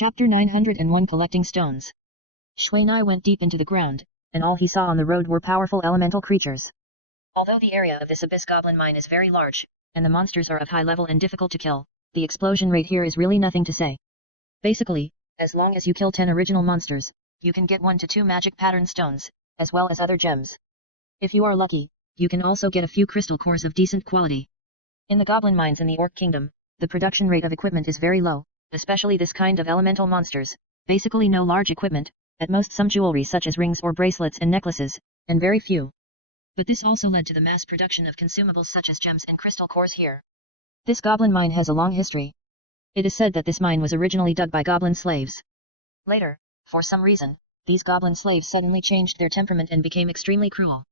Chapter 901 Collecting Stones. Shui Nai went deep into the ground, and all he saw on the road were powerful elemental creatures. Although the area of this abyss goblin mine is very large, and the monsters are of high level and difficult to kill, the explosion rate here is really nothing to say. Basically, as long as you kill 10 original monsters, you can get 1 to 2 magic pattern stones, as well as other gems. If you are lucky, you can also get a few crystal cores of decent quality. In the goblin mines in the Orc Kingdom, the production rate of equipment is very low, especially this kind of elemental monsters, basically no large equipment, at most some jewelry such as rings or bracelets and necklaces, and very few. But this also led to the mass production of consumables such as gems and crystal cores here. This goblin mine has a long history. It is said that this mine was originally dug by goblin slaves. Later, for some reason, these goblin slaves suddenly changed their temperament and became extremely cruel.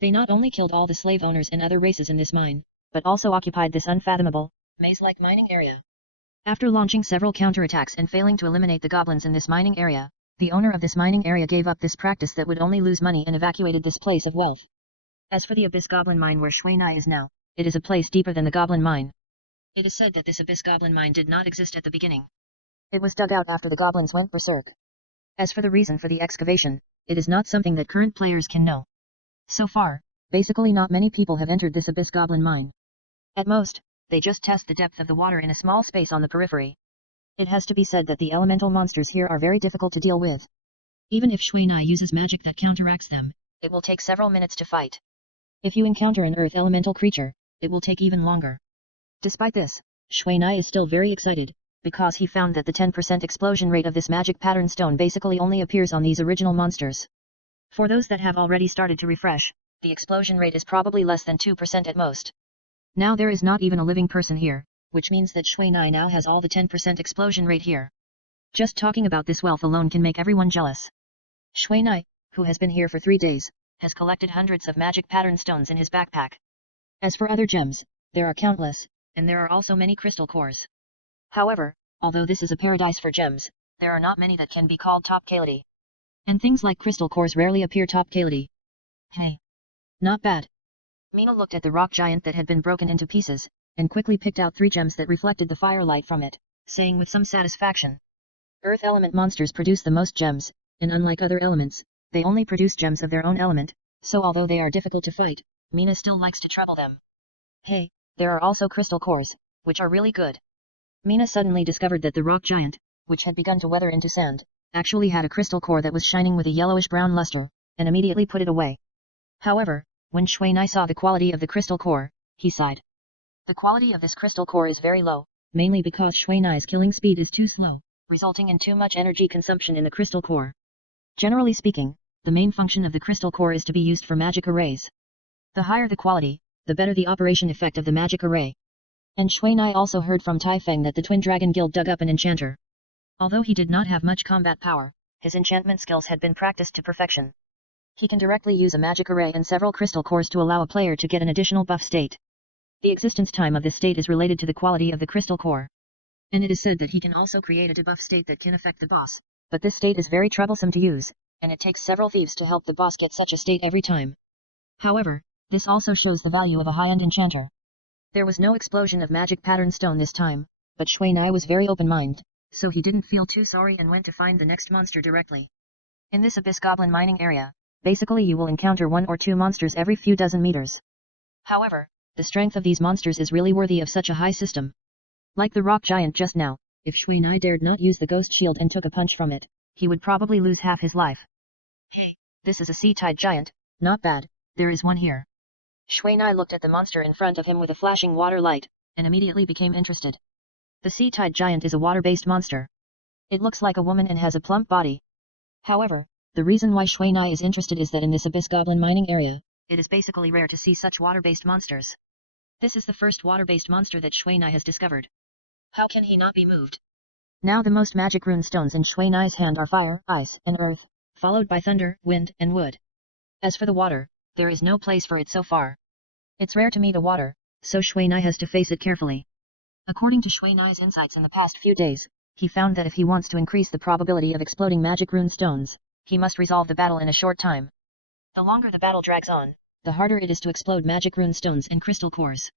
They not only killed all the slave owners and other races in this mine, but also occupied this unfathomable, maze-like mining area. After launching several counterattacks and failing to eliminate the goblins in this mining area, the owner of this mining area gave up this practice that would only lose money and evacuated this place of wealth. As for the Abyss Goblin Mine where Shui Nai is now, it is a place deeper than the Goblin Mine. It is said that this Abyss Goblin Mine did not exist at the beginning. It was dug out after the goblins went berserk. As for the reason for the excavation, it is not something that current players can know. So far, basically not many people have entered this Abyss Goblin Mine. At most, they just test the depth of the water in a small space on the periphery. It has to be said that the elemental monsters here are very difficult to deal with. Even if Shui Nai uses magic that counteracts them, it will take several minutes to fight. If you encounter an earth elemental creature, it will take even longer. Despite this, Shui Nai is still very excited, because he found that the 10% explosion rate of this magic pattern stone basically only appears on these original monsters. For those that have already started to refresh, the explosion rate is probably less than 2% at most. Now there is not even a living person here, which means that Shui Nai now has all the 10% explosion rate here. Just talking about this wealth alone can make everyone jealous. Shui Nai, who has been here for 3 days, has collected hundreds of magic pattern stones in his backpack. As for other gems, there are countless, and there are also many crystal cores. However, although this is a paradise for gems, there are not many that can be called top quality. And things like crystal cores rarely appear top quality. Hey! Not bad. Mina looked at the rock giant that had been broken into pieces, and quickly picked out 3 gems that reflected the firelight from it, saying with some satisfaction. Earth element monsters produce the most gems, and unlike other elements, they only produce gems of their own element, so although they are difficult to fight, Mina still likes to trouble them. Hey, there are also crystal cores, which are really good. Mina suddenly discovered that the rock giant, which had begun to weather into sand, actually had a crystal core that was shining with a yellowish-brown luster, and immediately put it away. However, when Shui Nai saw the quality of the crystal core, he sighed. The quality of this crystal core is very low, mainly because Shui Nai's killing speed is too slow, resulting in too much energy consumption in the crystal core. Generally speaking, the main function of the crystal core is to be used for magic arrays. The higher the quality, the better the operation effect of the magic array. And Shui Nai also heard from Tai Feng that the Twin Dragon Guild dug up an enchanter. Although he did not have much combat power, his enchantment skills had been practiced to perfection. He can directly use a magic array and several crystal cores to allow a player to get an additional buff state. The existence time of this state is related to the quality of the crystal core. And it is said that he can also create a debuff state that can affect the boss, but this state is very troublesome to use, and it takes several thieves to help the boss get such a state every time. However, this also shows the value of a high-end enchanter. There was no explosion of magic pattern stone this time, but Shui Nai was very open-minded, so he didn't feel too sorry and went to find the next monster directly. In this Abyss Goblin mining area, basically you will encounter 1 or 2 monsters every few dozen meters. However, the strength of these monsters is really worthy of such a high system. Like the rock giant just now, if Shui Nai dared not use the ghost shield and took a punch from it, he would probably lose half his life. Hey, this is a sea-tide giant, not bad, there is one here. Shui Nai looked at the monster in front of him with a flashing water light, and immediately became interested. The sea-tide giant is a water-based monster. It looks like a woman and has a plump body. However, the reason why Shui Nai is interested is that in this Abyss Goblin mining area, it is basically rare to see such water-based monsters. This is the first water-based monster that Shui Nai has discovered. How can he not be moved? Now the most magic rune stones in Shui Nai's hand are fire, ice, and earth, followed by thunder, wind, and wood. As for the water, there is no place for it so far. It's rare to meet a water, so Shui Nai has to face it carefully. According to Shui Nai's insights in the past few days, he found that if he wants to increase the probability of exploding magic rune stones, he must resolve the battle in a short time. The longer the battle drags on, the harder it is to explode magic rune stones and crystal cores.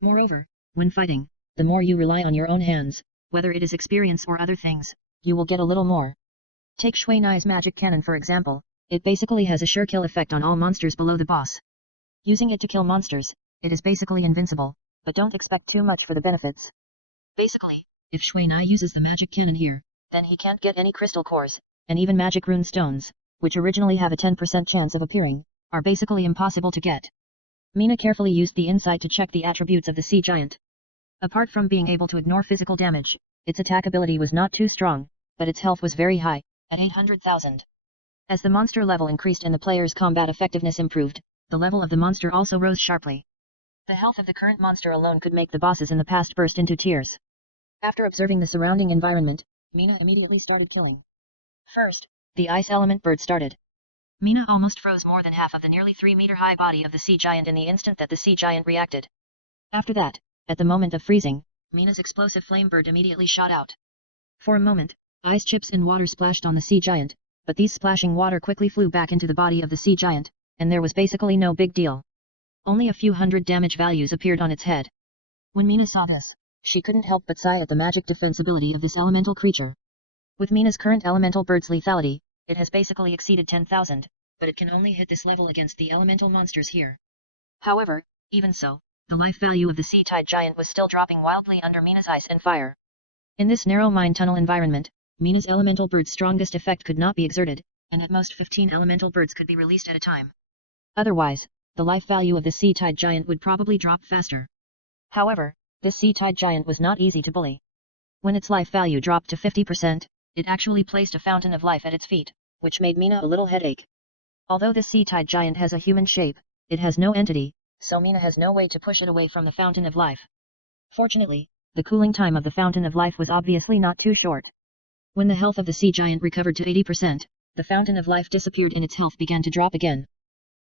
Moreover, when fighting, the more you rely on your own hands, whether it is experience or other things, you will get a little more. Take Shui Nai's magic cannon for example, it basically has a sure kill effect on all monsters below the boss. Using it to kill monsters, it is basically invincible, but don't expect too much for the benefits. Basically, if Shui Nai uses the magic cannon here, then he can't get any crystal cores, and even magic rune stones, which originally have a 10% chance of appearing, are basically impossible to get. Mina carefully used the insight to check the attributes of the sea giant. Apart from being able to ignore physical damage, its attack ability was not too strong, but its health was very high, at 800,000. As the monster level increased and the player's combat effectiveness improved, the level of the monster also rose sharply. The health of the current monster alone could make the bosses in the past burst into tears. After observing the surrounding environment, Mina immediately started killing. First, the ice element bird started. Mina almost froze more than half of the nearly 3-meter-high body of the sea giant in the instant that the sea giant reacted. After that, at the moment of freezing, Mina's explosive flame bird immediately shot out. For a moment, ice chips and water splashed on the sea giant, but these splashing water quickly flew back into the body of the sea giant, and there was basically no big deal. Only a few hundred damage values appeared on its head. When Mina saw this, she couldn't help but sigh at the magic defense ability of this elemental creature. With Mina's current elemental bird's lethality, it has basically exceeded 10,000, but it can only hit this level against the elemental monsters here. However, even so, the life value of the sea tide giant was still dropping wildly under Mina's ice and fire. In this narrow mine tunnel environment, Mina's elemental bird's strongest effect could not be exerted, and at most 15 elemental birds could be released at a time. Otherwise, the life value of the sea tide giant would probably drop faster. However, this sea tide giant was not easy to bully. When its life value dropped to 50%, it actually placed a fountain of life at its feet, which made Mina a little headache. Although the sea tide giant has a human shape, it has no entity, so Mina has no way to push it away from the fountain of life. Fortunately, the cooling time of the fountain of life was obviously not too short. When the health of the sea giant recovered to 80%, the fountain of life disappeared and its health began to drop again.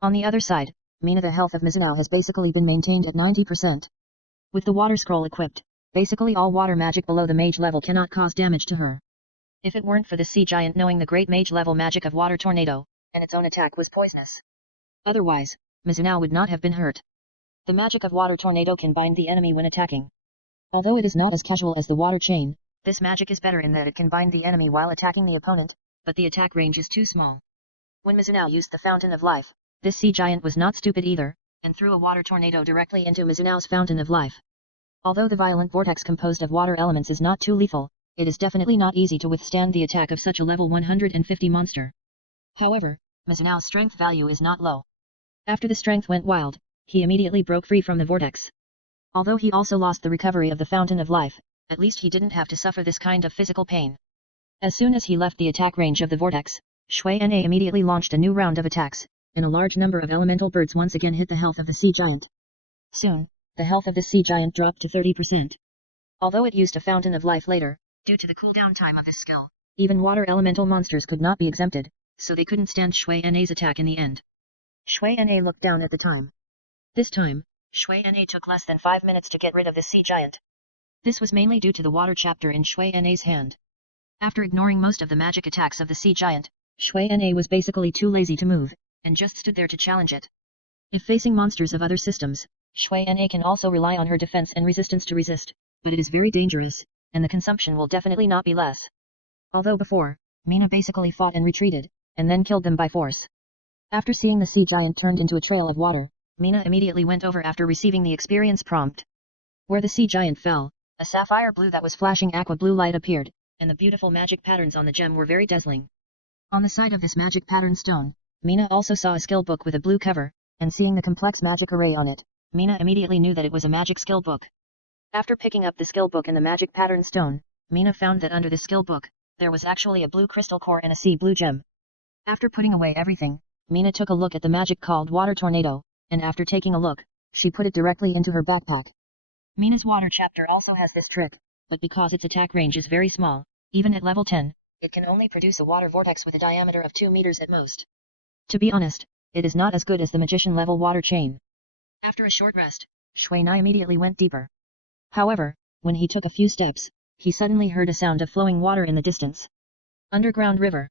On the other side, Mina the health of Mizunao has basically been maintained at 90%. With the water scroll equipped, basically all water magic below the mage level cannot cause damage to her. If it weren't for the sea giant knowing the great mage level magic of water tornado, and its own attack was poisonous. Otherwise, Mizunao would not have been hurt. The magic of water tornado can bind the enemy when attacking. Although it is not as casual as the water chain, this magic is better in that it can bind the enemy while attacking the opponent, but the attack range is too small. When Mizunao used the fountain of life, this sea giant was not stupid either, and threw a water tornado directly into Mizunao's fountain of life. Although the violent vortex composed of water elements is not too lethal, it is definitely not easy to withstand the attack of such a level 150 monster. However, Mizunao's strength value is not low. After the strength went wild, he immediately broke free from the vortex. Although he also lost the recovery of the fountain of life, at least he didn't have to suffer this kind of physical pain. As soon as he left the attack range of the vortex, Shui Na immediately launched a new round of attacks, and a large number of elemental birds once again hit the health of the sea giant. Soon, the health of the sea giant dropped to 30%. Although it used a fountain of life later, due to the cooldown time of this skill, even water elemental monsters could not be exempted, so they couldn't stand Shui Na's attack in the end. Shui Na looked down at the time. This time, Shui Na took less than 5 minutes to get rid of the sea giant. This was mainly due to the water chapter in Shui Na's hand. After ignoring most of the magic attacks of the sea giant, Shui Na was basically too lazy to move, and just stood there to challenge it. If facing monsters of other systems, Shui Na can also rely on her defense and resistance to resist, but it is very dangerous, and the consumption will definitely not be less. Although before, Mina basically fought and retreated, and then killed them by force. After seeing the sea giant turned into a trail of water, Mina immediately went over after receiving the experience prompt. Where the sea giant fell, a sapphire blue that was flashing aqua blue light appeared, and the beautiful magic patterns on the gem were very dazzling. On the side of this magic pattern stone, Mina also saw a skill book with a blue cover, and seeing the complex magic array on it, Mina immediately knew that it was a magic skill book. After picking up the skill book and the magic pattern stone, Mina found that under the skill book, there was actually a blue crystal core and a sea blue gem. After putting away everything, Mina took a look at the magic called Water Tornado, and after taking a look, she put it directly into her backpack. Mina's water chapter also has this trick, but because its attack range is very small, even at level 10, it can only produce a water vortex with a diameter of 2 meters at most. To be honest, it is not as good as the magician level water chain. After a short rest, Shui Na immediately went deeper. However, when he took a few steps, he suddenly heard a sound of flowing water in the distance. Underground river.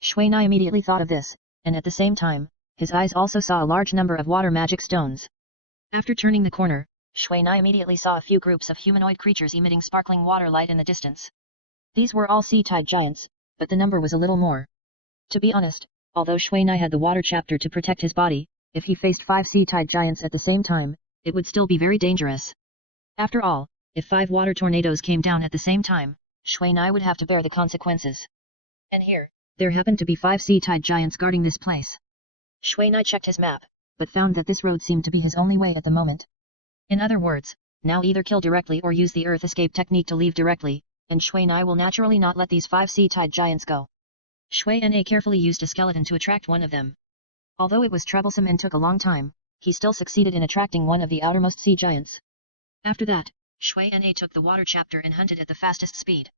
Shui Na immediately thought of this, and at the same time, his eyes also saw a large number of water magic stones. After turning the corner, Shui Na immediately saw a few groups of humanoid creatures emitting sparkling water light in the distance. These were all sea-tide giants, but the number was a little more. To be honest, although Shuai had the water chapter to protect his body, if he faced 5 sea-tide giants at the same time, it would still be very dangerous. After all, if 5 water tornadoes came down at the same time, Shuai would have to bear the consequences. And here, there happened to be 5 sea-tide giants guarding this place. Shuai checked his map, but found that this road seemed to be his only way at the moment. In other words, now either kill directly or use the earth escape technique to leave directly, and Shuai will naturally not let these 5 sea-tide giants go. Shuai carefully used a skeleton to attract one of them. Although it was troublesome and took a long time, he still succeeded in attracting one of the outermost sea giants. After that, Shuai took the water chapter and hunted at the fastest speed.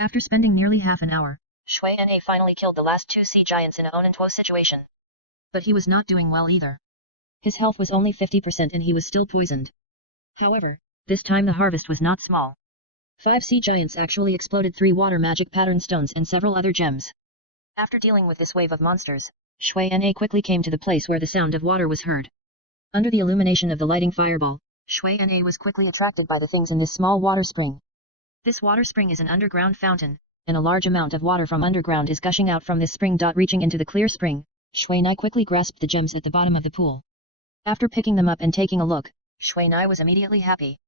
After spending nearly half an hour, Shuai finally killed the last 2 sea giants in a Onentuo situation. But he was not doing well either. His health was only 50% and he was still poisoned. However, this time the harvest was not small. 5 sea giants actually exploded 3 water magic pattern stones and several other gems. After dealing with this wave of monsters, Shuai quickly came to the place where the sound of water was heard. Under the illumination of the lighting fireball, Shuai was quickly attracted by the things in this small water spring. This water spring is an underground fountain, and a large amount of water from underground is gushing out from this spring. Reaching into the clear spring, Shuai quickly grasped the gems at the bottom of the pool. After picking them up and taking a look, Shuai was immediately happy.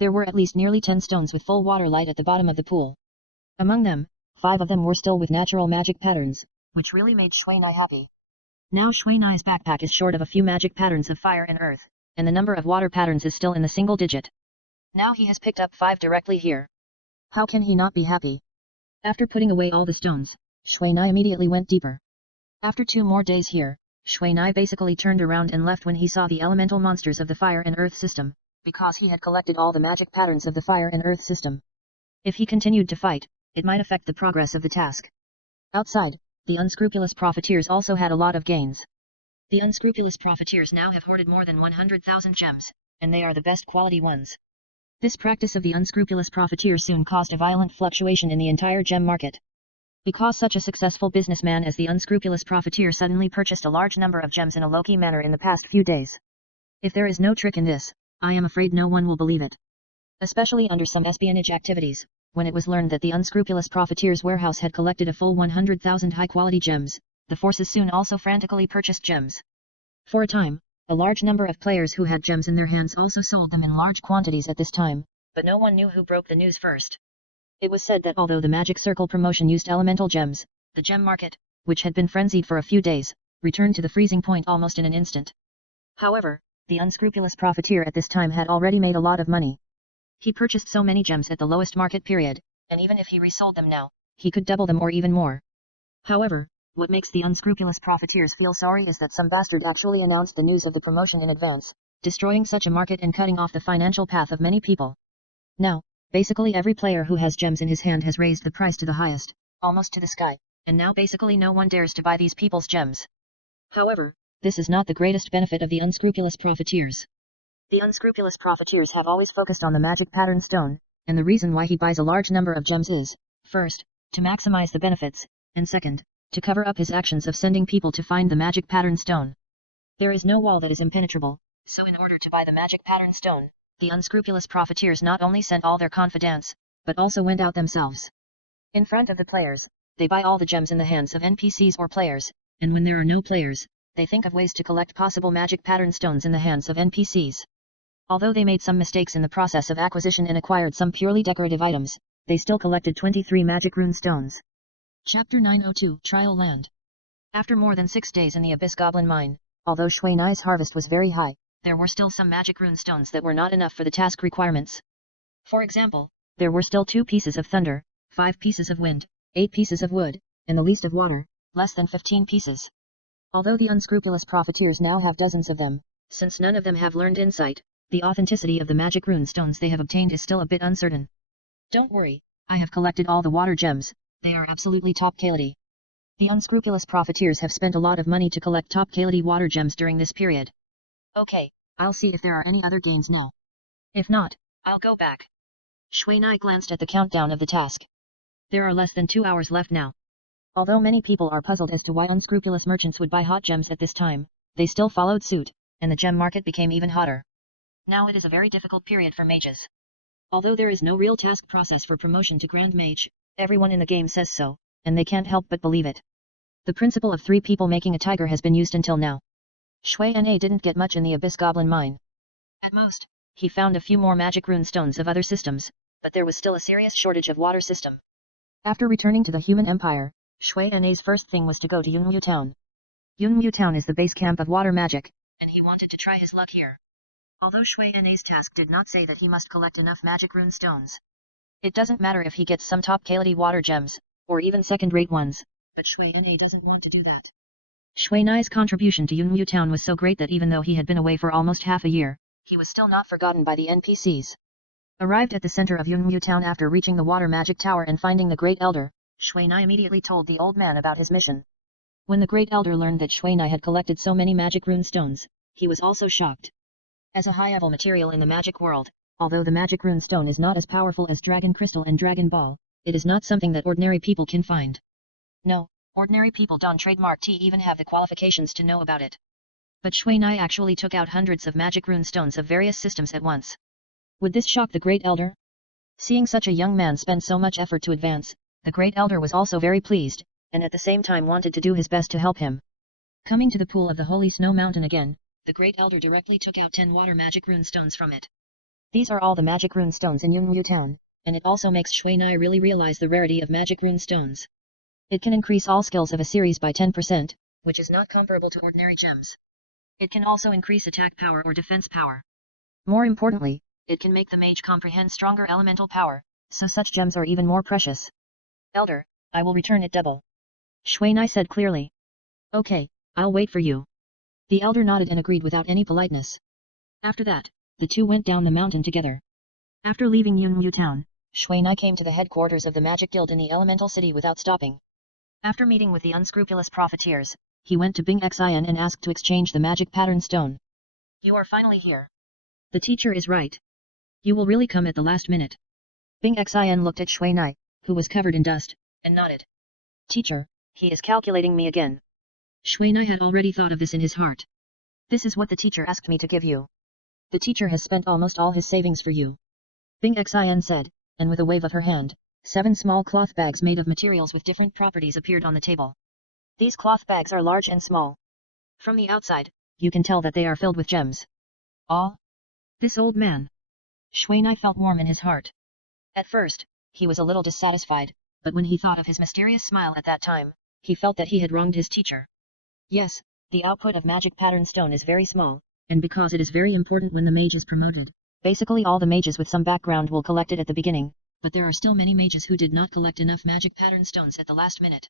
There were at least nearly 10 stones with full water light at the bottom of the pool. Among them, 5 of them were still with natural magic patterns, which really made Shuai happy. Now Shuai's backpack is short of a few magic patterns of fire and earth, and the number of water patterns is still in the single digit. Now he has picked up 5 directly here. How can he not be happy? After putting away all the stones, Shuai immediately went deeper. After 2 more days here, Shuai basically turned around and left when he saw the elemental monsters of the fire and earth system, because he had collected all the magic patterns of the fire and earth system. If he continued to fight, it might affect the progress of the task. Outside, the unscrupulous profiteers also had a lot of gains. The unscrupulous profiteers now have hoarded more than 100,000 gems, and they are the best quality ones. This practice of the unscrupulous profiteers soon caused a violent fluctuation in the entire gem market. Because such a successful businessman as the unscrupulous profiteer suddenly purchased a large number of gems in a low-key manner in the past few days. If there is no trick in this, I am afraid no one will believe it. Especially under some espionage activities, when it was learned that the unscrupulous profiteer's warehouse had collected a full 100,000 high-quality gems, the forces soon also frantically purchased gems. For a time, a large number of players who had gems in their hands also sold them in large quantities at this time, but no one knew who broke the news first. It was said that although the Magic Circle promotion used elemental gems, the gem market, which had been frenzied for a few days, returned to the freezing point almost in an instant. However, the unscrupulous profiteer at this time had already made a lot of money. He purchased so many gems at the lowest market period, and even if he resold them now, he could double them or even more. However, what makes the unscrupulous profiteers feel sorry is that some bastard actually announced the news of the promotion in advance, destroying such a market and cutting off the financial path of many people. Now, basically every player who has gems in his hand has raised the price to the highest, almost to the sky, and now basically no one dares to buy these people's gems. However, this is not the greatest benefit of the unscrupulous profiteers. The unscrupulous profiteers have always focused on the magic pattern stone, and the reason why he buys a large number of gems is, first, to maximize the benefits, and second, to cover up his actions of sending people to find the magic pattern stone. There is no wall that is impenetrable, so in order to buy the magic pattern stone, the unscrupulous profiteers not only sent all their confidants, but also went out themselves. In front of the players, they buy all the gems in the hands of NPCs or players, and when there are no players, they think of ways to collect possible magic pattern stones in the hands of NPCs. Although they made some mistakes in the process of acquisition and acquired some purely decorative items, they still collected 23 magic rune stones. Chapter 902 Trial Land. After more than 6 days in the Abyss Goblin Mine, although Shuai's harvest was very high, there were still some magic rune stones that were not enough for the task requirements. For example, there were still 2 pieces of thunder, 5 pieces of wind, 8 pieces of wood, and the least of water, less than 15 pieces. Although the unscrupulous profiteers now have dozens of them, since none of them have learned insight, the authenticity of the magic rune stones they have obtained is still a bit uncertain. Don't worry, I have collected all the water gems, they are absolutely top quality. The unscrupulous profiteers have spent a lot of money to collect top quality water gems during this period. Okay, I'll see if there are any other gains now. If not, I'll go back. Shuai glanced at the countdown of the task. There are less than 2 hours left now. Although many people are puzzled as to why unscrupulous merchants would buy hot gems at this time, they still followed suit, and the gem market became even hotter. Now it is a very difficult period for mages. Although there is no real task process for promotion to Grand Mage, Everyone in the game says so, and they can't help but believe it. The principle of 3 people making a tiger has been used until now. Shui Na didn't get much in the Abyss Goblin Mine. At most, he found a few more magic rune stones of other systems, but there was still a serious shortage of water system. After returning to the human empire, Shui Na's first thing was to go to Yunmu Town. Yunmu Town is the base camp of water magic, and he wanted to try his luck here. Although Shui Na's task did not say that he must collect enough magic rune stones. It doesn't matter if he gets some top quality water gems, or even second-rate ones, but Shui Na doesn't want to do that. Shui Nai's contribution to Yunmu Town was so great that even though he had been away for almost half a year, he was still not forgotten by the NPCs. Arrived at the center of Yunmu Town after reaching the water magic tower and finding the Great Elder, Shui Na immediately told the old man about his mission. When the Great Elder learned that Shui Na had collected so many magic rune stones, he was also shocked. As a high-level material in the magic world, although the magic rune stone is not as powerful as Dragon Crystal and Dragon Ball, it is not something that ordinary people can find. No, ordinary people don't trademark T even have the qualifications to know about it. But Shui Na actually took out hundreds of magic rune stones of various systems at once. Would this shock the Great Elder? Seeing such a young man spend so much effort to advance, the Great Elder was also very pleased, and at the same time wanted to do his best to help him. Coming to the pool of the Holy Snow Mountain again, the Great Elder directly took out 10 water magic rune stones from it. These are all the magic rune stones in Yunmu Town, and it also makes Shui Na really realize the rarity of magic rune stones. It can increase all skills of a series by 10%, which is not comparable to ordinary gems. It can also increase attack power or defense power. More importantly, it can make the mage comprehend stronger elemental power, so such gems are even more precious. Elder, I will return it double. Shui Na said clearly. Okay, I'll wait for you. The elder nodded and agreed without any politeness. After that, the two went down the mountain together. After leaving Yunmu Town, Shui Na came to the headquarters of the Magic Guild in the Elemental City without stopping. After meeting with the unscrupulous profiteers, he went to Bing Xian and asked to exchange the magic pattern stone. You are finally here. The teacher is right. You will really come at the last minute. Bing Xian looked at Shui Na, who was covered in dust, and nodded. Teacher, he is calculating me again. Shui Na had already thought of this in his heart. This is what the teacher asked me to give you. The teacher has spent almost all his savings for you. Bing Xian said, and with a wave of her hand, 7 small cloth bags made of materials with different properties appeared on the table. These cloth bags are large and small. From the outside, you can tell that they are filled with gems. Ah! This old man. Shui Na felt warm in his heart. At first, he was a little dissatisfied, but when he thought of his mysterious smile at that time, he felt that he had wronged his teacher. Yes, the output of magic pattern stone is very small, and because it is very important when the mage is promoted, basically all the mages with some background will collect it at the beginning, but there are still many mages who did not collect enough magic pattern stones at the last minute.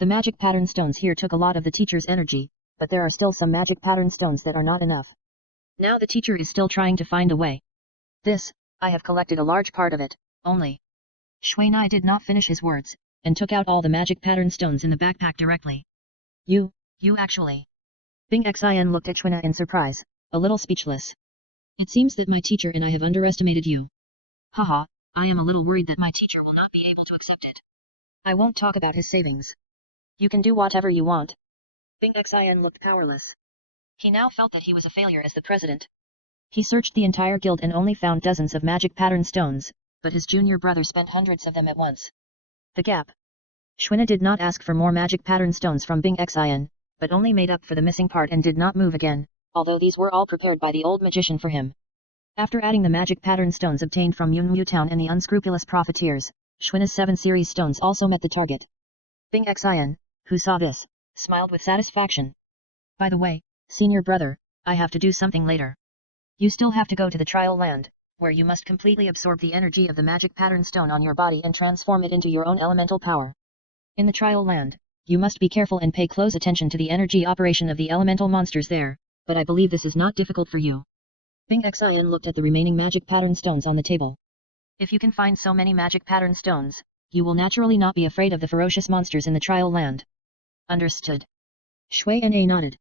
The magic pattern stones here took a lot of the teacher's energy, but there are still some magic pattern stones that are not enough. Now the teacher is still trying to find a way. I have collected a large part of it, only. Shui Na did not finish his words, and took out all the magic pattern stones in the backpack directly. You actually. Bing Xian looked at Shui Na in surprise, a little speechless. It seems that my teacher and I have underestimated you. Haha, I am a little worried that my teacher will not be able to accept it. I won't talk about his savings. You can do whatever you want. Bing Xian looked powerless. He now felt that he was a failure as the president. He searched the entire guild and only found dozens of magic pattern stones, but his junior brother spent hundreds of them at once. The gap. Shui Na did not ask for more magic pattern stones from Bing Xian, but only made up for the missing part and did not move again, although these were all prepared by the old magician for him. After adding the magic pattern stones obtained from Yunmu Town and the unscrupulous profiteers, Shui Na's 7 series stones also met the target. Bing Xian, who saw this, smiled with satisfaction. By the way, senior brother, I have to do something later. You still have to go to the trial land, where you must completely absorb the energy of the magic pattern stone on your body and transform it into your own elemental power. In the trial land, you must be careful and pay close attention to the energy operation of the elemental monsters there, but I believe this is not difficult for you. Bing Xian looked at the remaining magic pattern stones on the table. If you can find so many magic pattern stones, you will naturally not be afraid of the ferocious monsters in the trial land. Understood. Shui Na nodded.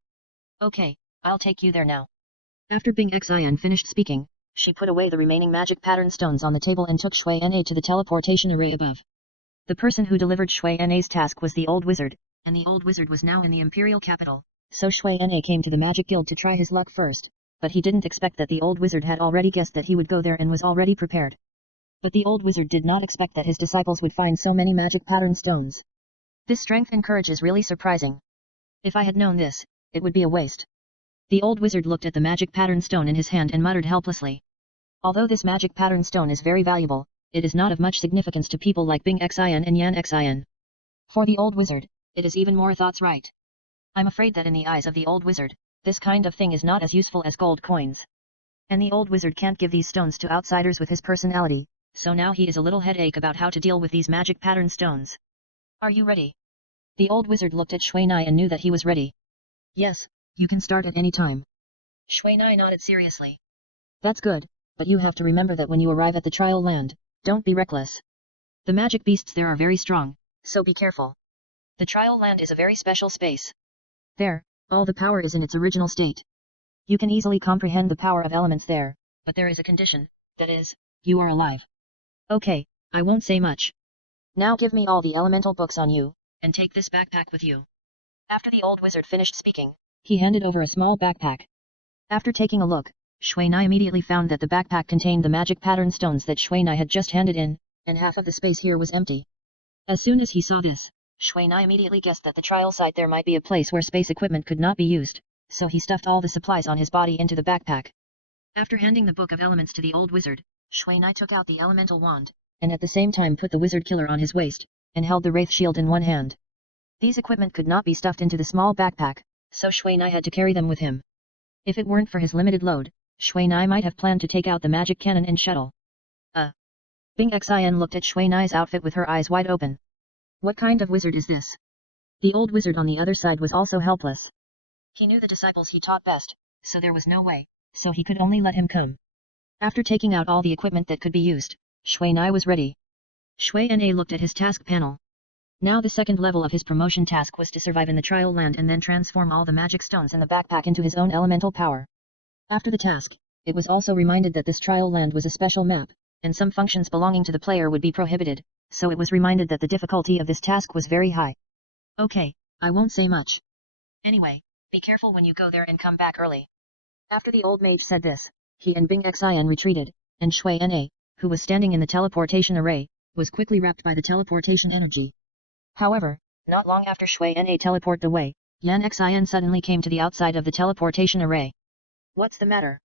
Okay, I'll take you there now. After Bing Xian finished speaking, she put away the remaining magic pattern stones on the table and took Shui Na to the teleportation array above. The person who delivered Shui Na's task was the old wizard, and the old wizard was now in the imperial capital, so Shui Na came to the magic guild to try his luck first, but he didn't expect that the old wizard had already guessed that he would go there and was already prepared. But the old wizard did not expect that his disciples would find so many magic pattern stones. This strength and courage is really surprising. If I had known this, it would be a waste. The old wizard looked at the magic pattern stone in his hand and muttered helplessly. Although this magic pattern stone is very valuable, it is not of much significance to people like Bing Xin and Yan Xin. For the old wizard, it is even more thoughts right. I'm afraid that in the eyes of the old wizard, this kind of thing is not as useful as gold coins. And the old wizard can't give these stones to outsiders with his personality, so now he is a little headache about how to deal with these magic pattern stones. Are you ready? The old wizard looked at Shui Nai and knew that he was ready. Yes, you can start at any time. Shui Nai nodded seriously. That's good, but you have to remember that when you arrive at the trial land, don't be reckless. The magic beasts there are very strong, so be careful. The trial land is a very special space. There, all the power is in its original state. You can easily comprehend the power of elements there, but there is a condition, that is, you are alive. Okay, I won't say much. Now give me all the elemental books on you, and take this backpack with you. After the old wizard finished speaking, he handed over a small backpack. After taking a look, Shui Nai immediately found that the backpack contained the magic pattern stones that Shui Nai had just handed in, and half of the space here was empty. As soon as he saw this, Shui Nai immediately guessed that the trial site there might be a place where space equipment could not be used, so he stuffed all the supplies on his body into the backpack. After handing the Book of Elements to the old wizard, Shui Nai took out the elemental wand, and at the same time put the wizard killer on his waist, and held the wraith shield in one hand. These equipment could not be stuffed into the small backpack, so Shui Nai had to carry them with him. If it weren't for his limited load, Shui Nai might have planned to take out the magic cannon and shuttle. Bing Xin looked at Shui Nai's outfit with her eyes wide open. What kind of wizard is this? The old wizard on the other side was also helpless. He knew the disciples he taught best, so there was no way, so he could only let him come. After taking out all the equipment that could be used, Shui Nai was ready. Shui Na looked at his task panel. Now the second level of his promotion task was to survive in the trial land and then transform all the magic stones in the backpack into his own elemental power. After the task, it was also reminded that this trial land was a special map, and some functions belonging to the player would be prohibited, so it was reminded that the difficulty of this task was very high. Okay, I won't say much. Anyway, be careful when you go there and come back early. After the old mage said this, he and Bing Xin retreated, and Shui Na, who was standing in the teleportation array, was quickly wrapped by the teleportation energy. However, not long after Shui Na teleported away, Yan Xin suddenly came to the outside of the teleportation array. What's the matter?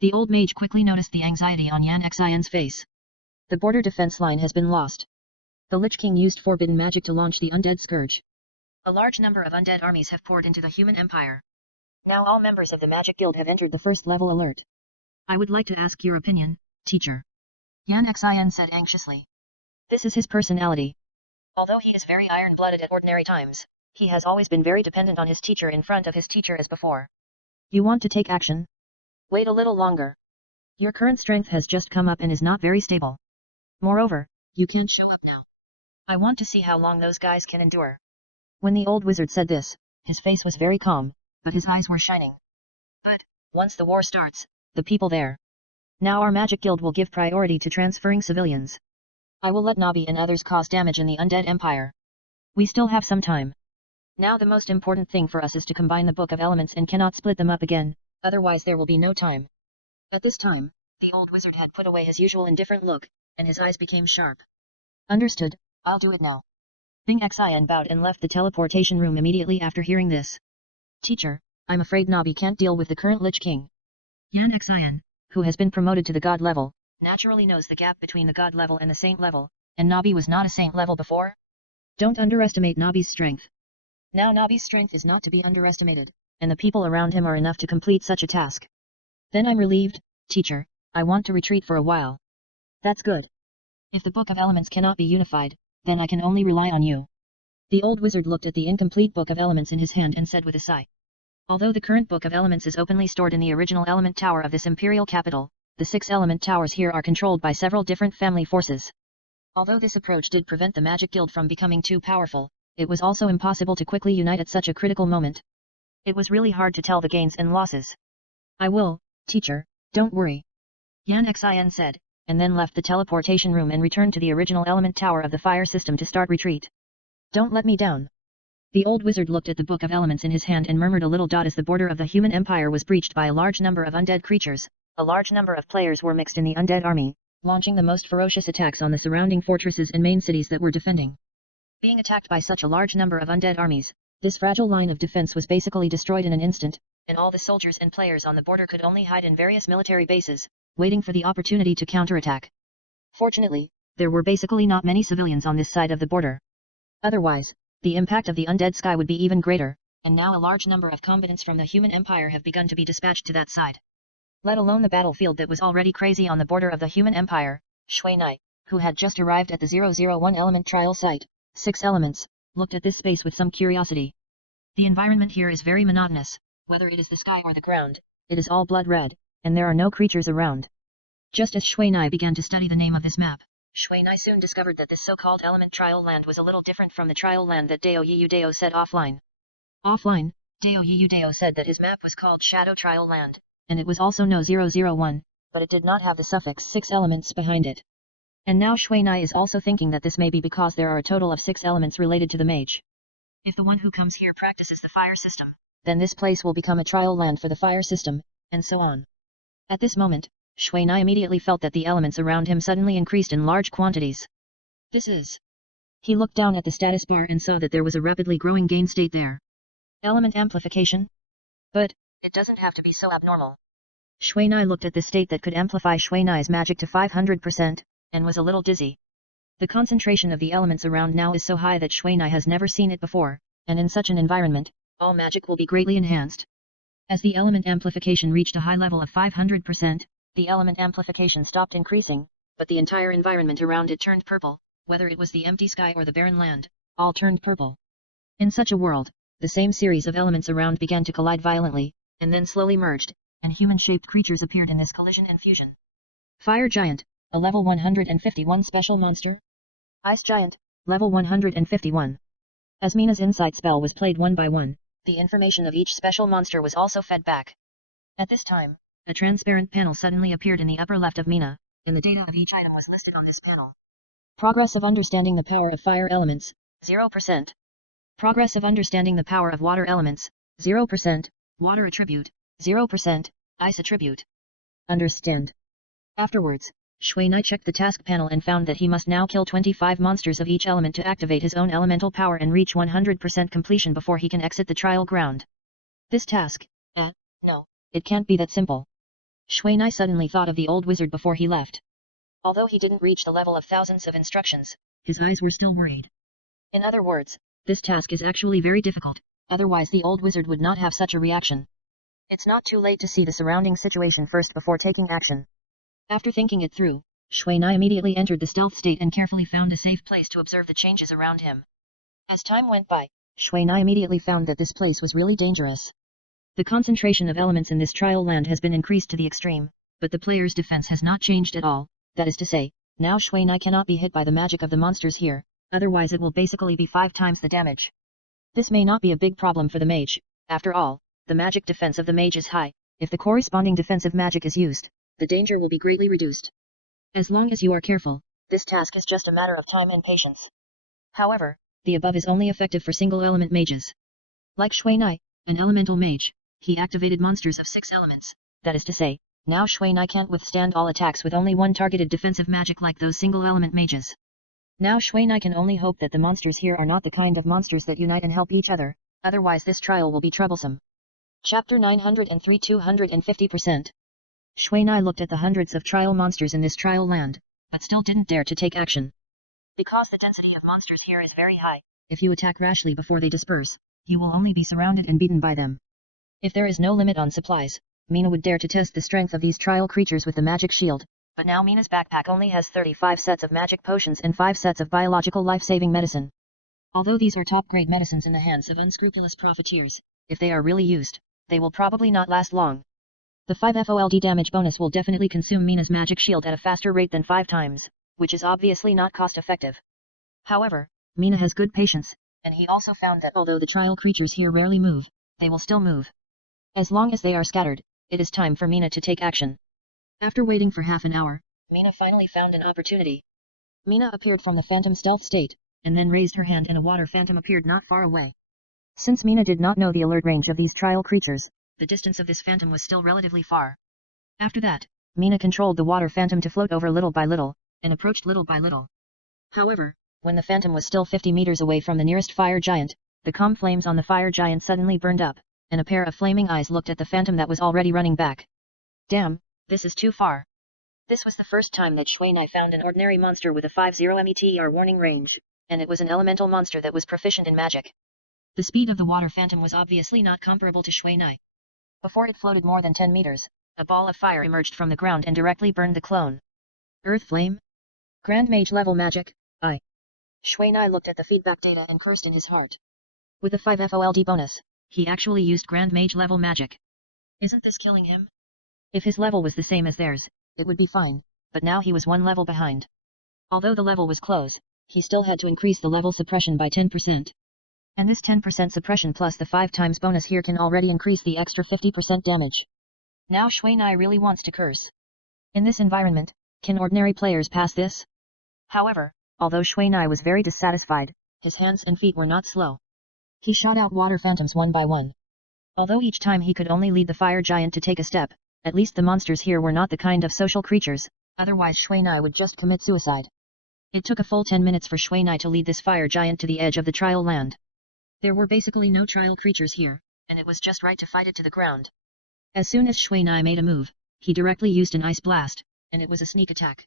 The old mage quickly noticed the anxiety on Yan Xion's face. The border defense line has been lost. The Lich King used forbidden magic to launch the undead scourge. A large number of undead armies have poured into the human empire. Now all members of the Magic Guild have entered the first level alert. I would like to ask your opinion, teacher. Yan Xian said anxiously. This is his personality. Although he is very iron-blooded at ordinary times, he has always been very dependent on his teacher in front of his teacher as before. You want to take action? Wait a little longer. Your current strength has just come up and is not very stable. Moreover, you can't show up now. I want to see how long those guys can endure. When the old wizard said this, his face was very calm, but his eyes were shining. But, once the war starts, the people there. Now our Magic Guild will give priority to transferring civilians. I will let Nabi and others cause damage in the undead empire. We still have some time. Now the most important thing for us is to combine the Book of Elements and cannot split them up again, otherwise there will be no time. At this time, the old wizard had put away his usual indifferent look, and his eyes became sharp. Understood, I'll do it now. Bing Xian bowed and left the teleportation room immediately after hearing this. Teacher, I'm afraid Nabi can't deal with the current Lich King. Yan Xian, who has been promoted to the God level, naturally knows the gap between the God level and the Saint level, and Nabi was not a Saint level before. Don't underestimate Nabi's strength. Now Nabi's strength is not to be underestimated, and the people around him are enough to complete such a task. Then I'm relieved, teacher, I want to retreat for a while. That's good. If the Book of Elements cannot be unified, then I can only rely on you. The old wizard looked at the incomplete Book of Elements in his hand and said with a sigh. Although the current Book of Elements is openly stored in the original element tower of this imperial capital, the 6 element towers here are controlled by several different family forces. Although this approach did prevent the Magic Guild from becoming too powerful, it was also impossible to quickly unite at such a critical moment. It was really hard to tell the gains and losses. I will, teacher, don't worry. Yan Xian said, and then left the teleportation room and returned to the original element tower of the fire system to start retreat. Don't let me down. The old wizard looked at the Book of Elements in his hand and murmured a little as the border of the human empire was breached by a large number of undead creatures. A large number of players were mixed in the undead army, launching the most ferocious attacks on the surrounding fortresses and main cities that were defending. Being attacked by such a large number of undead armies, this fragile line of defense was basically destroyed in an instant, and all the soldiers and players on the border could only hide in various military bases, waiting for the opportunity to counterattack. Fortunately, there were basically not many civilians on this side of the border. Otherwise, the impact of the undead sky would be even greater, and now a large number of combatants from the human empire have begun to be dispatched to that side. Let alone the battlefield that was already crazy on the border of the human empire. Shui Nai, who had just arrived at the 001 element trial site, 6 elements, looked at this space with some curiosity. The environment here is very monotonous, whether it is the sky or the ground, it is all blood red, and there are no creatures around. Just as Shui Nai began to study the name of this map, Shui Nai soon discovered that this so-called element trial land was a little different from the trial land that Dao Yiyu Dao said offline. Offline, Dao Yiyu Dao said that his map was called Shadow Trial Land, and it was also no 001, but it did not have the suffix 6 elements behind it. And now Shui Nai is also thinking that this may be because there are a total of 6 elements related to the mage. If the one who comes here practices the fire system, then this place will become a trial land for the fire system, and so on. At this moment, Shui Nai immediately felt that the elements around him suddenly increased in large quantities. This is... He looked down at the status bar and saw that there was a rapidly growing gain state there. Element amplification? But, it doesn't have to be so abnormal. Shui Nai looked at the state that could amplify Shui Nai's magic to 500%, and was a little dizzy. The concentration of the elements around now is so high that Shui Nai has never seen it before, and in such an environment, all magic will be greatly enhanced. As the element amplification reached a high level of 500%, the element amplification stopped increasing, but the entire environment around it turned purple, whether it was the empty sky or the barren land, all turned purple. In such a world, the same series of elements around began to collide violently, and then slowly merged, and human-shaped creatures appeared in this collision and fusion. Fire Giant, a level 151 special monster. Ice Giant, level 151. As Mina's insight spell was played one by one, the information of each special monster was also fed back. At this time, a transparent panel suddenly appeared in the upper left of Mina, and the data of each item was listed on this panel. Progress of understanding the power of fire elements, 0%. Progress of understanding the power of water elements, 0%, water attribute, 0%, ice attribute. Understand. Afterwards, Shui Nai checked the task panel and found that he must now kill 25 monsters of each element to activate his own elemental power and reach 100% completion before he can exit the trial ground. This task? No, it can't be that simple. Shui Nai suddenly thought of the old wizard before he left. Although he didn't reach the level of thousands of instructions, his eyes were still worried. In other words, this task is actually very difficult, otherwise the old wizard would not have such a reaction. It's not too late to see the surrounding situation first before taking action. After thinking it through, Shui Nai immediately entered the stealth state and carefully found a safe place to observe the changes around him. As time went by, Shui Nai immediately found that this place was really dangerous. The concentration of elements in this trial land has been increased to the extreme, but the player's defense has not changed at all, that is to say, now Shui Nai cannot be hit by the magic of the monsters here, otherwise it will basically be 5 times the damage. This may not be a big problem for the mage, after all, the magic defense of the mage is high, if the corresponding defensive magic is used, the danger will be greatly reduced. As long as you are careful, this task is just a matter of time and patience. However, the above is only effective for single element mages. Like Shui Nai, an elemental mage, he activated monsters of 6 elements, that is to say, now Shui Nai can't withstand all attacks with only one targeted defensive magic like those single element mages. Now Shui Nai can only hope that the monsters here are not the kind of monsters that unite and help each other, otherwise this trial will be troublesome. Chapter 903 250%. Shui Nai looked at the hundreds of trial monsters in this trial land, but still didn't dare to take action. Because the density of monsters here is very high, if you attack rashly before they disperse, you will only be surrounded and beaten by them. If there is no limit on supplies, Mina would dare to test the strength of these trial creatures with the magic shield, but now Mina's backpack only has 35 sets of magic potions and 5 sets of biological life-saving medicine. Although these are top-grade medicines in the hands of unscrupulous profiteers, if they are really used, they will probably not last long. The 5 FOLD damage bonus will definitely consume Mina's magic shield at a faster rate than 5 times, which is obviously not cost-effective. However, Mina has good patience, and he also found that although the trial creatures here rarely move, they will still move. As long as they are scattered, it is time for Mina to take action. After waiting for half an hour, Mina finally found an opportunity. Mina appeared from the phantom stealth state, and then raised her hand and a water phantom appeared not far away. Since Mina did not know the alert range of these trial creatures, the distance of this phantom was still relatively far. After that, Mina controlled the water phantom to float over little by little, and approached little by little. However, when the phantom was still 50 meters away from the nearest fire giant, the calm flames on the fire giant suddenly burned up, and a pair of flaming eyes looked at the phantom that was already running back. Damn, this is too far. This was the first time that Shuai found an ordinary monster with a 50 meter warning range, and it was an elemental monster that was proficient in magic. The speed of the water phantom was obviously not comparable to Shuai. Before it floated more than 10 meters, a ball of fire emerged from the ground and directly burned the clone. Earth Flame? Grand Mage level magic, I. Shuai looked at the feedback data and cursed in his heart. With a 5 FOLD bonus, he actually used Grand Mage level magic. Isn't this killing him? If his level was the same as theirs, it would be fine, but now he was one level behind. Although the level was close, he still had to increase the level suppression by 10%. And this 10% suppression plus the 5 times bonus here can already increase the extra 50% damage. Now Shuai really wants to curse. In this environment, can ordinary players pass this? However, although Shuai was very dissatisfied, his hands and feet were not slow. He shot out water phantoms one by one. Although each time he could only lead the fire giant to take a step, at least the monsters here were not the kind of social creatures, otherwise Shuai would just commit suicide. It took a full 10 minutes for Shuai to lead this fire giant to the edge of the trial land. There were basically no trial creatures here, and it was just right to fight it to the ground. As soon as Shuai made a move, he directly used an ice blast, and it was a sneak attack.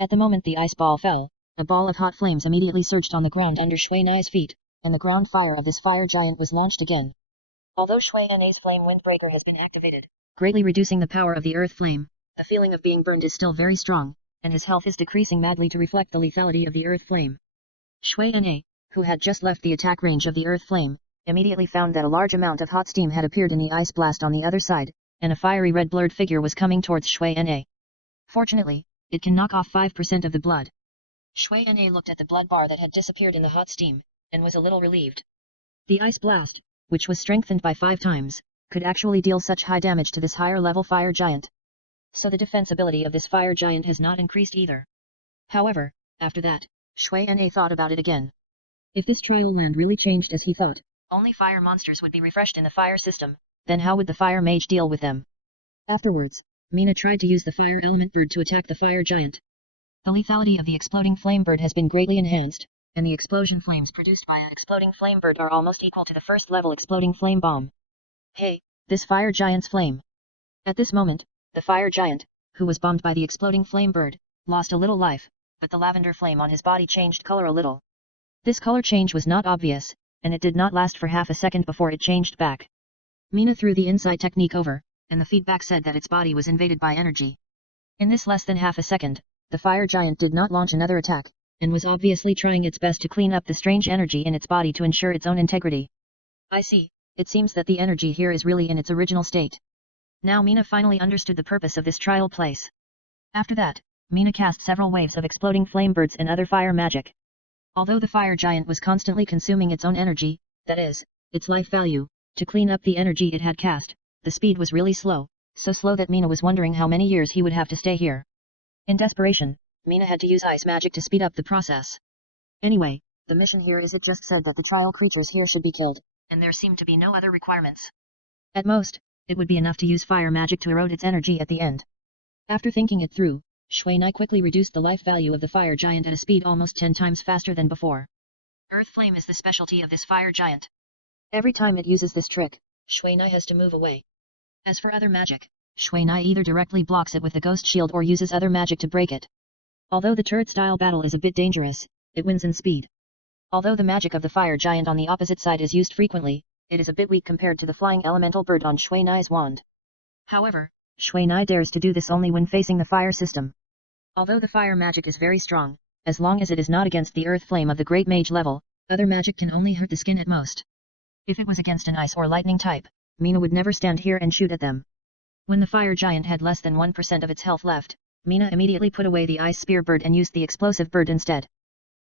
At the moment the ice ball fell, a ball of hot flames immediately surged on the ground under Shuai's feet, and the ground fire of this fire giant was launched again. Although Shuai's flame windbreaker has been activated, greatly reducing the power of the earth flame, the feeling of being burned is still very strong, and his health is decreasing madly to reflect the lethality of the earth flame. Shuai, who had just left the attack range of the earth flame, immediately found that a large amount of hot steam had appeared in the ice blast on the other side, and a fiery red blurred figure was coming towards Shuai. Fortunately, it can knock off 5% of the blood. Shuai looked at the blood bar that had disappeared in the hot steam, and was a little relieved. The ice blast, which was strengthened by 5 times, could actually deal such high damage to this higher level fire giant. So the defense ability of this fire giant has not increased either. However, after that, Shuai thought about it again. If this trial land really changed as he thought, only fire monsters would be refreshed in the fire system, then how would the fire mage deal with them? Afterwards, Mina tried to use the fire element bird to attack the fire giant. The lethality of the exploding flame bird has been greatly enhanced, and the explosion flames produced by an exploding flame bird are almost equal to the first level exploding flame bomb. Hey, this fire giant's flame. At this moment, the fire giant, who was bombed by the exploding flame bird, lost a little life, but the lavender flame on his body changed color a little. This color change was not obvious, and it did not last for half a second before it changed back. Mina threw the insight technique over, and the feedback said that its body was invaded by energy. In this less than half a second, the fire giant did not launch another attack, and was obviously trying its best to clean up the strange energy in its body to ensure its own integrity. I see, it seems that the energy here is really in its original state. Now Mina finally understood the purpose of this trial place. After that, Mina cast several waves of exploding flame birds and other fire magic. Although the fire giant was constantly consuming its own energy, that is, its life value, to clean up the energy it had cast, the speed was really slow, so slow that Mina was wondering how many years he would have to stay here. In desperation, Mina had to use ice magic to speed up the process. Anyway, the mission here is it just said that the trial creatures here should be killed, and there seemed to be no other requirements. At most, it would be enough to use fire magic to erode its energy at the end. After thinking it through, Shuai quickly reduced the life value of the fire giant at a speed almost 10 times faster than before. Earth flame is the specialty of this fire giant. Every time it uses this trick, Shuai has to move away. As for other magic, Shuai either directly blocks it with the ghost shield or uses other magic to break it. Although the turret-style battle is a bit dangerous, it wins in speed. Although the magic of the fire giant on the opposite side is used frequently, it is a bit weak compared to the flying elemental bird on Shuai's wand. However, Shuai dares to do this only when facing the fire system. Although the fire magic is very strong, as long as it is not against the earth flame of the great mage level, other magic can only hurt the skin at most. If it was against an ice or lightning type, Mina would never stand here and shoot at them. When the fire giant had less than 1% of its health left, Mina immediately put away the ice spear bird and used the explosive bird instead.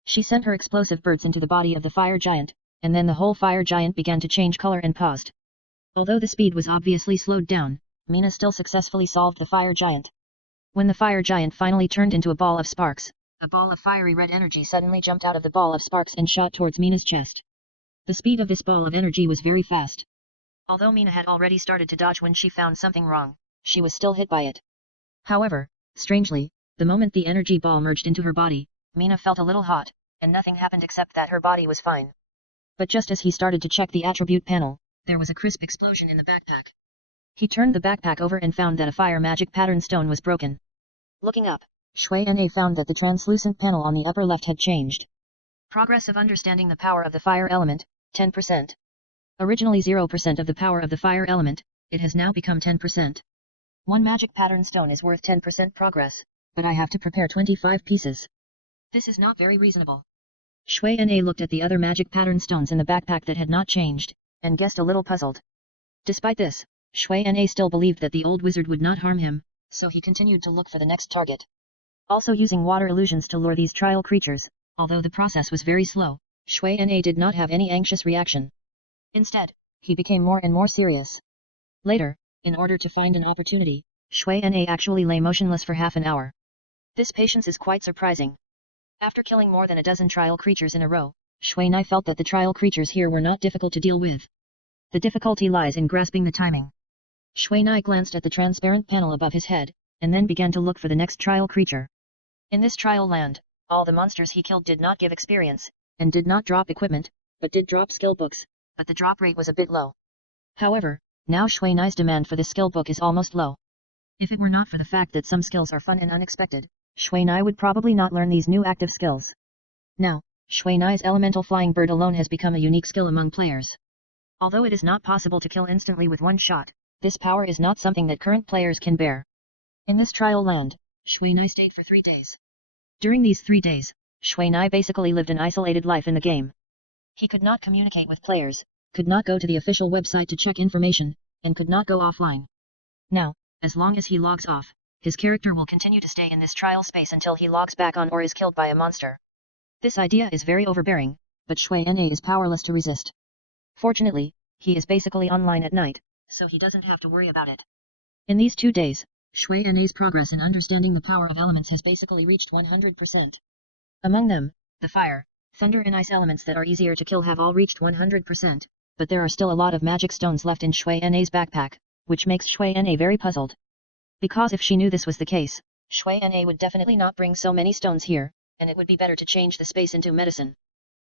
She sent her explosive birds into the body of the fire giant, and then the whole fire giant began to change color and paused. Although the speed was obviously slowed down, Mina still successfully solved the fire giant. When the fire giant finally turned into a ball of sparks, a ball of fiery red energy suddenly jumped out of the ball of sparks and shot towards Mina's chest. The speed of this ball of energy was very fast. Although Mina had already started to dodge when she found something wrong, she was still hit by it. However, strangely, the moment the energy ball merged into her body, Mina felt a little hot, and nothing happened except that her body was fine. But just as he started to check the attribute panel, there was a crisp explosion in the backpack. He turned the backpack over and found that a fire magic pattern stone was broken. Looking up, Shui Na found that the translucent panel on the upper left had changed. Progress of understanding the power of the fire element, 10%. Originally 0% of the power of the fire element, it has now become 10%. One magic pattern stone is worth 10% progress, but I have to prepare 25 pieces. This is not very reasonable. Shui Na looked at the other magic pattern stones in the backpack that had not changed, and guessed a little puzzled. Despite this, Shui Na still believed that the old wizard would not harm him, so he continued to look for the next target. Also using water illusions to lure these trial creatures, although the process was very slow, Shui Na did not have any anxious reaction. Instead, he became more and more serious. Later, in order to find an opportunity, Shui Na actually lay motionless for half an hour. This patience is quite surprising. After killing more than a dozen trial creatures in a row, Shui Na felt that the trial creatures here were not difficult to deal with. The difficulty lies in grasping the timing. Shui Na glanced at the transparent panel above his head, and then began to look for the next trial creature. In this trial land, all the monsters he killed did not give experience, and did not drop equipment, but did drop skill books, but the drop rate was a bit low. However, now Shui Na's demand for the skill book is almost low. If it were not for the fact that some skills are fun and unexpected, Shui Na would probably not learn these new active skills. Now, Shui Na's elemental flying bird alone has become a unique skill among players. Although it is not possible to kill instantly with one shot, this power is not something that current players can bear. In this trial land, Shui Na stayed for 3 days. During these 3 days, Shui Na basically lived an isolated life in the game. He could not communicate with players, could not go to the official website to check information, and could not go offline. Now, as long as he logs off, his character will continue to stay in this trial space until he logs back on or is killed by a monster. This idea is very overbearing, but Shui Na is powerless to resist. Fortunately, he is basically online at night, so he doesn't have to worry about it. In these 2 days, Shui Na's progress in understanding the power of elements has basically reached 100%. Among them, the fire, thunder and ice elements that are easier to kill have all reached 100%, but there are still a lot of magic stones left in Shui Na's backpack, which makes Shui Na very puzzled. Because if she knew this was the case, Shui Na would definitely not bring so many stones here, and it would be better to change the space into medicine.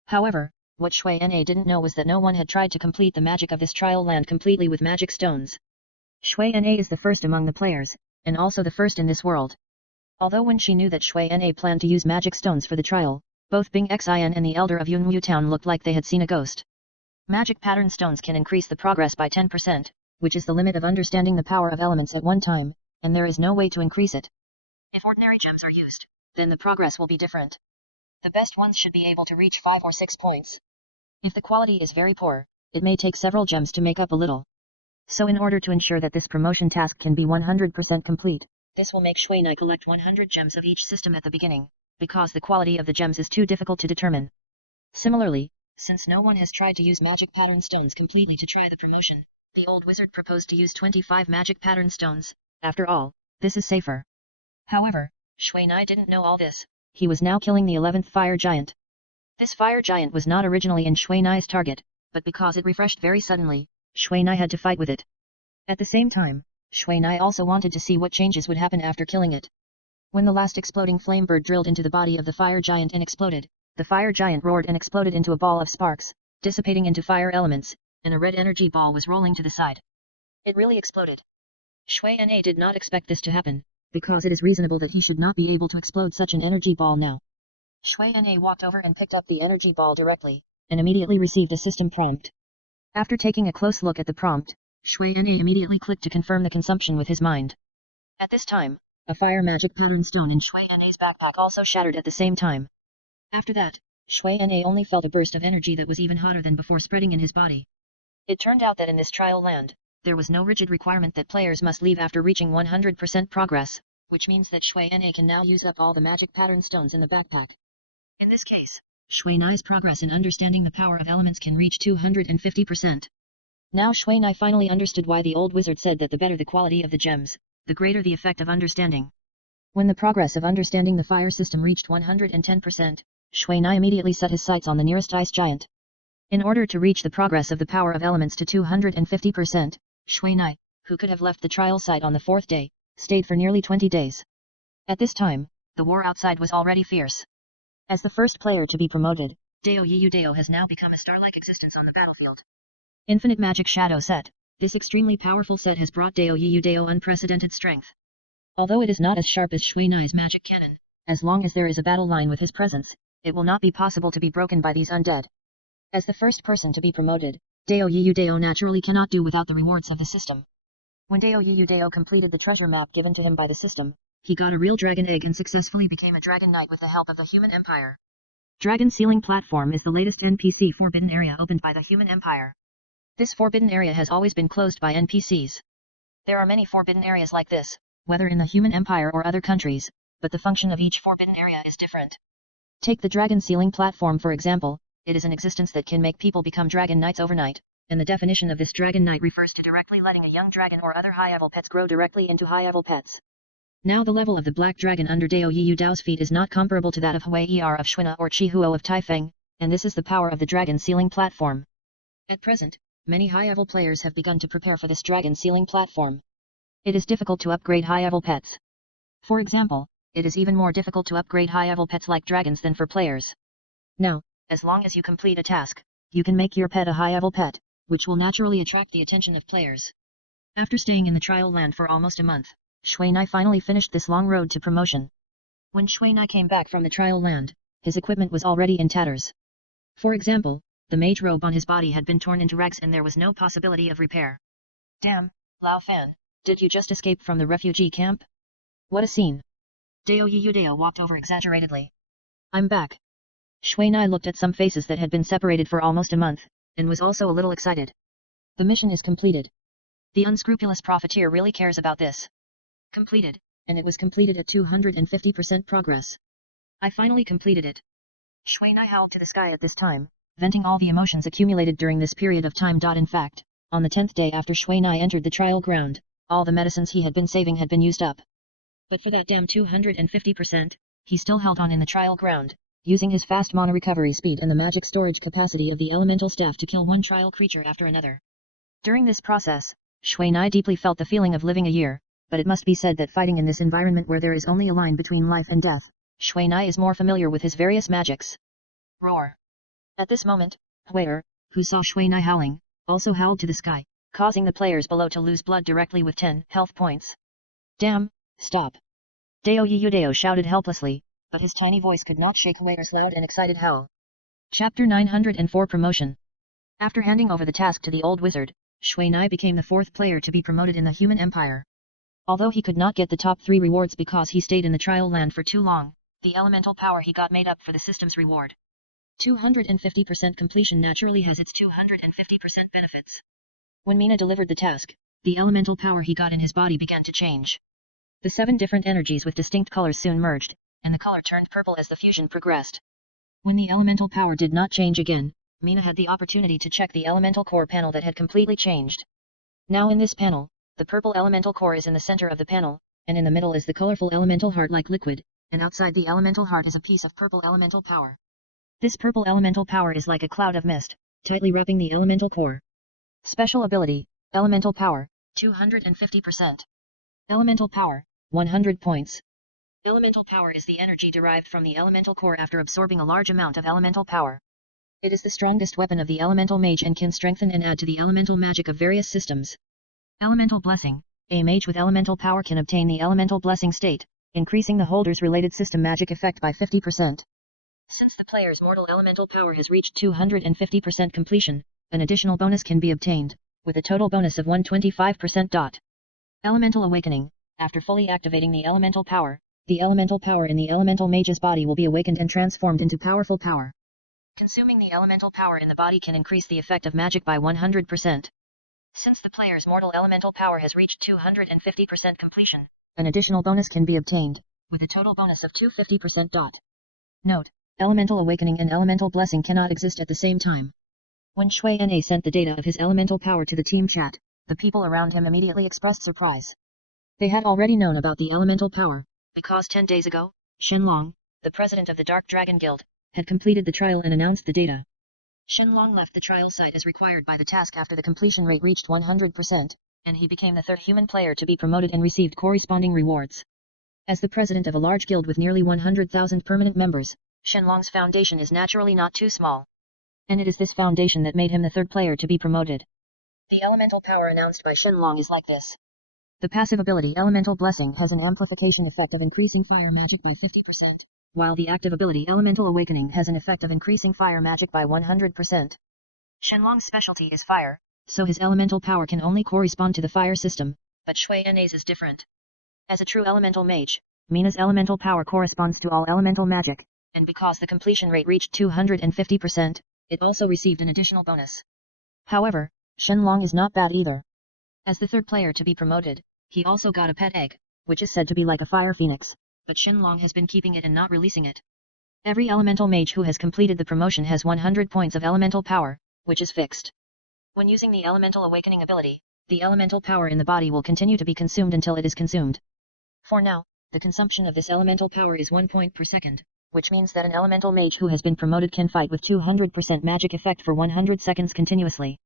However, what Shui Na didn't know was that no one had tried to complete the magic of this trial land completely with magic stones. Shui Na is the first among the players, and also the first in this world. Although when she knew that Shui Na planned to use magic stones for the trial, both Bing Xin and the elder of Yunwu Town looked like they had seen a ghost. Magic pattern stones can increase the progress by 10%, which is the limit of understanding the power of elements at one time, and there is no way to increase it. If ordinary gems are used, then the progress will be different. The best ones should be able to reach 5 or 6 points. If the quality is very poor, it may take several gems to make up a little. So in order to ensure that this promotion task can be 100% complete, this will make Shui Na collect 100 gems of each system at the beginning, because the quality of the gems is too difficult to determine. Similarly, since no one has tried to use magic pattern stones completely to try the promotion, the old wizard proposed to use 25 magic pattern stones. After all, this is safer. However, Shui Na didn't know all this. He was now killing the 11th fire giant. This fire giant was not originally in Shui Na's target, but because it refreshed very suddenly, Shui Na had to fight with it. At the same time, Shui Na also wanted to see what changes would happen after killing it. When the last exploding flame bird drilled into the body of the fire giant and exploded, the fire giant roared and exploded into a ball of sparks, dissipating into fire elements, and a red energy ball was rolling to the side. It really exploded. Shui Na did not expect this to happen, because it is reasonable that he should not be able to explode such an energy ball now. Shui Na walked over and picked up the energy ball directly, and immediately received a system prompt. After taking a close look at the prompt, Shui Na immediately clicked to confirm the consumption with his mind. At this time, a fire magic pattern stone in Shui Na's backpack also shattered at the same time. After that, Shui Na only felt a burst of energy that was even hotter than before spreading in his body. It turned out that in this trial land, there was no rigid requirement that players must leave after reaching 100% progress, which means that Shui Na can now use up all the magic pattern stones in the backpack. In this case, Shui Na's progress in understanding the power of elements can reach 250%. Now Shui Na finally understood why the old wizard said that the better the quality of the gems, the greater the effect of understanding. When the progress of understanding the fire system reached 110%, Shui Na immediately set his sights on the nearest ice giant. In order to reach the progress of the power of elements to 250%, Shui Na, who could have left the trial site on the 4th day, stayed for nearly 20 days. At this time, the war outside was already fierce. As the first player to be promoted, Deo Yiyu Deo has now become a star-like existence on the battlefield. Infinite Magic Shadow Set. This extremely powerful set has brought Deo Yiyu Deo unprecedented strength. Although it is not as sharp as Shui Nai's magic cannon, as long as there is a battle line with his presence, it will not be possible to be broken by these undead. As the first person to be promoted, Deo Yiyu Deo naturally cannot do without the rewards of the system. When Deo Yiyu Deo completed the treasure map given to him by the system, he got a real dragon egg and successfully became a dragon knight with the help of the Human Empire. Dragon Ceiling Platform is the latest NPC forbidden area opened by the Human Empire. This forbidden area has always been closed by NPCs. There are many forbidden areas like this, whether in the Human Empire or other countries, but the function of each forbidden area is different. Take the Dragon Ceiling Platform for example. It is an existence that can make people become dragon knights overnight, and the definition of this dragon knight refers to directly letting a young dragon or other high-level pets grow directly into high-level pets. Now the level of the black dragon under Deo Yiyu Dao's feet is not comparable to that of Hui Er of Shuina or Chi Huo of Taifeng, and this is the power of the Dragon Ceiling Platform. At present, many high-level players have begun to prepare for this Dragon Ceiling Platform. It is difficult to upgrade high-level pets. For example, it is even more difficult to upgrade high-level pets like dragons than for players. Now, as long as you complete a task, you can make your pet a high-level pet, which will naturally attract the attention of players. After staying in the trial land for almost a month, Shui Nai finally finished this long road to promotion. When Shui Nai came back from the trial land, his equipment was already in tatters. For example, the mage robe on his body had been torn into rags and there was no possibility of repair. Damn, Lao Fan, did you just escape from the refugee camp? What a scene. Deo Yiyu Deo walked over exaggeratedly. I'm back. Shui Nai looked at some faces that had been separated for almost a month, and was also a little excited. The mission is completed. The unscrupulous profiteer really cares about this. Completed, and it was completed at 250% progress. I finally completed it. Shui Nai howled to the sky at this time, venting all the emotions accumulated during this period of time. In fact, on the 10th day after Shui Nai entered the trial ground, all the medicines he had been saving had been used up. But for that damn 250%, he still held on in the trial ground, using his fast mana recovery speed and the magic storage capacity of the elemental staff to kill one trial creature after another. During this process, Shui Nai deeply felt the feeling of living a year, but it must be said that fighting in this environment where there is only a line between life and death, Shui Nai is more familiar with his various magics. Roar. At this moment, Hui Er, who saw Shui Nai howling, also howled to the sky, causing the players below to lose blood directly with 10 health points. Damn, stop. Deo Yiyu Deo shouted helplessly, but his tiny voice could not shake Hui Er's loud and excited howl. Chapter 904 Promotion. After handing over the task to the old wizard, Shui Nai became the 4th player to be promoted in the Human Empire. Although he could not get the top 3 rewards because he stayed in the trial land for too long, the elemental power he got made up for the system's reward. 250% completion naturally has its 250% benefits. When Mina delivered the task, the elemental power he got in his body began to change. The 7 different energies with distinct colors soon merged, and the color turned purple as the fusion progressed. When the elemental power did not change again, Mina had the opportunity to check the elemental core panel that had completely changed. Now in this panel, the purple elemental core is in the center of the panel, and in the middle is the colorful elemental heart-like liquid, and outside the elemental heart is a piece of purple elemental power. This purple elemental power is like a cloud of mist, tightly wrapping the elemental core. Special ability, Elemental Power, 250%. Elemental Power, 100 points. Elemental power is the energy derived from the elemental core after absorbing a large amount of elemental power. It is the strongest weapon of the elemental mage and can strengthen and add to the elemental magic of various systems. Elemental Blessing. A mage with elemental power can obtain the elemental blessing state, increasing the holder's related system magic effect by 50%. Since the player's mortal elemental power has reached 250% completion, an additional bonus can be obtained, with a total bonus of 125%. Elemental Awakening. After fully activating the elemental power in the elemental mage's body will be awakened and transformed into powerful power. Consuming the elemental power in the body can increase the effect of magic by 100%. Since the player's mortal elemental power has reached 250% completion, an additional bonus can be obtained, with a total bonus of 250%. Note: Elemental Awakening and Elemental Blessing cannot exist at the same time. When Shui Na sent the data of his elemental power to the team chat, the people around him immediately expressed surprise. They had already known about the elemental power, because 10 days ago, Shenlong, the president of the Dark Dragon Guild, had completed the trial and announced the data. Shenlong left the trial site as required by the task after the completion rate reached 100%, and he became the third human player to be promoted and received corresponding rewards. As the president of a large guild with nearly 100,000 permanent members, Shenlong's foundation is naturally not too small. And it is this foundation that made him the third player to be promoted. The elemental power announced by Shenlong is like this. The passive ability Elemental Blessing has an amplification effect of increasing fire magic by 50%, while the active ability Elemental Awakening has an effect of increasing fire magic by 100%. Shenlong's specialty is fire, so his elemental power can only correspond to the fire system, but Shui Na's is different. As a true elemental mage, Mina's elemental power corresponds to all elemental magic, and because the completion rate reached 250%, it also received an additional bonus. However, Shenlong is not bad either. As the third player to be promoted, he also got a pet egg, which is said to be like a fire phoenix, but Shenlong has been keeping it and not releasing it. Every elemental mage who has completed the promotion has 100 points of elemental power, which is fixed. When using the Elemental Awakening ability, the elemental power in the body will continue to be consumed until it is consumed. For now, the consumption of this elemental power is 1 point per second, which means that an elemental mage who has been promoted can fight with 200% magic effect for 100 seconds continuously.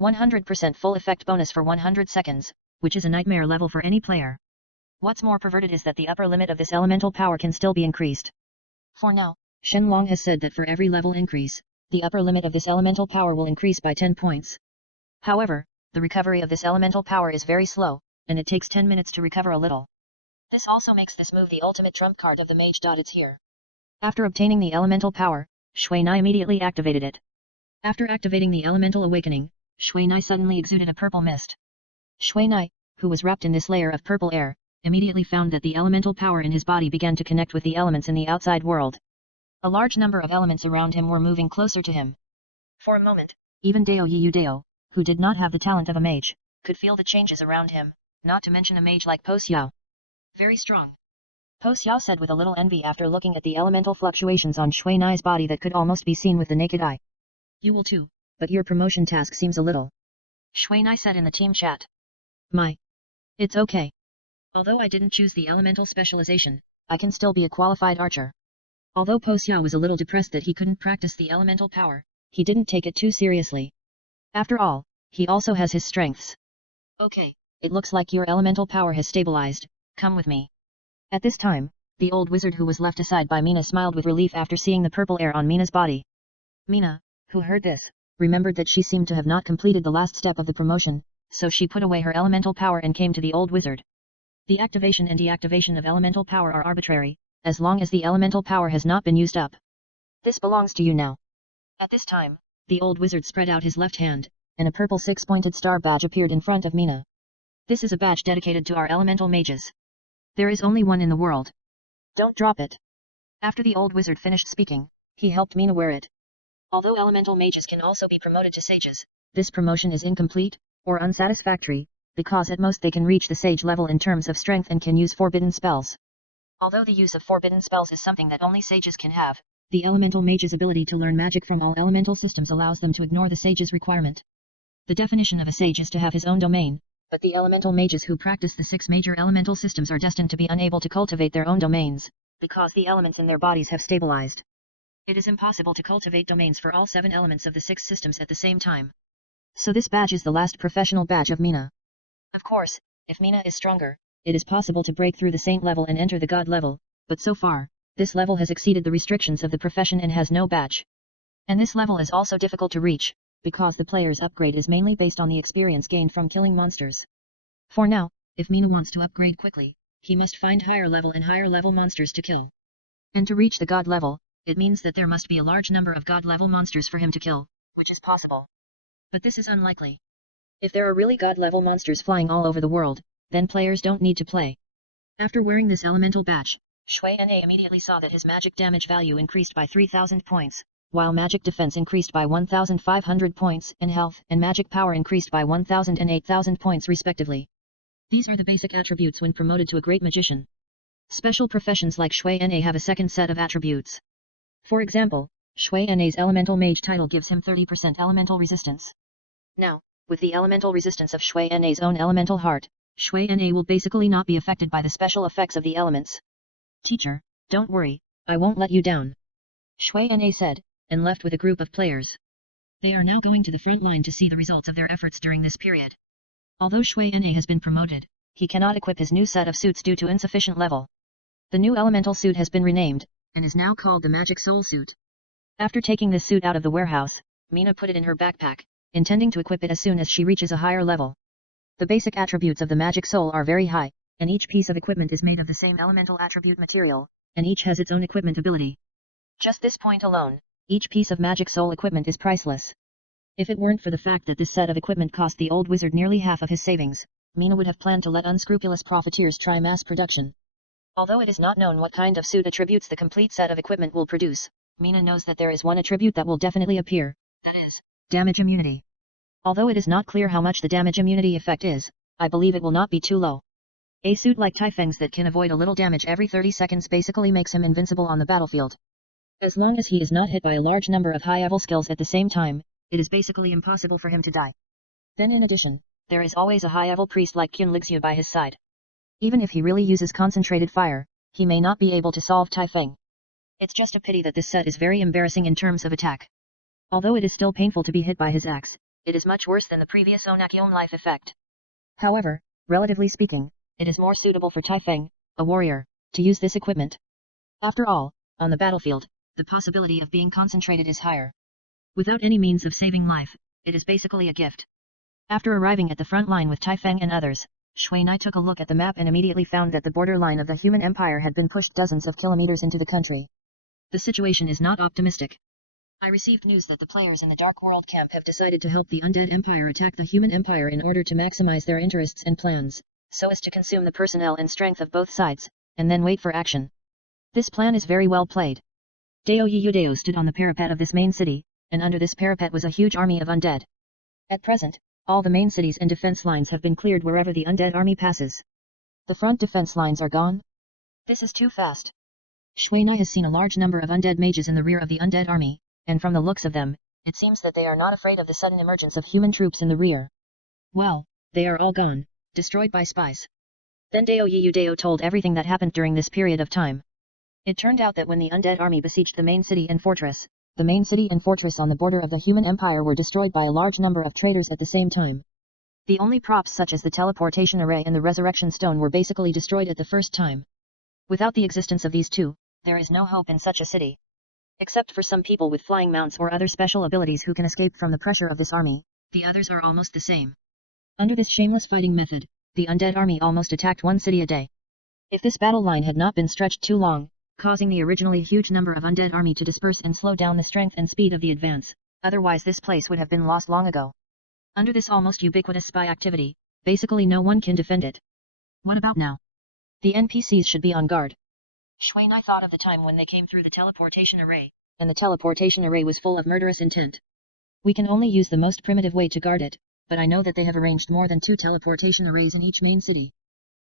100% full effect bonus for 100 seconds, which is a nightmare level for any player. What's more perverted is that the upper limit of this elemental power can still be increased. For now, Shenlong has said that for every level increase, the upper limit of this elemental power will increase by 10 points. However, the recovery of this elemental power is very slow, and it takes 10 minutes to recover a little. This also makes this move the ultimate trump card of the mage. It's here. After obtaining the elemental power, Shui Nai immediately activated it. After activating the Elemental Awakening, Shui Nai suddenly exuded a purple mist. Shui Nai, who was wrapped in this layer of purple air, immediately found that the elemental power in his body began to connect with the elements in the outside world. A large number of elements around him were moving closer to him. For a moment, even Dao Yiyu Dao, who did not have the talent of a mage, could feel the changes around him, not to mention a mage like Po Xiao. Very strong. Po Xiao said with a little envy after looking at the elemental fluctuations on Shui Nai's body that could almost be seen with the naked eye. You will too, but your promotion task seems a little. Shui Nai said in the team chat. It's okay. Although I didn't choose the elemental specialization, I can still be a qualified archer. Although Po Xiao was a little depressed that he couldn't practice the elemental power, he didn't take it too seriously. After all, he also has his strengths. Okay, it looks like your elemental power has stabilized, come with me. At this time, the old wizard who was left aside by Mina smiled with relief after seeing the purple air on Mina's body. Mina, who heard this, remembered that she seemed to have not completed the last step of the promotion, so she put away her elemental power and came to the old wizard. The activation and deactivation of elemental power are arbitrary, as long as the elemental power has not been used up. This belongs to you now. At this time, the old wizard spread out his left hand, and a purple six-pointed star badge appeared in front of Mina. This is a badge dedicated to our elemental mages. There is only one in the world. Don't drop it. After the old wizard finished speaking, he helped Mina wear it. Although elemental mages can also be promoted to sages, this promotion is incomplete, or unsatisfactory, because at most they can reach the sage level in terms of strength and can use forbidden spells. Although the use of forbidden spells is something that only sages can have, the elemental mage's ability to learn magic from all elemental systems allows them to ignore the sage's requirement. The definition of a sage is to have his own domain, but the elemental mages who practice the 6 major elemental systems are destined to be unable to cultivate their own domains, because the elements in their bodies have stabilized. It is impossible to cultivate domains for all 7 elements of the 6 systems at the same time. So this badge is the last professional badge of Mina. Of course, if Mina is stronger, it is possible to break through the saint level and enter the god level, but so far, this level has exceeded the restrictions of the profession and has no badge. And this level is also difficult to reach, because the player's upgrade is mainly based on the experience gained from killing monsters. For now, if Mina wants to upgrade quickly, he must find higher level monsters to kill. And to reach the god level, it means that there must be a large number of god level monsters for him to kill, which is possible. But this is unlikely. If there are really god level monsters flying all over the world, then players don't need to play. After wearing this elemental badge, Shui Na immediately saw that his magic damage value increased by 3,000 points, while magic defense increased by 1,500 points and health and magic power increased by 1,000 and 8,000 points respectively. These are the basic attributes when promoted to a great magician. Special professions like Shui Na have a second set of attributes. For example, Shui Na's elemental mage title gives him 30% elemental resistance. Now, with the elemental resistance of Shui Na's own elemental heart, Shui Na will basically not be affected by the special effects of the elements. Teacher, don't worry, I won't let you down. Shui Na said, and left with a group of players. They are now going to the front line to see the results of their efforts during this period. Although Shui Na has been promoted, he cannot equip his new set of suits due to insufficient level. The new elemental suit has been renamed, and is now called the Magic Soul Suit. After taking this suit out of the warehouse, Mina put it in her backpack, intending to equip it as soon as she reaches a higher level. The basic attributes of the Magic Soul are very high, and each piece of equipment is made of the same elemental attribute material, and each has its own equipment ability. Just this point alone, each piece of Magic Soul equipment is priceless. If it weren't for the fact that this set of equipment cost the old wizard nearly half of his savings, Mina would have planned to let unscrupulous profiteers try mass production. Although it is not known what kind of suit attributes the complete set of equipment will produce, Mina knows that there is one attribute that will definitely appear, that is, damage immunity. Although it is not clear how much the damage immunity effect is, I believe it will not be too low. A suit like Taifeng's that can avoid a little damage every 30 seconds basically makes him invincible on the battlefield. As long as he is not hit by a large number of high-level skills at the same time, it is basically impossible for him to die. Then in addition, there is always a high-level priest like Qun Lixu by his side. Even if he really uses concentrated fire, he may not be able to solve Taifeng. It's just a pity that this set is very embarrassing in terms of attack. Although it is still painful to be hit by his axe, it is much worse than the previous Onakion life effect. However, relatively speaking, it is more suitable for Taifeng, a warrior, to use this equipment. After all, on the battlefield, the possibility of being concentrated is higher. Without any means of saving life, it is basically a gift. After arriving at the front line with Taifeng and others, Shui Nai took a look at the map and immediately found that the borderline of the human empire had been pushed dozens of kilometers into the country. The situation is not optimistic. I received news that the players in the Dark World camp have decided to help the Undead Empire attack the human empire in order to maximize their interests and plans, so as to consume the personnel and strength of both sides, and then wait for action. This plan is very well played. Dao Yudao stood on the parapet of this main city, and under this parapet was a huge army of undead. At present, all the main cities and defense lines have been cleared wherever the undead army passes. The front defense lines are gone? This is too fast. Shui Nai has seen a large number of undead mages in the rear of the undead army, and from the looks of them, it seems that they are not afraid of the sudden emergence of human troops in the rear. Well, they are all gone, destroyed by spies. Then Dao Yudao told everything that happened during this period of time. It turned out that when the undead army besieged the main city and fortress, the main city and fortress on the border of the human empire were destroyed by a large number of traitors at the same time. The only props such as the teleportation array and the resurrection stone were basically destroyed at the first time. Without the existence of these two, there is no hope in such a city. Except for some people with flying mounts or other special abilities who can escape from the pressure of this army, the others are almost the same. Under this shameless fighting method, the undead army almost attacked one city a day. If this battle line had not been stretched too long, causing the originally huge number of undead army to disperse and slow down the strength and speed of the advance, otherwise this place would have been lost long ago. Under this almost ubiquitous spy activity, basically no one can defend it. What about now? The NPCs should be on guard. Shui Nai thought of the time when they came through the teleportation array, and the teleportation array was full of murderous intent. We can only use the most primitive way to guard it, but I know that they have arranged more than 2 teleportation arrays in each main city.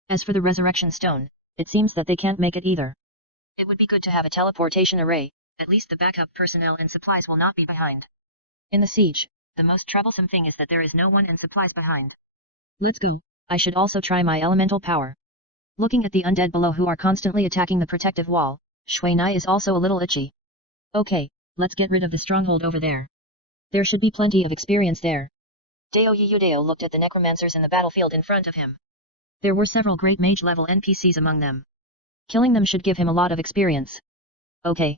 As for the resurrection stone, it seems that they can't make it either. It would be good to have a teleportation array, at least the backup personnel and supplies will not be behind. In the siege, the most troublesome thing is that there is no one and supplies behind. Let's go. I should also try my elemental power. Looking at the undead below who are constantly attacking the protective wall, Shui Nai is also a little itchy. Okay, let's get rid of the stronghold over there. There should be plenty of experience there. Dao Yudao looked at the necromancers in the battlefield in front of him. There were several great mage-level NPCs among them. Killing them should give him a lot of experience. Okay.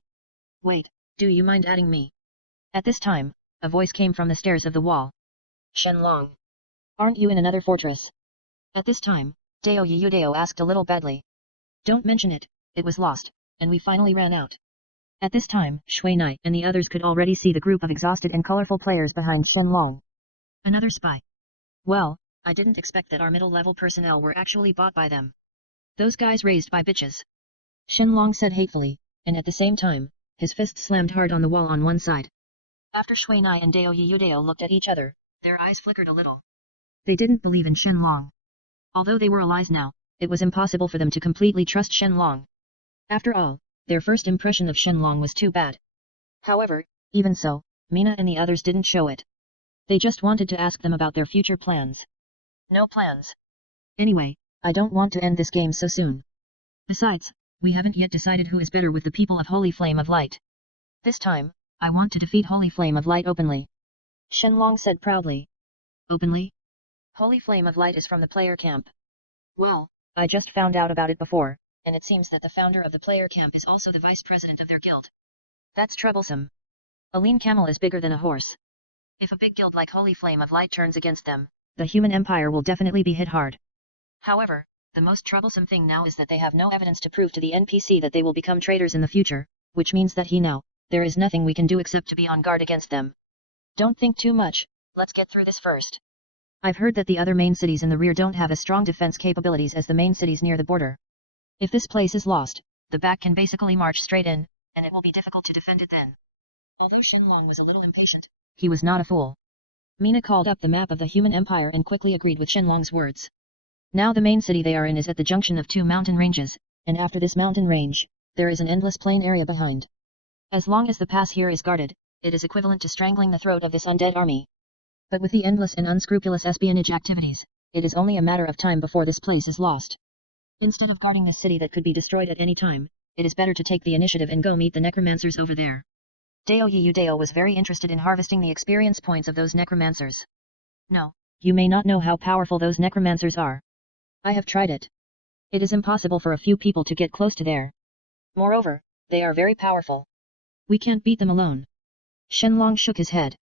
Wait, do you mind adding me? At this time, a voice came from the stairs of the wall. Shenlong. Aren't you in another fortress? At this time, Dao Yudao asked a little badly. Don't mention it, it was lost, and we finally ran out. At this time, Shui Nai and the others could already see the group of exhausted and colorful players behind Shenlong. Another spy. Well, I didn't expect that our middle-level personnel were actually bought by them. Those guys raised by bitches. Shenlong said hatefully, and at the same time, his fist slammed hard on the wall on one side. After Shui Nai and Dao Yudao looked at each other, their eyes flickered a little. They didn't believe in Shenlong. Although they were allies now, it was impossible for them to completely trust Shenlong. After all, their first impression of Shenlong was too bad. However, even so, Mina and the others didn't show it. They just wanted to ask them about their future plans. No plans. Anyway, I don't want to end this game so soon. Besides, we haven't yet decided who is better with the people of Holy Flame of Light. This time, I want to defeat Holy Flame of Light openly. Shenlong said proudly. Openly? Holy Flame of Light is from the player camp. Well, I just found out about it before, and it seems that the founder of the player camp is also the vice president of their guild. That's troublesome. A lean camel is bigger than a horse. If a big guild like Holy Flame of Light turns against them, the human empire will definitely be hit hard. However, the most troublesome thing now is that they have no evidence to prove to the NPC that they will become traitors in the future, which means that there is nothing we can do except to be on guard against them. Don't think too much, let's get through this first. I've heard that the other main cities in the rear don't have as strong defense capabilities as the main cities near the border. If this place is lost, the back can basically march straight in, and it will be difficult to defend it then. Although Shenlong was a little impatient, he was not a fool. Mina called up the map of the human empire and quickly agreed with Shenlong's words. Now the main city they are in is at the junction of two mountain ranges, and after this mountain range, there is an endless plain area behind. As long as the pass here is guarded, it is equivalent to strangling the throat of this undead army. But with the endless and unscrupulous espionage activities, it is only a matter of time before this place is lost. Instead of guarding this city that could be destroyed at any time, it is better to take the initiative and go meet the necromancers over there. Dao Yudao was very interested in harvesting the experience points of those necromancers. No, you may not know how powerful those necromancers are. I have tried it. It is impossible for a few people to get close to there. Moreover, they are very powerful. We can't beat them alone. Shenlong shook his head.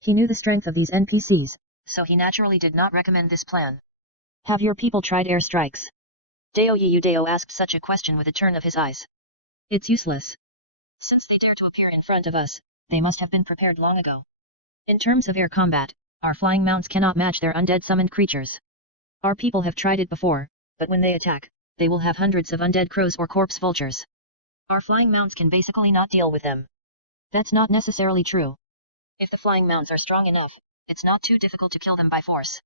He knew the strength of these NPCs, so he naturally did not recommend this plan. Have your people tried airstrikes? Dao Yudao asked such a question with a turn of his eyes. It's useless. Since they dare to appear in front of us, they must have been prepared long ago. In terms of air combat, our flying mounts cannot match their undead summoned creatures. Our people have tried it before, but when they attack, they will have hundreds of undead crows or corpse vultures. Our flying mounts can basically not deal with them. That's not necessarily true. If the flying mounts are strong enough, it's not too difficult to kill them by force.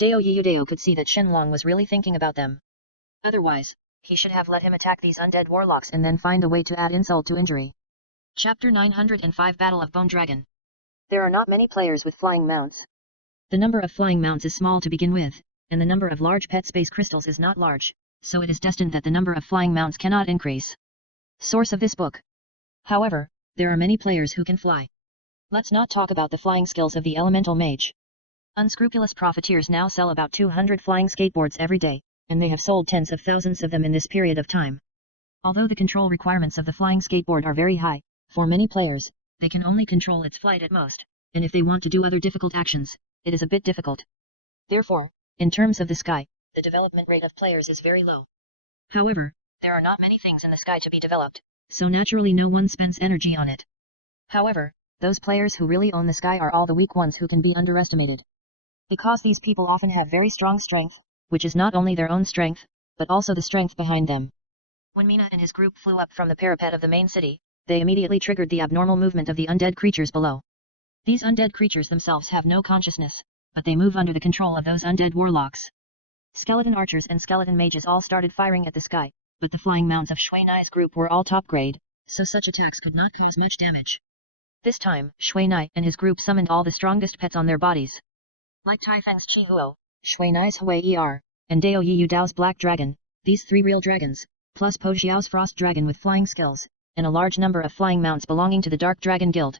Dao Yudao could see that Shenlong was really thinking about them. Otherwise, he should have let him attack these undead warlocks and then find a way to add insult to injury. Chapter 905 Battle of Bone Dragon. There are not many players with flying mounts. The number of flying mounts is small to begin with, and the number of large pet space crystals is not large, so it is destined that the number of flying mounts cannot increase. Source of this book. However, there are many players who can fly. Let's not talk about the flying skills of the elemental mage. Unscrupulous profiteers now sell about 200 flying skateboards every day, and they have sold tens of thousands of them in this period of time. Although the control requirements of the flying skateboard are very high, for many players, they can only control its flight at most, and if they want to do other difficult actions, it is a bit difficult. Therefore, in terms of the sky, the development rate of players is very low. However, there are not many things in the sky to be developed, so naturally no one spends energy on it. However, those players who really own the sky are all the weak ones who can be underestimated. Because these people often have very strong strength, which is not only their own strength, but also the strength behind them. When Mina and his group flew up from the parapet of the main city, they immediately triggered the abnormal movement of the undead creatures below. These undead creatures themselves have no consciousness, but they move under the control of those undead warlocks. Skeleton archers and skeleton mages all started firing at the sky, but the flying mounts of Shui Nai's group were all top grade, so such attacks could not cause much damage. This time, Shui Nai and his group summoned all the strongest pets on their bodies. Like Tai Feng's Chi Huo, Shui Nai's Hui Er, and Dao Yudao's Black Dragon, these three real dragons, plus Po Xiao's Frost Dragon with flying skills, and a large number of flying mounts belonging to the Dark Dragon Guild.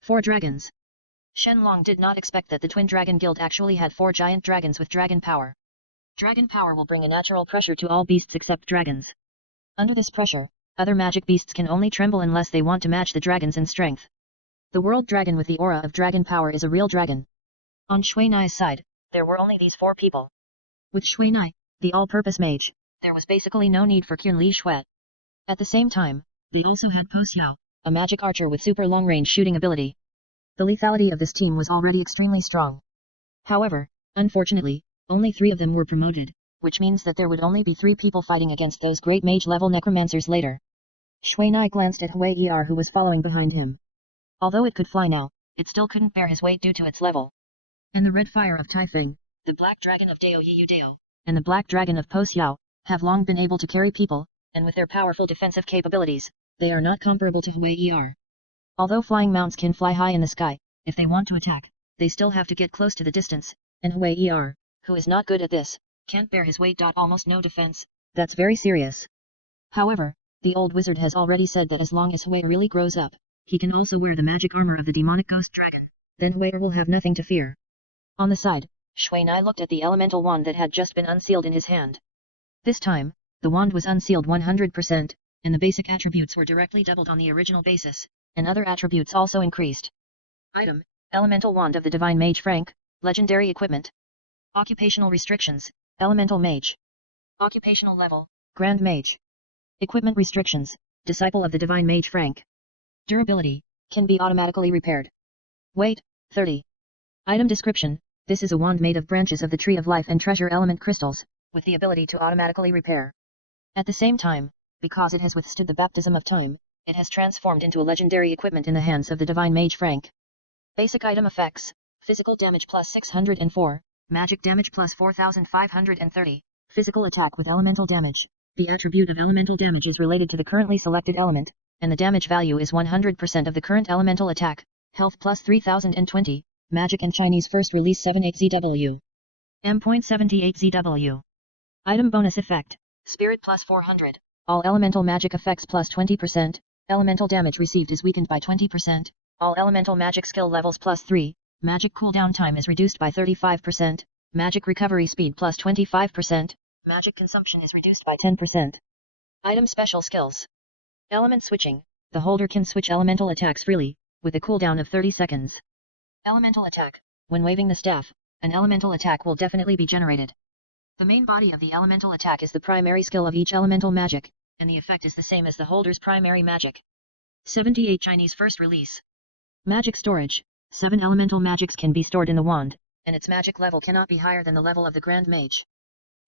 4 dragons. Shenlong did not expect that the Twin Dragon Guild actually had 4 giant dragons with dragon power. Dragon power will bring a natural pressure to all beasts except dragons. Under this pressure, other magic beasts can only tremble unless they want to match the dragons in strength. The world dragon with the aura of dragon power is a real dragon. On Shui Nai's side, there were only these 4 people. With Shui Nai, the all-purpose mage, there was basically no need for Qun Li Shui. At the same time, they also had Po Xiao, a magic archer with super long-range shooting ability. The lethality of this team was already extremely strong. However, unfortunately, only 3 of them were promoted, which means that there would only be 3 people fighting against those great mage-level necromancers later. Shui Nai glanced at Hui Er who was following behind him. Although it could fly now, it still couldn't bear his weight due to its level. And the red fire of Tai Feng, the black dragon of Dao Yudao, and the black dragon of Po Xiao, have long been able to carry people, and with their powerful defensive capabilities, they are not comparable to Hui Er. Although flying mounts can fly high in the sky, if they want to attack, they still have to get close to the distance, and Hui Er, who is not good at this, can't bear his weight. Almost no defense, that's very serious. However, the old wizard has already said that as long as Hui really grows up, he can also wear the magic armor of the demonic ghost dragon, then Hui will have nothing to fear. On the side, Shui Nai looked at the elemental wand that had just been unsealed in his hand. This time, the wand was unsealed 100%, and the basic attributes were directly doubled on the original basis, and other attributes also increased. Item: Elemental Wand of the Divine Mage Frank, Legendary Equipment. Occupational Restrictions: Elemental Mage. Occupational Level: Grand Mage. Equipment Restrictions: Disciple of the Divine Mage Frank. Durability: Can be automatically repaired. Weight: 30. Item Description: This is a wand made of branches of the Tree of Life and treasure element crystals, with the ability to automatically repair. At the same time, because it has withstood the baptism of time, it has transformed into a legendary equipment in the hands of the Divine Mage Frank. Basic item effects: Physical damage plus 604, Magic damage plus 4530, Physical attack with elemental damage. The attribute of elemental damage is related to the currently selected element, and the damage value is 100% of the current elemental attack. Health plus 3020, Magic and Chinese first release 78ZW. M.78ZW. Item bonus effect: Spirit plus 400. All elemental magic effects plus 20%, elemental damage received is weakened by 20%, all elemental magic skill levels plus 3, magic cooldown time is reduced by 35%, magic recovery speed plus 25%, magic consumption is reduced by 10%. Item special skills: Element switching: the holder can switch elemental attacks freely, with a cooldown of 30 seconds. Elemental attack: when waving the staff, an elemental attack will definitely be generated. The main body of the elemental attack is the primary skill of each elemental magic, and the effect is the same as the holder's primary magic. 78 Chinese first release. Magic storage: 7 elemental magics can be stored in the wand, and its magic level cannot be higher than the level of the Grand Mage.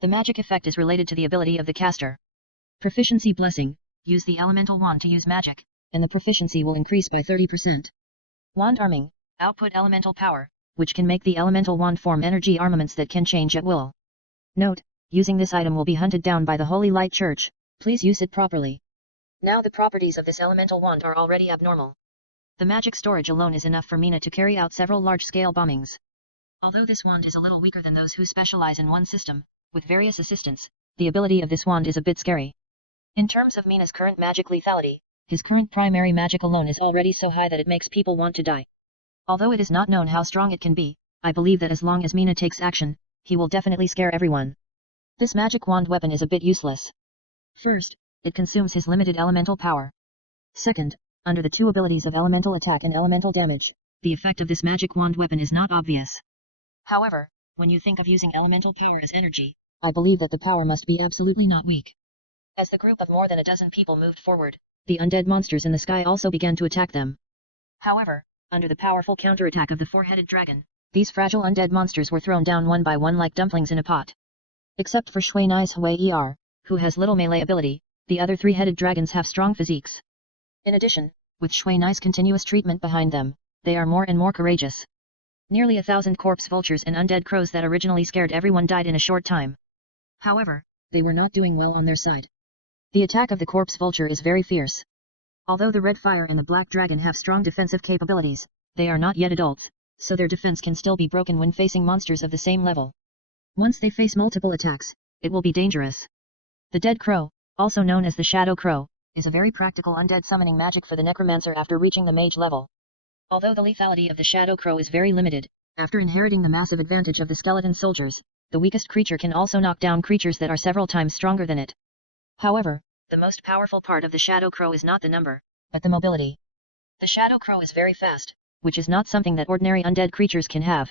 The magic effect is related to the ability of the caster. Proficiency blessing: use the elemental wand to use magic, and the proficiency will increase by 30%. Wand arming: output elemental power, which can make the elemental wand form energy armaments that can change at will. Note: using this item will be hunted down by the Holy Light Church, please use it properly. Now the properties of this elemental wand are already abnormal. The magic storage alone is enough for Mina to carry out several large-scale bombings. Although this wand is a little weaker than those who specialize in one system, with various assistants, the ability of this wand is a bit scary. In terms of Mina's current magic lethality, his current primary magic alone is already so high that it makes people want to die. Although it is not known how strong it can be, I believe that as long as Mina takes action, he will definitely scare everyone. This magic wand weapon is a bit useless. First, it consumes his limited elemental power. Second, under the two abilities of elemental attack and elemental damage, the effect of this magic wand weapon is not obvious. However, when you think of using elemental power as energy, I believe that the power must be absolutely not weak. As the group of more than a dozen people moved forward, the undead monsters in the sky also began to attack them. However, under the powerful counterattack of the four-headed dragon, these fragile undead monsters were thrown down one by one like dumplings in a pot. Except for Shui Nai's Hui Er, who has little melee ability, the other three-headed dragons have strong physiques. In addition, with Shui Nai's continuous treatment behind them, they are more and more courageous. Nearly 1,000 corpse vultures and undead crows that originally scared everyone died in a short time. However, they were not doing well on their side. The attack of the corpse vulture is very fierce. Although the red fire and the black dragon have strong defensive capabilities, they are not yet adults, so their defense can still be broken when facing monsters of the same level. Once they face multiple attacks, it will be dangerous. The dead crow, also known as the shadow crow, is a very practical undead summoning magic for the necromancer after reaching the mage level. Although the lethality of the shadow crow is very limited, after inheriting the massive advantage of the skeleton soldiers, the weakest creature can also knock down creatures that are several times stronger than it. However, the most powerful part of the shadow crow is not the number, but the mobility. The shadow crow is very fast, which is not something that ordinary undead creatures can have.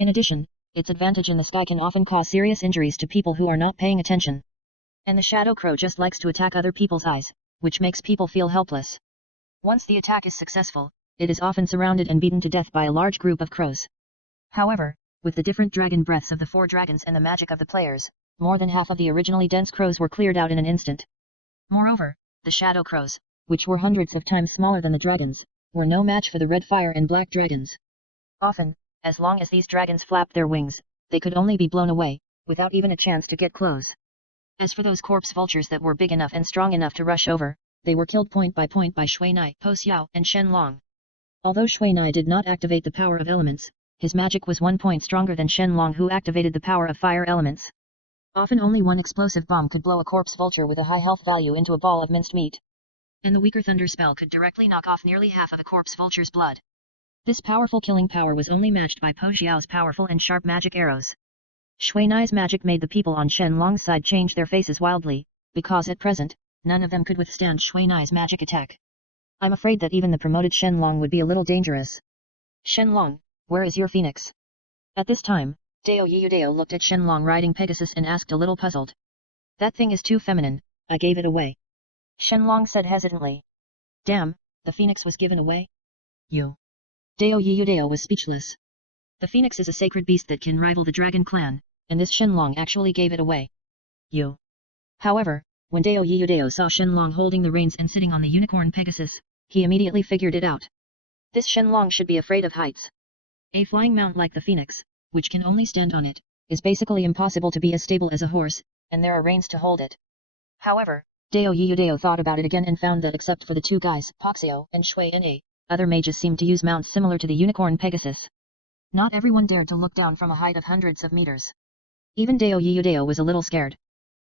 In addition, its advantage in the sky can often cause serious injuries to people who are not paying attention. And the shadow crow just likes to attack other people's eyes, which makes people feel helpless. Once the attack is successful, it is often surrounded and beaten to death by a large group of crows. However, with the different dragon breaths of the four dragons and the magic of the players, more than half of the originally dense crows were cleared out in an instant. Moreover, the shadow crows, which were hundreds of times smaller than the dragons, were no match for the red fire and black dragons. Often, as long as these dragons flapped their wings, they could only be blown away, without even a chance to get close. As for those corpse vultures that were big enough and strong enough to rush over, they were killed point by Shui Nai, Po Xiao, and Shen Long. Although Shui Nai did not activate the power of elements, his magic was 1 point stronger than Shen Long, who activated the power of fire elements. Often only one explosive bomb could blow a corpse vulture with a high health value into a ball of minced meat. And the weaker thunder spell could directly knock off nearly half of a corpse vulture's blood. This powerful killing power was only matched by Po Xiao's powerful and sharp magic arrows. Shui Nai's magic made the people on Shen Long's side change their faces wildly, because at present, none of them could withstand Shui Nai's magic attack. I'm afraid that even the promoted Shen Long would be a little dangerous. Shen Long, where is your phoenix? At this time, Dao Yiyudao looked at Shen Long riding Pegasus and asked a little puzzled. That thing is too feminine, I gave it away. Shen Long said hesitantly. Damn, the phoenix was given away? You. Dao Yiyudao was speechless. The phoenix is a sacred beast that can rival the dragon clan, and this Shen Long actually gave it away. You. However, when Dao Yiyudao saw Shen Long holding the reins and sitting on the unicorn Pegasus, he immediately figured it out. This Shen Long should be afraid of heights. A flying mount like the phoenix, which can only stand on it, is basically impossible to be as stable as a horse, and there are reins to hold it. However, Dao Yiyudao thought about it again and found that except for the two guys, Poxio and Shui Na, other mages seemed to use mounts similar to the unicorn Pegasus. Not everyone dared to look down from a height of hundreds of meters. Even Dao Yiyudao was a little scared.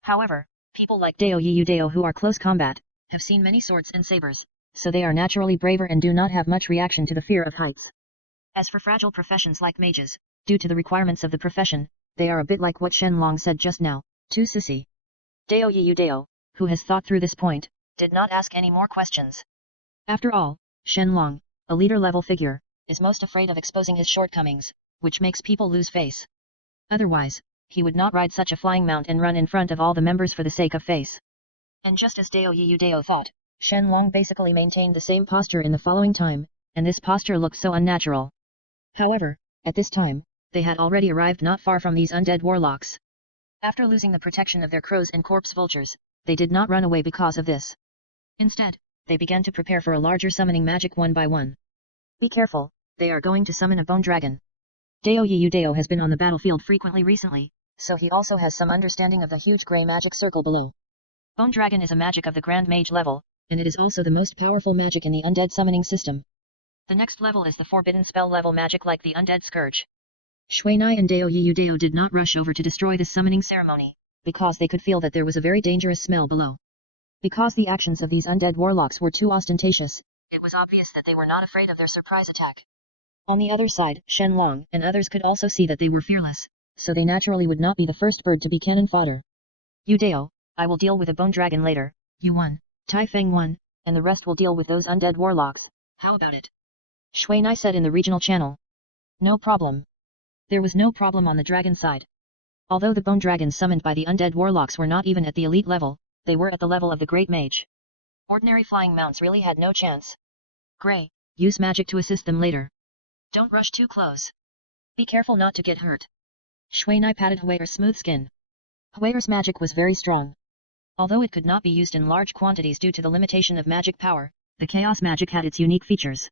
However, people like Dao Yiyudao who are close combat, have seen many swords and sabers, so they are naturally braver and do not have much reaction to the fear of heights. As for fragile professions like mages, due to the requirements of the profession, they are a bit like what Shen Long said just now, too sissy. Dao Yiyudao, who has thought through this point, did not ask any more questions. After all, Shen Long, a leader-level figure, is most afraid of exposing his shortcomings, which makes people lose face. Otherwise, he would not ride such a flying mount and run in front of all the members for the sake of face. And just as Dao Yiyudao thought, Shen Long basically maintained the same posture in the following time, and this posture looked so unnatural. However, at this time, they had already arrived not far from these undead warlocks. After losing the protection of their crows and corpse vultures, they did not run away because of this. Instead, they began to prepare for a larger summoning magic one by one. Be careful, they are going to summon a bone dragon. Dao Yiyudao has been on the battlefield frequently recently, so he also has some understanding of the huge grey magic circle below. Bone dragon is a magic of the grand mage level, and it is also the most powerful magic in the undead summoning system. The next level is the forbidden spell level magic like the undead scourge. Shui Nai and Dao Yiyudao did not rush over to destroy this summoning ceremony, because they could feel that there was a very dangerous smell below. Because the actions of these undead warlocks were too ostentatious, it was obvious that they were not afraid of their surprise attack. On the other side, Shen Long and others could also see that they were fearless, so they naturally would not be the first bird to be cannon fodder. You Dao, I will deal with a bone dragon later, you won, Tai Feng won, and the rest will deal with those undead warlocks, how about it? Shui Nai said in the regional channel. No problem. There was no problem on the dragon side. Although the bone dragons summoned by the undead warlocks were not even at the elite level, they were at the level of the great mage. Ordinary flying mounts really had no chance. Grey, use magic to assist them later. Don't rush too close. Be careful not to get hurt. Shui Nai patted Huayer's smooth skin. Huayer's magic was very strong. Although it could not be used in large quantities due to the limitation of magic power, the chaos magic had its unique features.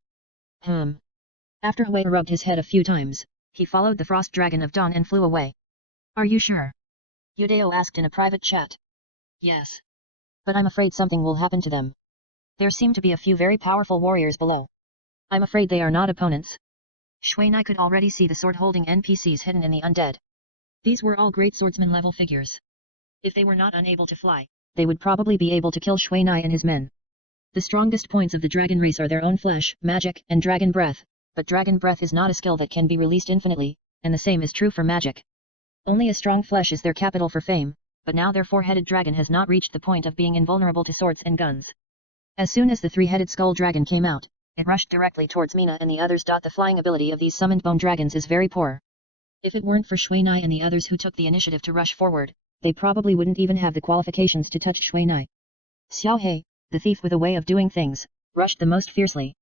After Huayer rubbed his head a few times, he followed the frost dragon of dawn and flew away. Are you sure? Yudao asked in a private chat. Yes. But I'm afraid something will happen to them. There seem to be a few very powerful warriors below. I'm afraid they are not opponents. Shui Nai could already see the sword-holding NPCs hidden in the undead. These were all great swordsman-level figures. If they were not unable to fly, they would probably be able to kill Shui Nai and his men. The strongest points of the dragon race are their own flesh, magic, and dragon breath, but dragon breath is not a skill that can be released infinitely, and the same is true for magic. Only a strong flesh is their capital for fame, but now their four-headed dragon has not reached the point of being invulnerable to swords and guns. As soon as the three-headed skull dragon came out, it rushed directly towards Mina and the others. The flying ability of these summoned bone dragons is very poor. If it weren't for Shui Nai and the others who took the initiative to rush forward, they probably wouldn't even have the qualifications to touch Shui Nai. Xiao He, the thief with a way of doing things, rushed the most fiercely.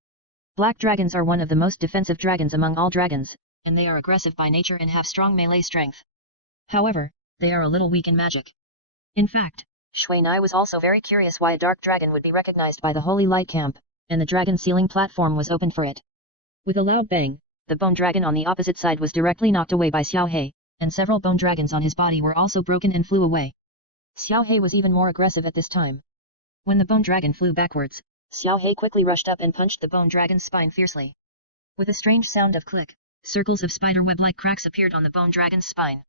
Black dragons are one of the most defensive dragons among all dragons, and they are aggressive by nature and have strong melee strength. However, they are a little weak in magic. In fact, Shui Nai was also very curious why a dark dragon would be recognized by the Holy Light Camp, and the dragon ceiling platform was opened for it. With a loud bang, the bone dragon on the opposite side was directly knocked away by Xiao He, and several bone dragons on his body were also broken and flew away. Xiao He was even more aggressive at this time. When the bone dragon flew backwards, Xiao He quickly rushed up and punched the bone dragon's spine fiercely. With a strange sound of click, circles of spiderweb-like cracks appeared on the bone dragon's spine.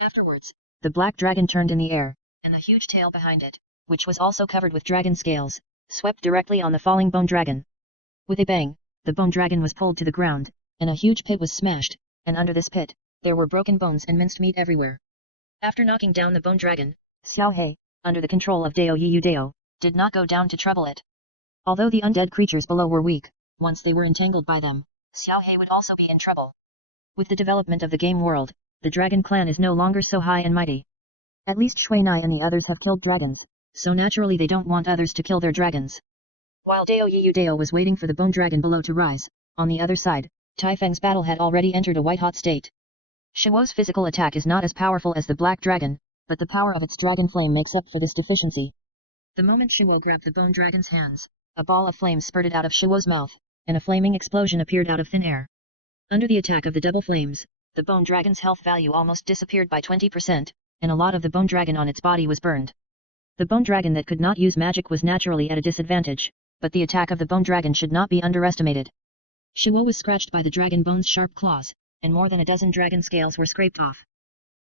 Afterwards, the black dragon turned in the air, and the huge tail behind it, which was also covered with dragon scales, swept directly on the falling bone dragon. With a bang, the bone dragon was pulled to the ground, and a huge pit was smashed, and under this pit, there were broken bones and minced meat everywhere. After knocking down the bone dragon, Xiao He, under the control of Dao Yu Dao, did not go down to trouble it. Although the undead creatures below were weak, once they were entangled by them, Xiao He would also be in trouble. With the development of the game world, the dragon clan is no longer so high and mighty. At least Shui Nai and the others have killed dragons, so naturally they don't want others to kill their dragons. While Dao Yu Dao was waiting for the bone dragon below to rise, on the other side, Tai Feng's battle had already entered a white-hot state. Shuo's physical attack is not as powerful as the black dragon, but the power of its dragon flame makes up for this deficiency. The moment Shuo grabbed the bone dragon's hands, a ball of flame spurted out of Shuo's mouth, and a flaming explosion appeared out of thin air. Under the attack of the double flames, the bone dragon's health value almost disappeared by 20%, and a lot of the bone dragon on its body was burned. The bone dragon that could not use magic was naturally at a disadvantage, but the attack of the bone dragon should not be underestimated. Shuo was scratched by the dragon bone's sharp claws, and more than a dozen dragon scales were scraped off.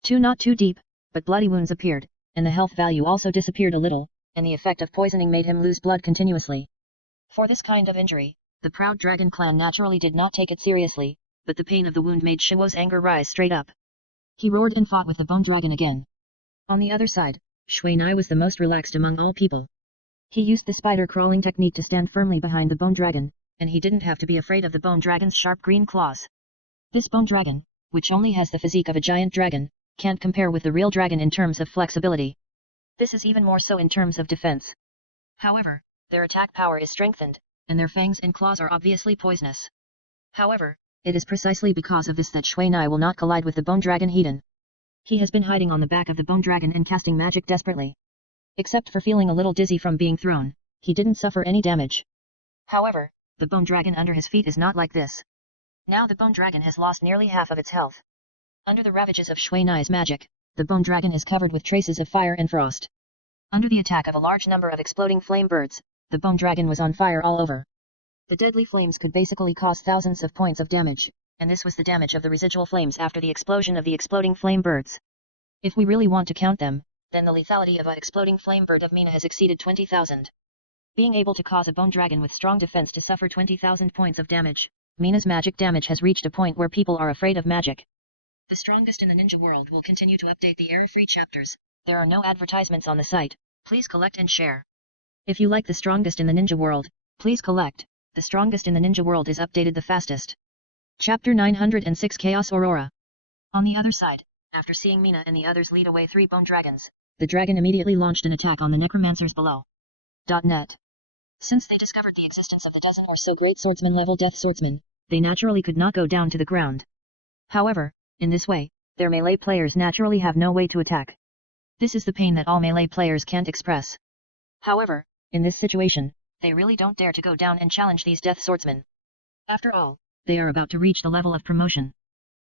Two not too deep, but bloody wounds appeared, and the health value also disappeared a little, and the effect of poisoning made him lose blood continuously. For this kind of injury, the proud dragon clan naturally did not take it seriously, but the pain of the wound made Shuo's anger rise straight up. He roared and fought with the bone dragon again. On the other side, Shui Nai was the most relaxed among all people. He used the spider crawling technique to stand firmly behind the bone dragon, and he didn't have to be afraid of the bone dragon's sharp green claws. This bone dragon, which only has the physique of a giant dragon, can't compare with the real dragon in terms of flexibility. This is even more so in terms of defense. However, their attack power is strengthened, and their fangs and claws are obviously poisonous. However, it is precisely because of this that Shui Nai will not collide with the bone dragon hidden. He has been hiding on the back of the bone dragon and casting magic desperately. Except for feeling a little dizzy from being thrown, he didn't suffer any damage. However, the bone dragon under his feet is not like this. Now the bone dragon has lost nearly half of its health. Under the ravages of Shui Nai's magic, the bone dragon is covered with traces of fire and frost. Under the attack of a large number of exploding flame birds, the bone dragon was on fire all over. The deadly flames could basically cause thousands of points of damage, and this was the damage of the residual flames after the explosion of the exploding flame birds. If we really want to count them, then the lethality of a exploding flame bird of Mina has exceeded 20,000. Being able to cause a bone dragon with strong defense to suffer 20,000 points of damage, Mina's magic damage has reached a point where people are afraid of magic. The strongest in the ninja world will continue to update the error-free chapters. There are no advertisements on the site. Please collect and share. If you like the strongest in the ninja world, please collect. The strongest in the ninja world is updated the fastest. Chapter 906 Chaos Aurora. On the other side, after seeing Mina and the others lead away 3 bone dragons, the dragon immediately launched an attack on the necromancers below. .net. Since they discovered the existence of the dozen or so great swordsman-level death swordsmen, they naturally could not go down to the ground. However, in this way, their melee players naturally have no way to attack. This is the pain that all melee players can't express. However, in this situation, they really don't dare to go down and challenge these death swordsmen. After all, they are about to reach the level of promotion.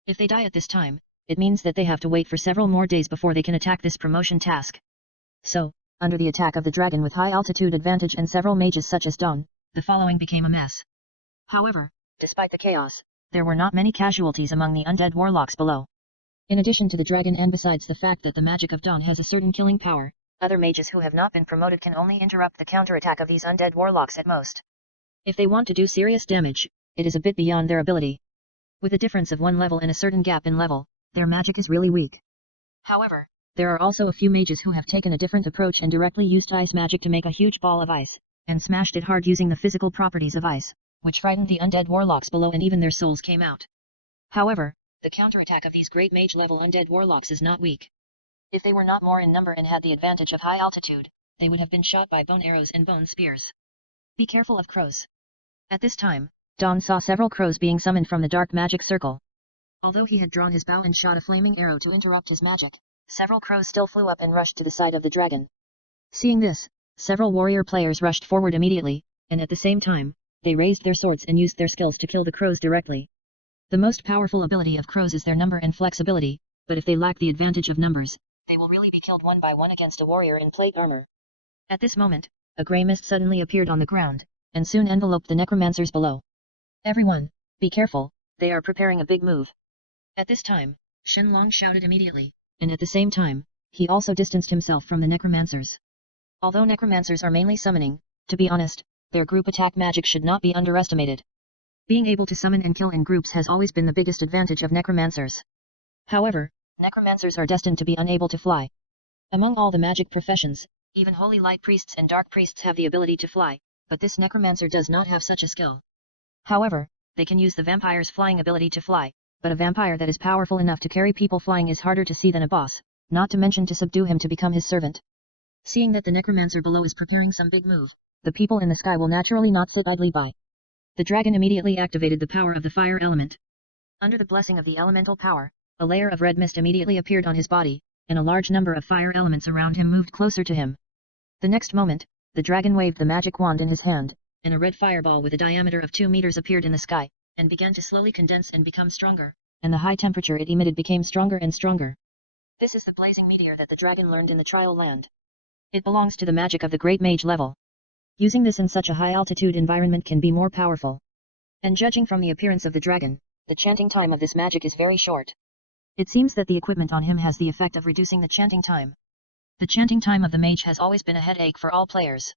If they die at this time, it means that they have to wait for several more days before they can attack this promotion task. So, under the attack of the dragon with high altitude advantage and several mages such as Dawn, the following became a mess. However, despite the chaos, there were not many casualties among the undead warlocks below. In addition to the dragon and besides the fact that the magic of Dawn has a certain killing power, other mages who have not been promoted can only interrupt the counterattack of these undead warlocks at most. If they want to do serious damage, it is a bit beyond their ability. With a difference of 1 level and a certain gap in level, their magic is really weak. However, there are also a few mages who have taken a different approach and directly used ice magic to make a huge ball of ice, and smashed it hard using the physical properties of ice, which frightened the undead warlocks below and even their souls came out. However, the counterattack of these great mage-level undead warlocks is not weak. If they were not more in number and had the advantage of high altitude, they would have been shot by bone arrows and bone spears. Be careful of crows. At this time, Dawn saw several crows being summoned from the dark magic circle. Although he had drawn his bow and shot a flaming arrow to interrupt his magic, several crows still flew up and rushed to the side of the dragon. Seeing this, several warrior players rushed forward immediately, and at the same time, they raised their swords and used their skills to kill the crows directly. The most powerful ability of crows is their number and flexibility, but if they lack the advantage of numbers, they will really be killed one by one against a warrior in plate armor. At this moment, a grey mist suddenly appeared on the ground, and soon enveloped the necromancers below. Everyone, be careful, they are preparing a big move. At this time, Shenlong shouted immediately, and at the same time, he also distanced himself from the necromancers. Although necromancers are mainly summoning, to be honest, their group attack magic should not be underestimated. Being able to summon and kill in groups has always been the biggest advantage of necromancers. However, necromancers are destined to be unable to fly. Among all the magic professions, even holy light priests and dark priests have the ability to fly, but this necromancer does not have such a skill. However, they can use the vampire's flying ability to fly, but a vampire that is powerful enough to carry people flying is harder to see than a boss, not to mention to subdue him to become his servant. Seeing that the necromancer below is preparing some big move, the people in the sky will naturally not sit idly by. The dragon immediately activated the power of the fire element. Under the blessing of the elemental power, a layer of red mist immediately appeared on his body, and a large number of fire elements around him moved closer to him. The next moment, the dragon waved the magic wand in his hand, and a red fireball with a diameter of 2 meters appeared in the sky, and began to slowly condense and become stronger, and the high temperature it emitted became stronger and stronger. This is the blazing meteor that the dragon learned in the trial land. It belongs to the magic of the great mage level. Using this in such a high altitude environment can be more powerful. And judging from the appearance of the dragon, the chanting time of this magic is very short. It seems that the equipment on him has the effect of reducing the chanting time. The chanting time of the mage has always been a headache for all players.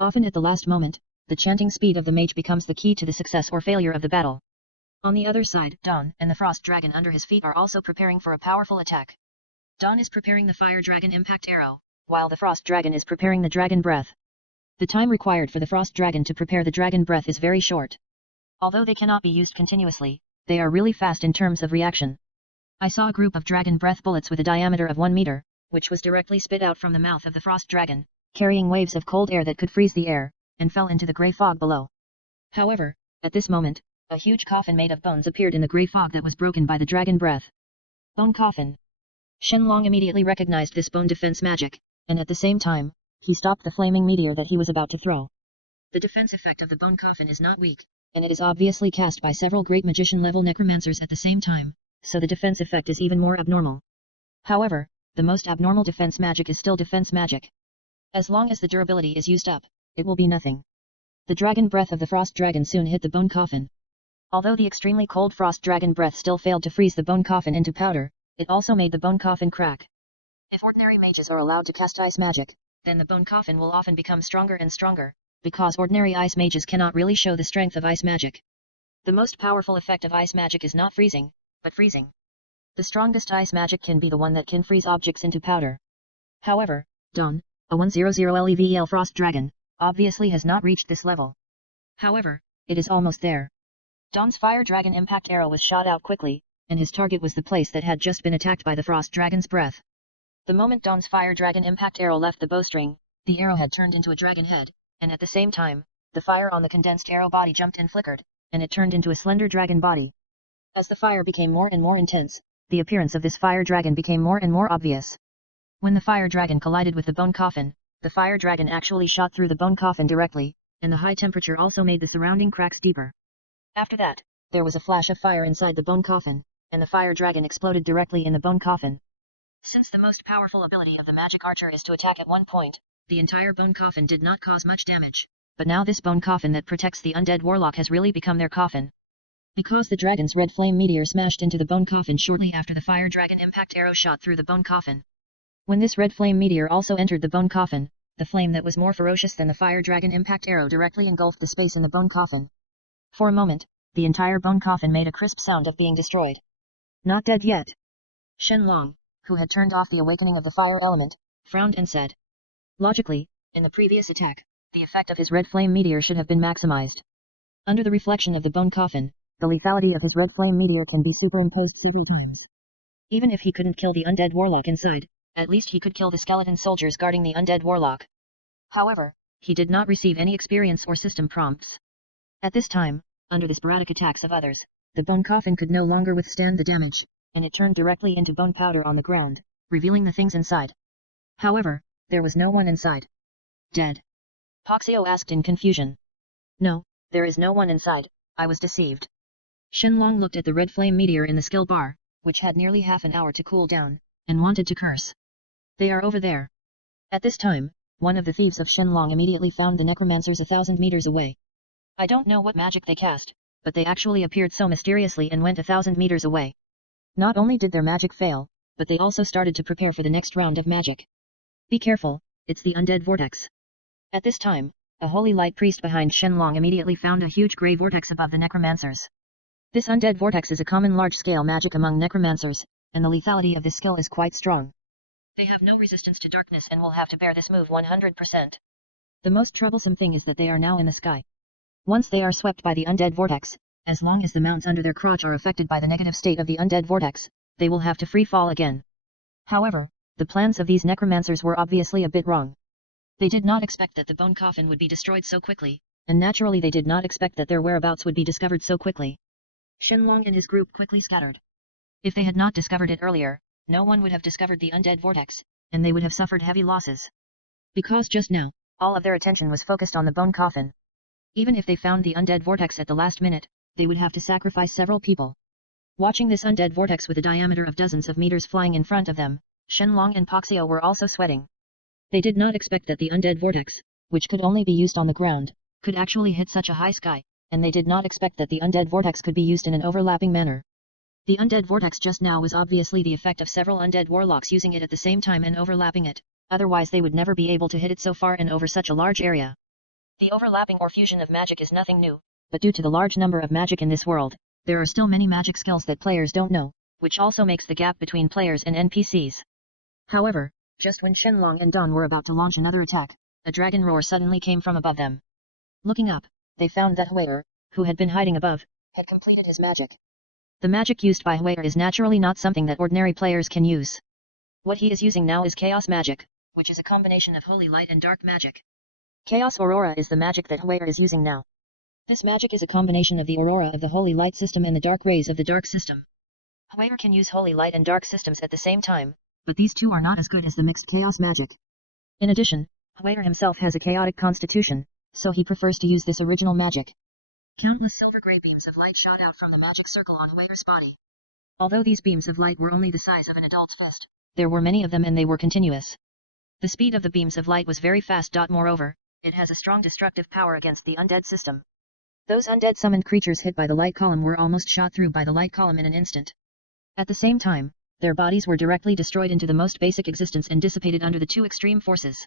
Often at the last moment, the chanting speed of the mage becomes the key to the success or failure of the battle. On the other side, Dawn and the frost dragon under his feet are also preparing for a powerful attack. Dawn is preparing the fire dragon impact arrow, while the frost dragon is preparing the dragon breath. The time required for the frost dragon to prepare the dragon breath is very short. Although they cannot be used continuously, they are really fast in terms of reaction. I saw a group of dragon breath bullets with a diameter of 1 meter, which was directly spit out from the mouth of the frost dragon, carrying waves of cold air that could freeze the air, and fell into the grey fog below. However, at this moment, a huge coffin made of bones appeared in the grey fog that was broken by the dragon breath. Bone coffin. Shenlong immediately recognized this bone defense magic, and at the same time, he stopped the flaming meteor that he was about to throw. The defense effect of the bone coffin is not weak, and it is obviously cast by several great magician-level necromancers at the same time, so the defense effect is even more abnormal. However, the most abnormal defense magic is still defense magic. As long as the durability is used up, it will be nothing. The dragon breath of the frost dragon soon hit the bone coffin. Although the extremely cold frost dragon breath still failed to freeze the bone coffin into powder, it also made the bone coffin crack. If ordinary mages are allowed to cast ice magic, then the bone coffin will often become stronger and stronger, because ordinary ice mages cannot really show the strength of ice magic. The most powerful effect of ice magic is not freezing, but freezing. The strongest ice magic can be the one that can freeze objects into powder. However, Dawn, a 100 level frost dragon, obviously has not reached this level. However, it is almost there. Dawn's fire dragon impact arrow was shot out quickly, and his target was the place that had just been attacked by the frost dragon's breath. The moment Dawn's fire dragon impact arrow left the bowstring, the arrow had turned into a dragon head, and at the same time, the fire on the condensed arrow body jumped and flickered, and it turned into a slender dragon body. As the fire became more and more intense, the appearance of this fire dragon became more and more obvious. When the fire dragon collided with the bone coffin, the fire dragon actually shot through the bone coffin directly, and the high temperature also made the surrounding cracks deeper. After that, there was a flash of fire inside the bone coffin, and the fire dragon exploded directly in the bone coffin. Since the most powerful ability of the magic archer is to attack at one point, the entire bone coffin did not cause much damage, but now this bone coffin that protects the undead warlock has really become their coffin. Because the dragon's red flame meteor smashed into the bone coffin shortly after the fire dragon impact arrow shot through the bone coffin. When this red flame meteor also entered the bone coffin, the flame that was more ferocious than the fire dragon impact arrow directly engulfed the space in the bone coffin. For a moment, the entire bone coffin made a crisp sound of being destroyed. Not dead yet. Shenlong, who had turned off the awakening of the fire element, frowned and said. Logically, in the previous attack, the effect of his red flame meteor should have been maximized. Under the reflection of the bone coffin, the lethality of his red flame meteor can be superimposed several times. Even if he couldn't kill the undead warlock inside, at least he could kill the skeleton soldiers guarding the undead warlock. However, he did not receive any experience or system prompts. At this time, under the sporadic attacks of others, the bone coffin could no longer withstand the damage, and it turned directly into bone powder on the ground, revealing the things inside. However, there was no one inside. Dead? Poxio asked in confusion. No, there is no one inside, I was deceived. Shenlong looked at the red flame meteor in the skill bar, which had nearly half an hour to cool down, and wanted to curse. They are over there. At this time, one of the thieves of Shenlong immediately found the necromancers 1,000 meters away. I don't know what magic they cast, but they actually appeared so mysteriously and went 1,000 meters away. Not only did their magic fail, but they also started to prepare for the next round of magic. Be careful, it's the undead vortex. At this time, a holy light priest behind Shenlong immediately found a huge grey vortex above the necromancers. This undead vortex is a common large-scale magic among necromancers, and the lethality of this skill is quite strong. They have no resistance to darkness and will have to bear this move 100%. The most troublesome thing is that they are now in the sky. Once they are swept by the undead vortex, as long as the mounts under their crotch are affected by the negative state of the undead vortex, they will have to free fall again. However, the plans of these necromancers were obviously a bit wrong. They did not expect that the bone coffin would be destroyed so quickly, and naturally they did not expect that their whereabouts would be discovered so quickly. Shenlong and his group quickly scattered. If they had not discovered it earlier, no one would have discovered the undead vortex, and they would have suffered heavy losses. Because just now, all of their attention was focused on the bone coffin. Even if they found the undead vortex at the last minute, they would have to sacrifice several people. Watching this undead vortex with a diameter of dozens of meters flying in front of them, Shenlong and Poxio were also sweating. They did not expect that the undead vortex, which could only be used on the ground, could actually hit such a high sky, and they did not expect that the undead vortex could be used in an overlapping manner. The undead vortex just now was obviously the effect of several undead warlocks using it at the same time and overlapping it, otherwise they would never be able to hit it so far and over such a large area. The overlapping or fusion of magic is nothing new, but due to the large number of magic in this world, there are still many magic skills that players don't know, which also makes the gap between players and NPCs. However, just when Shenlong and Don were about to launch another attack, a dragon roar suddenly came from above them. Looking up, they found that Huayer, who had been hiding above, had completed his magic. The magic used by Huayer is naturally not something that ordinary players can use. What he is using now is chaos magic, which is a combination of holy light and dark magic. Chaos Aurora is the magic that Huayer is using now. This magic is a combination of the aurora of the holy light system and the dark rays of the dark system. Huayer can use holy light and dark systems at the same time, but these two are not as good as the mixed chaos magic. In addition, Huayer himself has a chaotic constitution, so he prefers to use this original magic. Countless silver gray beams of light shot out from the magic circle on Huayer's body. Although these beams of light were only the size of an adult's fist, there were many of them and they were continuous. The speed of the beams of light was very fast. Moreover, it has a strong destructive power against the undead system. Those undead summoned creatures hit by the light column were almost shot through by the light column in an instant. At the same time, their bodies were directly destroyed into the most basic existence and dissipated under the two extreme forces.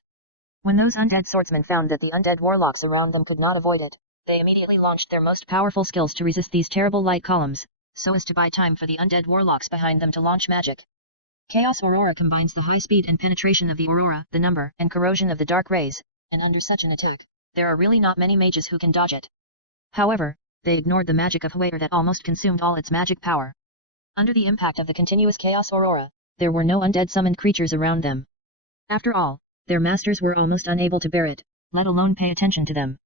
When those undead swordsmen found that the undead warlocks around them could not avoid it, they immediately launched their most powerful skills to resist these terrible light columns, so as to buy time for the undead warlocks behind them to launch magic. Chaos Aurora combines the high speed and penetration of the aurora, the number and corrosion of the dark rays, and under such an attack, there are really not many mages who can dodge it. However, they ignored the magic of Huayer that almost consumed all its magic power. Under the impact of the continuous Chaos Aurora, there were no undead summoned creatures around them. After all, their masters were almost unable to bear it, let alone pay attention to them.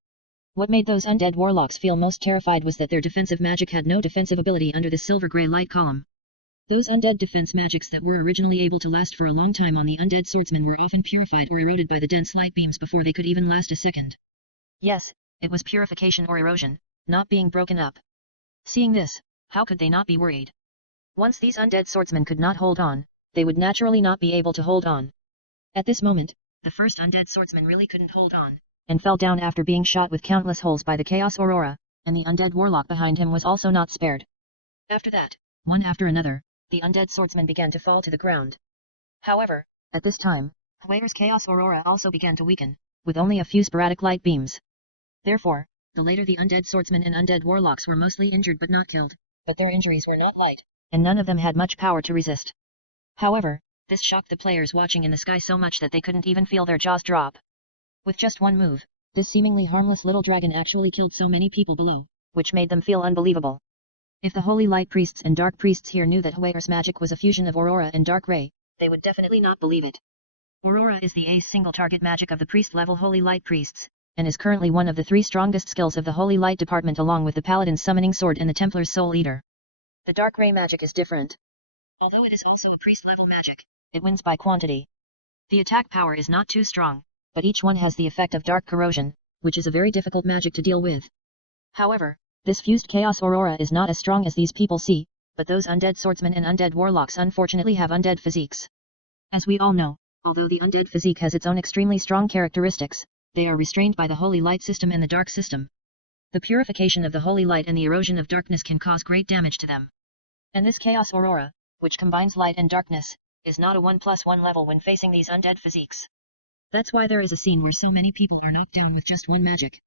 What made those undead warlocks feel most terrified was that their defensive magic had no defensive ability under the silver-gray light column. Those undead defense magics that were originally able to last for a long time on the undead swordsmen were often purified or eroded by the dense light beams before they could even last a second. Yes, it was purification or erosion, not being broken up. Seeing this, how could they not be worried? Once these undead swordsmen could not hold on, they would naturally not be able to hold on. At this moment, the first undead swordsman really couldn't hold on, and fell down after being shot with countless holes by the Chaos Aurora, and the undead warlock behind him was also not spared. After that, one after another, the undead swordsmen began to fall to the ground. However, at this time, Huayer's Chaos Aurora also began to weaken, with only a few sporadic light beams. Therefore, the later the undead swordsmen and undead warlocks were mostly injured but not killed, but their injuries were not light, and none of them had much power to resist. However, this shocked the players watching in the sky so much that they couldn't even feel their jaws drop. With just one move, this seemingly harmless little dragon actually killed so many people below, which made them feel unbelievable. If the holy light priests and dark priests here knew that Huayer's magic was a fusion of aurora and dark ray, they would definitely not believe it. Aurora is the ace single target magic of the priest-level holy light priests, and is currently one of the 3 strongest skills of the holy light department along with the paladin's summoning sword and the Templar's soul eater. The dark ray magic is different. Although it is also a priest-level magic, it wins by quantity. The attack power is not too strong, but each one has the effect of dark corrosion, which is a very difficult magic to deal with. However, this fused Chaos Aurora is not as strong as these people see, but those undead swordsmen and undead warlocks unfortunately have undead physiques. As we all know, although the undead physique has its own extremely strong characteristics, they are restrained by the holy light system and the dark system. The purification of the holy light and the erosion of darkness can cause great damage to them. And this Chaos Aurora, which combines light and darkness, is not a 1+1 level when facing these undead physiques. That's why there is a scene where so many people are knocked down with just one magic.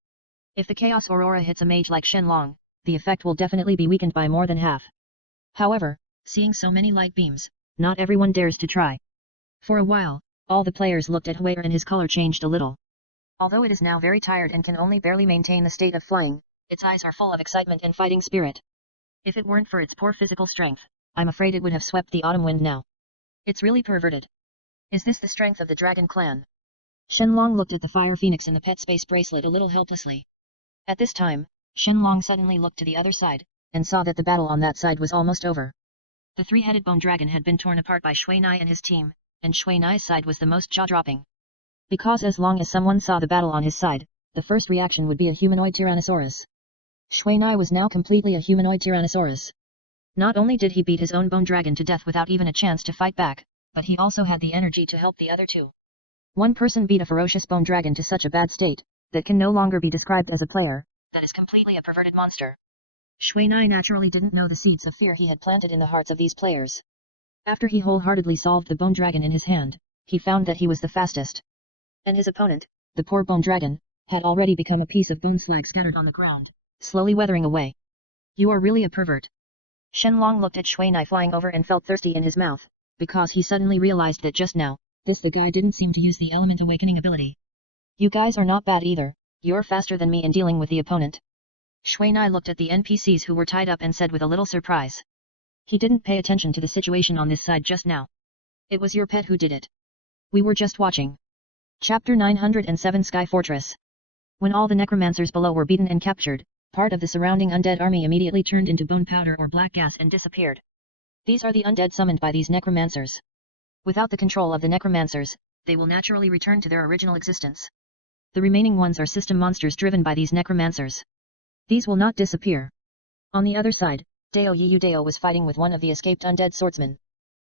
If the Chaos Aurora hits a mage like Shenlong, the effect will definitely be weakened by more than half. However, seeing so many light beams, not everyone dares to try. For a while, all the players looked at Huir and his color changed a little. Although it is now very tired and can only barely maintain the state of flying, its eyes are full of excitement and fighting spirit. If it weren't for its poor physical strength, I'm afraid it would have swept the autumn wind now. It's really perverted. Is this the strength of the dragon clan? Shenlong looked at the fire phoenix in the pet space bracelet a little helplessly. At this time, Shenlong suddenly looked to the other side, and saw that the battle on that side was almost over. The three-headed bone dragon had been torn apart by Shui Nai and his team, and Shui Nai's side was the most jaw-dropping. Because as long as someone saw the battle on his side, the first reaction would be a humanoid Tyrannosaurus. Shui Nai was now completely a humanoid Tyrannosaurus. Not only did he beat his own bone dragon to death without even a chance to fight back, but he also had the energy to help the other two. One person beat a ferocious bone dragon to such a bad state, that can no longer be described as a player, that is completely a perverted monster. Shui Nai naturally didn't know the seeds of fear he had planted in the hearts of these players. After he wholeheartedly solved the bone dragon in his hand, he found that he was the fastest. And his opponent, the poor bone dragon, had already become a piece of bone slag scattered on the ground, slowly weathering away. You are really a pervert. Shenlong looked at Shui Nai flying over and felt thirsty in his mouth, because he suddenly realized that just now, the guy didn't seem to use the element awakening ability. You guys are not bad either, you're faster than me in dealing with the opponent. Shui Nai looked at the NPCs who were tied up and said with a little surprise. He didn't pay attention to the situation on this side just now. It was your pet who did it. We were just watching. Chapter 907 Sky Fortress. When all the necromancers below were beaten and captured, part of the surrounding undead army immediately turned into bone powder or black gas and disappeared. These are the undead summoned by these necromancers. Without the control of the necromancers, they will naturally return to their original existence. The remaining ones are system monsters driven by these necromancers. These will not disappear. On the other side, Dao Yiyu Dao was fighting with one of the escaped undead swordsmen.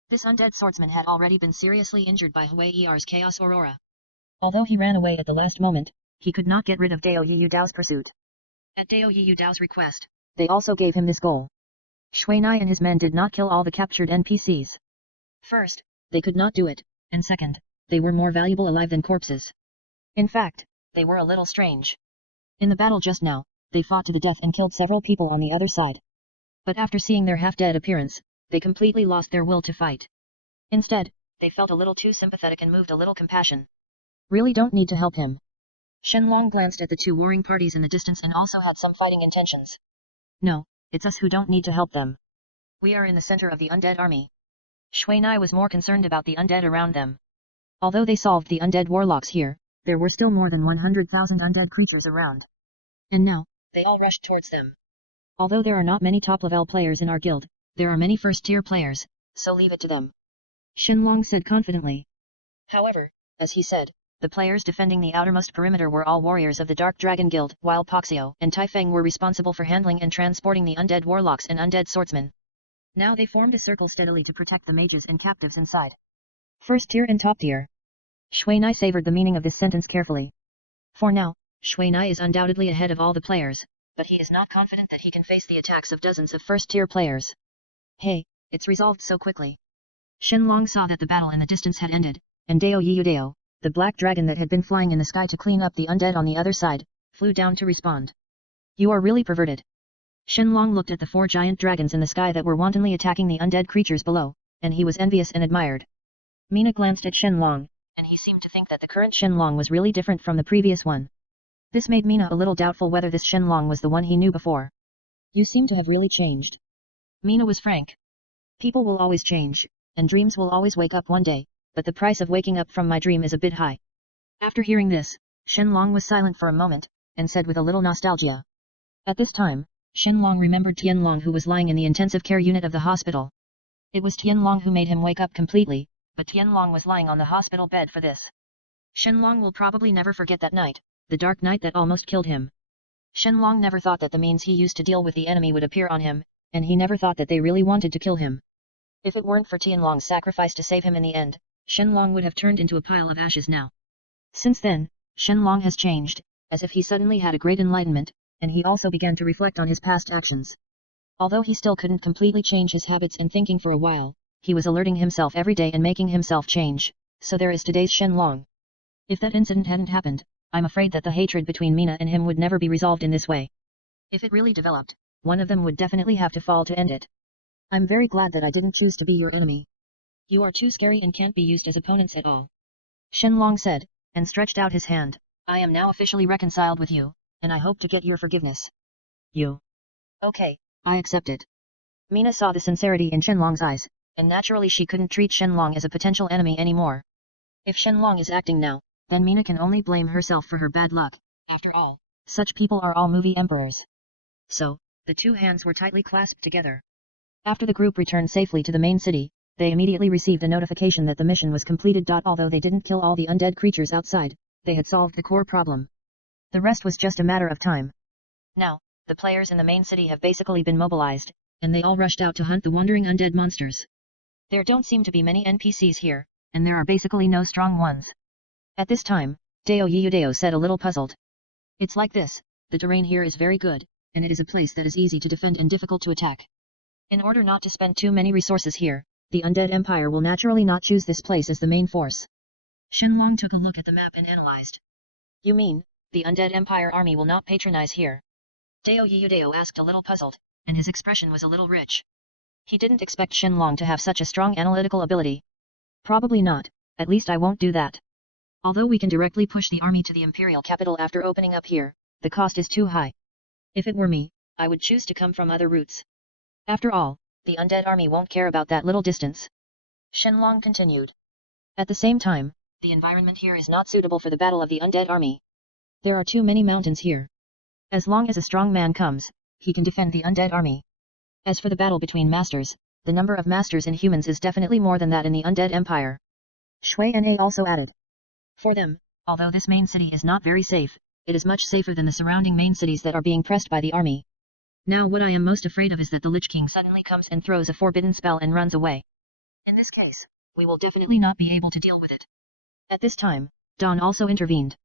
This undead swordsman had already been seriously injured by Hui Er's Chaos Aurora. Although he ran away at the last moment, he could not get rid of Dao Yiyu Dao's pursuit. At Dao Yiyu Dao's request, they also gave him this goal. Shui Nai and his men did not kill all the captured NPCs. First, they could not do it, and second, they were more valuable alive than corpses. In fact, they were a little strange. In the battle just now, they fought to the death and killed several people on the other side. But after seeing their half-dead appearance, they completely lost their will to fight. Instead, they felt a little too sympathetic and moved a little compassion. Really don't need to help him. Shenlong glanced at the two warring parties in the distance and also had some fighting intentions. No, it's us who don't need to help them. We are in the center of the undead army. Shui Nai was more concerned about the undead around them. Although they solved the undead warlocks here, there were still more than 100,000 undead creatures around. And now, they all rushed towards them. Although there are not many top-level players in our guild, there are many first-tier players, so leave it to them. Shenlong said confidently. However, as he said, the players defending the outermost perimeter were all warriors of the Dark Dragon Guild, while Poxio and Taifeng were responsible for handling and transporting the undead warlocks and undead swordsmen. Now they formed a circle steadily to protect the mages and captives inside. First tier and top tier. Shui Nai savored the meaning of this sentence carefully. For now, Shui Nai is undoubtedly ahead of all the players, but he is not confident that he can face the attacks of dozens of first-tier players. Hey, it's resolved so quickly. Shenlong saw that the battle in the distance had ended, and Dao Yiyu Dao, the black dragon that had been flying in the sky to clean up the undead on the other side, flew down to respond. You are really perverted. Shenlong looked at the four giant dragons in the sky that were wantonly attacking the undead creatures below, and he was envious and admired. Mina glanced at Shenlong, and he seemed to think that the current Shenlong was really different from the previous one. This made Mina a little doubtful whether this Shenlong was the one he knew before. You seem to have really changed. Mina was frank. People will always change, and dreams will always wake up one day, but the price of waking up from my dream is a bit high. After hearing this, Shenlong was silent for a moment, and said with a little nostalgia. At this time, Shenlong remembered Tianlong who was lying in the intensive care unit of the hospital. It was Tianlong who made him wake up completely, but Tianlong was lying on the hospital bed for this. Shenlong will probably never forget that night, the dark night that almost killed him. Shenlong never thought that the means he used to deal with the enemy would appear on him, and he never thought that they really wanted to kill him. If it weren't for Tianlong's sacrifice to save him in the end, Shenlong would have turned into a pile of ashes now. Since then, Shenlong has changed, as if he suddenly had a great enlightenment, and he also began to reflect on his past actions. Although he still couldn't completely change his habits and thinking for a while, he was alerting himself every day and making himself change, so there is today's Shenlong. If that incident hadn't happened, I'm afraid that the hatred between Mina and him would never be resolved in this way. If it really developed, one of them would definitely have to fall to end it. I'm very glad that I didn't choose to be your enemy. You are too scary and can't be used as opponents at all. Shenlong said, and stretched out his hand. I am now officially reconciled with you, and I hope to get your forgiveness. You. Okay, I accept it. Mina saw the sincerity in Shenlong's eyes, and naturally she couldn't treat Shenlong as a potential enemy anymore. If Shenlong is acting now, then Mina can only blame herself for her bad luck. After all, such people are all movie emperors. So, the two hands were tightly clasped together. After the group returned safely to the main city, they immediately received a notification that the mission was completed. Although they didn't kill all the undead creatures outside, they had solved the core problem. The rest was just a matter of time. Now, the players in the main city have basically been mobilized, and they all rushed out to hunt the wandering undead monsters. There don't seem to be many NPCs here, and there are basically no strong ones. At this time, Deo Yudeo said a little puzzled. It's like this, the terrain here is very good, and it is a place that is easy to defend and difficult to attack. In order not to spend too many resources here, the Undead Empire will naturally not choose this place as the main force. Shenlong took a look at the map and analyzed. You mean, the Undead Empire army will not patronize here? Deo Yudeo asked a little puzzled, and his expression was a little rich. He didn't expect Shenlong to have such a strong analytical ability. Probably not, at least I won't do that. Although we can directly push the army to the imperial capital after opening up here, the cost is too high. If it were me, I would choose to come from other routes. After all, the undead army won't care about that little distance. Shenlong continued. At the same time, the environment here is not suitable for the battle of the undead army. There are too many mountains here. As long as a strong man comes, he can defend the undead army. As for the battle between masters, the number of masters in humans is definitely more than that in the undead empire. Shui Na also added. For them, although this main city is not very safe, it is much safer than the surrounding main cities that are being pressed by the army. Now what I am most afraid of is that the Lich King suddenly comes and throws a forbidden spell and runs away. In this case, we will definitely not be able to deal with it. At this time, Dawn also intervened.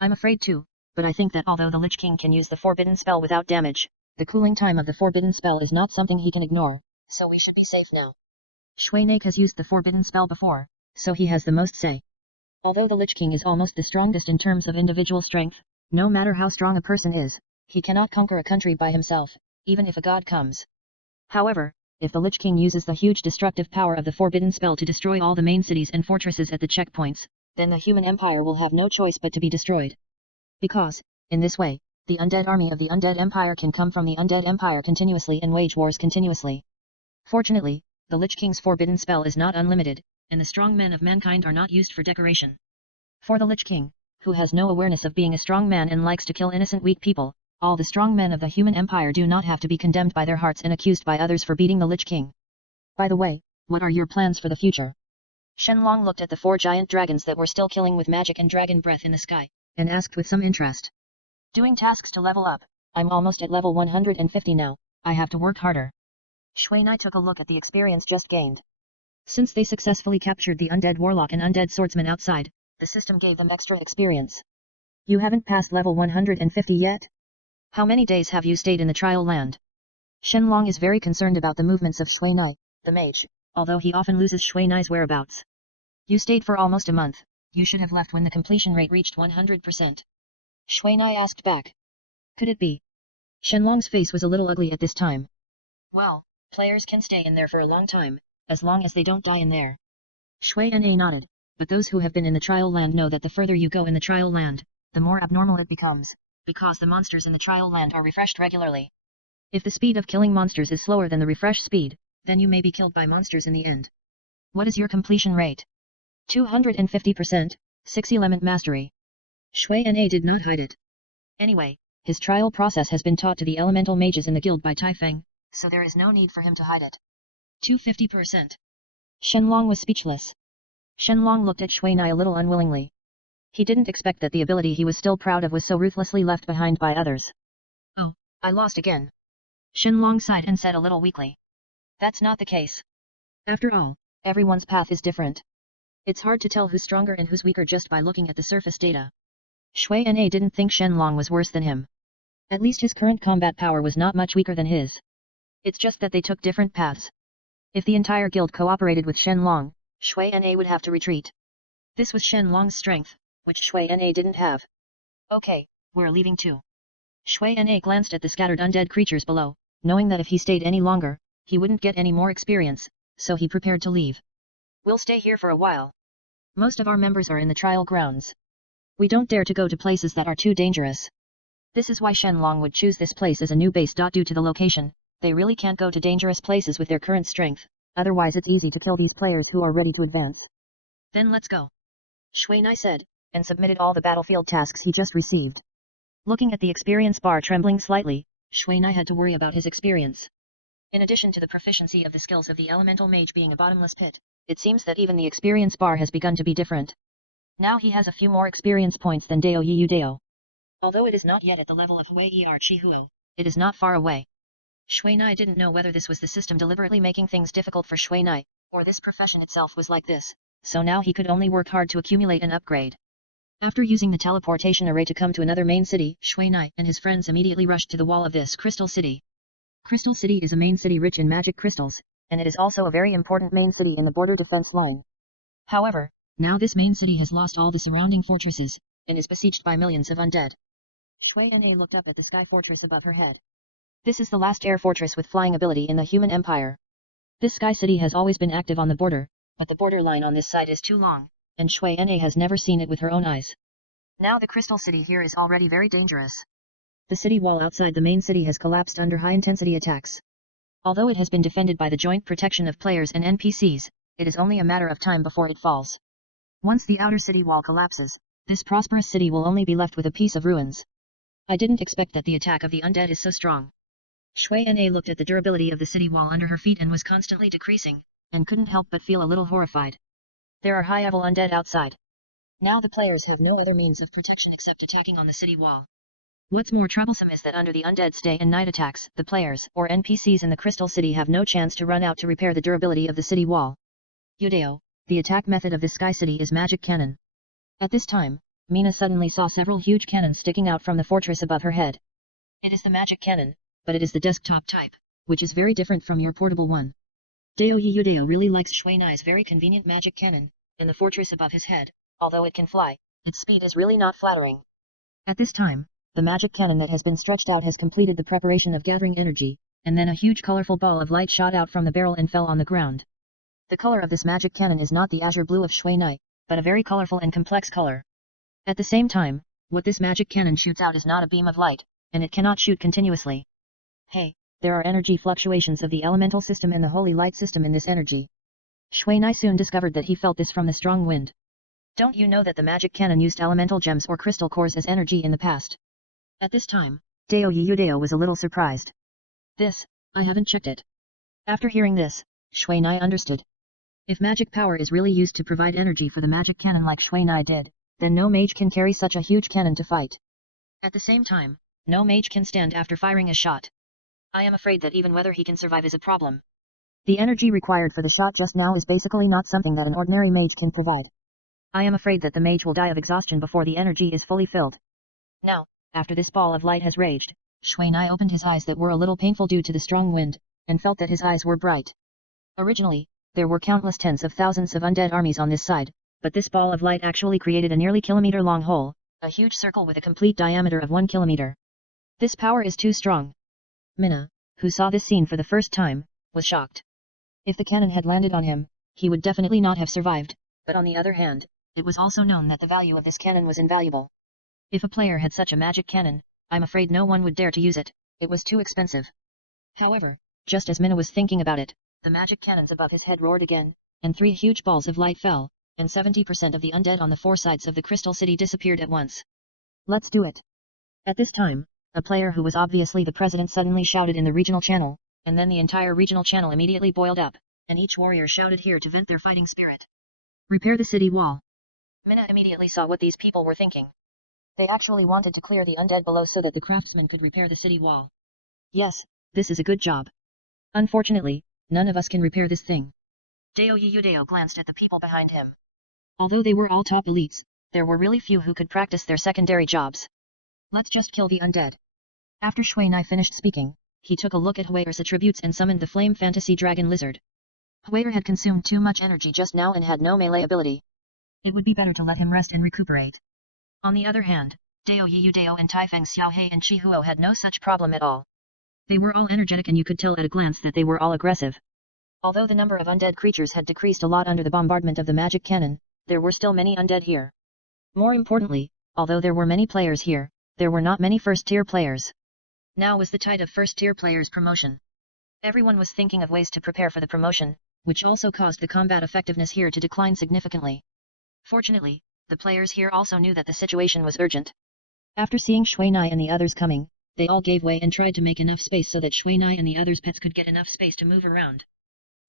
I'm afraid too, but I think that although the Lich King can use the forbidden spell without damage, the cooling time of the forbidden spell is not something he can ignore, so we should be safe now. Shui Na has used the forbidden spell before, so he has the most say. Although the Lich King is almost the strongest in terms of individual strength, no matter how strong a person is, he cannot conquer a country by himself, even if a god comes. However, if the Lich King uses the huge destructive power of the forbidden spell to destroy all the main cities and fortresses at the checkpoints, then the human empire will have no choice but to be destroyed. Because, in this way, the undead army of the undead empire can come from the undead empire continuously and wage wars continuously. Fortunately, the Lich King's forbidden spell is not unlimited, and the strong men of mankind are not used for decoration. For the Lich King, who has no awareness of being a strong man and likes to kill innocent weak people, all the strong men of the human empire do not have to be condemned by their hearts and accused by others for beating the Lich King. By the way, what are your plans for the future? Shenlong looked at the 4 giant dragons that were still killing with magic and dragon breath in the sky, and asked with some interest. Doing tasks to level up. I'm almost at level 150 now, I have to work harder. Shui Na took a look at the experience just gained. Since they successfully captured the undead warlock and undead swordsman outside, the system gave them extra experience. You haven't passed level 150 yet? How many days have you stayed in the trial land? Shenlong is very concerned about the movements of Shui Na, the mage, although he often loses Shui Na's whereabouts. You stayed for almost a month, you should have left when the completion rate reached 100%. Shui Na asked back. Could it be? Shenlong's face was a little ugly at this time. Well, players can stay in there for a long time, as long as they don't die in there. Shui Na nodded, but those who have been in the trial land know that the further you go in the trial land, the more abnormal it becomes, because the monsters in the trial land are refreshed regularly. If the speed of killing monsters is slower than the refresh speed, then you may be killed by monsters in the end. What is your completion rate? 250%, 6 element mastery. Shui Na did not hide it. Anyway, his trial process has been taught to the elemental mages in the guild by Tai Feng, so there is no need for him to hide it. 250%. Shenlong was speechless. Shenlong looked at Shui Na a little unwillingly. He didn't expect that the ability he was still proud of was so ruthlessly left behind by others. Oh, I lost again. Shenlong sighed and said a little weakly. That's not the case. After all, everyone's path is different. It's hard to tell who's stronger and who's weaker just by looking at the surface data. Shui Na didn't think Shenlong was worse than him. At least his current combat power was not much weaker than his. It's just that they took different paths. If the entire guild cooperated with Shenlong, Shui Na would have to retreat. This was Shenlong's strength, which Shui Na didn't have. Okay, we're leaving too. Shui Na glanced at the scattered undead creatures below, knowing that if he stayed any longer, he wouldn't get any more experience, so he prepared to leave. We'll stay here for a while. Most of our members are in the trial grounds. We don't dare to go to places that are too dangerous. This is why Shenlong would choose this place as a new base. Due to the location, they really can't go to dangerous places with their current strength, otherwise it's easy to kill these players who are ready to advance. Then let's go. Shui Nai said, and submitted all the battlefield tasks he just received. Looking at the experience bar trembling slightly, Shui Nai had to worry about his experience. In addition to the proficiency of the skills of the elemental mage being a bottomless pit, it seems that even the experience bar has begun to be different. Now he has a few more experience points than Dao Yu Dao. Although it is not yet at the level of Hui Er Chi Huo, it is not far away. Shui Nai didn't know whether this was the system deliberately making things difficult for Shui Nai, or this profession itself was like this, so now he could only work hard to accumulate an upgrade. After using the teleportation array to come to another main city, Shui Nai and his friends immediately rushed to the wall of this crystal city. Crystal City is a main city rich in magic crystals, and it is also a very important main city in the border defense line. However, now this main city has lost all the surrounding fortresses, and is besieged by millions of undead. Shui Na looked up at the sky fortress above her head. This is the last air fortress with flying ability in the human empire. This sky city has always been active on the border, but the border line on this side is too long, and Shui Na has never seen it with her own eyes. Now the crystal city here is already very dangerous. The city wall outside the main city has collapsed under high-intensity attacks. Although it has been defended by the joint protection of players and NPCs, it is only a matter of time before it falls. Once the outer city wall collapses, this prosperous city will only be left with a piece of ruins. I didn't expect that the attack of the undead is so strong. Shui Na looked at the durability of the city wall under her feet and was constantly decreasing, and couldn't help but feel a little horrified. There are high-level undead outside. Now the players have no other means of protection except attacking on the city wall. What's more troublesome is that under the undead's day and night attacks, the players, or NPCs in the Crystal City have no chance to run out to repair the durability of the city wall. Yudeo, the attack method of this sky city is magic cannon. At this time, Mina suddenly saw several huge cannons sticking out from the fortress above her head. It is the magic cannon, but it is the desktop type, which is very different from your portable one. Dao Yudeo really likes Shui Nai's very convenient magic cannon, in the fortress above his head, although it can fly, its speed is really not flattering. At this time, the magic cannon that has been stretched out has completed the preparation of gathering energy, and then a huge colorful ball of light shot out from the barrel and fell on the ground. The color of this magic cannon is not the azure blue of Shui Nai, but a very colorful and complex color. At the same time, what this magic cannon shoots out is not a beam of light, and it cannot shoot continuously. Hey, there are energy fluctuations of the elemental system and the holy light system in this energy. Shui Nai soon discovered that he felt this from the strong wind. Don't you know that the magic cannon used elemental gems or crystal cores as energy in the past? At this time, Dao Yudeo was a little surprised. This, I haven't checked it. After hearing this, Shui Nai understood. If magic power is really used to provide energy for the magic cannon like Shui Nai did, then no mage can carry such a huge cannon to fight. At the same time, no mage can stand after firing a shot. I am afraid that even whether he can survive is a problem. The energy required for the shot just now is basically not something that an ordinary mage can provide. I am afraid that the mage will die of exhaustion before the energy is fully filled. Now, after this ball of light has raged, Shui Nai opened his eyes that were a little painful due to the strong wind, and felt that his eyes were bright. Originally, there were countless tens of thousands of undead armies on this side, but this ball of light actually created a nearly kilometer-long hole, a huge circle with a complete diameter of 1 kilometer. This power is too strong. Mina, who saw this scene for the first time, was shocked. If the cannon had landed on him, he would definitely not have survived, but on the other hand, it was also known that the value of this cannon was invaluable. If a player had such a magic cannon, I'm afraid no one would dare to use it, it was too expensive. However, just as Mina was thinking about it, the magic cannons above his head roared again, and 3 huge balls of light fell, and 70% of the undead on the 4 sides of the crystal city disappeared at once. Let's do it. At this time, a player who was obviously the president suddenly shouted in the regional channel, and then the entire regional channel immediately boiled up, and each warrior shouted here to vent their fighting spirit. Repair the city wall. Mina immediately saw what these people were thinking. They actually wanted to clear the undead below so that the craftsmen could repair the city wall. Yes, this is a good job. Unfortunately, none of us can repair this thing. Dao Yudeo glanced at the people behind him. Although they were all top elites, there were really few who could practice their secondary jobs. Let's just kill the undead. After Shui Nai finished speaking, he took a look at Huayer's attributes and summoned the Flame Fantasy Dragon Lizard. Huayer had consumed too much energy just now and had no melee ability. It would be better to let him rest and recuperate. On the other hand, Dao Yiyudao and Taifeng Xiaohe and Chi Huo had no such problem at all. They were all energetic and you could tell at a glance that they were all aggressive. Although the number of undead creatures had decreased a lot under the bombardment of the magic cannon, there were still many undead here. More importantly, although there were many players here, there were not many first-tier players. Now was the tide of first-tier players' promotion. Everyone was thinking of ways to prepare for the promotion, which also caused the combat effectiveness here to decline significantly. Fortunately, the players here also knew that the situation was urgent. After seeing Shui Nai and the others coming, they all gave way and tried to make enough space so that Shui Nai and the others' pets could get enough space to move around.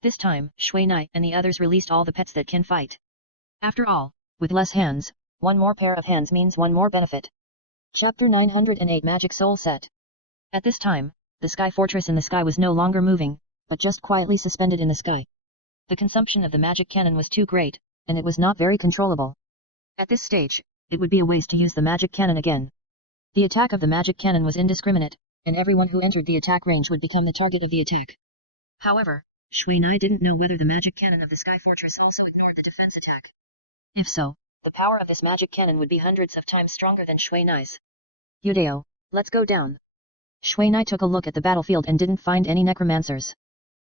This time, Shui Nai and the others released all the pets that can fight. After all, with less hands, one more pair of hands means one more benefit. Chapter 908 Magic Soul Set. At this time, the sky fortress in the sky was no longer moving, but just quietly suspended in the sky. The consumption of the magic cannon was too great, and it was not very controllable. At this stage, it would be a waste to use the magic cannon again. The attack of the magic cannon was indiscriminate, and everyone who entered the attack range would become the target of the attack. However, Shui Nai didn't know whether the magic cannon of the sky fortress also ignored the defense attack. If so, the power of this magic cannon would be hundreds of times stronger than Shui Nai's. Yudao, let's go down. Shui Nai took a look at the battlefield and didn't find any necromancers.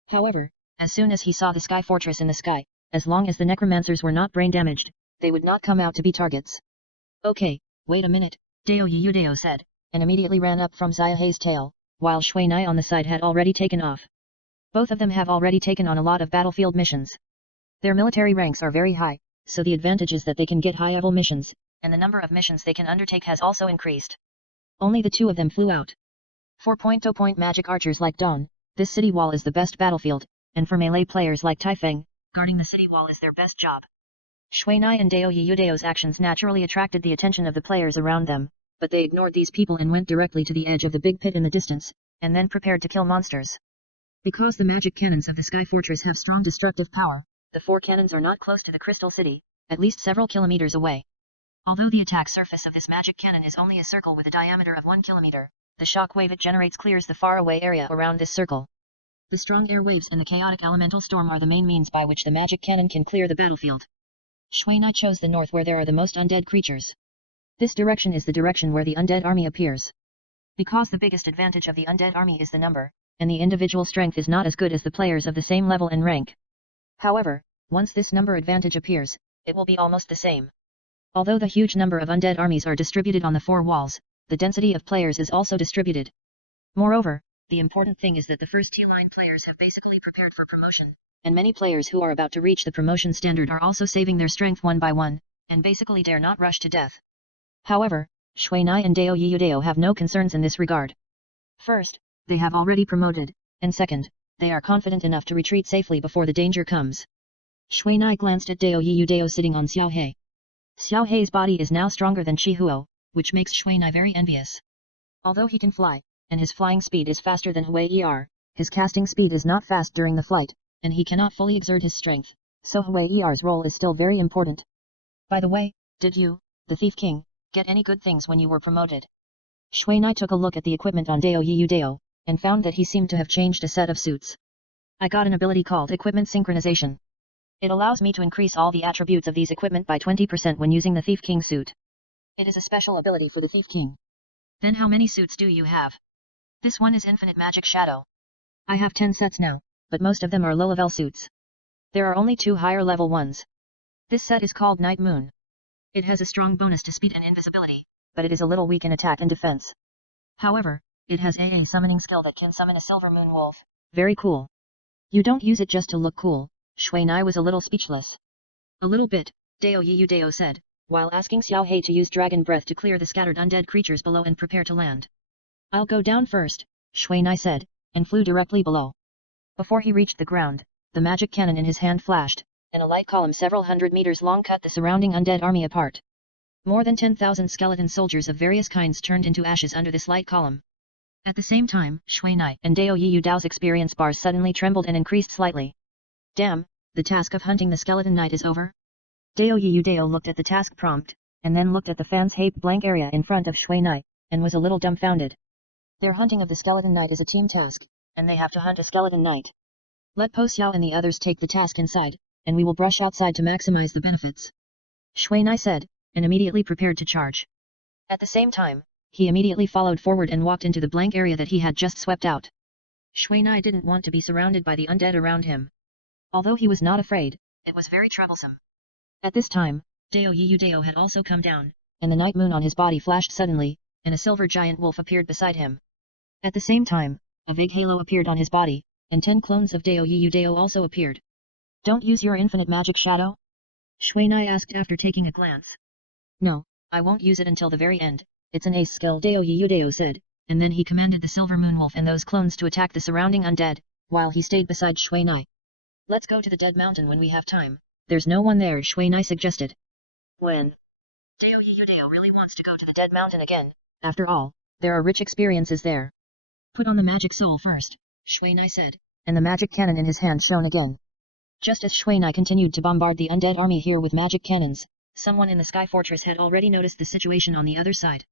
However, as soon as he saw the sky fortress in the sky, as long as the necromancers were not brain damaged, they would not come out to be targets. Okay, wait a minute, Dao Yudao said, and immediately ran up from Xiaohei's tail, while Shui Nai on the side had already taken off. Both of them have already taken on a lot of battlefield missions. Their military ranks are very high, so the advantage is that they can get high-level missions, and the number of missions they can undertake has also increased. Only the two of them flew out. For point-to-point magic archers like Dawn, this city wall is the best battlefield, and for melee players like Taifeng, guarding the city wall is their best job. Shui Nai and Dao Yudao's actions naturally attracted the attention of the players around them, but they ignored these people and went directly to the edge of the big pit in the distance, and then prepared to kill monsters. Because the magic cannons of the Sky Fortress have strong destructive power, the 4 cannons are not close to the Crystal City, at least several kilometers away. Although the attack surface of this magic cannon is only a circle with a diameter of 1 kilometer, the shock wave it generates clears the faraway area around this circle. The strong air waves and the chaotic elemental storm are the main means by which the magic cannon can clear the battlefield. Shui Nai chose the north where there are the most undead creatures. This direction is the direction where the undead army appears. Because the biggest advantage of the undead army is the number, and the individual strength is not as good as the players of the same level and rank. However, once this number advantage appears, it will be almost the same. Although the huge number of undead armies are distributed on the 4 walls, the density of players is also distributed. Moreover, the important thing is that the first T-line players have basically prepared for promotion, and many players who are about to reach the promotion standard are also saving their strength one by one, and basically dare not rush to death. However, Shui Nai and Dao Yudao have no concerns in this regard. First, they have already promoted, and second, they are confident enough to retreat safely before the danger comes. Shui Nai glanced at Dao Yudao sitting on Xiaohei. Xiaohei's body is now stronger than Chi Huo, which makes Shui Nai very envious. Although he can fly, and his flying speed is faster than Hui Er, his casting speed is not fast during the flight, and he cannot fully exert his strength, so Hui Er's role is still very important. By the way, did you, the Thief King, get any good things when you were promoted? Shui Nai took a look at the equipment on Dao Yudao, and found that he seemed to have changed a set of suits. I got an ability called Equipment Synchronization. It allows me to increase all the attributes of these equipment by 20% when using the Thief King suit. It is a special ability for the Thief King. Then how many suits do you have? This one is Infinite Magic Shadow. I have 10 sets now, but most of them are low-level suits. There are only 2 higher-level ones. This set is called Night Moon. It has a strong bonus to speed and invisibility, but it is a little weak in attack and defense. However, it has a summoning skill that can summon a Silver Moon Wolf. Very cool. You don't use it just to look cool. Shui Nai was a little speechless. A little bit, Dao Yudao said, while asking Xiaohei to use Dragon Breath to clear the scattered undead creatures below and prepare to land. I'll go down first, Shui Nai said, and flew directly below. Before he reached the ground, the magic cannon in his hand flashed, and a light column several hundred meters long cut the surrounding undead army apart. More than 10,000 skeleton soldiers of various kinds turned into ashes under this light column. At the same time, Shui Nai and Dao Yudao's experience bars suddenly trembled and increased slightly. Damn, the task of hunting the skeleton knight is over? Dao Yudao looked at the task prompt, and then looked at the FANFIC blank area in front of Shui Nai, and was a little dumbfounded. Their hunting of the skeleton knight is a team task, and they have to hunt a skeleton knight. Let Po Xiao and the others take the task inside, and we will brush outside to maximize the benefits. Shui Nai said, and immediately prepared to charge. At the same time, he immediately followed forward and walked into the blank area that he had just swept out. Shui Nai didn't want to be surrounded by the undead around him. Although he was not afraid, it was very troublesome. At this time, Dao Yiyu Dao had also come down, and the night moon on his body flashed suddenly, and a silver giant wolf appeared beside him. At the same time, a vague halo appeared on his body, and 10 clones of Dao Yiyu Dao also appeared. Don't use your infinite magic shadow? Shui Nai asked after taking a glance. No, I won't use it until the very end, it's an ace skill, Dao Yiyu Dao said, and then he commanded the silver moon wolf and those clones to attack the surrounding undead, while he stayed beside Shui Nai. Let's go to the dead mountain when we have time, there's no one there, Shui Nai suggested. When? Dao Yiyu Dao really wants to go to the dead mountain again, after all, there are rich experiences there. Put on the magic soul first, Shui Nai said, and the magic cannon in his hand shone again. Just as Shui Nai continued to bombard the undead army here with magic cannons, someone in the Sky Fortress had already noticed the situation on the other side.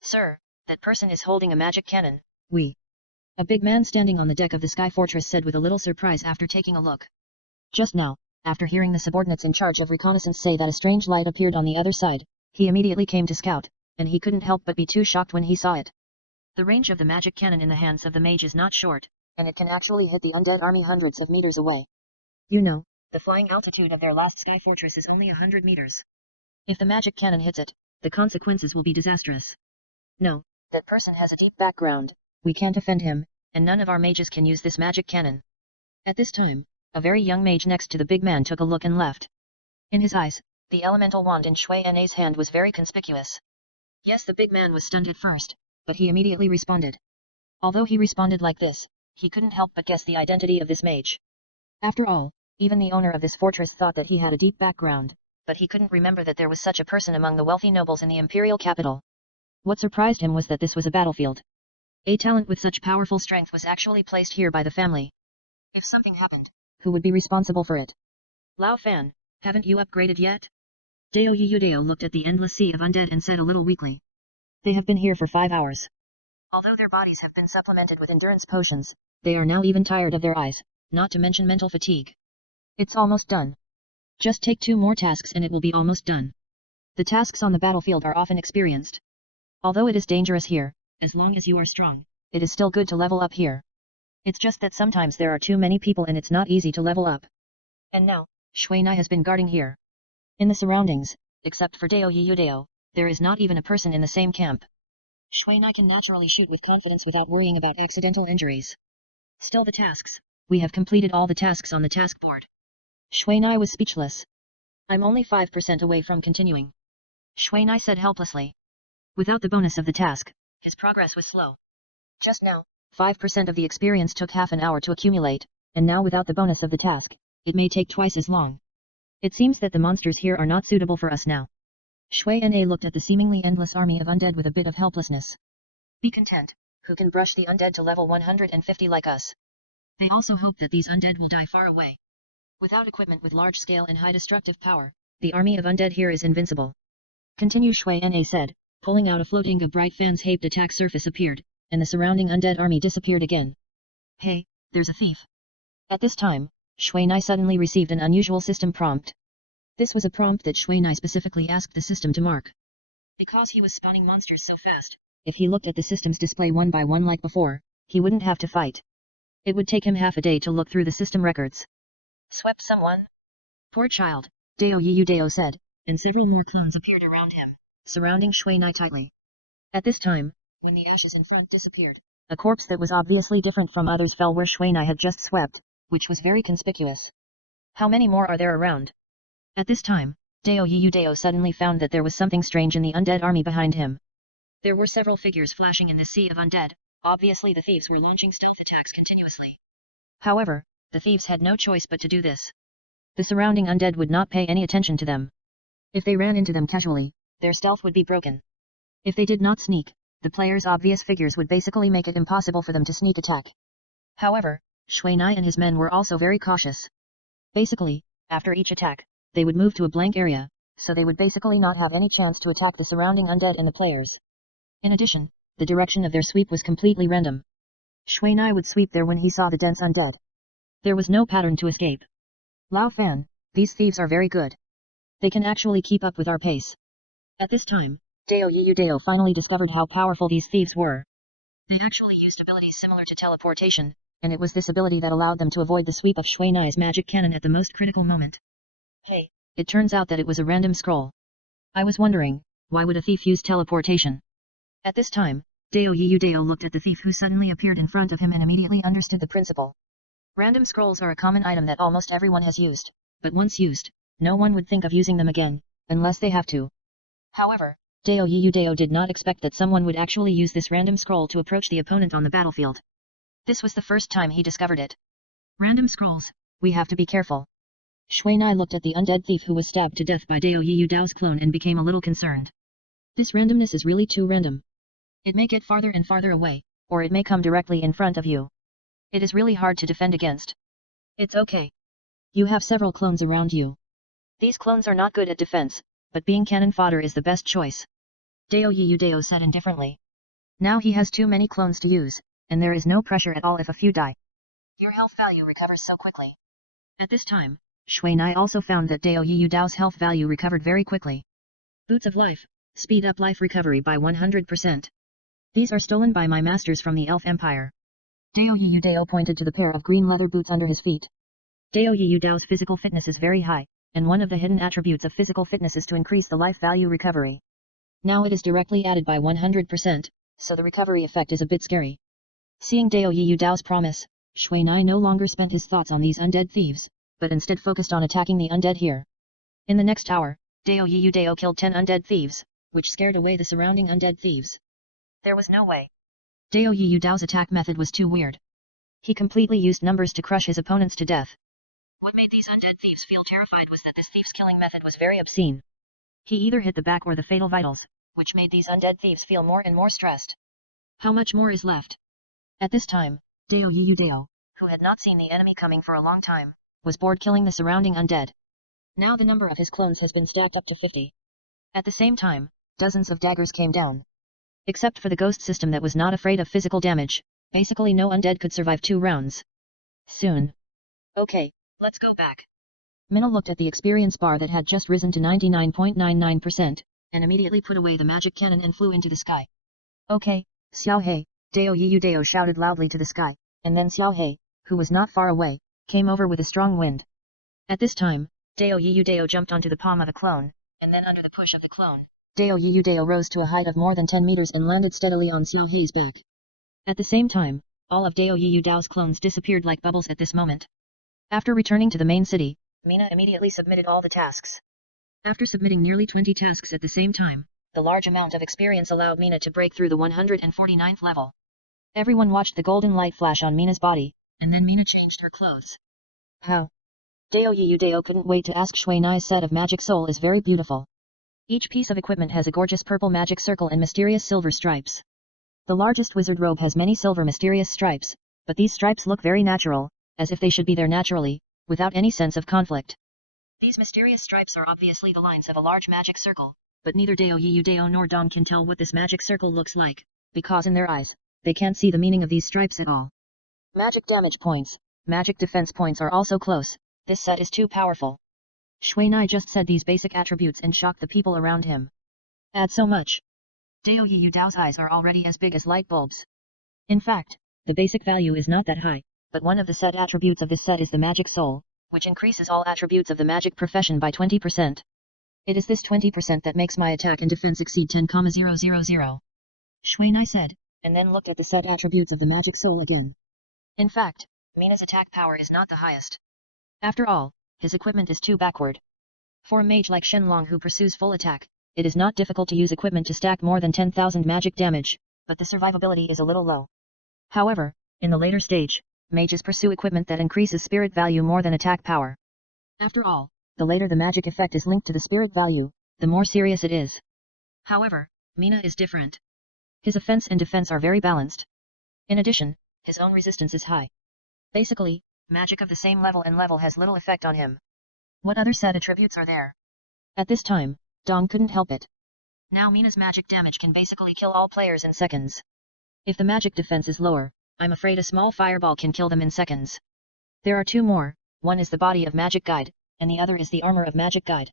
Sir, that person is holding a magic cannon. A big man standing on the deck of the Sky Fortress said with a little surprise after taking a look. Just now, after hearing the subordinates in charge of reconnaissance say that a strange light appeared on the other side, he immediately came to scout, and he couldn't help but be too shocked when he saw it. The range of the magic cannon in the hands of the mage is not short, and it can actually hit the undead army hundreds of meters away. You know, the flying altitude of their last Sky Fortress is only 100 meters. If the magic cannon hits it, the consequences will be disastrous. No, that person has a deep background, we can't offend him, and none of our mages can use this magic cannon. At this time, a very young mage next to the big man took a look and left. In his eyes, the elemental wand in Shui Nai's hand was very conspicuous. Yes, the big man was stunned at first, but he immediately responded. Although he responded like this, he couldn't help but guess the identity of this mage. After all, even the owner of this fortress thought that he had a deep background, but he couldn't remember that there was such a person among the wealthy nobles in the imperial capital. What surprised him was that this was a battlefield. A talent with such powerful strength was actually placed here by the family. If something happened, who would be responsible for it? Lao Fan, haven't you upgraded yet? Dao Yiyu Dao looked at the endless sea of undead and said a little weakly. They have been here for 5 hours. Although their bodies have been supplemented with endurance potions, they are now even tired of their eyes, not to mention mental fatigue. It's almost done. Just take 2 more tasks and it will be almost done. The tasks on the battlefield are often experienced. Although it is dangerous here, as long as you are strong, it is still good to level up here. It's just that sometimes there are too many people and it's not easy to level up. And now, Shui Nai has been guarding here. In the surroundings, except for Dao Yiyu Dao, there is not even a person in the same camp. Shui Nai can naturally shoot with confidence without worrying about accidental injuries. Still the tasks, we have completed all the tasks on the task board. Shui Nai was speechless. I'm only 5% away from continuing. Shui Nai said helplessly. Without the bonus of the task, his progress was slow. Just now, 5% of the experience took half an hour to accumulate, and now without the bonus of the task, it may take twice as long. It seems that the monsters here are not suitable for us now. Shui Na looked at the seemingly endless army of undead with a bit of helplessness. Be content, who can brush the undead to level 150 like us. They also hope that these undead will die far away. Without equipment with large scale and high destructive power, the army of undead here is invincible. Continue, Shui Na said, pulling out a floating of bright fans-shaped attack surface appeared, and the surrounding undead army disappeared again. Hey, there's a thief. At this time, Shui Na suddenly received an unusual system prompt. This was a prompt that Shui Na specifically asked the system to mark. Because he was spawning monsters so fast, if he looked at the system's display one by one like before, he wouldn't have to fight. It would take him half a day to look through the system records. Swept someone? Poor child, Dao Yiyu Dao said, and several more clones appeared around him, surrounding Shui Na tightly. At this time, when the ashes in front disappeared, a corpse that was obviously different from others fell where Shui Na had just swept, which was very conspicuous. How many more are there around? At this time, Dao Yiyu Dao suddenly found that there was something strange in the undead army behind him. There were several figures flashing in the sea of undead, obviously the thieves were launching stealth attacks continuously. However, the thieves had no choice but to do this. The surrounding undead would not pay any attention to them. If they ran into them casually, their stealth would be broken. If they did not sneak, the players' obvious figures would basically make it impossible for them to sneak attack. However, Shui Na and his men were also very cautious. Basically, after each attack, they would move to a blank area, so they would basically not have any chance to attack the surrounding undead and the players. In addition, the direction of their sweep was completely random. Shui Na would sweep there when he saw the dense undead. There was no pattern to escape. Lao Fan, these thieves are very good. They can actually keep up with our pace. At this time, Deo Yuyudeo finally discovered how powerful these thieves were. They actually used abilities similar to teleportation, and it was this ability that allowed them to avoid the sweep of Shui Nai's magic cannon at the most critical moment. Hey, it turns out that it was a random scroll. I was wondering, why would a thief use teleportation? At this time, Deo Yuyudeo looked at the thief who suddenly appeared in front of him and immediately understood the principle. Random scrolls are a common item that almost everyone has used, but once used, no one would think of using them again, unless they have to. However, Deo Yuyudeo did not expect that someone would actually use this random scroll to approach the opponent on the battlefield. This was the first time he discovered it. Random scrolls, we have to be careful. Shui Nai looked at the undead thief who was stabbed to death by Deo Yuyudao's clone and became a little concerned. This randomness is really too random. It may get farther and farther away, or it may come directly in front of you. It is really hard to defend against. It's okay. You have several clones around you. These clones are not good at defense, but being cannon fodder is the best choice. Deo Yuyudeo said indifferently. Now he has too many clones to use, and there is no pressure at all if a few die. Your health value recovers so quickly. At this time, Shui Nai also found that Deo Yuyudao's health value recovered very quickly. Boots of Life, speed up life recovery by 100%. These are stolen by my masters from the Elf Empire. Deo Yuyudeo pointed to the pair of green leather boots under his feet. Deo Yuyudao's physical fitness is very high, and one of the hidden attributes of physical fitness is to increase the life value recovery. Now it is directly added by 100%, so the recovery effect is a bit scary. Seeing Deo Yuyudao's promise, Shui Nai no longer spent his thoughts on these undead thieves, but instead focused on attacking the undead here. In the next hour, Deo Yuyudeo killed 10 undead thieves, which scared away the surrounding undead thieves. There was no way. Deo Yuyudao's attack method was too weird. He completely used numbers to crush his opponents to death. What made these undead thieves feel terrified was that this thief's killing method was very obscene. He either hit the back or the fatal vitals, which made these undead thieves feel more and more stressed. How much more is left? At this time, Deo Yuyudeo, who had not seen the enemy coming for a long time, was bored killing the surrounding undead. Now the number of his clones has been stacked up to 50. At the same time, dozens of daggers came down. Except for the ghost system that was not afraid of physical damage, basically no undead could survive 2 rounds. Soon. Okay, let's go back. Mina looked at the experience bar that had just risen to 99.99%, and immediately put away the magic cannon and flew into the sky. Okay, Xiao He, Deo Yuyudeo shouted loudly to the sky, and then Xiao He, who was not far away, came over with a strong wind. At this time, Deo Yuyudeo jumped onto the palm of a clone, and then under the push of the clone, Deo Yuyudeo rose to a height of more than 10 meters and landed steadily on Xiao He's back. At the same time, all of Deo Yuyudao's clones disappeared like bubbles at this moment. After returning to the main city, Mina immediately submitted all the tasks. After submitting nearly 20 tasks at the same time, the large amount of experience allowed Mina to break through the 149th level. Everyone watched the golden light flash on Mina's body, and then Mina changed her clothes. How? Deo Yuyudeo couldn't wait to ask. Shui Nai's set of magic soul is very beautiful. Each piece of equipment has a gorgeous purple magic circle and mysterious silver stripes. The largest wizard robe has many silver mysterious stripes, but these stripes look very natural, as if they should be there naturally, without any sense of conflict. These mysterious stripes are obviously the lines of a large magic circle, but neither Deo Yuyudeo nor Dong can tell what this magic circle looks like, because in their eyes, they can't see the meaning of these stripes at all. Magic damage points, magic defense points are also close. This set is too powerful. Shui Nai just said these basic attributes and shocked the people around him. Add so much. Deo Yuyudao's eyes are already as big as light bulbs. In fact, the basic value is not that high, but one of the set attributes of this set is the magic soul, which increases all attributes of the magic profession by 20%. It is this 20% that makes my attack and defense exceed 10,000. Shui Nai said, and then looked at the set attributes of the magic soul again. In fact, Mina's attack power is not the highest. After all, his equipment is too backward. For a mage like Shenlong who pursues full attack, it is not difficult to use equipment to stack more than 10,000 magic damage, but the survivability is a little low. However, in the later stage, mages pursue equipment that increases spirit value more than attack power. After all, the later the magic effect is linked to the spirit value, the more serious it is. However, Mina is different. His offense and defense are very balanced. In addition, his own resistance is high. Basically, magic of the same level and level has little effect on him. What other set attributes are there? At this time, Dong couldn't help it. Now Mina's magic damage can basically kill all players in seconds. If the magic defense is lower, I'm afraid a small fireball can kill them in seconds. There are 2 more, one is the body of magic guide, and the other is the armor of magic guide.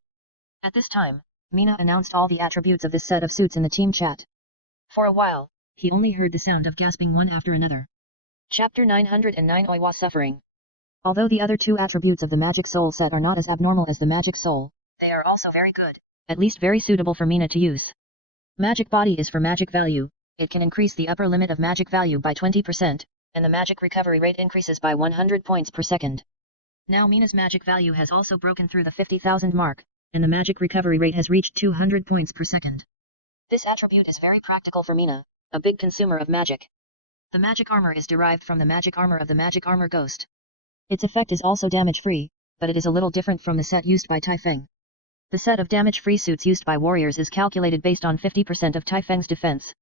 At this time, Mina announced all the attributes of this set of suits in the team chat. For a while, he only heard the sound of gasping one after another. Chapter 909 Oiwa Suffering. Although the other two attributes of the Magic Soul set are not as abnormal as the Magic Soul, they are also very good, at least very suitable for Mina to use. Magic Body is for magic value. It can increase the upper limit of magic value by 20%, and the magic recovery rate increases by 100 points per second. Now Mina's magic value has also broken through the 50,000 mark, and the magic recovery rate has reached 200 points per second. This attribute is very practical for Mina, a big consumer of magic. The magic armor is derived from the magic armor of the magic armor ghost. Its effect is also damage-free, but it is a little different from the set used by Taifeng. The set of damage-free suits used by warriors is calculated based on 50% of Taifeng's defense.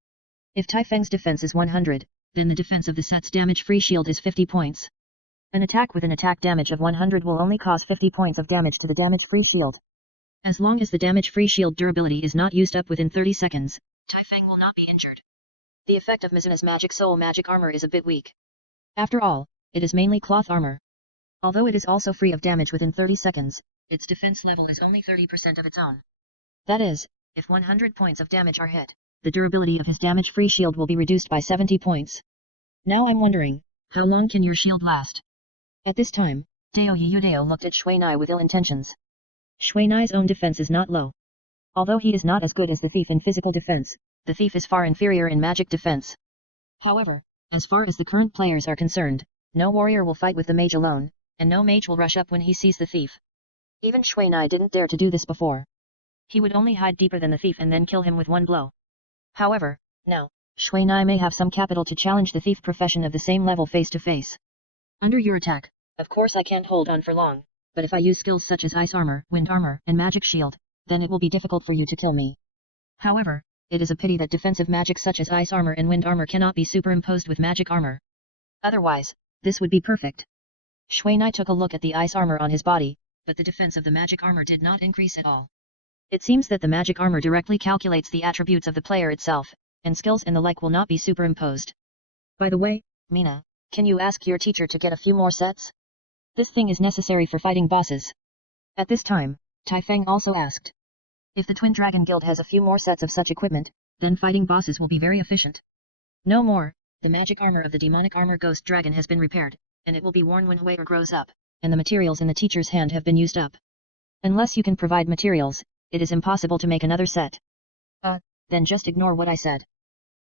If Taifeng's defense is 100, then the defense of the set's damage-free shield is 50 points. An attack with an attack damage of 100 will only cause 50 points of damage to the damage-free shield. As long as the damage-free shield durability is not used up within 30 seconds, Taifeng will not be injured. The effect of Mizuna's Magic Soul magic armor is a bit weak. After all, it is mainly cloth armor. Although it is also free of damage within 30 seconds, its defense level is only 30% of its own. That is, if 100 points of damage are hit, the durability of his damage-free shield will be reduced by 70 points. Now I'm wondering, how long can your shield last? At this time, Dao Yudao looked at Shui Nai with ill intentions. Shui Nai's own defense is not low. Although he is not as good as the thief in physical defense, the thief is far inferior in magic defense. However, as far as the current players are concerned, no warrior will fight with the mage alone, and no mage will rush up when he sees the thief. Even Shui Nai didn't dare to do this before. He would only hide deeper than the thief and then kill him with one blow. However, now, Shui Nai may have some capital to challenge the thief profession of the same level face to face. Under your attack, of course I can't hold on for long, but if I use skills such as ice armor, wind armor, and magic shield, then it will be difficult for you to kill me. However, it is a pity that defensive magic such as ice armor and wind armor cannot be superimposed with magic armor. Otherwise, this would be perfect. Shui Nai took a look at the ice armor on his body, but the defense of the magic armor did not increase at all. It seems that the magic armor directly calculates the attributes of the player itself, and skills and the like will not be superimposed. By the way, Mina, can you ask your teacher to get a few more sets? This thing is necessary for fighting bosses. At this time, Taifeng also asked. If the Twin Dragon Guild has a few more sets of such equipment, then fighting bosses will be very efficient. No more, the magic armor of the demonic armor ghost dragon has been repaired, and it will be worn when Huier grows up, and the materials in the teacher's hand have been used up. Unless you can provide materials, it is impossible to make another set. Then just ignore what I said.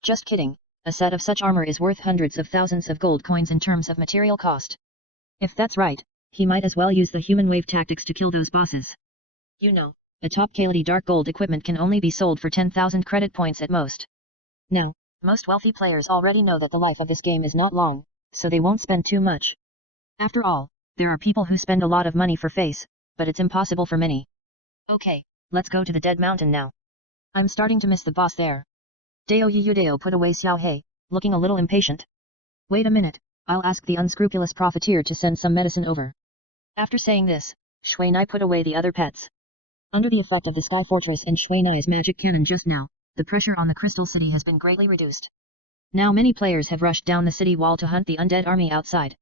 Just kidding, a set of such armor is worth hundreds of thousands of gold coins in terms of material cost. If that's right, he might as well use the human wave tactics to kill those bosses. You know, a top quality dark gold equipment can only be sold for 10,000 credit points at most. Now, most wealthy players already know that the life of this game is not long, so they won't spend too much. After all, there are people who spend a lot of money for face, but it's impossible for many. Okay, let's go to the Dead Mountain now. I'm starting to miss the boss there. Dao Yudao put away Xiao Hei, looking a little impatient. Wait a minute, I'll ask the unscrupulous profiteer to send some medicine over. After saying this, Shui Nai put away the other pets. Under the effect of the Sky Fortress and Shui Nai's magic cannon just now, the pressure on the Crystal City has been greatly reduced. Now many players have rushed down the city wall to hunt the undead army outside.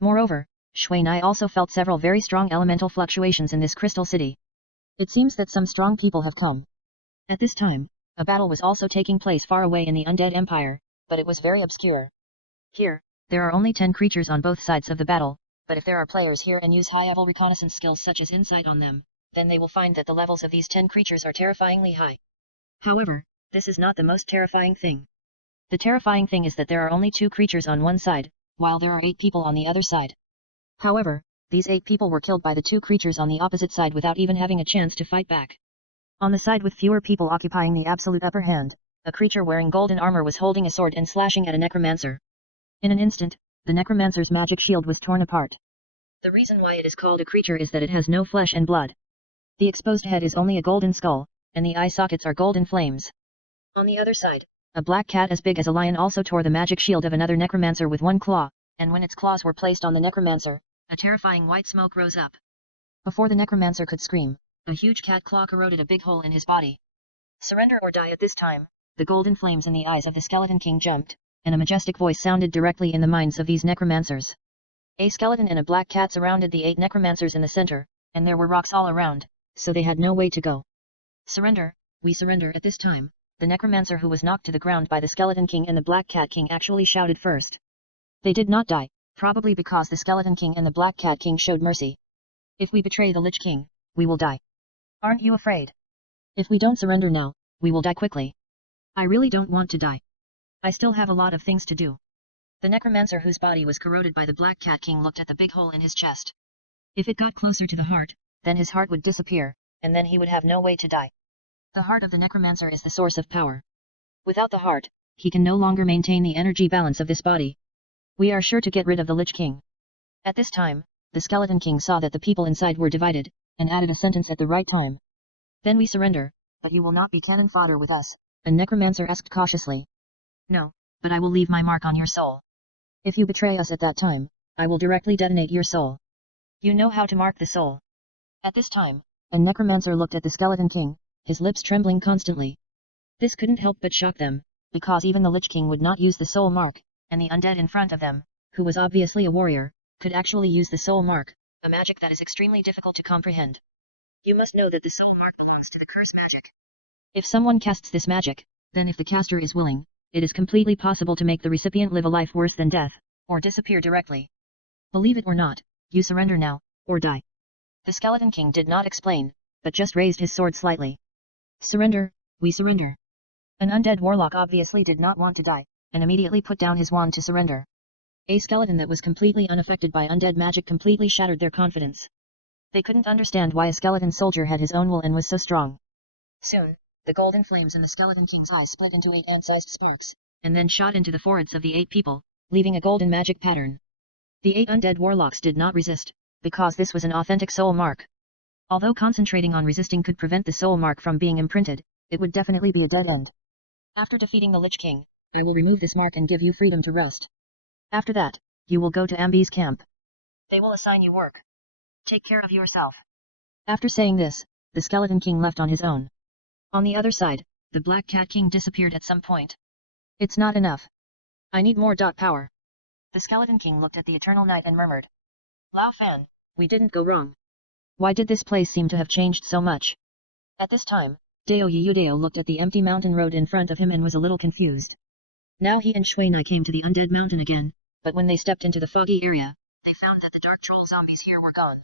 Moreover, Shui Nai also felt several very strong elemental fluctuations in this Crystal City. It seems that some strong people have come. At this time, a battle was also taking place far away in the Undead Empire, but it was very obscure. Here, there are only 10 creatures on both sides of the battle, but if there are players here and use high-level reconnaissance skills such as insight on them, then they will find that the levels of these 10 creatures are terrifyingly high. However, this is not the most terrifying thing. The terrifying thing is that there are only 2 creatures on one side, while there are 8 people on the other side. However, these 8 people were killed by the 2 creatures on the opposite side without even having a chance to fight back. On the side with fewer people occupying the absolute upper hand, a creature wearing golden armor was holding a sword and slashing at a necromancer. In an instant, the necromancer's magic shield was torn apart. The reason why it is called a creature is that it has no flesh and blood. The exposed head is only a golden skull, and the eye sockets are golden flames. On the other side, a black cat as big as a lion also tore the magic shield of another necromancer with one claw, and when its claws were placed on the necromancer, a terrifying white smoke rose up. Before the necromancer could scream, a huge cat claw corroded a big hole in his body. Surrender or die at this time, the golden flames in the eyes of the Skeleton King jumped, and a majestic voice sounded directly in the minds of these necromancers. A skeleton and a black cat surrounded the 8 necromancers in the center, and there were rocks all around, so they had no way to go. Surrender, we surrender. At this time, the necromancer who was knocked to the ground by the Skeleton King and the Black Cat King actually shouted first. They did not die, probably because the Skeleton King and the Black Cat King showed mercy. If we betray the Lich King, we will die. Aren't you afraid? If we don't surrender now, we will die quickly. I really don't want to die. I still have a lot of things to do. The necromancer whose body was corroded by the Black Cat King looked at the big hole in his chest. If it got closer to the heart, then his heart would disappear, and then he would have no way to die. The heart of the necromancer is the source of power. Without the heart, he can no longer maintain the energy balance of this body. We are sure to get rid of the Lich King. At this time, the Skeleton King saw that the people inside were divided, and added a sentence at the right time. Then we surrender, but you will not be cannon fodder with us, a necromancer asked cautiously. No, but I will leave my mark on your soul. If you betray us at that time, I will directly detonate your soul. You know how to mark the soul. At this time, a necromancer looked at the Skeleton King, his lips trembling constantly. This couldn't help but shock them, because even the Lich King would not use the soul mark, and the undead in front of them, who was obviously a warrior, could actually use the soul mark, a magic that is extremely difficult to comprehend. You must know that the soul mark belongs to the curse magic. If someone casts this magic, then if the caster is willing, it is completely possible to make the recipient live a life worse than death, or disappear directly. Believe it or not, you surrender now, or die. The Skeleton King did not explain, but just raised his sword slightly. Surrender, we surrender. An undead warlock obviously did not want to die, and immediately put down his wand to surrender. A skeleton that was completely unaffected by undead magic completely shattered their confidence. They couldn't understand why a skeleton soldier had his own will and was so strong. Soon, the golden flames in the Skeleton King's eyes split into 8 ant-sized sparks, and then shot into the foreheads of the 8 people, leaving a golden magic pattern. The 8 undead warlocks did not resist, because this was an authentic soul mark. Although concentrating on resisting could prevent the soul mark from being imprinted, it would definitely be a dead end. After defeating the Lich King, I will remove this mark and give you freedom to rest. After that, you will go to Ambi's camp. They will assign you work. Take care of yourself. After saying this, the Skeleton King left on his own. On the other side, the Black Cat King disappeared at some point. It's not enough. I need more power. The Skeleton King looked at the Eternal Night and murmured. Lao Fan, we didn't go wrong. Why did this place seem to have changed so much? At this time, Dao Yudao looked at the empty mountain road in front of him and was a little confused. Now he and Shuinai came to the undead mountain again, but when they stepped into the foggy area, they found that the dark troll zombies here were gone.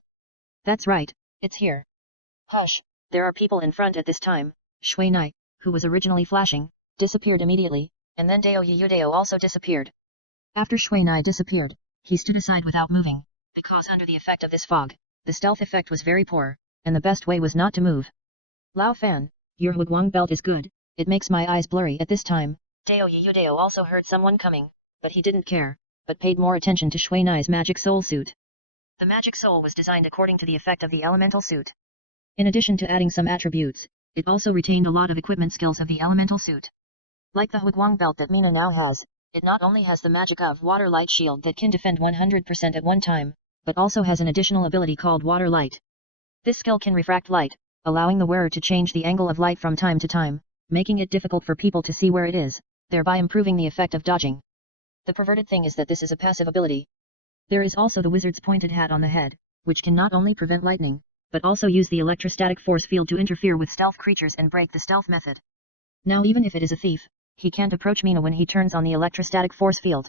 That's right, it's here. Hush, there are people in front at this time. Shuinai, who was originally flashing, disappeared immediately, and then Dao Yudao also disappeared. After Shuinai disappeared, he stood aside without moving, because under the effect of this fog, the stealth effect was very poor, and the best way was not to move. Lao Fan, your Huguang belt is good, it makes my eyes blurry at this time. Dao Yudao also heard someone coming, but he didn't care, but paid more attention to Shuinai's magic soul suit. The magic soul was designed according to the effect of the elemental suit. In addition to adding some attributes, it also retained a lot of equipment skills of the elemental suit. Like the Huguang belt that Mina now has, it not only has the magic of Water Light Shield that can defend 100% at one time, but also has an additional ability called Water Light. This skill can refract light, allowing the wearer to change the angle of light from time to time, making it difficult for people to see where it is, thereby improving the effect of dodging. The perverted thing is that this is a passive ability. There is also the wizard's pointed hat on the head, which can not only prevent lightning, but also use the electrostatic force field to interfere with stealth creatures and break the stealth method. Now even if it is a thief, he can't approach Mina when he turns on the electrostatic force field.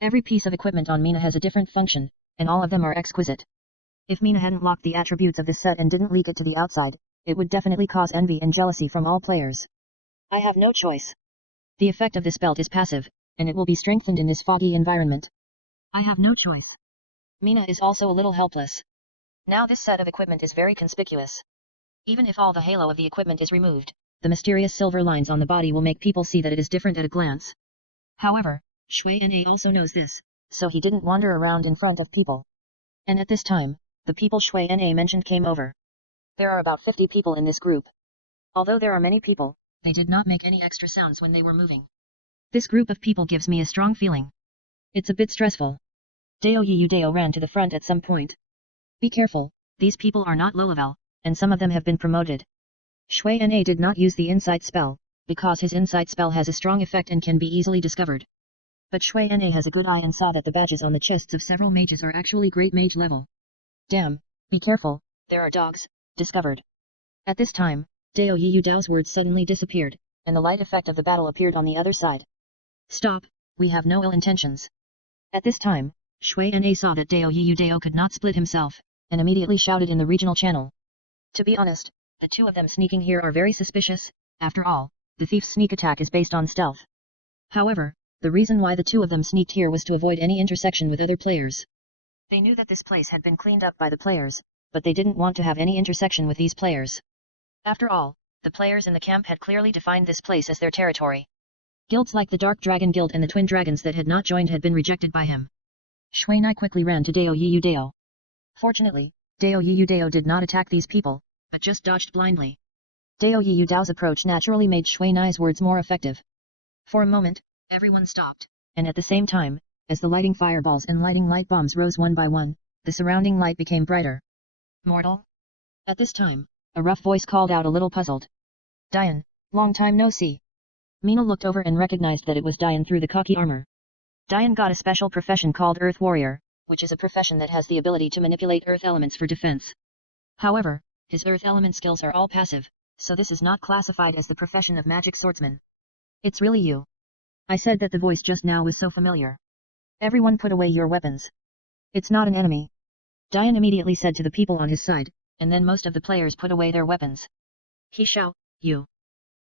Every piece of equipment on Mina has a different function, and all of them are exquisite. If Mina hadn't locked the attributes of this set and didn't leak it to the outside, it would definitely cause envy and jealousy from all players. I have no choice. The effect of this belt is passive, and it will be strengthened in this foggy environment. I have no choice. Mina is also a little helpless. Now this set of equipment is very conspicuous. Even if all the halo of the equipment is removed, the mysterious silver lines on the body will make people see that it is different at a glance. However, Shuinai also knows this, so he didn't wander around in front of people. And at this time, the people Shuinai mentioned came over. There are about 50 people in this group. Although there are many people, they did not make any extra sounds when they were moving. This group of people gives me a strong feeling. It's a bit stressful. Dao Yudao ran to the front at some point. Be careful, these people are not low level, and some of them have been promoted. Shuinai did not use the insight spell, because his insight spell has a strong effect and can be easily discovered. But Shuinai has a good eye and saw that the badges on the chests of several mages are actually great mage level. Damn, be careful, there are dogs, discovered. At this time, Dao Yiyu Dao's words suddenly disappeared, and the light effect of the battle appeared on the other side. Stop, we have no ill intentions. At this time, Shui Na saw that Dao Yiyu Dao could not split himself, and immediately shouted in the regional channel. To be honest, the two of them sneaking here are very suspicious. After all, the thief's sneak attack is based on stealth. However, the reason why the two of them sneaked here was to avoid any intersection with other players. They knew that this place had been cleaned up by the players, but they didn't want to have any intersection with these players. After all, the players in the camp had clearly defined this place as their territory. Guilds like the Dark Dragon Guild and the Twin Dragons that had not joined had been rejected by him. Shui Na quickly ran to Dao Yiyu Dao. Fortunately, Dao Yiyu Dao did not attack these people, but just dodged blindly. Dao Yiyu Dao's approach naturally made Shui Na's words more effective. For a moment, everyone stopped, and at the same time, as the lighting fireballs and lighting light bombs rose one by one, the surrounding light became brighter. Mortal? At this time, a rough voice called out a little puzzled. Dian, long time no see. Mina looked over and recognized that it was Dian through the khaki armor. Dian got a special profession called Earth Warrior, which is a profession that has the ability to manipulate earth elements for defense. However, his earth element skills are all passive, so this is not classified as the profession of magic swordsman. It's really you. I said that the voice just now was so familiar. Everyone put away your weapons. It's not an enemy. Dian immediately said to the people on his side, and then most of the players put away their weapons. He Xiao, you.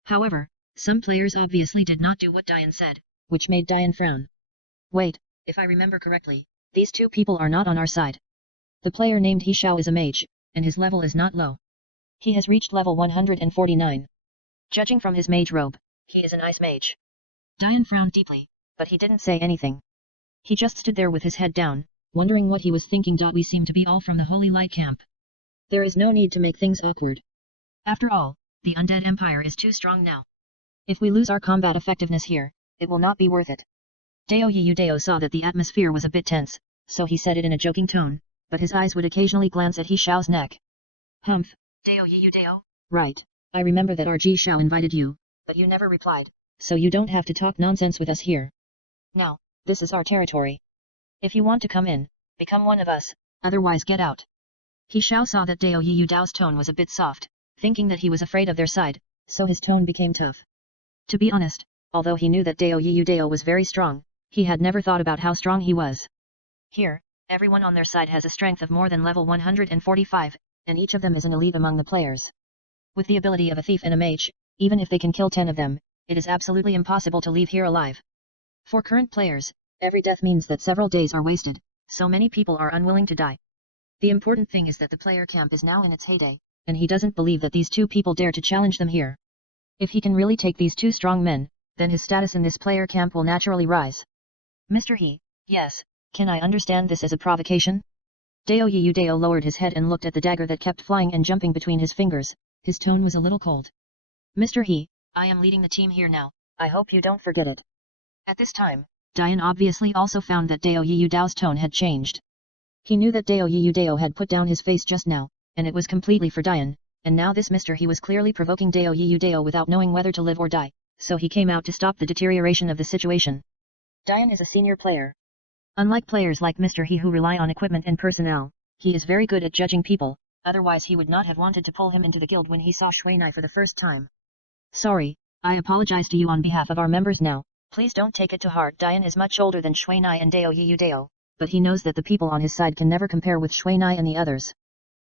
However, some players obviously did not do what Dian said, which made Dian frown. Wait, if I remember correctly, these two people are not on our side. The player named He Xiao is a mage, and his level is not low. He has reached level 149. Judging from his mage robe, he is an ice mage. Dian frowned deeply, but he didn't say anything. He just stood there with his head down, wondering what he was thinking. We seem to be all from the Holy Light Camp. There is no need to make things awkward. After all, the Undead Empire is too strong now. If we lose our combat effectiveness here, it will not be worth it. Dao Yiyu Dao saw that the atmosphere was a bit tense, so he said it in a joking tone, but his eyes would occasionally glance at He Xiao's neck. Humph, Dao Yiyu Dao? Right, I remember that RG Xiao invited you, but you never replied, so you don't have to talk nonsense with us here. Now, this is our territory. If you want to come in, become one of us, otherwise get out. He Xiao saw that Dao Yiyu Dao's tone was a bit soft, thinking that he was afraid of their side, so his tone became tough. To be honest, although he knew that Dao Yiyu Dao was very strong, he had never thought about how strong he was. Here, everyone on their side has a strength of more than level 145, and each of them is an elite among the players. With the ability of a thief and a mage, even if they can kill 10 of them, it is absolutely impossible to leave here alive. For current players, every death means that several days are wasted, so many people are unwilling to die. The important thing is that the player camp is now in its heyday, and he doesn't believe that these two people dare to challenge them here. If he can really take these two strong men, then his status in this player camp will naturally rise. Mr. He, yes, can I understand this as a provocation? Dao Yiyu Dao lowered his head and looked at the dagger that kept flying and jumping between his fingers. His tone was a little cold. Mr. He, I am leading the team here now, I hope you don't forget it. At this time, Dian obviously also found that Dao Yiyu Dao's tone had changed. He knew that Dao Yiyu Dao had put down his face just now, and it was completely for Dian, and now this Mr. He was clearly provoking Dao Yiyu Dao without knowing whether to live or die, so he came out to stop the deterioration of the situation. Dian is a senior player. Unlike players like Mr. He who rely on equipment and personnel, he is very good at judging people, otherwise he would not have wanted to pull him into the guild when he saw Shui Na for the first time. Sorry, I apologize to you on behalf of our members now, please don't take it to heart. Dian is much older than Shui Na and Dao Yiyu Dao, but he knows that the people on his side can never compare with Shui Na and the others.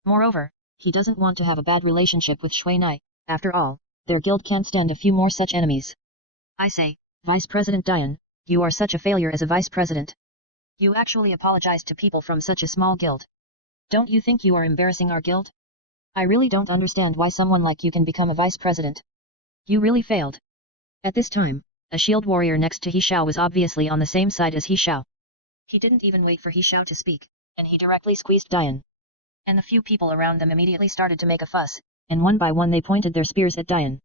Moreover, he doesn't want to have a bad relationship with Shui Na, after all, their guild can't stand a few more such enemies. I say, Vice President Dian, you are such a failure as a vice president. You actually apologized to people from such a small guild. Don't you think you are embarrassing our guild? I really don't understand why someone like you can become a vice president. You really failed. At this time, a shield warrior next to He Xiao was obviously on the same side as He Xiao. He didn't even wait for He Xiao to speak, and he directly squeezed Dian. And the few people around them immediately started to make a fuss, and one by one they pointed their spears at Dian.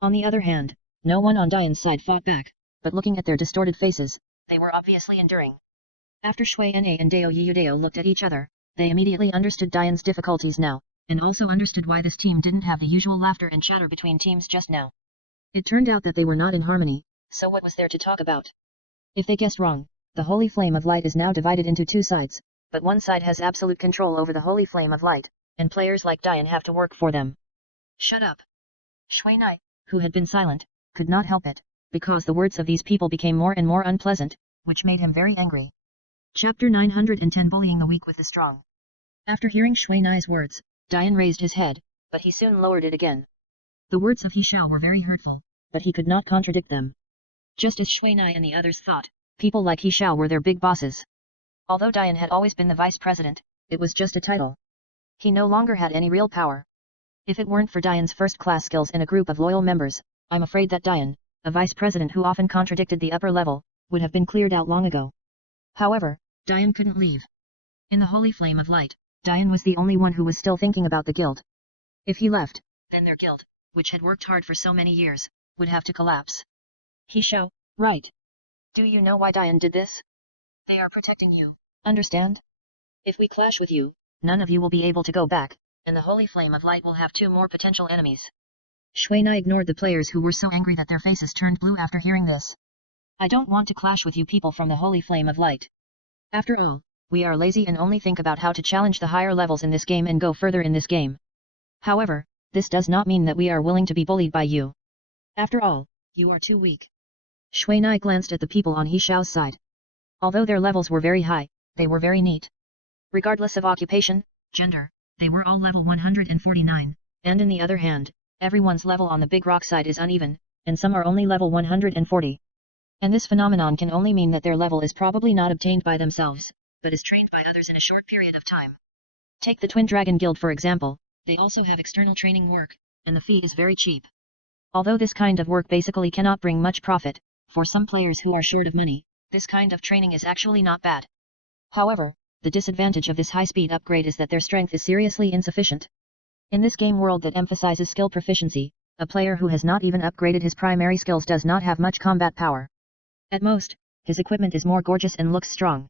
On the other hand, no one on Dian's side fought back, but looking at their distorted faces, they were obviously enduring. After Shui Na and Dao Yiyu Dao looked at each other, they immediately understood Dian's difficulties now, and also understood why this team didn't have the usual laughter and chatter between teams just now. It turned out that they were not in harmony, so what was there to talk about? If they guessed wrong, the Holy Flame of Light is now divided into two sides, but one side has absolute control over the Holy Flame of Light, and players like Dian have to work for them. Shut up. Shui Nai, who had been silent, could not help it, because the words of these people became more and more unpleasant, which made him very angry. Chapter 910 Bullying the Weak with the Strong. After hearing Shui Nai's words, Dian raised his head, but he soon lowered it again. The words of He Xiao were very hurtful, but he could not contradict them. Just as Shui Nai and the others thought, people like He Xiao were their big bosses. Although Dian had always been the vice president, it was just a title. He no longer had any real power. If it weren't for Dian's first-class skills and a group of loyal members, I'm afraid that Dian, a vice president who often contradicted the upper level, would have been cleared out long ago. However, Dian couldn't leave. In the holy flame of light, Dian was the only one who was still thinking about the guild. If he left, then their guild, which had worked hard for so many years, would have to collapse. He Xiao, right. Do you know why Dian did this? They are protecting you, understand? If we clash with you, none of you will be able to go back, and the holy flame of light will have 2 more potential enemies. Shui Nai ignored the players who were so angry that their faces turned blue after hearing this. I don't want to clash with you people from the holy flame of light. After all, we are lazy and only think about how to challenge the higher levels in this game and go further in this game. However, this does not mean that we are willing to be bullied by you. After all, you are too weak. Shui Nai glanced at the people on He Xiao's side. Although their levels were very high, they were very neat. Regardless of occupation, gender, they were all level 149, and in the other hand, everyone's level on the Big Rock side is uneven, and some are only level 140. And this phenomenon can only mean that their level is probably not obtained by themselves, but is trained by others in a short period of time. Take the Twin Dragon Guild for example, they also have external training work, and the fee is very cheap. Although this kind of work basically cannot bring much profit, for some players who are short of money, this kind of training is actually not bad. However, the disadvantage of this high-speed upgrade is that their strength is seriously insufficient. In this game world that emphasizes skill proficiency, a player who has not even upgraded his primary skills does not have much combat power. At most, his equipment is more gorgeous and looks strong.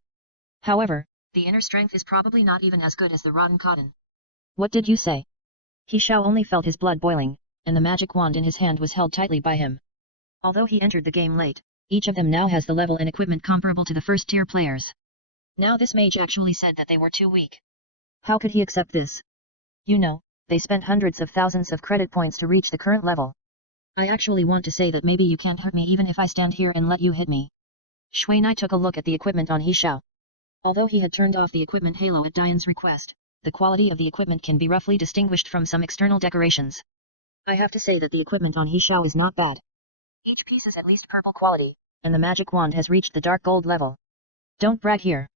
However, the inner strength is probably not even as good as the rotten cotton. What did you say? He Xiao only felt his blood boiling, and the magic wand in his hand was held tightly by him. Although he entered the game late, each of them now has the level and equipment comparable to the first-tier players. Now this mage actually said that they were too weak. How could he accept this? You know, they spent hundreds of thousands of credit points to reach the current level. I actually want to say that maybe you can't hurt me even if I stand here and let you hit me. Shui Nai took a look at the equipment on He Xiao. Although he had turned off the equipment halo at Dian's request, the quality of the equipment can be roughly distinguished from some external decorations. I have to say that the equipment on He Xiao is not bad. Each piece is at least purple quality, and the magic wand has reached the dark gold level. Don't brag here.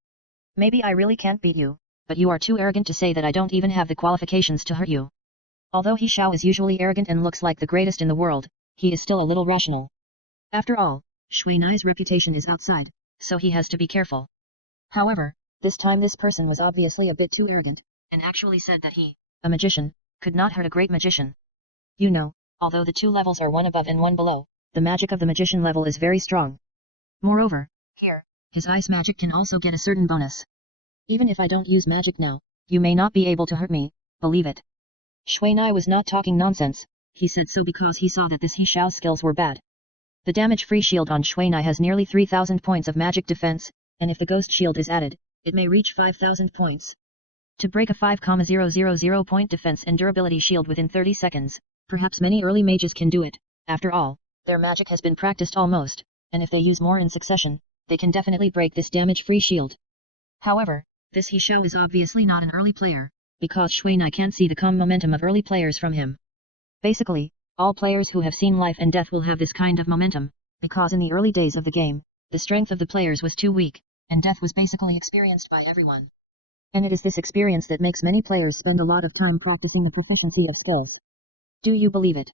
Maybe I really can't beat you, but you are too arrogant to say that I don't even have the qualifications to hurt you. Although He Xiao is usually arrogant and looks like the greatest in the world, he is still a little rational. After all, Shui Nai's reputation is outside, so he has to be careful. However, this time this person was obviously a bit too arrogant, and actually said that he, a magician, could not hurt a great magician. You know, although the 2 levels are one above and one below, the magic of the magician level is very strong. Moreover, here, his ice magic can also get a certain bonus. Even if I don't use magic now, you may not be able to hurt me, believe it. Shui Nai was not talking nonsense, he said so because he saw that this He Xiao's skills were bad. The damage-free shield on Shui Nai has nearly 3,000 points of magic defense, and if the ghost shield is added, it may reach 5,000 points. To break a 5,000 point defense and durability shield within 30 seconds, perhaps many early mages can do it. After all, their magic has been practiced almost, and if they use more in succession, they can definitely break this damage-free shield. However, this He Xiao is obviously not an early player, because Shui Nai can't see the calm momentum of early players from him. Basically, all players who have seen life and death will have this kind of momentum, because in the early days of the game, the strength of the players was too weak, and death was basically experienced by everyone. And it is this experience that makes many players spend a lot of time practicing the proficiency of skills. Do you believe it?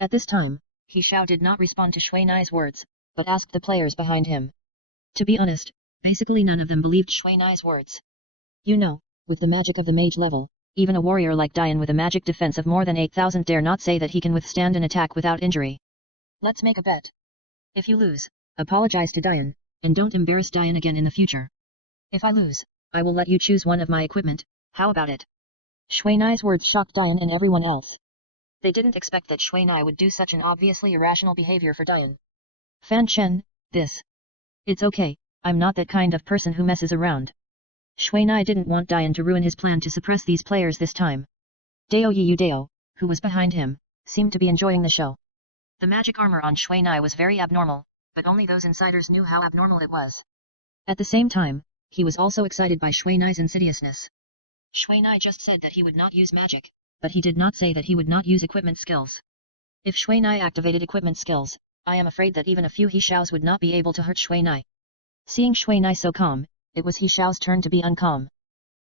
At this time, He Xiao did not respond to Shui Nai's words, but asked the players behind him. To be honest, basically none of them believed Shui Nai's words. You know, with the magic of the mage level, even a warrior like Dian with a magic defense of more than 8,000 dare not say that he can withstand an attack without injury. Let's make a bet. If you lose, apologize to Dian, and don't embarrass Dian again in the future. If I lose, I will let you choose one of my equipment, how about it? Shui Nai's words shocked Dian and everyone else. They didn't expect that Shui Nai would do such an obviously irrational behavior for Dian. Fan Chen, this. It's okay, I'm not that kind of person who messes around. Shui Nai didn't want Dian to ruin his plan to suppress these players this time. Dao Yiu Dao, who was behind him, seemed to be enjoying the show. The magic armor on Shui Nai was very abnormal, but only those insiders knew how abnormal it was. At the same time, he was also excited by Shui Nai's insidiousness. Shui Nai just said that he would not use magic, but he did not say that he would not use equipment skills. If Shui Nai activated equipment skills, I am afraid that even a few He Xiaos would not be able to hurt Shui Nai. Seeing Shui Nai so calm, it was He Xiao's turn to be uncalm.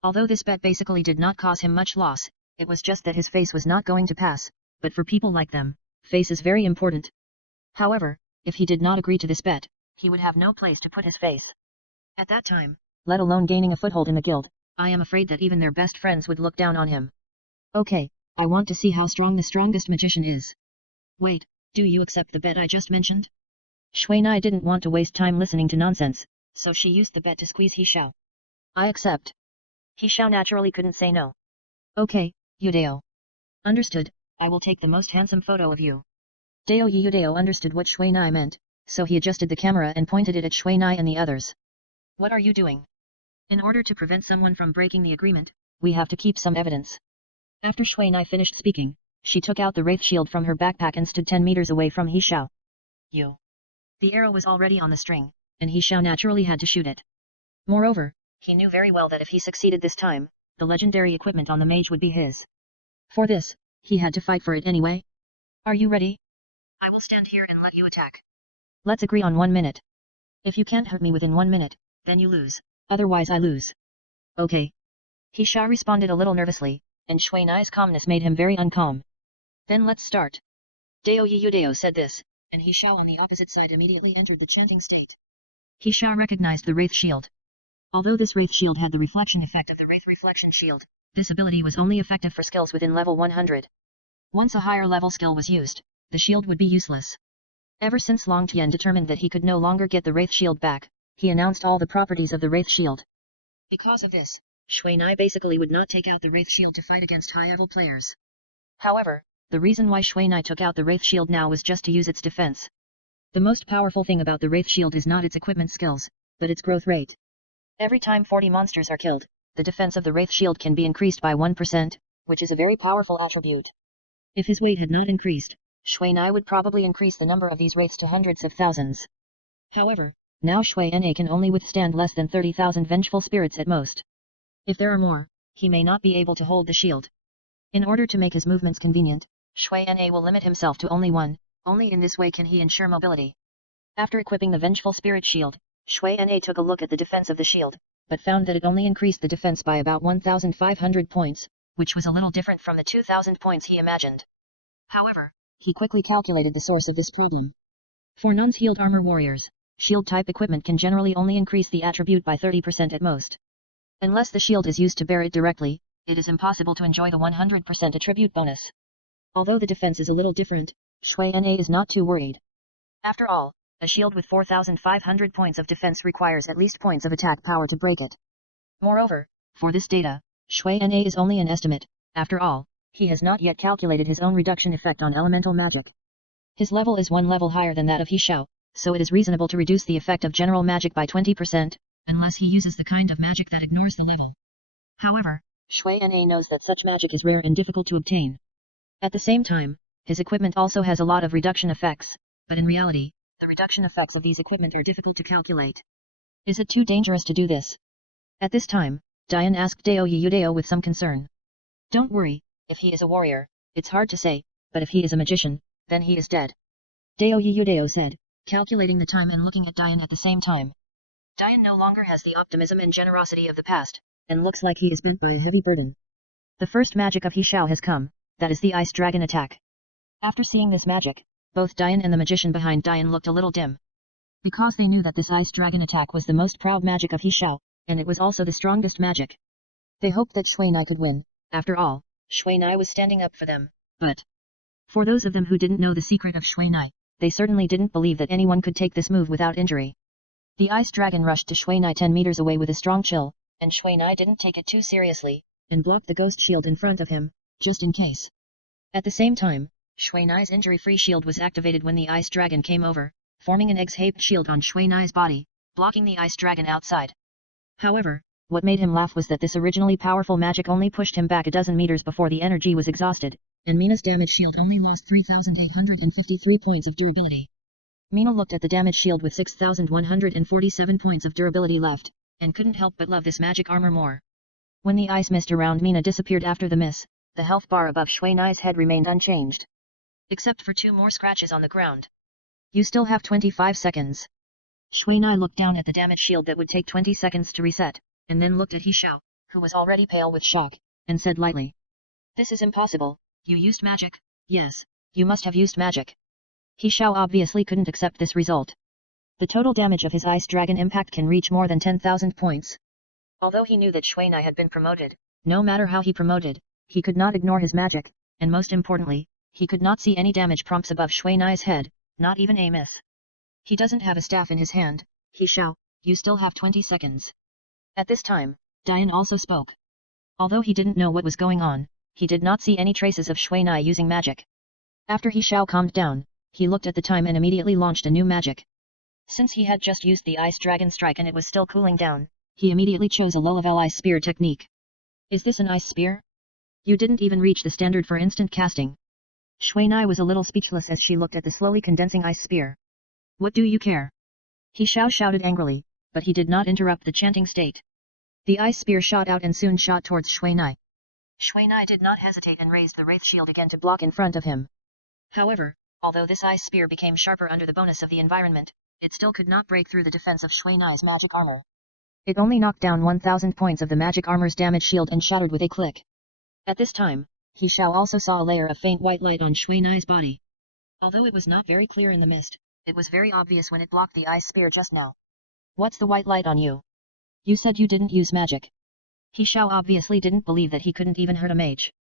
Although this bet basically did not cause him much loss, it was just that his face was not going to pass, but for people like them, face is very important. However, if he did not agree to this bet, he would have no place to put his face. At that time, let alone gaining a foothold in the guild, I am afraid that even their best friends would look down on him. Okay, I want to see how strong the strongest magician is. Wait, do you accept the bet I just mentioned? Shui Nai didn't want to waste time listening to nonsense, so she used the bet to squeeze He Xiao. I accept. He Xiao naturally couldn't say no. Okay, Yudao. Understood, I will take the most handsome photo of you. Dao Yudao understood what Shui Nai meant, so he adjusted the camera and pointed it at Shui Nai and the others. What are you doing? In order to prevent someone from breaking the agreement, we have to keep some evidence. After Shui Nai finished speaking, she took out the wraith shield from her backpack and stood 10 meters away from He Xiao. You. The arrow was already on the string, and He Xiao naturally had to shoot it. Moreover, he knew very well that if he succeeded this time, the legendary equipment on the mage would be his. For this, he had to fight for it anyway. Are you ready? I will stand here and let you attack. Let's agree on 1 minute. If you can't hurt me within 1 minute, then you lose, otherwise I lose. Okay. He Xiao responded a little nervously, and Shui Nai's calmness made him very uncalm. Then let's start. Dao Yudao said this, and He Xiao on the opposite side immediately entered the chanting state. He Xiao recognized the wraith shield. Although this wraith shield had the reflection effect of the wraith reflection shield, this ability was only effective for skills within level 100. Once a higher level skill was used, the shield would be useless. Ever since Long Tian determined that he could no longer get the wraith shield back, he announced all the properties of the wraith shield. Because of this, Shui Nai basically would not take out the wraith shield to fight against high-level players. However, the reason why Shui Nai took out the wraith shield now was just to use its defense. The most powerful thing about the wraith shield is not its equipment skills, but its growth rate. Every time 40 monsters are killed, the defense of the wraith shield can be increased by 1%, which is a very powerful attribute. If his weight had not increased, Shui Nai would probably increase the number of these wraiths to hundreds of thousands. However, now Shui Na can only withstand less than 30,000 vengeful spirits at most. If there are more, he may not be able to hold the shield. In order to make his movements convenient, Shui Na will limit himself to only one, only in this way can he ensure mobility. After equipping the vengeful spirit shield, Shui Na took a look at the defense of the shield, but found that it only increased the defense by about 1,500 points, which was a little different from the 2,000 points he imagined. However, he quickly calculated the source of this problem. For non-healed armor warriors, shield-type equipment can generally only increase the attribute by 30% at most. Unless the shield is used to bear it directly, it is impossible to enjoy the 100% attribute bonus. Although the defense is a little different, Shui Na is not too worried. After all, a shield with 4,500 points of defense requires at least points of attack power to break it. Moreover, for this data, Shui Na is only an estimate. After all, he has not yet calculated his own reduction effect on elemental magic. His level is 1 level higher than that of He Xiao, so it is reasonable to reduce the effect of general magic by 20%, unless he uses the kind of magic that ignores the level. However, Shui Na knows that such magic is rare and difficult to obtain. At the same time, his equipment also has a lot of reduction effects, but in reality, the reduction effects of these equipment are difficult to calculate. Is it too dangerous to do this? At this time, Dian asked Dao Yudao with some concern. Don't worry, if he is a warrior, it's hard to say, but if he is a magician, then he is dead. Dao Yudao said, calculating the time and looking at Dian at the same time. Dian no longer has the optimism and generosity of the past, and looks like he is bent by a heavy burden. The first magic of He Xiao has come, that is the Ice Dragon attack. After seeing this magic, both Dian and the magician behind Dian looked a little dim. Because they knew that this Ice Dragon attack was the most proud magic of He Xiao, and it was also the strongest magic. They hoped that Shui Nai could win. After all, Shui Nai was standing up for them, but for those of them who didn't know the secret of Shui Nai, they certainly didn't believe that anyone could take this move without injury. The Ice Dragon rushed to Shui Nai 10 meters away with a strong chill, and Shui Nai didn't take it too seriously, and blocked the ghost shield in front of him, just in case. At the same time, Shui Nai's injury-free shield was activated when the Ice Dragon came over, forming an egg-shaped shield on Shui Nai's body, blocking the Ice Dragon outside. However, what made him laugh was that this originally powerful magic only pushed him back a dozen meters before the energy was exhausted, and Mina's damage shield only lost 3,853 points of durability. Mina looked at the damage shield with 6,147 points of durability left, and couldn't help but love this magic armor more. When the ice mist around Mina disappeared after the miss, the health bar above Shui Nai's head remained unchanged. Except for 2 more scratches on the ground. You still have 25 seconds. Shui Nai looked down at the damage shield that would take 20 seconds to reset, and then looked at He Xiao, who was already pale with shock, and said lightly. This is impossible. You used magic? Yes, you must have used magic. He Xiao obviously couldn't accept this result. The total damage of his Ice Dragon impact can reach more than 10,000 points. Although he knew that Shui Nai had been promoted, no matter how he promoted, he could not ignore his magic, and most importantly, he could not see any damage prompts above Shui Nai's head, not even a miss. He doesn't have a staff in his hand. He Xiao, you still have 20 seconds. At this time, Dian also spoke. Although he didn't know what was going on, he did not see any traces of Shui Nai using magic. After He Xiao calmed down, he looked at the time and immediately launched a new magic. Since he had just used the Ice Dragon Strike and it was still cooling down, he immediately chose a low-level Ice Spear technique. Is this an Ice Spear? You didn't even reach the standard for instant casting. Shui Nai was a little speechless as she looked at the slowly condensing Ice Spear. What do you care? He Xiao shouted angrily, but he did not interrupt the chanting state. The Ice Spear shot out and soon shot towards Shui Nai. Shui Nai did not hesitate and raised the Wraith Shield again to block in front of him. However, although this Ice Spear became sharper under the bonus of the environment, it still could not break through the defense of Shui Nai's magic armor. It only knocked down 1,000 points of the magic armor's damage shield and shattered with a click. At this time, He Xiao also saw a layer of faint white light on Shui Nai's body. Although it was not very clear in the mist, it was very obvious when it blocked the Ice Spear just now. What's the white light on you? You said you didn't use magic. He Xiao obviously didn't believe that he couldn't even hurt a mage.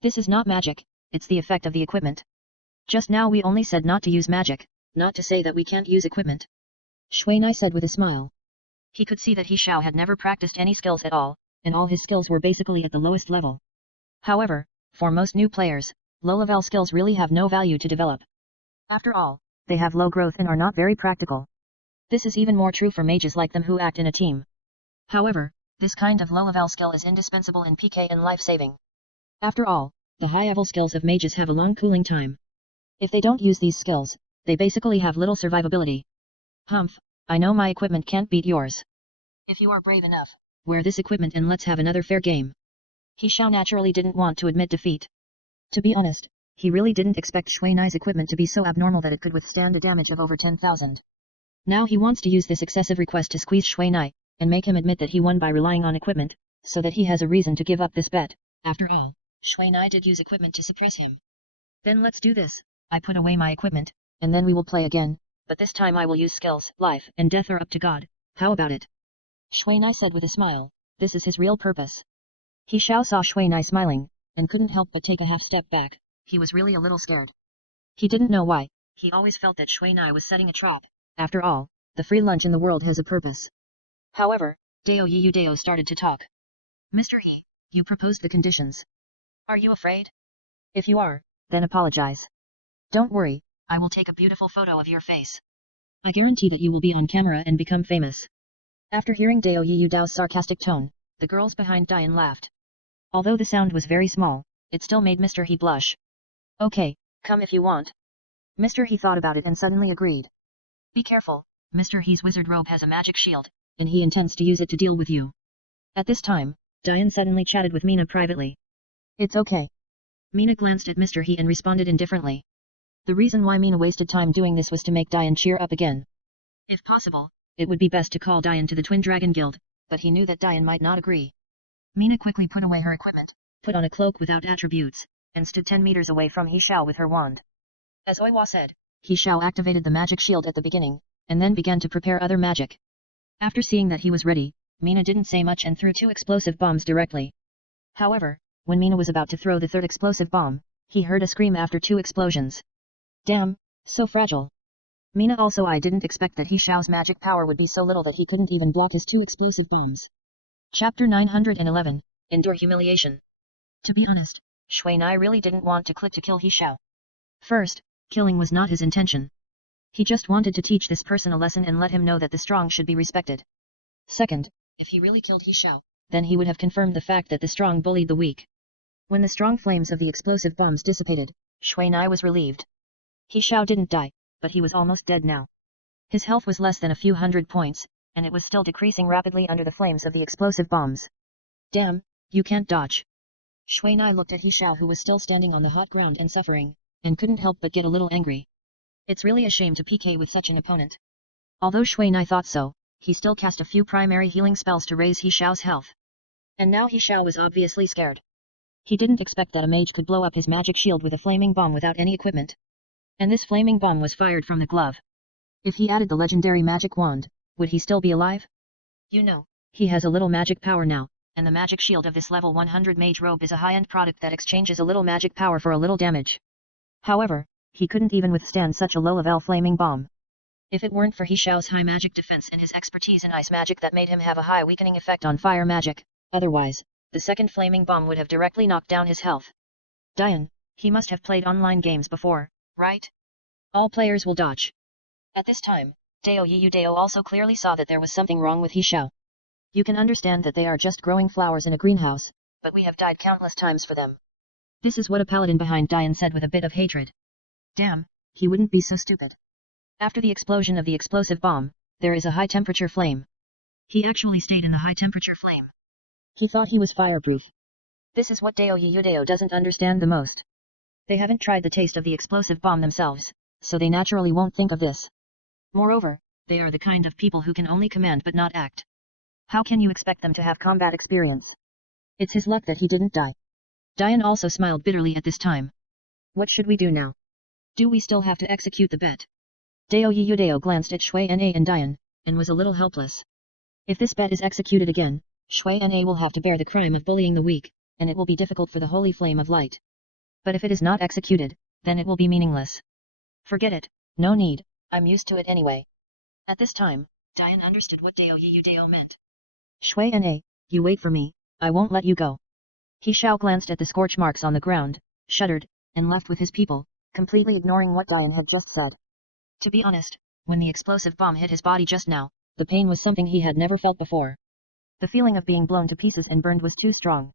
This is not magic, it's the effect of the equipment. Just now we only said not to use magic, not to say that we can't use equipment. Shui Nai said with a smile. He could see that He Xiao had never practiced any skills at all, and all his skills were basically at the lowest level. However, for most new players, low-level skills really have no value to develop. After all, they have low growth and are not very practical. This is even more true for mages like them who act in a team. However, this kind of low-level skill is indispensable in PK and life-saving. After all, the high-level skills of mages have a long cooling time. If they don't use these skills, they basically have little survivability. Humph, I know my equipment can't beat yours. If you are brave enough, wear this equipment and let's have another fair game. He Xiao naturally didn't want to admit defeat. To be honest, he really didn't expect Shui Nai's equipment to be so abnormal that it could withstand a damage of over 10,000. Now he wants to use this excessive request to squeeze Shui Nai, and make him admit that he won by relying on equipment, so that he has a reason to give up this bet. After all, Shui Nai did use equipment to suppress him. Then let's do this. I put away my equipment, and then we will play again, but this time I will use skills. Life and death are up to God. How about it? Shui Nai said with a smile. This is his real purpose. He Xiao saw Shui Nai smiling, and couldn't help but take a half step back. He was really a little scared. He didn't know why. He always felt that Shui Nai was setting a trap. After all, the free lunch in the world has a purpose. However, Dao Yiyu Dao started to talk. Mr. He, you proposed the conditions. Are you afraid? If you are, then apologize. Don't worry, I will take a beautiful photo of your face. I guarantee that you will be on camera and become famous. After hearing Dao Yiyu Dao's sarcastic tone, the girls behind Dian laughed. Although the sound was very small, it still made Mr. He blush. Okay, come if you want. Mr. He thought about it and suddenly agreed. Be careful, Mr. He's wizard robe has a magic shield, and he intends to use it to deal with you. At this time, Dian suddenly chatted with Mina privately. It's okay. Mina glanced at Mr. He and responded indifferently. The reason why Mina wasted time doing this was to make Dian cheer up again. If possible, it would be best to call Dian to the Twin Dragon Guild, but he knew that Dian might not agree. Mina quickly put away her equipment, put on a cloak without attributes, and stood 10 meters away from He Xiao with her wand. As Oiwa said, He Xiao activated the magic shield at the beginning, and then began to prepare other magic. After seeing that he was ready, Mina didn't say much and threw 2 explosive bombs directly. However, when Mina was about to throw the 3rd explosive bomb, he heard a scream after 2 explosions. Damn, so fragile. Mina also I didn't expect that He Xiao's magic power would be so little that he couldn't even block his 2 explosive bombs. Chapter 911, Endure Humiliation. To be honest, Shui Nai really didn't want to click to kill He Xiao. First, killing was not his intention. He just wanted to teach this person a lesson and let him know that the strong should be respected. Second, if he really killed He Xiao, then he would have confirmed the fact that the strong bullied the weak. When the strong flames of the explosive bombs dissipated, Shui Nai was relieved. He Xiao didn't die, but he was almost dead now. His health was less than a few hundred points, and it was still decreasing rapidly under the flames of the explosive bombs. Damn, you can't dodge. Shui Nai looked at He Xiao, who was still standing on the hot ground and suffering, and couldn't help but get a little angry. It's really a shame to PK with such an opponent. Although Shui Nai thought so, he still cast a few primary healing spells to raise He Xiao's health. And now He Xiao was obviously scared. He didn't expect that a mage could blow up his magic shield with a flaming bomb without any equipment. And this flaming bomb was fired from the glove. If he added the legendary magic wand, would he still be alive? You know, he has a little magic power now, and the magic shield of this level 100 mage robe is a high-end product that exchanges a little magic power for a little damage. However, he couldn't even withstand such a low-level flaming bomb. If it weren't for He Xiao's high magic defense and his expertise in ice magic that made him have a high weakening effect on fire magic, otherwise, the second flaming bomb would have directly knocked down his health. Dian, he must have played online games before, right? All players will dodge. At this time, Dao Yiyu Dao also clearly saw that there was something wrong with He Xiao. You can understand that they are just growing flowers in a greenhouse, but we have died countless times for them. This is what a paladin behind Dian said with a bit of hatred. Damn, he wouldn't be so stupid. After the explosion of the explosive bomb, there is a high-temperature flame. He actually stayed in the high-temperature flame. He thought he was fireproof. This is what Dao Yiyu Dao doesn't understand the most. They haven't tried the taste of the explosive bomb themselves, so they naturally won't think of this. Moreover, they are the kind of people who can only command but not act. How can you expect them to have combat experience? It's his luck that he didn't die. Dian also smiled bitterly at this time. What should we do now? Do we still have to execute the bet? Dao Yiyu Dao glanced at Shui Na and Dian, and was a little helpless. If this bet is executed again, Shui Na will have to bear the crime of bullying the weak, and it will be difficult for the holy flame of light. But if it is not executed, then it will be meaningless. Forget it, no need, I'm used to it anyway. At this time, Dian understood what Dao Yiyu Dao meant. Shui Na, you wait for me, I won't let you go. He Xiao glanced at the scorch marks on the ground, shuddered, and left with his people, completely ignoring what Dian had just said. To be honest, when the explosive bomb hit his body just now, the pain was something he had never felt before. The feeling of being blown to pieces and burned was too strong.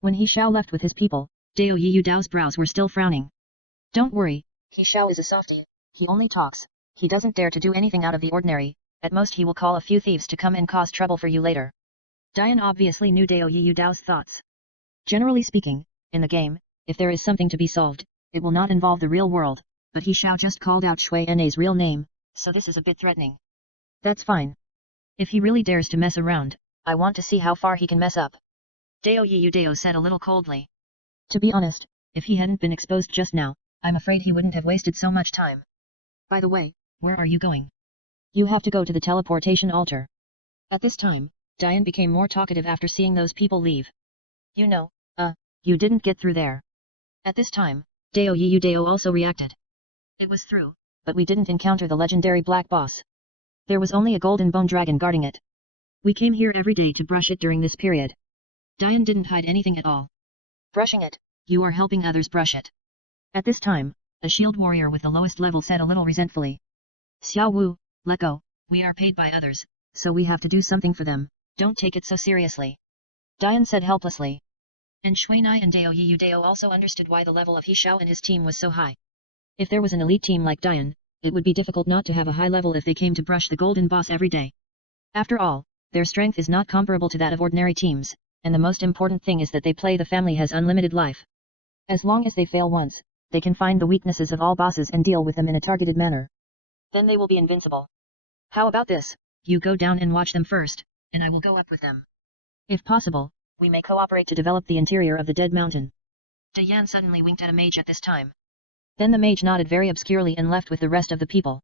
When He Xiao left with his people, Dao Yiyu Dao's brows were still frowning. Don't worry, He Xiao is a softie, he only talks, he doesn't dare to do anything out of the ordinary, at most he will call a few thieves to come and cause trouble for you later. Dian obviously knew Dao Yiyu Dao's thoughts. Generally speaking, in the game, if there is something to be solved, it will not involve the real world, but He Xiao just called out Shui Na's real name, so this is a bit threatening. That's fine. If he really dares to mess around, I want to see how far he can mess up. Dao Yiyu Dao said a little coldly. To be honest, if he hadn't been exposed just now, I'm afraid he wouldn't have wasted so much time. By the way, where are you going? You have to go to the teleportation altar. At this time, Dian became more talkative after seeing those people leave. You know, you didn't get through there. At this time, Dao Yiyu Dao also reacted. It was through, but we didn't encounter the legendary black boss. There was only a golden bone dragon guarding it. We came here every day to brush it during this period. Dian didn't hide anything at all. Brushing it, you are helping others brush it. At this time, a shield warrior with the lowest level said a little resentfully. Xiao Wu, let go, we are paid by others, so we have to do something for them, don't take it so seriously. Dian said helplessly. And Shui Nai and Dao Yiyu Dao also understood why the level of He Xiao and his team was so high. If there was an elite team like Dian, it would be difficult not to have a high level if they came to brush the golden boss every day. After all, their strength is not comparable to that of ordinary teams, and the most important thing is that they play the family has unlimited life. As long as they fail once, they can find the weaknesses of all bosses and deal with them in a targeted manner. Then they will be invincible. How about this, you go down and watch them first, and I will go up with them. If possible, we may cooperate to develop the interior of the Dead Mountain. Dian suddenly winked at a mage at this time. Then the mage nodded very obscurely and left with the rest of the people.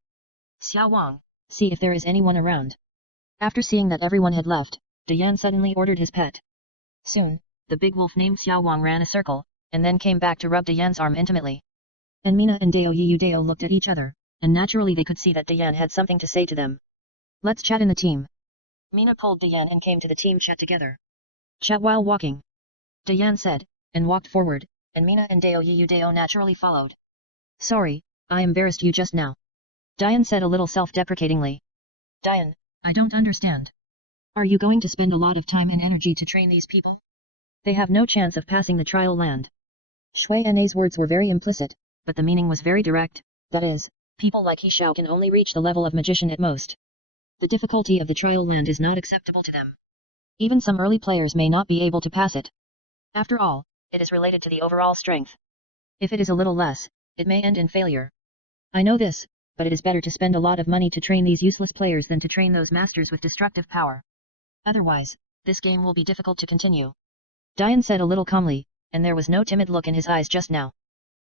Xiao Wang, see if there is anyone around. After seeing that everyone had left, Dian suddenly ordered his pet. Soon, the big wolf named Xiao Wang ran a circle, and then came back to rub Dian's arm intimately. And Mina and Dao Yiyu Dao looked at each other, and naturally they could see that Dian had something to say to them. Let's chat in the team. Mina pulled Dian and came to the team chat together. Chat while walking. Dian said, and walked forward, and Mina and Dao Yiyu Dao naturally followed. Sorry, I embarrassed you just now. Dian said a little self-deprecatingly. Dian, I don't understand. Are you going to spend a lot of time and energy to train these people? They have no chance of passing the trial land. Shui Na's words were very implicit, but the meaning was very direct, that is, people like He Xiao can only reach the level of magician at most. The difficulty of the trial land is not acceptable to them. Even some early players may not be able to pass it. After all, it is related to the overall strength. If it is a little less, it may end in failure. I know this, but it is better to spend a lot of money to train these useless players than to train those masters with destructive power. Otherwise, this game will be difficult to continue. Dian said a little calmly, and there was no timid look in his eyes just now.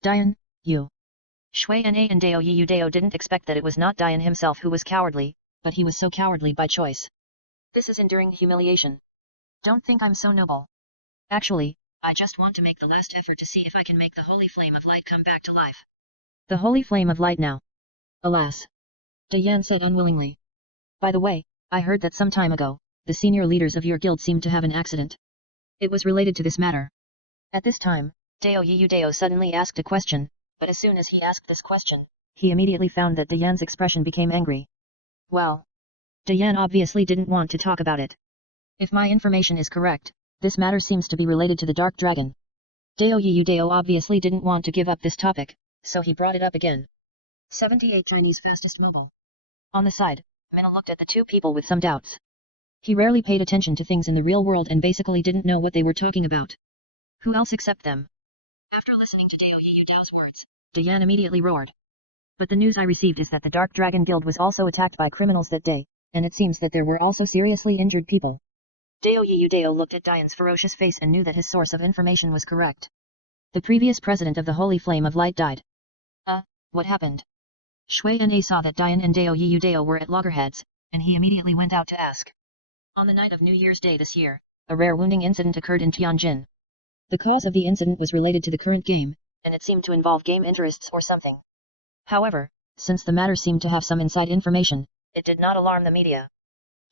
Dian, you. Shui Na and Dao Yiyu Dao didn't expect that it was not Dian himself who was cowardly, but he was so cowardly by choice. This is enduring humiliation. Don't think I'm so noble. Actually, I just want to make the last effort to see if I can make the holy flame of light come back to life. The holy flame of light now. Alas. Dian said unwillingly. By the way, I heard that some time ago, the senior leaders of your guild seemed to have an accident. It was related to this matter. At this time, Dao Yiyu Dao suddenly asked a question, but as soon as he asked this question, he immediately found that Dian's expression became angry. Well. Dian obviously didn't want to talk about it. If my information is correct, this matter seems to be related to the Dark Dragon. Dao Yiyu Dao obviously didn't want to give up this topic, so he brought it up again. 78 Chinese fastest mobile. On the side, Minna looked at the two people with some doubts. He rarely paid attention to things in the real world and basically didn't know what they were talking about. Who else except them? After listening to Dao Yiyu Dao's words, Dian immediately roared. But the news I received is that the Dark Dragon Guild was also attacked by criminals that day, and it seems that there were also seriously injured people. Dao Yiyu Dao looked at Dian's ferocious face and knew that his source of information was correct. The previous president of the Holy Flame of Light died. What happened? Shui Na saw that Dian and Dao Yiyu Dao were at loggerheads, and he immediately went out to ask. On the night of New Year's Day this year, a rare wounding incident occurred in Tianjin. The cause of the incident was related to the current game, and it seemed to involve game interests or something. However, since the matter seemed to have some inside information, it did not alarm the media.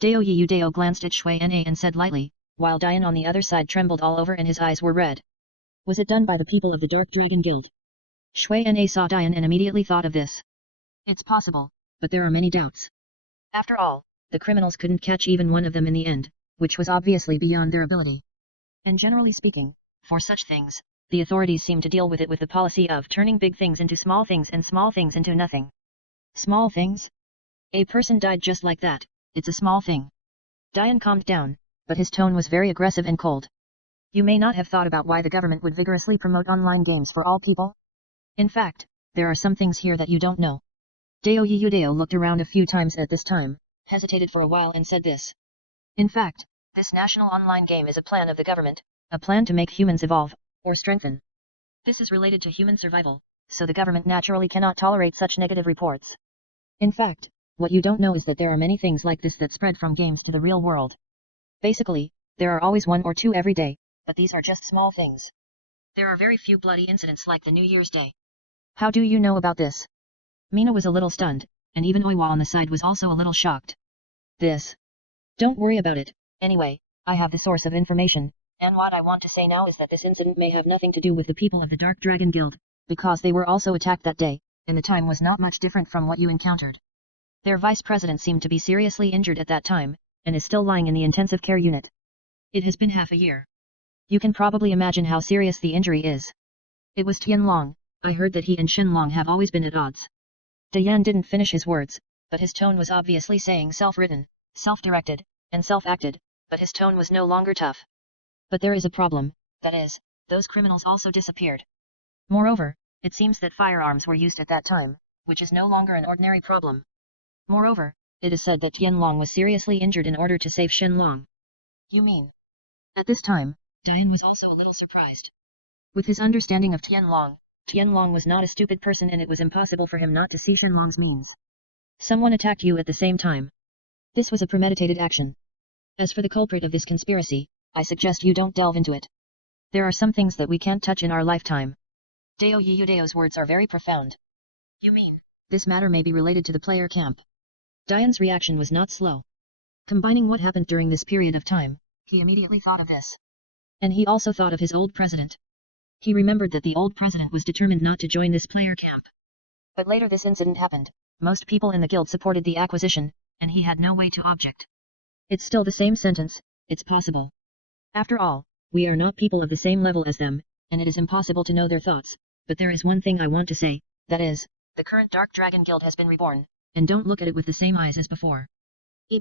Dao Yiyu Dao glanced at Shui Na and said lightly, while Dian on the other side trembled all over and his eyes were red. Was it done by the people of the Dark Dragon Guild? Shui Na saw Dian and immediately thought of this. It's possible, but there are many doubts. After all, the criminals couldn't catch even one of them in the end, which was obviously beyond their ability. And generally speaking, for such things, the authorities seem to deal with it with the policy of turning big things into small things and small things into nothing. Small things? A person died just like that, it's a small thing. Dian calmed down, but his tone was very aggressive and cold. You may not have thought about why the government would vigorously promote online games for all people. In fact, there are some things here that you don't know. Dao Yiyu Dao looked around a few times at this time, hesitated for a while and said this. In fact, this national online game is a plan of the government, a plan to make humans evolve, or strengthen. This is related to human survival, so the government naturally cannot tolerate such negative reports. In fact, what you don't know is that there are many things like this that spread from games to the real world. Basically, there are always one or two every day, but these are just small things. There are very few bloody incidents like the New Year's Day. How do you know about this? Mina was a little stunned, and even Oiwa on the side was also a little shocked. This. Don't worry about it, anyway, I have the source of information, and what I want to say now is that this incident may have nothing to do with the people of the Dark Dragon Guild, because they were also attacked that day, and the time was not much different from what you encountered. Their vice president seemed to be seriously injured at that time, and is still lying in the intensive care unit. It has been half a year. You can probably imagine how serious the injury is. It was Tianlong. I heard that he and Shenlong have always been at odds. Dian didn't finish his words, but his tone was obviously saying self-written, self-directed, and self-acted, but his tone was no longer tough. But there is a problem, that is, those criminals also disappeared. Moreover, it seems that firearms were used at that time, which is no longer an ordinary problem. Moreover, it is said that Tianlong was seriously injured in order to save Shenlong. You mean? At this time, Dian was also a little surprised. With his understanding of Tianlong was not a stupid person and it was impossible for him not to see Shenlong's means. Someone attacked you at the same time. This was a premeditated action. As for the culprit of this conspiracy, I suggest you don't delve into it. There are some things that we can't touch in our lifetime. Dao Yiyu Dao's words are very profound. You mean, this matter may be related to the player camp? Dian's reaction was not slow. Combining what happened during this period of time, he immediately thought of this. And he also thought of his old president. He remembered that the old president was determined not to join this player camp. But later this incident happened, most people in the guild supported the acquisition, and he had no way to object. It's still the same sentence, it's possible. After all, We are not people of the same level as them, and it is impossible to know their thoughts. But there is one thing I want to say, that is, the current Dark Dragon Guild has been reborn, and don't look at it with the same eyes as before.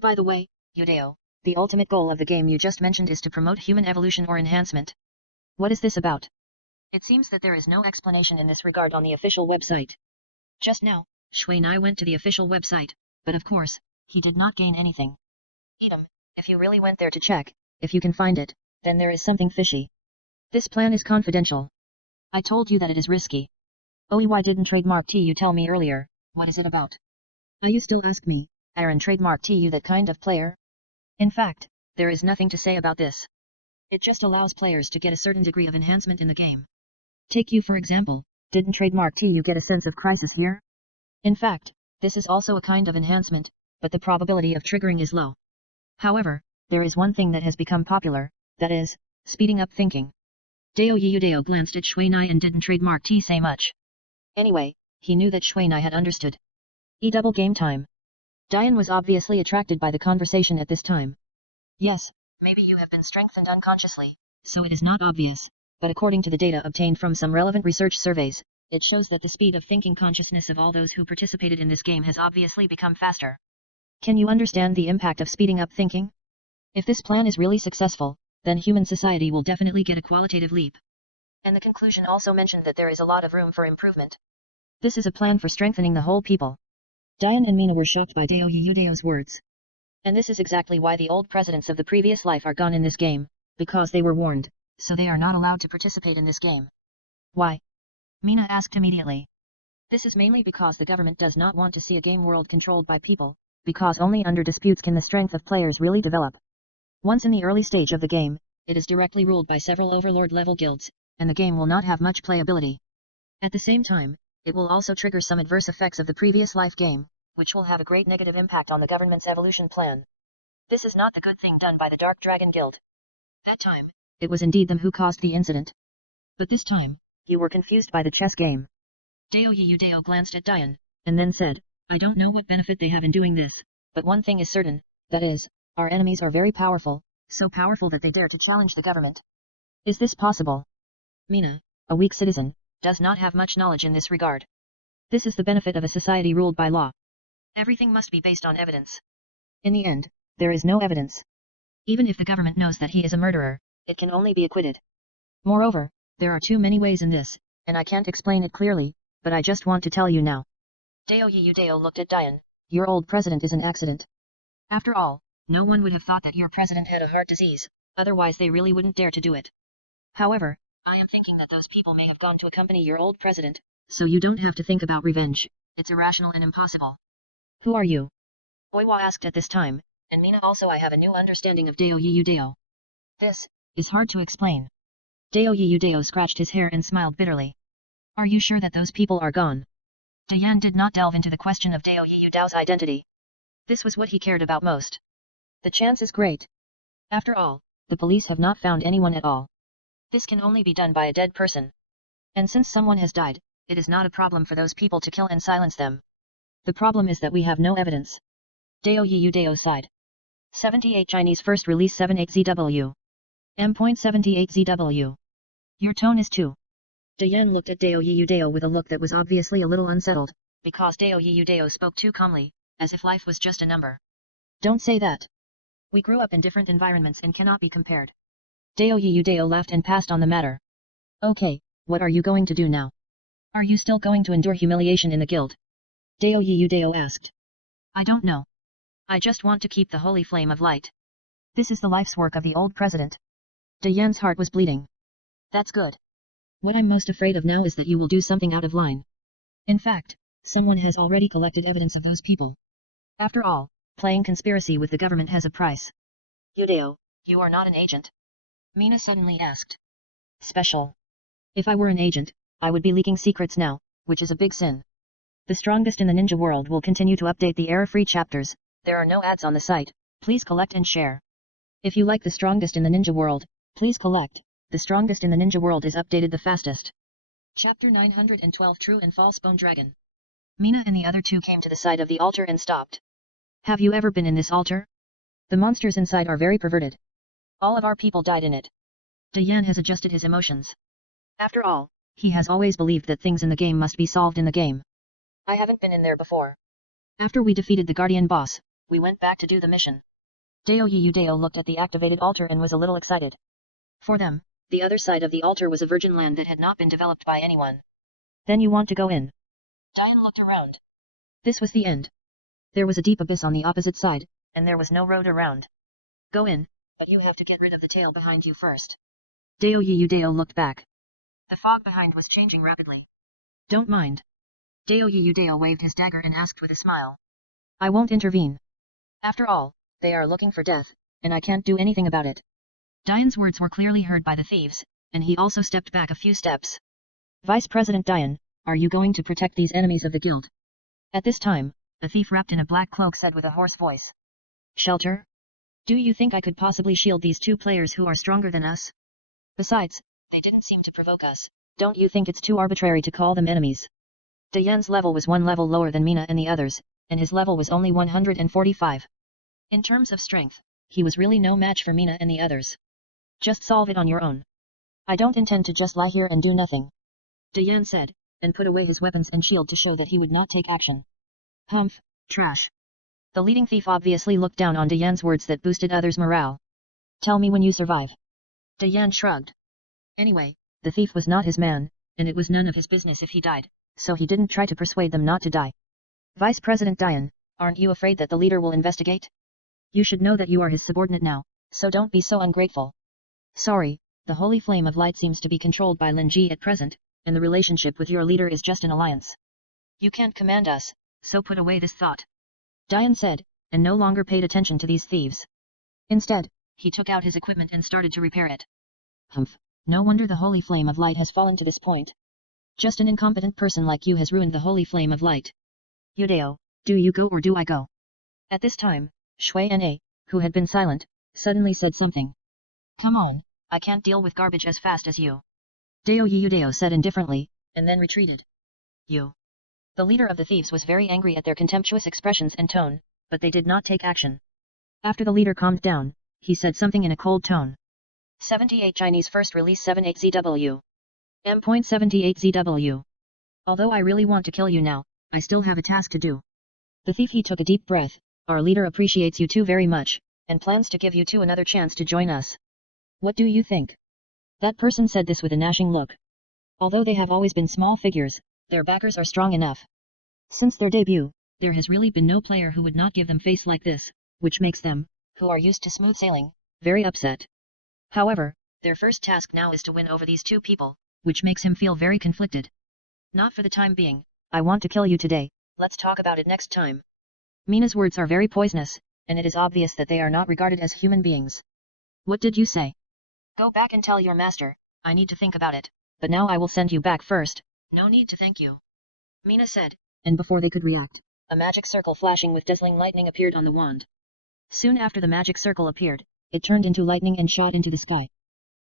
By the way, Yudeo, the ultimate goal of the game you just mentioned is to promote human evolution or enhancement. What is this about? It seems that there is no explanation in this regard on the official website. Just now, Shui and I went to the official website, but of course, he did not gain anything. Edom, if you really went there to check, if you can find it, then there is something fishy. This plan is confidential. I told you that it is risky. Why didn't trademark T you tell me earlier? What is it about? You still ask me, Aaron trademark T you that kind of player? In fact, there is nothing to say about this. It just allows players to get a certain degree of enhancement in the game. Take you for example, didn't trademark T you get a sense of crisis here? In fact, this is also a kind of enhancement, but the probability of triggering is low. However, there is one thing that has become popular, that is, speeding up thinking. Yudeo glanced at Shuinai and didn't trademark T say much. Anyway, he knew that Shuinai had understood. Double game time. Diane was obviously attracted by the conversation at this time. Yes, maybe you have been strengthened unconsciously, so it is not obvious, but according to the data obtained from some relevant research surveys, it shows that the speed of thinking consciousness of all those who participated in this game has obviously become faster. Can you understand the impact of speeding up thinking? If this plan is really successful, then human society will definitely get a qualitative leap. And the conclusion also mentioned that there is a lot of room for improvement. This is a plan for strengthening the whole people. Diane and Mina were shocked by Yudeo's words. And this is exactly why the old presidents of the previous life are gone in this game, because they were warned, so they are not allowed to participate in this game. Why? Mina asked immediately. This is mainly because the government does not want to see a game world controlled by people, because only under disputes can the strength of players really develop. Once in the early stage of the game, it is directly ruled by several overlord-level guilds, and the game will not have much playability. At the same time, it will also trigger some adverse effects of the previous life game, which will have a great negative impact on the government's evolution plan. This is not the good thing done by the Dark Dragon Guild. That time, it was indeed them who caused the incident. But this time, you were confused by the chess game. Yudeo glanced at Diane, and then said, I don't know what benefit they have in doing this, but one thing is certain, that is, our enemies are very powerful, so powerful that they dare to challenge the government. Is this possible? Mina, a weak citizen, does not have much knowledge in this regard. This is the benefit of a society ruled by law. Everything must be based on evidence. In the end, there is no evidence. Even if the government knows that he is a murderer, it can only be acquitted. Moreover, there are too many ways in this, and I can't explain it clearly, but I just want to tell you now. Yudeo looked at Diane. Your old president is an accident. After all, no one would have thought that your president had a heart disease, otherwise they really wouldn't dare to do it. However, I am thinking that those people may have gone to accompany your old president, so you don't have to think about revenge, it's irrational and impossible. Who are you? Oiwa asked at this time, and Mina also I have a new understanding of Yudeo. This is hard to explain. Yudeo scratched his hair and smiled bitterly. Are you sure that those people are gone? Diane did not delve into the question of Yudeo's identity. This was what he cared about most. The chance is great. After all, the police have not found anyone at all. This can only be done by a dead person. And since someone has died, it is not a problem for those people to kill and silence them. The problem is that we have no evidence. Yudeo sighed. 78 Chinese first release 78ZW. M.78ZW. Your tone is too. Diane looked at Yudeo with a look that was obviously a little unsettled, because Yudeo spoke too calmly, as if life was just a number. Don't say that. We grew up in different environments and cannot be compared. Yudeo laughed and passed on the matter. Okay, what are you going to do now? Are you still going to endure humiliation in the guild? Yudeo asked. I don't know. I just want to keep the holy flame of light. This is the life's work of the old president. Diane's heart was bleeding. That's good. What I'm most afraid of now is that you will do something out of line. In fact, someone has already collected evidence of those people. After all, playing conspiracy with the government has a price. Yudeo, you are not an agent? Mina suddenly asked. Special. If I were an agent, I would be leaking secrets now, which is a big sin. The strongest in the ninja world will continue to update the error-free chapters. There are no ads on the site, please collect and share. If you like the strongest in the ninja world, please collect. The strongest in the ninja world is updated the fastest. Chapter 912 True and False Bone Dragon. Mina and the other two came to the side of the altar and stopped. Have you ever been in this altar? The monsters inside are very perverted. All of our people died in it. Diane has adjusted his emotions. After all, he has always believed that things in the game must be solved in the game. I haven't been in there before. After we defeated the Guardian boss, we went back to do the mission. Deo Yudeo looked at the activated altar and was a little excited. For them, the other side of the altar was a virgin land that had not been developed by anyone. Then you want to go in? Diane looked around. This was the end. There was a deep abyss on the opposite side, and there was no road around. Go in, but you have to get rid of the tail behind you first. Deo Yudeo looked back. The fog behind was changing rapidly. Don't mind. Deo Yudeo waved his dagger and asked with a smile. I won't intervene. After all, they are looking for death, and I can't do anything about it. Diane's words were clearly heard by the thieves, and he also stepped back a few steps. Vice President Diane, are you going to protect these enemies of the guild? At this time, a thief wrapped in a black cloak said with a hoarse voice. Shelter? Do you think I could possibly shield these two players who are stronger than us? Besides, they didn't seem to provoke us. Don't you think it's too arbitrary to call them enemies? Diane's level was one level lower than Mina and the others, and his level was only 145. In terms of strength, he was really no match for Mina and the others. Just solve it on your own. I don't intend to just lie here and do nothing. Diane said, and put away his weapons and shield to show that he would not take action. Humph, trash. The leading thief obviously looked down on Diane's words that boosted others' morale. Tell me when you survive. Diane shrugged. Anyway, the thief was not his man, and it was none of his business if he died, so he didn't try to persuade them not to die. Vice President Diane, aren't you afraid that the leader will investigate? You should know that you are his subordinate now, so don't be so ungrateful. Sorry, the Holy Flame of Light seems to be controlled by Lin Ji at present, and the relationship with your leader is just an alliance. You can't command us, so put away this thought. Diane said, and no longer paid attention to these thieves. Instead, he took out his equipment and started to repair it. Humph, no wonder the Holy Flame of Light has fallen to this point. Just an incompetent person like you has ruined the Holy Flame of Light. Yudeo, do you go or do I go? At this time, Shui Na, who had been silent, suddenly said something. Come on, I can't deal with garbage as fast as you. Deo Yudeo said indifferently, and then retreated. You. The leader of the thieves was very angry at their contemptuous expressions and tone, but they did not take action. After the leader calmed down, he said something in a cold tone. 78 Chinese first release 78ZW. M.78ZW. Although I really want to kill you now, I still have a task to do. The thief he took a deep breath. Our leader appreciates you two very much, and plans to give you two another chance to join us. What do you think? That person said this with a gnashing look. Although they have always been small figures, their backers are strong enough. Since their debut, there has really been no player who would not give them face like this, which makes them, who are used to smooth sailing, very upset. However, their first task now is to win over these two people, which makes him feel very conflicted. Not for the time being. I want to kill you today, let's talk about it next time. Mina's words are very poisonous, and it is obvious that they are not regarded as human beings. What did you say? Go back and tell your master, I need to think about it, but now I will send you back first. No need to thank you. Mina said, and before they could react, a magic circle flashing with dazzling lightning appeared on the wand. Soon after the magic circle appeared, it turned into lightning and shot into the sky.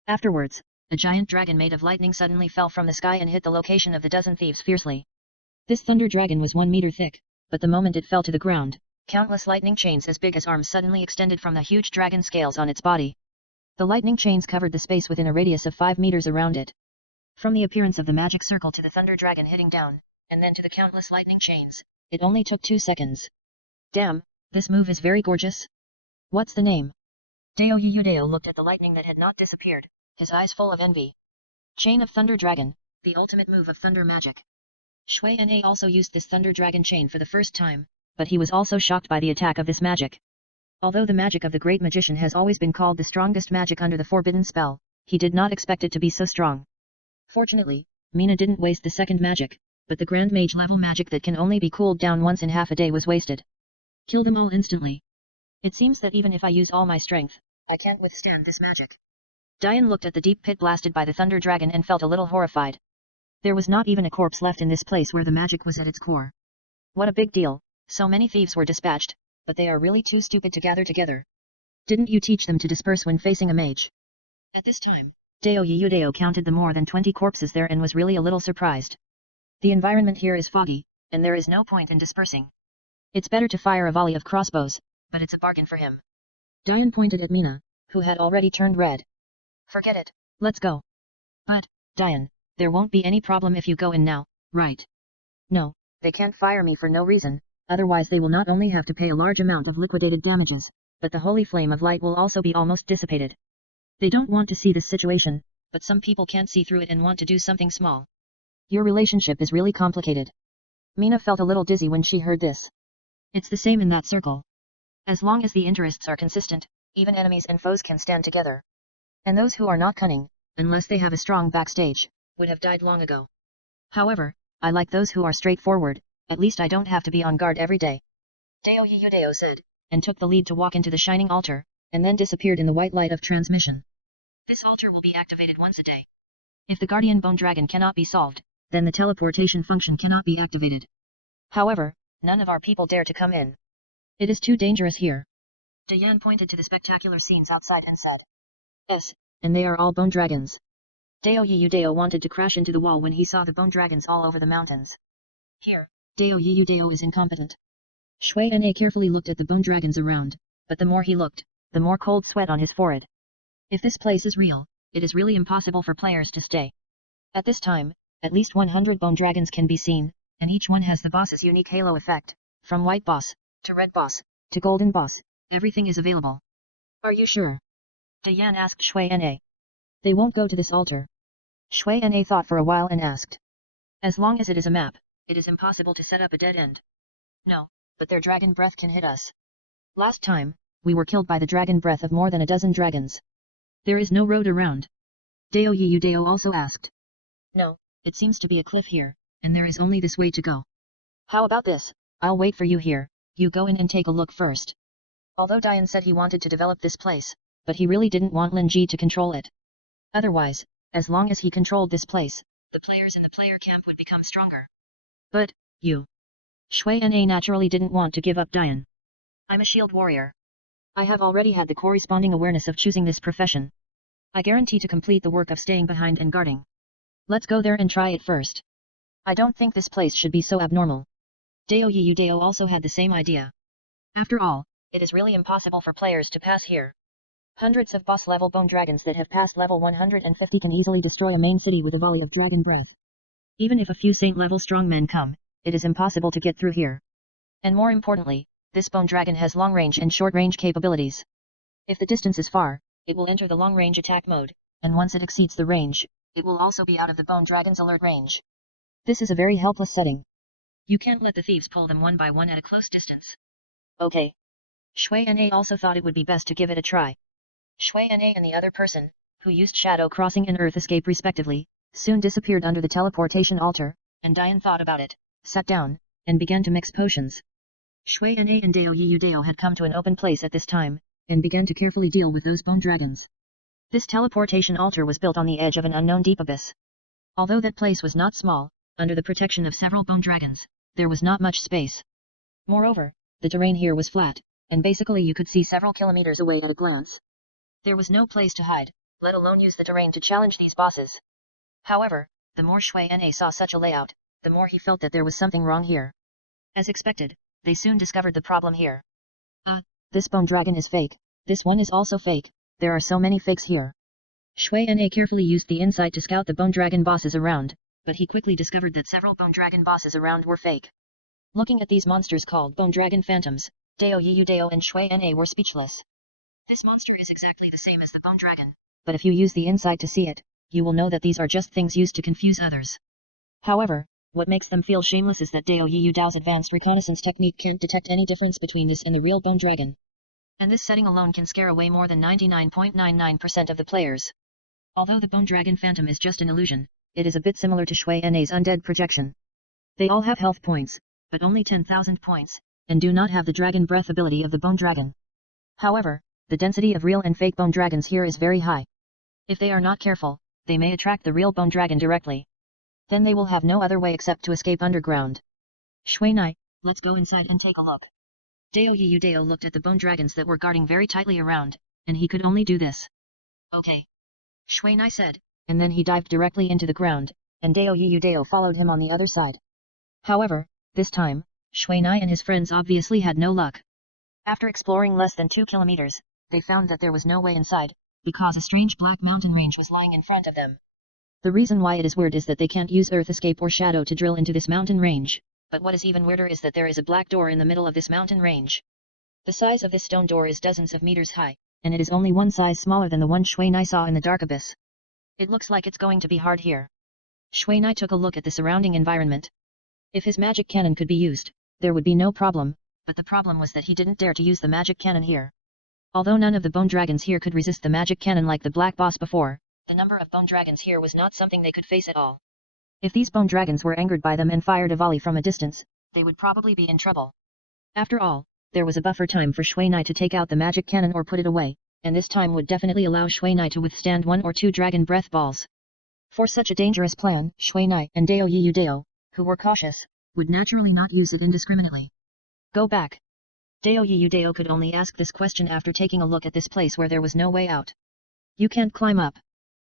Afterwards, a giant dragon made of lightning suddenly fell from the sky and hit the location of the dozen thieves fiercely. This thunder dragon was 1 meter thick, but the moment it fell to the ground, countless lightning chains as big as arms suddenly extended from the huge dragon scales on its body. The lightning chains covered the space within a radius of 5 meters around it. From the appearance of the magic circle to the thunder dragon hitting down, and then to the countless lightning chains, it only took 2 seconds. Damn, this move is very gorgeous. What's the name? Deo Yudeo looked at the lightning that had not disappeared, his eyes full of envy. Chain of Thunder Dragon, the ultimate move of thunder magic. Shui Na also used this Thunder Dragon chain for the first time, but he was also shocked by the attack of this magic. Although the magic of the Great Magician has always been called the strongest magic under the Forbidden Spell, he did not expect it to be so strong. Fortunately, Mina didn't waste the second magic, but the Grand Mage level magic that can only be cooled down once in half a day was wasted. Kill them all instantly. It seems that even if I use all my strength, I can't withstand this magic. Diane looked at the deep pit blasted by the Thunder Dragon and felt a little horrified. There was not even a corpse left in this place where the magic was at its core. What a big deal, so many thieves were dispatched, but they are really too stupid to gather together. Didn't you teach them to disperse when facing a mage? At this time, Deo Yudeo counted the more than 20 corpses there and was really a little surprised. The environment here is foggy, and there is no point in dispersing. It's better to fire a volley of crossbows, but it's a bargain for him. Diane pointed at Mina, who had already turned red. Forget it, Let's go. But, Diane, there won't be any problem if you go in now, right? No, they can't fire me for no reason, otherwise they will not only have to pay a large amount of liquidated damages, but the holy flame of light will also be almost dissipated. They don't want to see this situation, but some people can't see through it and want to do something small. Your relationship is really complicated. Mina felt a little dizzy when she heard this. It's the same in that circle. As long as the interests are consistent, even enemies and foes can stand together. And those who are not cunning, unless they have a strong backstage, would have died long ago. However, I like those who are straightforward, at least I don't have to be on guard every day. Deo Yudeo said, and took the lead to walk into the shining altar, and then disappeared in the white light of transmission. This altar will be activated once a day. If the Guardian Bone Dragon cannot be solved, then the teleportation function cannot be activated. However, none of our people dare to come in. It is too dangerous here. Diane pointed to the spectacular scenes outside and said. Yes, and they are all bone dragons. Deo Yudeo wanted to crash into the wall when he saw the bone dragons all over the mountains. Here, Deo Yudeo is incompetent. Shui Na carefully looked at the bone dragons around, but the more he looked, the more cold sweat on his forehead. If this place is real, it is really impossible for players to stay. At this time, at least 100 bone dragons can be seen, and each one has the boss's unique halo effect, from white boss, to red boss, to golden boss, everything is available. Are you sure? Diane asked Shui Na. They won't go to this altar. Shui Na thought for a while and asked. As long as it is a map, it is impossible to set up a dead end. No, but their dragon breath can hit us. Last time, we were killed by the dragon breath of more than a dozen dragons. There is no road around. Deo Yudeo also asked. No, it seems to be a cliff here, and there is only this way to go. How about this, I'll wait for you here, you go in and take a look first. Although Diane said he wanted to develop this place, but he really didn't want Lin Ji to control it. Otherwise, as long as he controlled this place, the players in the player camp would become stronger. But, you. Shui Na naturally didn't want to give up Diane. I'm a shield warrior. I have already had the corresponding awareness of choosing this profession. I guarantee to complete the work of staying behind and guarding. Let's go there and try it first. I don't think this place should be so abnormal. Deo Yudeo also had the same idea. After all, it is really impossible for players to pass here. Hundreds of boss-level bone dragons that have passed level 150 can easily destroy a main city with a volley of dragon breath. Even if a few saint-level strongmen come, it is impossible to get through here. And more importantly, this bone dragon has long-range and short-range capabilities. If the distance is far, it will enter the long-range attack mode, and once it exceeds the range, it will also be out of the bone dragon's alert range. This is a very helpless setting. You can't let the thieves pull them one by one at a close distance. Okay. Shui Na also thought it would be best to give it a try. Shui Na and the other person, who used Shadow Crossing and Earth Escape respectively, soon disappeared under the teleportation altar, and Diane thought about it, sat down, and began to mix potions. Shui Na and Deo Yudeo had come to an open place at this time, and began to carefully deal with those bone dragons. This teleportation altar was built on the edge of an unknown deep abyss. Although that place was not small, under the protection of several bone dragons, there was not much space. Moreover, the terrain here was flat, and basically you could see several kilometers away at a glance. There was no place to hide, let alone use the terrain to challenge these bosses. However, the more Shui Na saw such a layout, the more he felt that there was something wrong here. As expected, they soon discovered the problem here. This bone dragon is fake, this one is also fake, there are so many fakes here. Shui Na carefully used the insight to scout the bone dragon bosses around, but he quickly discovered that several bone dragon bosses around were fake. Looking at these monsters called bone dragon phantoms, Deo Yudeo and Shui Na were speechless. This monster is exactly the same as the bone dragon, but if you use the insight to see it, you will know that these are just things used to confuse others. However, what makes them feel shameless is that Deo Yudao's advanced reconnaissance technique can't detect any difference between this and the real bone dragon. And this setting alone can scare away more than 99.99% of the players. Although the bone dragon phantom is just an illusion, it is a bit similar to Shui Na's undead projection. They all have health points, but only 10,000 points, and do not have the dragon breath ability of the bone dragon. However, the density of real and fake bone dragons here is very high. If they are not careful, they may attract the real bone dragon directly. Then they will have no other way except to escape underground. Shui Na, let's go inside and take a look. Deo Yudeo looked at the bone dragons that were guarding very tightly around, and he could only do this. Okay. Shui Na said, and then he dived directly into the ground, and Deo Yudeo followed him on the other side. However, this time, Shui Na and his friends obviously had no luck. After exploring less than 2 kilometers, they found that there was no way inside, because a strange black mountain range was lying in front of them. The reason why it is weird is that they can't use Earth Escape or Shadow to drill into this mountain range, but what is even weirder is that there is a black door in the middle of this mountain range. The size of this stone door is dozens of meters high, and it is only one size smaller than the one Shui Nai saw in the dark abyss. It looks like it's going to be hard here. Shui Nai took a look at the surrounding environment. If his magic cannon could be used, there would be no problem, but the problem was that he didn't dare to use the magic cannon here. Although none of the bone dragons here could resist the magic cannon like the black boss before, the number of bone dragons here was not something they could face at all. If these bone dragons were angered by them and fired a volley from a distance, they would probably be in trouble. After all, there was a buffer time for Shui Nai to take out the magic cannon or put it away, and this time would definitely allow Shui Nai to withstand 1 or 2 dragon breath balls. For such a dangerous plan, Shui Nai and Dao Yiyu Dao, who were cautious, would naturally not use it indiscriminately. Go back. Dao Yiyu Dao could only ask this question after taking a look at this place where there was no way out. You can't climb up.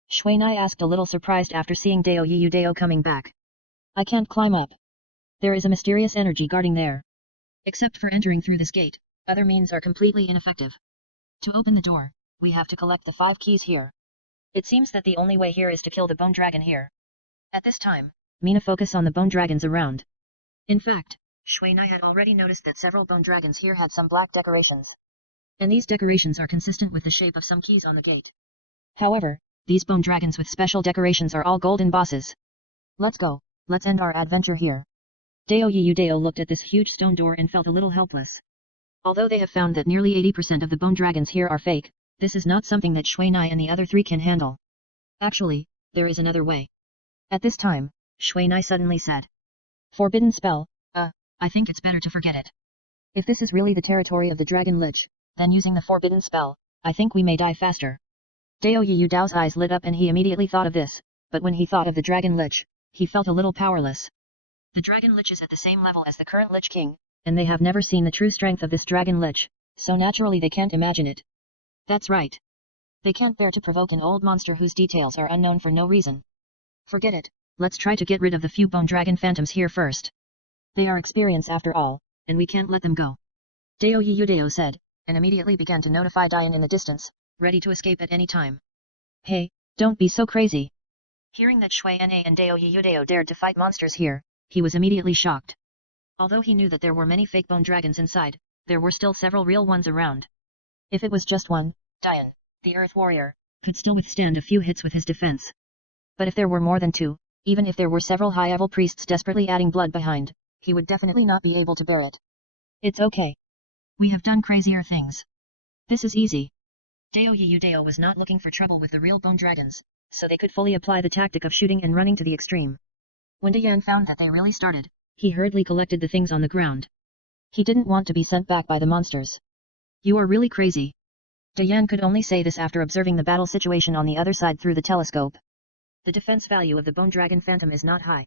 Shui Nai asked a little surprised after seeing Dao Yiyu Dao coming back. I can't climb up. There is a mysterious energy guarding there. Except for entering through this gate, other means are completely ineffective. To open the door, we have to collect the 5 keys here. It seems that the only way here is to kill the bone dragon here. At this time, Mina focused on the bone dragons around. In fact, Shui Nai had already noticed that several bone dragons here had some black decorations. And these decorations are consistent with the shape of some keys on the gate. However, these bone dragons with special decorations are all golden bosses. Let's go, let's end our adventure here. Dao Yiyu Dao looked at this huge stone door and felt a little helpless. Although they have found that nearly 80% of the bone dragons here are fake, this is not something that Shui Nai and the other 3 can handle. Actually, there is another way. At this time, Shui Nai suddenly said. Forbidden spell, I think it's better to forget it. If this is really the territory of the Dragon Lich, then using the forbidden spell, I think we may die faster. Dao Yiyu Dao's eyes lit up and he immediately thought of this, but when he thought of the Dragon Lich, he felt a little powerless. The Dragon Lich is at the same level as the current Lich King, and they have never seen the true strength of this Dragon Lich, so naturally they can't imagine it. That's right. They can't bear to provoke an old monster whose details are unknown for no reason. Forget it, let's try to get rid of the few bone dragon phantoms here first. They are experienced after all, and we can't let them go. Dao Yiyu Dao said, and immediately began to notify Dian in the distance, ready to escape at any time. Hey, don't be so crazy. Hearing that Shui Na and Dao Yiyu Dao dared to fight monsters here, he was immediately shocked. Although he knew that there were many fake bone dragons inside, there were still several real ones around. If it was just one, Dian, the Earth Warrior, could still withstand a few hits with his defense. But if there were more than 2, even if there were several high-level priests desperately adding blood behind, he would definitely not be able to bear it. It's okay. We have done crazier things. This is easy. Dao Yiyu Dao was not looking for trouble with the real bone dragons, so they could fully apply the tactic of shooting and running to the extreme. When Dian found that they really started, he hurriedly collected the things on the ground. He didn't want to be sent back by the monsters. You are really crazy. Dian could only say this after observing the battle situation on the other side through the telescope. The defense value of the bone dragon phantom is not high.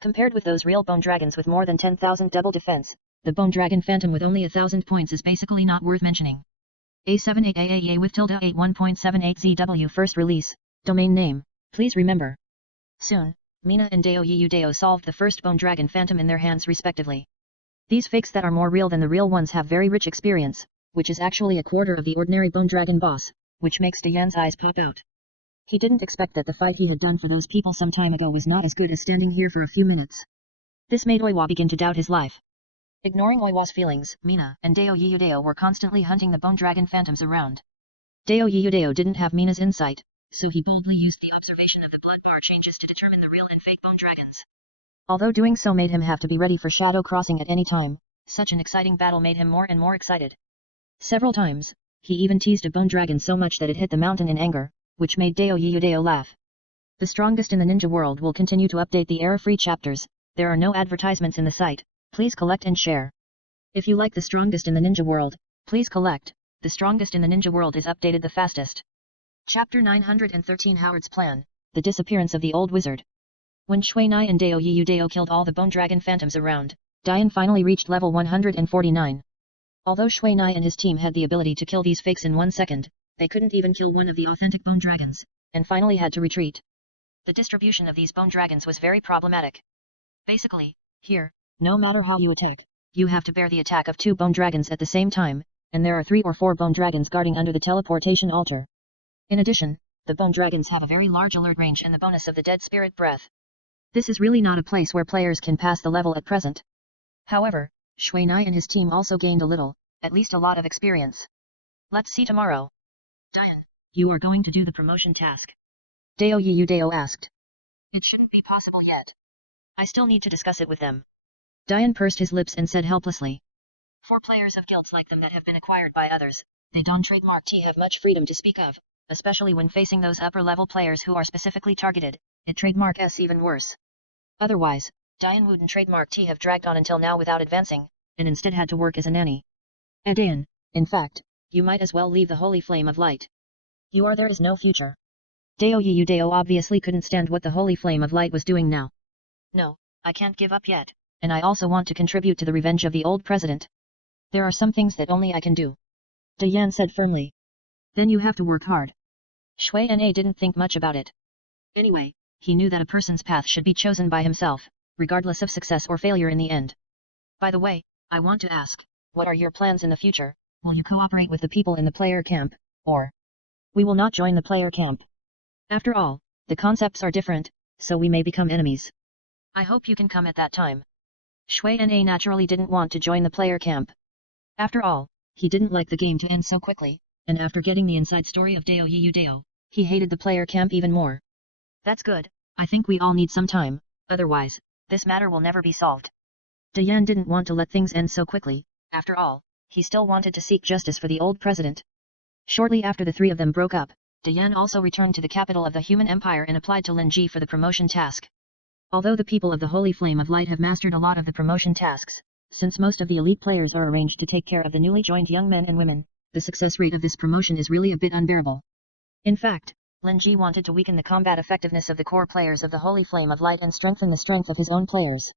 Compared with those real bone dragons with more than 10,000 double defense, the bone dragon phantom with only 1,000 points is basically not worth mentioning. A78AAA with tilde 81.78ZW first release, domain name, please remember. Soon, Mina and Dao Yiyu Dao solved the first bone dragon phantom in their hands respectively. These fakes that are more real than the real ones have very rich experience, which is actually a quarter of the ordinary bone dragon boss, which makes Dian's eyes pop out. He didn't expect that the fight he had done for those people some time ago was not as good as standing here for a few minutes. This made Oiwa begin to doubt his life. Ignoring Oiwa's feelings, Mina and Dao Yiyu Dao were constantly hunting the bone dragon phantoms around. Dao Yiyu Dao didn't have Mina's insight, so he boldly used the observation of the blood bar changes to determine the real and fake bone dragons. Although doing so made him have to be ready for shadow crossing at any time, such an exciting battle made him more and more excited. Several times, he even teased a bone dragon so much that it hit the mountain in anger, which made Dao Yiyu Dao laugh. The strongest in the ninja world will continue to update the error-free chapters. There are no advertisements in the site, please collect and share. If you like the strongest in the ninja world, please collect. The strongest in the ninja world is updated the fastest. Chapter 913 Howard's Plan, The Disappearance of the Old Wizard. When Shui Nai and Dao Yiyu Dao killed all the bone dragon phantoms around, Dian finally reached level 149. Although Shui Nai and his team had the ability to kill these fakes in 1 second, they couldn't even kill one of the authentic bone dragons, and finally had to retreat. The distribution of these bone dragons was very problematic. Basically, here, no matter how you attack, you have to bear the attack of 2 bone dragons at the same time, and there are 3 or 4 bone dragons guarding under the teleportation altar. In addition, the bone dragons have a very large alert range and the bonus of the dead spirit breath. This is really not a place where players can pass the level at present. However, Shui Nai and his team also gained a little, at least a lot of experience. Let's see tomorrow. Diane, you are going to do the promotion task? Dao Yu Dao asked. It shouldn't be possible yet. I still need to discuss it with them. Diane pursed his lips and said helplessly. For players of guilds like them that have been acquired by others, they don't trademark T have much freedom to speak of, especially when facing those upper-level players who are specifically targeted, it trademark S even worse. Otherwise, Diane wouldn't trademark T have dragged on until now without advancing, and instead had to work as a nanny. Diane, in fact, you might as well leave the holy flame of light. You are there is no future. Dao Yu Dao obviously couldn't stand what the holy flame of light was doing now. No, I can't give up yet, and I also want to contribute to the revenge of the old president. There are some things that only I can do. Diane said firmly. Then you have to work hard. Shui Na didn't think much about it. Anyway, he knew that a person's path should be chosen by himself, regardless of success or failure in the end. By the way, I want to ask, what are your plans in the future? Will you cooperate with the people in the player camp, or? We will not join the player camp. After all, the concepts are different, so we may become enemies. I hope you can come at that time. Shui Na naturally didn't want to join the player camp. After all, he didn't like the game to end so quickly, and after getting the inside story of Dao Yu Dao, he hated the player camp even more. That's good, I think we all need some time, otherwise, this matter will never be solved. Diane didn't want to let things end so quickly, after all, he still wanted to seek justice for the old president. Shortly after the three of them broke up, Diane also returned to the capital of the human empire and applied to Lin Ji for the promotion task. Although the people of the Holy Flame of Light have mastered a lot of the promotion tasks, since most of the elite players are arranged to take care of the newly joined young men and women, the success rate of this promotion is really a bit unbearable. In fact, Lin Ji wanted to weaken the combat effectiveness of the core players of the Holy Flame of Light and strengthen the strength of his own players.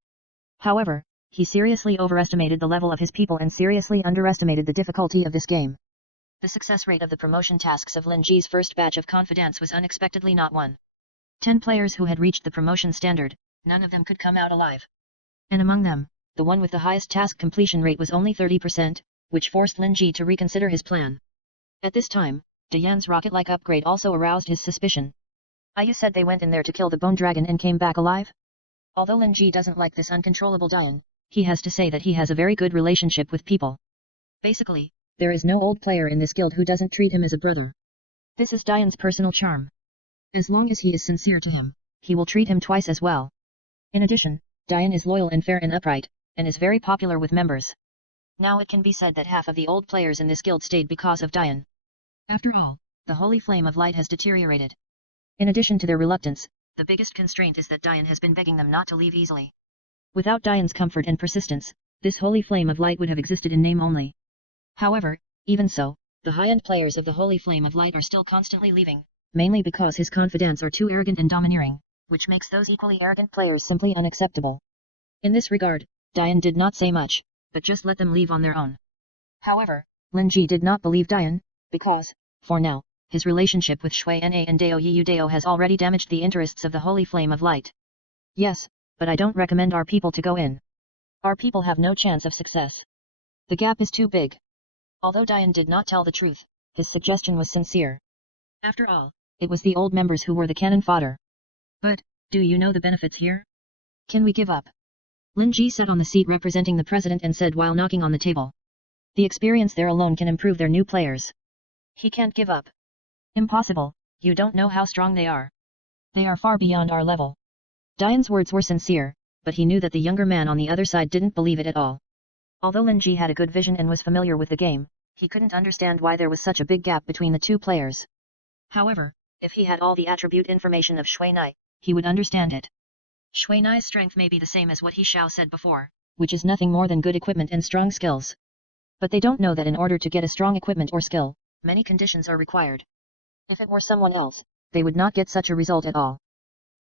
However, he seriously overestimated the level of his people and seriously underestimated the difficulty of this game. The success rate of the promotion tasks of Lin Ji's first batch of confidants was unexpectedly not 1. 10 players who had reached the promotion standard, none of them could come out alive. And among them, the one with the highest task completion rate was only 30%, which forced Lin Ji to reconsider his plan. At this time, Diane's rocket-like upgrade also aroused his suspicion. You said they went in there to kill the bone dragon and came back alive? Although Lin Ji doesn't like this uncontrollable Diane, he has to say that he has a very good relationship with people. Basically, there is no old player in this guild who doesn't treat him as a brother. This is Diane's personal charm. As long as he is sincere to him, he will treat him twice as well. In addition, Diane is loyal and fair and upright, and is very popular with members. Now it can be said that half of the old players in this guild stayed because of Diane. After all, the Holy Flame of Light has deteriorated. In addition to their reluctance, the biggest constraint is that Diane has been begging them not to leave easily. Without Diane's comfort and persistence, this Holy Flame of Light would have existed in name only. However, even so, the high-end players of the Holy Flame of Light are still constantly leaving, mainly because his confidants are too arrogant and domineering, which makes those equally arrogant players simply unacceptable. In this regard, Diane did not say much, but just let them leave on their own. However, Lin Ji did not believe Diane, because, for now, his relationship with Shui Na and Dao Yu Dao has already damaged the interests of the Holy Flame of Light. Yes, but I don't recommend our people to go in. Our people have no chance of success. The gap is too big. Although Diane did not tell the truth, his suggestion was sincere. After all, it was the old members who were the cannon fodder. But, do you know the benefits here? Can we give up? Lin Ji sat on the seat representing the president and said while knocking on the table. The experience there alone can improve their new players. He can't give up. Impossible, you don't know how strong they are. They are far beyond our level. Diane's words were sincere, but he knew that the younger man on the other side didn't believe it at all. Although Lin Ji had a good vision and was familiar with the game, he couldn't understand why there was such a big gap between the two players. However, if he had all the attribute information of Shui Nai, he would understand it. Shui Nai's strength may be the same as what He Xiao said before, which is nothing more than good equipment and strong skills. But they don't know that in order to get a strong equipment or skill, many conditions are required. If it were someone else, they would not get such a result at all.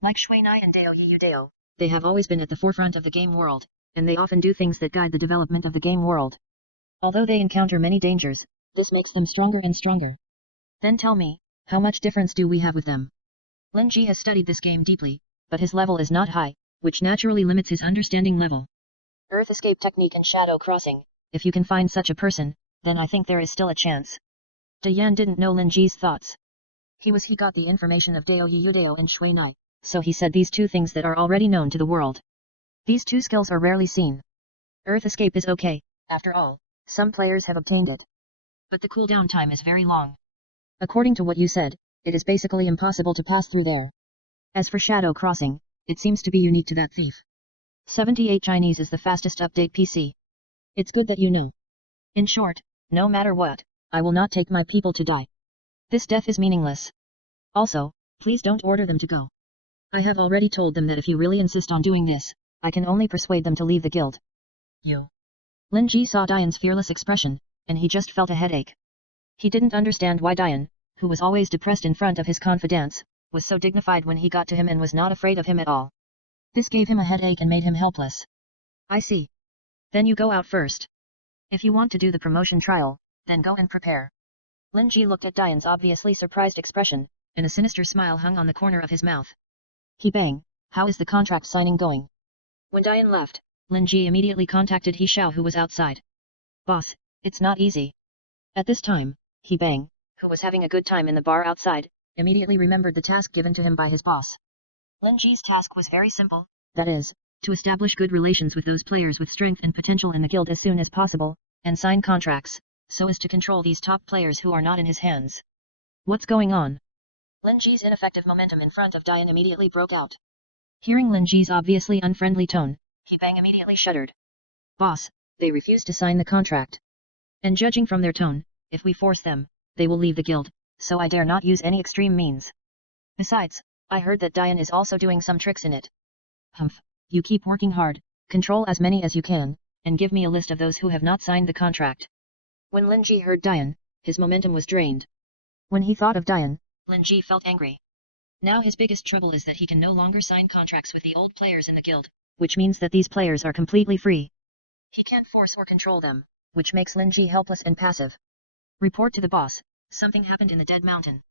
Like Shui Nai and Dao Yu Dao, they have always been at the forefront of the game world, and they often do things that guide the development of the game world. Although they encounter many dangers, this makes them stronger and stronger. Then tell me, how much difference do we have with them? Lin Ji has studied this game deeply, but his level is not high, which naturally limits his understanding level. Earth escape technique and shadow crossing, if you can find such a person, then I think there is still a chance. Diane didn't know Lin Ji's thoughts. He got the information of Dao Yudao and Shui Nai, so he said these two things that are already known to the world. These two skills are rarely seen. Earth escape is okay, after all, some players have obtained it. But the cooldown time is very long. According to what you said, it is basically impossible to pass through there. As for shadow crossing, it seems to be unique to that thief. 78 Chinese is the fastest update PC. It's good that you know. In short, no matter what, I will not take my people to die. This death is meaningless. Also, please don't order them to go. I have already told them that if you really insist on doing this, I can only persuade them to leave the guild. You. Lin Ji saw Diane's fearless expression, and he just felt a headache. He didn't understand why Diane, who was always depressed in front of his confidants, was so dignified when he got to him and was not afraid of him at all. This gave him a headache and made him helpless. I see. Then you go out first. If you want to do the promotion trial, then go and prepare. Lin Ji looked at Diane's obviously surprised expression, and a sinister smile hung on the corner of his mouth. He bang, how is the contract signing going? When Diane left, Lin Ji immediately contacted He Xiao who was outside. Boss, it's not easy. At this time, He Bang, who was having a good time in the bar outside, immediately remembered the task given to him by his boss. Lin Ji's task was very simple, that is, to establish good relations with those players with strength and potential in the guild as soon as possible, and sign contracts, so as to control these top players who are not in his hands. What's going on? Lin Ji's ineffective momentum in front of Diane immediately broke out. Hearing Lin Ji's obviously unfriendly tone, He Bang immediately shuddered. Boss, they refuse to sign the contract. And judging from their tone, if we force them, they will leave the guild, so I dare not use any extreme means. Besides, I heard that Diane is also doing some tricks in it. Humph, you keep working hard, control as many as you can, and give me a list of those who have not signed the contract. When Lin Ji heard Diane, his momentum was drained. When he thought of Diane, Lin Ji felt angry. Now his biggest trouble is that he can no longer sign contracts with the old players in the guild, which means that these players are completely free. He can't force or control them, which makes Lin Ji helpless and passive. Report to the boss, something happened in the Dead Mountain.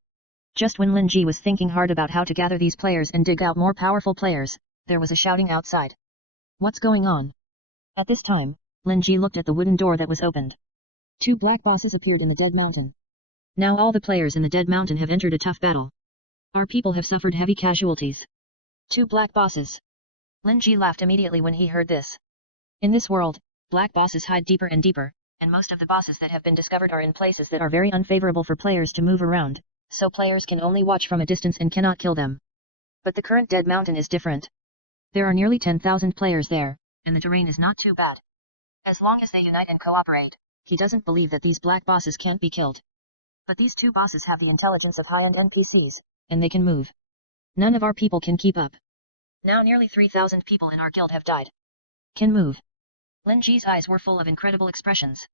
Just when Lin Ji was thinking hard about how to gather these players and dig out more powerful players, there was a shouting outside. What's going on? At this time, Lin Ji looked at the wooden door that was opened. Two black bosses appeared in the Dead Mountain. Now all the players in the Dead Mountain have entered a tough battle. Our people have suffered heavy casualties. Two black bosses. Lin Ji laughed immediately when he heard this. In this world, black bosses hide deeper and deeper, and most of the bosses that have been discovered are in places that are very unfavorable for players to move around, so players can only watch from a distance and cannot kill them. But the current Dead Mountain is different. There are nearly 10,000 players there, and the terrain is not too bad. As long as they unite and cooperate, he doesn't believe that these black bosses can't be killed. But these two bosses have the intelligence of high-end NPCs, and they can move. None of our people can keep up. Now nearly 3,000 people in our guild have died. Can move. Lin Ji's eyes were full of incredible expressions.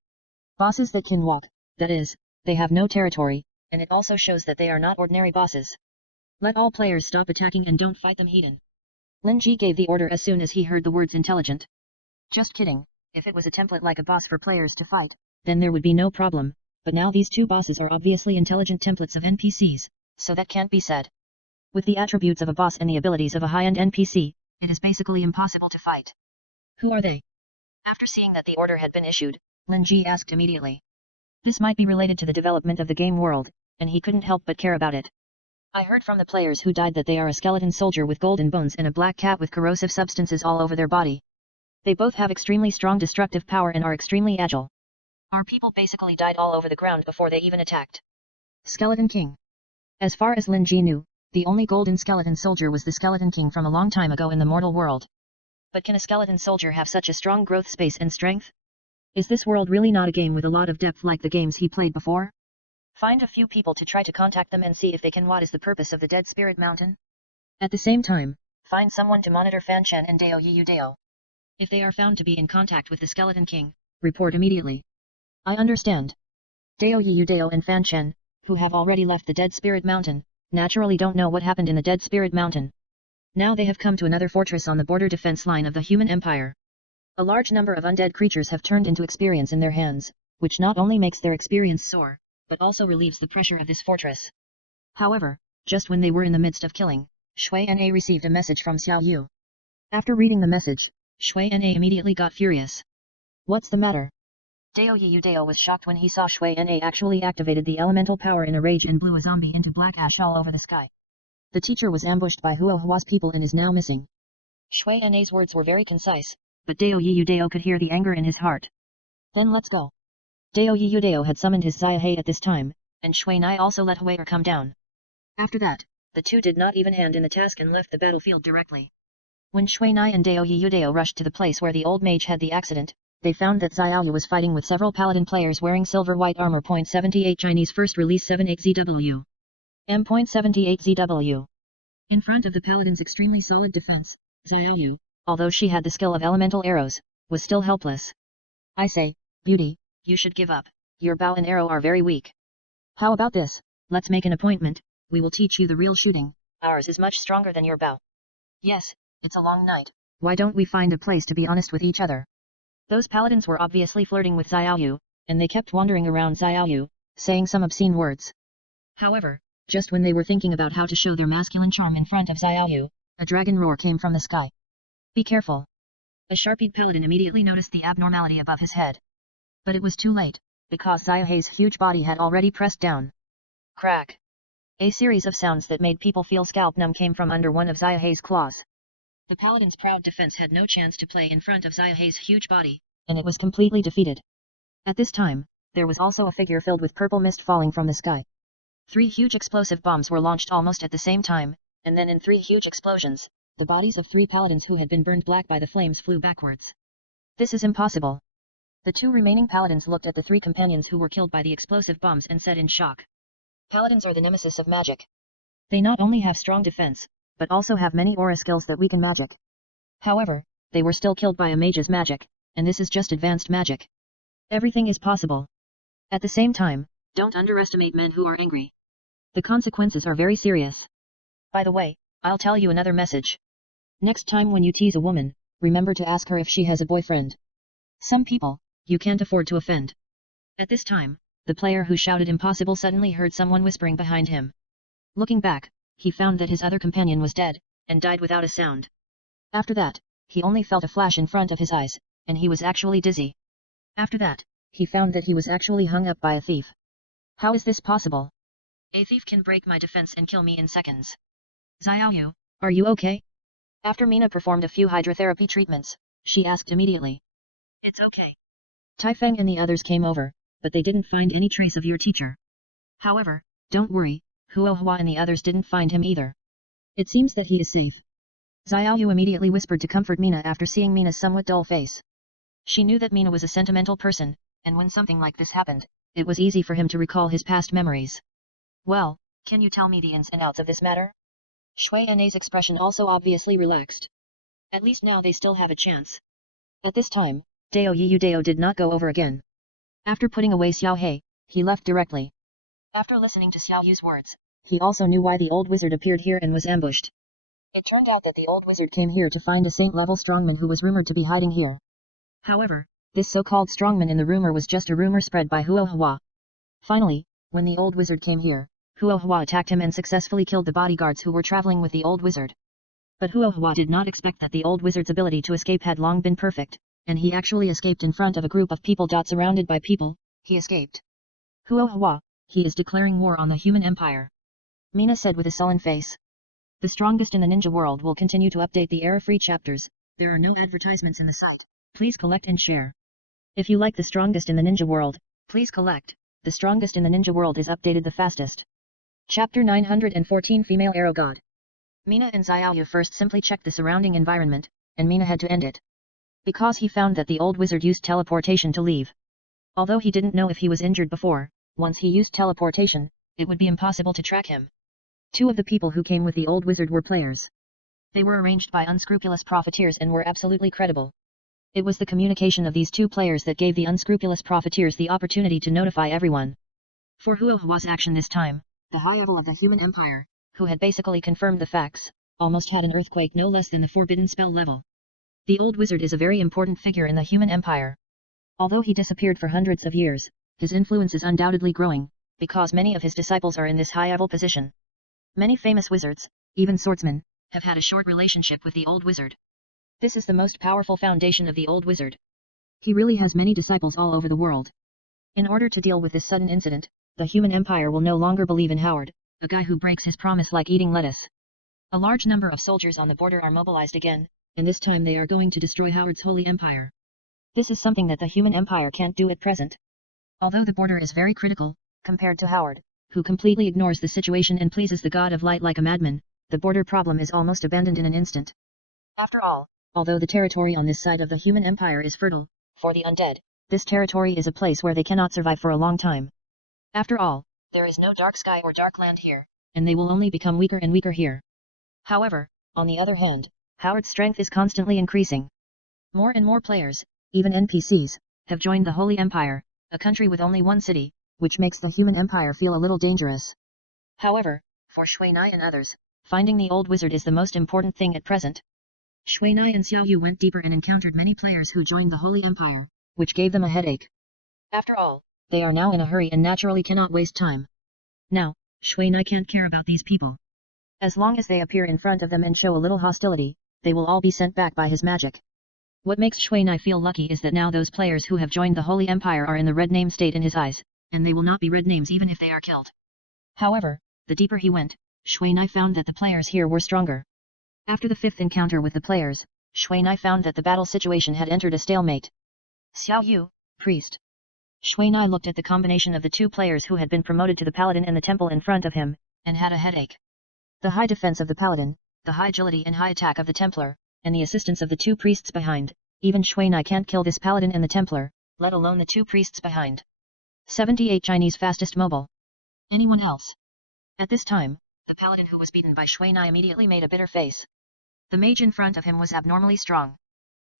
Bosses that can walk, that is, they have no territory, and it also shows that they are not ordinary bosses. Let all players stop attacking and don't fight them heathen. Lin Ji gave the order as soon as he heard the words intelligent. Just kidding, if it was a template like a boss for players to fight, then there would be no problem, but now these two bosses are obviously intelligent templates of NPCs, so that can't be said. With the attributes of a boss and the abilities of a high-end NPC, it is basically impossible to fight. Who are they? After seeing that the order had been issued, Lin Ji asked immediately. This might be related to the development of the game world, and he couldn't help but care about it. I heard from the players who died that they are a skeleton soldier with golden bones and a black cat with corrosive substances all over their body. They both have extremely strong destructive power and are extremely agile. Our people basically died all over the ground before they even attacked. Skeleton King. As far as Lin Ji knew, the only golden skeleton soldier was the Skeleton King from a long time ago in the mortal world. But can a skeleton soldier have such a strong growth space and strength? Is this world really not a game with a lot of depth like the games he played before? Find a few people to try to contact them and see if they can. What is the purpose of the Dead Spirit Mountain? At the same time, find someone to monitor Fanchan and Dao Yiyu Dao. If they are found to be in contact with the Skeleton King, report immediately. I understand. Dao Yiyu Dao and Fanchan, who have already left the Dead Spirit Mountain, naturally don't know what happened in the Dead Spirit Mountain. Now they have come to another fortress on the border defense line of the human empire. A large number of undead creatures have turned into experience in their hands, which not only makes their experience soar, but also relieves the pressure of this fortress. However, just when they were in the midst of killing, Shui Na received a message from Xiao Yu. After reading the message, Shui Na immediately got furious. What's the matter? Dao Yudao was shocked when he saw Shui Na actually activated the elemental power in a rage and blew a zombie into black ash all over the sky. The teacher was ambushed by Huo Hua's people and is now missing. Shui Na's words were very concise, but Dao Yudao could hear the anger in his heart. Then let's go. Dao Yudao had summoned his Xiaohe at this time, and Shui Na also let Hui'er come down. After that, the two did not even hand in the task and left the battlefield directly. When Shui Na and Dao Yudao rushed to the place where the old mage had the accident, they found that Xiaoyu was fighting with several paladin players wearing silver-white armor. 78 Chinese first release 78ZW. M.78ZW. In front of the paladin's extremely solid defense, Xiaoyu, although she had the skill of elemental arrows, was still helpless. I say, beauty, you should give up, your bow and arrow are very weak. How about this, let's make an appointment, we will teach you the real shooting, ours is much stronger than your bow. Yes, it's a long night, why don't we find a place to be honest with each other? Those paladins were obviously flirting with Xiaoyu, and they kept wandering around Xiaoyu, saying some obscene words. However, just when they were thinking about how to show their masculine charm in front of Xiaoyu, a dragon roar came from the sky. Be careful. A sharp-eyed paladin immediately noticed the abnormality above his head. But it was too late, because Xiaohe's huge body had already pressed down. Crack. A series of sounds that made people feel scalp numb came from under one of Xiaohe's claws. The paladin's proud defense had no chance to play in front of Xiaohe's huge body, and it was completely defeated. At this time, there was also a figure filled with purple mist falling from the sky. 3 huge explosive bombs were launched almost at the same time, and then in 3 huge explosions, the bodies of 3 paladins who had been burned black by the flames flew backwards. This is impossible. The 2 remaining paladins looked at the 3 companions who were killed by the explosive bombs and said in shock. Paladins are the nemesis of magic. They not only have strong defense, but also have many aura skills that weaken magic. However, they were still killed by a mage's magic, and this is just advanced magic. Everything is possible. At the same time, don't underestimate men who are angry. The consequences are very serious. By the way, I'll tell you another message. Next time when you tease a woman, remember to ask her if she has a boyfriend. Some people, you can't afford to offend. At this time, the player who shouted impossible suddenly heard someone whispering behind him. Looking back, he found that his other companion was dead, and died without a sound. After that, he only felt a flash in front of his eyes, and he was actually dizzy. After that, he found that he was actually hung up by a thief. How is this possible? A thief can break my defense and kill me in seconds. Xiaoyu, are you okay? After Mina performed a few hydrotherapy treatments, she asked immediately. It's okay. Taifeng and the others came over, but they didn't find any trace of your teacher. However, don't worry, Huo Hua and the others didn't find him either. It seems that he is safe. Xiaoyu immediately whispered to comfort Mina after seeing Mina's somewhat dull face. She knew that Mina was a sentimental person, and when something like this happened, it was easy for him to recall his past memories. Well, can you tell me the ins and outs of this matter? Shui Na's expression also obviously relaxed. At least now they still have a chance. At this time, Dao Yudao did not go over again. After putting away Xiaohe, he left directly. After listening to Xiaoyu's words, he also knew why the old wizard appeared here and was ambushed. It turned out that the old wizard came here to find a saint-level strongman who was rumored to be hiding here. However, this so-called strongman in the rumor was just a rumor spread by Huo Hua. Finally, when the old wizard came here, Huo Hua attacked him and successfully killed the bodyguards who were traveling with the old wizard. But Huo Hua did not expect that the old wizard's ability to escape had long been perfect, and he actually escaped in front of a group of people. Surrounded by people, he escaped. Huo Hua, he is declaring war on the human empire. Mina said with a sullen face. The strongest in the ninja world will continue to update the error-free chapters. There are no advertisements in the site. Please collect and share. If you like the strongest in the ninja world, please collect. The strongest in the ninja world is updated the fastest. Chapter 914 Female Arrow God. Mina and Xiaoyu first simply checked the surrounding environment, and Mina had to end it. Because he found that the old wizard used teleportation to leave. Although he didn't know if he was injured before, once he used teleportation, it would be impossible to track him. 2 of the people who came with the old wizard were players. They were arranged by unscrupulous profiteers and were absolutely credible. It was the communication of these 2 players that gave the unscrupulous profiteers the opportunity to notify everyone. For Huo Hua's action this time, the high level of the human empire, who had basically confirmed the facts, almost had an earthquake no less than the forbidden spell level. The old wizard is a very important figure in the human empire. Although he disappeared for hundreds of years, his influence is undoubtedly growing, because many of his disciples are in this high-level position. Many famous wizards, even swordsmen, have had a short relationship with the old wizard. This is the most powerful foundation of the old wizard. He really has many disciples all over the world. In order to deal with this sudden incident, the human empire will no longer believe in Howard, a guy who breaks his promise like eating lettuce. A large number of soldiers on the border are mobilized again, and this time they are going to destroy Howard's holy empire. This is something that the human empire can't do at present. Although the border is very critical, compared to Howard, who completely ignores the situation and pleases the god of light like a madman, the border problem is almost abandoned in an instant. After all, although the territory on this side of the human empire is fertile, for the undead, this territory is a place where they cannot survive for a long time. After all, there is no dark sky or dark land here, and they will only become weaker and weaker here. However, on the other hand, Howard's strength is constantly increasing. More and more players, even NPCs, have joined the Holy Empire, a country with only one city, which makes the human empire feel a little dangerous. However, for Shuinai and others, finding the old wizard is the most important thing at present. Shuinai and Xiaoyu went deeper and encountered many players who joined the Holy Empire, which gave them a headache. After all, they are now in a hurry and naturally cannot waste time. Now, Shuinai can't care about these people. As long as they appear in front of them and show a little hostility, they will all be sent back by his magic. What makes Shuinai feel lucky is that now those players who have joined the Holy Empire are in the red name state in his eyes, and they will not be red names even if they are killed. However, the deeper he went, Shuinai found that the players here were stronger. After the fifth encounter with the players, Shuinai found that the battle situation had entered a stalemate. Xiaoyu, priest. Shuinai looked at the combination of the two players who had been promoted to the paladin and the temple in front of him, and had a headache. The high defense of the paladin, the high agility and high attack of the Templar, and the assistance of the two priests behind, even Shuinai can't kill this paladin and the Templar, let alone the two priests behind. 78 Chinese fastest mobile. Anyone else? At this time, the paladin who was beaten by Shuinai immediately made a bitter face. The mage in front of him was abnormally strong.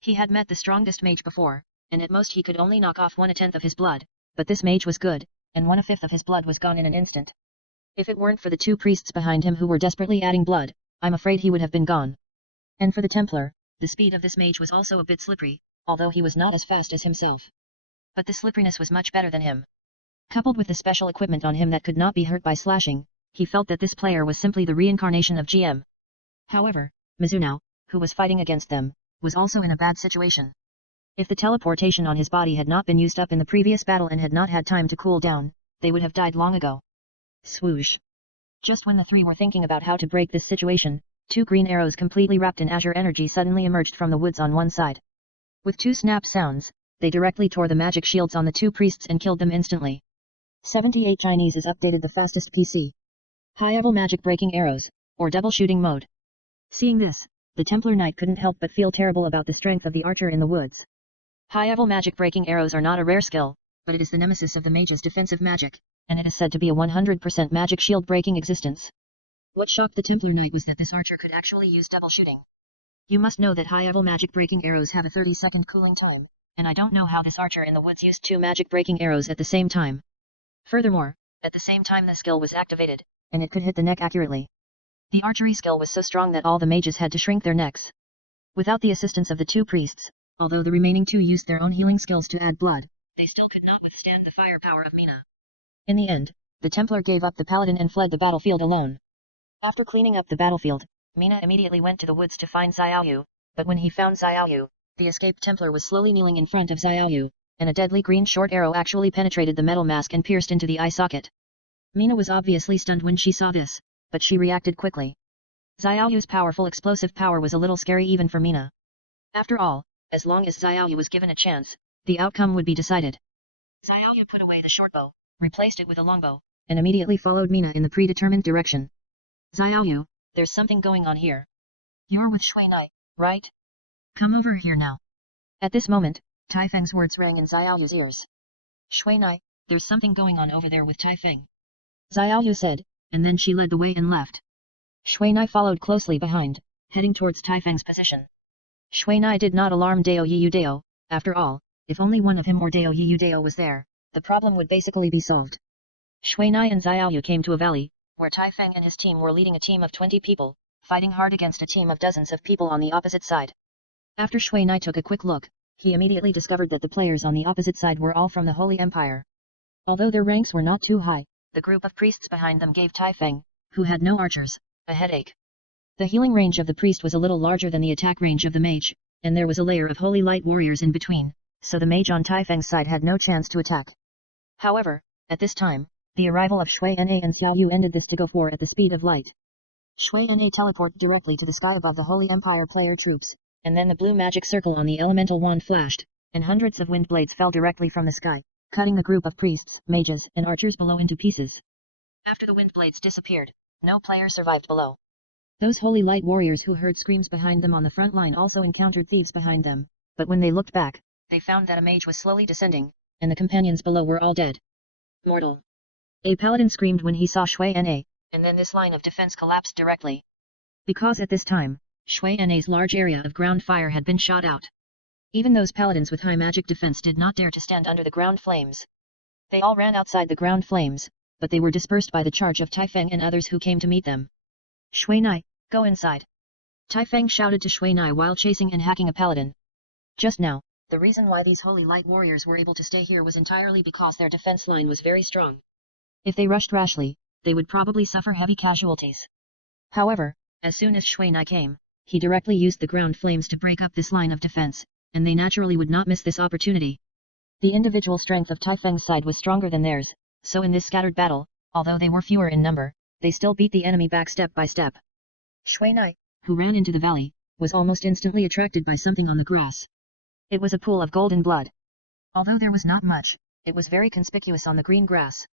He had met the strongest mage before, and at most he could only knock off 1/10 of his blood, but this mage was good, and 1/5 of his blood was gone in an instant. If it weren't for the two priests behind him who were desperately adding blood, I'm afraid he would have been gone. And for the Templar, the speed of this mage was also a bit slippery, although he was not as fast as himself. But the slipperiness was much better than him. Coupled with the special equipment on him that could not be hurt by slashing, he felt that this player was simply the reincarnation of GM. However, Mizuno, who was fighting against them, was also in a bad situation. If the teleportation on his body had not been used up in the previous battle and had not had time to cool down, they would have died long ago. Swoosh. Just when the three were thinking about how to break this situation, two green arrows completely wrapped in azure energy suddenly emerged from the woods on one side. With two snap sounds, they directly tore the magic shields on the two priests and killed them instantly. 78 Chinese is updated the fastest PC. High-level magic breaking arrows, or double shooting mode. Seeing this, the Templar Knight couldn't help but feel terrible about the strength of the archer in the woods. High-level magic breaking arrows are not a rare skill, but it is the nemesis of the mage's defensive magic, and it is said to be a 100% magic shield breaking existence. What shocked the Templar Knight was that this archer could actually use double shooting. You must know that high-level magic breaking arrows have a 30-second cooling time, and I don't know how this archer in the woods used two magic breaking arrows at the same time. Furthermore, at the same time the skill was activated, and it could hit the neck accurately. The archery skill was so strong that all the mages had to shrink their necks. Without the assistance of the two priests, although the remaining two used their own healing skills to add blood, they still could not withstand the firepower of Mina. In the end, the Templar gave up the paladin and fled the battlefield alone. After cleaning up the battlefield, Mina immediately went to the woods to find Xiaoyu, but when he found Xiaoyu, the escaped Templar was slowly kneeling in front of Xiaoyu, and a deadly green short arrow actually penetrated the metal mask and pierced into the eye socket. Mina was obviously stunned when she saw this, but she reacted quickly. Xiaoyu's powerful explosive power was a little scary even for Mina. After all, as long as Xiaoyu was given a chance, the outcome would be decided. Xiaoyu put away the short bow, replaced it with a longbow, and immediately followed Mina in the predetermined direction. Xiaoyu, there's something going on here. You're with Shuinai, right? Come over here now. At this moment, Tai Feng's words rang in Xiaoyu's ears. Shuinai, there's something going on over there with Tai Feng. Xiaoyu said, and then she led the way and left. Shuinai followed closely behind, heading towards Tai Feng's position. Shuinai did not alarm Dao Yiyu Dao. After all, if only one of him or Dao Yiyu Dao was there, the problem would basically be solved. Shuinai and Xiaoyu came to a valley, where Tai Feng and his team were leading a team of 20 people, fighting hard against a team of dozens of people on the opposite side. After Shuinai took a quick look, he immediately discovered that the players on the opposite side were all from the Holy Empire. Although their ranks were not too high, the group of priests behind them gave Tai Feng, who had no archers, a headache. The healing range of the priest was a little larger than the attack range of the mage, and there was a layer of holy light warriors in between, so the mage on Tai Feng's side had no chance to attack. However, at this time, the arrival of Shui Na and Xiao Yu ended this tug-of-war at the speed of light. Shui Na teleported directly to the sky above the Holy Empire player troops, and then the blue magic circle on the elemental wand flashed, and hundreds of wind blades fell directly from the sky, cutting the group of priests, mages, and archers below into pieces. After the wind blades disappeared, no player survived below. Those holy light warriors who heard screams behind them on the front line also encountered thieves behind them, but when they looked back, they found that a mage was slowly descending, and the companions below were all dead. Mortal. A paladin screamed when he saw Shui Na, and then this line of defense collapsed directly. Because at this time, Shui Na's large area of ground fire had been shot out. Even those paladins with high magic defense did not dare to stand under the ground flames. They all ran outside the ground flames, but they were dispersed by the charge of Tai Feng and others who came to meet them. Shui Na, go inside. Tai Feng shouted to Shui Na while chasing and hacking a paladin. Just now, the reason why these holy light warriors were able to stay here was entirely because their defense line was very strong. If they rushed rashly, they would probably suffer heavy casualties. However, as soon as Shui Na came, he directly used the ground flames to break up this line of defense, and they naturally would not miss this opportunity. The individual strength of Tai Feng's side was stronger than theirs, so in this scattered battle, although they were fewer in number, they still beat the enemy back step by step. Shui Na, who ran into the valley, was almost instantly attracted by something on the grass. It was a pool of golden blood. Although there was not much, it was very conspicuous on the green grass.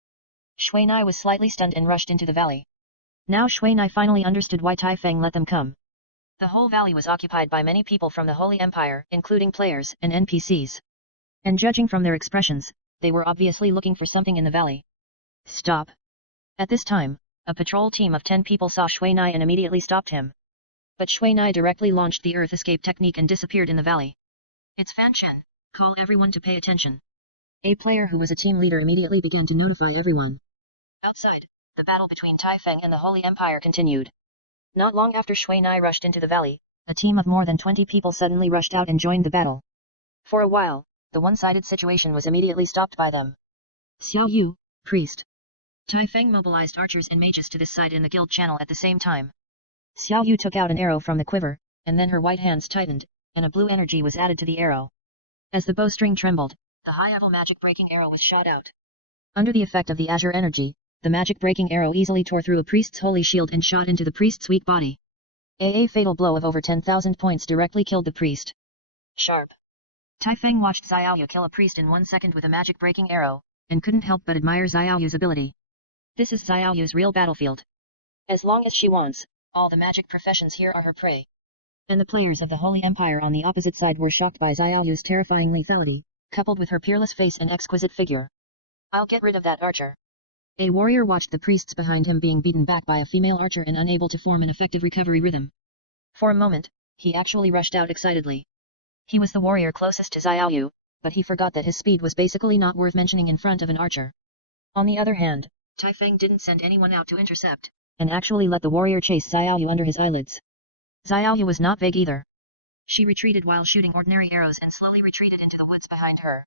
Shui Na was slightly stunned and rushed into the valley. Now Shui Na finally understood why Tai Feng let them come. The whole valley was occupied by many people from the Holy Empire, including players and NPCs. And judging from their expressions, they were obviously looking for something in the valley. Stop. At this time, a patrol team of 10 people saw Shui Na and immediately stopped him. But Shui Na directly launched the earth escape technique and disappeared in the valley. It's Fan Chen, call everyone to pay attention. A player who was a team leader immediately began to notify everyone. Outside, the battle between Tai Feng and the Holy Empire continued. Not long after Shui Na rushed into the valley, a team of more than 20 people suddenly rushed out and joined the battle. For a while, the one-sided situation was immediately stopped by them. Xiao Yu, priest. Tai Feng mobilized archers and mages to this side in the guild channel at the same time. Xiao Yu took out an arrow from the quiver, and then her white hands tightened, and a blue energy was added to the arrow. As the bowstring trembled, the high-level magic-breaking arrow was shot out. Under the effect of the azure energy, the magic-breaking arrow easily tore through a priest's holy shield and shot into the priest's weak body. A fatal blow of over 10,000 points directly killed the priest. Sharp. Tai Feng watched Xiaoyu kill a priest in 1 second with a magic-breaking arrow, and couldn't help but admire Xiaoyu's ability. This is Xiaoyu's real battlefield. As long as she wants, all the magic professions here are her prey. And the players of the Holy Empire on the opposite side were shocked by Xiaoyu's terrifying lethality, coupled with her peerless face and exquisite figure. I'll get rid of that archer. A warrior watched the priests behind him being beaten back by a female archer and unable to form an effective recovery rhythm. For a moment, he actually rushed out excitedly. He was the warrior closest to Xiaoyu, but he forgot that his speed was basically not worth mentioning in front of an archer. On the other hand, Tai Feng didn't send anyone out to intercept, and actually let the warrior chase Xiaoyu under his eyelids. Xiaoyu was not vague either. She retreated while shooting ordinary arrows and slowly retreated into the woods behind her.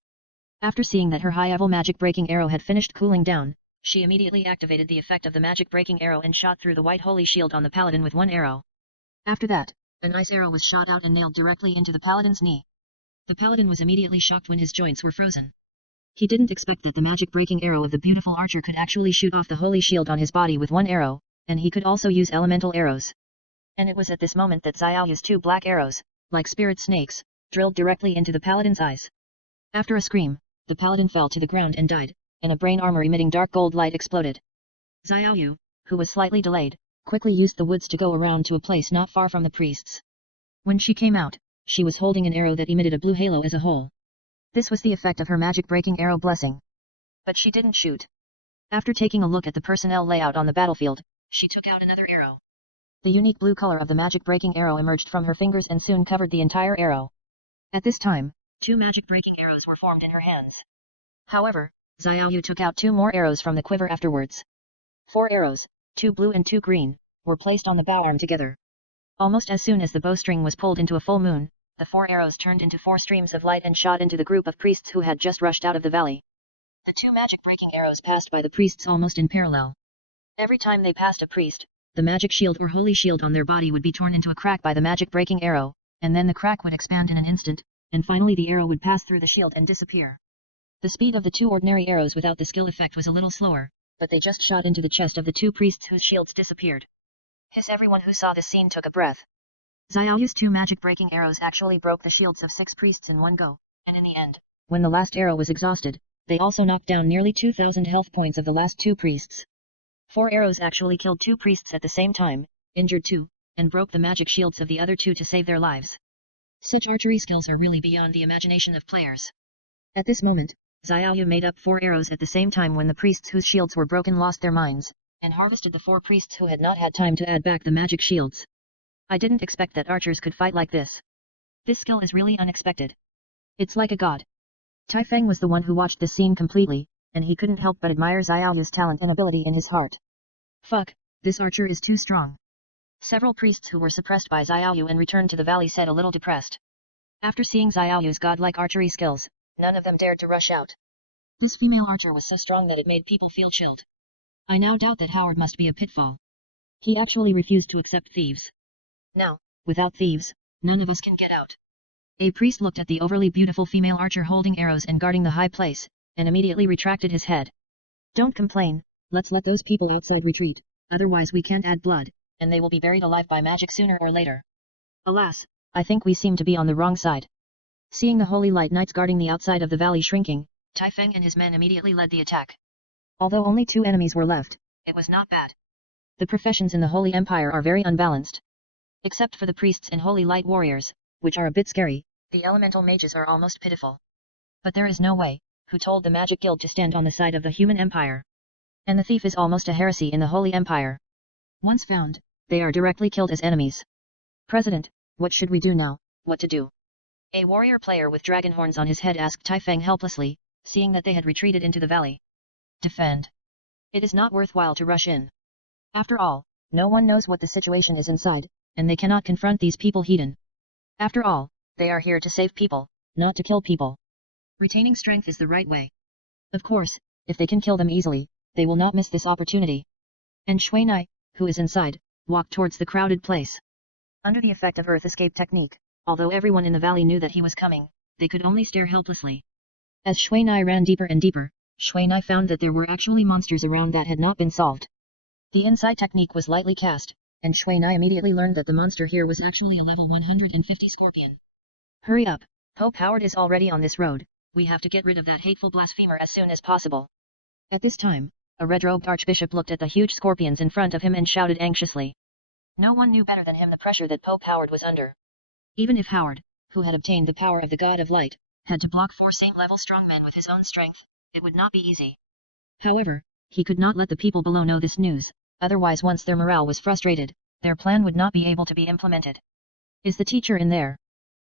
After seeing that her high-level magic-breaking arrow had finished cooling down, she immediately activated the effect of the magic-breaking arrow and shot through the white holy shield on the paladin with one arrow. After that, an ice arrow was shot out and nailed directly into the paladin's knee. The paladin was immediately shocked when his joints were frozen. He didn't expect that the magic-breaking arrow of the beautiful archer could actually shoot off the holy shield on his body with one arrow, and he could also use elemental arrows. And it was at this moment that Xiaoyu's 2 black arrows, like spirit snakes, drilled directly into the paladin's eyes. After a scream, the paladin fell to the ground and died, and a brain armor emitting dark gold light exploded. Xiaoyu, who was slightly delayed, quickly used the woods to go around to a place not far from the priests. When she came out, she was holding an arrow that emitted a blue halo as a whole. This was the effect of her magic-breaking arrow blessing. But she didn't shoot. After taking a look at the personnel layout on the battlefield, she took out another arrow. The unique blue color of the magic-breaking arrow emerged from her fingers and soon covered the entire arrow. At this time, 2 magic-breaking arrows were formed in her hands. However, Xiaoyu took out 2 more arrows from the quiver afterwards. 4 arrows, 2 blue and 2 green, were placed on the bow arm together. Almost as soon as the bowstring was pulled into a full moon, the 4 arrows turned into 4 streams of light and shot into the group of priests who had just rushed out of the valley. The 2 magic-breaking arrows passed by the priests almost in parallel. Every time they passed a priest, the magic shield or holy shield on their body would be torn into a crack by the magic-breaking arrow, and then the crack would expand in an instant, and finally the arrow would pass through the shield and disappear. The speed of the two ordinary arrows without the skill effect was a little slower, but they just shot into the chest of the two priests whose shields disappeared. Hiss! Everyone who saw this scene took a breath. Xiaoyu's two magic-breaking arrows actually broke the shields of 6 priests in one go, and in the end, when the last arrow was exhausted, they also knocked down nearly 2,000 health points of the last 2 priests. 4 arrows actually killed 2 priests at the same time, injured 2, and broke the magic shields of the other 2 to save their lives. Such archery skills are really beyond the imagination of players. At this moment, Xiaoyu made up 4 arrows at the same time when the priests whose shields were broken lost their minds, and harvested the 4 priests who had not had time to add back the magic shields. I didn't expect that archers could fight like this. This skill is really unexpected. It's like a god. Tai Feng was the one who watched this scene completely, and he couldn't help but admire Xiaoyu's talent and ability in his heart. Fuck, this archer is too strong. Several priests who were suppressed by Xiaoyu and returned to the valley said a little depressed. After seeing Xiaoyu's godlike archery skills, none of them dared to rush out. This female archer was so strong that it made people feel chilled. I now doubt that Howard must be a pitfall. He actually refused to accept thieves. Now, without thieves, none of us can get out. A priest looked at the overly beautiful female archer holding arrows and guarding the high place, and immediately retracted his head. Don't complain, let's let those people outside retreat, otherwise we can't add blood, and they will be buried alive by magic sooner or later. Alas, I think we seem to be on the wrong side. Seeing the holy light knights guarding the outside of the valley shrinking, Tai Feng and his men immediately led the attack. Although only 2 enemies were left, it was not bad. The professions in the Holy Empire are very unbalanced. Except for the priests and holy light warriors, which are a bit scary, the elemental mages are almost pitiful. But there is no way, who told the Magic Guild to stand on the side of the human empire? And the thief is almost a heresy in the Holy Empire. Once found, they are directly killed as enemies. President, what should we do now? What to do? A warrior player with dragon horns on his head asked Tai Feng helplessly, seeing that they had retreated into the valley. Defend. It is not worthwhile to rush in. After all, no one knows what the situation is inside, and they cannot confront these people hidden. After all, they are here to save people, not to kill people. Retaining strength is the right way. Of course, if they can kill them easily, they will not miss this opportunity. And Shui Nai, who is inside, walked towards the crowded place. Under the effect of Earth Escape technique, although everyone in the valley knew that he was coming, they could only stare helplessly. As Shui Nai ran deeper and deeper, Shui Nai found that there were actually monsters around that had not been solved. The inside technique was lightly cast, and Shui Nai immediately learned that the monster here was actually a level 150 scorpion. Hurry up, Pope Howard is already on this road, we have to get rid of that hateful blasphemer as soon as possible. At this time, a red-robed archbishop looked at the huge scorpions in front of him and shouted anxiously. No one knew better than him the pressure that Pope Howard was under. Even if Howard, who had obtained the power of the God of Light, had to block 4 same-level strongmen with his own strength, it would not be easy. However, he could not let the people below know this news, otherwise once their morale was frustrated, their plan would not be able to be implemented. Is the teacher in there?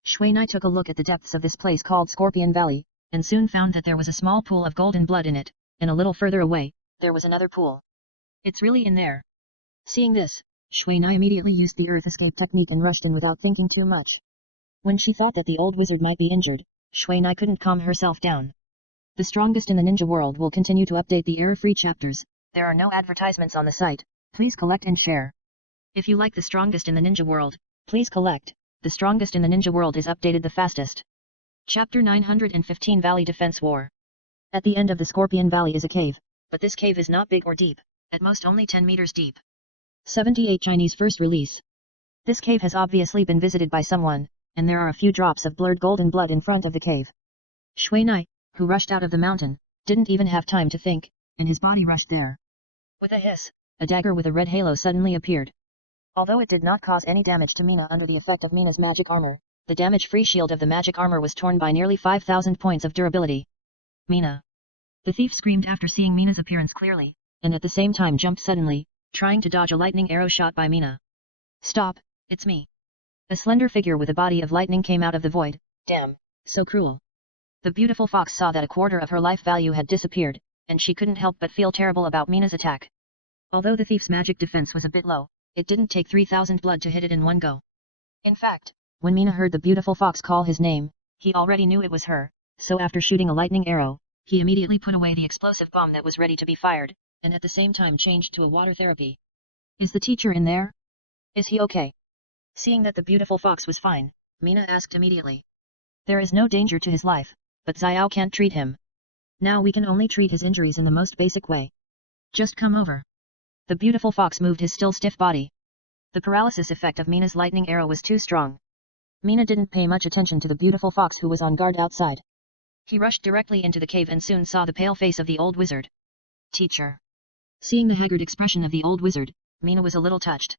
Shui Nai took a look at the depths of this place called Scorpion Valley, and soon found that there was a small pool of golden blood in it, and a little further away, there was another pool. It's really in there. Seeing this, Shui Nai immediately used the Earth Escape technique and rushed in without thinking too much. When she thought that the old wizard might be injured, Shui Nai couldn't calm herself down. The strongest in the ninja world will continue to update the error-free chapters. There are no advertisements on the site, please collect and share. If you like the strongest in the ninja world, please collect. The strongest in the ninja world is updated the fastest. Chapter 915 Valley Defense War. At the end of the Scorpion Valley is a cave, but this cave is not big or deep, at most only 10 meters deep. 78 Chinese first release. This cave has obviously been visited by someone, and there are a few drops of blurred golden blood in front of the cave. Shui Nai, who rushed out of the mountain, didn't even have time to think, and his body rushed there. With a hiss, a dagger with a red halo suddenly appeared. Although it did not cause any damage to Mina under the effect of Mina's magic armor, the damage-free shield of the magic armor was torn by nearly 5,000 points of durability. Mina. The thief screamed after seeing Mina's appearance clearly, and at the same time jumped suddenly, trying to dodge a lightning arrow shot by Mina. Stop, it's me. A slender figure with a body of lightning came out of the void. Damn, so cruel. The beautiful fox saw that a quarter of her life value had disappeared, and she couldn't help but feel terrible about Mina's attack. Although the thief's magic defense was a bit low, it didn't take 3,000 blood to hit it in one go. In fact, when Mina heard the beautiful fox call his name, he already knew it was her, so after shooting a lightning arrow, he immediately put away the explosive bomb that was ready to be fired, and at the same time changed to a water therapy. Is the teacher in there? Is he okay? Seeing that the beautiful fox was fine, Mina asked immediately. There is no danger to his life, but Xiao can't treat him. Now we can only treat his injuries in the most basic way. Just come over. The beautiful fox moved his still stiff body. The paralysis effect of Mina's lightning arrow was too strong. Mina didn't pay much attention to the beautiful fox who was on guard outside. He rushed directly into the cave and soon saw the pale face of the old wizard. Teacher. Seeing the haggard expression of the old wizard, Mina was a little touched.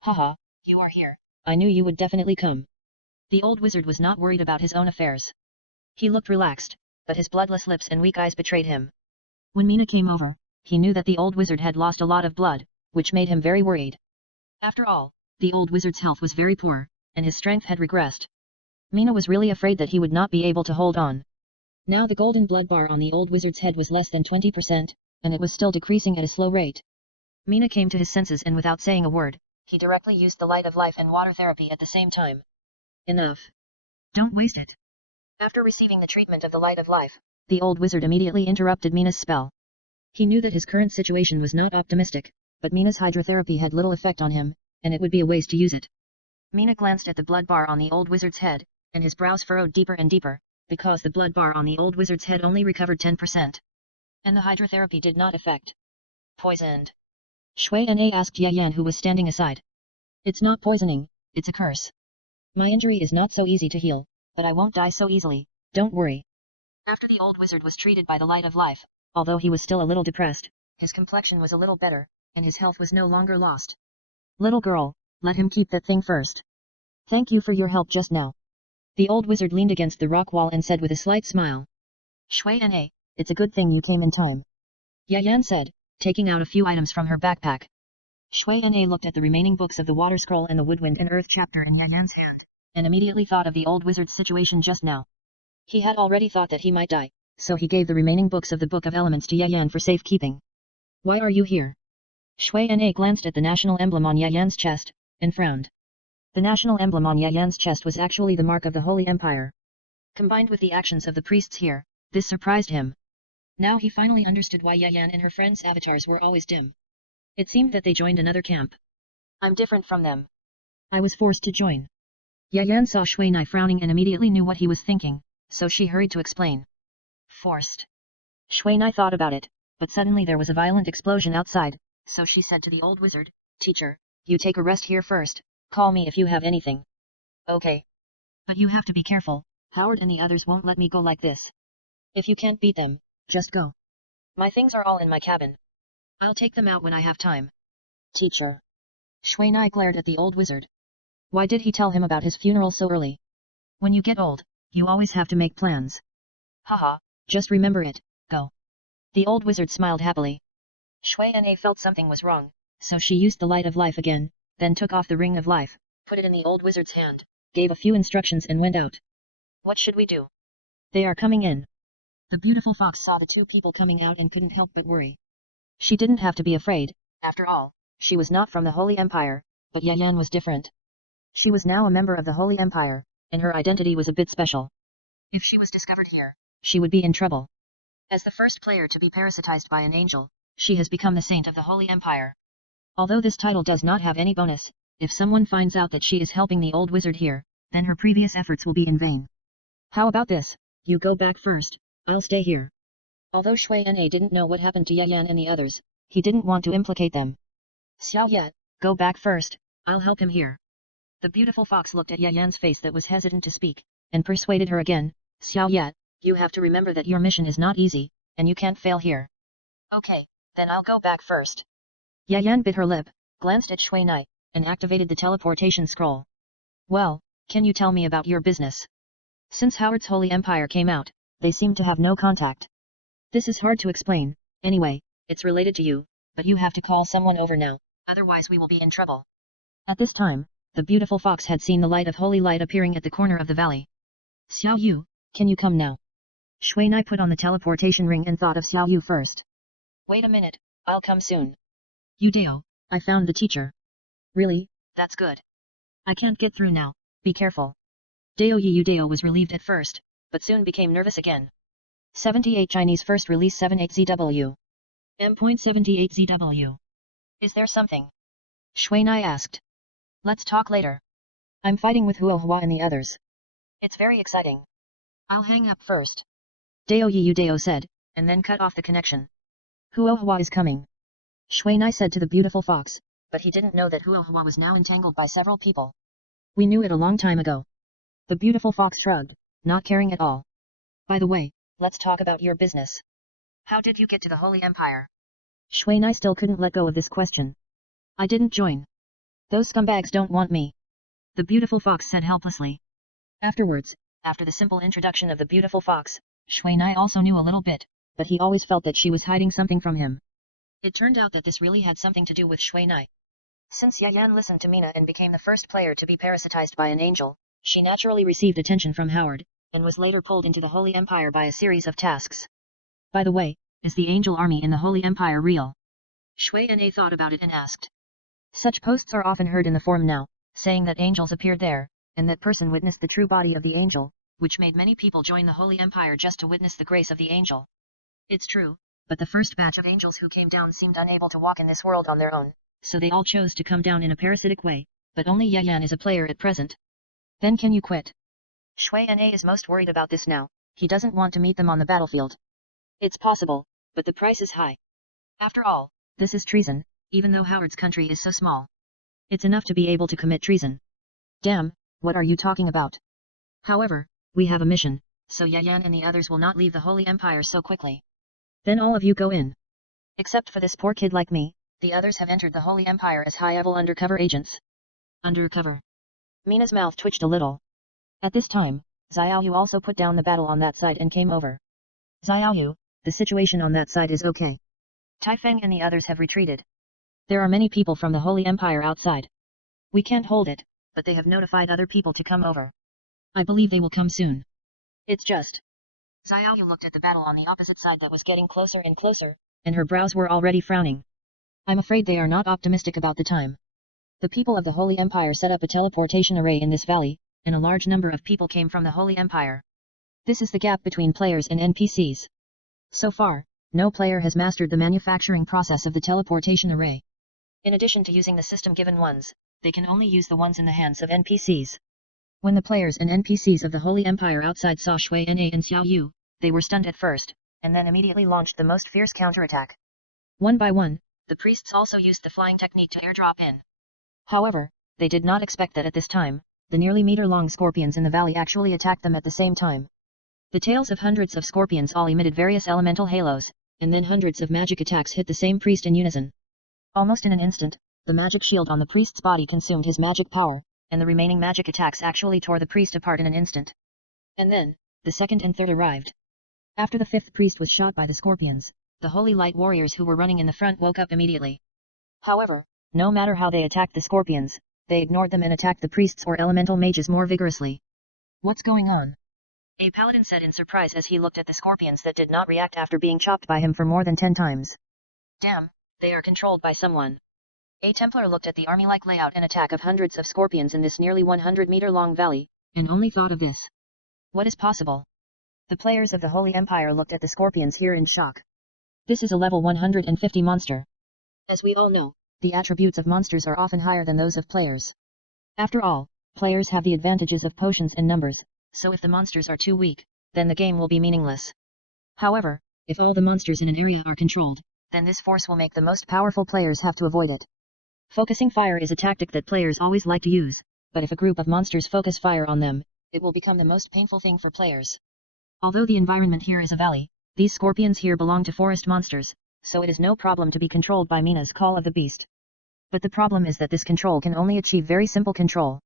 Haha, you are here. I knew you would definitely come. The old wizard was not worried about his own affairs. He looked relaxed, but his bloodless lips and weak eyes betrayed him. When Mina came over, he knew that the old wizard had lost a lot of blood, which made him very worried. After all, the old wizard's health was very poor, and his strength had regressed. Mina was really afraid that he would not be able to hold on. Now the golden blood bar on the old wizard's head was less than 20%, and it was still decreasing at a slow rate. Mina came to his senses and without saying a word, he directly used the light of life and water therapy at the same time. Enough. Don't waste it. After receiving the treatment of the light of life, the old wizard immediately interrupted Mina's spell. He knew that his current situation was not optimistic, but Mina's hydrotherapy had little effect on him, and it would be a waste to use it. Mina glanced at the blood bar on the old wizard's head, and his brows furrowed deeper and deeper, because the blood bar on the old wizard's head only recovered 10%. And the hydrotherapy did not affect. Poisoned. Shui Na asked Yan who was standing aside. It's not poisoning, it's a curse. My injury is not so easy to heal, but I won't die so easily, don't worry. After the old wizard was treated by the light of life, although he was still a little depressed, his complexion was a little better, and his health was no longer lost. Little girl, let him keep that thing first. Thank you for your help just now. The old wizard leaned against the rock wall and said with a slight smile. Shui Na, it's a good thing you came in time. Yan said, taking out a few items from her backpack. Shui Na looked at the remaining books of the Water Scroll and the Woodwind and Earth chapter in Yan's hand, and immediately thought of the old wizard's situation just now. He had already thought that he might die, so he gave the remaining books of the Book of Elements to Yan for safekeeping. Why are you here? Shui Na glanced at the national emblem on Yan's chest, and frowned. The national emblem on Yan's chest was actually the mark of the Holy Empire. Combined with the actions of the priests here, this surprised him. Now he finally understood why Yan and her friends' avatars were always dim. It seemed that they joined another camp. I'm different from them. I was forced to join. Yan saw Shui Na frowning and immediately knew what he was thinking, so she hurried to explain. Forced. Shui Na thought about it, but suddenly there was a violent explosion outside, so she said to the old wizard, Teacher, you take a rest here first, call me if you have anything. Okay. But you have to be careful, Howard and the others won't let me go like this. If you can't beat them, just go. My things are all in my cabin. I'll take them out when I have time. Teacher. Shui Na glared at the old wizard. Why did he tell him about his funeral so early? When you get old, you always have to make plans. Haha, just remember it, go. The old wizard smiled happily. Shui Na felt something was wrong, so she used the light of life again, then took off the ring of life, put it in the old wizard's hand, gave a few instructions and went out. What should we do? They are coming in. The beautiful fox saw the two people coming out and couldn't help but worry. She didn't have to be afraid, after all, she was not from the Holy Empire, but Yan was different. She was now a member of the Holy Empire, and her identity was a bit special. If she was discovered here, she would be in trouble. As the first player to be parasitized by an angel, she has become the saint of the Holy Empire. Although this title does not have any bonus, if someone finds out that she is helping the old wizard here, then her previous efforts will be in vain. How about this? You go back first, I'll stay here. Although Shui Na didn't know what happened to Yan and the others, he didn't want to implicate them. Xiao Yat, go back first, I'll help him here. The beautiful fox looked at Yan's face that was hesitant to speak, and persuaded her again, Xiao Yat, you have to remember that your mission is not easy, and you can't fail here. Okay, then I'll go back first. Yan bit her lip, glanced at Shui Na, and activated the teleportation scroll. Well, can you tell me about your business? Since Howard's Holy Empire came out, they seem to have no contact. This is hard to explain, anyway, it's related to you, but you have to call someone over now, otherwise we will be in trouble. At this time, the beautiful fox had seen the light of holy light appearing at the corner of the valley. Xiao Yu, can you come now? Shui Na put on the teleportation ring and thought of Xiao Yu first. Wait a minute, I'll come soon. Dao, I found the teacher. Really? That's good. I can't get through now, be careful. Dao was relieved at first, but soon became nervous again. 78 Chinese first release 78ZW. M.78ZW. Is there something? Shui Na asked. Let's talk later. I'm fighting with Huo Hua and the others. It's very exciting. I'll hang up first. Deo Deo said, and then cut off the connection. Huohua is coming. Shuai said to the beautiful fox, but he didn't know that Huohua was now entangled by several people. We knew it a long time ago. The beautiful fox shrugged, not caring at all. By the way, let's talk about your business. How did you get to the Holy Empire? Shuai still couldn't let go of this question. I didn't join. Those scumbags don't want me. The beautiful fox said helplessly. Afterwards, after the simple introduction of the beautiful fox, Shuai also knew a little bit, but he always felt that she was hiding something from him. It turned out that this really had something to do with Shuai. Since Yayan listened to Mina and became the first player to be parasitized by an angel, she naturally received attention from Howard, and was later pulled into the Holy Empire by a series of tasks. By the way, is the angel army in the Holy Empire real? Shuai thought about it and asked. Such posts are often heard in the forum now, saying that angels appeared there, and that person witnessed the true body of the angel, which made many people join the Holy Empire just to witness the grace of the angel. It's true, but the first batch of angels who came down seemed unable to walk in this world on their own, so they all chose to come down in a parasitic way, but only Yayan is a player at present. Then can you quit? Shuai is most worried about this now, he doesn't want to meet them on the battlefield. It's possible, but the price is high. After all, this is treason, even though Howard's country is so small. It's enough to be able to commit treason. Damn, what are you talking about? However, we have a mission, so Yayan and the others will not leave the Holy Empire so quickly. Then all of you go in. Except for this poor kid like me, the others have entered the Holy Empire as high-level undercover agents. Undercover. Mina's mouth twitched a little. At this time, Xiaoyu also put down the battle on that side and came over. Xiaoyu, the situation on that side is okay. Taifeng and the others have retreated. There are many people from the Holy Empire outside. We can't hold it, but they have notified other people to come over. I believe they will come soon. It's just. Xiaoyu looked at the battle on the opposite side that was getting closer and closer, and her brows were already frowning. I'm afraid they are not optimistic about the time. The people of the Holy Empire set up a teleportation array in this valley, and a large number of people came from the Holy Empire. This is the gap between players and NPCs. So far, no player has mastered the manufacturing process of the teleportation array. In addition to using the system-given ones, they can only use the ones in the hands of NPCs. When the players and NPCs of the Holy Empire outside saw Shuai and Xiaoyu, they were stunned at first, and then immediately launched the most fierce counterattack. One by one, the priests also used the flying technique to airdrop in. However, they did not expect that at this time, the nearly meter-long scorpions in the valley actually attacked them at the same time. The tails of hundreds of scorpions all emitted various elemental halos, and then hundreds of magic attacks hit the same priest in unison. Almost in an instant, the magic shield on the priest's body consumed his magic power, and the remaining magic attacks actually tore the priest apart in an instant. And then, the second and third arrived. After the fifth priest was shot by the scorpions, the holy light warriors who were running in the front woke up immediately. However, no matter how they attacked the scorpions, they ignored them and attacked the priests or elemental mages more vigorously. What's going on? A paladin said in surprise as he looked at the scorpions that did not react after being chopped by him for more than 10 times. Damn, they are controlled by someone. A Templar looked at the army-like layout and attack of hundreds of scorpions in this nearly 100-meter-long valley, and only thought of this. What is possible? The players of the Holy Empire looked at the scorpions here in shock. This is a level 150 monster. As we all know, the attributes of monsters are often higher than those of players. After all, players have the advantages of potions and numbers, so if the monsters are too weak, then the game will be meaningless. However, if all the monsters in an area are controlled, then this force will make the most powerful players have to avoid it. Focusing fire is a tactic that players always like to use, but if a group of monsters focus fire on them, it will become the most painful thing for players. Although the environment here is a valley, these scorpions here belong to forest monsters, so it is no problem to be controlled by Mina's Call of the Beast. But the problem is that this control can only achieve very simple control.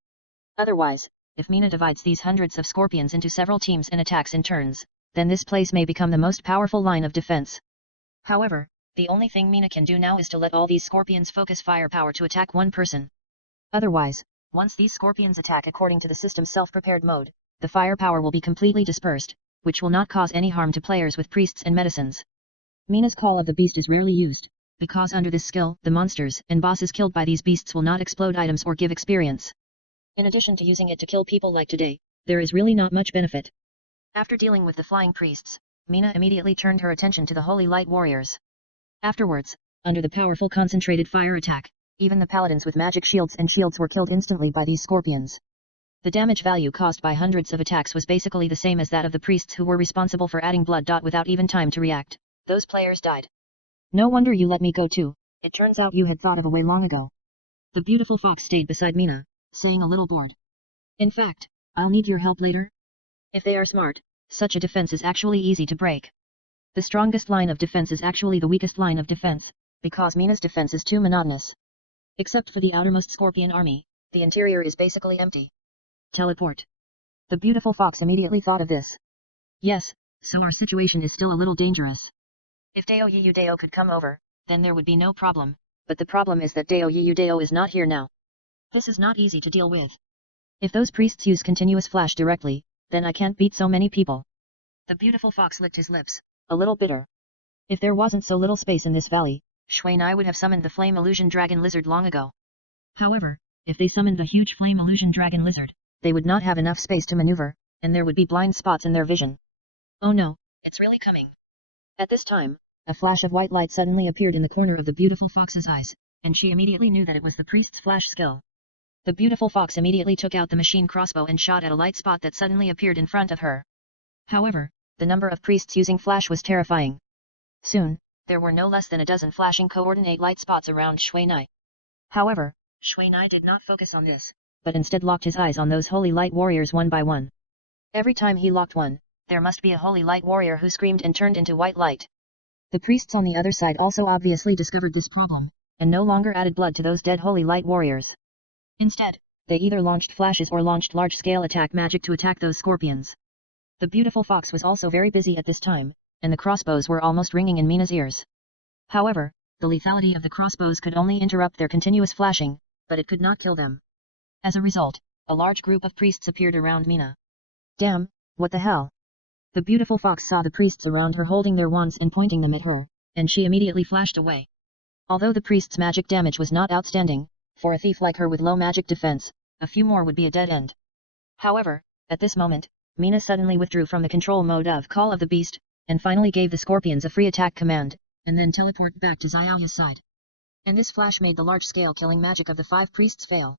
Otherwise, if Mina divides these hundreds of scorpions into several teams and attacks in turns, then this place may become the most powerful line of defense. However, the only thing Mina can do now is to let all these scorpions focus firepower to attack one person. Otherwise, once these scorpions attack according to the system's self-prepared mode, the firepower will be completely dispersed, which will not cause any harm to players with priests and medicines. Mina's Call of the Beast is rarely used, because under this skill, the monsters and bosses killed by these beasts will not explode items or give experience. In addition to using it to kill people like today, there is really not much benefit. After dealing with the flying priests, Mina immediately turned her attention to the holy light warriors. Afterwards, under the powerful concentrated fire attack, even the paladins with magic shields and shields were killed instantly by these scorpions. The damage value caused by hundreds of attacks was basically the same as that of the priests who were responsible for adding blood. Without even time to react, those players died. No wonder you let me go too. It turns out you had thought of a way long ago. The beautiful fox stayed beside Mina, saying a little bored. In fact, I'll need your help later. If they are smart, such a defense is actually easy to break. The strongest line of defense is actually the weakest line of defense, because Mina's defense is too monotonous. Except for the outermost scorpion army, the interior is basically empty. Teleport. The beautiful fox immediately thought of this. Yes, so our situation is still a little dangerous. If Deo Yiyudeo could come over, then there would be no problem, but the problem is that Deo Yiyudeo is not here now. This is not easy to deal with. If those priests use continuous flash directly, then I can't beat so many people. The beautiful fox licked his lips, a little bitter. If there wasn't so little space in this valley, Shui and I would have summoned the flame illusion dragon lizard long ago. However, if they summoned the huge flame illusion dragon lizard, they would not have enough space to maneuver, and there would be blind spots in their vision. Oh no, it's really coming. At this time, a flash of white light suddenly appeared in the corner of the beautiful fox's eyes, and she immediately knew that it was the priest's flash skill. The beautiful fox immediately took out the machine crossbow and shot at a light spot that suddenly appeared in front of her. However, the number of priests using flash was terrifying. Soon, there were no less than a dozen flashing coordinate light spots around Shui Nai. However, Shui Nai did not focus on this, but instead locked his eyes on those holy light warriors one by one. Every time he locked one, there must be a holy light warrior who screamed and turned into white light. The priests on the other side also obviously discovered this problem, and no longer added blood to those dead holy light warriors. Instead, they either launched flashes or launched large-scale attack magic to attack those scorpions. The beautiful fox was also very busy at this time, and the crossbows were almost ringing in Mina's ears. However, the lethality of the crossbows could only interrupt their continuous flashing, but it could not kill them. As a result, a large group of priests appeared around Mina. Damn, what the hell? The beautiful fox saw the priests around her holding their wands and pointing them at her, and she immediately flashed away. Although the priest's magic damage was not outstanding, for a thief like her with low magic defense, a few more would be a dead end. However, at this moment, Mina suddenly withdrew from the control mode of Call of the Beast, and finally gave the scorpions a free attack command, and then teleport back to Xiaoya's side. And this flash made the large-scale killing magic of the 5 priests fail.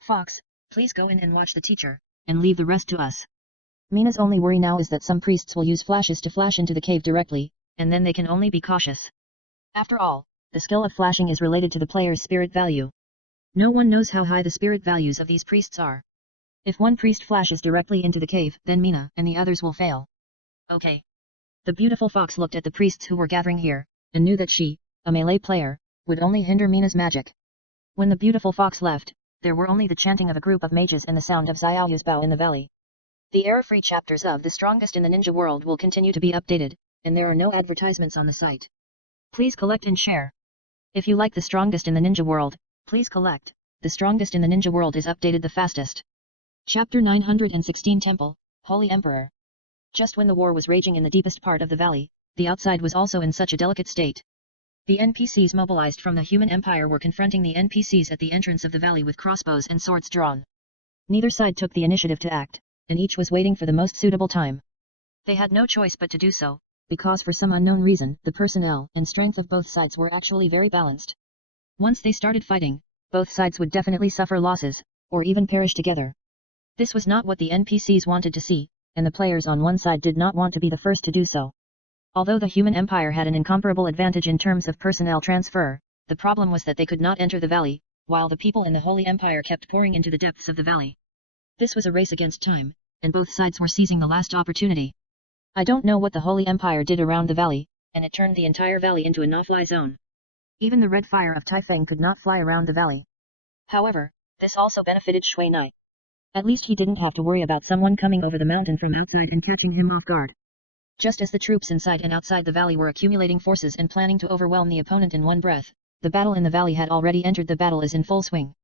Fox, please go in and watch the teacher, and leave the rest to us. Mina's only worry now is that some priests will use flashes to flash into the cave directly, and then they can only be cautious. After all, the skill of flashing is related to the player's spirit value. No one knows how high the spirit values of these priests are. If one priest flashes directly into the cave, then Mina and the others will fail. Okay. The beautiful fox looked at the priests who were gathering here, and knew that she, a melee player, would only hinder Mina's magic. When the beautiful fox left, there were only the chanting of a group of mages and the sound of Xiaoya's bow in the valley. The error-free chapters of The Strongest in the Ninja World will continue to be updated, and there are no advertisements on the site. Please collect and share. If you like The Strongest in the Ninja World, please collect. The Strongest in the Ninja World is updated the fastest. Chapter 916 Temple, Holy Emperor. Just when the war was raging in the deepest part of the valley, the outside was also in such a delicate state. The NPCs mobilized from the human empire were confronting the NPCs at the entrance of the valley with crossbows and swords drawn. Neither side took the initiative to act, and each was waiting for the most suitable time. They had no choice but to do so, because for some unknown reason the personnel and strength of both sides were actually very balanced. Once they started fighting, both sides would definitely suffer losses, or even perish together. This was not what the NPCs wanted to see, and the players on one side did not want to be the first to do so. Although the human empire had an incomparable advantage in terms of personnel transfer, the problem was that they could not enter the valley, while the people in the Holy Empire kept pouring into the depths of the valley. This was a race against time, and both sides were seizing the last opportunity. I don't know what the Holy Empire did around the valley, and it turned the entire valley into a no-fly zone. Even the red fire of Taifeng could not fly around the valley. However, this also benefited Shui Nai. At least he didn't have to worry about someone coming over the mountain from outside and catching him off guard. Just as the troops inside and outside the valley were accumulating forces and planning to overwhelm the opponent in one breath, the battle in the valley had already entered. The battle is in full swing.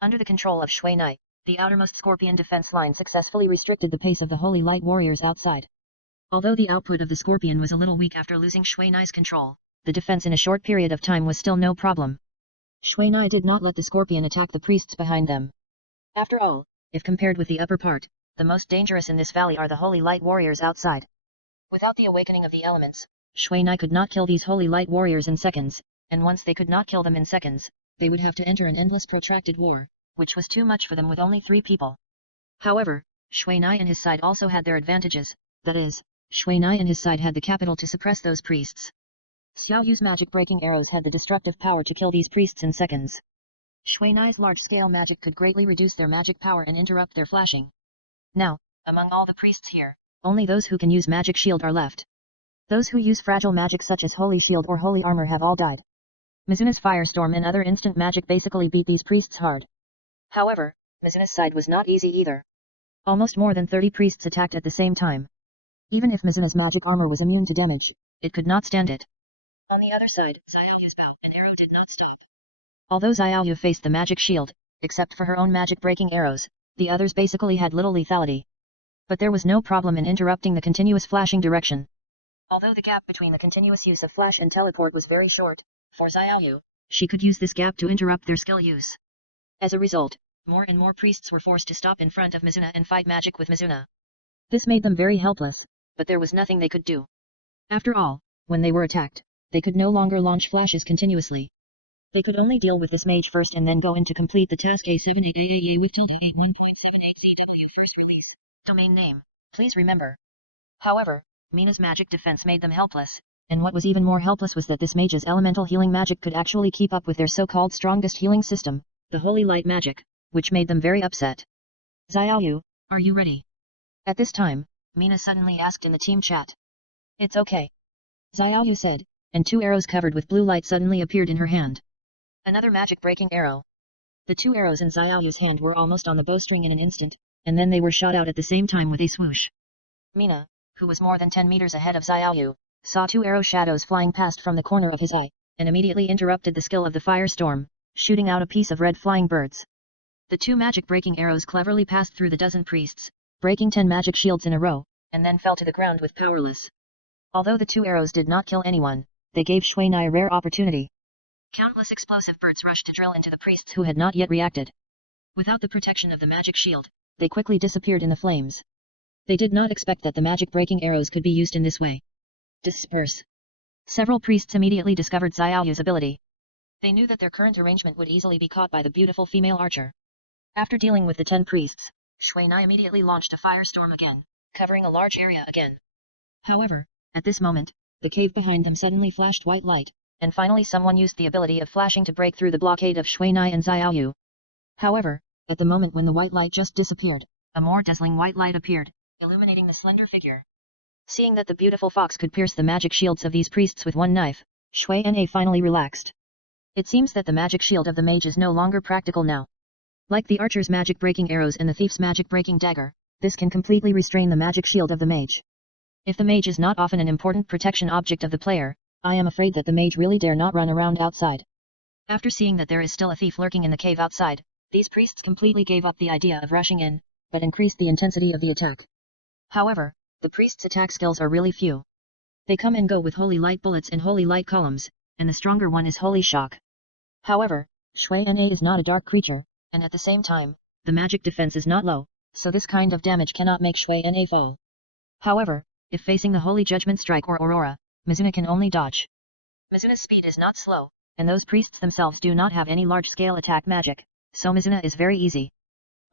Under the control of Shui Nai, the outermost scorpion defense line successfully restricted the pace of the holy light warriors outside. Although the output of the scorpion was a little weak after losing Shui Nai's control, the defense in a short period of time was still no problem. Shui Nai did not let the scorpion attack the priests behind them. After all, if compared with the upper part, the most dangerous in this valley are the holy light warriors outside. Without the awakening of the elements, Shui Nai could not kill these holy light warriors in seconds, and once they could not kill them in seconds, they would have to enter an endless protracted war, which was too much for them with only 3 people. However, Shui Nai and his side also had their advantages, that is, Shui Nai and his side had the capital to suppress those priests. Xiao Yu's magic-breaking arrows had the destructive power to kill these priests in seconds. Shui Nai's large-scale magic could greatly reduce their magic power and interrupt their flashing. Now, among all the priests here, only those who can use magic shield are left. Those who use fragile magic such as holy shield or holy armor have all died. Mizuna's firestorm and other instant magic basically beat these priests hard. However, Mizuna's side was not easy either. Almost more than 30 priests attacked at the same time. Even if Mizuna's magic armor was immune to damage, it could not stand it. On the other side, Xiaoyu's bow and arrow did not stop. Although Xiaoyu faced the magic shield, except for her own magic-breaking arrows, the others basically had little lethality. But there was no problem in interrupting the continuous flashing direction. Although the gap between the continuous use of flash and teleport was very short, for Xiaoyu, she could use this gap to interrupt their skill use. As a result, more and more priests were forced to stop in front of Mizuna and fight magic with Mizuna. This made them very helpless, but there was nothing they could do. After all, when they were attacked, they could no longer launch flashes continuously. They could only deal with this mage first and then go in to complete the task A78AAA with tilde 81.78CW first release. Domain name, please remember. However, Mina's magic defense made them helpless, and what was even more helpless was that this mage's elemental healing magic could actually keep up with their so-called strongest healing system, the holy light magic, which made them very upset. Xiaoyu, are you ready? At this time, Mina suddenly asked in the team chat. It's okay. Xiaoyu said, and 2 arrows covered with blue light suddenly appeared in her hand. Another magic-breaking arrow. The 2 arrows in Xiaoyu's hand were almost on the bowstring in an instant, and then they were shot out at the same time with a swoosh. Mina, who was more than 10 meters ahead of Xiaoyu, saw 2 arrow shadows flying past from the corner of his eye, and immediately interrupted the skill of the firestorm, shooting out a piece of red flying birds. The 2 magic-breaking arrows cleverly passed through the dozen priests, breaking 10 magic shields in a row, and then fell to the ground with powerless. Although the 2 arrows did not kill anyone, they gave Shui Nai a rare opportunity. Countless explosive birds rushed to drill into the priests who had not yet reacted. Without the protection of the magic shield, they quickly disappeared in the flames. They did not expect that the magic-breaking arrows could be used in this way. Disperse. Several priests immediately discovered Xiaoyu's ability. They knew that their current arrangement would easily be caught by the beautiful female archer. After dealing with the 10 priests, Shui Nai immediately launched a firestorm again, covering a large area again. However, at this moment, the cave behind them suddenly flashed white light, and finally someone used the ability of flashing to break through the blockade of Shui Nai and Xiaoyu. However, at the moment when the white light just disappeared, a more dazzling white light appeared, illuminating the slender figure. Seeing that the beautiful fox could pierce the magic shields of these priests with one knife, Shui Na finally relaxed. It seems that the magic shield of the mage is no longer practical now. Like the archer's magic-breaking arrows and the thief's magic-breaking dagger, this can completely restrain the magic shield of the mage. If the mage is not often an important protection object of the player, I am afraid that the mage really dare not run around outside. After seeing that there is still a thief lurking in the cave outside, these priests completely gave up the idea of rushing in, but increased the intensity of the attack. However, the priest's attack skills are really few. They come and go with holy light bullets and holy light columns, and the stronger one is holy shock. However, Shui Na is not a dark creature, and at the same time, the magic defense is not low, so this kind of damage cannot make Shui Na fall. However, if facing the Holy Judgment Strike or Aurora, Mizuna can only dodge. Mizuna's speed is not slow, and those priests themselves do not have any large-scale attack magic, so Mizuna is very easy.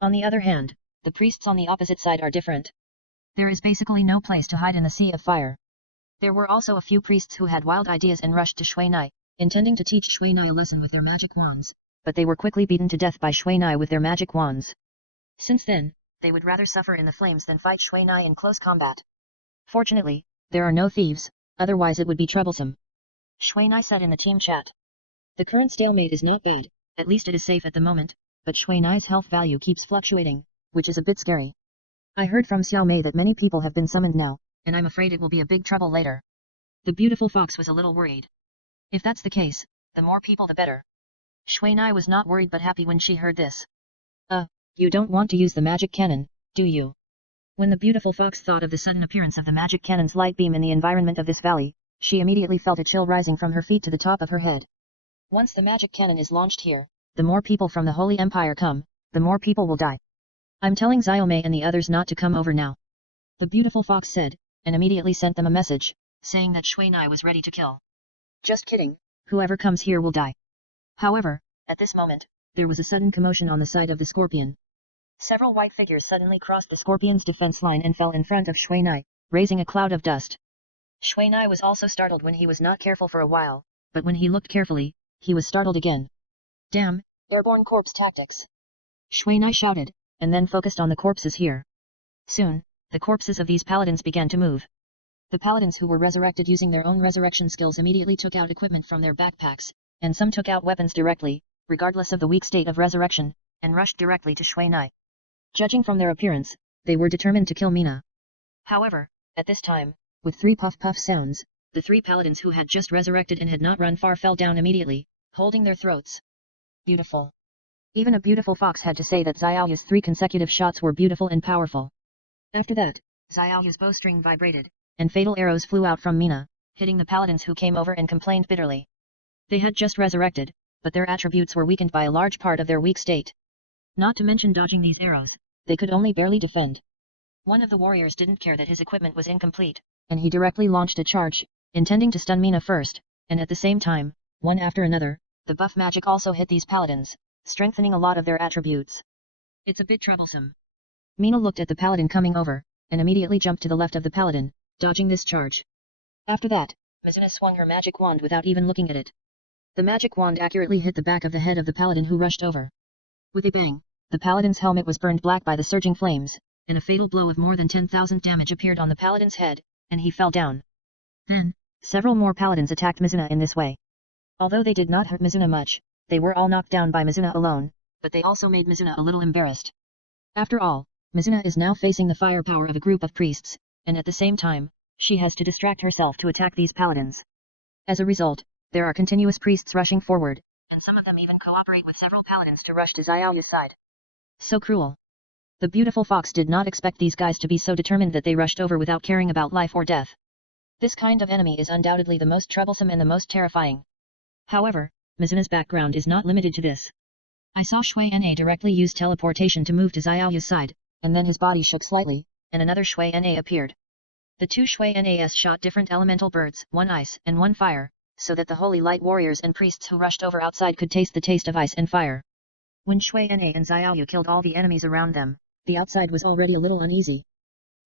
On the other hand, the priests on the opposite side are different. There is basically no place to hide in the sea of fire. There were also a few priests who had wild ideas and rushed to Shui Nai, intending to teach Shui Nai a lesson with their magic wands, but they were quickly beaten to death by Shui Nai with their magic wands. Since then, they would rather suffer in the flames than fight Shui Nai in close combat. Fortunately, there are no thieves, otherwise it would be troublesome. Shui Nai said in the team chat. The current stalemate is not bad, at least it is safe at the moment, but Shui Nai's health value keeps fluctuating, which is a bit scary. I heard from Xiao Mei that many people have been summoned now, and I'm afraid it will be a big trouble later. The beautiful fox was a little worried. If that's the case, the more people the better. Shui Nai was not worried but happy when she heard this. You don't want to use the magic cannon, do you? When the beautiful fox thought of the sudden appearance of the magic cannon's light beam in the environment of this valley, she immediately felt a chill rising from her feet to the top of her head. Once the magic cannon is launched here, the more people from the Holy Empire come, the more people will die. I'm telling Xiao Mei and the others not to come over now. The beautiful fox said, and immediately sent them a message, saying that Shui Nai was ready to kill. Just kidding, whoever comes here will die. However, at this moment, there was a sudden commotion on the side of the scorpion. Several white figures suddenly crossed the scorpion's defense line and fell in front of Shui Nai, raising a cloud of dust. Shui Nai was also startled when he was not careful for a while, but when he looked carefully, he was startled again. Damn, airborne corpse tactics. Shui Nai shouted, and then focused on the corpses here. Soon, the corpses of these paladins began to move. The paladins who were resurrected using their own resurrection skills immediately took out equipment from their backpacks, and some took out weapons directly, regardless of the weak state of resurrection, and rushed directly to Shui Nai. Judging from their appearance, they were determined to kill Mina. However, at this time, with 3 puff-puff sounds, the 3 paladins who had just resurrected and had not run far fell down immediately, holding their throats. Beautiful. Even a beautiful fox had to say that Xiaoya's 3 consecutive shots were beautiful and powerful. After that, Xiaoya's bowstring vibrated, and fatal arrows flew out from Mina, hitting the paladins who came over and complained bitterly. They had just resurrected, but their attributes were weakened by a large part of their weak state. Not to mention dodging these arrows, they could only barely defend. One of the warriors didn't care that his equipment was incomplete, and he directly launched a charge, intending to stun Mina first, and at the same time, one after another, the buff magic also hit these paladins, strengthening a lot of their attributes. It's a bit troublesome. Mina looked at the paladin coming over, and immediately jumped to the left of the paladin, dodging this charge. After that, Mizuna swung her magic wand without even looking at it. The magic wand accurately hit the back of the head of the paladin who rushed over. With a bang, the paladin's helmet was burned black by the surging flames, and a fatal blow of more than 10,000 damage appeared on the paladin's head, and he fell down. Then, several more paladins attacked Mizuna in this way. Although they did not hurt Mizuna much, they were all knocked down by Mizuna alone, but they also made Mizuna a little embarrassed. After all, Mizuna is now facing the firepower of a group of priests, and at the same time, she has to distract herself to attack these paladins. As a result, there are continuous priests rushing forward, and some of them even cooperate with several paladins to rush to Xiaoya's side. So cruel. The beautiful fox did not expect these guys to be so determined that they rushed over without caring about life or death. This kind of enemy is undoubtedly the most troublesome and the most terrifying. However, Mizuna's background is not limited to this. I saw Shui Na directly use teleportation to move to Xiaoya's side, and then his body shook slightly, and another Shui Na appeared. The 2 Shui Nas shot different elemental birds, 1 ice and 1 fire, so that the holy light warriors and priests who rushed over outside could taste the taste of ice and fire. When Shui Na and Xiaoya killed all the enemies around them, the outside was already a little uneasy.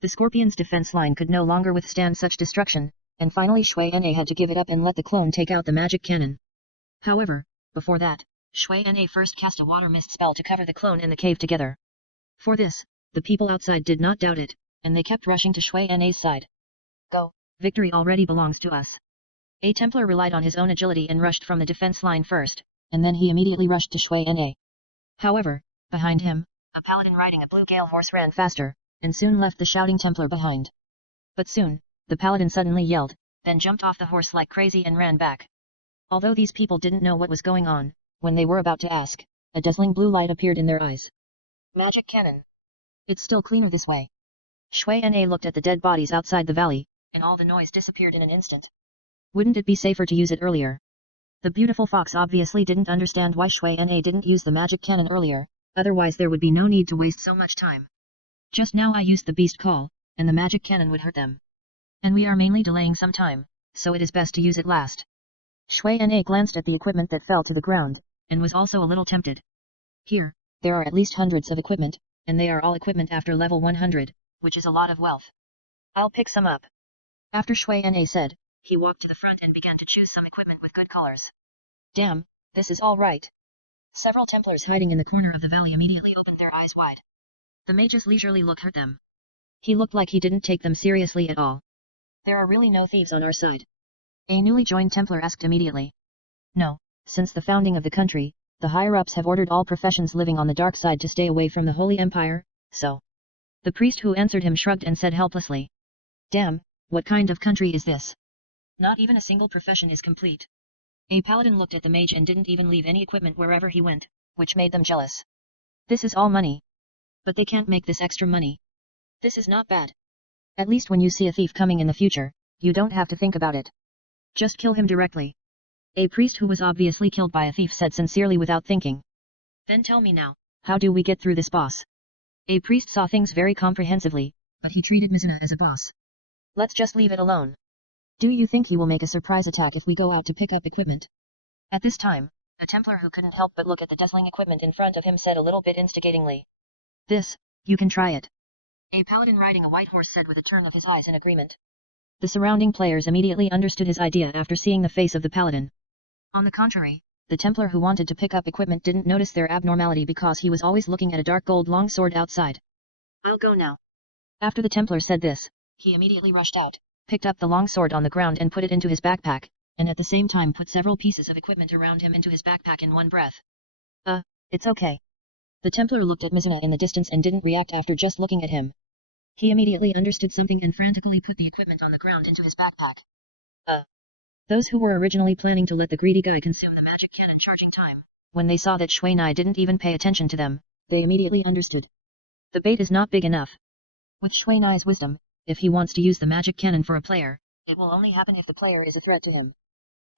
The scorpion's defense line could no longer withstand such destruction, and finally Shui Na had to give it up and let the clone take out the magic cannon. However, before that, Shui Na first cast a water mist spell to cover the clone and the cave together. For this, the people outside did not doubt it, and they kept rushing to Shui Na's side. Go, victory already belongs to us. A Templar relied on his own agility and rushed from the defense line first, and then he immediately rushed to Shui Na. However, behind him, a paladin riding a blue gale horse ran faster, and soon left the shouting Templar behind. But soon, the paladin suddenly yelled, then jumped off the horse like crazy and ran back. Although these people didn't know what was going on, when they were about to ask, a dazzling blue light appeared in their eyes. Magic cannon. It's still cleaner this way. Shui Na looked at the dead bodies outside the valley, and all the noise disappeared in an instant. Wouldn't it be safer to use it earlier? The beautiful fox obviously didn't understand why Shui Na didn't use the magic cannon earlier, otherwise there would be no need to waste so much time. Just now I used the beast call, and the magic cannon would hurt them. And we are mainly delaying some time, so it is best to use it last. Shui Na glanced at the equipment that fell to the ground, and was also a little tempted. Here, there are at least hundreds of equipment, and they are all equipment after level 100, which is a lot of wealth. I'll pick some up. After Shui Na said, he walked to the front and began to choose some equipment with good colors. Damn, this is all right. Several Templars hiding in the corner of the valley immediately opened their eyes wide. The mage's leisurely look hurt them. He looked like he didn't take them seriously at all. There are really no thieves on our side? A newly joined Templar asked immediately. No, since the founding of the country, the higher-ups have ordered all professions living on the dark side to stay away from the Holy Empire, so. The priest who answered him shrugged and said helplessly. Damn, what kind of country is this? Not even a single profession is complete. A paladin looked at the mage and didn't even leave any equipment wherever he went, which made them jealous. This is all money. But they can't make this extra money. This is not bad. At least when you see a thief coming in the future, you don't have to think about it. Just kill him directly. A priest who was obviously killed by a thief said sincerely without thinking. Then tell me now, how do we get through this boss? A priest saw things very comprehensively, but he treated Mizuna as a boss. Let's just leave it alone. Do you think he will make a surprise attack if we go out to pick up equipment? At this time, a Templar who couldn't help but look at the dazzling equipment in front of him said a little bit instigatingly. This, you can try it. A paladin riding a white horse said with a turn of his eyes in agreement. The surrounding players immediately understood his idea after seeing the face of the paladin. On the contrary, the Templar who wanted to pick up equipment didn't notice their abnormality because he was always looking at a dark gold longsword outside. I'll go now. After the Templar said this, he immediately rushed out, picked up the longsword on the ground and put it into his backpack, and at the same time put several pieces of equipment around him into his backpack in one breath. It's okay. The Templar looked at Mizuna in the distance and didn't react after just looking at him. He immediately understood something and frantically put the equipment on the ground into his backpack. Those who were originally planning to let the greedy guy consume the magic cannon charging time, when they saw that Shui Nai didn't even pay attention to them, they immediately understood. The bait is not big enough. With Shui Nai's wisdom, if he wants to use the magic cannon for a player, it will only happen if the player is a threat to him.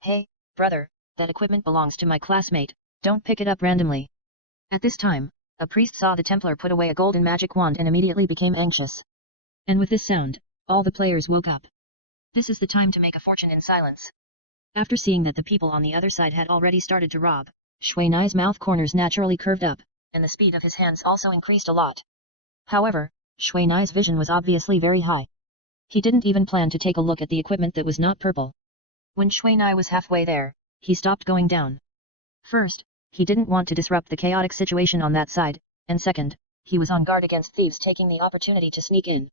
Hey, brother, that equipment belongs to my classmate, don't pick it up randomly. At this time, a priest saw the Templar put away a golden magic wand and immediately became anxious. And with this sound, all the players woke up. This is the time to make a fortune in silence. After seeing that the people on the other side had already started to rob, Shui Nai's mouth corners naturally curved up, and the speed of his hands also increased a lot. However, Shui Nai's vision was obviously very high. He didn't even plan to take a look at the equipment that was not purple. When Shui Nai was halfway there, he stopped going down. First, he didn't want to disrupt the chaotic situation on that side, and second, he was on guard against thieves taking the opportunity to sneak in.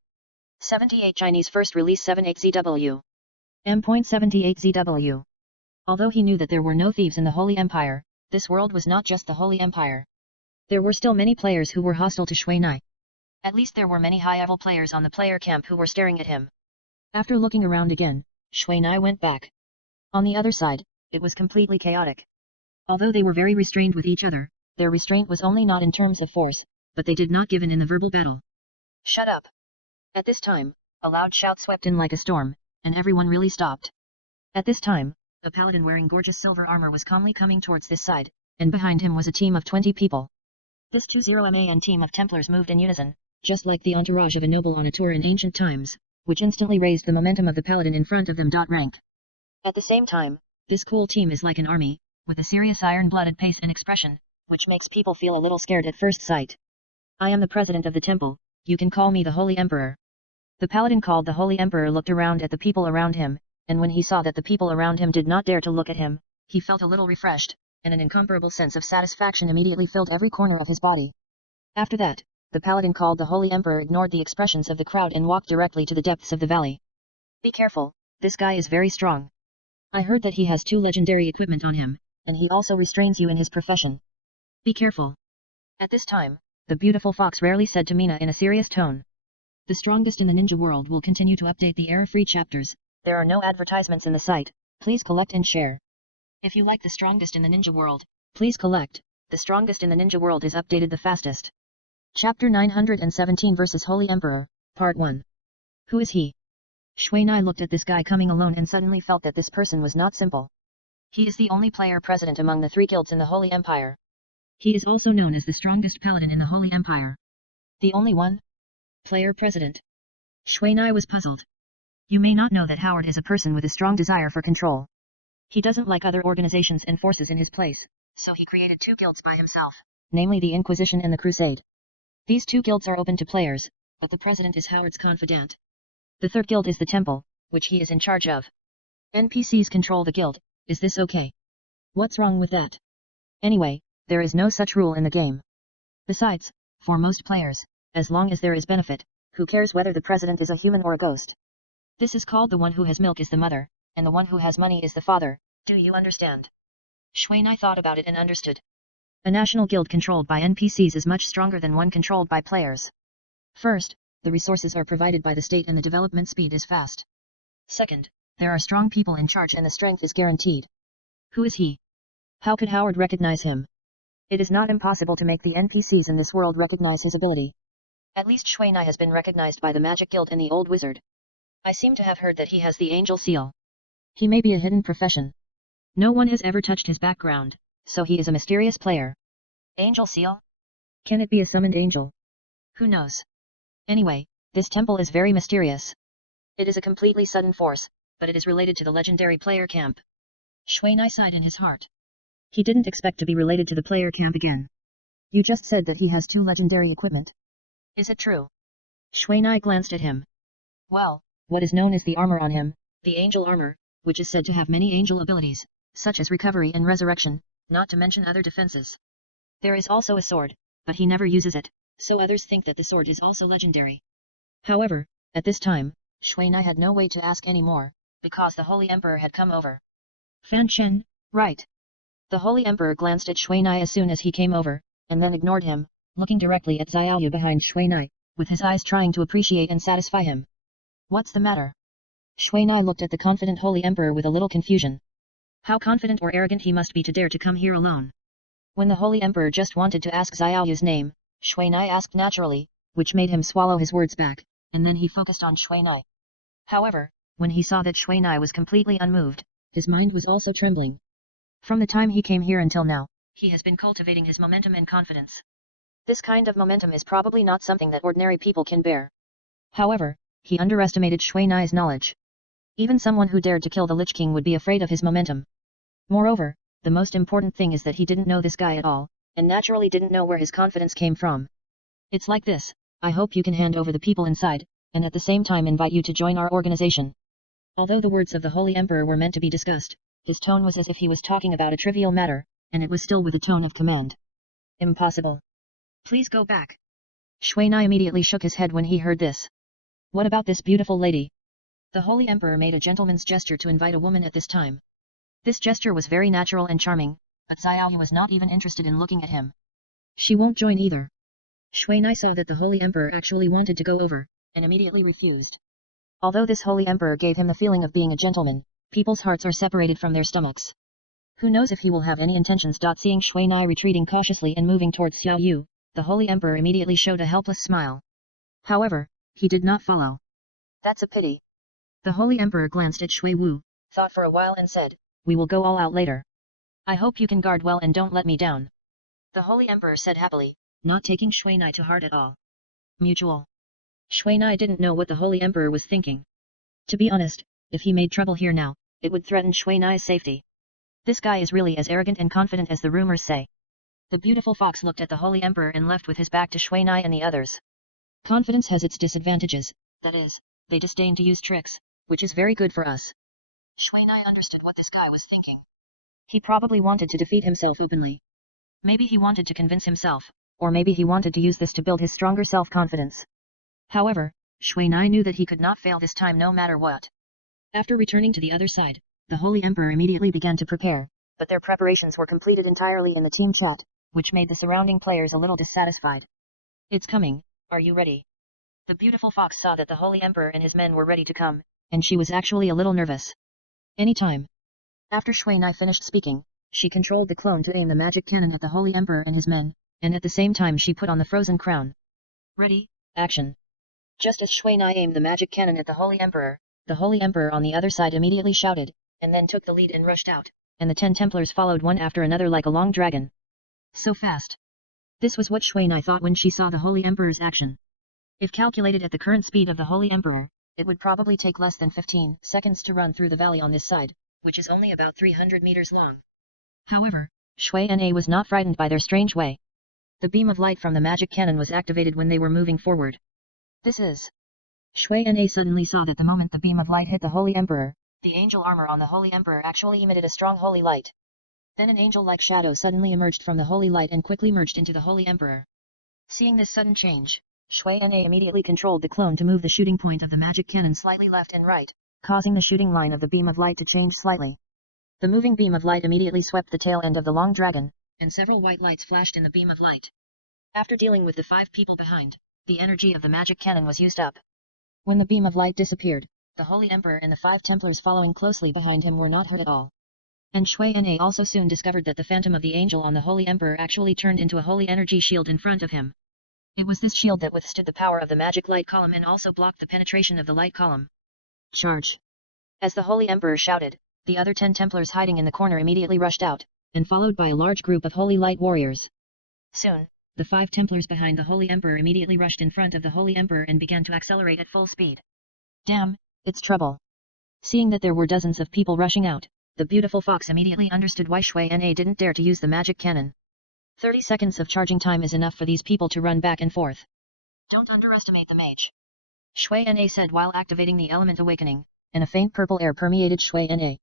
78 Chinese First Release 78ZW. M.78ZW. Although he knew that there were no thieves in the Holy Empire, this world was not just the Holy Empire. There were still many players who were hostile to Shui Nai. At least there were many high-level players on the player camp who were staring at him. After looking around again, Shui Nai went back. On the other side, it was completely chaotic. Although they were very restrained with each other, their restraint was only not in terms of force, but they did not give in the verbal battle. Shut up! At this time, a loud shout swept in like a storm, and everyone really stopped. At this time, a paladin wearing gorgeous silver armor was calmly coming towards this side, and behind him was a team of 20 people. This 20MAN team of Templars moved in unison, just like the entourage of a noble on a tour in ancient times, which instantly raised the momentum of the paladin in front of them. Rank. At the same time, this cool team is like an army, with a serious iron-blooded pace and expression, which makes people feel a little scared at first sight. I am the president of the temple, you can call me the Holy Emperor. The paladin called the Holy Emperor looked around at the people around him, and when he saw that the people around him did not dare to look at him, he felt a little refreshed, and an incomparable sense of satisfaction immediately filled every corner of his body. After that, the paladin called the Holy Emperor ignored the expressions of the crowd and walked directly to the depths of the valley. Be careful, this guy is very strong. I heard that he has 2 legendary equipment on him, and he also restrains you in his profession. Be careful. At this time, the beautiful fox rarely said to Mina in a serious tone. The strongest in the ninja world will continue to update the error-free chapters. There are no advertisements in the site, please collect and share. If you like the strongest in the ninja world, please collect, the strongest in the ninja world is updated the fastest. Chapter 917 vs Holy Emperor, Part 1. Who is he? Shui Nai looked at this guy coming alone and suddenly felt that this person was not simple. He is the only player president among the 3 guilds in the Holy Empire. He is also known as the strongest paladin in the Holy Empire. The only one? Player president. Shui Nai was puzzled. You may not know that Howard is a person with a strong desire for control. He doesn't like other organizations and forces in his place, so he created 2 guilds by himself, namely the Inquisition and the Crusade. These 2 guilds are open to players, but the president is Howard's confidant. The 3rd guild is the temple, which he is in charge of. NPCs control the guild, is this okay? What's wrong with that? Anyway, there is no such rule in the game. Besides, for most players, as long as there is benefit, who cares whether the president is a human or a ghost? This is called the one who has milk is the mother, and the one who has money is the father, do you understand? Shui Nai thought about it and understood. A national guild controlled by NPCs is much stronger than one controlled by players. First, the resources are provided by the state and the development speed is fast. Second, there are strong people in charge and the strength is guaranteed. Who is he? How could Howard recognize him? It is not impossible to make the NPCs in this world recognize his ability. At least Shui Nai has been recognized by the Magic Guild and the Old Wizard. I seem to have heard that he has the Angel Seal. He may be a hidden profession. No one has ever touched his background, so he is a mysterious player. Angel Seal? Can it be a summoned angel? Who knows? Anyway, this temple is very mysterious. It is a completely sudden force, but it is related to the legendary player camp. Shui Nai sighed in his heart. He didn't expect to be related to the player camp again. You just said that he has 2 legendary equipment. Is it true? Shui Nai glanced at him. Well, what is known as the armor on him, the angel armor, which is said to have many angel abilities, such as recovery and resurrection, not to mention other defenses. There is also a sword, but he never uses it, so others think that the sword is also legendary. However, at this time, Shui Nai had no way to ask any more, because the Holy Emperor had come over. Fan Chen, right. The Holy Emperor glanced at Shui Nai as soon as he came over, and then ignored him, looking directly at Xiaoyu behind Shui Nai, with his eyes trying to appreciate and satisfy him. What's the matter? Shui Nai looked at the confident Holy Emperor with a little confusion. How confident or arrogant he must be to dare to come here alone. When the Holy Emperor just wanted to ask Xiaoyu's name, Shui Nai asked naturally, which made him swallow his words back, and then he focused on Shui Nai. However, when he saw that Shui Nai was completely unmoved, his mind was also trembling. From the time he came here until now, he has been cultivating his momentum and confidence. This kind of momentum is probably not something that ordinary people can bear. However, he underestimated Shui Nai's knowledge. Even someone who dared to kill the Lich King would be afraid of his momentum. Moreover, the most important thing is that he didn't know this guy at all, and naturally didn't know where his confidence came from. It's like this, I hope you can hand over the people inside, and at the same time invite you to join our organization. Although the words of the Holy Emperor were meant to be discussed, his tone was as if he was talking about a trivial matter, and it was still with a tone of command. Impossible. Please go back. Shui Nai immediately shook his head when he heard this. What about this beautiful lady? The Holy Emperor made a gentleman's gesture to invite a woman at this time. This gesture was very natural and charming, but Xiaoyu was not even interested in looking at him. She won't join either. Shui Nai saw that the Holy Emperor actually wanted to go over, and immediately refused. Although this Holy Emperor gave him the feeling of being a gentleman, people's hearts are separated from their stomachs. Who knows if he will have any intentions. Seeing Shui Nai retreating cautiously and moving towards Xiaoyu, the Holy Emperor immediately showed a helpless smile. However, he did not follow. That's a pity. The Holy Emperor glanced at Shui Wu, thought for a while and said, we will go all out later. I hope you can guard well and don't let me down. The Holy Emperor said happily, not taking Shui Nai to heart at all. Mutual. Shui Nai didn't know what the Holy Emperor was thinking. To be honest, if he made trouble here now, it would threaten Shui Nai's safety. This guy is really as arrogant and confident as the rumors say. The beautiful fox looked at the Holy Emperor and left with his back to Shui Nai and the others. Confidence has its disadvantages, that is, they disdain to use tricks, which is very good for us. Shui Nai understood what this guy was thinking. He probably wanted to defeat himself openly. Maybe he wanted to convince himself, or maybe he wanted to use this to build his stronger self-confidence. However, Shui Nai knew that he could not fail this time no matter what. After returning to the other side, the Holy Emperor immediately began to prepare, but their preparations were completed entirely in the team chat, which made the surrounding players a little dissatisfied. It's coming, are you ready? The beautiful fox saw that the Holy Emperor and his men were ready to come, and she was actually a little nervous. Anytime. After Shui Nai finished speaking, she controlled the clone to aim the magic cannon at the Holy Emperor and his men, and at the same time she put on the frozen crown. Ready, action. Just as Shui Nai aimed the magic cannon at the Holy Emperor on the other side immediately shouted, and then took the lead and rushed out, and the 10 Templars followed one after another like a long dragon. So fast. This was what Shui Nai thought when she saw the Holy Emperor's action. If calculated at the current speed of the Holy Emperor, it would probably take less than 15 seconds to run through the valley on this side, which is only about 300 meters long. However, Shui Na was not frightened by their strange way. The beam of light from the magic cannon was activated when they were moving forward. This is. Shui Na suddenly saw that the moment the beam of light hit the Holy Emperor, the angel armor on the Holy Emperor actually emitted a strong holy light. Then an angel-like shadow suddenly emerged from the holy light and quickly merged into the Holy Emperor. Seeing this sudden change, Shui Na immediately controlled the clone to move the shooting point of the magic cannon slightly left and right, causing the shooting line of the beam of light to change slightly. The moving beam of light immediately swept the tail end of the long dragon, and several white lights flashed in the beam of light. After dealing with the 5 people behind, the energy of the magic cannon was used up. When the beam of light disappeared, the Holy Emperor and the 5 Templars following closely behind him were not hurt at all. And Shui Na also soon discovered that the phantom of the angel on the Holy Emperor actually turned into a holy energy shield in front of him. It was this shield that withstood the power of the magic light column and also blocked the penetration of the light column. Charge! As the Holy Emperor shouted, the other 10 Templars hiding in the corner immediately rushed out, and followed by a large group of holy light warriors. Soon, the 5 Templars behind the Holy Emperor immediately rushed in front of the Holy Emperor and began to accelerate at full speed. Damn, it's trouble. Seeing that there were dozens of people rushing out, the beautiful fox immediately understood why Shui Na didn't dare to use the magic cannon. 30 seconds of charging time is enough for these people to run back and forth. Don't underestimate the mage. Shui Na said while activating the element awakening, and a faint purple air permeated Shui Na.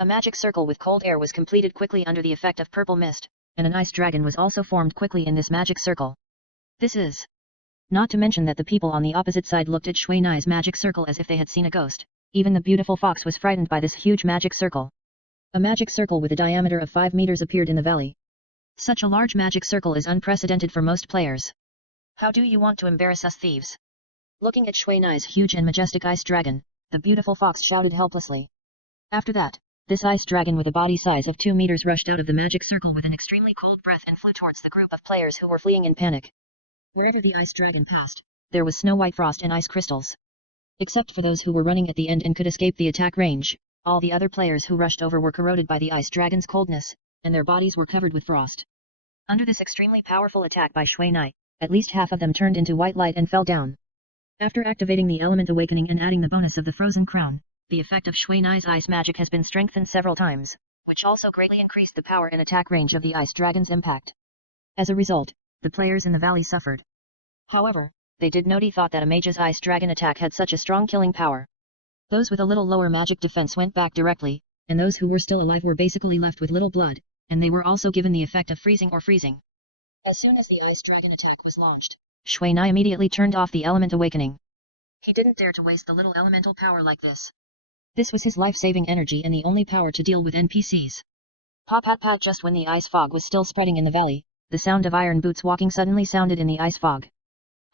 A magic circle with cold air was completed quickly under the effect of purple mist, and an ice dragon was also formed quickly in this magic circle. This is... Not to mention that the people on the opposite side looked at Shui Nai's magic circle as if they had seen a ghost. Even the beautiful fox was frightened by this huge magic circle. A magic circle with a diameter of 5 meters appeared in the valley. Such a large magic circle is unprecedented for most players. How do you want to embarrass us thieves? Looking at Shui Nai's huge and majestic ice dragon, the beautiful fox shouted helplessly. After that, this ice dragon with a body size of 2 meters rushed out of the magic circle with an extremely cold breath and flew towards the group of players who were fleeing in panic. Wherever the ice dragon passed, there was snow-white frost and ice crystals. Except for those who were running at the end and could escape the attack range, all the other players who rushed over were corroded by the ice dragon's coldness, and their bodies were covered with frost. Under this extremely powerful attack by Shui Nai, at least half of them turned into white light and fell down. After activating the element awakening and adding the bonus of the frozen crown, the effect of Shui Nai's ice magic has been strengthened several times, which also greatly increased the power and attack range of the ice dragon's impact. As a result, the players in the valley suffered. However, they did not thought that a mage's ice dragon attack had such a strong killing power. Those with a little lower magic defense went back directly, and those who were still alive were basically left with little blood, and they were also given the effect of freezing or freezing. As soon as the ice dragon attack was launched, Shui Nai immediately turned off the element awakening. He didn't dare to waste the little elemental power like this. This was his life-saving energy and the only power to deal with NPCs. Pop pat pat. Just when the ice fog was still spreading in the valley, the sound of iron boots walking suddenly sounded in the ice fog.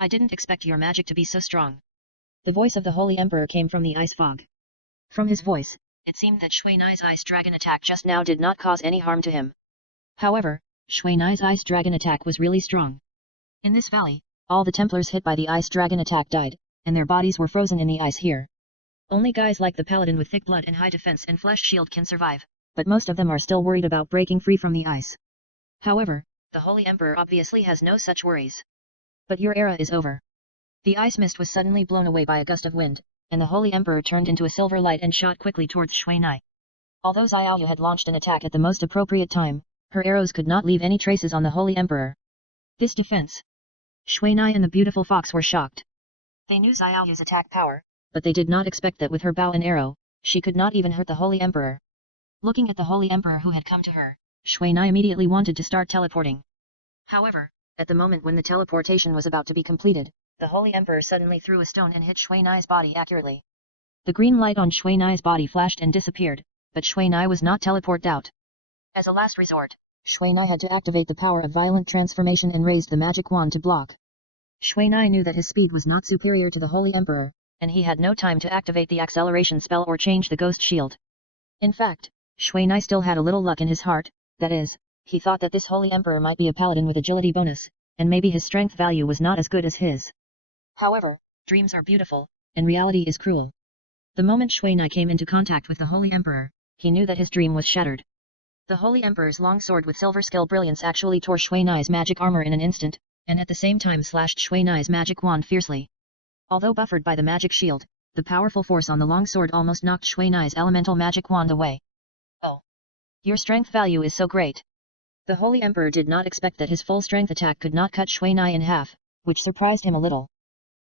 I didn't expect your magic to be so strong. The voice of the Holy Emperor came from the ice fog. From his voice, it seemed that Shui Nai's ice dragon attack just now did not cause any harm to him. However, Shui Nai's ice dragon attack was really strong. In this valley, all the Templars hit by the ice dragon attack died, and their bodies were frozen in the ice here. Only guys like the paladin with thick blood and high defense and flesh shield can survive, but most of them are still worried about breaking free from the ice. However, the Holy Emperor obviously has no such worries. But your era is over. The ice mist was suddenly blown away by a gust of wind, and the Holy Emperor turned into a silver light and shot quickly towards Shui Nai. Although Xiaoyu had launched an attack at the most appropriate time, her arrows could not leave any traces on the Holy Emperor. This defense. Shui Nai and the beautiful fox were shocked. They knew Xiaoyu's attack power, but they did not expect that with her bow and arrow, she could not even hurt the Holy Emperor. Looking at the Holy Emperor who had come to her, Shui Nai immediately wanted to start teleporting. However, at the moment when the teleportation was about to be completed, the Holy Emperor suddenly threw a stone and hit Shui Nai's body accurately. The green light on Shui Nai's body flashed and disappeared, but Shui Nai was not teleported out. As a last resort, Shui Nai had to activate the power of violent transformation and raised the magic wand to block. Shui Nai knew that his speed was not superior to the Holy Emperor, and he had no time to activate the acceleration spell or change the ghost shield. In fact, Shui Nai still had a little luck in his heart, that is, he thought that this Holy Emperor might be a paladin with agility bonus, and maybe his strength value was not as good as his. However, dreams are beautiful, and reality is cruel. The moment Shui Nai came into contact with the Holy Emperor, he knew that his dream was shattered. The Holy Emperor's long sword with silver skill brilliance actually tore Shui Nai's magic armor in an instant, and at the same time slashed Shui Nai's magic wand fiercely. Although buffered by the magic shield, the powerful force on the long sword almost knocked Shui Nai's elemental magic wand away. Oh! Your strength value is so great! The Holy Emperor did not expect that his full strength attack could not cut Shui Nai in half, which surprised him a little.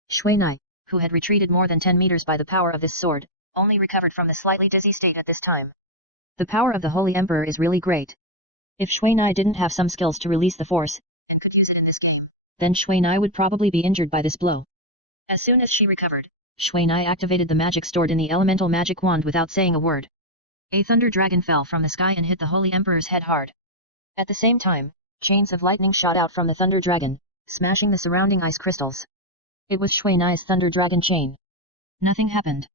Shui Nai, who had retreated more than 10 meters by the power of this sword, only recovered from the slightly dizzy state at this time. The power of the Holy Emperor is really great. If Shui Nai didn't have some skills to release the force, and could use it in this game, then Shui Nai would probably be injured by this blow. As soon as she recovered, Shui Nai activated the magic stored in the elemental magic wand without saying a word. A thunder dragon fell from the sky and hit the Holy Emperor's head hard. At the same time, chains of lightning shot out from the thunder dragon, smashing the surrounding ice crystals. It was Shui Nai's thunder dragon chain. Nothing happened.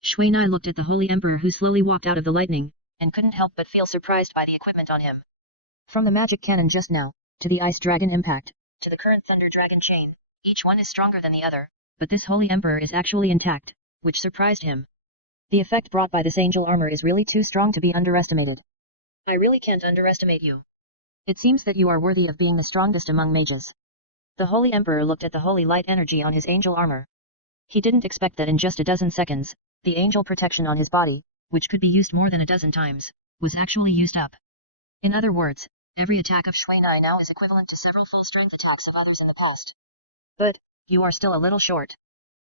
Shui Nai looked at the Holy Emperor who slowly walked out of the lightning, and couldn't help but feel surprised by the equipment on him. From the magic cannon just now, to the ice dragon impact, to the current thunder dragon chain, each one is stronger than the other, but this Holy Emperor is actually intact, which surprised him. The effect brought by this angel armor is really too strong to be underestimated. I really can't underestimate you. It seems that you are worthy of being the strongest among mages. The Holy Emperor looked at the holy light energy on his angel armor. He didn't expect that in just a dozen seconds, the angel protection on his body, which could be used more than a dozen times, was actually used up. In other words, every attack of Shui Nai now is equivalent to several full-strength attacks of others in the past. But, you are still a little short.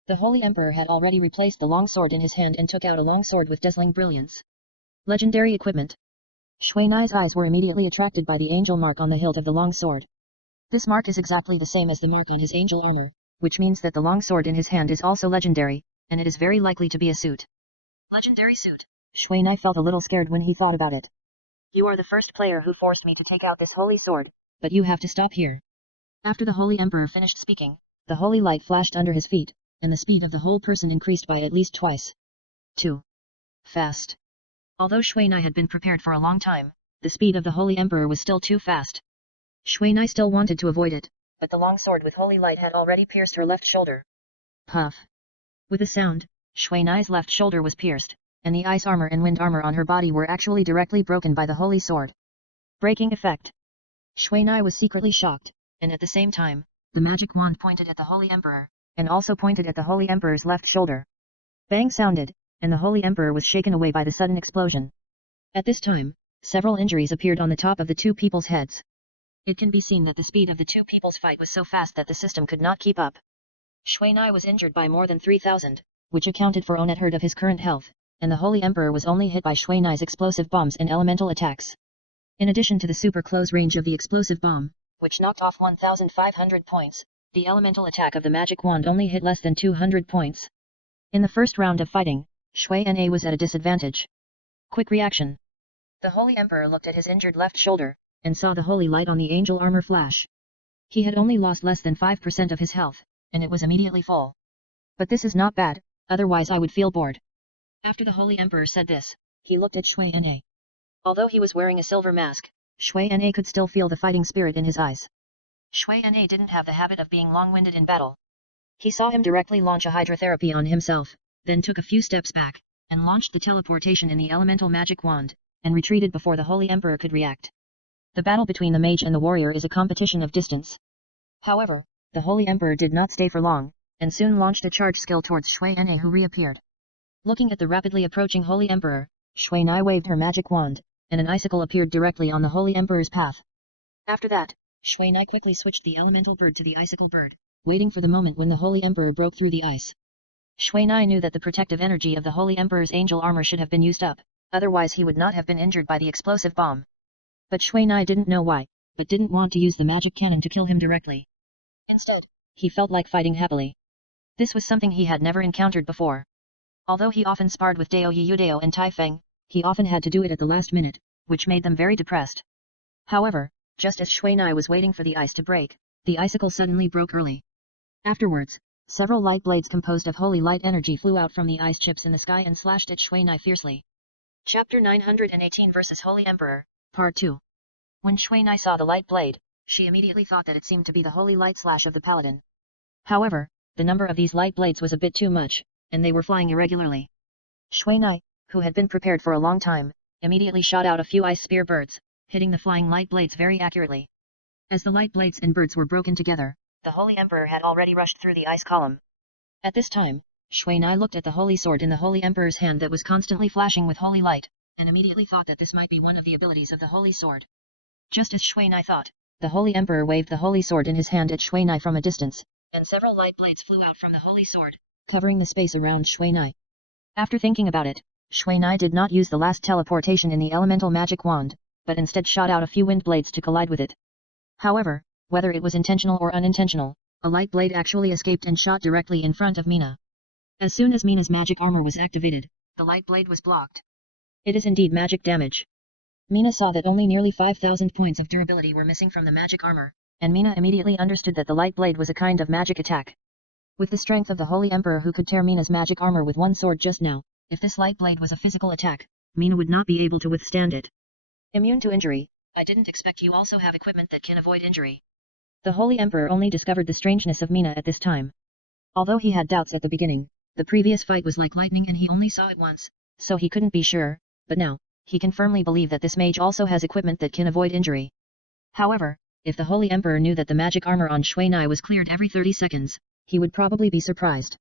The Holy Emperor had already replaced the long sword in his hand and took out a long sword with dazzling brilliance. Legendary equipment. Shui Nai's eyes were immediately attracted by the angel mark on the hilt of the long sword. This mark is exactly the same as the mark on his angel armor, which means that the long sword in his hand is also legendary, and it is very likely to be a suit. Legendary suit. Shui Nai felt a little scared when he thought about it. You are the first player who forced me to take out this holy sword, but you have to stop here. After the Holy Emperor finished speaking, the holy light flashed under his feet, and the speed of the whole person increased by at least twice. 2. Fast. Although Shui Nai had been prepared for a long time, the speed of the Holy Emperor was still too fast. Shui Nai still wanted to avoid it, but the long sword with holy light had already pierced her left shoulder. Puff. With a sound, Shui Nai's left shoulder was pierced, and the ice armor and wind armor on her body were actually directly broken by the holy sword. Breaking effect. Shui Nai was secretly shocked, and at the same time, the magic wand pointed at the Holy Emperor, and also pointed at the Holy Emperor's left shoulder. Bang sounded, and the Holy Emperor was shaken away by the sudden explosion. At this time, several injuries appeared on the top of the two people's heads. It can be seen that the speed of the two people's fight was so fast that the system could not keep up. Shui Nai was injured by more than 3,000, which accounted for a third of his current health, and the Holy Emperor was only hit by Shui Nai's explosive bombs and elemental attacks. In addition to the super close range of the explosive bomb, which knocked off 1,500 points, the elemental attack of the magic wand only hit less than 200 points. In the first round of fighting, Shui Na was at a disadvantage. Quick reaction. The Holy Emperor looked at his injured left shoulder, and saw the holy light on the angel armor flash. He had only lost less than 5% of his health, and it was immediately full. But this is not bad, otherwise I would feel bored. After the Holy Emperor said this, he looked at Shui Na. Although he was wearing a silver mask, Shui Na could still feel the fighting spirit in his eyes. Shui Na didn't have the habit of being long-winded in battle. He saw him directly launch a hydrotherapy on himself, then took a few steps back, and launched the teleportation in the elemental magic wand, and retreated before the Holy Emperor could react. The battle between the mage and the warrior is a competition of distance. However, the Holy Emperor did not stay for long, and soon launched a charge skill towards Shui Na who reappeared. Looking at the rapidly approaching Holy Emperor, Shui Na waved her magic wand, and an icicle appeared directly on the Holy Emperor's path. After that, Shui Na quickly switched the elemental bird to the icicle bird, waiting for the moment when the Holy Emperor broke through the ice. Shui Na knew that the protective energy of the Holy Emperor's angel armor should have been used up, otherwise he would not have been injured by the explosive bomb. But Shui Na didn't know why, but didn't want to use the magic cannon to kill him directly. Instead, he felt like fighting happily. This was something he had never encountered before. Although he often sparred with Dao Yudao and Tai Feng, he often had to do it at the last minute, which made them very depressed. However, just as Shui Na was waiting for the ice to break, the icicle suddenly broke early. Afterwards, several light blades composed of holy light energy flew out from the ice chips in the sky and slashed at Shui Na fiercely. Chapter 918 vs. Holy Emperor, Part 2. When Shui Na saw the light blade, she immediately thought that it seemed to be the holy light slash of the paladin. However, the number of these light blades was a bit too much, and they were flying irregularly. Shui Na, who had been prepared for a long time, immediately shot out a few ice spear birds, hitting the flying light blades very accurately. As the light blades and birds were broken together, the Holy Emperor had already rushed through the ice column. At this time, Shui Na looked at the holy sword in the Holy Emperor's hand that was constantly flashing with holy light, and immediately thought that this might be one of the abilities of the holy sword. Just as Shui Na thought, the Holy Emperor waved the holy sword in his hand at Shui Na from a distance, and several light blades flew out from the holy sword, covering the space around Shui Na. After thinking about it, Shui Na did not use the last teleportation in the elemental magic wand, but instead shot out a few wind blades to collide with it. However, whether it was intentional or unintentional, a light blade actually escaped and shot directly in front of Mina. As soon as Mina's magic armor was activated, the light blade was blocked. It is indeed magic damage. Mina saw that only nearly 5,000 points of durability were missing from the magic armor, and Mina immediately understood that the light blade was a kind of magic attack. With the strength of the Holy Emperor who could tear Mina's magic armor with one sword just now, if this light blade was a physical attack, Mina would not be able to withstand it. Immune to injury, I didn't expect you also have equipment that can avoid injury. The Holy Emperor only discovered the strangeness of Mina at this time. Although he had doubts at the beginning, the previous fight was like lightning and he only saw it once, so he couldn't be sure, but now, he can firmly believe that this mage also has equipment that can avoid injury. However, if the Holy Emperor knew that the magic armor on Shui Na was cleared every 30 seconds, he would probably be surprised.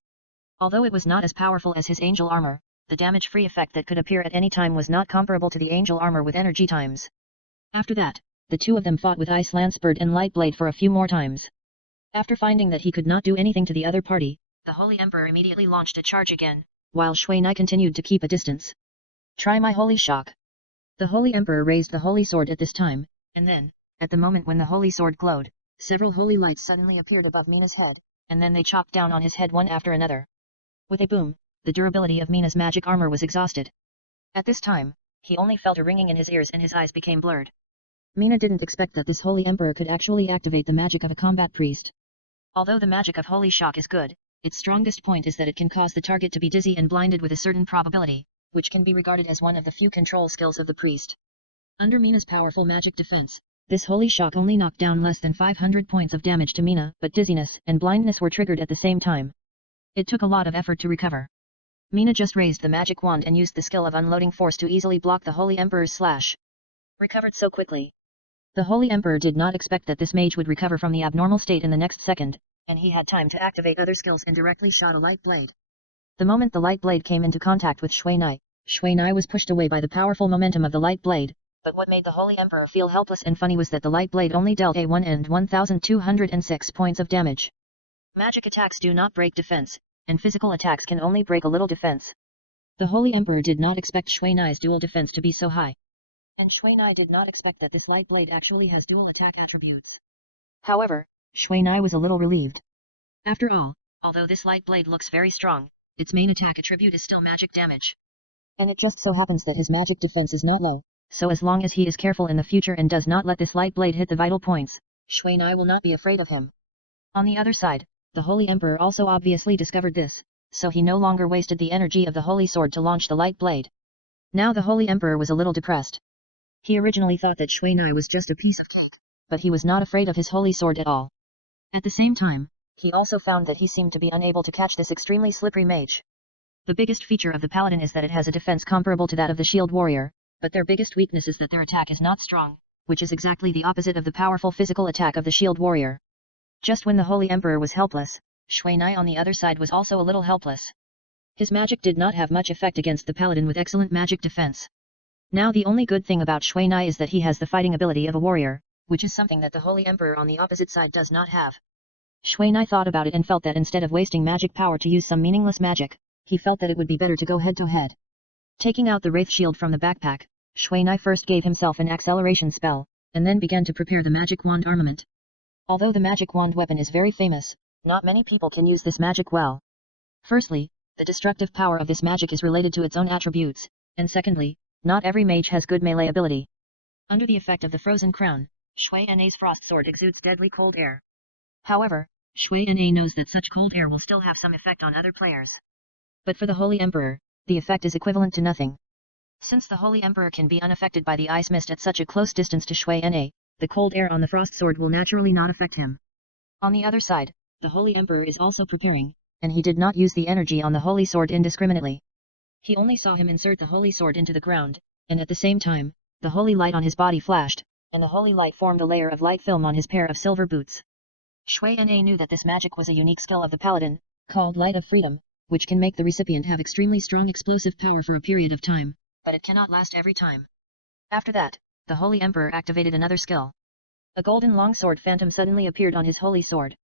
Although it was not as powerful as his angel armor, the damage-free effect that could appear at any time was not comparable to the angel armor with energy times. After that, the two of them fought with Ice Lance Bird and Light Blade for a few more times. After finding that he could not do anything to the other party, the Holy Emperor immediately launched a charge again, while Shui Nai continued to keep a distance. Try my holy shock. The Holy Emperor raised the holy sword at this time, and then, at the moment when the holy sword glowed, several holy lights suddenly appeared above Mina's head, and then they chopped down on his head one after another. With a boom, the durability of Mina's magic armor was exhausted. At this time, he only felt a ringing in his ears and his eyes became blurred. Mina didn't expect that this Holy Emperor could actually activate the magic of a combat priest. Although the magic of Holy Shock is good, its strongest point is that it can cause the target to be dizzy and blinded with a certain probability, which can be regarded as one of the few control skills of the priest. Under Mina's powerful magic defense, this Holy Shock only knocked down less than 500 points of damage to Mina, but dizziness and blindness were triggered at the same time. It took a lot of effort to recover. Mina just raised the magic wand and used the skill of unloading force to easily block the Holy Emperor's slash. Recovered so quickly. The Holy Emperor did not expect that this mage would recover from the abnormal state in the next second, and he had time to activate other skills and directly shot a light blade. The moment the light blade came into contact with Shui Nai was pushed away by the powerful momentum of the light blade, but what made the Holy Emperor feel helpless and funny was that the light blade only dealt A1 and 1206 points of damage. Magic attacks do not break defense, and physical attacks can only break a little defense. The Holy Emperor did not expect Shui Nai's dual defense to be so high. And Shui Nai did not expect that this light blade actually has dual attack attributes. However, Shui Nai was a little relieved. After all, although this light blade looks very strong, its main attack attribute is still magic damage. And it just so happens that his magic defense is not low, so as long as he is careful in the future and does not let this light blade hit the vital points, Shui Nai will not be afraid of him. On the other side, the Holy Emperor also obviously discovered this, so he no longer wasted the energy of the Holy Sword to launch the light blade. Now the Holy Emperor was a little depressed. He originally thought that Shui Nai was just a piece of cake, but he was not afraid of his Holy Sword at all. At the same time, he also found that he seemed to be unable to catch this extremely slippery mage. The biggest feature of the Paladin is that it has a defense comparable to that of the Shield Warrior, but their biggest weakness is that their attack is not strong, which is exactly the opposite of the powerful physical attack of the Shield Warrior. Just when the Holy Emperor was helpless, Shui Nai on the other side was also a little helpless. His magic did not have much effect against the Paladin with excellent magic defense. Now the only good thing about Shui Nai is that he has the fighting ability of a warrior, which is something that the Holy Emperor on the opposite side does not have. Shui Nai thought about it and felt that instead of wasting magic power to use some meaningless magic, he felt that it would be better to go head-to-head. Taking out the Wraith Shield from the backpack, Shui Nai first gave himself an acceleration spell, and then began to prepare the magic wand armament. Although the magic wand weapon is very famous, not many people can use this magic well. Firstly, the destructive power of this magic is related to its own attributes, and secondly, not every mage has good melee ability. Under the effect of the frozen crown, Shui Nai's frost sword exudes deadly cold air. However, Shui Nai knows that such cold air will still have some effect on other players. But for the Holy Emperor, the effect is equivalent to nothing. Since the Holy Emperor can be unaffected by the ice mist at such a close distance to Shui Nai, the cold air on the frost sword will naturally not affect him. On the other side, the Holy Emperor is also preparing, and he did not use the energy on the Holy Sword indiscriminately. He only saw him insert the Holy Sword into the ground, and at the same time, the holy light on his body flashed, and the holy light formed a layer of light film on his pair of silver boots. Shui Nai knew that this magic was a unique skill of the Paladin, called Light of Freedom, which can make the recipient have extremely strong explosive power for a period of time, but it cannot last every time. After that, the Holy Emperor activated another skill. A golden longsword phantom suddenly appeared on his holy sword.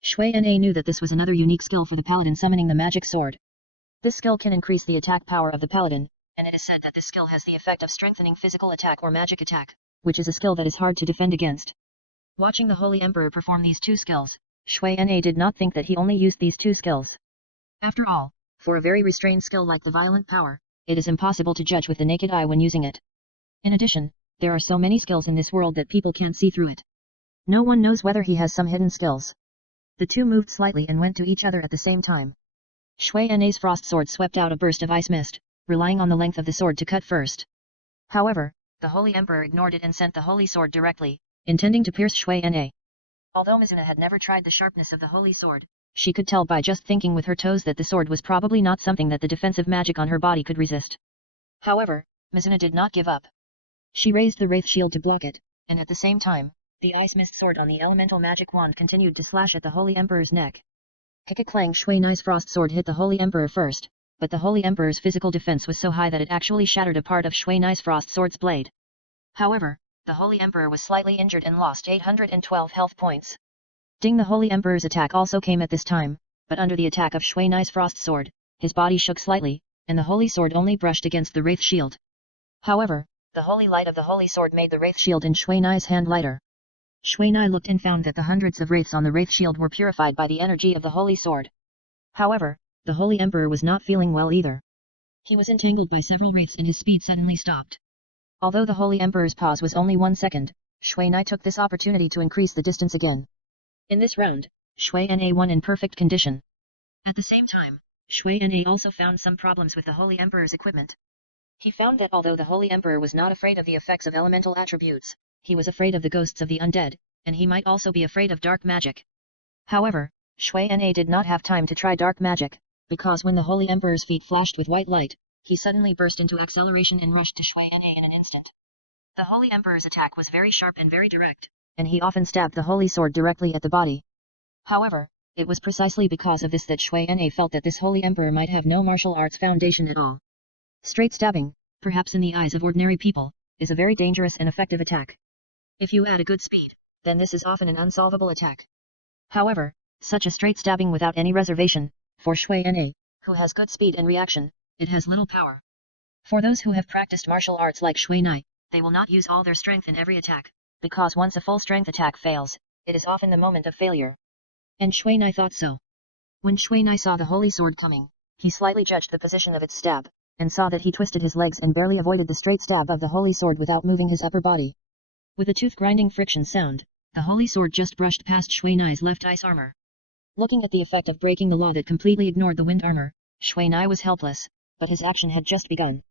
Shui Nai knew that this was another unique skill for the Paladin summoning the magic sword. This skill can increase the attack power of the Paladin, and it is said that this skill has the effect of strengthening physical attack or magic attack, which is a skill that is hard to defend against. Watching the Holy Emperor perform these two skills, Shui Nai did not think that he only used these two skills. After all, for a very restrained skill like the violent power, it is impossible to judge with the naked eye when using it. In addition, there are so many skills in this world that people can't see through it. No one knows whether he has some hidden skills. The two moved slightly and went to each other at the same time. Shui Nai's frost sword swept out a burst of ice mist, relying on the length of the sword to cut first. However, the Holy Emperor ignored it and sent the holy sword directly, intending to pierce Shui Nai. Although Mizuna had never tried the sharpness of the holy sword, she could tell by just thinking with her toes that the sword was probably not something that the defensive magic on her body could resist. However, Mizuna did not give up. She raised the Wraith Shield to block it, and at the same time, the ice mist sword on the elemental magic wand continued to slash at the Holy Emperor's neck. Kikaklang Shui Nai's frost sword hit the Holy Emperor first, but the Holy Emperor's physical defense was so high that it actually shattered a part of Shui Nai's frost sword's blade. However, the Holy Emperor was slightly injured and lost 812 health points. Ding! The Holy Emperor's attack also came at this time, but under the attack of Shui Nai's frost sword, his body shook slightly, and the holy sword only brushed against the wraith shield. However, the holy light of the holy sword made the wraith shield in Shui Nai's hand lighter. Shui Nai looked and found that the hundreds of wraiths on the wraith shield were purified by the energy of the holy sword. However, the Holy Emperor was not feeling well either. He was entangled by several wraiths and his speed suddenly stopped. Although the Holy Emperor's pause was only 1 second, Shui Nai took this opportunity to increase the distance again. In this round, Shui Na won in perfect condition. At the same time, Shui Na also found some problems with the Holy Emperor's equipment. He found that although the Holy Emperor was not afraid of the effects of elemental attributes, he was afraid of the ghosts of the undead, and he might also be afraid of dark magic. However, Shui Na did not have time to try dark magic, because when the Holy Emperor's feet flashed with white light, he suddenly burst into acceleration and rushed to Shui Na in an instant. The Holy Emperor's attack was very sharp and very direct, and he often stabbed the holy sword directly at the body. However, it was precisely because of this that Shui Na felt that this Holy Emperor might have no martial arts foundation at all. Straight stabbing, perhaps in the eyes of ordinary people, is a very dangerous and effective attack. If you add a good speed, then this is often an unsolvable attack. However, such a straight stabbing without any reservation, for Shui Na, who has good speed and reaction, it has little power. For those who have practiced martial arts like Shui Nai, they will not use all their strength in every attack, because once a full strength attack fails, it is often the moment of failure. And Shui Nai thought so. When Shui Nai saw the holy sword coming, he slightly judged the position of its stab, and saw that he twisted his legs and barely avoided the straight stab of the holy sword without moving his upper body. With a tooth-grinding friction sound, the holy sword just brushed past Shui Nai's left ice armor. Looking at the effect of breaking the law that completely ignored the wind armor, Shui Nai was helpless, but his action had just begun.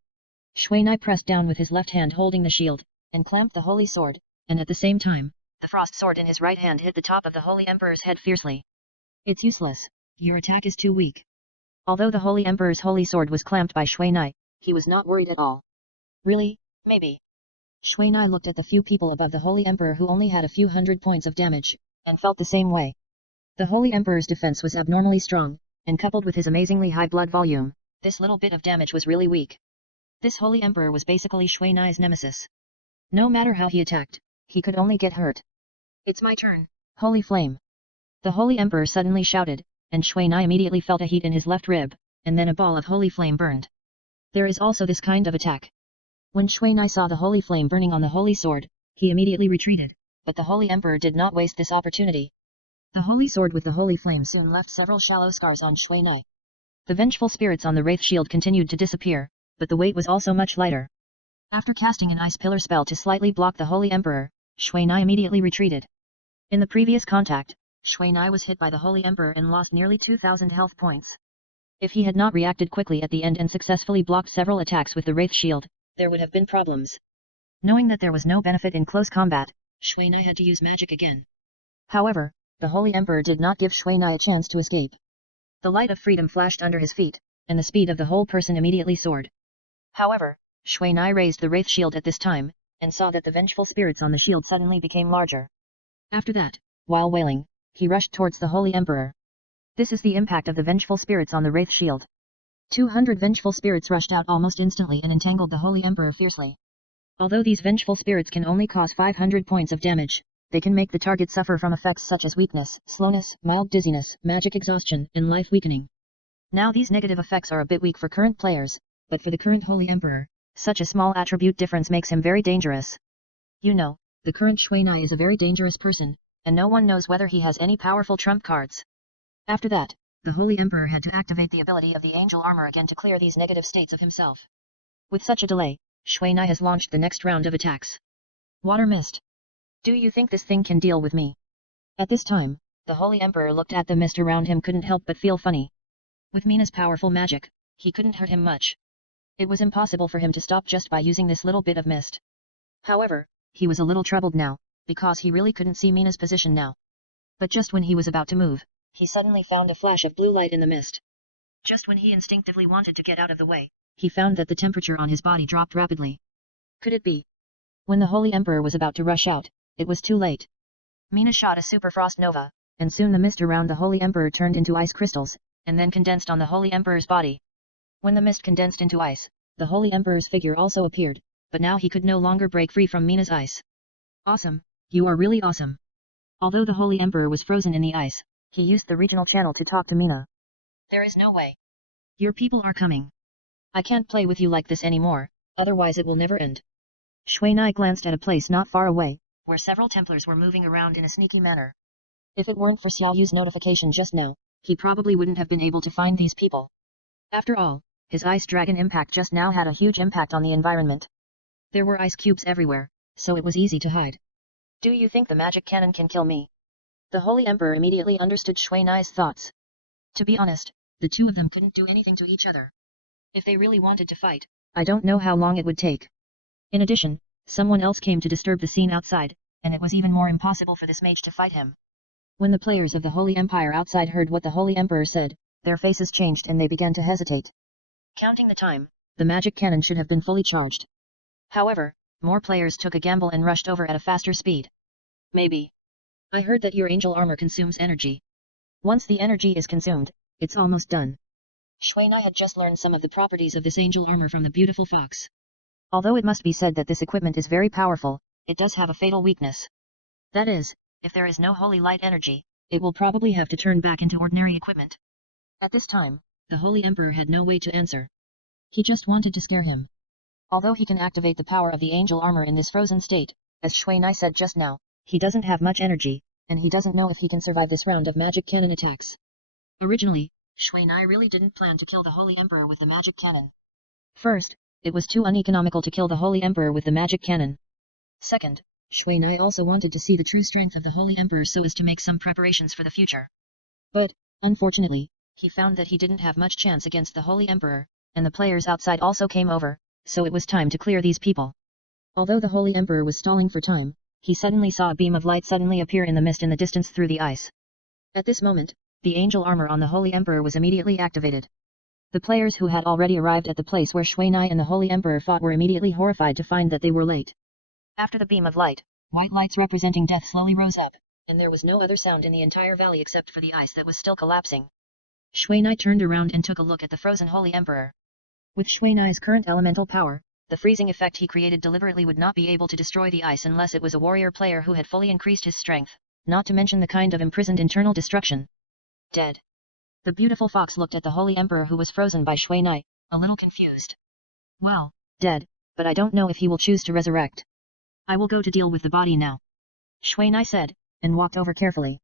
Shui Nai pressed down with his left hand holding the shield, and clamped the holy sword, and at the same time, the frost sword in his right hand hit the top of the Holy Emperor's head fiercely. It's useless, your attack is too weak. Although the Holy Emperor's holy sword was clamped by Shui Nai, he was not worried at all. Really, maybe. Shui Nai looked at the few people above the Holy Emperor who only had a few hundred points of damage, and felt the same way. The Holy Emperor's defense was abnormally strong, and coupled with his amazingly high blood volume, this little bit of damage was really weak. This Holy Emperor was basically Shui Nai's nemesis. No matter how he attacked, he could only get hurt. It's my turn, Holy Flame. The Holy Emperor suddenly shouted, and Shui Nai immediately felt a heat in his left rib, and then a ball of holy flame burned. There is also this kind of attack. When Shui Nai saw the holy flame burning on the holy sword, he immediately retreated, but the Holy Emperor did not waste this opportunity. The holy sword with the holy flame soon left several shallow scars on Shui Nai. The vengeful spirits on the wraith shield continued to disappear, but the weight was also much lighter. After casting an ice pillar spell to slightly block the Holy Emperor, Shui Nai immediately retreated. In the previous contact, Shui Nai was hit by the Holy Emperor and lost nearly 2,000 health points. If he had not reacted quickly at the end and successfully blocked several attacks with the wraith shield, there would have been problems. Knowing that there was no benefit in close combat, Shui Nai had to use magic again. However, the Holy Emperor did not give Shui Nai a chance to escape. The light of freedom flashed under his feet, and the speed of the whole person immediately soared. However, Shui Nai raised the wraith shield at this time, and saw that the vengeful spirits on the shield suddenly became larger. After that, while wailing, he rushed towards the Holy Emperor. This is the impact of the vengeful spirits on the wraith shield. 200 vengeful spirits rushed out almost instantly and entangled the Holy Emperor fiercely. Although these vengeful spirits can only cause 500 points of damage, they can make the target suffer from effects such as weakness, slowness, mild dizziness, magic exhaustion, and life weakening. Now these negative effects are a bit weak for current players, but for the current Holy Emperor, such a small attribute difference makes him very dangerous. You know, the current Shui Nai is a very dangerous person, and no one knows whether he has any powerful trump cards. After that, the Holy Emperor had to activate the ability of the angel armor again to clear these negative states of himself. With such a delay, Shui Nai has launched the next round of attacks. Water Mist. Do you think this thing can deal with me? At this time, the Holy Emperor looked at the mist around him couldn't help but feel funny. With Mina's powerful magic, he couldn't hurt him much. It was impossible for him to stop just by using this little bit of mist. However, he was a little troubled now, because he really couldn't see Mina's position now. But just when he was about to move, he suddenly found a flash of blue light in the mist. Just when he instinctively wanted to get out of the way, he found that the temperature on his body dropped rapidly. Could it be? When the Holy Emperor was about to rush out, it was too late. Mina shot a super frost nova, and soon the mist around the Holy Emperor turned into ice crystals, and then condensed on the Holy Emperor's body. When the mist condensed into ice, the Holy Emperor's figure also appeared, but now he could no longer break free from Mina's ice. Awesome, you are really awesome. Although the Holy Emperor was frozen in the ice, he used the regional channel to talk to Mina. There is no way. Your people are coming. I can't play with you like this anymore, otherwise it will never end. Shui Nai glanced at a place not far away, where several Templars were moving around in a sneaky manner. If it weren't for Xiao Yu's notification just now, he probably wouldn't have been able to find these people. After all, his ice dragon impact just now had a huge impact on the environment. There were ice cubes everywhere, so it was easy to hide. Do you think the magic cannon can kill me? The Holy Emperor immediately understood Shui Nai's thoughts. To be honest, the two of them couldn't do anything to each other. If they really wanted to fight, I don't know how long it would take. In addition, someone else came to disturb the scene outside, and it was even more impossible for this mage to fight him. When the players of the Holy Empire outside heard what the Holy Emperor said, their faces changed and they began to hesitate. Counting the time, the magic cannon should have been fully charged. However, more players took a gamble and rushed over at a faster speed. Maybe. I heard that your angel armor consumes energy. Once the energy is consumed, it's almost done. Shui Nai had just learned some of the properties of this angel armor from the beautiful fox. Although it must be said that this equipment is very powerful, it does have a fatal weakness. That is, if there is no holy light energy, it will probably have to turn back into ordinary equipment. At this time, the Holy Emperor had no way to answer. He just wanted to scare him. Although he can activate the power of the angel armor in this frozen state, as Shui Nai said just now, he doesn't have much energy, and he doesn't know if he can survive this round of magic cannon attacks. Originally, Shui Nai really didn't plan to kill the Holy Emperor with the magic cannon. First, it was too uneconomical to kill the Holy Emperor with the magic cannon. Second, Shui Nai also wanted to see the true strength of the Holy Emperor so as to make some preparations for the future. But, unfortunately, he found that he didn't have much chance against the Holy Emperor, and the players outside also came over, so it was time to clear these people. Although the Holy Emperor was stalling for time, he suddenly saw a beam of light suddenly appear in the mist in the distance through the ice. At this moment, the angel armor on the Holy Emperor was immediately activated. The players who had already arrived at the place where Shui Nai and the Holy Emperor fought were immediately horrified to find that they were late. After the beam of light, white lights representing death slowly rose up, and there was no other sound in the entire valley except for the ice that was still collapsing. Shui Nai turned around and took a look at the frozen Holy Emperor. With Shui Nai's current elemental power, the freezing effect he created deliberately would not be able to destroy the ice unless it was a warrior player who had fully increased his strength, not to mention the kind of imprisoned internal destruction. Dead. The beautiful fox looked at the Holy Emperor who was frozen by Shui Nai, a little confused. Well, dead, but I don't know if he will choose to resurrect. I will go to deal with the body now. Shui Nai said, and walked over carefully.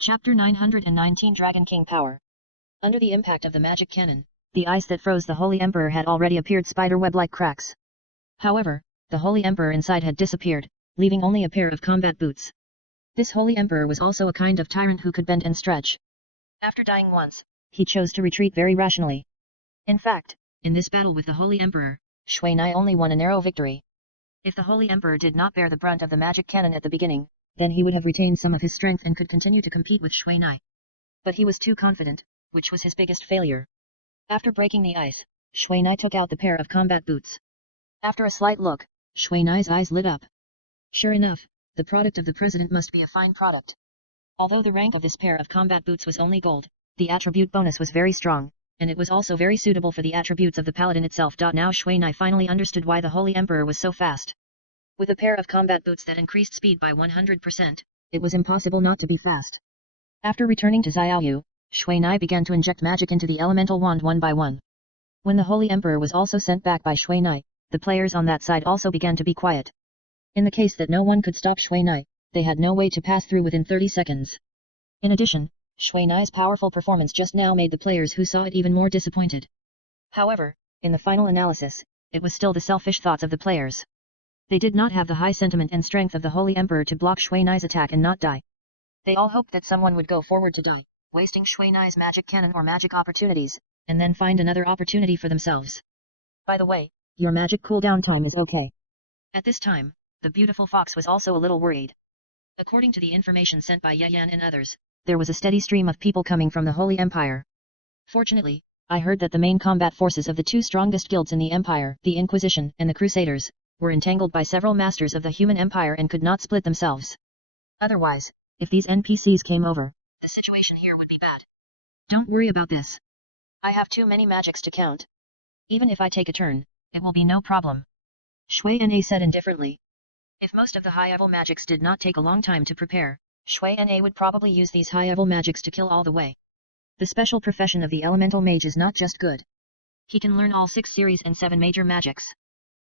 Chapter 919 Dragon King Power. Under the impact of the magic cannon, the ice that froze the Holy Emperor had already appeared spiderweb-like cracks. However, the Holy Emperor inside had disappeared, leaving only a pair of combat boots. This Holy Emperor was also a kind of tyrant who could bend and stretch. After dying once, he chose to retreat very rationally. In fact, in this battle with the Holy Emperor, Shui Nai only won a narrow victory. If the Holy Emperor did not bear the brunt of the magic cannon at the beginning, then he would have retained some of his strength and could continue to compete with Shui Nai. But he was too confident, which was his biggest failure. After breaking the ice, Shui Nai took out the pair of combat boots. After a slight look, Shui Nai's eyes lit up. Sure enough, the product of the president must be a fine product. Although the rank of this pair of combat boots was only gold, the attribute bonus was very strong, and it was also very suitable for the attributes of the paladin itself. Now Shui Nai finally understood why the Holy Emperor was so fast. With a pair of combat boots that increased speed by 100%, it was impossible not to be fast. After returning to Xiaoyu, Shui Nai began to inject magic into the elemental wand one by one. When the Holy Emperor was also sent back by Shui Nai, the players on that side also began to be quiet. In the case that no one could stop Shui Nai, they had no way to pass through within 30 seconds. In addition, Shui Nai's powerful performance just now made the players who saw it even more disappointed. However, in the final analysis, it was still the selfish thoughts of the players. They did not have the high sentiment and strength of the Holy Emperor to block Shui Nai's attack and not die. They all hoped that someone would go forward to die, wasting Shui Nai's magic cannon or magic opportunities, and then find another opportunity for themselves. By the way, your magic cooldown time is okay. At this time, the beautiful fox was also a little worried. According to the information sent by Yayan and others, there was a steady stream of people coming from the Holy Empire. Fortunately, I heard that the main combat forces of the two strongest guilds in the Empire, the Inquisition and the Crusaders, were entangled by several masters of the human empire and could not split themselves. Otherwise, if these NPCs came over, the situation here would be bad. Don't worry about this. I have too many magics to count. Even if I take a turn, it will be no problem. Shui Na said indifferently. If most of the high-level magics did not take a long time to prepare, Shui Na would probably use these high-level magics to kill all the way. The special profession of the elemental mage is not just good. He can learn all 6 series and 7 major magics.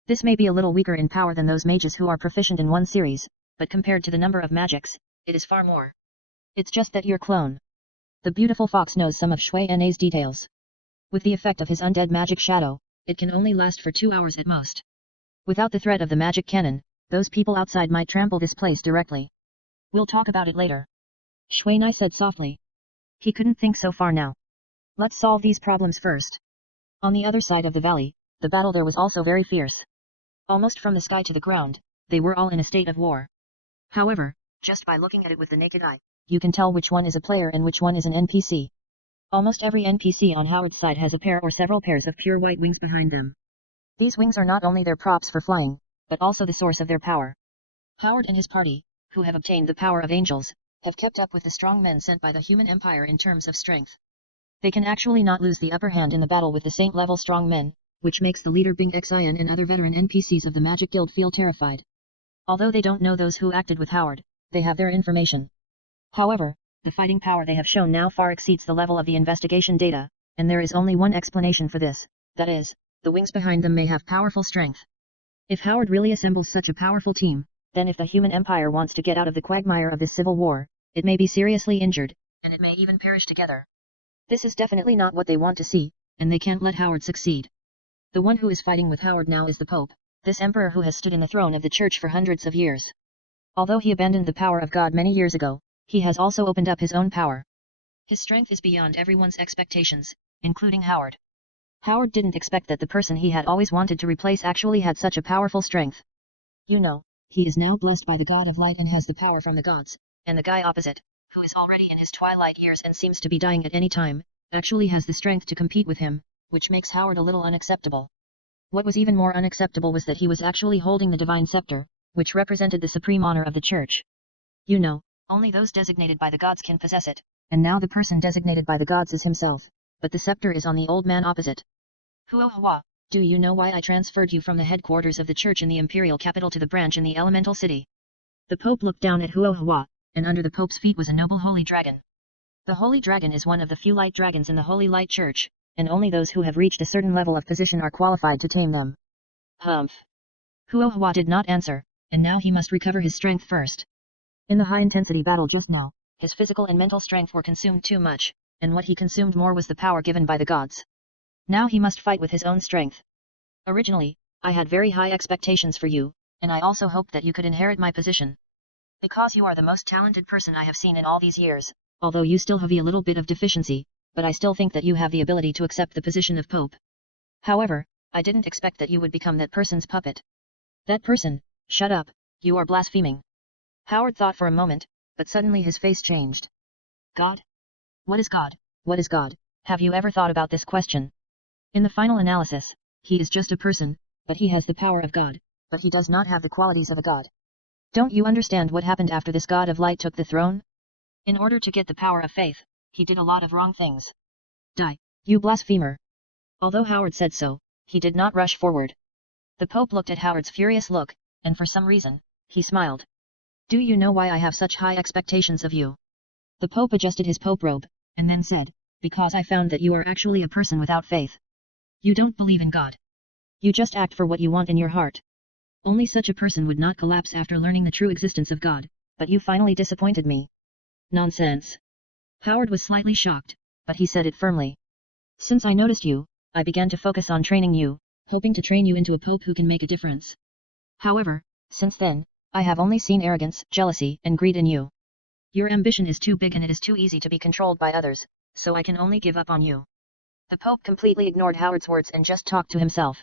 This may be a little weaker in power than those mages who are proficient in one series, but compared to the number of magics, it is far more. It's just that your clone. The beautiful fox knows some of Shui Na's details. With the effect of his undead magic shadow, it can only last for 2 hours at most. Without the threat of the magic cannon, those people outside might trample this place directly. We'll talk about it later. Shui Na said softly. He couldn't think so far now. Let's solve these problems first. On the other side of the valley, the battle there was also very fierce. Almost from the sky to the ground, they were all in a state of war. However, just by looking at it with the naked eye, you can tell which one is a player and which one is an NPC. Almost every NPC on Howard's side has a pair or several pairs of pure white wings behind them. These wings are not only their props for flying, but also the source of their power. Howard and his party, who have obtained the power of angels, have kept up with the strong men sent by the human empire in terms of strength. They can actually not lose the upper hand in the battle with the saint-level strong men, which makes the leader Bing Xian and other veteran NPCs of the Magic Guild feel terrified. Although they don't know those who acted with Howard, they have their information. However, the fighting power they have shown now far exceeds the level of the investigation data, and there is only one explanation for this, that is, the wings behind them may have powerful strength. If Howard really assembles such a powerful team, then if the human empire wants to get out of the quagmire of this civil war, it may be seriously injured, and it may even perish together. This is definitely not what they want to see, and they can't let Howard succeed. The one who is fighting with Howard now is the Pope, this emperor who has stood in the throne of the church for hundreds of years. Although he abandoned the power of God many years ago, he has also opened up his own power. His strength is beyond everyone's expectations, including Howard. Howard didn't expect that the person he had always wanted to replace actually had such a powerful strength. You know, he is now blessed by the God of Light and has the power from the gods, and the guy opposite, who is already in his twilight years and seems to be dying at any time, actually has the strength to compete with him, which makes Howard a little unacceptable. What was even more unacceptable was that he was actually holding the divine scepter, which represented the supreme honor of the church. You know, only those designated by the gods can possess it, and now the person designated by the gods is himself, but the scepter is on the old man opposite. Huohua, do you know why I transferred you from the headquarters of the church in the imperial capital to the branch in the elemental city? The Pope looked down at Huohua, and under the Pope's feet was a noble holy dragon. The holy dragon is one of the few light dragons in the Holy Light Church, and only those who have reached a certain level of position are qualified to tame them. Humph. Huohua did not answer, and now he must recover his strength first. In the high-intensity battle just now, his physical and mental strength were consumed too much, and what he consumed more was the power given by the gods. Now he must fight with his own strength. Originally, I had very high expectations for you, and I also hoped that you could inherit my position. Because you are the most talented person I have seen in all these years, although you still have a little bit of deficiency, but I still think that you have the ability to accept the position of Pope. However, I didn't expect that you would become that person's puppet. That person, shut up, you are blaspheming. Howard thought for a moment, but suddenly his face changed. God? What is God? What is God? Have you ever thought about this question? In the final analysis, he is just a person, but he has the power of God, but he does not have the qualities of a god. Don't you understand what happened after this God of Light took the throne? In order to get the power of faith, he did a lot of wrong things. Die, you blasphemer! Although Howard said so, he did not rush forward. The Pope looked at Howard's furious look, and for some reason, he smiled. Do you know why I have such high expectations of you? The Pope adjusted his Pope robe, and then said, because I found that you are actually a person without faith. You don't believe in God. You just act for what you want in your heart. Only such a person would not collapse after learning the true existence of God, but you finally disappointed me. Nonsense. Howard was slightly shocked, but he said it firmly. Since I noticed you, I began to focus on training you, hoping to train you into a pope who can make a difference. However, since then, I have only seen arrogance, jealousy, and greed in you. Your ambition is too big and it is too easy to be controlled by others, so I can only give up on you. The Pope completely ignored Howard's words and just talked to himself.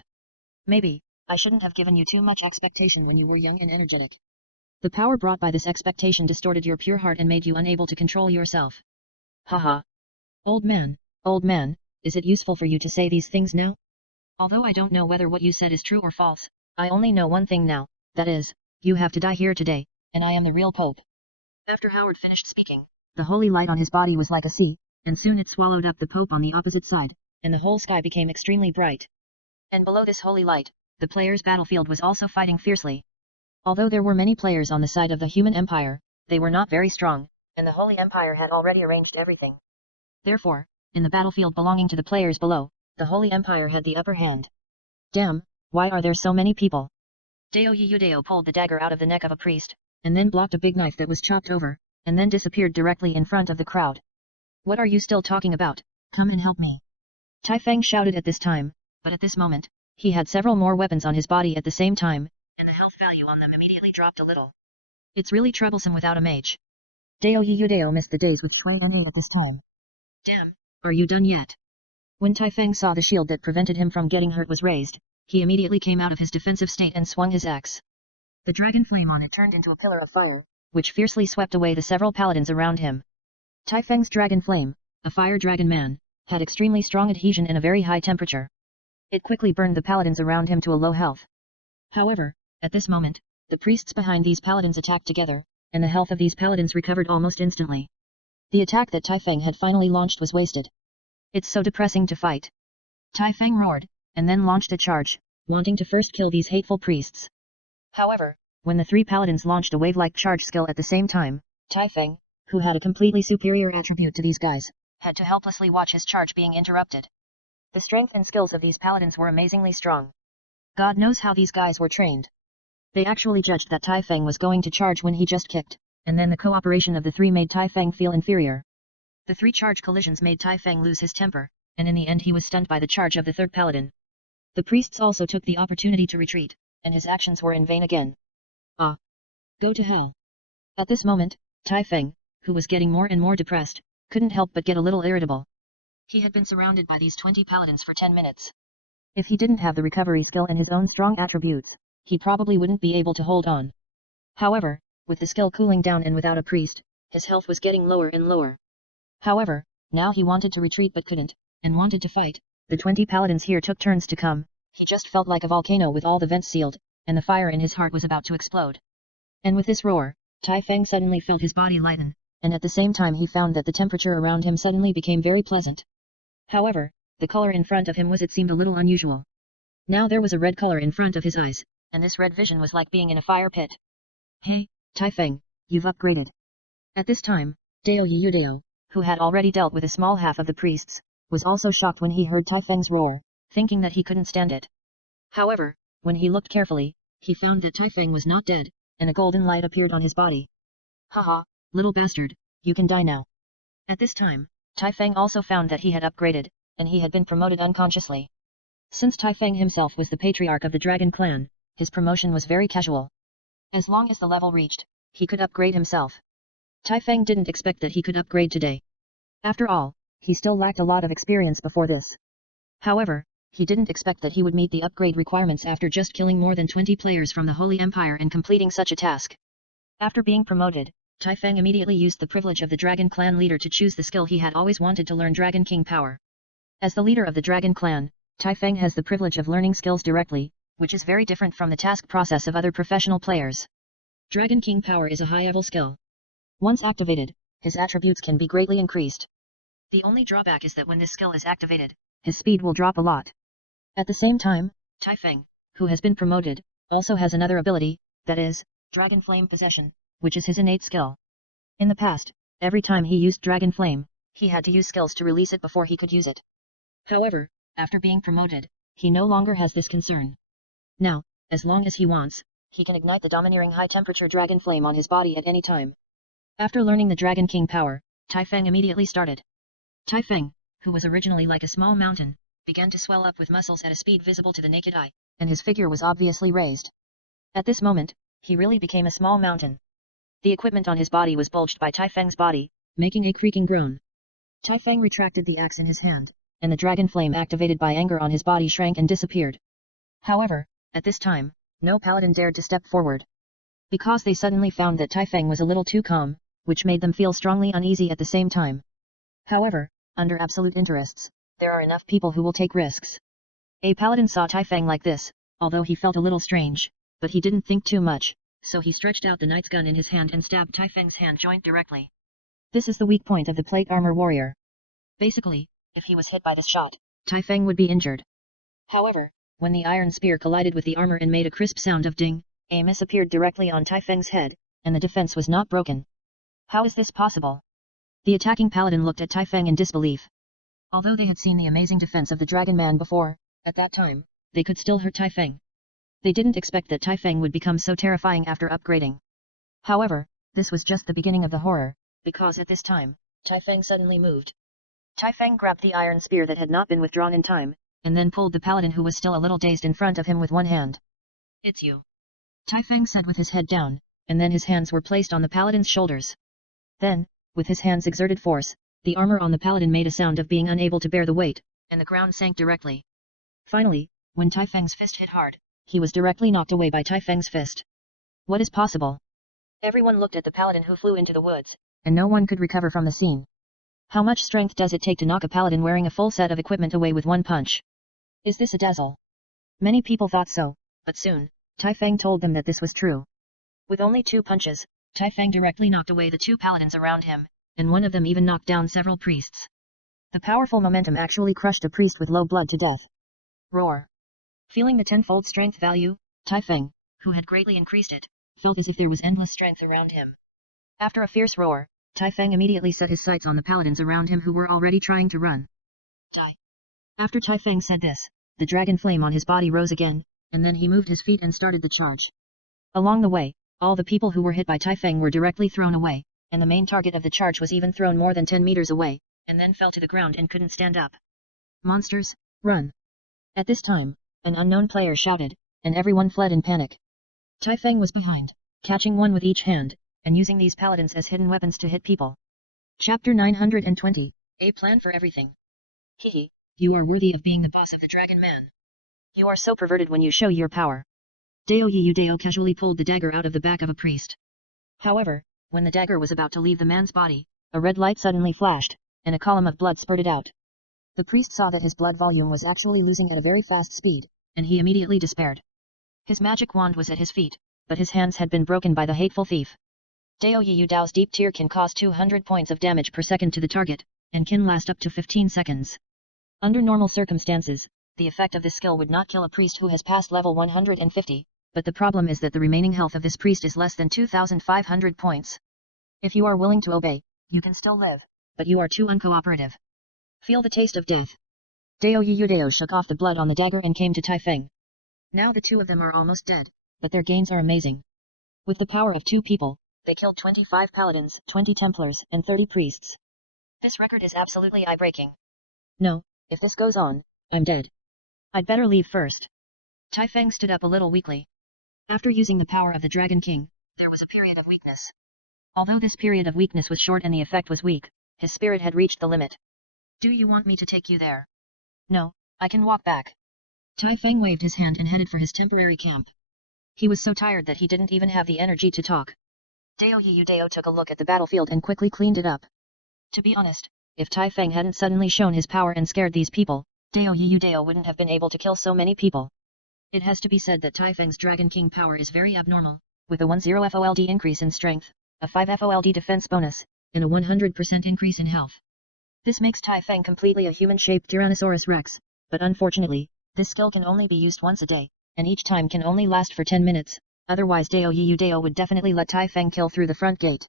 Maybe, I shouldn't have given you too much expectation when you were young and energetic. The power brought by this expectation distorted your pure heart and made you unable to control yourself. Haha. Old man, is it useful for you to say these things now? Although I don't know whether what you said is true or false, I only know one thing now, that is, you have to die here today, and I am the real Pope. After Howard finished speaking, the holy light on his body was like a sea, and soon it swallowed up the Pope on the opposite side, and the whole sky became extremely bright. And below this holy light, the players' battlefield was also fighting fiercely. Although there were many players on the side of the human empire, they were not very strong, and the Holy Empire had already arranged everything. Therefore, in the battlefield belonging to the players below, the Holy Empire had the upper hand. Damn, why are there so many people? Deo Yudeo pulled the dagger out of the neck of a priest, and then blocked a big knife that was chopped over, and then disappeared directly in front of the crowd. What are you still talking about? Come and help me. Tai Feng shouted at this time, but at this moment, he had several more weapons on his body at the same time, and the health value on them immediately dropped a little. It's really troublesome without a mage. Deo Yudeo missed the days with Shui Anu at this time. Damn, are you done yet? When Tai Feng saw the shield that prevented him from getting hurt was raised, he immediately came out of his defensive state and swung his axe. The dragon flame on it turned into a pillar of fire, which fiercely swept away the several paladins around him. Tai Feng's dragon flame, a fire dragon man, had extremely strong adhesion and a very high temperature. It quickly burned the paladins around him to a low health. However, at this moment, the priests behind these paladins attacked together, and the health of these paladins recovered almost instantly. The attack that Tai Feng had finally launched was wasted. It's so depressing to fight. Tai Feng roared, and then launched a charge, wanting to first kill these hateful priests. However, when the three paladins launched a wave-like charge skill at the same time, Tai Feng, who had a completely superior attribute to these guys, had to helplessly watch his charge being interrupted. The strength and skills of these paladins were amazingly strong. God knows how these guys were trained. They actually judged that Tai Feng was going to charge when he just kicked, and then the cooperation of the three made Tai Feng feel inferior. The three charge collisions made Tai Feng lose his temper, and in the end he was stunned by the charge of the third paladin. The priests also took the opportunity to retreat, and his actions were in vain again. Ah! Go to hell! At this moment, Tai Feng, who was getting more and more depressed, couldn't help but get a little irritable. He had been surrounded by these 20 paladins for 10 minutes. If he didn't have the recovery skill and his own strong attributes, he probably wouldn't be able to hold on. However, with the skill cooling down and without a priest, his health was getting lower and lower. However, now he wanted to retreat but couldn't, and wanted to fight. The 20 paladins here took turns to come. He just felt like a volcano with all the vents sealed, and the fire in his heart was about to explode. And with this roar, Tai Feng suddenly felt his body lighten, and at the same time he found that the temperature around him suddenly became very pleasant. However, the color in front of him was, it seemed, a little unusual. Now there was a red color in front of his eyes, and this red vision was like being in a fire pit. Hey, Tai Feng, you've upgraded. At this time, Deo Yudeo, who had already dealt with a small half of the priests, was also shocked when he heard Tai Feng's roar, thinking that he couldn't stand it. However, when he looked carefully, he found that Tai Feng was not dead, and a golden light appeared on his body. Haha, little bastard, you can die now. At this time, Tai Feng also found that he had upgraded, and he had been promoted unconsciously. Since Tai Feng himself was the patriarch of the Dragon Clan, his promotion was very casual. As long as the level reached, he could upgrade himself. Tai Feng didn't expect that he could upgrade today. After all, he still lacked a lot of experience before this. However, he didn't expect that he would meet the upgrade requirements after just killing more than 20 players from the Holy Empire and completing such a task. After being promoted, Tai Feng immediately used the privilege of the Dragon Clan leader to choose the skill he had always wanted to learn, Dragon King Power. As the leader of the Dragon Clan, Tai Feng has the privilege of learning skills directly, which is very different from the task process of other professional players. Dragon King Power is a high-level skill. Once activated, his attributes can be greatly increased. The only drawback is that when this skill is activated, his speed will drop a lot. At the same time, Tai Feng, who has been promoted, also has another ability, that is, Dragon Flame Possession, which is his innate skill. In the past, every time he used Dragon Flame, he had to use skills to release it before he could use it. However, after being promoted, he no longer has this concern. Now, as long as he wants, he can ignite the domineering high-temperature Dragon Flame on his body at any time. After learning the Dragon King Power, Tai Feng immediately started. Tai Feng, who was originally like a small mountain, began to swell up with muscles at a speed visible to the naked eye, and his figure was obviously raised. At this moment, he really became a small mountain. The equipment on his body was bulged by Tai Feng's body, making a creaking groan. Tai Feng retracted the axe in his hand, and the dragon flame activated by anger on his body shrank and disappeared. However, at this time, no paladin dared to step forward. Because they suddenly found that Tai Feng was a little too calm, which made them feel strongly uneasy at the same time. However, under absolute interests, there are enough people who will take risks. A paladin saw Tai Feng like this, although he felt a little strange, but he didn't think too much, so he stretched out the knight's gun in his hand and stabbed Tai Feng's hand joint directly. This is the weak point of the plate armor warrior. Basically, if he was hit by this shot, Tai Feng would be injured. However, when the iron spear collided with the armor and made a crisp sound of ding, a miss appeared directly on Tai Feng's head, and the defense was not broken. How is this possible? The attacking paladin looked at Tai Feng in disbelief. Although they had seen the amazing defense of the Dragon Man before, at that time, they could still hurt Tai Feng. They didn't expect that Tai Feng would become so terrifying after upgrading. However, this was just the beginning of the horror, because at this time, Tai Feng suddenly moved. Tai Feng grabbed the iron spear that had not been withdrawn in time, and then pulled the paladin who was still a little dazed in front of him with one hand. It's you. Tai Feng said with his head down, and then his hands were placed on the paladin's shoulders. Then, with his hands exerted force, the armor on the paladin made a sound of being unable to bear the weight, and the ground sank directly. Finally, when Tai Feng's fist hit hard, he was directly knocked away by Tai Feng's fist. What is possible? Everyone looked at the paladin who flew into the woods, and no one could recover from the scene. How much strength does it take to knock a paladin wearing a full set of equipment away with one punch? Is this a dazzle? Many people thought so, but soon, Tai Feng told them that this was true. With only 2 punches, Tai Feng directly knocked away the 2 paladins around him, and one of them even knocked down several priests. The powerful momentum actually crushed a priest with low blood to death. Roar. Feeling the tenfold strength value, Tai Feng, who had greatly increased it, felt as if there was endless strength around him. After a fierce roar, Tai Feng immediately set his sights on the paladins around him who were already trying to run. Die. After Tai Feng said this, the dragon flame on his body rose again, and then he moved his feet and started the charge. Along the way, all the people who were hit by Tai Feng were directly thrown away, and the main target of the charge was even thrown more than 10 meters away, and then fell to the ground and couldn't stand up. Monsters, run! At this time, an unknown player shouted, and everyone fled in panic. Tai Feng was behind, catching one with each hand, and using these paladins as hidden weapons to hit people. Chapter 920, A Plan for Everything. Hehe, you are worthy of being the boss of the Dragon Man. You are so perverted when you show your power. Dao Yu Dao casually pulled the dagger out of the back of a priest. However, when the dagger was about to leave the man's body, a red light suddenly flashed, and a column of blood spurted out. The priest saw that his blood volume was actually losing at a very fast speed, and he immediately despaired. His magic wand was at his feet, but his hands had been broken by the hateful thief. Dao Yu Dao's deep tear can cause 200 points of damage per second to the target, and can last up to 15 seconds. Under normal circumstances, the effect of this skill would not kill a priest who has passed level 150, but the problem is that the remaining health of this priest is less than 2,500 points. If you are willing to obey, you can still live, but you are too uncooperative. Feel the taste of death. Dao Yu Dao shook off the blood on the dagger and came to Tai Feng. Now the 2 of them are almost dead, but their gains are amazing. With the power of 2 people, they killed 25 paladins, 20 templars, and 30 priests. This record is absolutely eye-breaking. No, if this goes on, I'm dead. I'd better leave first. Tai Feng stood up a little weakly. After using the power of the Dragon King, there was a period of weakness. Although this period of weakness was short and the effect was weak, his spirit had reached the limit. Do you want me to take you there? No, I can walk back. Tai Feng waved his hand and headed for his temporary camp. He was so tired that he didn't even have the energy to talk. Dao Yu Dao took a look at the battlefield and quickly cleaned it up. To be honest, if Tai Feng hadn't suddenly shown his power and scared these people, Dao Yu Dao wouldn't have been able to kill so many people. It has to be said that Tai Feng's Dragon King power is very abnormal, with a 10 FOLD increase in strength, a 5 FOLD defense bonus, and a 100% increase in health. This makes Tai Feng completely a human-shaped Tyrannosaurus Rex, but unfortunately, this skill can only be used once a day, and each time can only last for 10 minutes, otherwise Dao Yu Dao would definitely let Tai Feng kill through the front gate.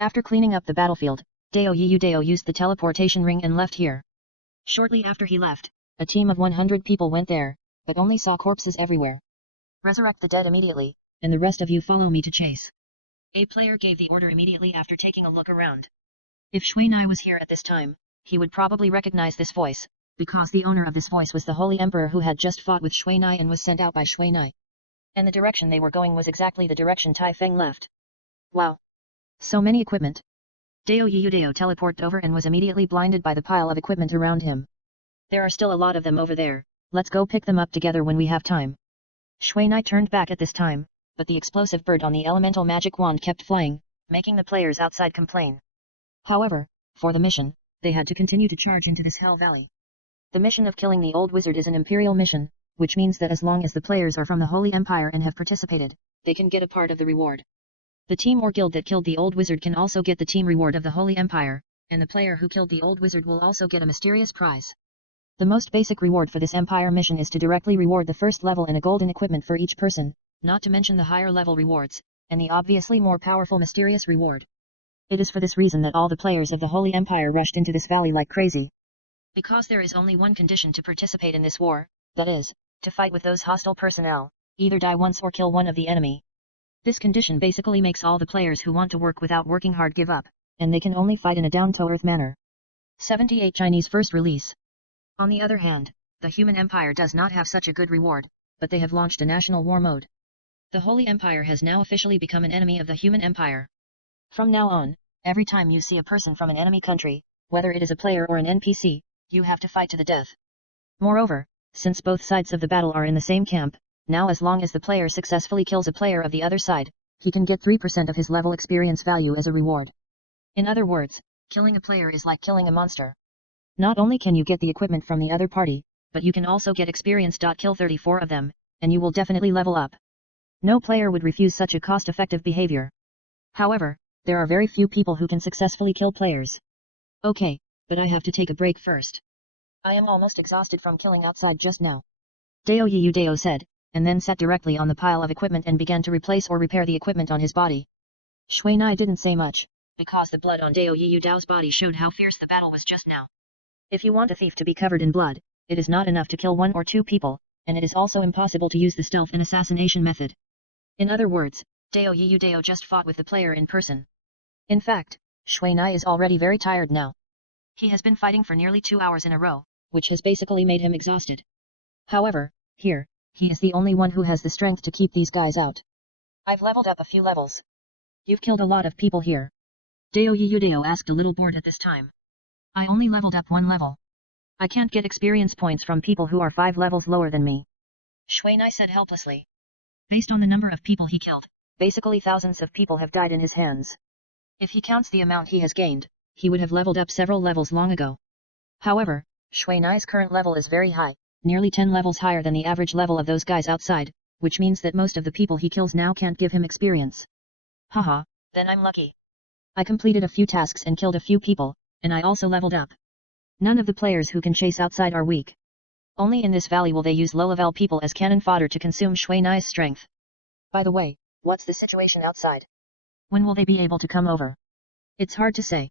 After cleaning up the battlefield, Dao Yu Dao used the teleportation ring and left here. Shortly after he left, a team of 100 people went there, but only saw corpses everywhere. Resurrect the dead immediately, and the rest of you follow me to chase. A player gave the order immediately after taking a look around. If Shuinai was here at this time, he would probably recognize this voice, because the owner of this voice was the Holy Emperor who had just fought with Shuinai and was sent out by Shuinai. And the direction they were going was exactly the direction Tai Feng left. Wow! So many equipment. Dao Yu Dao teleported over and was immediately blinded by the pile of equipment around him. There are still a lot of them over there, let's go pick them up together when we have time. Shuinai turned back at this time, but the explosive bird on the elemental magic wand kept flying, making the players outside complain. However, for the mission, they had to continue to charge into this hell valley. The mission of killing the old wizard is an imperial mission, which means that as long as the players are from the Holy Empire and have participated, they can get a part of the reward. The team or guild that killed the old wizard can also get the team reward of the Holy Empire, and the player who killed the old wizard will also get a mysterious prize. The most basic reward for this Empire mission is to directly reward the first level and a golden equipment for each person, not to mention the higher level rewards, and the obviously more powerful mysterious reward. It is for this reason that all the players of the Holy Empire rushed into this valley like crazy. Because there is only one condition to participate in this war, that is, to fight with those hostile personnel, either die once or kill one of the enemy. This condition basically makes all the players who want to work without working hard give up, and they can only fight in a down-to-earth manner. 78 Chinese first release. On the other hand, the human empire does not have such a good reward, but they have launched a national war mode. The Holy Empire has now officially become an enemy of the human empire. From now on, every time you see a person from an enemy country, whether it is a player or an NPC, you have to fight to the death. Moreover, since both sides of the battle are in the same camp, now as long as the player successfully kills a player of the other side, he can get 3% of his level experience value as a reward. In other words, killing a player is like killing a monster. Not only can you get the equipment from the other party, but you can also get experience. Kill 34 of them, and you will definitely level up. No player would refuse such a cost-effective behavior. However, there are very few people who can successfully kill players. Okay, but I have to take a break first. I am almost exhausted from killing outside just now. Dao Yu Dao said, and then sat directly on the pile of equipment and began to replace or repair the equipment on his body. Shui Nai didn't say much, because the blood on Dao Yu Dao's body showed how fierce the battle was just now. If you want a thief to be covered in blood, it is not enough to kill 1 or 2 people, and it is also impossible to use the stealth and assassination method. In other words, Dao Yu Dao just fought with the player in person. In fact, Shui Nai is already very tired now. He has been fighting for nearly 2 hours in a row, which has basically made him exhausted. However, here, he is the only one who has the strength to keep these guys out. I've leveled up a few levels. You've killed a lot of people here. Dao Yu Dao asked, a little bored at this time. I only leveled up 1 level. I can't get experience points from people who are 5 levels lower than me. Shui Nai said helplessly. Based on the number of people he killed, basically thousands of people have died in his hands. If he counts the amount he has gained, he would have leveled up several levels long ago. However, Shui Nai's current level is very high, nearly 10 levels higher than the average level of those guys outside, which means that most of the people he kills now can't give him experience. Haha, then I'm lucky. I completed a few tasks and killed a few people, and I also leveled up. None of the players who can chase outside are weak. Only in this valley will they use low-level people as cannon fodder to consume Shui Nai's strength. By the way, what's the situation outside? When will they be able to come over? It's hard to say.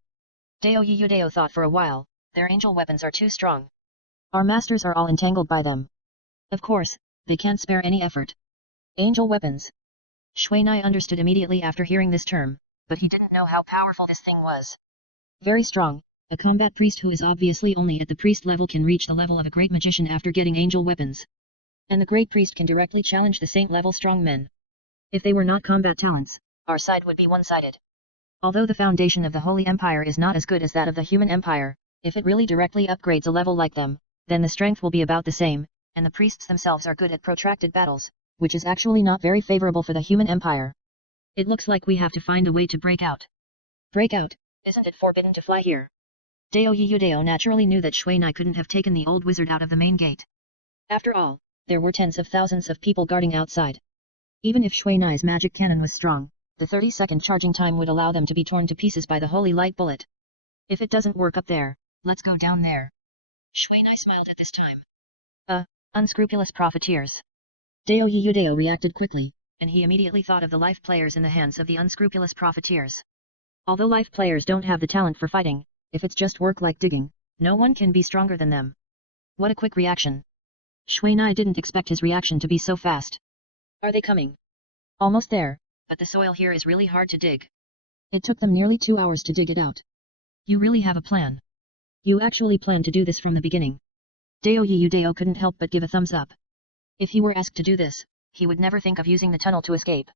Dao Yu Dao thought for a while. Their angel weapons are too strong. Our masters are all entangled by them. Of course, they can't spare any effort. Angel weapons. Shui Nai understood immediately after hearing this term, but he didn't know how powerful this thing was. Very strong. A combat priest who is obviously only at the priest level can reach the level of a great magician after getting angel weapons. And the great priest can directly challenge the saint level strong men. If they were not combat talents, our side would be one-sided. Although the foundation of the Holy Empire is not as good as that of the human empire, if it really directly upgrades a level like them, then the strength will be about the same, and the priests themselves are good at protracted battles, which is actually not very favorable for the human empire. It looks like we have to find a way to break out. Break out? Isn't it forbidden to fly here? Dao Yu Dao naturally knew that Shui Nai couldn't have taken the old wizard out of the main gate. After all, there were tens of thousands of people guarding outside. Even if Shui Nai's magic cannon was strong, the 30-second charging time would allow them to be torn to pieces by the holy light bullet. If it doesn't work up there, let's go down there. Shui Nai smiled at this time. Unscrupulous profiteers. Dao Yu Dao reacted quickly, and he immediately thought of the life players in the hands of the unscrupulous profiteers. Although life players don't have the talent for fighting, if it's just work like digging, no one can be stronger than them. What a quick reaction. Shui Nai didn't expect his reaction to be so fast. Are they coming? Almost there, but the soil here is really hard to dig. It took them nearly 2 hours to dig it out. You really have a plan. You actually planned to do this from the beginning. Dao Yu Dao couldn't help but give a thumbs up. If he were asked to do this, he would never think of using the tunnel to escape.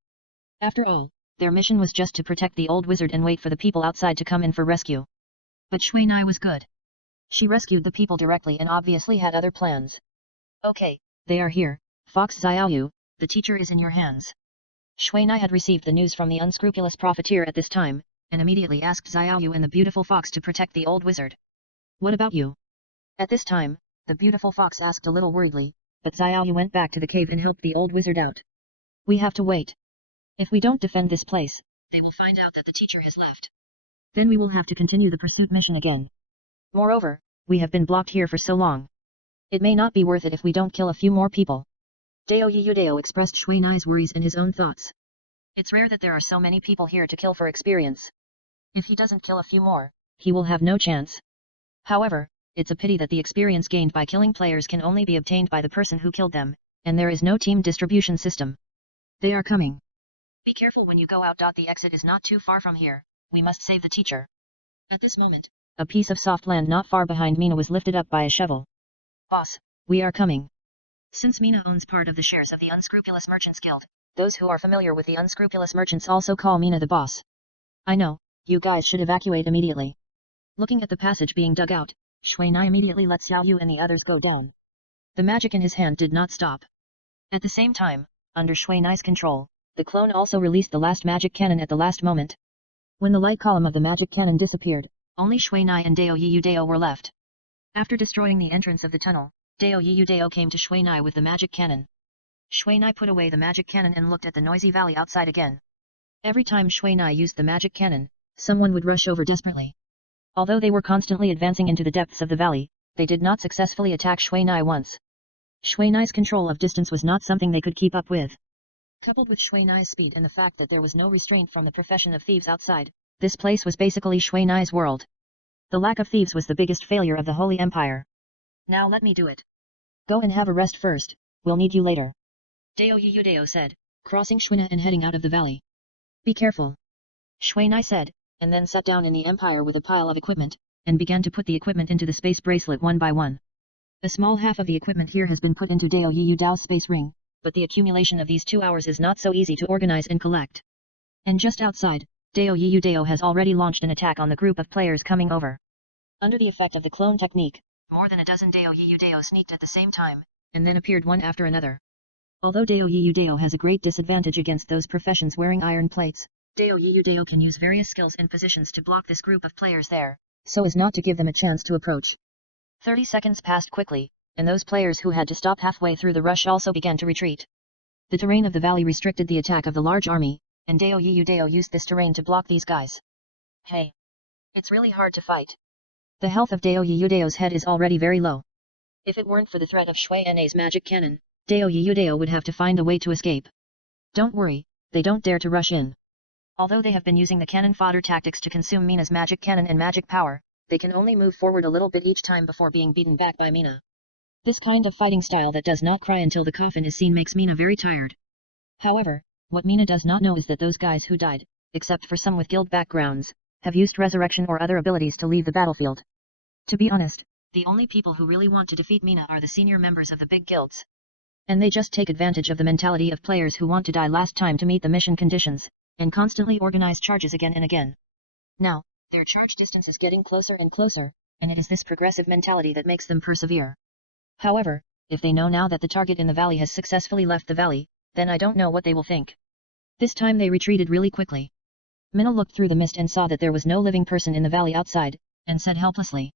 After all, their mission was just to protect the old wizard and wait for the people outside to come in for rescue. But Shui Nai was good. She rescued the people directly and obviously had other plans. Okay, they are here. Fox Xiaoyu, the teacher is in your hands. Shui Nai had received the news from the unscrupulous profiteer at this time, and immediately asked Xiaoyu and the beautiful fox to protect the old wizard. What about you? At this time, the beautiful fox asked a little worriedly, but Xiaoyu went back to the cave and helped the old wizard out. We have to wait. If we don't defend this place, they will find out that the teacher has left. Then we will have to continue the pursuit mission again. Moreover, we have been blocked here for so long. It may not be worth it if we don't kill a few more people. Dao Yu Dao expressed Shui Nai's worries in his own thoughts. It's rare that there are so many people here to kill for experience. If he doesn't kill a few more, he will have no chance. However, it's a pity that the experience gained by killing players can only be obtained by the person who killed them, and there is no team distribution system. They are coming. Be careful when you go out. The exit is not too far from here. We must save the teacher. At this moment, a piece of soft land not far behind Mina was lifted up by a shovel. Boss, we are coming. Since Mina owns part of the shares of the Unscrupulous Merchants Guild, those who are familiar with the Unscrupulous Merchants also call Mina the boss. I know, you guys should evacuate immediately. Looking at the passage being dug out, Shuai immediately let Xiao Yu and the others go down. The magic in his hand did not stop. At the same time, under Shuai control, the clone also released the last magic cannon at the last moment. When the light column of the magic cannon disappeared, only Shuai and Dao Yiyudao were left. After destroying the entrance of the tunnel, Dao Yiyudao came to Shuai with the magic cannon. Shuai put away the magic cannon and looked at the noisy valley outside again. Every time Shuai used the magic cannon, someone would rush over desperately. Although they were constantly advancing into the depths of the valley, they did not successfully attack Shuai once. Shuai's control of distance was not something they could keep up with. Coupled with Shuai's speed and the fact that there was no restraint from the profession of thieves outside, this place was basically Shuai's world. The lack of thieves was the biggest failure of the Holy Empire. Now let me do it. Go and have a rest first, we'll need you later. Dao Yiyudao said, crossing Shuina and heading out of the valley. Be careful. Shuai said, and then sat down in the Empire with a pile of equipment, and began to put the equipment into the space bracelet one by one. A small half of the equipment here has been put into Dao Yiyudao's space ring, but the accumulation of these 2 hours is not so easy to organize and collect. And just outside, Dao Yiyudao has already launched an attack on the group of players coming over. Under the effect of the clone technique, more than a dozen Dao Yiyudao sneaked at the same time, and then appeared one after another. Although Dao Yiyudao has a great disadvantage against those professions wearing iron plates, Dao Yiyudao can use various skills and positions to block this group of players there, so as not to give them a chance to approach. 30 seconds passed quickly, and those players who had to stop halfway through the rush also began to retreat. The terrain of the valley restricted the attack of the large army, and Dao Yiyudao used this terrain to block these guys. Hey! It's really hard to fight. The health of Dao Yiyudao's head is already very low. If it weren't for the threat of Shui Na's magic cannon, Dao Yiyudao would have to find a way to escape. Don't worry, they don't dare to rush in. Although they have been using the cannon fodder tactics to consume Mina's magic cannon and magic power, they can only move forward a little bit each time before being beaten back by Mina. This kind of fighting style that does not cry until the coffin is seen makes Mina very tired. However, what Mina does not know is that those guys who died, except for some with guild backgrounds, have used resurrection or other abilities to leave the battlefield. To be honest, the only people who really want to defeat Mina are the senior members of the big guilds. And they just take advantage of the mentality of players who want to die last time to meet the mission conditions, and constantly organize charges again and again. Now, their charge distance is getting closer and closer, and it is this progressive mentality that makes them persevere. However, if they know now that the target in the valley has successfully left the valley, then I don't know what they will think. This time they retreated really quickly. Mina looked through the mist and saw that there was no living person in the valley outside, and said helplessly.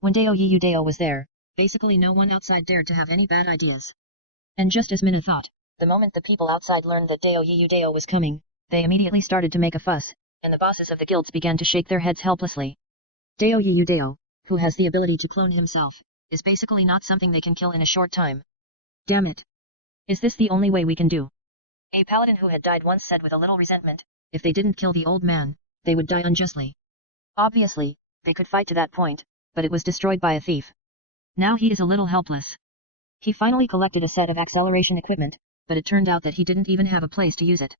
When Dao Yiyudao was there, basically no one outside dared to have any bad ideas. And just as Mina thought, the moment the people outside learned that Dao Yiyudao was coming, they immediately started to make a fuss, and the bosses of the guilds began to shake their heads helplessly. Dao Yiyudao, who has the ability to clone himself, is basically not something they can kill in a short time. Damn it! Is this the only way we can do? A paladin who had died once said with a little resentment, if they didn't kill the old man, they would die unjustly. Obviously, they could fight to that point, but it was destroyed by a thief. Now he is a little helpless. He finally collected a set of acceleration equipment, but it turned out that he didn't even have a place to use it.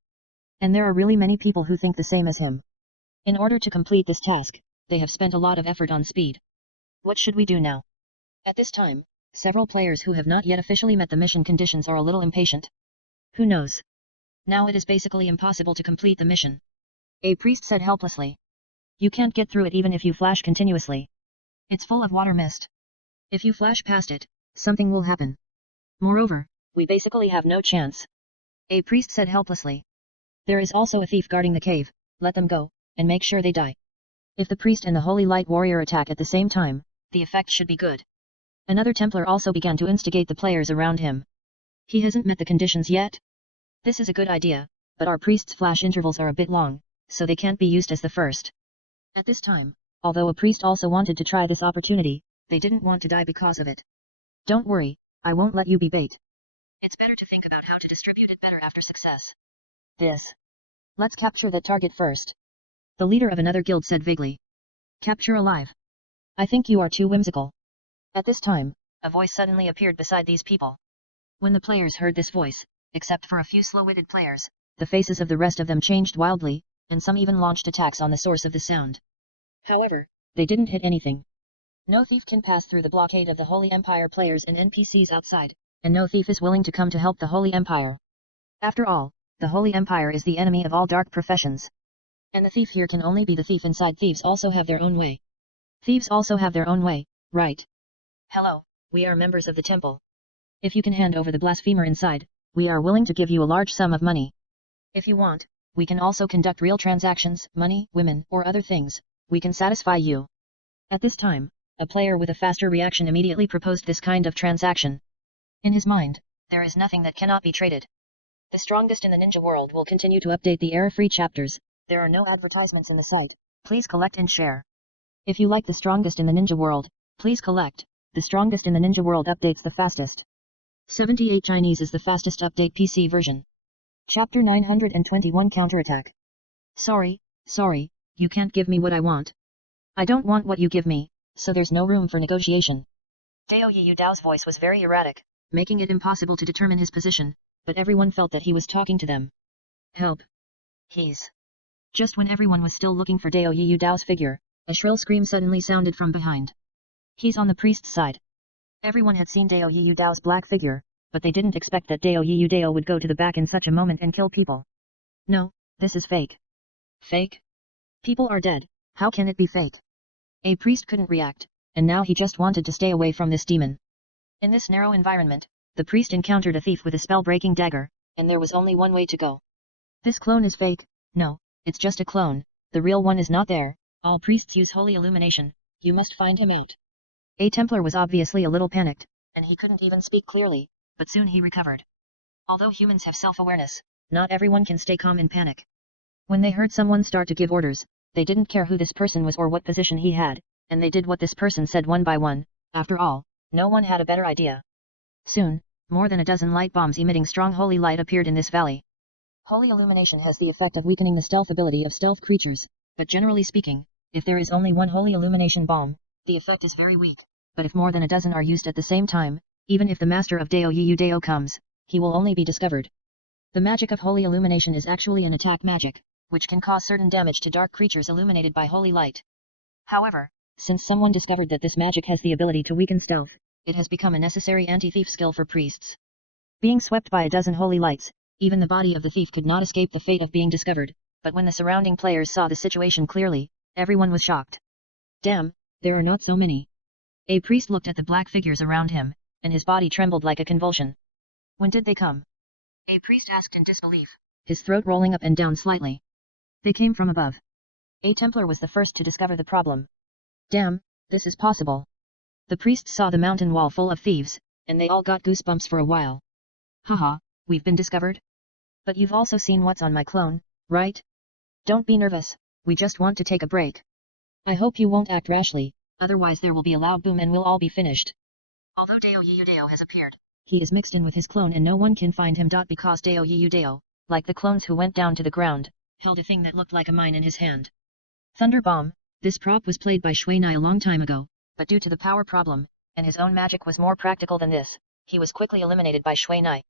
And there are really many people who think the same as him. In order to complete this task, they have spent a lot of effort on speed. What should we do now? At this time, several players who have not yet officially met the mission conditions are a little impatient. Who knows? Now it is basically impossible to complete the mission. A priest said helplessly. You can't get through it even if you flash continuously. It's full of water mist. If you flash past it, something will happen. Moreover, we basically have no chance. A priest said helplessly. There is also a thief guarding the cave, let them go, and make sure they die. If the priest and the holy light warrior attack at the same time, the effect should be good. Another Templar also began to instigate the players around him. He hasn't met the conditions yet? This is a good idea, but our priest's flash intervals are a bit long, so they can't be used as the first. At this time, although a priest also wanted to try this opportunity, they didn't want to die because of it. Don't worry, I won't let you be bait. It's better to think about how to distribute it better after success. Let's capture that target first. The leader of another guild said vaguely. Capture alive. I think you are too whimsical. At this time, a voice suddenly appeared beside these people. When the players heard this voice, except for a few slow-witted players, the faces of the rest of them changed wildly, and some even launched attacks on the source of the sound. However, they didn't hit anything. No thief can pass through the blockade of the Holy Empire players and NPCs outside, and no thief is willing to come to help the Holy Empire. After all, the Holy Empire is the enemy of all dark professions. And the thief here can only be the thief inside. Thieves also have their own way. Thieves also have their own way, right? Hello, we are members of the temple. If you can hand over the blasphemer inside, we are willing to give you a large sum of money. If you want, we can also conduct real transactions, money, women, or other things, we can satisfy you. At this time, a player with a faster reaction immediately proposed this kind of transaction. In his mind, there is nothing that cannot be traded. The strongest in the ninja world will continue to update the error-free chapters. There are no advertisements in the site. Please collect and share. If you like the strongest in the ninja world, please collect. The strongest in the ninja world updates the fastest. 78 Chinese is the fastest update PC version. Chapter 921 Counterattack. Sorry, you can't give me what I want. I don't want what you give me, so there's no room for negotiation. Dao Yu Dao's voice was very erratic, making it impossible to determine his position, but everyone felt that he was talking to them. Help. He's. Just when everyone was still looking for Dao Yu Dao's figure, a shrill scream suddenly sounded from behind. He's on the priest's side. Everyone had seen Dao Yu Dao's black figure, but they didn't expect that Dao Yu Dao would go to the back in such a moment and kill people. No, this is fake. Fake? People are dead, how can it be fake? A priest couldn't react, and now he just wanted to stay away from this demon. In this narrow environment, the priest encountered a thief with a spell-breaking dagger, and there was only one way to go. This clone is fake. No, it's just a clone, the real one is not there. All priests use holy illumination, you must find him out. A Templar was obviously a little panicked, and he couldn't even speak clearly, but soon he recovered. Although humans have self-awareness, not everyone can stay calm in panic. When they heard someone start to give orders, they didn't care who this person was or what position he had, and they did what this person said one by one. After all, no one had a better idea. Soon, more than a dozen light bombs emitting strong holy light appeared in this valley. Holy illumination has the effect of weakening the stealth ability of stealth creatures, but generally speaking, if there is only one holy illumination bomb, the effect is very weak, but if more than a dozen are used at the same time, even if the master of Dao Yu Dao comes, he will only be discovered. The magic of holy illumination is actually an attack magic, which can cause certain damage to dark creatures illuminated by holy light. However, since someone discovered that this magic has the ability to weaken stealth, it has become a necessary anti-thief skill for priests. Being swept by a dozen holy lights, even the body of the thief could not escape the fate of being discovered, but when the surrounding players saw the situation clearly, everyone was shocked. Damn, there are not so many. A priest looked at the black figures around him, and his body trembled like a convulsion. When did they come? A priest asked in disbelief, his throat rolling up and down slightly. They came from above. A Templar was the first to discover the problem. Damn, this is possible. The priest saw the mountain wall full of thieves, and they all got goosebumps for a while. Haha, we've been discovered? But you've also seen what's on my clone, right? Don't be nervous, we just want to take a break. I hope you won't act rashly, otherwise there will be a loud boom and we'll all be finished. Although Dao Yu Dao has appeared, he is mixed in with his clone and no one can find him. Because Dao Yu Dao, like the clones who went down to the ground, held a thing that looked like a mine in his hand. Thunder Bomb, this prop was played by Shui Nai a long time ago, but due to the power problem, and his own magic was more practical than this, he was quickly eliminated by Shui Nai.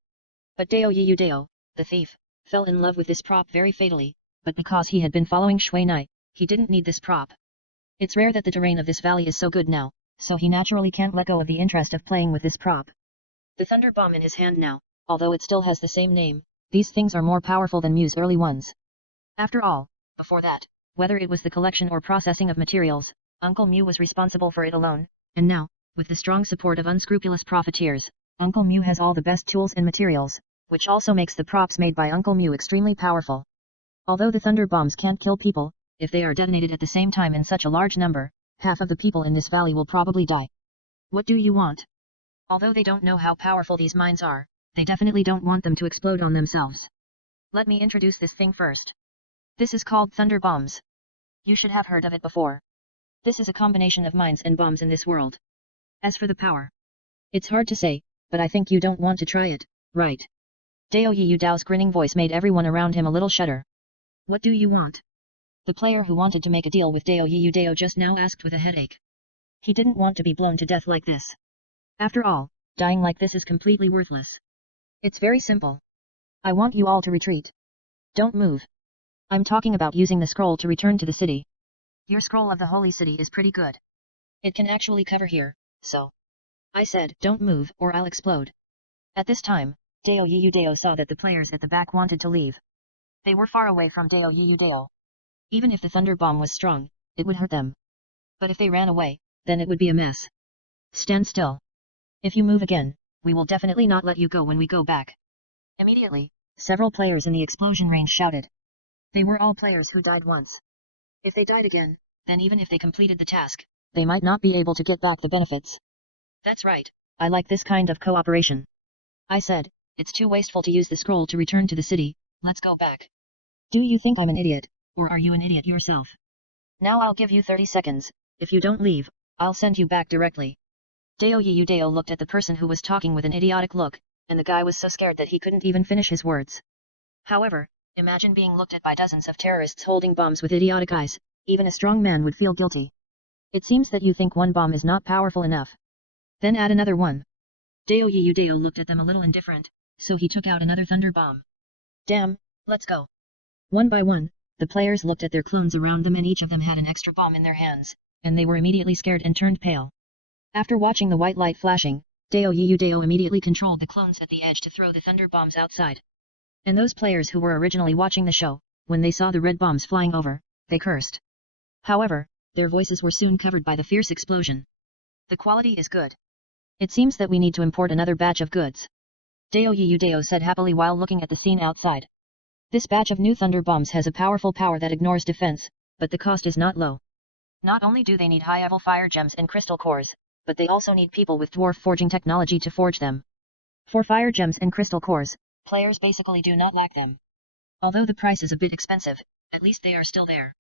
But Dao Yu Dao, the thief, fell in love with this prop very fatally, but because he had been following Shui Nai, he didn't need this prop. It's rare that the terrain of this valley is so good now, so he naturally can't let go of the interest of playing with this prop. The Thunder Bomb in his hand now, although it still has the same name, these things are more powerful than Mu's early ones. After all, before that, whether it was the collection or processing of materials, Uncle Mu was responsible for it alone, and now, with the strong support of unscrupulous profiteers, Uncle Mu has all the best tools and materials, which also makes the props made by Uncle Mu extremely powerful. Although the thunder bombs can't kill people, if they are detonated at the same time in such a large number, half of the people in this valley will probably die. What do you want? Although they don't know how powerful these mines are, they definitely don't want them to explode on themselves. Let me introduce this thing first. This is called thunder bombs. You should have heard of it before. This is a combination of mines and bombs in this world. As for the power, it's hard to say, but I think you don't want to try it, right? Dao Yu Dao's grinning voice made everyone around him a little shudder. What do you want? The player who wanted to make a deal with Dao Yiyu just now asked with a headache. He didn't want to be blown to death like this. After all, dying like this is completely worthless. It's very simple. I want you all to retreat. Don't move. I'm talking about using the scroll to return to the city. Your scroll of the holy city is pretty good. It can actually cover here, so. I said, don't move or I'll explode. At this time, Dao Yiyu saw that the players at the back wanted to leave. They were far away from Dao Yiyu. Even if the thunder bomb was strong, it would hurt them. But if they ran away, then it would be a mess. Stand still. If you move again, we will definitely not let you go when we go back. Immediately, several players in the explosion range shouted. They were all players who died once. If they died again, then even if they completed the task, they might not be able to get back the benefits. That's right, I like this kind of cooperation. I said, it's too wasteful to use the scroll to return to the city, let's go back. Do you think I'm an idiot, or are you an idiot yourself? Now I'll give you 30 seconds, if you don't leave, I'll send you back directly. Dao Yiyu looked at the person who was talking with an idiotic look, and the guy was so scared that he couldn't even finish his words. However, imagine being looked at by dozens of terrorists holding bombs with idiotic eyes, even a strong man would feel guilty. It seems that you think one bomb is not powerful enough. Then add another one. Dao Yiyu looked at them a little indifferent, so he took out another thunder bomb. Damn, let's go. One by one, the players looked at their clones around them and each of them had an extra bomb in their hands, and they were immediately scared and turned pale. After watching the white light flashing, Dao Yiyu immediately controlled the clones at the edge to throw the thunder bombs outside. And those players who were originally watching the show, when they saw the red bombs flying over, they cursed. However, their voices were soon covered by the fierce explosion. The quality is good. It seems that we need to import another batch of goods. Dao Yiyu said happily while looking at the scene outside. This batch of new thunder bombs has a powerful power that ignores defense, but the cost is not low. Not only do they need high-level fire gems and crystal cores, but they also need people with dwarf forging technology to forge them. For fire gems and crystal cores, players basically do not lack them. Although the price is a bit expensive, at least they are still there.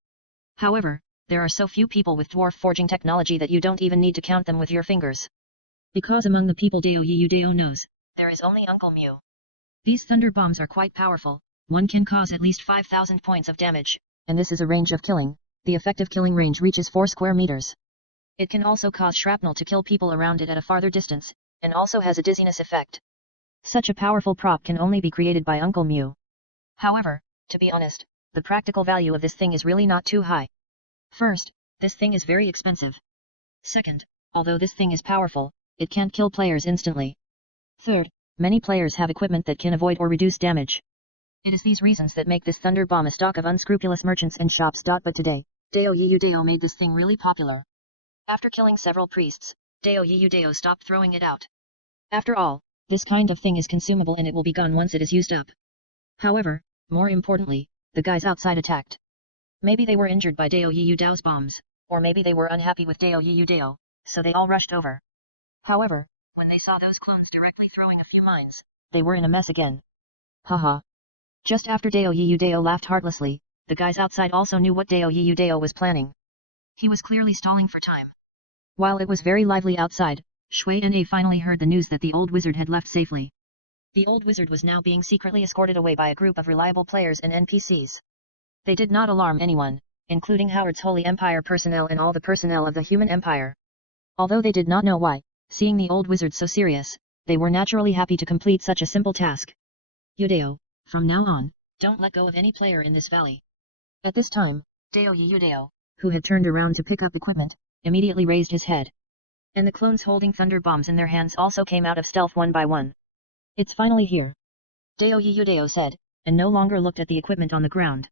However, there are so few people with dwarf forging technology that you don't even need to count them with your fingers. Because among the people Dao Yiyu knows, there is only Uncle Mew. These thunder bombs are quite powerful, one can cause at least 5,000 points of damage, and this is a range of killing, the effective killing range reaches 4 square meters. It can also cause shrapnel to kill people around it at a farther distance, and also has a dizziness effect. Such a powerful prop can only be created by Uncle Mew. However, to be honest, the practical value of this thing is really not too high. First, this thing is very expensive. Second, although this thing is powerful, it can't kill players instantly. Third, many players have equipment that can avoid or reduce damage. It is these reasons that make this thunder bomb a stock of unscrupulous merchants and shops. But today, Dao Yiyu made this thing really popular. After killing several priests, Dao Yiyu stopped throwing it out. After all, this kind of thing is consumable and it will be gone once it is used up. However, more importantly, the guys outside attacked. Maybe they were injured by Dao Yiyu's bombs, or maybe they were unhappy with Dao Yiyu, so they all rushed over. However, when they saw those clones directly throwing a few mines, they were in a mess again. Haha. Just after Dao Yiyu laughed heartlessly, the guys outside also knew what Dao Yiyu was planning. He was clearly stalling for time. While it was very lively outside, Shui Na finally heard the news that the old wizard had left safely. The old wizard was now being secretly escorted away by a group of reliable players and NPCs. They did not alarm anyone, including Howard's Holy Empire personnel and all the personnel of the Human Empire. Although they did not know why, seeing the old wizard so serious, they were naturally happy to complete such a simple task. Yudeo, from now on, don't let go of any player in this valley. At this time, Dao Yiyu, who had turned around to pick up equipment, immediately raised his head. And the clones holding thunder bombs in their hands also came out of stealth one by one. It's finally here. Dao Yiyu said, and no longer looked at the equipment on the ground.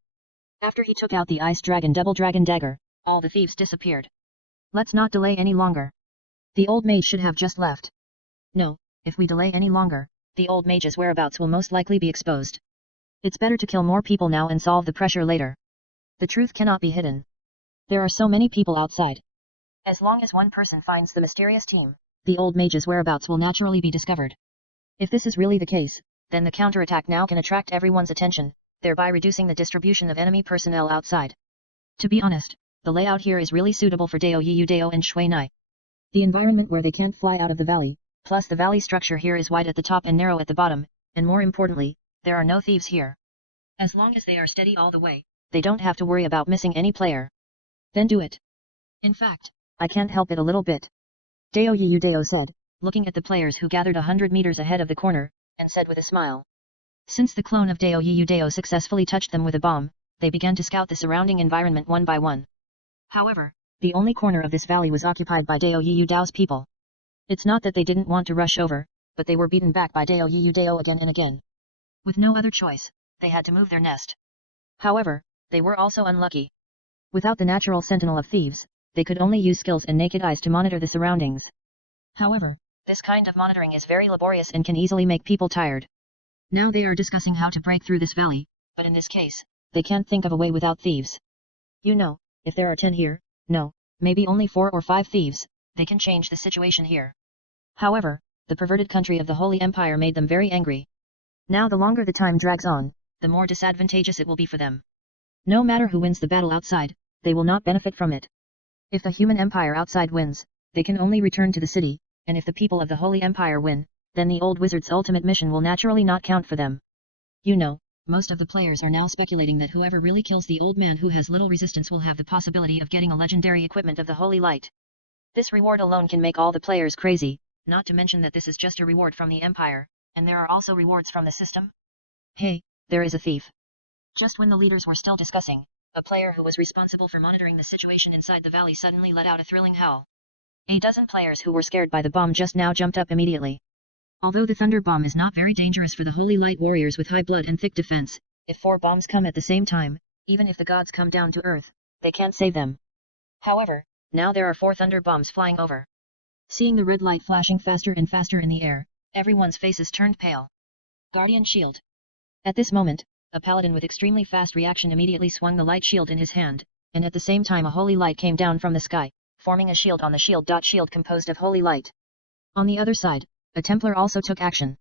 After he took out the Ice Dragon Double Dragon Dagger, all the thieves disappeared. Let's not delay any longer. The old mage should have just left. No, if we delay any longer, the old mage's whereabouts will most likely be exposed. It's better to kill more people now and solve the pressure later. The truth cannot be hidden. There are so many people outside. As long as one person finds the mysterious team, the old mage's whereabouts will naturally be discovered. If this is really the case, then the counterattack now can attract everyone's attention, thereby reducing the distribution of enemy personnel outside. To be honest, the layout here is really suitable for Dao Yiyu and Shui Na. The environment where they can't fly out of the valley, plus the valley structure here is wide at the top and narrow at the bottom, and more importantly, there are no thieves here. As long as they are steady all the way, they don't have to worry about missing any player. Then do it. In fact, I can't help it a little bit. Deo Yudeo said, looking at the players who gathered 100 meters ahead of the corner, and said with a smile. Since the clone of Deo Yudeo successfully touched them with a bomb, they began to scout the surrounding environment one by one. However, the only corner of this valley was occupied by Deo Yudao's people. It's not that they didn't want to rush over, but they were beaten back by Deo Yudeo again and again. With no other choice, they had to move their nest. However, they were also unlucky. Without the natural sentinel of thieves, they could only use skills and naked eyes to monitor the surroundings. However, this kind of monitoring is very laborious and can easily make people tired. Now they are discussing how to break through this valley, but in this case, they can't think of a way without thieves. You know, if there are 10 here, no, maybe only 4 or 5 thieves, they can change the situation here. However, the perverted country of the Holy Empire made them very angry. Now the longer the time drags on, the more disadvantageous it will be for them. No matter who wins the battle outside, they will not benefit from it. If the human empire outside wins, they can only return to the city, and if the people of the Holy Empire win, then the old wizard's ultimate mission will naturally not count for them. You know, most of the players are now speculating that whoever really kills the old man who has little resistance will have the possibility of getting a legendary equipment of the Holy Light. This reward alone can make all the players crazy, not to mention that this is just a reward from the Empire, and there are also rewards from the system. Hey, there is a thief. Just when the leaders were still discussing, a player who was responsible for monitoring the situation inside the valley suddenly let out a thrilling howl. A dozen players who were scared by the bomb just now jumped up immediately. Although the thunder bomb is not very dangerous for the Holy Light warriors with high blood and thick defense, if 4 bombs come at the same time, even if the gods come down to earth, they can't save them. However, now there are 4 thunder bombs flying over. Seeing the red light flashing faster and faster in the air, everyone's faces turned pale. Guardian Shield. At this moment, a paladin with extremely fast reaction immediately swung the light shield in his hand, and at the same time a holy light came down from the sky, forming a shield on the shield. Shield composed of holy light. On the other side, a Templar also took action.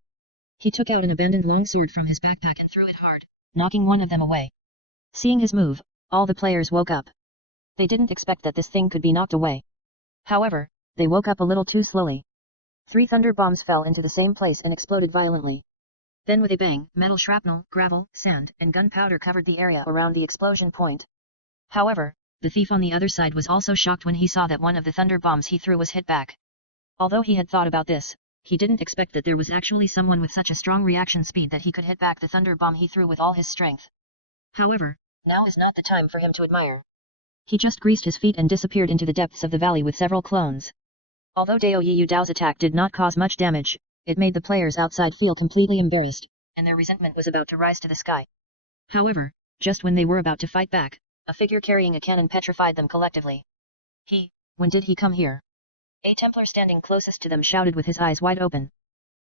He took out an abandoned longsword from his backpack and threw it hard, knocking one of them away. Seeing his move, all the players woke up. They didn't expect that this thing could be knocked away. However, they woke up a little too slowly. 3 thunder bombs fell into the same place and exploded violently. Then with a bang, metal shrapnel, gravel, sand, and gunpowder covered the area around the explosion point. However, the thief on the other side was also shocked when he saw that one of the thunder bombs he threw was hit back. Although he had thought about this, he didn't expect that there was actually someone with such a strong reaction speed that he could hit back the thunder bomb he threw with all his strength. However, now is not the time for him to admire. He just greased his feet and disappeared into the depths of the valley with several clones. Although Deo Yudao's attack did not cause much damage, it made the players outside feel completely embarrassed, and their resentment was about to rise to the sky. However, just when they were about to fight back, a figure carrying a cannon petrified them collectively. When did he come here? A Templar standing closest to them shouted with his eyes wide open.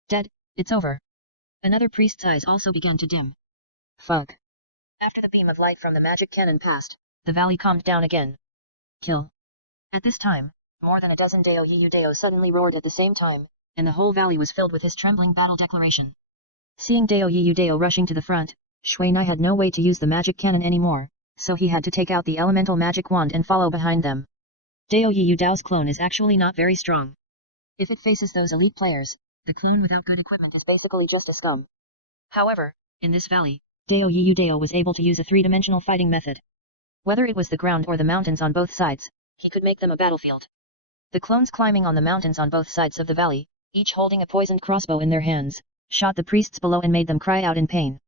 Dead, it's over. Another priest's eyes also began to dim. Fuck. After the beam of light from the magic cannon passed, the valley calmed down again. Kill. At this time, more than a dozen Deo Yudeo suddenly roared at the same time, and the whole valley was filled with his trembling battle declaration. Seeing Deo Yudeo rushing to the front, Shuai had no way to use the magic cannon anymore, so he had to take out the elemental magic wand and follow behind them. Deo Yudao's clone is actually not very strong. If it faces those elite players, the clone without good equipment is basically just a scum. However, in this valley, Deo Yudeo was able to use a 3-dimensional fighting method. Whether it was the ground or the mountains on both sides, he could make them a battlefield. The clones climbing on the mountains on both sides of the valley, each holding a poisoned crossbow in their hands, shot the priests below and made them cry out in pain.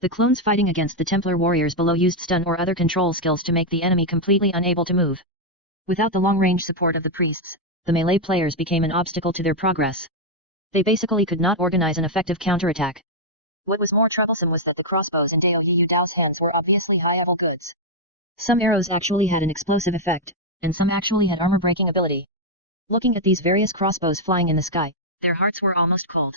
The clones fighting against the Templar warriors below used stun or other control skills to make the enemy completely unable to move. Without the long-range support of the priests, the melee players became an obstacle to their progress. They basically could not organize an effective counterattack. What was more troublesome was that the crossbows in Deo Yudao's hands were obviously high-level goods. Some arrows actually had an explosive effect, and some actually had armor-breaking ability. Looking at these various crossbows flying in the sky, their hearts were almost cold.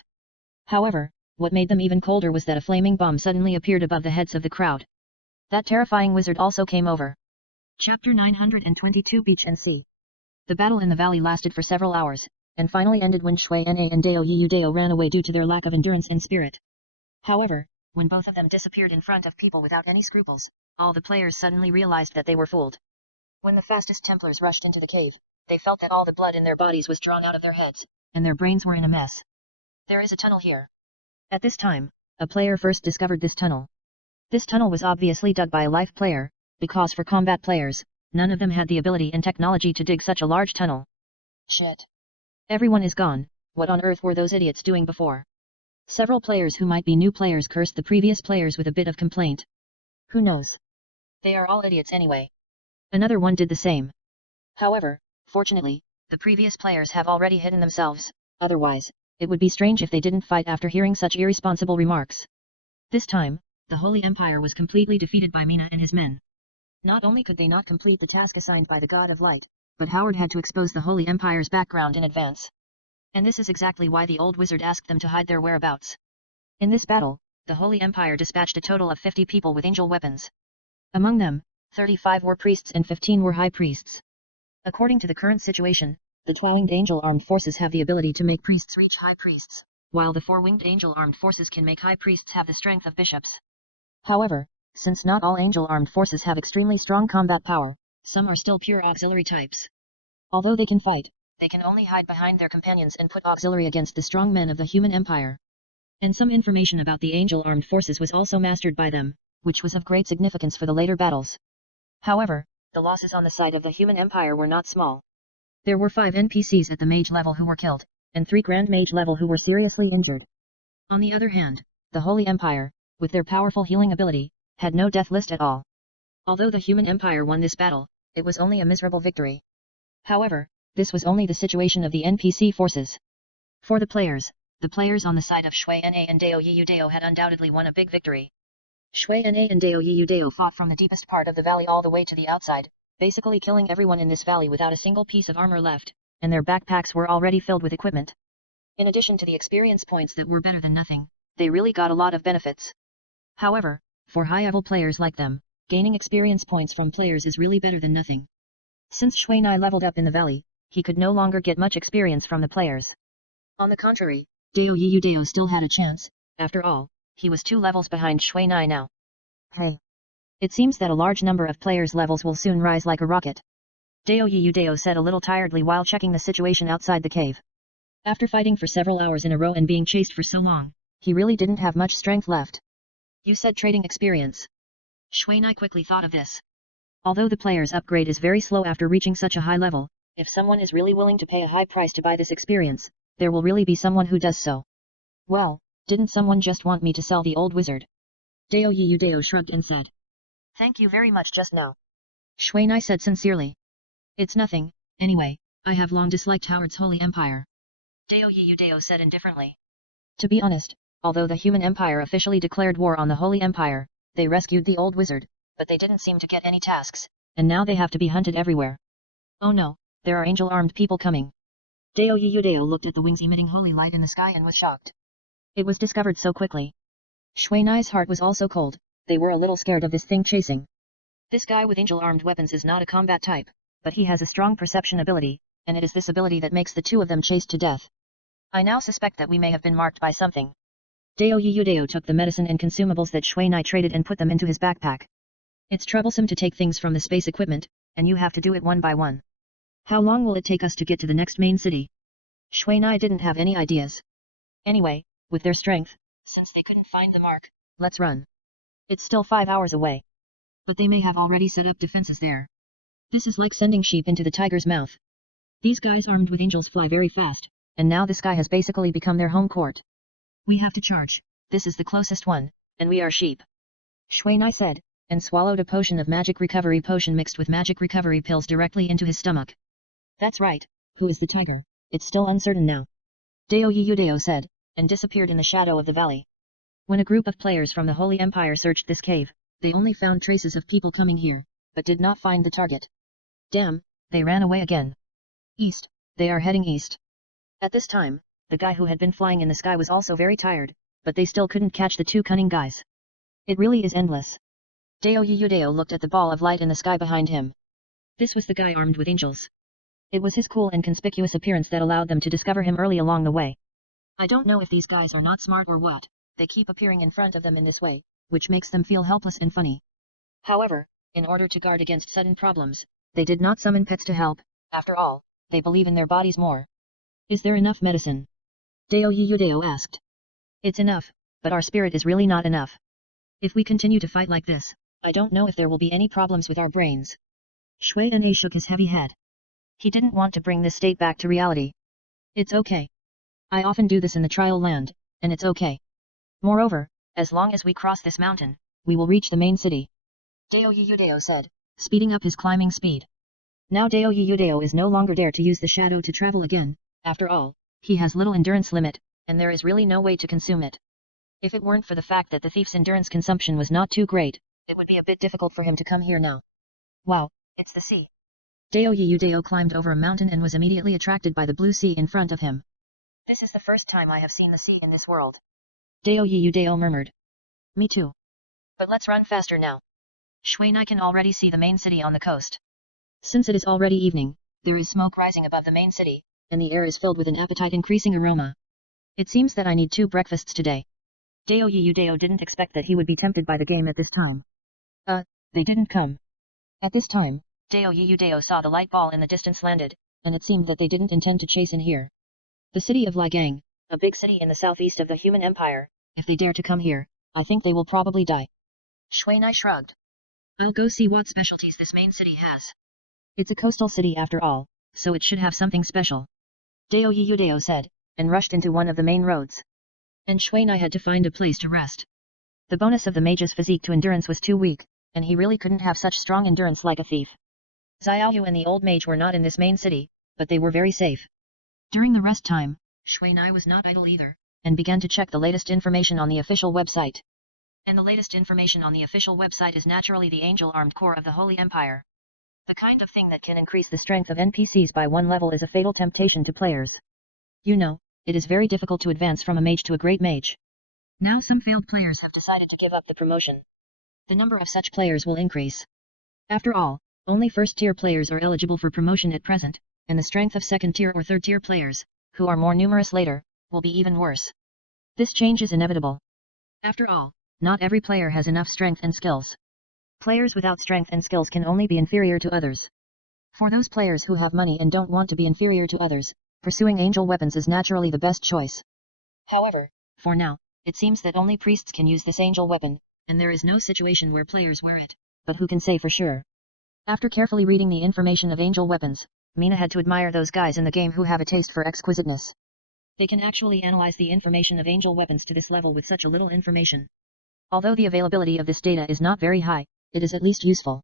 However, what made them even colder was that a flaming bomb suddenly appeared above the heads of the crowd. That terrifying wizard also came over. Chapter 922 Beach and Sea. The battle in the valley lasted for several hours, and finally ended when Shuai and Deo Yudeo ran away due to their lack of endurance and spirit. However, when both of them disappeared in front of people without any scruples, all the players suddenly realized that they were fooled. When the fastest Templars rushed into the cave, they felt that all the blood in their bodies was drawn out of their heads, and their brains were in a mess. There is a tunnel here. At this time, a player first discovered this tunnel. This tunnel was obviously dug by a life player, because for combat players, none of them had the ability and technology to dig such a large tunnel. Shit. Everyone is gone, what on earth were those idiots doing before? Several players who might be new players cursed the previous players with a bit of complaint. Who knows? They are all idiots anyway. Another one did the same. However, fortunately, the previous players have already hidden themselves, otherwise, it would be strange if they didn't fight after hearing such irresponsible remarks. This time, the Holy Empire was completely defeated by Mina and his men. Not only could they not complete the task assigned by the God of Light, but Howard had to expose the Holy Empire's background in advance. And this is exactly why the old wizard asked them to hide their whereabouts. In this battle, the Holy Empire dispatched a total of 50 people with angel weapons. Among them, 35 were priests and 15 were high priests. According to the current situation, the 12-winged angel armed forces have the ability to make priests reach high priests, while the 4-winged angel armed forces can make high priests have the strength of bishops. However, since not all angel armed forces have extremely strong combat power, some are still pure auxiliary types. Although they can fight, they can only hide behind their companions and put auxiliary against the strong men of the human empire. And some information about the angel armed forces was also mastered by them, which was of great significance for the later battles. However, the losses on the side of the human empire were not small. There were 5 NPCs at the mage level who were killed, and 3 grand mage level who were seriously injured. On the other hand, the Holy Empire, with their powerful healing ability, had no death list at all. Although the human empire won this battle, it was only a miserable victory. However, this was only the situation of the NPC forces. For the players on the side of Shui Na and Dao Yiyu Dao had undoubtedly won a big victory. Shui Na and Dao Yiyu Dao fought from the deepest part of the valley all the way to the outside, basically killing everyone in this valley without a single piece of armor left, and their backpacks were already filled with equipment. In addition to the experience points that were better than nothing, they really got a lot of benefits. However, for high-level players like them, gaining experience points from players is really better than nothing. Since Shui Na leveled up in the valley, he could no longer get much experience from the players. On the contrary, Dao Yiyu Dao still had a chance. After all, he was 2 levels behind Shui Na now. Hey. It seems that a large number of players' levels will soon rise like a rocket. Dao Yiyu Dao said a little tiredly while checking the situation outside the cave. After fighting for several hours in a row and being chased for so long, he really didn't have much strength left. You said trading experience. Shui Na quickly thought of this. Although the player's upgrade is very slow after reaching such a high level, if someone is really willing to pay a high price to buy this experience, there will really be someone who does so. Well, didn't someone just want me to sell the old wizard? Dao Yiyu Dao shrugged and said. Thank you very much just now. Shui Na said sincerely. It's nothing, anyway, I have long disliked Howard's Holy Empire. Dao Yiyu Dao said indifferently. To be honest, although the human empire officially declared war on the Holy Empire, they rescued the old wizard, but they didn't seem to get any tasks, and now they have to be hunted everywhere. Oh no, there are angel-armed people coming. Dao Yiyu Dao looked at the wings emitting holy light in the sky and was shocked. It was discovered so quickly. Shui Na's heart was also cold, they were a little scared of this thing chasing. This guy with angel-armed weapons is not a combat type, but he has a strong perception ability, and it is this ability that makes the 2 of them chased to death. I now suspect that we may have been marked by something. Dao Yiyu Dao took the medicine and consumables that Shui Na traded and put them into his backpack. It's troublesome to take things from the space equipment, and you have to do it one by one. How long will it take us to get to the next main city? Shui Na didn't have any ideas. Anyway, with their strength, since they couldn't find the mark, let's run. It's still 5 hours away. But they may have already set up defenses there. This is like sending sheep into the tiger's mouth. These guys armed with angels fly very fast, and now this guy has basically become their home court. We have to charge, this is the closest one, and we are sheep. Shui Na said, and swallowed a potion of magic recovery potion mixed with magic recovery pills directly into his stomach. That's right, who is the tiger? It's still uncertain now. Dao Yiyu Dao said, and disappeared in the shadow of the valley. When a group of players from the Holy Empire searched this cave, they only found traces of people coming here, but did not find the target. Damn, they ran away again. East, they are heading east. At this time, the guy who had been flying in the sky was also very tired, but they still couldn't catch the 2 cunning guys. It really is endless. Dao Yiyu Dao looked at the ball of light in the sky behind him. This was the guy armed with angels. It was his cool and conspicuous appearance that allowed them to discover him early along the way. I don't know if these guys are not smart or what, they keep appearing in front of them in this way, which makes them feel helpless and funny. However, in order to guard against sudden problems, they did not summon pets to help, after all, they believe in their bodies more. Is there enough medicine? Dao Yiyu Dao asked. It's enough, but our spirit is really not enough. If we continue to fight like this, I don't know if there will be any problems with our brains. Shui Na shook his heavy head. He didn't want to bring this state back to reality. It's okay. I often do this in the trial land, and it's okay. Moreover, as long as we cross this mountain, we will reach the main city. Dao Yudao said, speeding up his climbing speed. Now Dao Yudao is no longer dare to use the shadow to travel again. After all, he has little endurance limit, and there is really no way to consume it. If it weren't for the fact that the thief's endurance consumption was not too great, it would be a bit difficult for him to come here now. Wow, it's the sea. Dao Yudao climbed over a mountain and was immediately attracted by the blue sea in front of him. This is the first time I have seen the sea in this world. Dao Yudao murmured. Me too. But let's run faster now. Shui Na can already see the main city on the coast. Since it is already evening, there is smoke rising above the main city, and the air is filled with an appetite-increasing aroma. It seems that I need 2 breakfasts today. Dao Yudao didn't expect that he would be tempted by the game at this time. They didn't come. At this time, Dao Yudao saw the light ball in the distance landed, and it seemed that they didn't intend to chase in here. The city of Ligang, a big city in the southeast of the human empire, if they dare to come here, I think they will probably die. Shui Na shrugged. I'll go see what specialties this main city has. It's a coastal city after all, so it should have something special. Dao Yudao said, and rushed into one of the main roads. And Shui Na had to find a place to rest. The bonus of the mage's physique to endurance was too weak, and he really couldn't have such strong endurance like a thief. Xiaoyu and the old mage were not in this main city, but they were very safe. During the rest time, Shui Na was not idle either, and began to check the latest information on the official website. And the latest information on the official website is naturally the Angel Armed Core of the Holy Empire. The kind of thing that can increase the strength of NPCs by 1 level is a fatal temptation to players. You know, it is very difficult to advance from a mage to a great mage. Now some failed players have decided to give up the promotion. The number of such players will increase. After all, only first-tier players are eligible for promotion at present, and the strength of second-tier or third-tier players, who are more numerous later, will be even worse. This change is inevitable. After all, not every player has enough strength and skills. Players without strength and skills can only be inferior to others. For those players who have money and don't want to be inferior to others, pursuing angel weapons is naturally the best choice. However, for now, it seems that only priests can use this angel weapon, and there is no situation where players wear it, but who can say for sure? After carefully reading the information of angel weapons, Mina had to admire those guys in the game who have a taste for exquisiteness. They can actually analyze the information of angel weapons to this level with such a little information. Although the availability of this data is not very high, it is at least useful.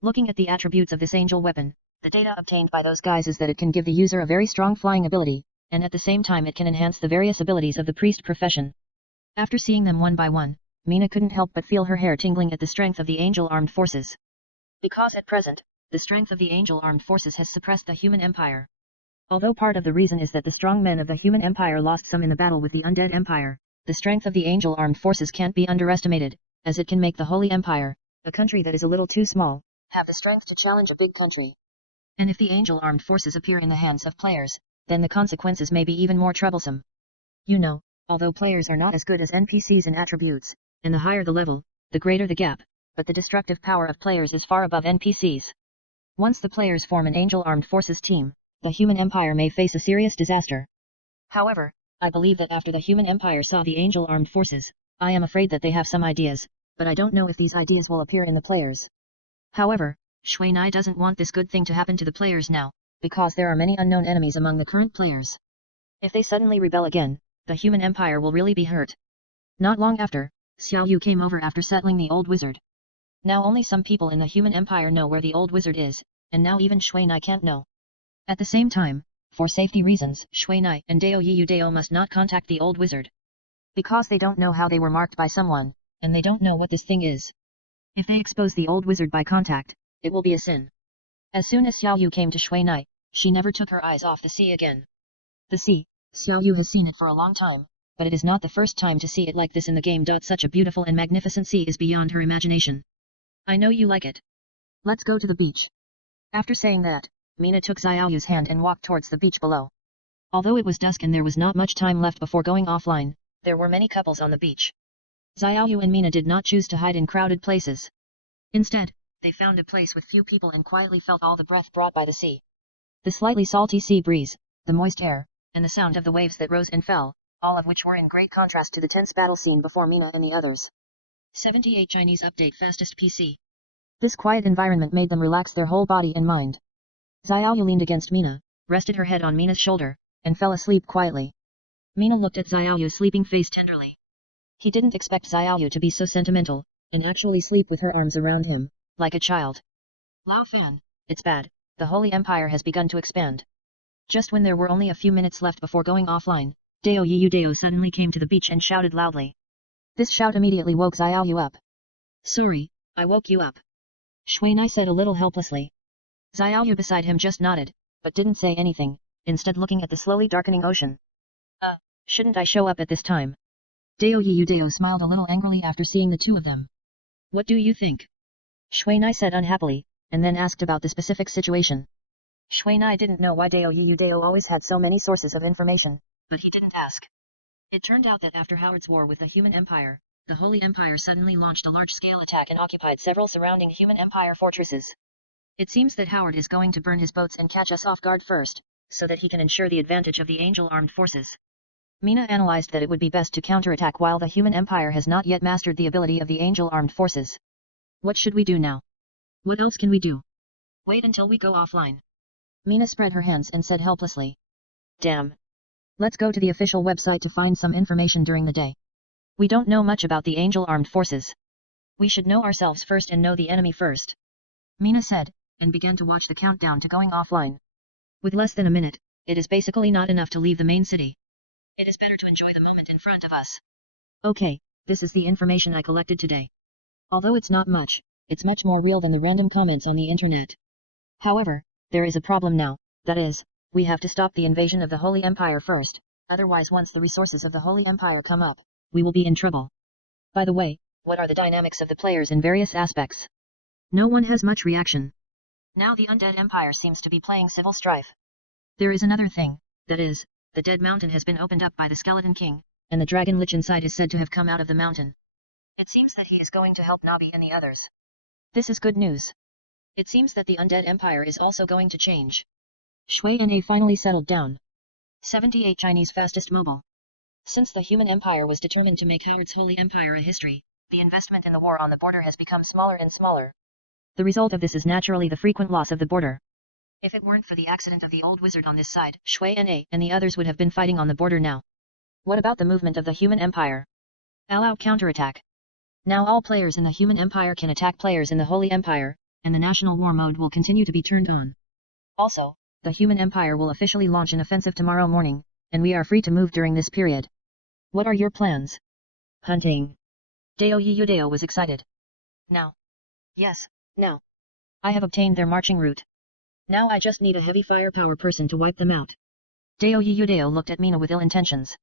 Looking at the attributes of this angel weapon, the data obtained by those guys is that it can give the user a very strong flying ability, and at the same time it can enhance the various abilities of the priest profession. After seeing them one by one, Mina couldn't help but feel her hair tingling at the strength of the angel armed forces. Because at present, the strength of the angel armed forces has suppressed the human empire. Although part of the reason is that the strong men of the human empire lost some in the battle with the undead empire, the strength of the angel armed forces can't be underestimated, as it can make the Holy Empire, a country that is a little too small, have the strength to challenge a big country. And if the angel armed forces appear in the hands of players, then the consequences may be even more troublesome. You know, although players are not as good as NPCs in attributes, and the higher the level, the greater the gap, but the destructive power of players is far above NPCs. Once the players form an angel armed forces team, the human empire may face a serious disaster. However, I believe that after the human empire saw the angel armed forces, I am afraid that they have some ideas, but I don't know if these ideas will appear in the players. However, Shui Na doesn't want this good thing to happen to the players now, because there are many unknown enemies among the current players. If they suddenly rebel again, the human empire will really be hurt. Not long after, Xiao Yu came over after settling the old wizard. Now only some people in the human empire know where the old wizard is, and now even Shui Na can't know. At the same time, for safety reasons, Shui Na and Dao Yudao must not contact the old wizard. Because they don't know how they were marked by someone, and they don't know what this thing is. If they expose the old wizard by contact, it will be a sin. As soon as Xiao Yu came to Shui Na, she never took her eyes off the sea again. The sea, Xiao Yu has seen it for a long time, but it is not the first time to see it like this in the game. Such a beautiful and magnificent sea is beyond her imagination. I know you like it. Let's go to the beach. After saying that, Mina took Xiaoyu's hand and walked towards the beach below. Although it was dusk and there was not much time left before going offline, there were many couples on the beach. Xiaoyu and Mina did not choose to hide in crowded places. Instead, they found a place with few people and quietly felt all the breath brought by the sea. The slightly salty sea breeze, the moist air, and the sound of the waves that rose and fell, all of which were in great contrast to the tense battle scene before Mina and the others. 78 Chinese update fastest PC. This quiet environment made them relax their whole body and mind. Xiaoyu leaned against Mina, rested her head on Mina's shoulder, and fell asleep quietly. Mina looked at Xiaoyu's sleeping face tenderly. He didn't expect Xiaoyu to be so sentimental, and actually sleep with her arms around him, like a child. Lao Fan, it's bad, the Holy Empire has begun to expand. Just when there were only a few minutes left before going offline, Dao Yiyu Dao suddenly came to the beach and shouted loudly. This shout immediately woke Xiaoyu up. Sorry, I woke you up. Shuinai said a little helplessly. Xiaoyu beside him just nodded, but didn't say anything, instead looking at the slowly darkening ocean. Shouldn't I show up at this time? Dao Yiyu Dao smiled a little angrily after seeing the two of them. What do you think? Shuinai said unhappily, and then asked about the specific situation. Shuinai didn't know why Dao Yiyu Dao always had so many sources of information, but he didn't ask. It turned out that after Howard's war with the Human Empire, the Holy Empire suddenly launched a large-scale attack and occupied several surrounding Human Empire fortresses. It seems that Howard is going to burn his boats and catch us off guard first, so that he can ensure the advantage of the Angel armed forces. Mina analyzed that it would be best to counterattack while the Human Empire has not yet mastered the ability of the Angel armed forces. What should we do now? What else can we do? Wait until we go offline. Mina spread her hands and said helplessly. Damn. Let's go to the official website to find some information during the day. We don't know much about the Angel armed forces. We should know ourselves first and know the enemy first. Mina said, and began to watch the countdown to going offline. With less than a minute, it is basically not enough to leave the main city. It is better to enjoy the moment in front of us. Okay, this is the information I collected today. Although it's not much, it's much more real than the random comments on the internet. However, there is a problem now, that is, we have to stop the invasion of the Holy Empire first, otherwise once the resources of the Holy Empire come up, we will be in trouble. By the way, what are the dynamics of the players in various aspects? No one has much reaction. Now the Undead Empire seems to be playing civil strife. There is another thing, that is, the Dead Mountain has been opened up by the Skeleton King, and the Dragon Lich inside is said to have come out of the mountain. It seems that he is going to help Nabi and the others. This is good news. It seems that the Undead Empire is also going to change. Shui Na finally settled down. 78 Chinese fastest mobile. Since the Human Empire was determined to make Howard's Holy Empire a history, the investment in the war on the border has become smaller and smaller. The result of this is naturally the frequent loss of the border. If it weren't for the accident of the old wizard on this side, Shui Na and the others would have been fighting on the border now. What about the movement of the Human Empire? Allow counterattack. Now all players in the Human Empire can attack players in the Holy Empire, and the national war mode will continue to be turned on. Also, the Human Empire will officially launch an offensive tomorrow morning, and we are free to move during this period. What are your plans? Hunting. Dao Yiyu Dao was excited. Now. Yes, now. I have obtained their marching route. Now I just need a heavy firepower person to wipe them out. Dao Yiyu Dao looked at Mina with ill intentions.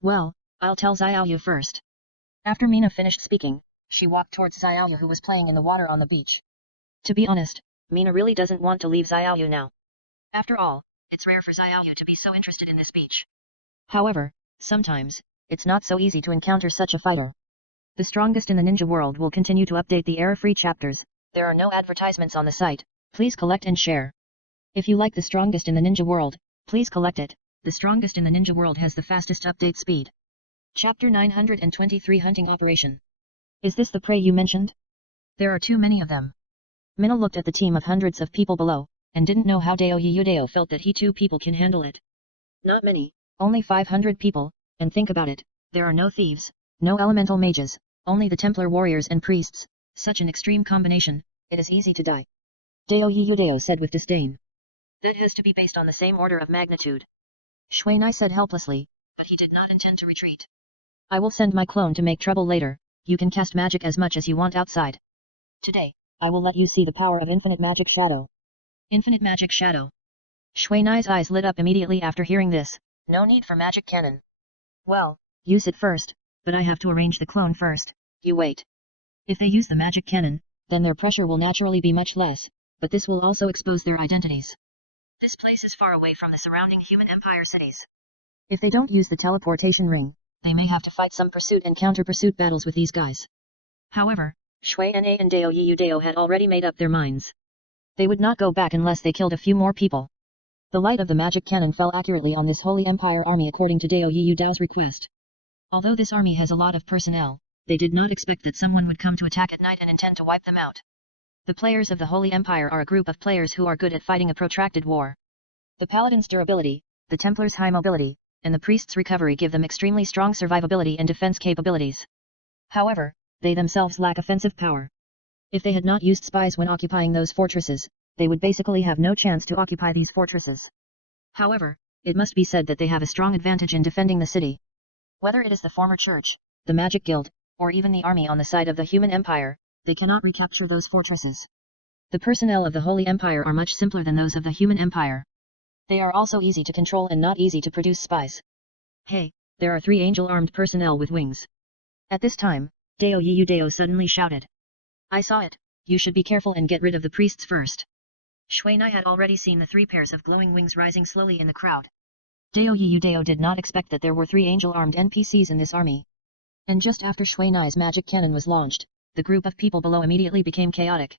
Well, I'll tell Xiaoyu first. After Mina finished speaking, she walked towards Xiaoyu who was playing in the water on the beach. To be honest, Mina really doesn't want to leave Xiaoyu now. After all, it's rare for Xiaoyu to be so interested in this beach. However, sometimes, it's not so easy to encounter such a fighter. The strongest in the ninja world will continue to update the error-free chapters. There are no advertisements on the site, please collect and share. If you like the strongest in the ninja world, please collect it. The strongest in the ninja world has the fastest update speed. Chapter 923 Hunting Operation. Is this the prey you mentioned? There are too many of them. Mina looked at the team of hundreds of people below, and didn't know how Dao Yiyu Dao felt that he two people can handle it. Not many, only 500 people, and think about it, there are no thieves, no elemental mages, only the Templar warriors and priests, such an extreme combination, it is easy to die. Dao Yiyu Dao said with disdain. That has to be based on the same order of magnitude. Shui Na said helplessly, but he did not intend to retreat. I will send my clone to make trouble later, you can cast magic as much as you want outside. Today, I will let you see the power of infinite magic shadow. Infinite magic shadow. Shui Nai's eyes lit up immediately after hearing this, no need for magic cannon. Well, use it first, but I have to arrange the clone first, you wait. If they use the magic cannon, then their pressure will naturally be much less, but this will also expose their identities. This place is far away from the surrounding Human Empire cities. If they don't use the teleportation ring, they may have to fight some pursuit and counter-pursuit battles with these guys. However, Shui Na and Dao Yiyu Dao had already made up their minds. They would not go back unless they killed a few more people. The light of the magic cannon fell accurately on this Holy Empire army according to Dao Yiyu Dao's request. Although this army has a lot of personnel, they did not expect that someone would come to attack at night and intend to wipe them out. The players of the Holy Empire are a group of players who are good at fighting a protracted war. The Paladin's durability, the Templar's high mobility, and the Priest's recovery give them extremely strong survivability and defense capabilities. However, they themselves lack offensive power. If they had not used spies when occupying those fortresses, they would basically have no chance to occupy these fortresses. However, it must be said that they have a strong advantage in defending the city. Whether it is the former church, the magic guild, or even the army on the side of the human empire, they cannot recapture those fortresses. The personnel of the Holy Empire are much simpler than those of the human empire. They are also easy to control and not easy to produce spies. Hey, there are 3 angel-armed personnel with wings. At this time, Deo Yiyu Deo suddenly shouted. I saw it, you should be careful and get rid of the priests first. Shui Nai had already seen the 3 pairs of glowing wings rising slowly in the crowd. Deo Yiyu Deo did not expect that there were 3 angel-armed NPCs in this army. And just after Shui Nai's magic cannon was launched, the group of people below immediately became chaotic.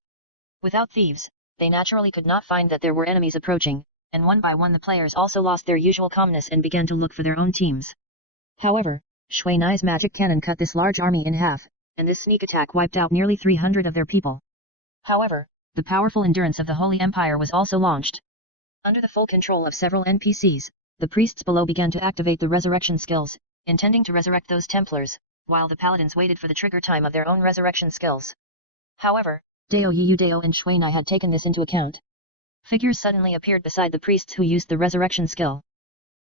Without thieves, they naturally could not find that there were enemies approaching, and one by one the players also lost their usual calmness and began to look for their own teams. However, Shui Nai's magic cannon cut this large army in half, and this sneak attack wiped out nearly 300 of their people. However, the powerful endurance of the Holy Empire was also launched. Under the full control of several NPCs, the priests below began to activate the resurrection skills, intending to resurrect those Templars, while the paladins waited for the trigger time of their own resurrection skills. However, Deo Yiyu Deo and Shui Nai had taken this into account. Figures suddenly appeared beside the priests who used the resurrection skill.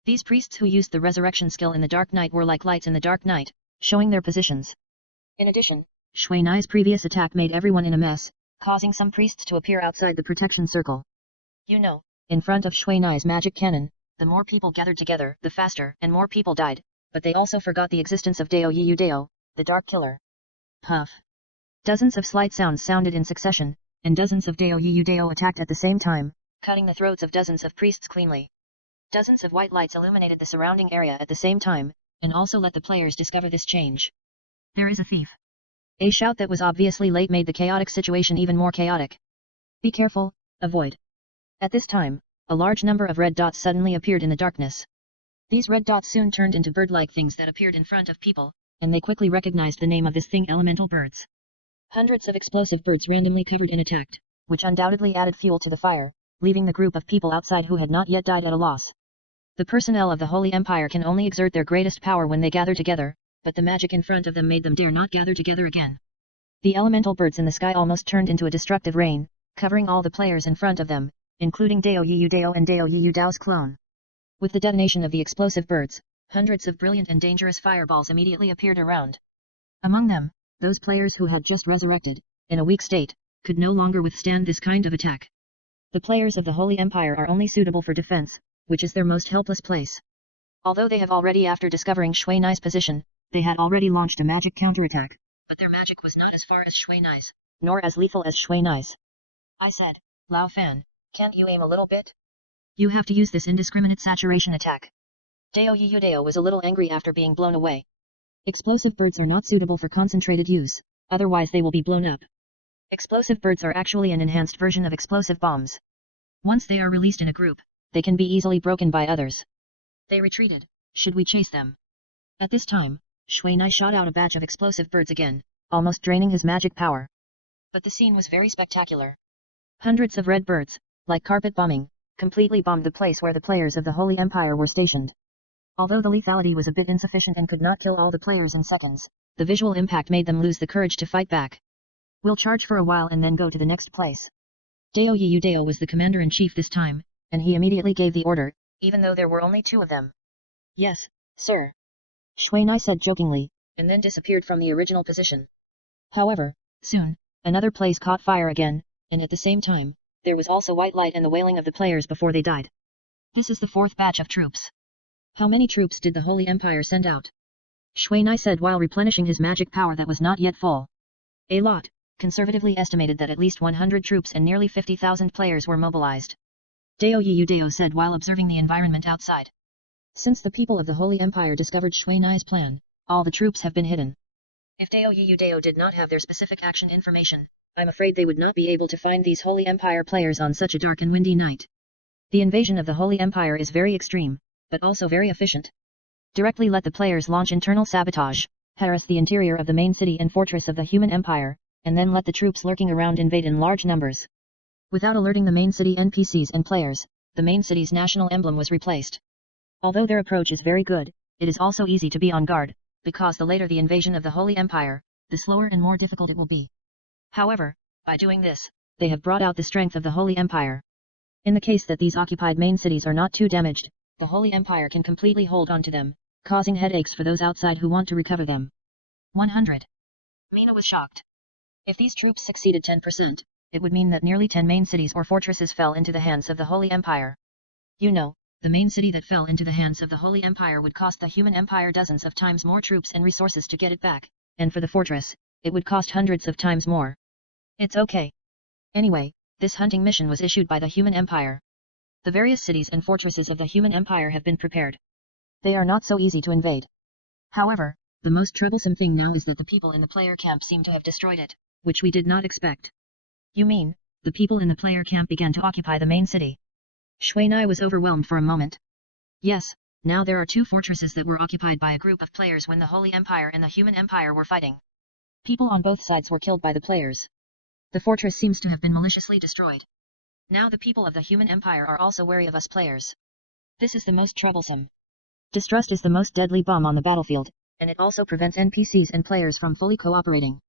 These priests who used the resurrection skill in the dark night were like lights in the dark night, showing their positions. In addition, Shui Nai's previous attack made everyone in a mess, causing some priests to appear outside the protection circle. You know, in front of Shui Nai's magic cannon, the more people gathered together, the faster and more people died, but they also forgot the existence of Deo Yiyu Deo, the Dark Killer. Puff. Dozens of slight sounds sounded in succession, and dozens of Deo Yiyu Deo attacked at the same time, cutting the throats of dozens of priests cleanly. Dozens of white lights illuminated the surrounding area at the same time, and also let the players discover this change. There is a thief. A shout that was obviously late made the chaotic situation even more chaotic. Be careful, avoid. At this time, a large number of red dots suddenly appeared in the darkness. These red dots soon turned into bird-like things that appeared in front of people, and they quickly recognized the name of this thing: elemental birds. Hundreds of explosive birds randomly covered and attacked, which undoubtedly added fuel to the fire, leaving the group of people outside who had not yet died at a loss. The personnel of the Holy Empire can only exert their greatest power when they gather together, but the magic in front of them made them dare not gather together again. The elemental birds in the sky almost turned into a destructive rain, covering all the players in front of them, including Deo Yiyu Deo and Deo Yiyu Dao's clone. With the detonation of the explosive birds, hundreds of brilliant and dangerous fireballs immediately appeared around. Among them, those players who had just resurrected, in a weak state, could no longer withstand this kind of attack. The players of the Holy Empire are only suitable for defense, which is their most helpless place. Although they have already, after discovering Shui Nai's position, they had already launched a magic counterattack, but their magic was not as far as Shui Nai's, nor as lethal as Shui Nai's. I said, Lao Fan, can't you aim a little bit? You have to use this indiscriminate saturation attack. Deo Yiyu Deo was a little angry after being blown away. Explosive birds are not suitable for concentrated use, otherwise they will be blown up. Explosive birds are actually an enhanced version of explosive bombs. Once they are released in a group, they can be easily broken by others. They retreated. Should we chase them? At this time, Shui Nai shot out a batch of explosive birds again, almost draining his magic power. But the scene was very spectacular. Hundreds of red birds, like carpet bombing, completely bombed the place where the players of the Holy Empire were stationed. Although the lethality was a bit insufficient and could not kill all the players in seconds, the visual impact made them lose the courage to fight back. We'll charge for a while and then go to the next place. Deo Yiyu Deo was the commander-in-chief this time, and he immediately gave the order, even though there were only 2 of them. Yes, sir. Shui Nai said jokingly, and then disappeared from the original position. However, soon, another place caught fire again, and at the same time, there was also white light and the wailing of the players before they died. This is the 4th batch of troops. How many troops did the Holy Empire send out? Shui Nai said while replenishing his magic power that was not yet full. A lot, conservatively estimated that at least 100 troops and nearly 50,000 players were mobilized. Deo Yiyu Deo said while observing the environment outside. Since the people of the Holy Empire discovered Shui Nai's plan, all the troops have been hidden. If Deo Yiyu Deo did not have their specific action information, I'm afraid they would not be able to find these Holy Empire players on such a dark and windy night. The invasion of the Holy Empire is very extreme, but also very efficient. Directly let the players launch internal sabotage, harass the interior of the main city and fortress of the human empire, and then let the troops lurking around invade in large numbers. Without alerting the main city NPCs and players, the main city's national emblem was replaced. Although their approach is very good, it is also easy to be on guard, because the later the invasion of the Holy Empire, the slower and more difficult it will be. However, by doing this, they have brought out the strength of the Holy Empire. In the case that these occupied main cities are not too damaged, the Holy Empire can completely hold on to them, causing headaches for those outside who want to recover them. 100. Mina was shocked. If these troops succeeded 10%, it would mean that nearly 10 main cities or fortresses fell into the hands of the Holy Empire. You know, the main city that fell into the hands of the Holy Empire would cost the human empire dozens of times more troops and resources to get it back, and for the fortress, it would cost hundreds of times more. It's okay. Anyway, this hunting mission was issued by the human empire. The various cities and fortresses of the human empire have been prepared. They are not so easy to invade. However, the most troublesome thing now is that the people in the player camp seem to have destroyed it, which we did not expect. You mean, the people in the player camp began to occupy the main city? Shuai was overwhelmed for a moment. Yes, now there are two fortresses that were occupied by a group of players when the Holy Empire and the Human Empire were fighting. People on both sides were killed by the players. The fortress seems to have been maliciously destroyed. Now the people of the Human Empire are also wary of us players. This is the most troublesome. Distrust is the most deadly bomb on the battlefield, and it also prevents NPCs and players from fully cooperating.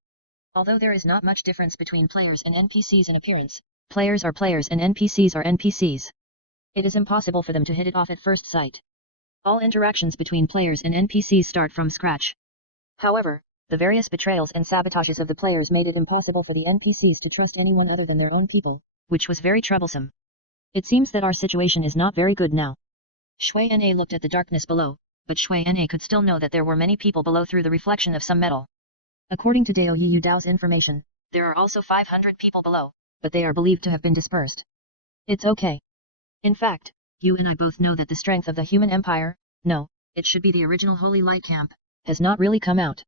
Although there is not much difference between players and NPCs in appearance, players are players and NPCs are NPCs. It is impossible for them to hit it off at first sight. All interactions between players and NPCs start from scratch. However, the various betrayals and sabotages of the players made it impossible for the NPCs to trust anyone other than their own people, which was very troublesome. It seems that our situation is not very good now. Shuai looked at the darkness below, but Shuai could still know that there were many people below through the reflection of some metal. According to Dao Yiyu Dao's information, there are also 500 people below, but they are believed to have been dispersed. It's okay. In fact, you and I both know that the strength of the human empire, no, it should be the original Holy Light Camp, has not really come out.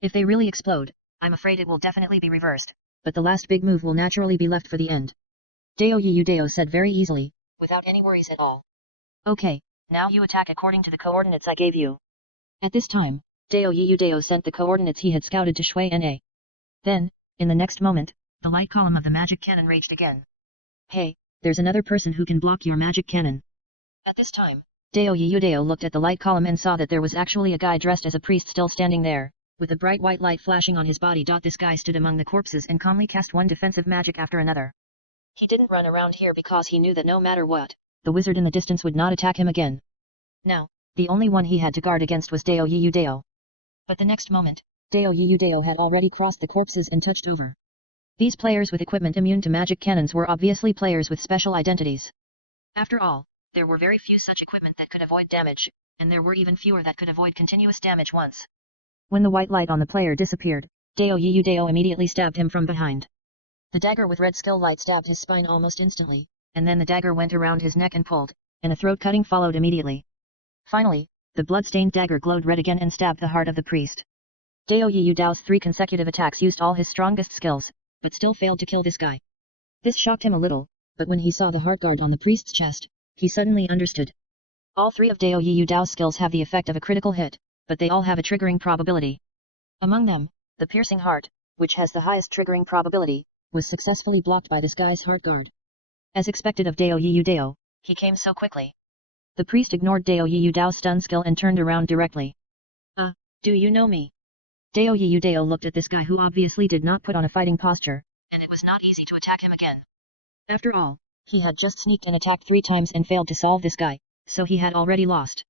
If they really explode, I'm afraid it will definitely be reversed, but the last big move will naturally be left for the end. Dao Yiyu Dao said very easily, without any worries at all. Okay, now you attack according to the coordinates I gave you. At this time, Dao Yiyu Dao sent the coordinates he had scouted to Shuai. Then, in the next moment, the light column of the magic cannon raged again. Hey, there's another person who can block your magic cannon. At this time, Dao Yiyu Dao looked at the light column and saw that there was actually a guy dressed as a priest still standing there, with a bright white light flashing on his body. This guy stood among the corpses and calmly cast one defensive magic after another. He didn't run around here because he knew that no matter what, the wizard in the distance would not attack him again. Now, the only one he had to guard against was Dao Yiyu Dao. But the next moment, Dao Yiyu Dao had already crossed the corpses and touched over. These players with equipment immune to magic cannons were obviously players with special identities. After all, there were very few such equipment that could avoid damage, and there were even fewer that could avoid continuous damage once. When the white light on the player disappeared, Dao Yiyu Dao immediately stabbed him from behind. The dagger with red skill light stabbed his spine almost instantly, and then the dagger went around his neck and pulled, and a throat cutting followed immediately. Finally, the blood-stained dagger glowed red again and stabbed the heart of the priest. Dao Yiyu Dao's 3 consecutive attacks used all his strongest skills, but still failed to kill this guy. This shocked him a little, but when he saw the heart guard on the priest's chest, he suddenly understood. All 3 of Dao Yiyu Dao's skills have the effect of a critical hit, but they all have a triggering probability. Among them, the piercing heart, which has the highest triggering probability, was successfully blocked by this guy's heart guard. As expected of Dao Yiyu Dao, he came so quickly. The priest ignored Dao Yiyu Dao's stun skill and turned around directly. Do you know me? Dao Yiyu Dao looked at this guy who obviously did not put on a fighting posture, and it was not easy to attack him again. After all, he had just sneaked and attacked 3 times and failed to solve this guy, so he had already lost.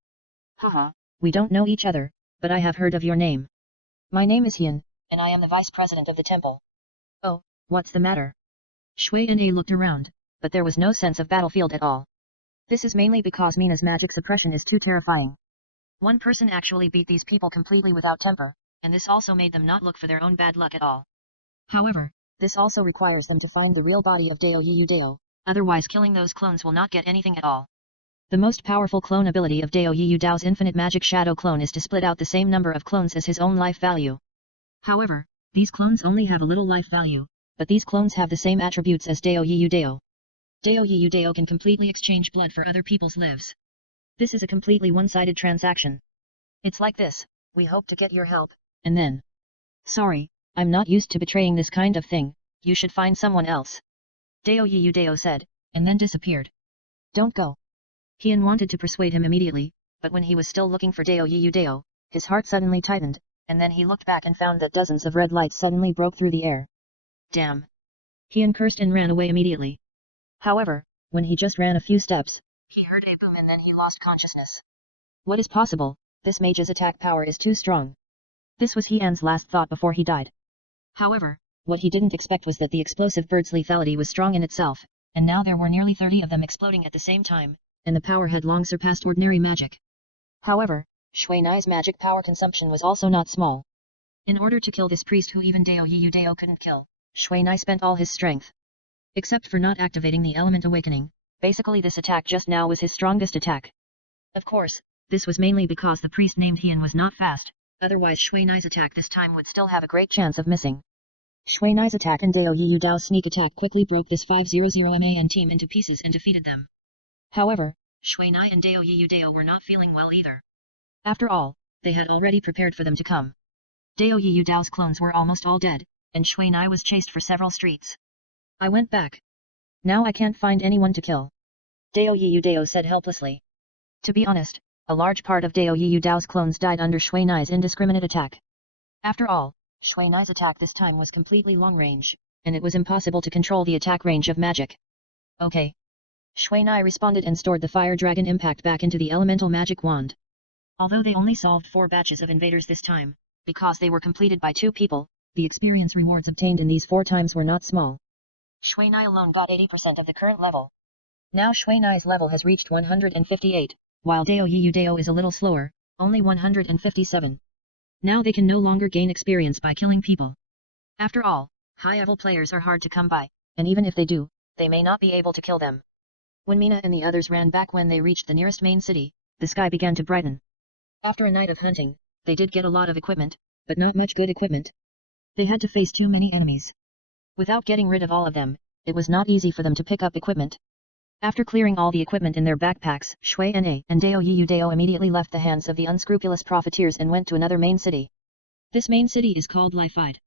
We don't know each other, but I have heard of your name. My name is Hian, and I am the vice president of the temple. Oh, what's the matter? Shuai looked around, but there was no sense of battlefield at all. This is mainly because Mina's magic suppression is too terrifying. One person actually beat these people completely without temper, and this also made them not look for their own bad luck at all. However, this also requires them to find the real body of Dao Yiyu Dao, otherwise killing those clones will not get anything at all. The most powerful clone ability of Dao Yiyu Dao's infinite magic shadow clone is to split out the same number of clones as his own life value. However, these clones only have a little life value, but these clones have the same attributes as Dao Yiyu Dao. Dao Yiyu Dao can completely exchange blood for other people's lives. This is a completely one-sided transaction. It's like this: we hope to get your help, and then, "Sorry, I'm not used to betraying this kind of thing, you should find someone else," Dao Yudao said, and then disappeared. "Don't go." Heian wanted to persuade him immediately, but when he was still looking for Dao Yudao, his heart suddenly tightened, and then he looked back and found that dozens of red lights suddenly broke through the air. Damn! Heian cursed and ran away immediately. However, when he just ran a few steps, he heard a boom and then he lost consciousness. What is possible? This mage's attack power is too strong. This was Heian's last thought before he died. However, what he didn't expect was that the explosive bird's lethality was strong in itself, and now there were nearly 30 of them exploding at the same time, and the power had long surpassed ordinary magic. However, Shui Nai's magic power consumption was also not small. In order to kill this priest who even Dao Yudao couldn't kill, Shui Nai spent all his strength. Except for not activating the element awakening, basically this attack just now was his strongest attack. Of course, this was mainly because the priest named Heian was not fast, otherwise Shui Nai's attack this time would still have a great chance of missing. Shui Nai's attack and Dao Yudao's sneak attack quickly broke this 500 MAN team into pieces and defeated them. However, Shui Nai and Dao Yudao were not feeling well either. After all, they had already prepared for them to come. Dao Yudao's clones were almost all dead, and Shui Nai was chased for several streets. "I went back. Now I can't find anyone to kill," Dao Yudao said helplessly. To be honest, a large part of Dao Yudao's clones died under Shui Nai's indiscriminate attack. After all, Shui Nai's attack this time was completely long range, and it was impossible to control the attack range of magic. "Okay." Shui Nai responded and stored the Fire Dragon Impact back into the elemental magic wand. Although they only solved 4 batches of invaders this time, because they were completed by 2 people, the experience rewards obtained in these 4 times were not small. Shui Nai alone got 80% of the current level. Now Shui Nai's level has reached 158, while Dao Yudao is a little slower, only 157. Now they can no longer gain experience by killing people. After all, high-level players are hard to come by, and even if they do, they may not be able to kill them. When Mina and the others ran back when they reached the nearest main city, the sky began to brighten. After a night of hunting, they did get a lot of equipment, but not much good equipment. They had to face too many enemies. Without getting rid of all of them, it was not easy for them to pick up equipment. After clearing all the equipment in their backpacks, Shui Na and Dao Yudao immediately left the hands of the unscrupulous profiteers and went to another main city. This main city is called Lifide.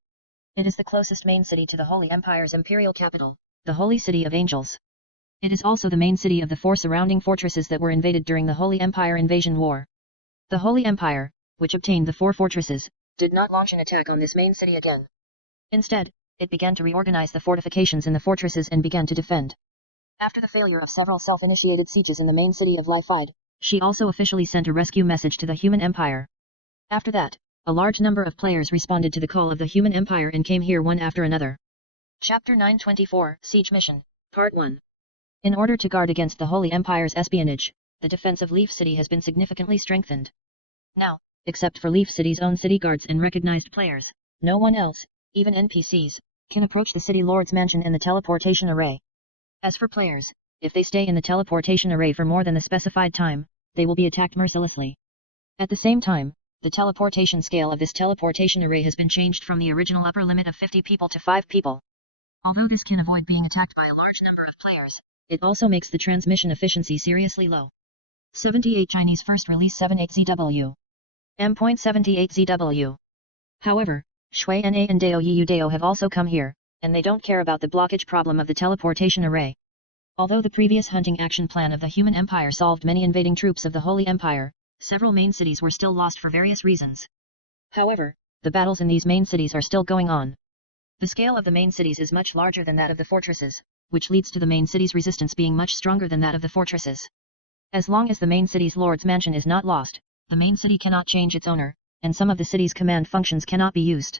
It is the closest main city to the Holy Empire's imperial capital, the Holy City of Angels. It is also the main city of the 4 surrounding fortresses that were invaded during the Holy Empire invasion war. The Holy Empire, which obtained the 4 fortresses, did not launch an attack on this main city again. Instead, it began to reorganize the fortifications in the fortresses and began to defend. After the failure of several self-initiated sieges in the main city of Lifide, she also officially sent a rescue message to the Human Empire. After that, a large number of players responded to the call of the Human Empire and came here one after another. Chapter 924, Siege Mission, Part 1. In order to guard against the Holy Empire's espionage, the defense of Leaf City has been significantly strengthened. Now, except for Leaf City's own city guards and recognized players, no one else, even NPCs, can approach the City Lord's mansion and the teleportation array. As for players, if they stay in the teleportation array for more than the specified time, they will be attacked mercilessly. At the same time, the teleportation scale of this teleportation array has been changed from the original upper limit of 50 people to 5 people. Although this can avoid being attacked by a large number of players, it also makes the transmission efficiency seriously low. 78 Chinese First Release 78ZW. M.78ZW. However, Shui Na and Dao Yudao have also come here, and they don't care about the blockage problem of the teleportation array. Although the previous hunting action plan of the Human Empire solved many invading troops of the Holy Empire, several main cities were still lost for various reasons. However, the battles in these main cities are still going on. The scale of the main cities is much larger than that of the fortresses, which leads to the main city's resistance being much stronger than that of the fortresses. As long as the main city's lord's mansion is not lost, the main city cannot change its owner, and some of the city's command functions cannot be used.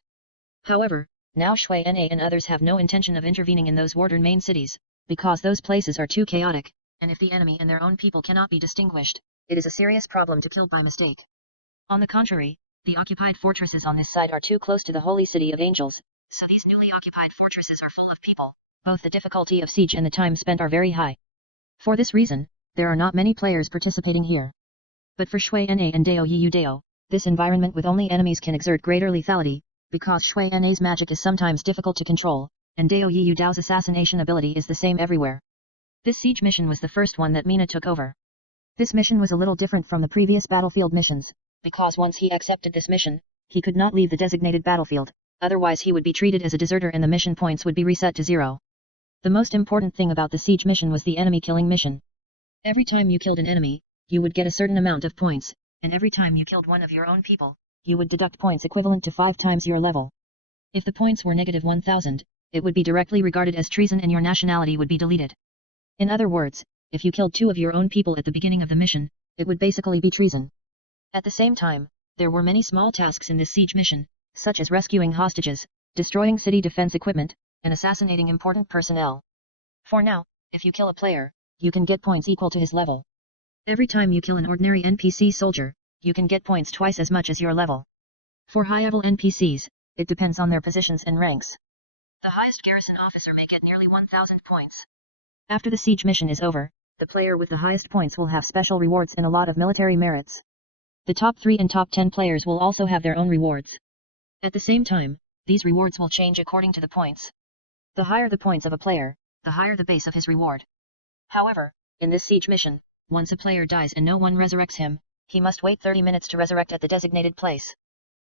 However, now Shui Na and others have no intention of intervening in those warden main cities, because those places are too chaotic, and if the enemy and their own people cannot be distinguished, it is a serious problem to kill by mistake. On the contrary, the occupied fortresses on this side are too close to the Holy City of Angels, so these newly occupied fortresses are full of people. Both the difficulty of siege and the time spent are very high. For this reason, there are not many players participating here. But for Shui Na and Dao Yudao, this environment with only enemies can exert greater lethality, because Shui Na's magic is sometimes difficult to control, and Dao Yudao's assassination ability is the same everywhere. This siege mission was the first one that Mina took over. This mission was a little different from the previous battlefield missions, because once he accepted this mission, he could not leave the designated battlefield, otherwise he would be treated as a deserter and the mission points would be reset to 0. The most important thing about the siege mission was the enemy killing mission. Every time you killed an enemy, you would get a certain amount of points, and every time you killed one of your own people, you would deduct points equivalent to 5 times your level. If the points were negative 1000, it would be directly regarded as treason and your nationality would be deleted. In other words, if you killed 2 of your own people at the beginning of the mission, it would basically be treason. At the same time, there were many small tasks in this siege mission, such as rescuing hostages, destroying city defense equipment, and assassinating important personnel. For now, if you kill a player, you can get points equal to his level. Every time you kill an ordinary NPC soldier, you can get points twice as much as your level. For high-level NPCs, it depends on their positions and ranks. The highest garrison officer may get nearly 1000 points. After the siege mission is over, the player with the highest points will have special rewards and a lot of military merits. The top 3 and top 10 players will also have their own rewards. At the same time, these rewards will change according to the points. The higher the points of a player, the higher the base of his reward. However, in this siege mission, once a player dies and no one resurrects him, he must wait 30 minutes to resurrect at the designated place.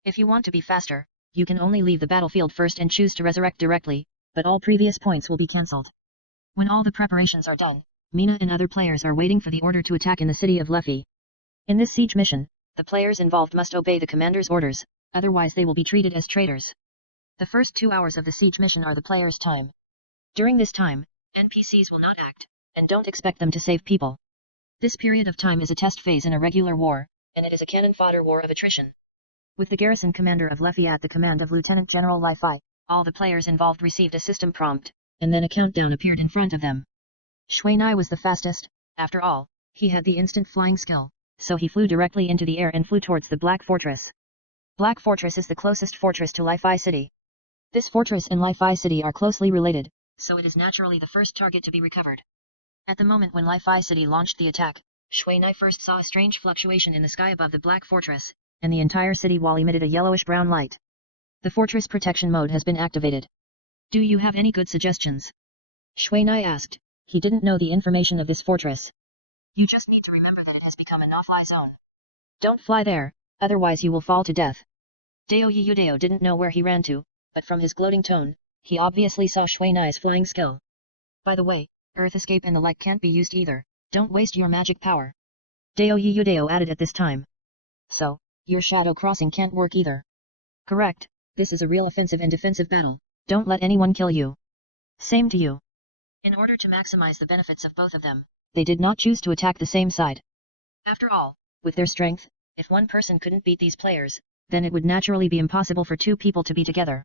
If you want to be faster, you can only leave the battlefield first and choose to resurrect directly, but all previous points will be cancelled. When all the preparations are done, Mina and other players are waiting for the order to attack in the city of Luffy. In this siege mission, the players involved must obey the commander's orders, otherwise they will be treated as traitors. The first 2 hours of the siege mission are the players' time. During this time, NPCs will not act, and don't expect them to save people. This period of time is a test phase in a regular war, and it is a cannon fodder war of attrition. With the garrison commander of Luffy at the command of Lieutenant General Luffy, all the players involved received a system prompt, and then a countdown appeared in front of them. Shuai was the fastest, after all, he had the instant flying skill, so he flew directly into the air and flew towards the Black Fortress. Black Fortress is the closest fortress to Luffy City. This fortress and Luffy City are closely related, so it is naturally the first target to be recovered. At the moment when Luffy City launched the attack, Shuai first saw a strange fluctuation in the sky above the Black Fortress, and the entire city wall emitted a yellowish-brown light. The fortress protection mode has been activated. Do you have any good suggestions? Shuai asked. He didn't know the information of this fortress. You just need to remember that it has become a no-fly zone. Don't fly there, otherwise you will fall to death. Deo Yudeo didn't know where he ran to, but from his gloating tone, he obviously saw Shuai's flying skill. By the way, Earth Escape and the like can't be used either, don't waste your magic power. Deo Yudeo added at this time. So, your shadow crossing can't work either. Correct, this is a real offensive and defensive battle, don't let anyone kill you. Same to you. In order to maximize the benefits of both of them, they did not choose to attack the same side. After all, with their strength, if one person couldn't beat these players, then it would naturally be impossible for 2 people to be together.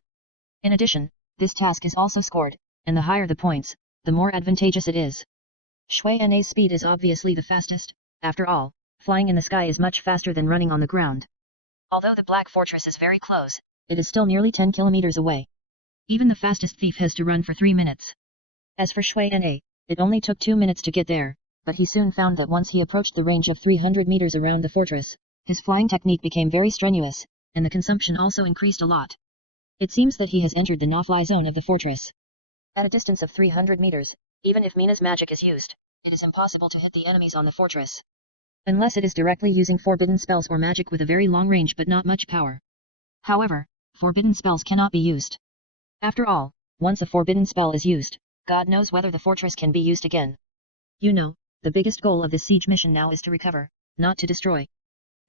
In addition, this task is also scored, and the higher the points, the more advantageous it is. Shuai's speed is obviously the fastest, after all, flying in the sky is much faster than running on the ground. Although the Black Fortress is very close, it is still nearly 10 kilometers away. Even the fastest thief has to run for 3 minutes. As for Shuai, it only took 2 minutes to get there, but he soon found that once he approached the range of 300 meters around the fortress, his flying technique became very strenuous, and the consumption also increased a lot. It seems that he has entered the no-fly zone of the fortress. At a distance of 300 meters, even if Mina's magic is used, it is impossible to hit the enemies on the fortress. Unless it is directly using forbidden spells or magic with a very long range but not much power. However, forbidden spells cannot be used. After all, once a forbidden spell is used, God knows whether the fortress can be used again. You know, the biggest goal of this siege mission now is to recover, not to destroy.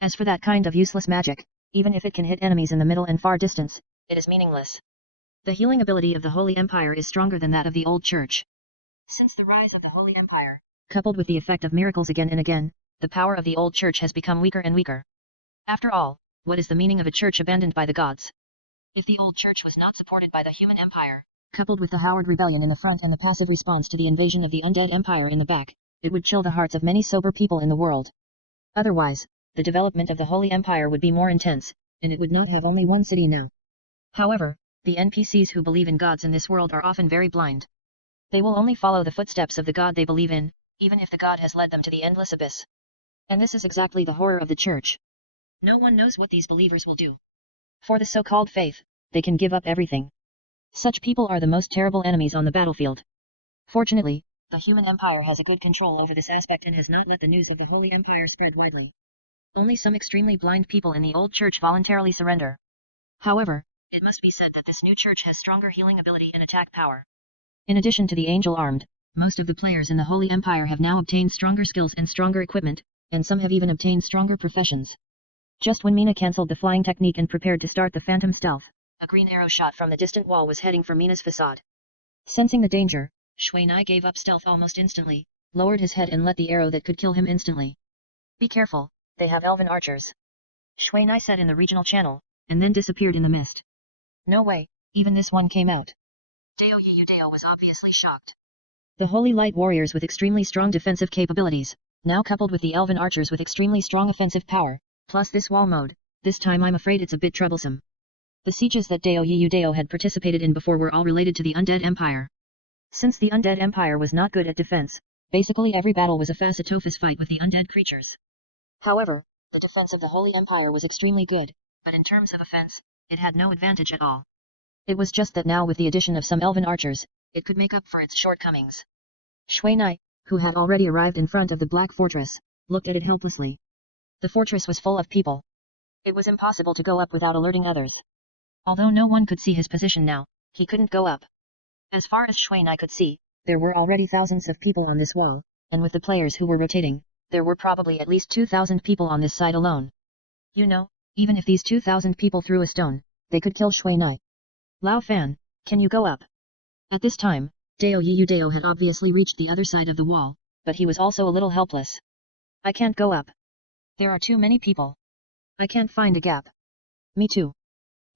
As for that kind of useless magic, even if it can hit enemies in the middle and far distance, it is meaningless. The healing ability of the Holy Empire is stronger than that of the Old Church. Since the rise of the Holy Empire, coupled with the effect of miracles again and again, the power of the Old Church has become weaker and weaker. After all, what is the meaning of a church abandoned by the gods? If the Old Church was not supported by the human empire, coupled with the Howard Rebellion in the front and the passive response to the invasion of the Undead Empire in the back, it would chill the hearts of many sober people in the world. Otherwise, the development of the Holy Empire would be more intense, and it would not have only one city now. However, the NPCs who believe in gods in this world are often very blind. They will only follow the footsteps of the god they believe in, even if the god has led them to the endless abyss. And this is exactly the horror of the church. No one knows what these believers will do. For the so-called faith, they can give up everything. Such people are the most terrible enemies on the battlefield. Fortunately, the human empire has a good control over this aspect and has not let the news of the Holy Empire spread widely. Only some extremely blind people in the old church voluntarily surrender. However, it must be said that this new church has stronger healing ability and attack power. In addition to the angel armed, most of the players in the Holy Empire have now obtained stronger skills and stronger equipment, and some have even obtained stronger professions. Just when Mina cancelled the flying technique and prepared to start the phantom stealth, a green arrow shot from the distant wall was heading for Mina's facade. Sensing the danger, Shui Nai gave up stealth almost instantly, lowered his head and let the arrow that could kill him instantly. Be careful, they have elven archers. Shui Nai said in the regional channel, and then disappeared in the mist. No way, even this one came out. Dao Yiyu Dao was obviously shocked. The Holy Light Warriors with extremely strong defensive capabilities, now coupled with the elven archers with extremely strong offensive power, plus this wall mode, this time I'm afraid it's a bit troublesome. The sieges that Dao Yiyu Dao had participated in before were all related to the Undead Empire. Since the Undead Empire was not good at defense, basically every battle was a face-to-face fight with the undead creatures. However, the defense of the Holy Empire was extremely good, but in terms of offense, it had no advantage at all. It was just that now with the addition of some elven archers, it could make up for its shortcomings. Shui Nai, who had already arrived in front of the Black Fortress, looked at it helplessly. The fortress was full of people. It was impossible to go up without alerting others. Although no one could see his position now, he couldn't go up. As far as Shui Nai could see, there were already thousands of people on this wall, and with the players who were rotating, there were probably at least 2,000 people on this side alone. You know, even if these 2,000 people threw a stone, they could kill Shui Nai. Lao Fan, can you go up? At this time, Dao Yiyu Dao had obviously reached the other side of the wall, but he was also a little helpless. I can't go up. There are too many people. I can't find a gap. Me too.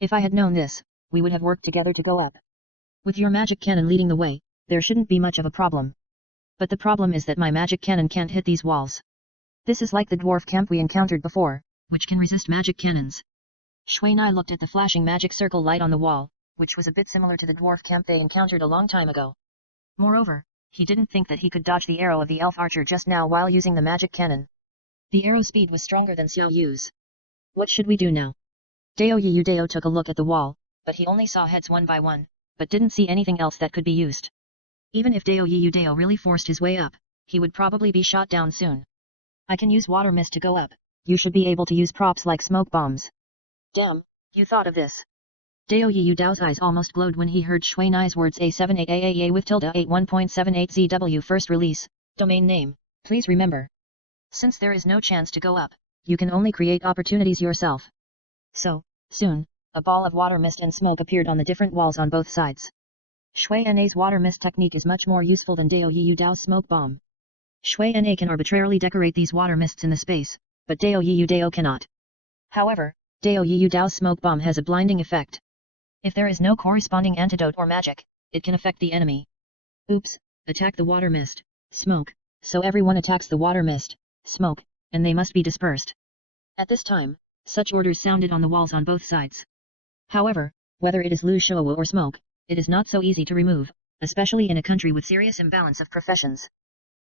If I had known this, we would have worked together to go up. With your magic cannon leading the way, there shouldn't be much of a problem. But the problem is that my magic cannon can't hit these walls. This is like the dwarf camp we encountered before, which can resist magic cannons. Shui Nai looked at the flashing magic circle light on the wall, which was a bit similar to the dwarf camp they encountered a long time ago. Moreover, he didn't think that he could dodge the arrow of the elf archer just now while using the magic cannon. The arrow speed was stronger than Xiao Yu's. What should we do now? Dao Yiyu Dao took a look at the wall, but he only saw heads one by one, but didn't see anything else that could be used. Even if Dao Yiyu Dao really forced his way up, he would probably be shot down soon. I can use water mist to go up. You should be able to use props like smoke bombs. Damn, you thought of this. Dao Yiyu Dao's eyes almost glowed when he heard Shui Nai's words A78AAA with tilde 81.78 ZW first release, domain name, please remember. Since there is no chance to go up, you can only create opportunities yourself. So, soon, a ball of water mist and smoke appeared on the different walls on both sides. Shui Na's water mist technique is much more useful than Dao Yiyu Dao's smoke bomb. Shui Na can arbitrarily decorate these water mists in the space, but Dao Yiyu Dao cannot. However, Dao Yiyu Dao's smoke bomb has a blinding effect. If there is no corresponding antidote or magic, it can affect the enemy. Oops, attack the water mist, smoke, so everyone attacks the water mist, smoke, and they must be dispersed. At this time, such orders sounded on the walls on both sides. However, whether it is Lu Shouwu or smoke, it is not so easy to remove, especially in a country with serious imbalance of professions.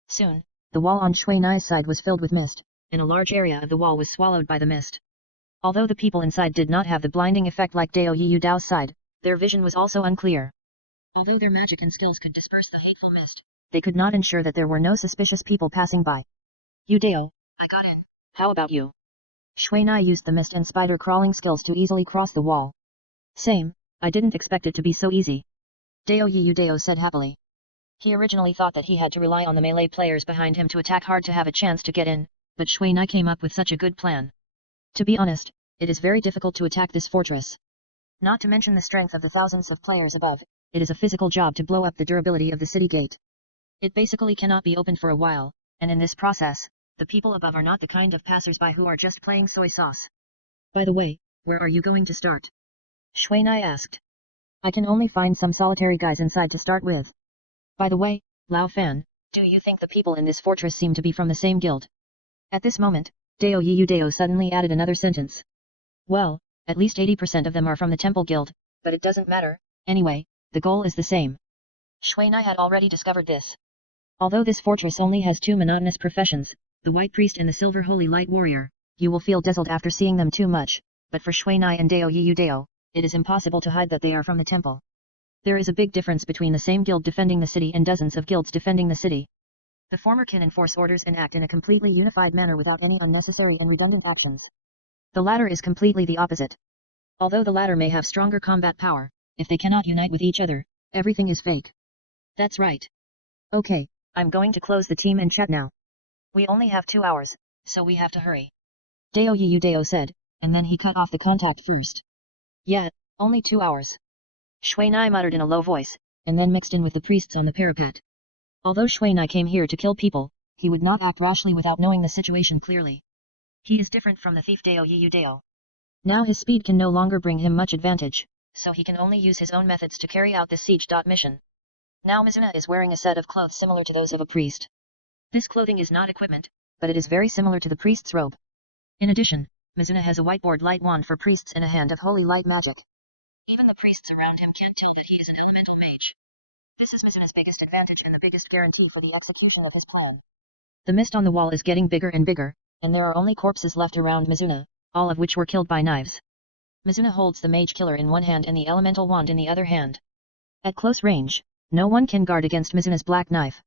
Soon, the wall on Shui Nai's side was filled with mist, and a large area of the wall was swallowed by the mist. Although the people inside did not have the blinding effect like Dao Yiyu Dao's side, their vision was also unclear. Although their magic and skills could disperse the hateful mist, they could not ensure that there were no suspicious people passing by. You Dao, I got in. How about you? Shui Nai used the mist and spider crawling skills to easily cross the wall. Same, I didn't expect it to be so easy. Dao Yiyu Dao said happily. He originally thought that he had to rely on the melee players behind him to attack hard to have a chance to get in, but Shui Nai came up with such a good plan. To be honest, it is very difficult to attack this fortress. Not to mention the strength of the thousands of players above, it is a physical job to blow up the durability of the city gate. It basically cannot be opened for a while, and in this process, the people above are not the kind of passers-by who are just playing soy sauce. By the way, where are you going to start? Shui Nai asked. I can only find some solitary guys inside to start with. By the way, Lao Fan, do you think the people in this fortress seem to be from the same guild? At this moment, Dao Yiyu Dao suddenly added another sentence. Well, at least 80% of them are from the Temple Guild, but it doesn't matter, anyway, the goal is the same. Shui Nai had already discovered this. Although this fortress only has two monotonous professions, the White Priest and the Silver Holy Light Warrior, you will feel dazzled after seeing them too much, but for Shui Nai and Dao Yiyu Dao, it is impossible to hide that they are from the temple. There is a big difference between the same guild defending the city and dozens of guilds defending the city. The former can enforce orders and act in a completely unified manner without any unnecessary and redundant actions. The latter is completely the opposite. Although the latter may have stronger combat power, if they cannot unite with each other, everything is fake. That's right. Okay, I'm going to close the team and chat now. We only have 2 hours, so we have to hurry. Deo Yu Deo said, and then he cut off the contact first. Yeah, only 2 hours. Shui Nai muttered in a low voice, and then mixed in with the priests on the parapet. Although Shui Nai came here to kill people, he would not act rashly without knowing the situation clearly. He is different from the thief Deo Yu Deo. Now his speed can no longer bring him much advantage, so he can only use his own methods to carry out this siege. Mission. Now Mizuna is wearing a set of clothes similar to those of a priest. This clothing is not equipment, but it is very similar to the priest's robe. In addition, Mizuna has a whiteboard light wand for priests and a hand of holy light magic. Even the priests around him can't tell that he is an elemental mage. This is Mizuna's biggest advantage and the biggest guarantee for the execution of his plan. The mist on the wall is getting bigger and bigger, and there are only corpses left around Mizuna, all of which were killed by knives. Mizuna holds the mage killer in one hand and the elemental wand in the other hand. At close range, no one can guard against Mizuna's black knife.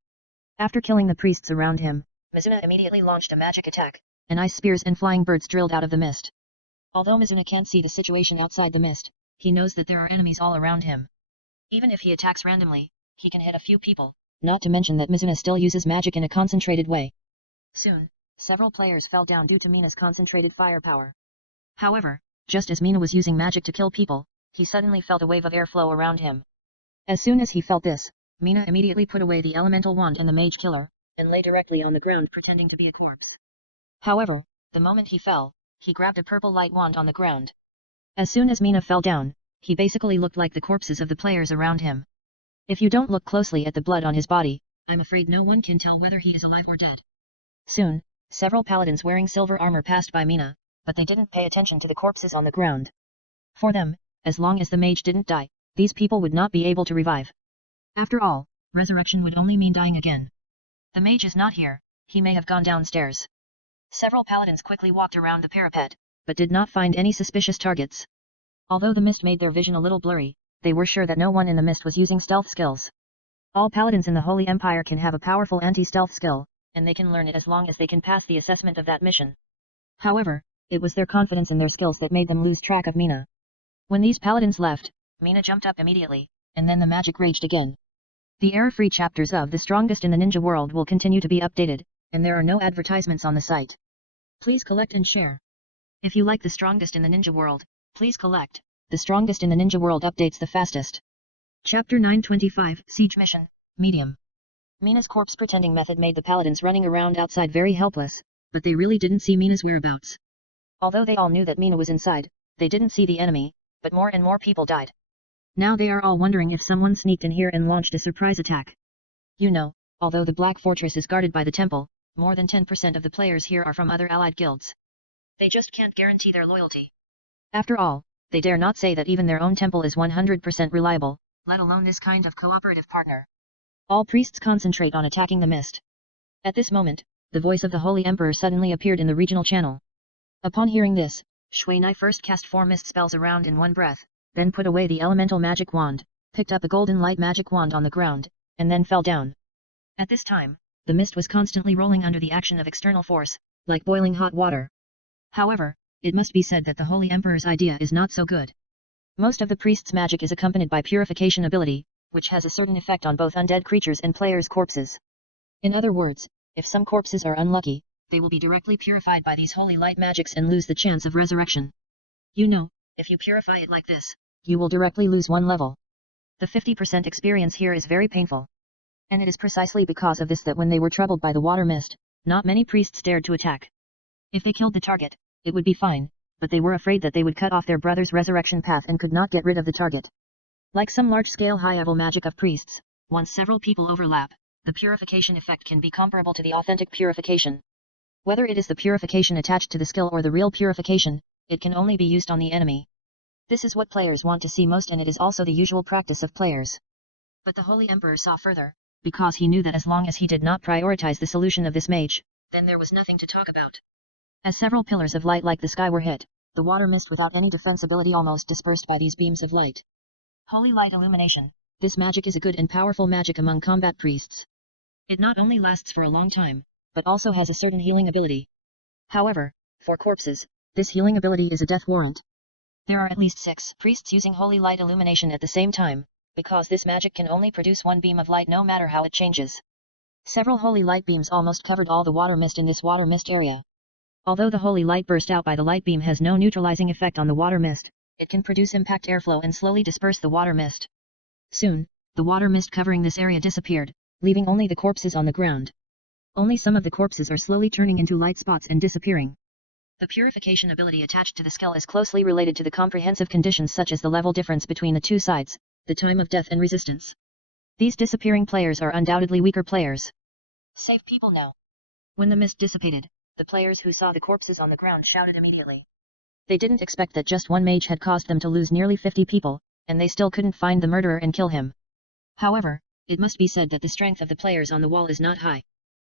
After killing the priests around him, Mizuna immediately launched a magic attack, and ice spears and flying birds drilled out of the mist. Although Mizuna can't see the situation outside the mist, he knows that there are enemies all around him. Even if he attacks randomly, he can hit a few people, not to mention that Mizuna still uses magic in a concentrated way. Soon, several players fell down due to Mina's concentrated firepower. However, just as Mina was using magic to kill people, he suddenly felt a wave of airflow around him. As soon as he felt this, Mina immediately put away the elemental wand and the mage killer, and lay directly on the ground pretending to be a corpse. However, the moment he fell, he grabbed a purple light wand on the ground. As soon as Mina fell down, he basically looked like the corpses of the players around him. If you don't look closely at the blood on his body, I'm afraid no one can tell whether he is alive or dead. Soon, several paladins wearing silver armor passed by Mina, but they didn't pay attention to the corpses on the ground. For them, as long as the mage didn't die, these people would not be able to revive. After all, resurrection would only mean dying again. The mage is not here, he may have gone downstairs. Several paladins quickly walked around the parapet, but did not find any suspicious targets. Although the mist made their vision a little blurry, they were sure that no one in the mist was using stealth skills. All paladins in the Holy Empire can have a powerful anti-stealth skill, and they can learn it as long as they can pass the assessment of that mission. However, it was their confidence in their skills that made them lose track of Mina. When these paladins left, Mina jumped up immediately, and then the magic raged again. The error-free chapters of The Strongest in the Ninja World will continue to be updated, and there are no advertisements on the site. Please collect and share. If you like The Strongest in the Ninja World, please collect. The Strongest in the Ninja World updates the fastest. Chapter 925 Siege Mission, Medium. Mina's corpse pretending method made the paladins running around outside very helpless, but they really didn't see Mina's whereabouts. Although they all knew that Mina was inside, they didn't see the enemy, but more and more people died. Now they are all wondering if someone sneaked in here and launched a surprise attack. You know, although the Black Fortress is guarded by the temple, more than 10% of the players here are from other allied guilds. They just can't guarantee their loyalty. After all, they dare not say that even their own temple is 100% reliable, let alone this kind of cooperative partner. All priests concentrate on attacking the mist. At this moment, the voice of the Holy Emperor suddenly appeared in the regional channel. Upon hearing this, Shui Nai first cast 4 mist spells around in one breath, then put away the elemental magic wand, picked up a golden light magic wand on the ground, and then fell down. At this time, the mist was constantly rolling under the action of external force, like boiling hot water. However, it must be said that the Holy Emperor's idea is not so good. Most of the priest's magic is accompanied by purification ability, which has a certain effect on both undead creatures and players' corpses. In other words, if some corpses are unlucky, they will be directly purified by these holy light magics and lose the chance of resurrection. You know, if you purify it like this, you will directly lose 1 level. The 50% experience here is very painful. And it is precisely because of this that when they were troubled by the water mist, not many priests dared to attack. If they killed the target, it would be fine, but they were afraid that they would cut off their brother's resurrection path and could not get rid of the target. Like some large-scale high-level magic of priests, once several people overlap, the purification effect can be comparable to the authentic purification. Whether it is the purification attached to the skill or the real purification, it can only be used on the enemy. This is what players want to see most, and it is also the usual practice of players. But the Holy Emperor saw further, because he knew that as long as he did not prioritize the solution of this mage, then there was nothing to talk about. As several pillars of light like the sky were hit, the water mist without any defense ability almost dispersed by these beams of light. Holy light illumination. This magic is a good and powerful magic among combat priests. It not only lasts for a long time, but also has a certain healing ability. However, for corpses, this healing ability is a death warrant. There are at least 6 priests using holy light illumination at the same time, because this magic can only produce one beam of light no matter how it changes. Several holy light beams almost covered all the water mist in this water mist area. Although the holy light burst out by the light beam has no neutralizing effect on the water mist, it can produce impact airflow and slowly disperse the water mist. Soon, the water mist covering this area disappeared, leaving only the corpses on the ground. Only some of the corpses are slowly turning into light spots and disappearing. The purification ability attached to the skill is closely related to the comprehensive conditions such as the level difference between the two sides, the time of death and resistance. These disappearing players are undoubtedly weaker players. Save people now. When the mist dissipated, the players who saw the corpses on the ground shouted immediately. They didn't expect that just one mage had caused them to lose nearly 50 people, and they still couldn't find the murderer and kill him. However, it must be said that the strength of the players on the wall is not high.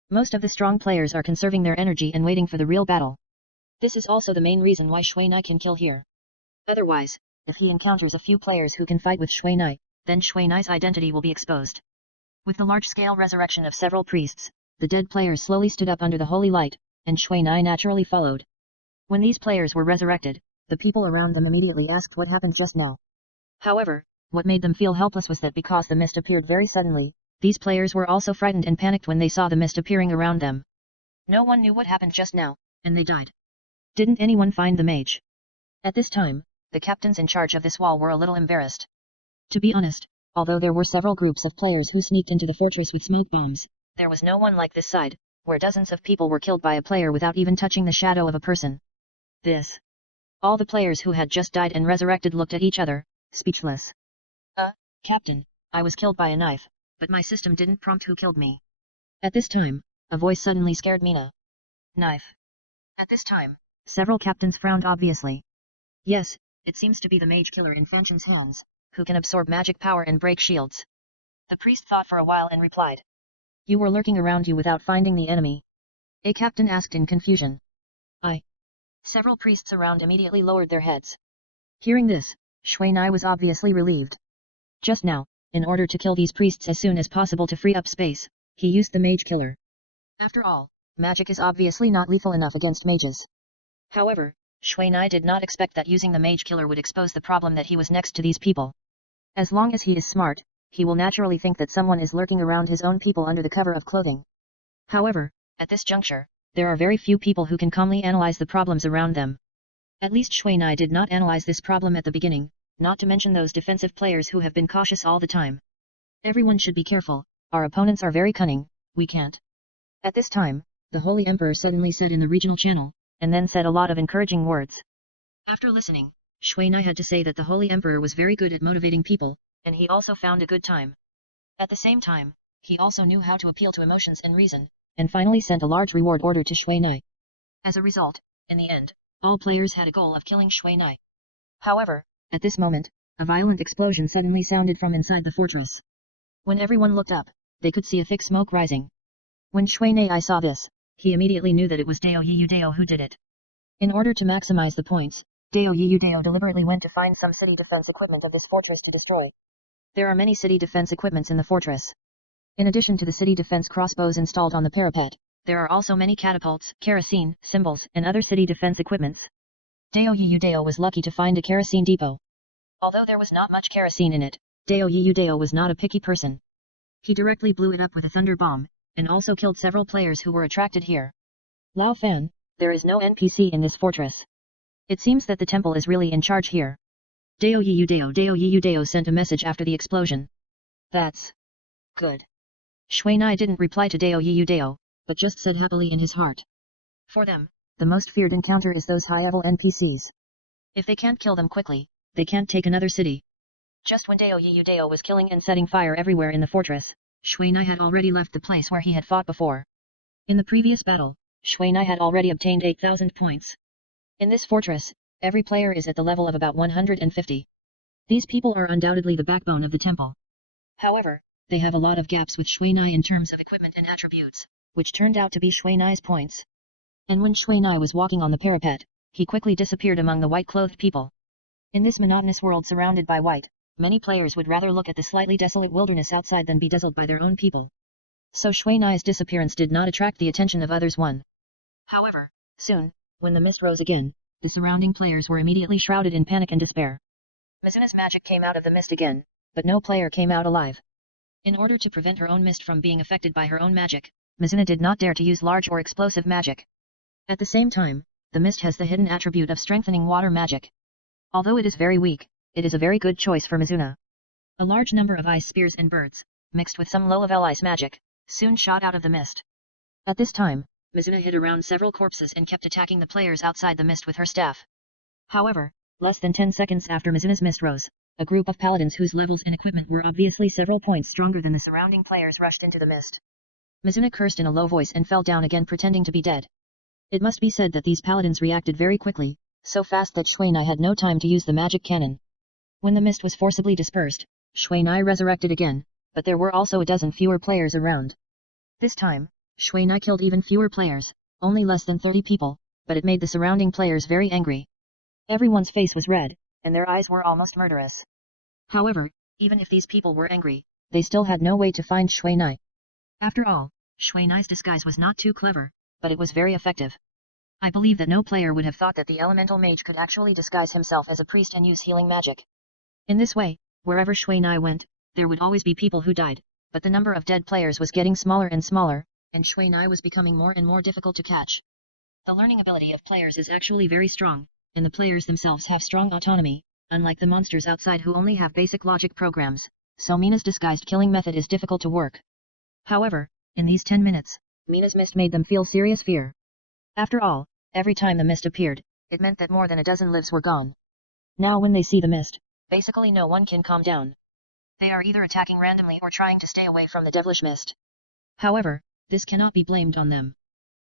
Most of the strong players are conserving their energy and waiting for the real battle. This is also the main reason why Shui Nai can kill here. Otherwise, if he encounters a few players who can fight with Shui Nai, then Shui Nai's identity will be exposed. With the large-scale resurrection of several priests, the dead players slowly stood up under the holy light, and Shui Nai naturally followed. When these players were resurrected, the people around them immediately asked what happened just now. However, what made them feel helpless was that because the mist appeared very suddenly, these players were also frightened and panicked when they saw the mist appearing around them. No one knew what happened just now, and they died. Didn't anyone find the mage? At this time, the captains in charge of this wall were a little embarrassed. To be honest, although there were several groups of players who sneaked into the fortress with smoke bombs, there was no one like this side, where dozens of people were killed by a player without even touching the shadow of a person. All the players who had just died and resurrected looked at each other, speechless. Captain, I was killed by a knife, but my system didn't prompt who killed me. At this time, a voice suddenly scared Mina. Knife. At this time, several captains frowned obviously. Yes, it seems to be the mage killer in Fanfiction's hands, who can absorb magic power and break shields. The priest thought for a while and replied. You were lurking around you without finding the enemy? A captain asked in confusion. Several priests around immediately lowered their heads. Hearing this, Shui Nai was obviously relieved. Just now, in order to kill these priests as soon as possible to free up space, he used the mage killer. After all, magic is obviously not lethal enough against mages. However, Shui Nai did not expect that using the mage killer would expose the problem that he was next to these people. As long as he is smart, he will naturally think that someone is lurking around his own people under the cover of clothing. However, at this juncture, there are very few people who can calmly analyze the problems around them. At least Shui Nai did not analyze this problem at the beginning, not to mention those defensive players who have been cautious all the time. Everyone should be careful, our opponents are very cunning, we can't. At this time, the Holy Emperor suddenly said in the regional channel, and then said a lot of encouraging words. After listening, Shui Nai had to say that the Holy Emperor was very good at motivating people, and he also found a good time. At the same time, he also knew how to appeal to emotions and reason, and finally sent a large reward order to Shui Nai. As a result, in the end, all players had a goal of killing Shui Nai. However, at this moment, a violent explosion suddenly sounded from inside the fortress. When everyone looked up, they could see a thick smoke rising. When Shui Nai saw this, he immediately knew that it was Dao Yiyu Dao who did it. In order to maximize the points, Dao Yiyu Dao deliberately went to find some city defense equipment of this fortress to destroy. There are many city defense equipments in the fortress. In addition to the city defense crossbows installed on the parapet, there are also many catapults, kerosene, symbols, and other city defense equipments. Dao Yiyu Dao was lucky to find a kerosene depot. Although there was not much kerosene in it, Dao Yiyu Dao was not a picky person. He directly blew it up with a thunder bomb, and also killed several players who were attracted here. Lao Fan, there is no NPC in this fortress. It seems that the temple is really in charge here. Dao Yiyu Dao sent a message after the explosion. That's good. Shui Nai didn't reply to Dao Yiyu Dao, but just said happily in his heart. For them, the most feared encounter is those high-level NPCs. If they can't kill them quickly, they can't take another city. Just when Dao Yiyu Dao was killing and setting fire everywhere in the fortress, Shui Nai had already left the place where he had fought before. In the previous battle, Shui Nai had already obtained 8,000 points. In this fortress, every player is at the level of about 150. These people are undoubtedly the backbone of the temple. However, they have a lot of gaps with Shui Nai in terms of equipment and attributes, which turned out to be Shui Nai's points. And when Shui Nai was walking on the parapet, he quickly disappeared among the white-clothed people. In this monotonous world surrounded by white, many players would rather look at the slightly desolate wilderness outside than be dazzled by their own people. So Shui Nai's disappearance did not attract the attention of others. However, soon, when the mist rose again, the surrounding players were immediately shrouded in panic and despair. Mizuna's magic came out of the mist again, but no player came out alive. In order to prevent her own mist from being affected by her own magic, Mizuna did not dare to use large or explosive magic. At the same time, the mist has the hidden attribute of strengthening water magic. Although it is very weak, it is a very good choice for Mizuna. A large number of ice spears and birds, mixed with some low-level ice magic, soon shot out of the mist. At this time, Mizuna hid around several corpses and kept attacking the players outside the mist with her staff. However, less than 10 seconds after Mizuna's mist rose, a group of paladins whose levels and equipment were obviously several points stronger than the surrounding players rushed into the mist. Mizuna cursed in a low voice and fell down again pretending to be dead. It must be said that these paladins reacted very quickly, so fast that Shuai had no time to use the magic cannon. When the mist was forcibly dispersed, Shuai resurrected again, but there were also a dozen fewer players around. This time, Shuai killed even fewer players, only less than 30 people, but it made the surrounding players very angry. Everyone's face was red, and their eyes were almost murderous. However, even if these people were angry, they still had no way to find Shuai. After all, Shuai's disguise was not too clever, but it was very effective. I believe that no player would have thought that the elemental mage could actually disguise himself as a priest and use healing magic. In this way, wherever Shuai went, there would always be people who died, but the number of dead players was getting smaller and smaller, and Shuai was becoming more and more difficult to catch. The learning ability of players is actually very strong, and the players themselves have strong autonomy, unlike the monsters outside who only have basic logic programs, so Mina's disguised killing method is difficult to work. However, in these 10 minutes, Mina's mist made them feel serious fear. After all, every time the mist appeared, it meant that more than a dozen lives were gone. Now when they see the mist, basically no one can calm down. They are either attacking randomly or trying to stay away from the devilish mist. However, this cannot be blamed on them.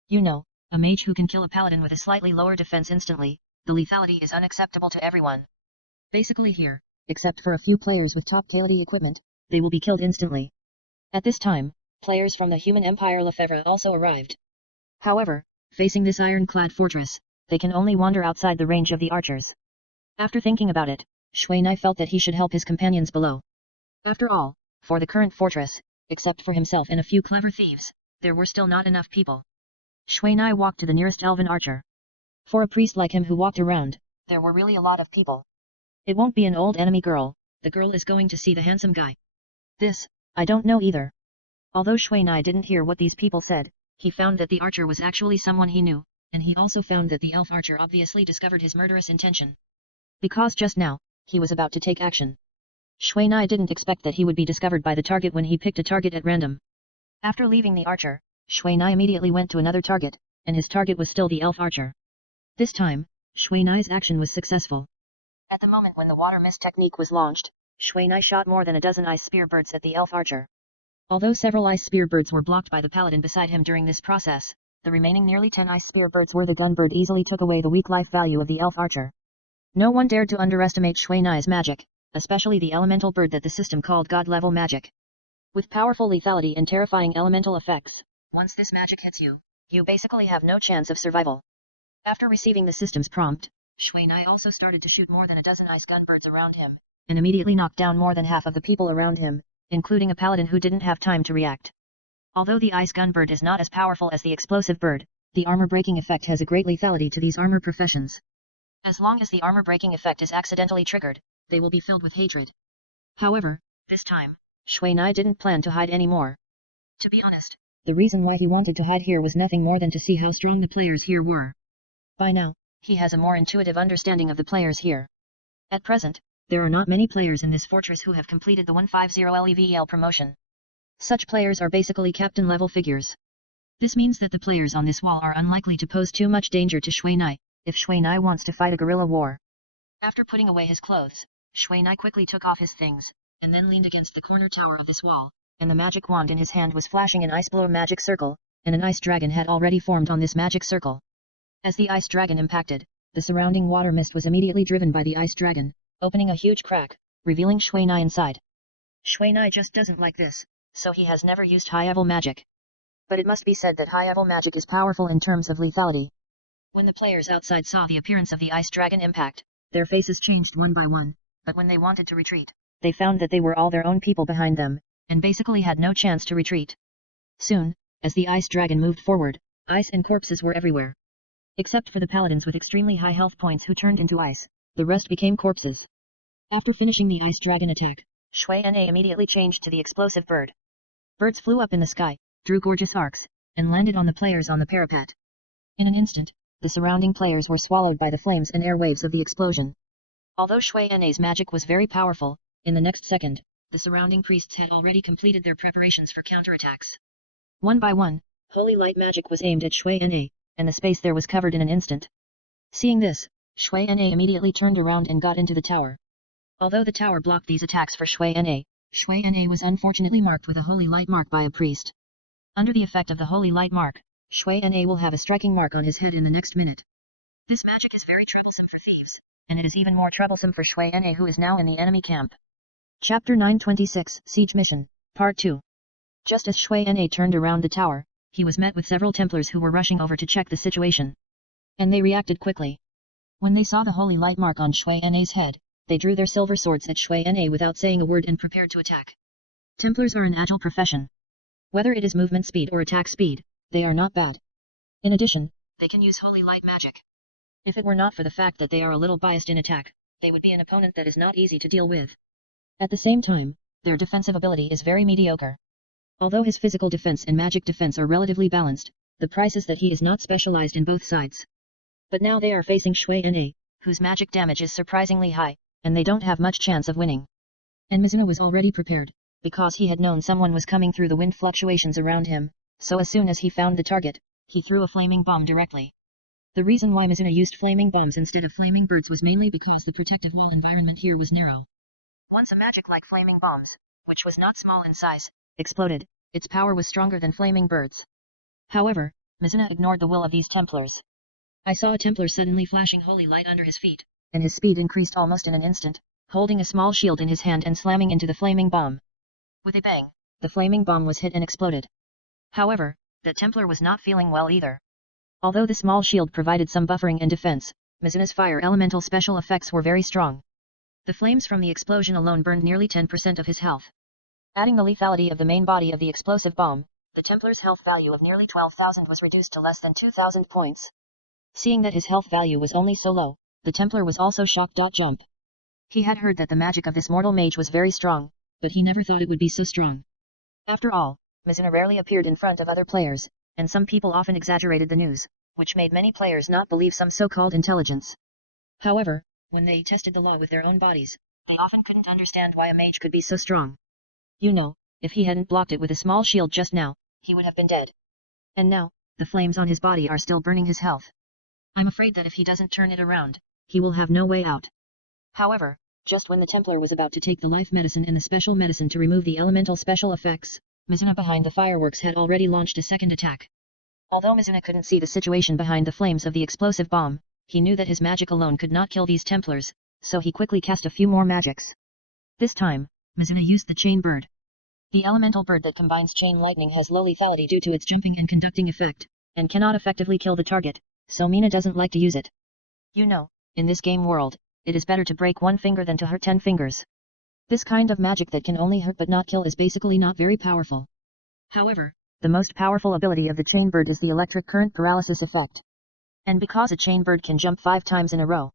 You know, a mage who can kill a paladin with a slightly lower defense instantly, the lethality is unacceptable to everyone. Basically here, except for a few players with top quality equipment, they will be killed instantly. At this time, players from the human empire Lefebvre also arrived. However, facing this ironclad fortress, they can only wander outside the range of the archers. After thinking about it, Shuai felt that he should help his companions below. After all, for the current fortress, except for himself and a few clever thieves, there were still not enough people. Shuai walked to the nearest elven archer. For a priest like him who walked around, there were really a lot of people. It won't be an old enemy girl, the girl is going to see the handsome guy. This, I don't know either. Although Shuai didn't hear what these people said, he found that the archer was actually someone he knew, and he also found that the elf archer obviously discovered his murderous intention. Because just now, he was about to take action. Shuai didn't expect that he would be discovered by the target when he picked a target at random. After leaving the archer, Shuai immediately went to another target, and his target was still the elf archer. This time, Shuai's action was successful. At the moment when the water mist technique was launched, Shuai shot more than a dozen ice spear birds at the elf archer. Although several ice spear birds were blocked by the paladin beside him during this process, the remaining nearly 10 ice spear birds were the gunbird easily took away the weak life value of the elf archer. No one dared to underestimate Shuai's magic, especially the elemental bird that the system called god-level magic. With powerful lethality and terrifying elemental effects, once this magic hits you, you basically have no chance of survival. After receiving the system's prompt, Shuai also started to shoot more than a dozen ice gunbirds around him, and immediately knocked down more than half of the people around him, including a paladin who didn't have time to react. Although the ice gunbird is not as powerful as the explosive bird, the armor-breaking effect has a great lethality to these armor professions. As long as the armor-breaking effect is accidentally triggered, they will be filled with hatred. However, this time, Shuai didn't plan to hide anymore. To be honest, the reason why he wanted to hide here was nothing more than to see how strong the players here were. By now, he has a more intuitive understanding of the players here. At present, there are not many players in this fortress who have completed the 150 level promotion. Such players are basically captain-level figures. This means that the players on this wall are unlikely to pose too much danger to Shuai, if Shuai wants to fight a guerrilla war. After putting away his clothes, Shuai quickly took off his things, and then leaned against the corner tower of this wall, and the magic wand in his hand was flashing an ice blow magic circle, and an ice dragon had already formed on this magic circle. As the ice dragon impacted, the surrounding water mist was immediately driven by the ice dragon, opening a huge crack, revealing Shuai inside. Shuai just doesn't like this, so he has never used high-level magic. But it must be said that high-level magic is powerful in terms of lethality. When the players outside saw the appearance of the ice dragon impact, their faces changed one by one, but when they wanted to retreat, they found that they were all their own people behind them, and basically had no chance to retreat. Soon, as the ice dragon moved forward, ice and corpses were everywhere. Except for the paladins with extremely high health points who turned into ice, the rest became corpses. After finishing the ice dragon attack, Shui Na immediately changed to the explosive bird. Birds flew up in the sky, drew gorgeous arcs, and landed on the players on the parapet. In an instant, the surrounding players were swallowed by the flames and air waves of the explosion. Although Shui Na's magic was very powerful, in the next second, the surrounding priests had already completed their preparations for counterattacks. One by one, holy light magic was aimed at Shui Na, and the space there was covered in an instant. Seeing this, Shui Na immediately turned around and got into the tower. Although the tower blocked these attacks for Shui Na was unfortunately marked with a holy light mark by a priest. Under the effect of the holy light mark, Shui Na will have a striking mark on his head in the next minute. This magic is very troublesome for thieves, and it is even more troublesome for Shui Na, who is now in the enemy camp. Chapter 926, Siege Mission, Part 2. Just as Shui Na turned around the tower, he was met with several Templars who were rushing over to check the situation. And they reacted quickly. When they saw the holy light mark on Shui Na's head, they drew their silver swords at Shui Na without saying a word and prepared to attack. Templars are an agile profession. Whether it is movement speed or attack speed, they are not bad. In addition, they can use holy light magic. If it were not for the fact that they are a little biased in attack, they would be an opponent that is not easy to deal with. At the same time, their defensive ability is very mediocre. Although his physical defense and magic defense are relatively balanced, the price is that he is not specialized in both sides. But now they are facing Shui Na, whose magic damage is surprisingly high, and they don't have much chance of winning. And Mizuna was already prepared, because he had known someone was coming through the wind fluctuations around him, so as soon as he found the target, he threw a flaming bomb directly. The reason why Mizuna used flaming bombs instead of flaming birds was mainly because the protective wall environment here was narrow. Once a magic like flaming bombs, which was not small in size, exploded, its power was stronger than flaming birds. However, Mizuna ignored the will of these Templars. I saw a Templar suddenly flashing holy light under his feet, and his speed increased almost in an instant, holding a small shield in his hand and slamming into the flaming bomb. With a bang, the flaming bomb was hit and exploded. However, the Templar was not feeling well either. Although the small shield provided some buffering and defense, Mizuna's fire elemental special effects were very strong. The flames from the explosion alone burned nearly 10% of his health. Adding the lethality of the main body of the explosive bomb, the Templar's health value of nearly 12,000 was reduced to less than 2,000 points. Seeing that his health value was only so low, the Templar was also shocked. Jump. He had heard that the magic of this mortal mage was very strong, but he never thought it would be so strong. After all, Mizuna rarely appeared in front of other players, and some people often exaggerated the news, which made many players not believe some so-called intelligence. However, when they tested the law with their own bodies, they often couldn't understand why a mage could be so strong. You know, if he hadn't blocked it with a small shield just now, he would have been dead. And now, the flames on his body are still burning his health. I'm afraid that if he doesn't turn it around, he will have no way out. However, just when the Templar was about to take the life medicine and the special medicine to remove the elemental special effects, Mizuna behind the fireworks had already launched a second attack. Although Mizuna couldn't see the situation behind the flames of the explosive bomb, he knew that his magic alone could not kill these Templars, so he quickly cast a few more magics. This time, Mizuna used the chain bird. The elemental bird that combines chain lightning has low lethality due to its jumping and conducting effect, and cannot effectively kill the target, so Mina doesn't like to use it. You know, in this game world, it is better to break one finger than to hurt 10 fingers. This kind of magic that can only hurt but not kill is basically not very powerful. However, the most powerful ability of the chain bird is the electric current paralysis effect. And because a chain bird can jump 5 times in a row,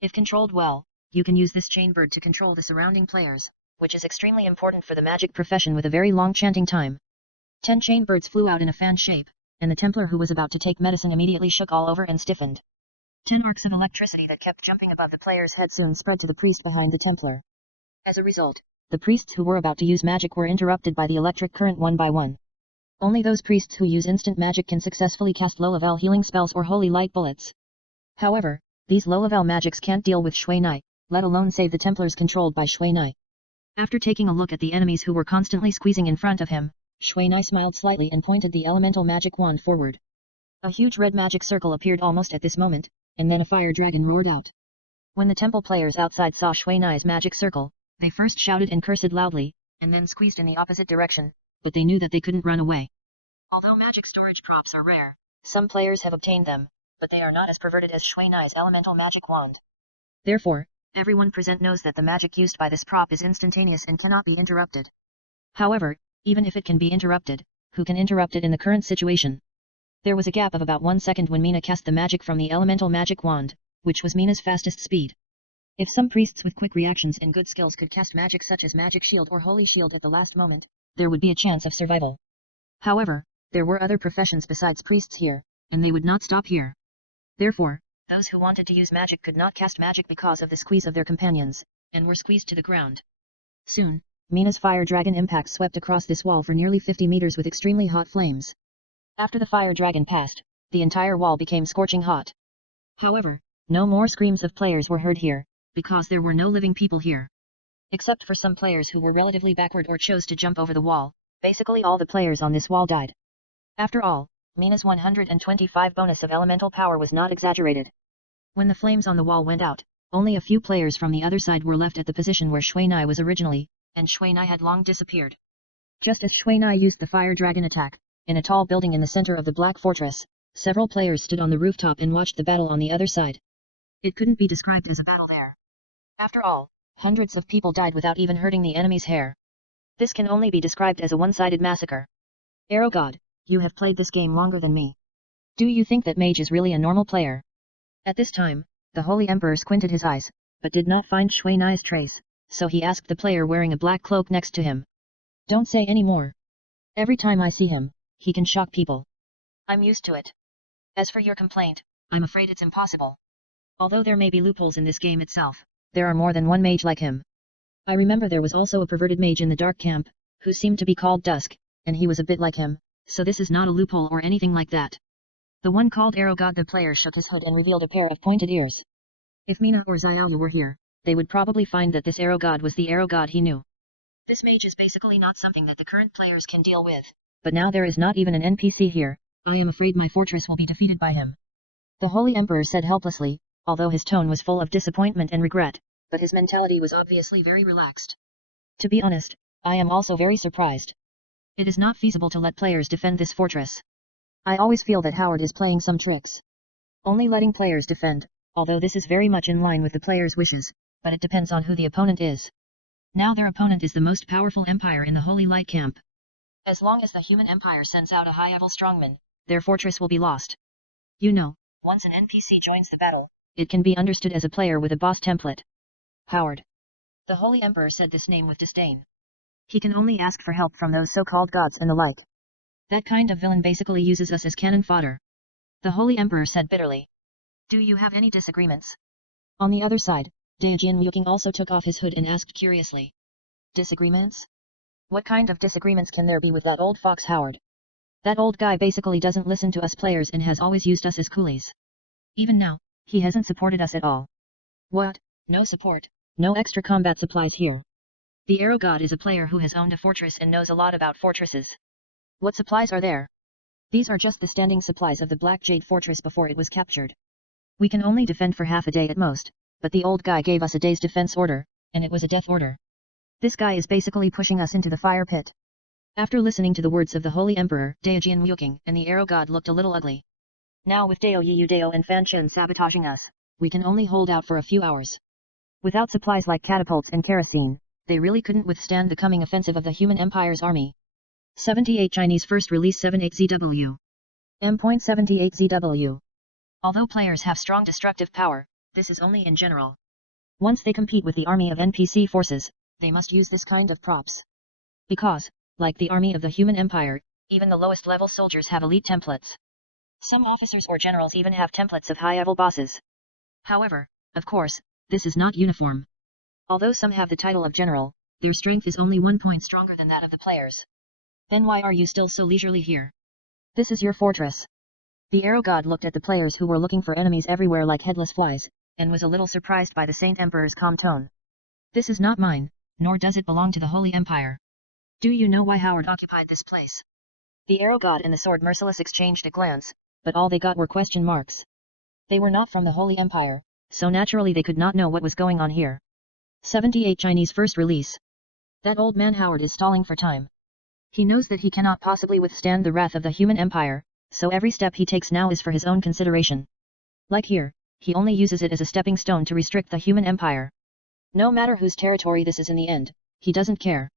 if controlled well, you can use this chain bird to control the surrounding players, which is extremely important for the magic profession with a very long chanting time. 10 chain birds flew out in a fan shape, and the Templar who was about to take medicine immediately shook all over and stiffened. 10 arcs of electricity that kept jumping above the player's head soon spread to the priest behind the Templar. As a result, the priests who were about to use magic were interrupted by the electric current one by one. Only those priests who use instant magic can successfully cast low-level healing spells or holy light bullets. However, these low-level magics can't deal with Shui Na, let alone save the Templars controlled by Shui Na. After taking a look at the enemies who were constantly squeezing in front of him, Shui Na smiled slightly and pointed the elemental magic wand forward. A huge red magic circle appeared almost at this moment, and then a fire dragon roared out. When the temple players outside saw Shui Na's magic circle, they first shouted and cursed loudly, and then squeezed in the opposite direction, but they knew that they couldn't run away. Although magic storage props are rare, some players have obtained them, but they are not as perverted as Shui Na's elemental magic wand. Therefore, everyone present knows that the magic used by this prop is instantaneous and cannot be interrupted. However, even if it can be interrupted, who can interrupt it in the current situation? There was a gap of about 1 second when Mina cast the magic from the elemental magic wand, which was Mina's fastest speed. If some priests with quick reactions and good skills could cast magic such as magic shield or holy shield at the last moment, there would be a chance of survival. However, there were other professions besides priests here, and they would not stop here. Therefore, those who wanted to use magic could not cast magic because of the squeeze of their companions, and were squeezed to the ground. Soon, Mina's fire dragon impact swept across this wall for nearly 50 meters with extremely hot flames. After the fire dragon passed, the entire wall became scorching hot. However, no more screams of players were heard here, because there were no living people here. Except for some players who were relatively backward or chose to jump over the wall, basically all the players on this wall died. After all, Mina's 125 bonus of elemental power was not exaggerated. When the flames on the wall went out, only a few players from the other side were left at the position where Shuai was originally, and Shuai had long disappeared. Just as Shuai used the fire dragon attack, in a tall building in the center of the Black Fortress, several players stood on the rooftop and watched the battle on the other side. It couldn't be described as a battle there. After all, hundreds of people died without even hurting the enemy's hair. This can only be described as a one-sided massacre. Arrow God, you have played this game longer than me. Do you think that Mage is really a normal player? At this time, the Holy Emperor squinted his eyes, but did not find Shuai trace, so he asked the player wearing a black cloak next to him. Don't say any more. Every time I see him, he can shock people. I'm used to it. As for your complaint, I'm afraid it's impossible. Although there may be loopholes in this game itself, there are more than one mage like him. I remember there was also a perverted mage in the dark camp, who seemed to be called Dusk, and he was a bit like him, so this is not a loophole or anything like that. The one called Arrow God. The player shook his hood and revealed a pair of pointed ears. If Mina or Xiaoya were here, they would probably find that this Arrow God was the Arrow God he knew. This mage is basically not something that the current players can deal with, but now there is not even an NPC here. I am afraid my fortress will be defeated by him. The Holy Emperor said helplessly, although his tone was full of disappointment and regret, but his mentality was obviously very relaxed. To be honest, I am also very surprised. It is not feasible to let players defend this fortress. I always feel that Howard is playing some tricks. Only letting players defend, although this is very much in line with the players' wishes, but it depends on who the opponent is. Now their opponent is the most powerful empire in the Holy Light Camp. As long as the human empire sends out a high-level strongman, their fortress will be lost. You know, once an NPC joins the battle, it can be understood as a player with a boss template. Howard. The Holy Emperor said this name with disdain. He can only ask for help from those so-called gods and the like. That kind of villain basically uses us as cannon fodder. The Holy Emperor said bitterly. Do you have any disagreements? On the other side, Daejian Yuking also took off his hood and asked curiously. Disagreements? What kind of disagreements can there be with that old fox Howard? That old guy basically doesn't listen to us players and has always used us as coolies. Even now, he hasn't supported us at all. What? No support, no extra combat supplies here. The Arrow God is a player who has owned a fortress and knows a lot about fortresses. What supplies are there? These are just the standing supplies of the Black Jade Fortress before it was captured. We can only defend for half a day at most, but the old guy gave us a day's defense order, and it was a death order. This guy is basically pushing us into the fire pit. After listening to the words of the Holy Emperor, Daejian Yuking and the Arrow God looked a little ugly. Now with Dao Yiyu Dao and Fan Chen sabotaging us, we can only hold out for a few hours. Without supplies like catapults and kerosene, they really couldn't withstand the coming offensive of the human empire's army. 78 Chinese First Release 78ZW. M.78ZW. Although players have strong destructive power, this is only in general. Once they compete with the army of NPC forces, they must use this kind of props. Because, like the army of the human empire, even the lowest level soldiers have elite templates. Some officers or generals even have templates of high-level bosses. However, of course, this is not uniform. Although some have the title of general, their strength is only 1 point stronger than that of the players. Then why are you still so leisurely here? This is your fortress. The Arrow God looked at the players who were looking for enemies everywhere like headless flies, and was a little surprised by the Saint Emperor's calm tone. This is not mine, nor does it belong to the Holy Empire. Do you know why Howard occupied this place? The Arrow God and the Sword Merciless exchanged a glance, but all they got were question marks. They were not from the Holy Empire, so naturally they could not know what was going on here. 78 Chinese First Release. That old man Howard is stalling for time. He knows that he cannot possibly withstand the wrath of the human empire, so every step he takes now is for his own consideration. Like here, he only uses it as a stepping stone to restrict the human empire. No matter whose territory this is in the end, he doesn't care.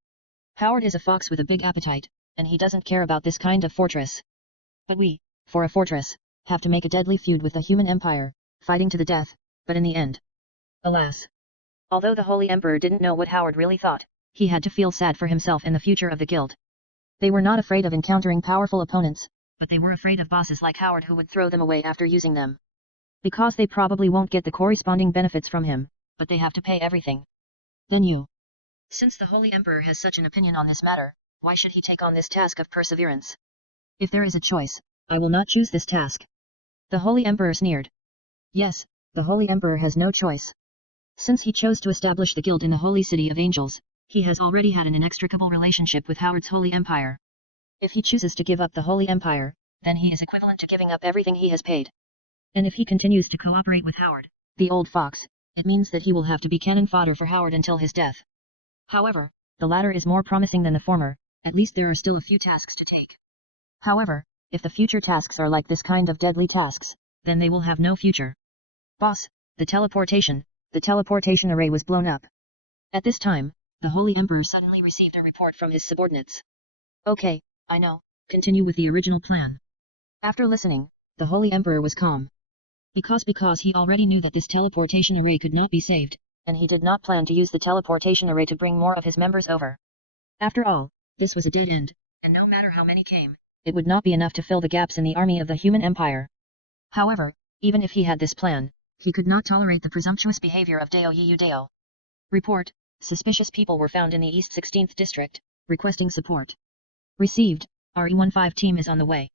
Howard is a fox with a big appetite, and he doesn't care about this kind of fortress. But we, for a fortress, have to make a deadly feud with the human empire, fighting to the death, but in the end. Alas! Although the Holy Emperor didn't know what Howard really thought, he had to feel sad for himself and the future of the guild. They were not afraid of encountering powerful opponents, but they were afraid of bosses like Howard who would throw them away after using them. Because they probably won't get the corresponding benefits from him, but they have to pay everything. Then you. Since the Holy Emperor has such an opinion on this matter, why should he take on this task of perseverance? If there is a choice, I will not choose this task. The Holy Emperor sneered. Yes, the Holy Emperor has no choice. Since he chose to establish the guild in the Holy City of Angels, he has already had an inextricable relationship with Howard's Holy Empire. If he chooses to give up the Holy Empire, then he is equivalent to giving up everything he has paid. And if he continues to cooperate with Howard, the old fox, it means that he will have to be cannon fodder for Howard until his death. However, the latter is more promising than the former, at least there are still a few tasks to take. However, if the future tasks are like this kind of deadly tasks, then they will have no future. Boss, the teleportation array was blown up. At this time, the Holy Emperor suddenly received a report from his subordinates. Okay, I know, continue with the original plan. After listening, the Holy Emperor was calm. Because he already knew that this teleportation array could not be saved, and he did not plan to use the teleportation array to bring more of his members over. After all, this was a dead end, and no matter how many came, it would not be enough to fill the gaps in the army of the human empire. However, even if he had this plan, he could not tolerate the presumptuous behavior of Deo Yu Deo. Report, suspicious people were found in the East 16th District, requesting support. Received, RE-15 team is on the way.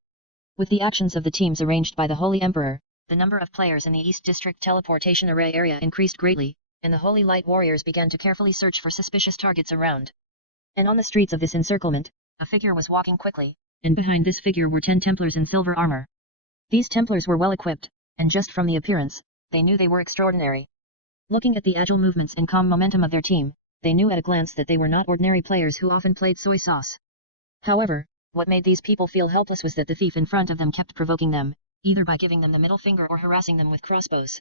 With the actions of the teams arranged by the Holy Emperor, the number of players in the East District teleportation array area increased greatly, and the Holy Light Warriors began to carefully search for suspicious targets around. And on the streets of this encirclement, a figure was walking quickly, and behind this figure were 10 Templars in silver armor. These Templars were well equipped, and just from the appearance, they knew they were extraordinary. Looking at the agile movements and calm momentum of their team, they knew at a glance that they were not ordinary players who often played soy sauce. However, what made these people feel helpless was that the thief in front of them kept provoking them, either by giving them the middle finger or harassing them with crossbows.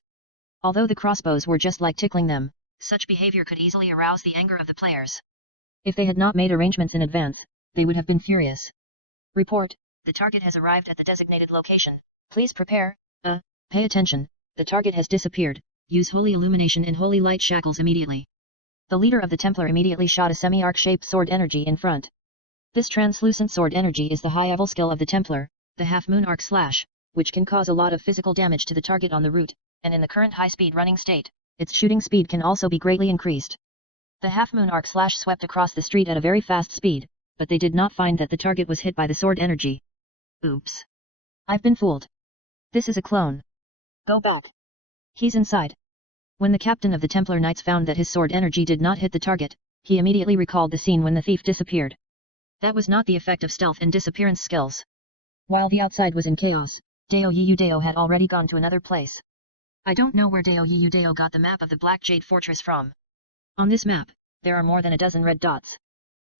Although the crossbows were just like tickling them, such behavior could easily arouse the anger of the players. If they had not made arrangements in advance, they would have been furious. Report, the target has arrived at the designated location, please prepare, pay attention, the target has disappeared, use holy illumination and holy light shackles immediately. The leader of the Templar immediately shot a semi-arc-shaped sword energy in front. This translucent sword energy is the high-level skill of the Templar, the half-moon arc slash, which can cause a lot of physical damage to the target on the route, and in the current high-speed running state, its shooting speed can also be greatly increased. The half-moon arc slash swept across the street at a very fast speed, but they did not find that the target was hit by the sword energy. Oops. I've been fooled. This is a clone. Go back. He's inside. When the captain of the Templar Knights found that his sword energy did not hit the target, he immediately recalled the scene when the thief disappeared. That was not the effect of stealth and disappearance skills. While the outside was in chaos, Deo Yu Deo had already gone to another place. I don't know where Deo Yu Deo got the map of the Black Jade Fortress from. On this map, there are more than a dozen red dots.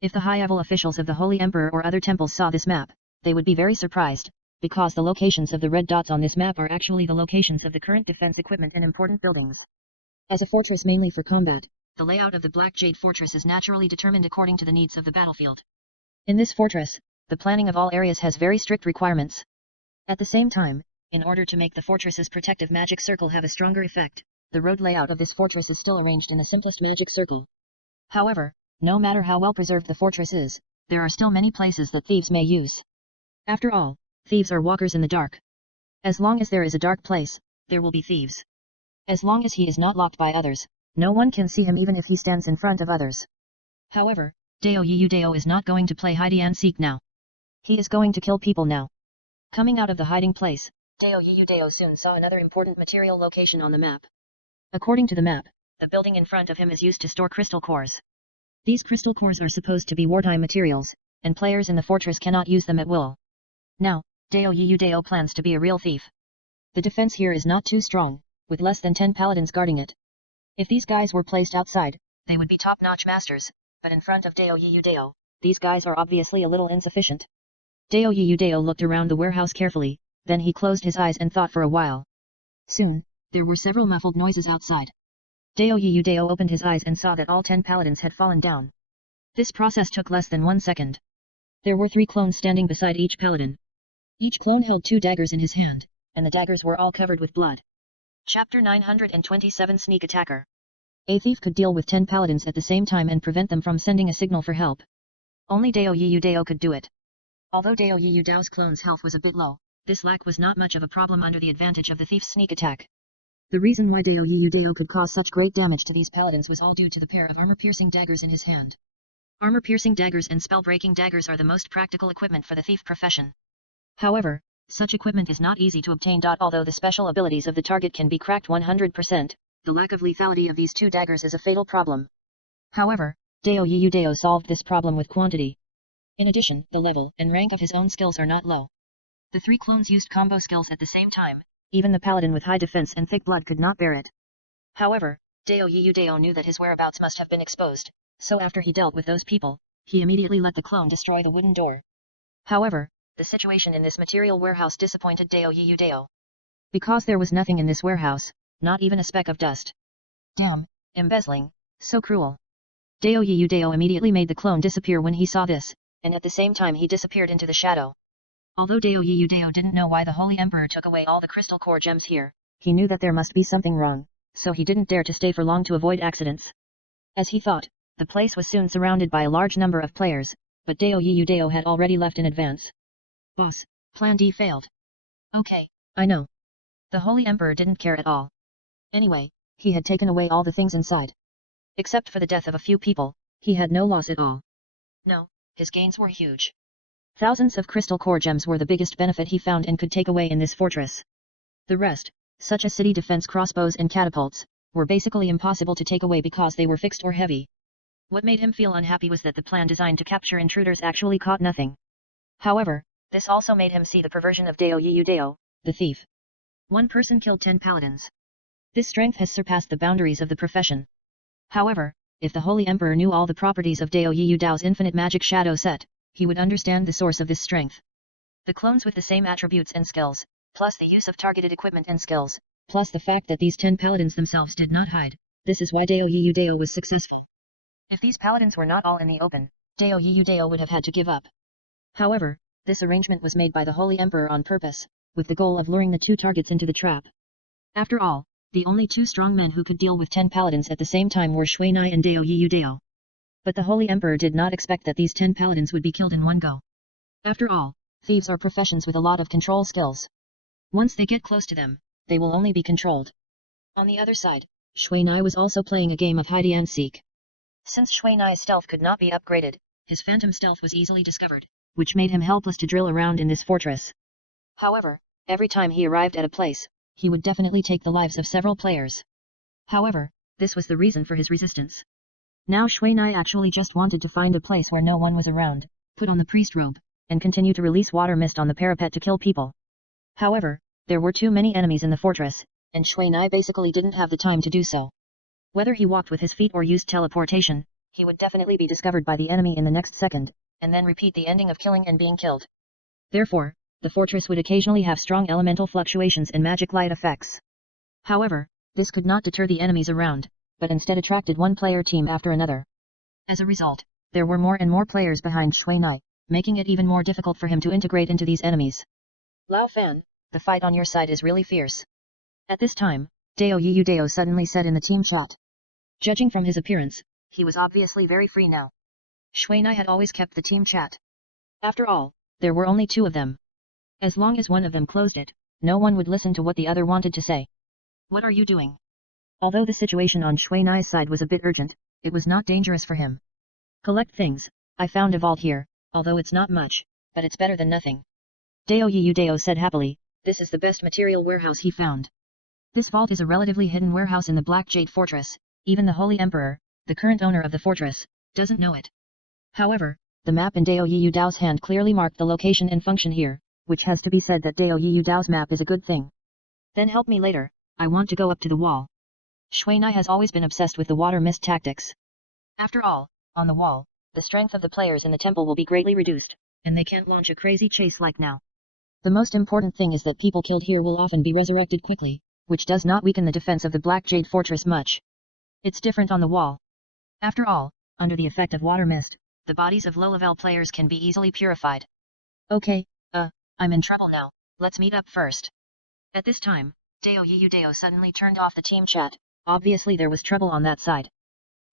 If the high-level officials of the Holy Emperor or other temples saw this map, they would be very surprised, because the locations of the red dots on this map are actually the locations of the current defense equipment and important buildings. As a fortress mainly for combat, the layout of the Black Jade Fortress is naturally determined according to the needs of the battlefield. In this fortress, the planning of all areas has very strict requirements. At the same time, in order to make the fortress's protective magic circle have a stronger effect, the road layout of this fortress is still arranged in the simplest magic circle. However, no matter how well preserved the fortress is, there are still many places that thieves may use. After all, thieves are walkers in the dark. As long as there is a dark place, there will be thieves. As long as he is not locked by others, no one can see him even if he stands in front of others. However, Deo Yu Deo is not going to play hide-and-seek now. He is going to kill people now. Coming out of the hiding place, Deo Yu Deo soon saw another important material location on the map. According to the map, the building in front of him is used to store crystal cores. These crystal cores are supposed to be wartime materials, and players in the fortress cannot use them at will. Now, Deo Yu Deo plans to be a real thief. The defense here is not too strong, with less than 10 paladins guarding it. If these guys were placed outside, they would be top-notch masters, but in front of Deo Yu Deo, these guys are obviously a little insufficient. Deo Yu Deo looked around the warehouse carefully, then he closed his eyes and thought for a while. Soon, there were several muffled noises outside. Deo Yu Deo opened his eyes and saw that all 10 paladins had fallen down. This process took less than 1 second. There were 3 clones standing beside each paladin. Each clone held 2 daggers in his hand, and the daggers were all covered with blood. Chapter 927 Sneak Attacker. A thief could deal with 10 paladins at the same time and prevent them from sending a signal for help. Only Dao Yiyu Dao could do it. Although Dao Yiyu Dao's clone's health was a bit low, this lack was not much of a problem under the advantage of the thief's sneak attack. The reason why Dao Yiyu Dao could cause such great damage to these paladins was all due to the pair of armor-piercing daggers in his hand. Armor-piercing daggers and spell-breaking daggers are the most practical equipment for the thief profession. However, such equipment is not easy to obtain. Although the special abilities of the target can be cracked 100%, the lack of lethality of these 2 daggers is a fatal problem. However, Dao Yiyu Dao solved this problem with quantity. In addition, the level and rank of his own skills are not low. The 3 clones used combo skills at the same time. Even the paladin with high defense and thick blood could not bear it. However, Dao Yiyu Dao knew that his whereabouts must have been exposed, so after he dealt with those people, he immediately let the clone destroy the wooden door. However, the situation in this material warehouse disappointed Dao Yiyu Dao. Because there was nothing in this warehouse, not even a speck of dust. Damn, embezzling, so cruel. Dao Yiyu Dao immediately made the clone disappear when he saw this, and at the same time he disappeared into the shadow. Although Dao Yiyu Dao didn't know why the Holy Emperor took away all the crystal core gems here, he knew that there must be something wrong, so he didn't dare to stay for long to avoid accidents. As he thought, the place was soon surrounded by a large number of players, but Dao Yiyu Dao had already left in advance. Boss, Plan D failed. Okay, I know. The Holy Emperor didn't care at all. Anyway, he had taken away all the things inside. Except for the death of a few people, he had no loss at all. No, his gains were huge. Thousands of crystal core gems were the biggest benefit he found and could take away in this fortress. The rest, such as city defense crossbows and catapults, were basically impossible to take away because they were fixed or heavy. What made him feel unhappy was that the plan designed to capture intruders actually caught nothing. However, this also made him see the perversion of Dao Yiyu Dao, the thief. One person killed 10 paladins. This strength has surpassed the boundaries of the profession. However, if the Holy Emperor knew all the properties of Dao Yiyu Dao's infinite magic shadow set, he would understand the source of this strength. The clones with the same attributes and skills, plus the use of targeted equipment and skills, plus the fact that these 10 paladins themselves did not hide, this is why Dao Yiyu Dao was successful. If these paladins were not all in the open, Dao Yiyu Dao would have had to give up. However, this arrangement was made by the Holy Emperor on purpose, with the goal of luring the 2 targets into the trap. After all, the only 2 strong men who could deal with 10 paladins at the same time were Shui Nai and Dao Yiyu Dao. But the Holy Emperor did not expect that these 10 paladins would be killed in one go. After all, thieves are professions with a lot of control skills. Once they get close to them, they will only be controlled. On the other side, Shui Nai was also playing a game of hide and seek. Since Shui Nai's stealth could not be upgraded, his phantom stealth was easily discovered, which made him helpless to drill around in this fortress. However, every time he arrived at a place, he would definitely take the lives of several players. However, this was the reason for his resistance. Now Shui Nai actually just wanted to find a place where no one was around, put on the priest robe, and continue to release water mist on the parapet to kill people. However, there were too many enemies in the fortress, and Shui Nai basically didn't have the time to do so. Whether he walked with his feet or used teleportation, he would definitely be discovered by the enemy in the next second, and then repeat the ending of killing and being killed. Therefore, the fortress would occasionally have strong elemental fluctuations and magic light effects. However, this could not deter the enemies around, but instead attracted one player team after another. As a result, there were more and more players behind Shui Nai, making it even more difficult for him to integrate into these enemies. Lao Fan, the fight on your side is really fierce. At this time, Dao Yiyu Dao suddenly said in the team chat. Judging from his appearance, he was obviously very free now. Shui Nai had always kept the team chat. After all, there were only 2 of them. As long as one of them closed it, no one would listen to what the other wanted to say. What are you doing? Although the situation on Shui Nai's side was a bit urgent, it was not dangerous for him. Collect things, I found a vault here, although it's not much, but it's better than nothing. Dao Yiyu Dao said happily, this is the best material warehouse he found. This vault is a relatively hidden warehouse in the Black Jade Fortress, even the Holy Emperor, the current owner of the fortress, doesn't know it. However, the map in Dao Yiyu Dao's hand clearly marked the location and function here, which has to be said that Dao Yiyu Dao's map is a good thing. Then help me later, I want to go up to the wall. Shui Nai has always been obsessed with the water mist tactics. After all, on the wall, the strength of the players in the temple will be greatly reduced, and they can't launch a crazy chase like now. The most important thing is that people killed here will often be resurrected quickly, which does not weaken the defense of the Black Jade Fortress much. It's different on the wall. After all, under the effect of water mist, the bodies of low-level players can be easily purified. Okay, I'm in trouble now, let's meet up first. At this time, Deo Yudeo suddenly turned off the team chat, obviously there was trouble on that side.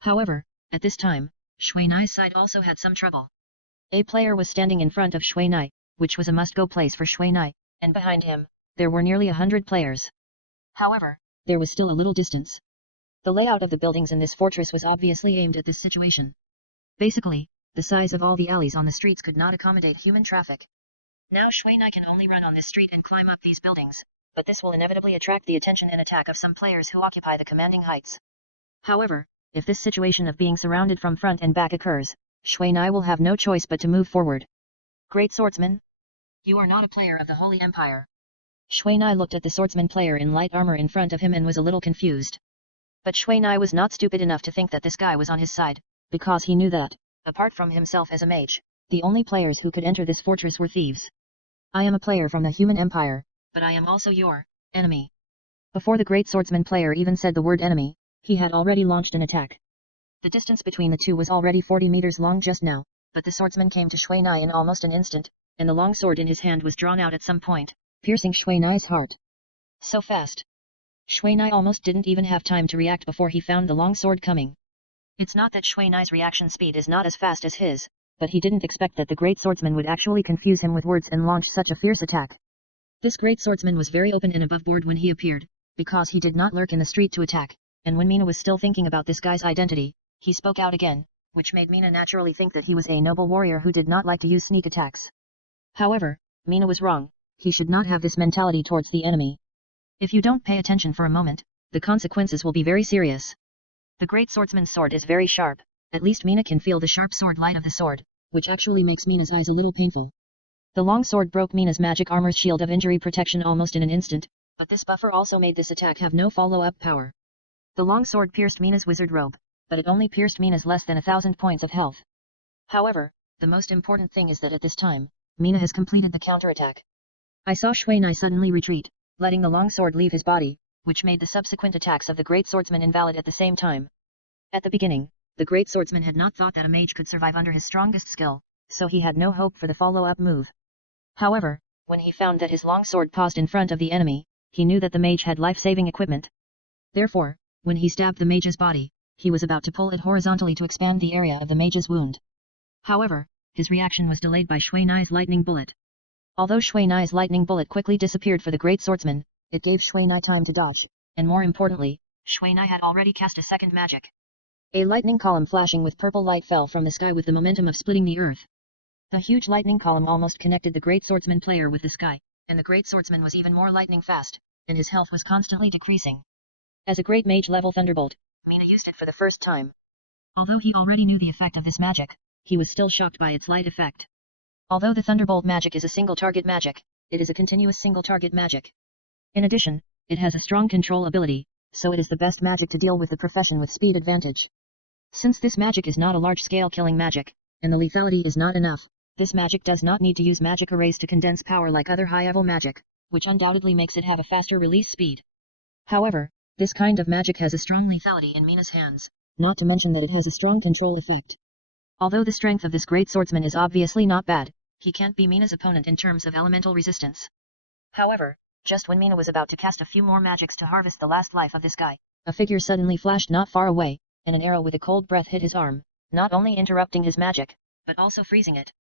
However, at this time, Shui Nai's side also had some trouble. A player was standing in front of Shui Nai, which was a must-go place for Shui Nai, and behind him, there were nearly 100 players. However, there was still a little distance. The layout of the buildings in this fortress was obviously aimed at this situation. Basically, the size of all the alleys on the streets could not accommodate human traffic. Now Shui Nai can only run on this street and climb up these buildings, but this will inevitably attract the attention and attack of some players who occupy the commanding heights. However, if this situation of being surrounded from front and back occurs, Shui Nai will have no choice but to move forward. Great swordsman? You are not a player of the Holy Empire. Shui Nai looked at the swordsman player in light armor in front of him and was a little confused. But Shui Nai was not stupid enough to think that this guy was on his side, because he knew that, apart from himself as a mage, the only players who could enter this fortress were thieves. I am a player from the human empire, but I am also your enemy. Before the great swordsman player even said the word enemy, he had already launched an attack. The distance between the two was already 40 meters long just now, but the swordsman came to Shui Nai in almost an instant, and the long sword in his hand was drawn out at some point, piercing Shui Nai's heart. So fast. Shui Nai almost didn't even have time to react before he found the long sword coming. It's not that Shui Nai's reaction speed is not as fast as his, but he didn't expect that the great swordsman would actually confuse him with words and launch such a fierce attack. This great swordsman was very open and above board when he appeared, because he did not lurk in the street to attack, and when Mina was still thinking about this guy's identity, he spoke out again, which made Mina naturally think that he was a noble warrior who did not like to use sneak attacks. However, Mina was wrong, he should not have this mentality towards the enemy. If you don't pay attention for a moment, the consequences will be very serious. The great swordsman's sword is very sharp, at least Mina can feel the sharp sword light of the sword, which actually makes Mina's eyes a little painful. The long sword broke Mina's magic armor's shield of injury protection almost in an instant, but this buffer also made this attack have no follow-up power. The long sword pierced Mina's wizard robe, but it only pierced Mina's less than 1,000 points of health. However, the most important thing is that at this time, Mina has completed the counterattack. I saw Shui Nai suddenly retreat, letting the long sword leave his body, which made the subsequent attacks of the great swordsman invalid at the same time. At the beginning, the great swordsman had not thought that a mage could survive under his strongest skill, so he had no hope for the follow-up move. However, when he found that his long sword paused in front of the enemy, he knew that the mage had life-saving equipment. Therefore, when he stabbed the mage's body, he was about to pull it horizontally to expand the area of the mage's wound. However, his reaction was delayed by Shui Nai's lightning bullet. Although Shui Nai's lightning bullet quickly disappeared for the great swordsman, it gave Shui Nai time to dodge, and more importantly, Shui Nai had already cast a second magic. A lightning column flashing with purple light fell from the sky with the momentum of splitting the earth. The huge lightning column almost connected the great swordsman player with the sky, and the great swordsman was even more lightning fast, and his health was constantly decreasing. As a great mage level thunderbolt, Mina used it for the first time. Although he already knew the effect of this magic, he was still shocked by its light effect. Although the thunderbolt magic is a single target magic, it is a continuous single target magic. In addition, it has a strong control ability, so it is the best magic to deal with the profession with speed advantage. Since this magic is not a large-scale killing magic, and the lethality is not enough, this magic does not need to use magic arrays to condense power like other high-level magic, which undoubtedly makes it have a faster release speed. However, this kind of magic has a strong lethality in Mina's hands, not to mention that it has a strong control effect. Although the strength of this great swordsman is obviously not bad, he can't be Mina's opponent in terms of elemental resistance. However, just when Mina was about to cast a few more magics to harvest the last life of this guy, a figure suddenly flashed not far away, and an arrow with a cold breath hit his arm, not only interrupting his magic, but also freezing it.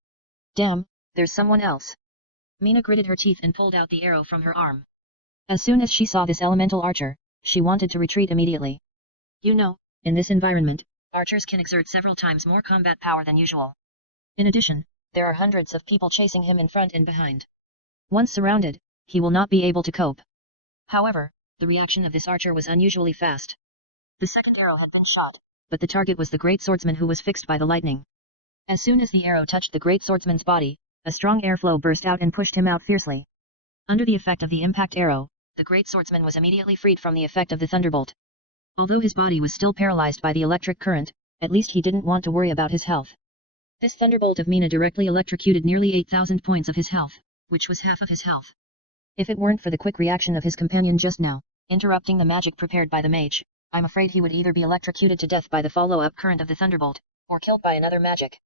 Damn, there's someone else. Mina gritted her teeth and pulled out the arrow from her arm. As soon as she saw this elemental archer, she wanted to retreat immediately. You know, in this environment, archers can exert several times more combat power than usual. In addition, there are hundreds of people chasing him in front and behind. Once surrounded, he will not be able to cope. However, the reaction of this archer was unusually fast. The second arrow had been shot, but the target was the great swordsman who was fixed by the lightning. As soon as the arrow touched the great swordsman's body, a strong airflow burst out and pushed him out fiercely. Under the effect of the impact arrow, the great swordsman was immediately freed from the effect of the thunderbolt. Although his body was still paralyzed by the electric current, at least he didn't want to worry about his health. This thunderbolt of Mina directly electrocuted nearly 8,000 points of his health, which was half of his health. If it weren't for the quick reaction of his companion just now, interrupting the magic prepared by the mage, I'm afraid he would either be electrocuted to death by the follow-up current of the thunderbolt, or killed by another magic.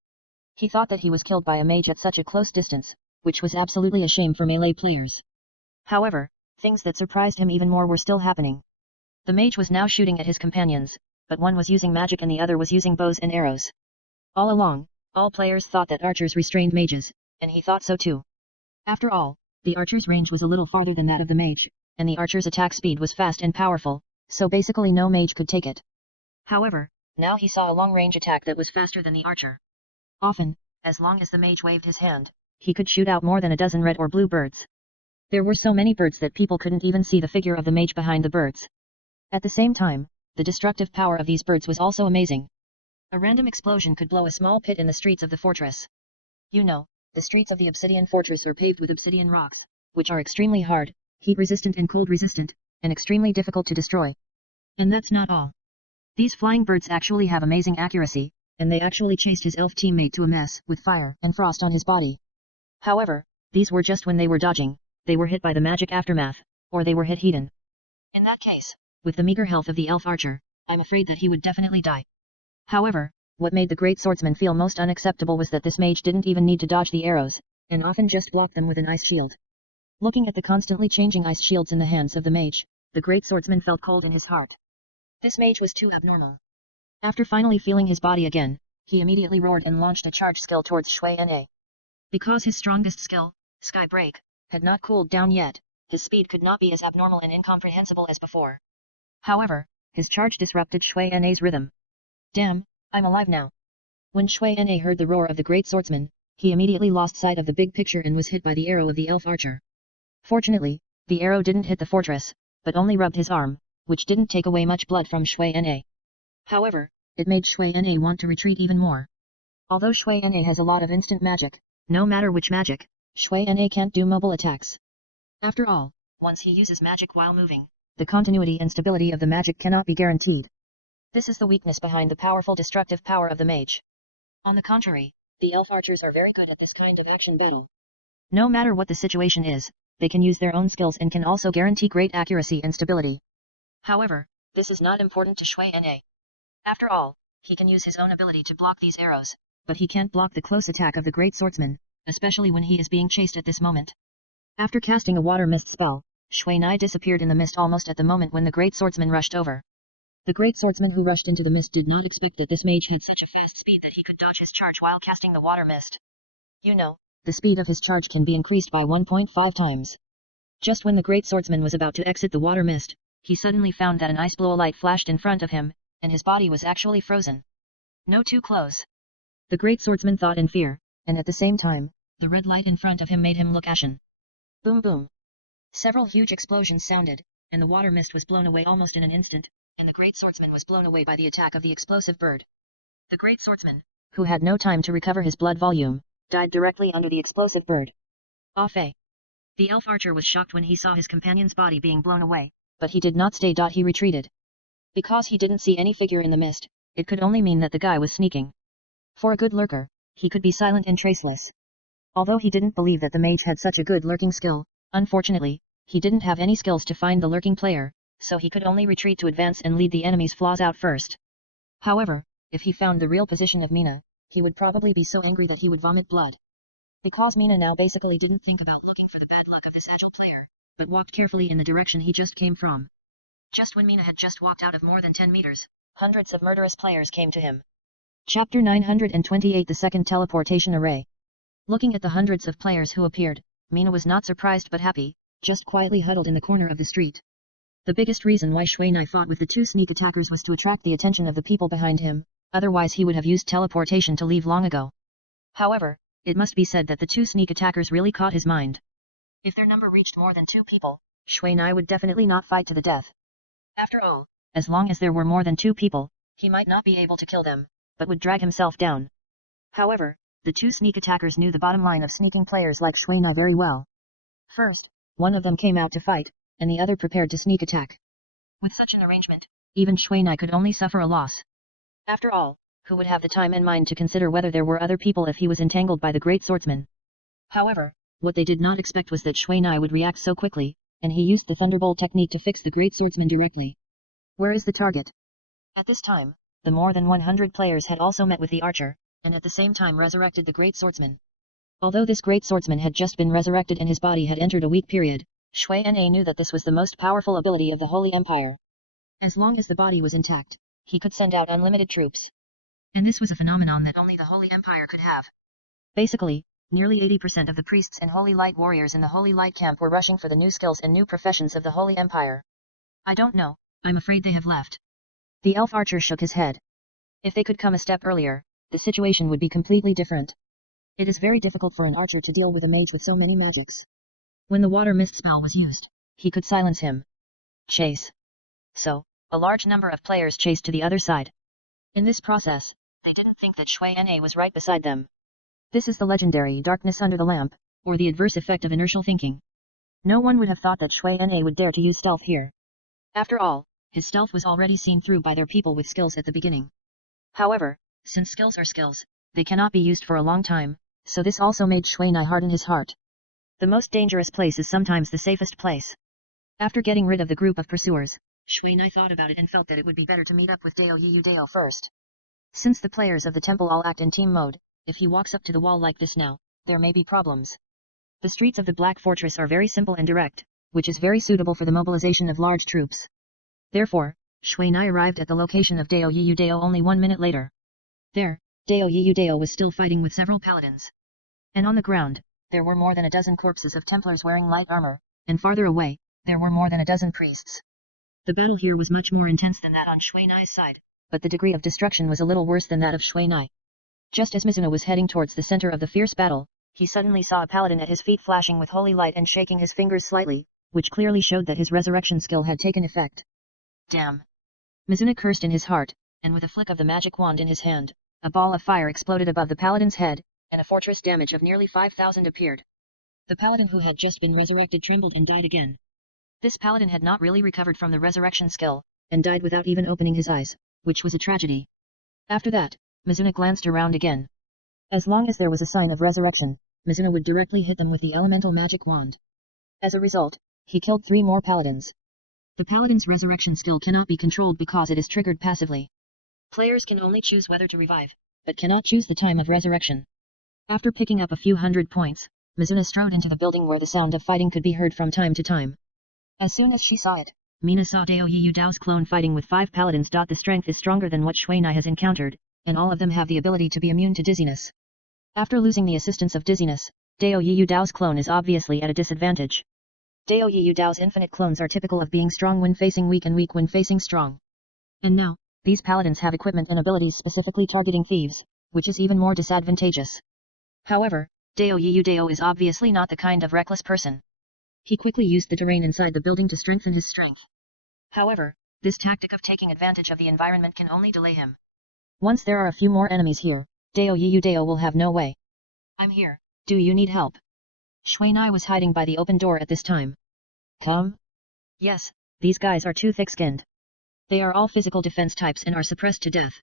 He thought that he was killed by a mage at such a close distance, which was absolutely a shame for melee players. However, things that surprised him even more were still happening. The mage was now shooting at his companions, but one was using magic and the other was using bows and arrows. All along, all players thought that archers restrained mages, and he thought so too. After all, the archer's range was a little farther than that of the mage, and the archer's attack speed was fast and powerful, so basically no mage could take it. However, now he saw a long-range attack that was faster than the archer. Often, as long as the mage waved his hand, he could shoot out more than a dozen red or blue birds. There were so many birds that people couldn't even see the figure of the mage behind the birds. At the same time, the destructive power of these birds was also amazing. A random explosion could blow a small pit in the streets of the fortress. You know, the streets of the obsidian fortress are paved with obsidian rocks, which are extremely hard, heat-resistant and cold-resistant, and extremely difficult to destroy. And that's not all. These flying birds actually have amazing accuracy, and they actually chased his elf teammate to a mess with fire and frost on his body. However, these were just when they were dodging, they were hit by the magic aftermath, or they were hit hidden. In that case, with the meager health of the elf archer, I'm afraid that he would definitely die. However, what made the great swordsman feel most unacceptable was that this mage didn't even need to dodge the arrows, and often just blocked them with an ice shield. Looking at the constantly changing ice shields in the hands of the mage, the great swordsman felt cold in his heart. This mage was too abnormal. After finally feeling his body again, he immediately roared and launched a charge skill towards Shui Na. Because his strongest skill, Sky Break, had not cooled down yet, his speed could not be as abnormal and incomprehensible as before. However, his charge disrupted Shui Na's rhythm. Damn, I'm alive now. When Shui Na heard the roar of the great swordsman, he immediately lost sight of the big picture and was hit by the arrow of the elf archer. Fortunately, the arrow didn't hit the fortress, but only rubbed his arm, which didn't take away much blood from Shui Na. However, it made Shui Na want to retreat even more. Although Shui Na has a lot of instant magic, no matter which magic, Shui Na can't do mobile attacks. After all, once he uses magic while moving, the continuity and stability of the magic cannot be guaranteed. This is the weakness behind the powerful destructive power of the mage. On the contrary, the elf archers are very good at this kind of action battle. No matter what the situation is, they can use their own skills and can also guarantee great accuracy and stability. However, this is not important to Shui Na. After all, he can use his own ability to block these arrows, but he can't block the close attack of the great swordsman, especially when he is being chased at this moment. After casting a water mist spell, Shui Na disappeared in the mist almost at the moment when the great swordsman rushed over. The great swordsman who rushed into the mist did not expect that this mage had such a fast speed that he could dodge his charge while casting the water mist. You know, the speed of his charge can be increased by 1.5 times. Just when the great swordsman was about to exit the water mist, he suddenly found that an ice blue light flashed in front of him, and his body was actually frozen. No, too close. The great swordsman thought in fear, and at the same time, the red light in front of him made him look ashen. Boom boom. Several huge explosions sounded, and the water mist was blown away almost in an instant, and the great swordsman was blown away by the attack of the explosive bird. The great swordsman, who had no time to recover his blood volume, died directly under the explosive bird. Offay. The elf archer was shocked when he saw his companion's body being blown away, but he did not stay. He retreated. Because he didn't see any figure in the mist, it could only mean that the guy was sneaking. For a good lurker, he could be silent and traceless. Although he didn't believe that the mage had such a good lurking skill, unfortunately, he didn't have any skills to find the lurking player, so he could only retreat to advance and lead the enemy's flaws out first. However, if he found the real position of Mina, he would probably be so angry that he would vomit blood. Because Mina now basically didn't think about looking for the bad luck of this agile player, but walked carefully in the direction he just came from. Just when Mina had just walked out of more than 10 meters, hundreds of murderous players came to him. Chapter 928 The Second Teleportation Array. Looking at the hundreds of players who appeared, Mina was not surprised but happy, just quietly huddled in the corner of the street. The biggest reason why Shui Na fought with the two sneak attackers was to attract the attention of the people behind him, otherwise he would have used teleportation to leave long ago. However, it must be said that the two sneak attackers really caught his mind. If their number reached more than 2 people, Shui Na would definitely not fight to the death. After all, as long as there were more than 2 people, he might not be able to kill them, but would drag himself down. However, the two sneak attackers knew the bottom line of sneaking players like Shui Na very well. First, one of them came out to fight, and the other prepared to sneak attack. With such an arrangement, even Shui Na could only suffer a loss. After all, who would have the time and mind to consider whether there were other people if he was entangled by the great swordsman? However, what they did not expect was that Shui Na would react so quickly, and he used the thunderbolt technique to fix the great swordsman directly. Where is the target? At this time, the more than 100 players had also met with the archer, and at the same time resurrected the great swordsman. Although this great swordsman had just been resurrected and his body had entered a weak period, Shui Na knew that this was the most powerful ability of the Holy Empire. As long as the body was intact, he could send out unlimited troops. And this was a phenomenon that only the Holy Empire could have. Basically, nearly 80% of the priests and Holy Light warriors in the Holy Light camp were rushing for the new skills and new professions of the Holy Empire. I don't know, I'm afraid they have left. The elf archer shook his head. If they could come a step earlier, the situation would be completely different. It is very difficult for an archer to deal with a mage with so many magics. When the water mist spell was used, he could silence him. Chase. So, a large number of players chased to the other side. In this process, they didn't think that Shui Na was right beside them. This is the legendary darkness under the lamp, or the adverse effect of inertial thinking. No one would have thought that Shui Na would dare to use stealth here. After all, his stealth was already seen through by their people with skills at the beginning. However, since skills are skills, they cannot be used for a long time, so this also made Shui Na harden his heart. The most dangerous place is sometimes the safest place. After getting rid of the group of pursuers, Shui Na thought about it and felt that it would be better to meet up with Dao Yiyu Dao first. Since the players of the temple all act in team mode, if he walks up to the wall like this now, there may be problems. The streets of the Black Fortress are very simple and direct, which is very suitable for the mobilization of large troops. Therefore, Shui Na arrived at the location of Dao Yiyu Dao only 1 minute later. There, Dao Yiyu Dao was still fighting with several paladins. And on the ground, there were more than a dozen corpses of Templars wearing light armor, and farther away, there were more than a dozen priests. The battle here was much more intense than that on Shui Nai's side, but the degree of destruction was a little worse than that of Shui Na. Just as Mizuno was heading towards the center of the fierce battle, he suddenly saw a paladin at his feet flashing with holy light and shaking his fingers slightly, which clearly showed that his resurrection skill had taken effect. Damn! Mizuno cursed in his heart, and with a flick of the magic wand in his hand, a ball of fire exploded above the paladin's head, and a fortress damage of nearly 5,000 appeared. The paladin who had just been resurrected trembled and died again. This paladin had not really recovered from the resurrection skill, and died without even opening his eyes, which was a tragedy. After that, Mizuno glanced around again. As long as there was a sign of resurrection, Mizuno would directly hit them with the elemental magic wand. As a result, he killed 3 more paladins. The paladin's resurrection skill cannot be controlled because it is triggered passively. Players can only choose whether to revive, but cannot choose the time of resurrection. After picking up a few hundred points, Mizuno strode into the building where the sound of fighting could be heard from time to time. As soon as she saw it, Mina saw Dao Yiyu Dao's clone fighting with 5 paladins. The strength is stronger than what Shui Na has encountered, and all of them have the ability to be immune to dizziness. After losing the assistance of dizziness, Dao Yiyu Dao's clone is obviously at a disadvantage. Dao Yiyu Dao's infinite clones are typical of being strong when facing weak and weak when facing strong. And now, these paladins have equipment and abilities specifically targeting thieves, which is even more disadvantageous. However, Dao Yiyu Dao is obviously not the kind of reckless person. He quickly used the terrain inside the building to strengthen his strength. However, this tactic of taking advantage of the environment can only delay him. Once there are a few more enemies here, Dao Yiyu Dao will have no way. I'm here, do you need help? Shui Na was hiding by the open door at this time. Come? Yes, these guys are too thick-skinned. They are all physical defense types and are suppressed to death.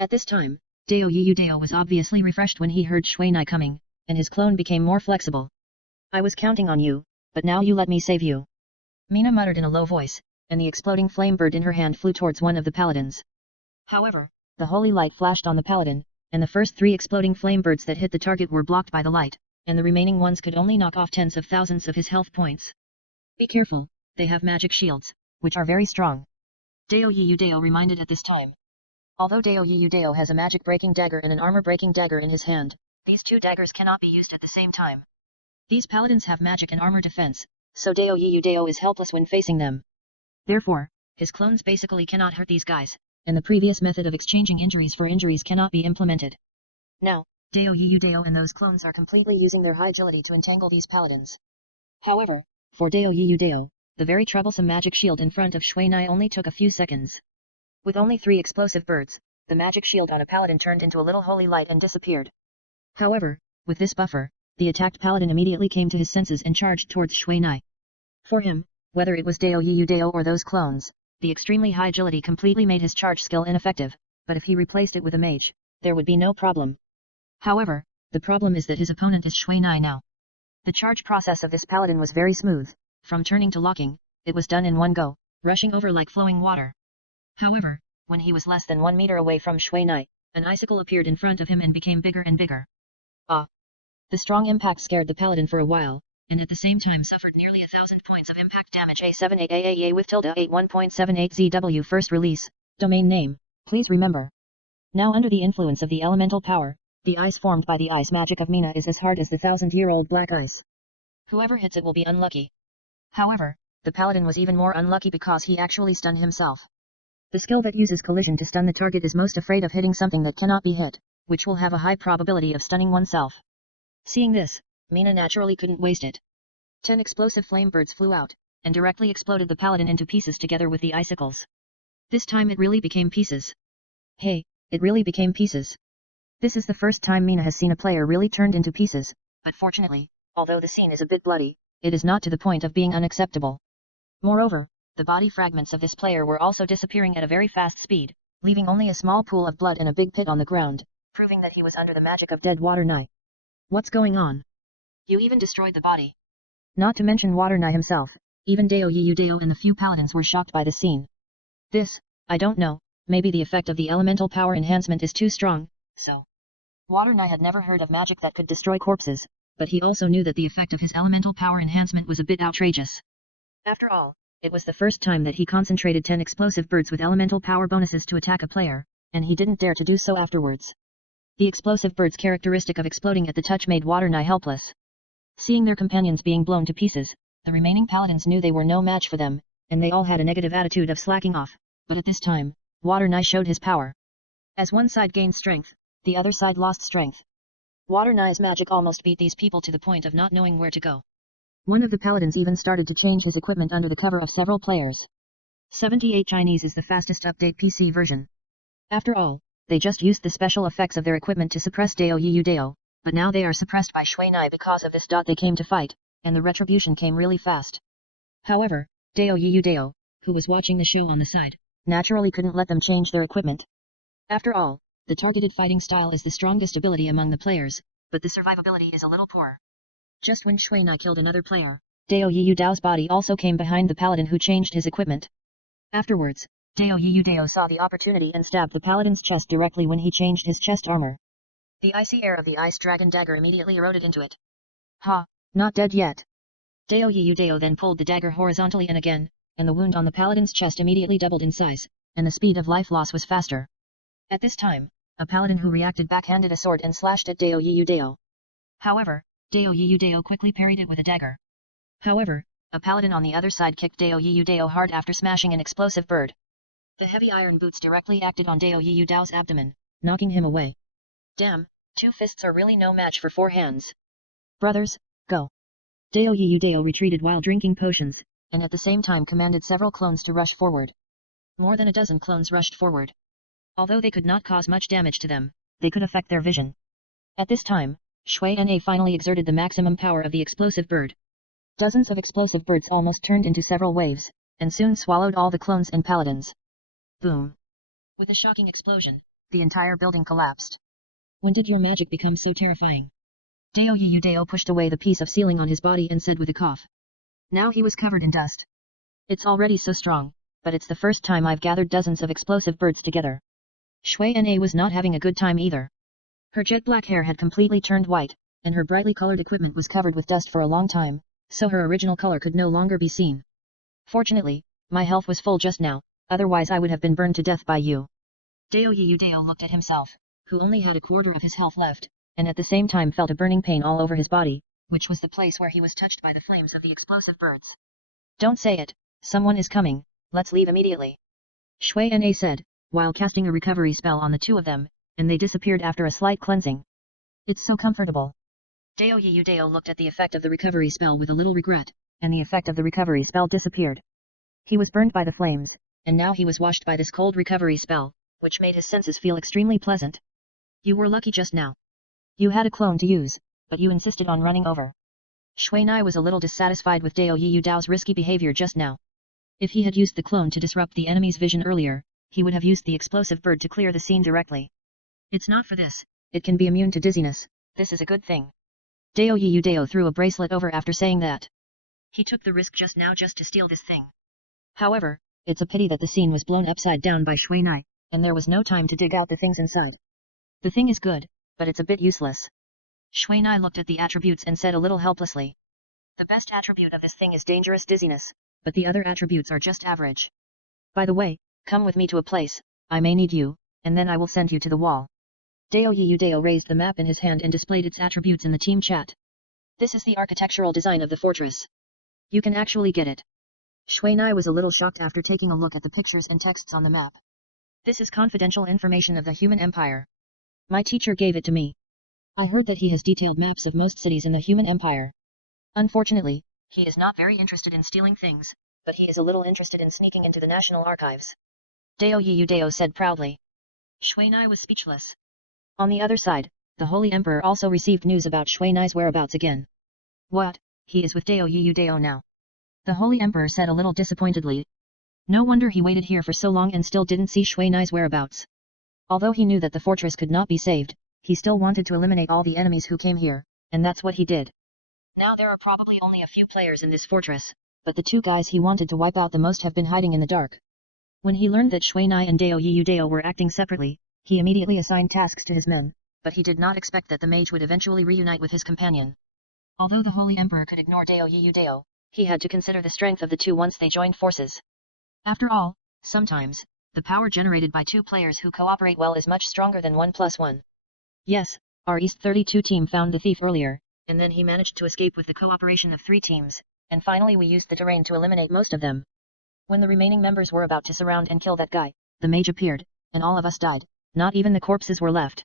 At this time, Dao Yiyu Dao was obviously refreshed when he heard Shui Na coming, and his clone became more flexible. I was counting on you, but now you let me save you. Mina muttered in a low voice, and the exploding flame bird in her hand flew towards one of the paladins. However, the holy light flashed on the paladin, and the first 3 exploding flame birds that hit the target were blocked by the light, and the remaining ones could only knock off tens of thousands of his health points. Be careful, they have magic shields, which are very strong. Dao Yiyu Dao reminded at this time. Although Dao Yiyu Dao has a magic breaking dagger and an armor breaking dagger in his hand, these 2 daggers cannot be used at the same time. These paladins have magic and armor defense, so Dao Yiyu Dao is helpless when facing them. Therefore, his clones basically cannot hurt these guys, and the previous method of exchanging injuries for injuries cannot be implemented. Now, Dao Yiyu Dao and those clones are completely using their high agility to entangle these paladins. However, for Dao Yiyu Dao, the very troublesome magic shield in front of Shui Na only took a few seconds. With only 3 explosive birds, the magic shield on a paladin turned into a little holy light and disappeared. However, with this buffer, the attacked paladin immediately came to his senses and charged towards Shui Na. For him, whether it was Dao Yiyu Dao or those clones, the extremely high agility completely made his charge skill ineffective, but if he replaced it with a mage, there would be no problem. However, the problem is that his opponent is Shui Na now. The charge process of this paladin was very smooth, from turning to locking, it was done in one go, rushing over like flowing water. However, when he was less than 1 meter away from Shui Na, an icicle appeared in front of him and became bigger and bigger. Ah! The strong impact scared the paladin for a while, and at the same time suffered nearly 1,000 points of impact damage. A78AAA with tilde 81.78 ZW first release, domain name, please remember. Now under the influence of the elemental power, the ice formed by the ice magic of Mina is as hard as the 1,000-year-old black ice. Whoever hits it will be unlucky. However, the paladin was even more unlucky because he actually stunned himself. The skill that uses collision to stun the target is most afraid of hitting something that cannot be hit, which will have a high probability of stunning oneself. Seeing this, Mina naturally couldn't waste it. 10 explosive flame birds flew out, and directly exploded the paladin into pieces together with the icicles. This time it really became pieces. Hey, it really became pieces. This is the first time Mina has seen a player really turned into pieces, but fortunately, although the scene is a bit bloody, it is not to the point of being unacceptable. Moreover, the body fragments of this player were also disappearing at a very fast speed, leaving only a small pool of blood and a big pit on the ground, proving that he was under the magic of dead Water Nai. What's going on? You even destroyed the body. Not to mention Water Nai himself, even Deo Yudeo and the few paladins were shocked by the scene. This, I don't know, maybe the effect of the elemental power enhancement is too strong, so. Water Nai had never heard of magic that could destroy corpses, but he also knew that the effect of his elemental power enhancement was a bit outrageous. After all, it was the first time that he concentrated 10 explosive birds with elemental power bonuses to attack a player, and he didn't dare to do so afterwards. The explosive bird's characteristic of exploding at the touch made Water Nai helpless. Seeing their companions being blown to pieces, the remaining paladins knew they were no match for them, and they all had a negative attitude of slacking off, but at this time, Water Nai showed his power. As one side gained strength, the other side lost strength. Water Nai's magic almost beat these people to the point of not knowing where to go. One of the paladins even started to change his equipment under the cover of several players. 78 Chinese is the fastest update PC version. After all, they just used the special effects of their equipment to suppress Deo Yudeo, but now they are suppressed by Shui Nai because of this. They came to fight, and the retribution came really fast. However, Deo Yudeo, who was watching the show on the side, naturally couldn't let them change their equipment. After all, the targeted fighting style is the strongest ability among the players, but the survivability is a little poor. Just when Shui Nai killed another player, Deo Yudao's body also came behind the paladin who changed his equipment. Afterwards, Deo Yudeo saw the opportunity and stabbed the paladin's chest directly when he changed his chest armor. The icy air of the ice dragon dagger immediately eroded into it. Ha, not dead yet. Deo Yudeo then pulled the dagger horizontally and again, and the wound on the paladin's chest immediately doubled in size, and the speed of life loss was faster. At this time, a paladin who reacted backhanded a sword and slashed at Deo Yudeo. However, Deo Yudeo quickly parried it with a dagger. However, a paladin on the other side kicked Deo Yudeo hard after smashing an explosive bird. The heavy iron boots directly acted on Deo Yudao's abdomen, knocking him away. Damn, 2 fists are really no match for 4 hands. Brothers, go. Deo Yudeo retreated while drinking potions, and at the same time commanded several clones to rush forward. More than a dozen clones rushed forward. Although they could not cause much damage to them, they could affect their vision. At this time, Shui Na finally exerted the maximum power of the explosive bird. Dozens of explosive birds almost turned into several waves, and soon swallowed all the clones and paladins. Boom. With a shocking explosion, the entire building collapsed. When did your magic become so terrifying? Deo Yudeo pushed away the piece of ceiling on his body and said with a cough. Now he was covered in dust. It's already so strong, but it's the first time I've gathered dozens of explosive birds together. Shui Na was not having a good time either. Her jet black hair had completely turned white, and her brightly colored equipment was covered with dust for a long time, so her original color could no longer be seen. Fortunately, my health was full just now, otherwise I would have been burned to death by you. Deo Yudeo looked at himself, who only had a quarter of his health left, and at the same time felt a burning pain all over his body, which was the place where he was touched by the flames of the explosive birds. Don't say it, someone is coming, let's leave immediately. Shui Na said, while casting a recovery spell on the 2 of them, and they disappeared after a slight cleansing. It's so comfortable. Deo Yudeo looked at the effect of the recovery spell with a little regret, and the effect of the recovery spell disappeared. He was burned by the flames, and now he was washed by this cold recovery spell, which made his senses feel extremely pleasant. You were lucky just now. You had a clone to use, but you insisted on running over. Shui Na was a little dissatisfied with Deo Yudao's risky behavior just now. If he had used the clone to disrupt the enemy's vision earlier, he would have used the explosive bird to clear the scene directly. It's not for this, it can be immune to dizziness, this is a good thing. Deo Yudeo threw a bracelet over after saying that. He took the risk just now just to steal this thing. However, it's a pity that the scene was blown upside down by Shui Na, and there was no time to dig out the things inside. The thing is good, but it's a bit useless. Shuai looked at the attributes and said a little helplessly. The best attribute of this thing is dangerous dizziness, but the other attributes are just average. By the way, come with me to a place, I may need you, and then I will send you to the wall. Dao Yudao raised the map in his hand and displayed its attributes in the team chat. This is the architectural design of the fortress. You can actually get it. Shuai was a little shocked after taking a look at the pictures and texts on the map. This is confidential information of the human empire. My teacher gave it to me. I heard that he has detailed maps of most cities in the human empire. Unfortunately, he is not very interested in stealing things, but he is a little interested in sneaking into the National Archives. Dao Yudao said proudly. Shuai was speechless. On the other side, the Holy Emperor also received news about Shuai's whereabouts again. What? He is with Dao Yudao now. The Holy Emperor said a little disappointedly. No wonder he waited here for so long and still didn't see Shuai's whereabouts. Although he knew that the fortress could not be saved, he still wanted to eliminate all the enemies who came here, and that's what he did. Now there are probably only a few players in this fortress, but the two guys he wanted to wipe out the most have been hiding in the dark. When he learned that Shuai and Dao Yudao were acting separately, he immediately assigned tasks to his men, but he did not expect that the mage would eventually reunite with his companion. Although the Holy Emperor could ignore Dao Yudao, he had to consider the strength of the two once they joined forces. After all, sometimes, the power generated by two players who cooperate well is much stronger than 1+1. Yes, our East 32 team found the thief earlier, and then he managed to escape with the cooperation of 3 teams, and finally we used the terrain to eliminate most of them. When the remaining members were about to surround and kill that guy, the mage appeared, and all of us died, not even the corpses were left.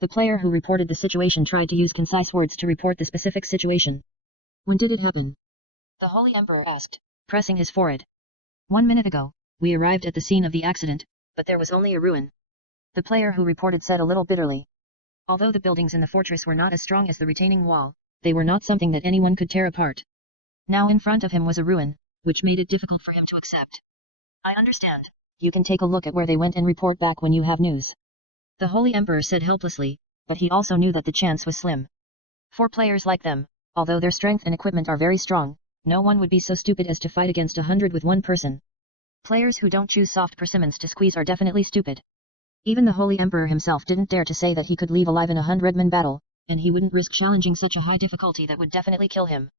The player who reported the situation tried to use concise words to report the specific situation. When did it happen? The Holy Emperor asked, pressing his forehead. 1 minute ago, we arrived at the scene of the accident, but there was only a ruin. The player who reported said a little bitterly. Although the buildings in the fortress were not as strong as the retaining wall, they were not something that anyone could tear apart. Now in front of him was a ruin, which made it difficult for him to accept. I understand. You can take a look at where they went and report back when you have news. The Holy Emperor said helplessly, but he also knew that the chance was slim. For players like them, although their strength and equipment are very strong, no one would be so stupid as to fight against 100 with one person. Players who don't choose soft persimmons to squeeze are definitely stupid. Even the Holy Emperor himself didn't dare to say that he could leave alive in a 100-man battle, and he wouldn't risk challenging such a high difficulty that would definitely kill him.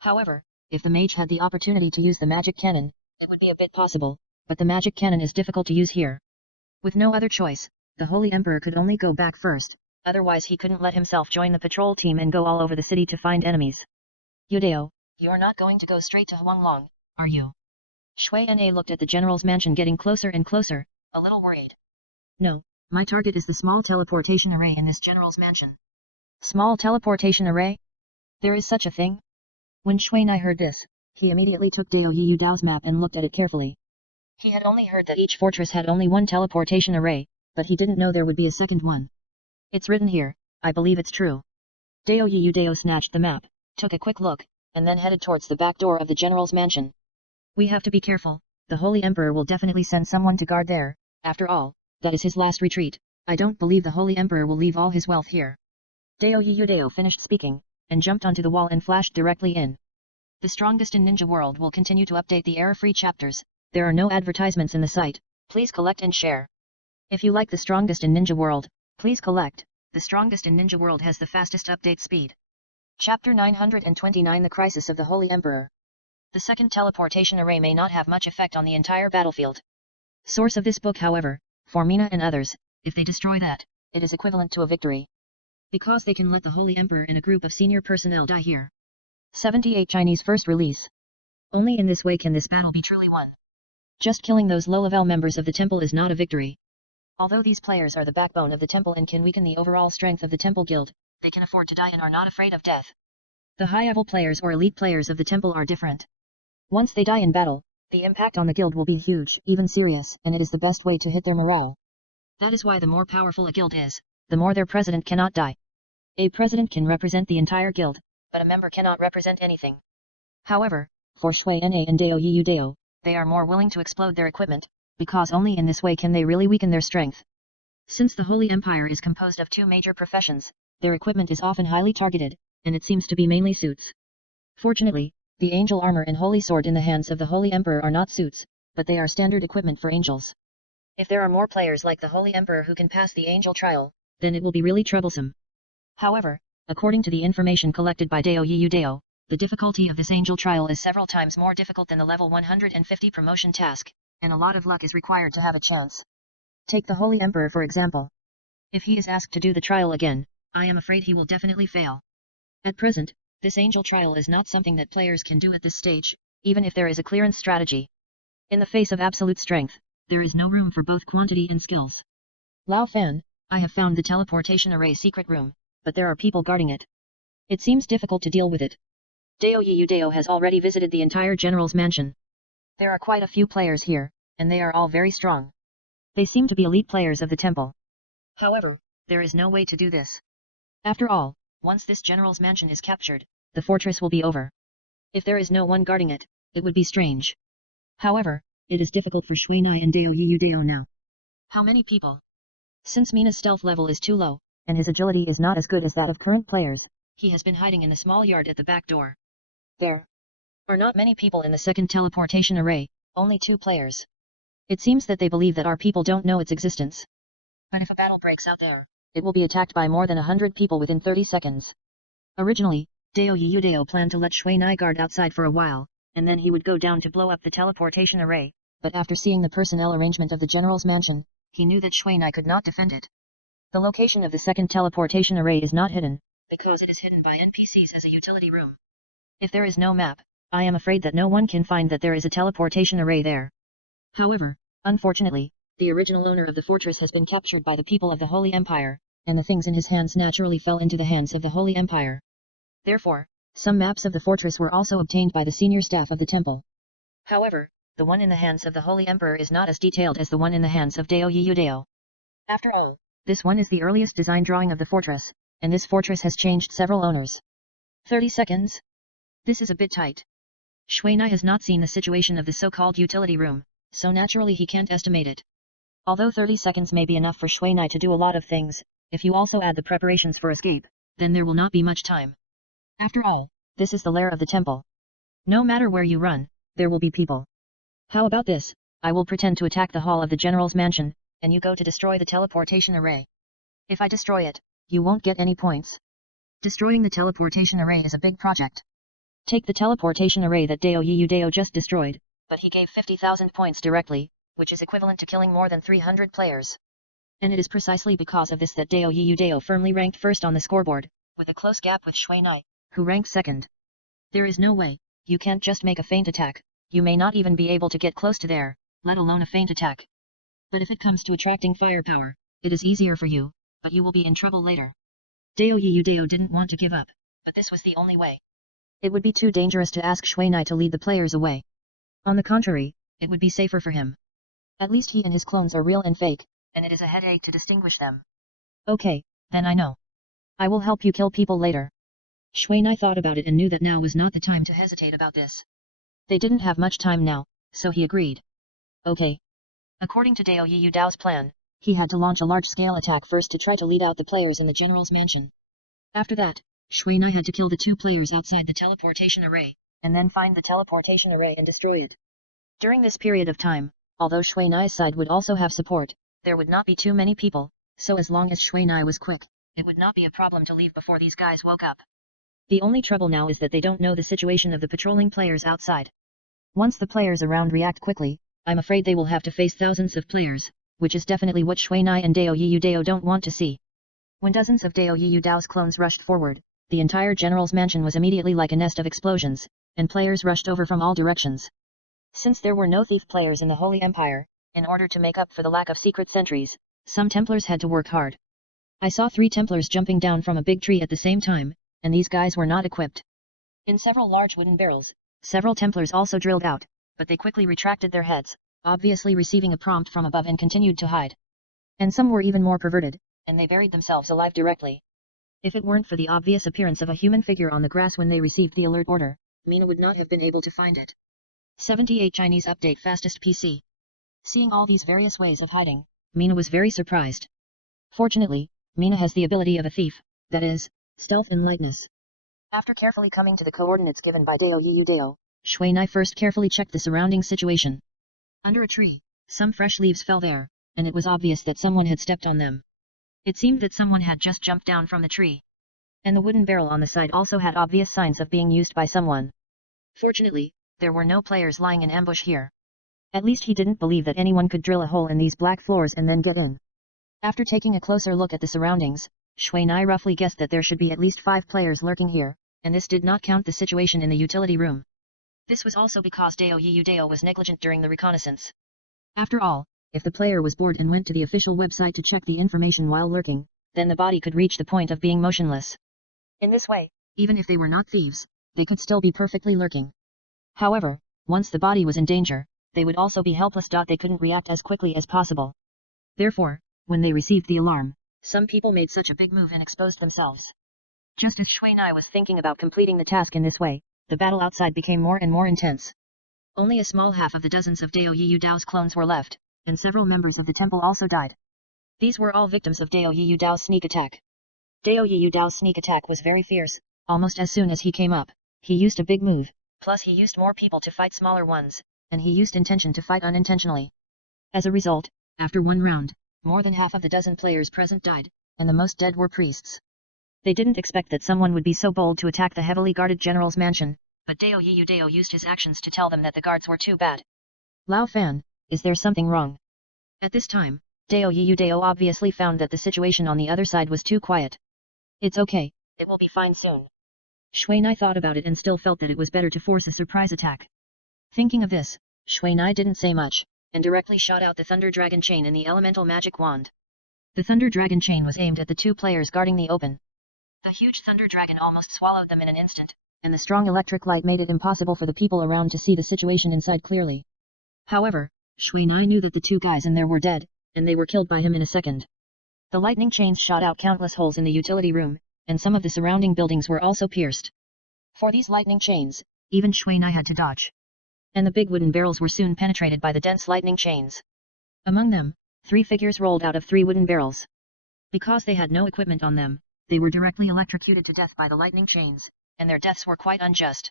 However, if the mage had the opportunity to use the magic cannon, it would be a bit possible, but the magic cannon is difficult to use here. With no other choice, the Holy Emperor could only go back first, otherwise he couldn't let himself join the patrol team and go all over the city to find enemies. Yudao, you're not going to go straight to Huanglong, are you? Shuai looked at the general's mansion getting closer and closer, a little worried. No, my target is the small teleportation array in this general's mansion. Small teleportation array? There is such a thing? When Shuai heard this, he immediately took Dao Yudao's map and looked at it carefully. He had only heard that each fortress had only one teleportation array, but he didn't know there would be a second one. It's written here, I believe it's true. Dao Yudao snatched the map, took a quick look, and then headed towards the back door of the general's mansion. We have to be careful, the Holy Emperor will definitely send someone to guard there, after all, that is his last retreat. I don't believe the Holy Emperor will leave all his wealth here. Dao Yudao finished speaking, and jumped onto the wall and flashed directly in. The Strongest in Ninja World will continue to update the error-free chapters. There are no advertisements in the site, please collect and share. If you like the Strongest in Ninja World, please collect. The Strongest in Ninja World has the fastest update speed. Chapter 929 The Crisis of the Holy Emperor. The second teleportation array may not have much effect on the entire battlefield. Source of this book, however, for Mina and others, if they destroy that, it is equivalent to a victory. Because they can let the Holy Emperor and a group of senior personnel die here. 78 Chinese first release. Only in this way can this battle be truly won. Just killing those low-level members of the temple is not a victory. Although these players are the backbone of the temple and can weaken the overall strength of the temple guild, they can afford to die and are not afraid of death. The high-level players or elite players of the temple are different. Once they die in battle, the impact on the guild will be huge, even serious, and it is the best way to hit their morale. That is why the more powerful a guild is, the more their president cannot die. A president can represent the entire guild, but a member cannot represent anything. However, for Shuai and Dao Yudao, they are more willing to explode their equipment, because only in this way can they really weaken their strength. Since the Holy Empire is composed of 2 major professions, their equipment is often highly targeted, and it seems to be mainly suits. Fortunately, the angel armor and holy sword in the hands of the Holy Emperor are not suits, but they are standard equipment for angels. If there are more players like the Holy Emperor who can pass the angel trial, then it will be really troublesome. However, According to the information collected by Dao Yiyu Dao, the difficulty of this angel trial is several times more difficult than the level 150 promotion task, and a lot of luck is required to have a chance. Take the Holy Emperor for example. If he is asked to do the trial again, I am afraid he will definitely fail. At present, this angel trial is not something that players can do at this stage, even if there is a clearance strategy. In the face of absolute strength, there is no room for both quantity and skills. Lao Fan, I have found the teleportation array secret room, but there are people guarding it. It seems difficult to deal with it. Dao Yiyu Dao has already visited the entire general's mansion. There are quite a few players here, and they are all very strong. They seem to be elite players of the temple. However, there is no way to do this. After all, once this general's mansion is captured, the fortress will be over. If there is no one guarding it, it would be strange. However, it is difficult for Shui Nai and Dao Yiyu Dao now. How many people? Since Mina's stealth level is too low, and his agility is not as good as that of current players, he has been hiding in the small yard at the back door. There are not many people in the second teleportation array, only 2 players. It seems that they believe that our people don't know its existence. But if a battle breaks out there, it will be attacked by more than 100 people within 30 seconds. Originally, Dao Yiyu Dao planned to let Shui Nai guard outside for a while, and then he would go down to blow up the teleportation array, but after seeing the personnel arrangement of the general's mansion, he knew that Shui Nai could not defend it. The location of the second teleportation array is not hidden, because it is hidden by NPCs as a utility room. If there is no map, I am afraid that no one can find that there is a teleportation array there. However, unfortunately, the original owner of the fortress has been captured by the people of the Holy Empire, and the things in his hands naturally fell into the hands of the Holy Empire. Therefore, some maps of the fortress were also obtained by the senior staff of the temple. However, the one in the hands of the Holy Emperor is not as detailed as the one in the hands of Dao Yiyu Dao. After all, this one is the earliest design drawing of the fortress, and this fortress has changed several owners. 30 seconds? This is a bit tight. Shui Nai has not seen the situation of the so-called utility room, so naturally he can't estimate it. Although 30 seconds may be enough for Shui Nai to do a lot of things, if you also add the preparations for escape, then there will not be much time. After all, this is the lair of the temple. No matter where you run, there will be people. How about this? I will pretend to attack the hall of the general's mansion, and you go to destroy the teleportation array. If I destroy it, you won't get any points. Destroying the teleportation array is a big project. Take the teleportation array that Dao Yiyu Dao just destroyed, but he gave 50,000 points directly, which is equivalent to killing more than 300 players. And it is precisely because of this that Dao Yiyu Dao firmly ranked first on the scoreboard, with a close gap with Shui Nai, who ranked second. There is no way, you can't just make a feint attack, you may not even be able to get close to there, let alone a feint attack. But if it comes to attracting firepower, it is easier for you, but you will be in trouble later. Dao Yiyu Dao didn't want to give up, but this was the only way. It would be too dangerous to ask Shui Nai to lead the players away. On the contrary, it would be safer for him. At least he and his clones are real and fake, and it is a headache to distinguish them. Okay, then I know. I will help you kill people later. Shui Nai thought about it and knew that now was not the time to hesitate about this. They didn't have much time now, so he agreed. Okay. According to Dao Yiyu Dao's plan, he had to launch a large-scale attack first to try to lead out the players in the general's mansion. After that, Shui Nai had to kill the 2 players outside the teleportation array, and then find the teleportation array and destroy it. During this period of time, although Shui Nai's side would also have support, there would not be too many people, so as long as Shui Nai was quick, it would not be a problem to leave before these guys woke up. The only trouble now is that they don't know the situation of the patrolling players outside. Once the players around react quickly, I'm afraid they will have to face thousands of players, which is definitely what Shui Nai and Dao Yiyu Dao don't want to see. When dozens of Dao Yiyu Dao's clones rushed forward, the entire general's mansion was immediately like a nest of explosions, and players rushed over from all directions. Since there were no thief players in the Holy Empire, in order to make up for the lack of secret sentries, some Templars had to work hard. I saw 3 Templars jumping down from a big tree at the same time, and these guys were not equipped. In several large wooden barrels, several Templars also drilled out, but they quickly retracted their heads, obviously receiving a prompt from above and continued to hide. And some were even more perverted, and they buried themselves alive directly. If it weren't for the obvious appearance of a human figure on the grass when they received the alert order, Mina would not have been able to find it. 78 Chinese update fastest PC. Seeing all these various ways of hiding, Mina was very surprised. Fortunately, Mina has the ability of a thief, that is, stealth and lightness. After carefully coming to the coordinates given by Dao Yiyu Dao, Shui Nai first carefully checked the surrounding situation. Under a tree, some fresh leaves fell there, and it was obvious that someone had stepped on them. It seemed that someone had just jumped down from the tree. And the wooden barrel on the side also had obvious signs of being used by someone. Fortunately, there were no players lying in ambush here. At least he didn't believe that anyone could drill a hole in these black floors and then get in. After taking a closer look at the surroundings, Shuai roughly guessed that there should be at least 5 players lurking here, and this did not count the situation in the utility room. This was also because Dao Yudao was negligent during the reconnaissance. After all, if the player was bored and went to the official website to check the information while lurking, then the body could reach the point of being motionless. In this way, even if they were not thieves, they could still be perfectly lurking. However, once the body was in danger, they would also be helpless. They couldn't react as quickly as possible. Therefore, when they received the alarm, some people made such a big move and exposed themselves. Just as Shui was thinking about completing the task in this way, the battle outside became more and more intense. Only a small half of the dozens of Dao Yudao's clones were left, and several members of the temple also died. These were all victims of Dao Yudao's sneak attack. Dao Yudao's sneak attack was very fierce. Almost as soon as he came up, he used a big move, plus he used more people to fight smaller ones, and he used intention to fight unintentionally. As a result, after one round, more than half of the dozen players present died, and the most dead were priests. They didn't expect that someone would be so bold to attack the heavily guarded general's mansion, but Dao Yudao used his actions to tell them that the guards were too bad. Lao Fan, is there something wrong? At this time, Dao Yudao obviously found that the situation on the other side was too quiet. It's okay, it will be fine soon. Shuai thought about it and still felt that it was better to force a surprise attack. Thinking of this, Shuai didn't say much, and directly shot out the Thunder Dragon Chain in the elemental magic wand. The Thunder Dragon Chain was aimed at the 2 players guarding the open. The huge Thunder Dragon almost swallowed them in an instant, and the strong electric light made it impossible for the people around to see the situation inside clearly. However, Shuai knew that the 2 guys in there were dead, and they were killed by him in a second. The lightning chains shot out countless holes in the utility room, and some of the surrounding buildings were also pierced. For these lightning chains, even Shuai had to dodge. And the big wooden barrels were soon penetrated by the dense lightning chains. Among them, 3 figures rolled out of 3 wooden barrels. Because they had no equipment on them, they were directly electrocuted to death by the lightning chains, and their deaths were quite unjust.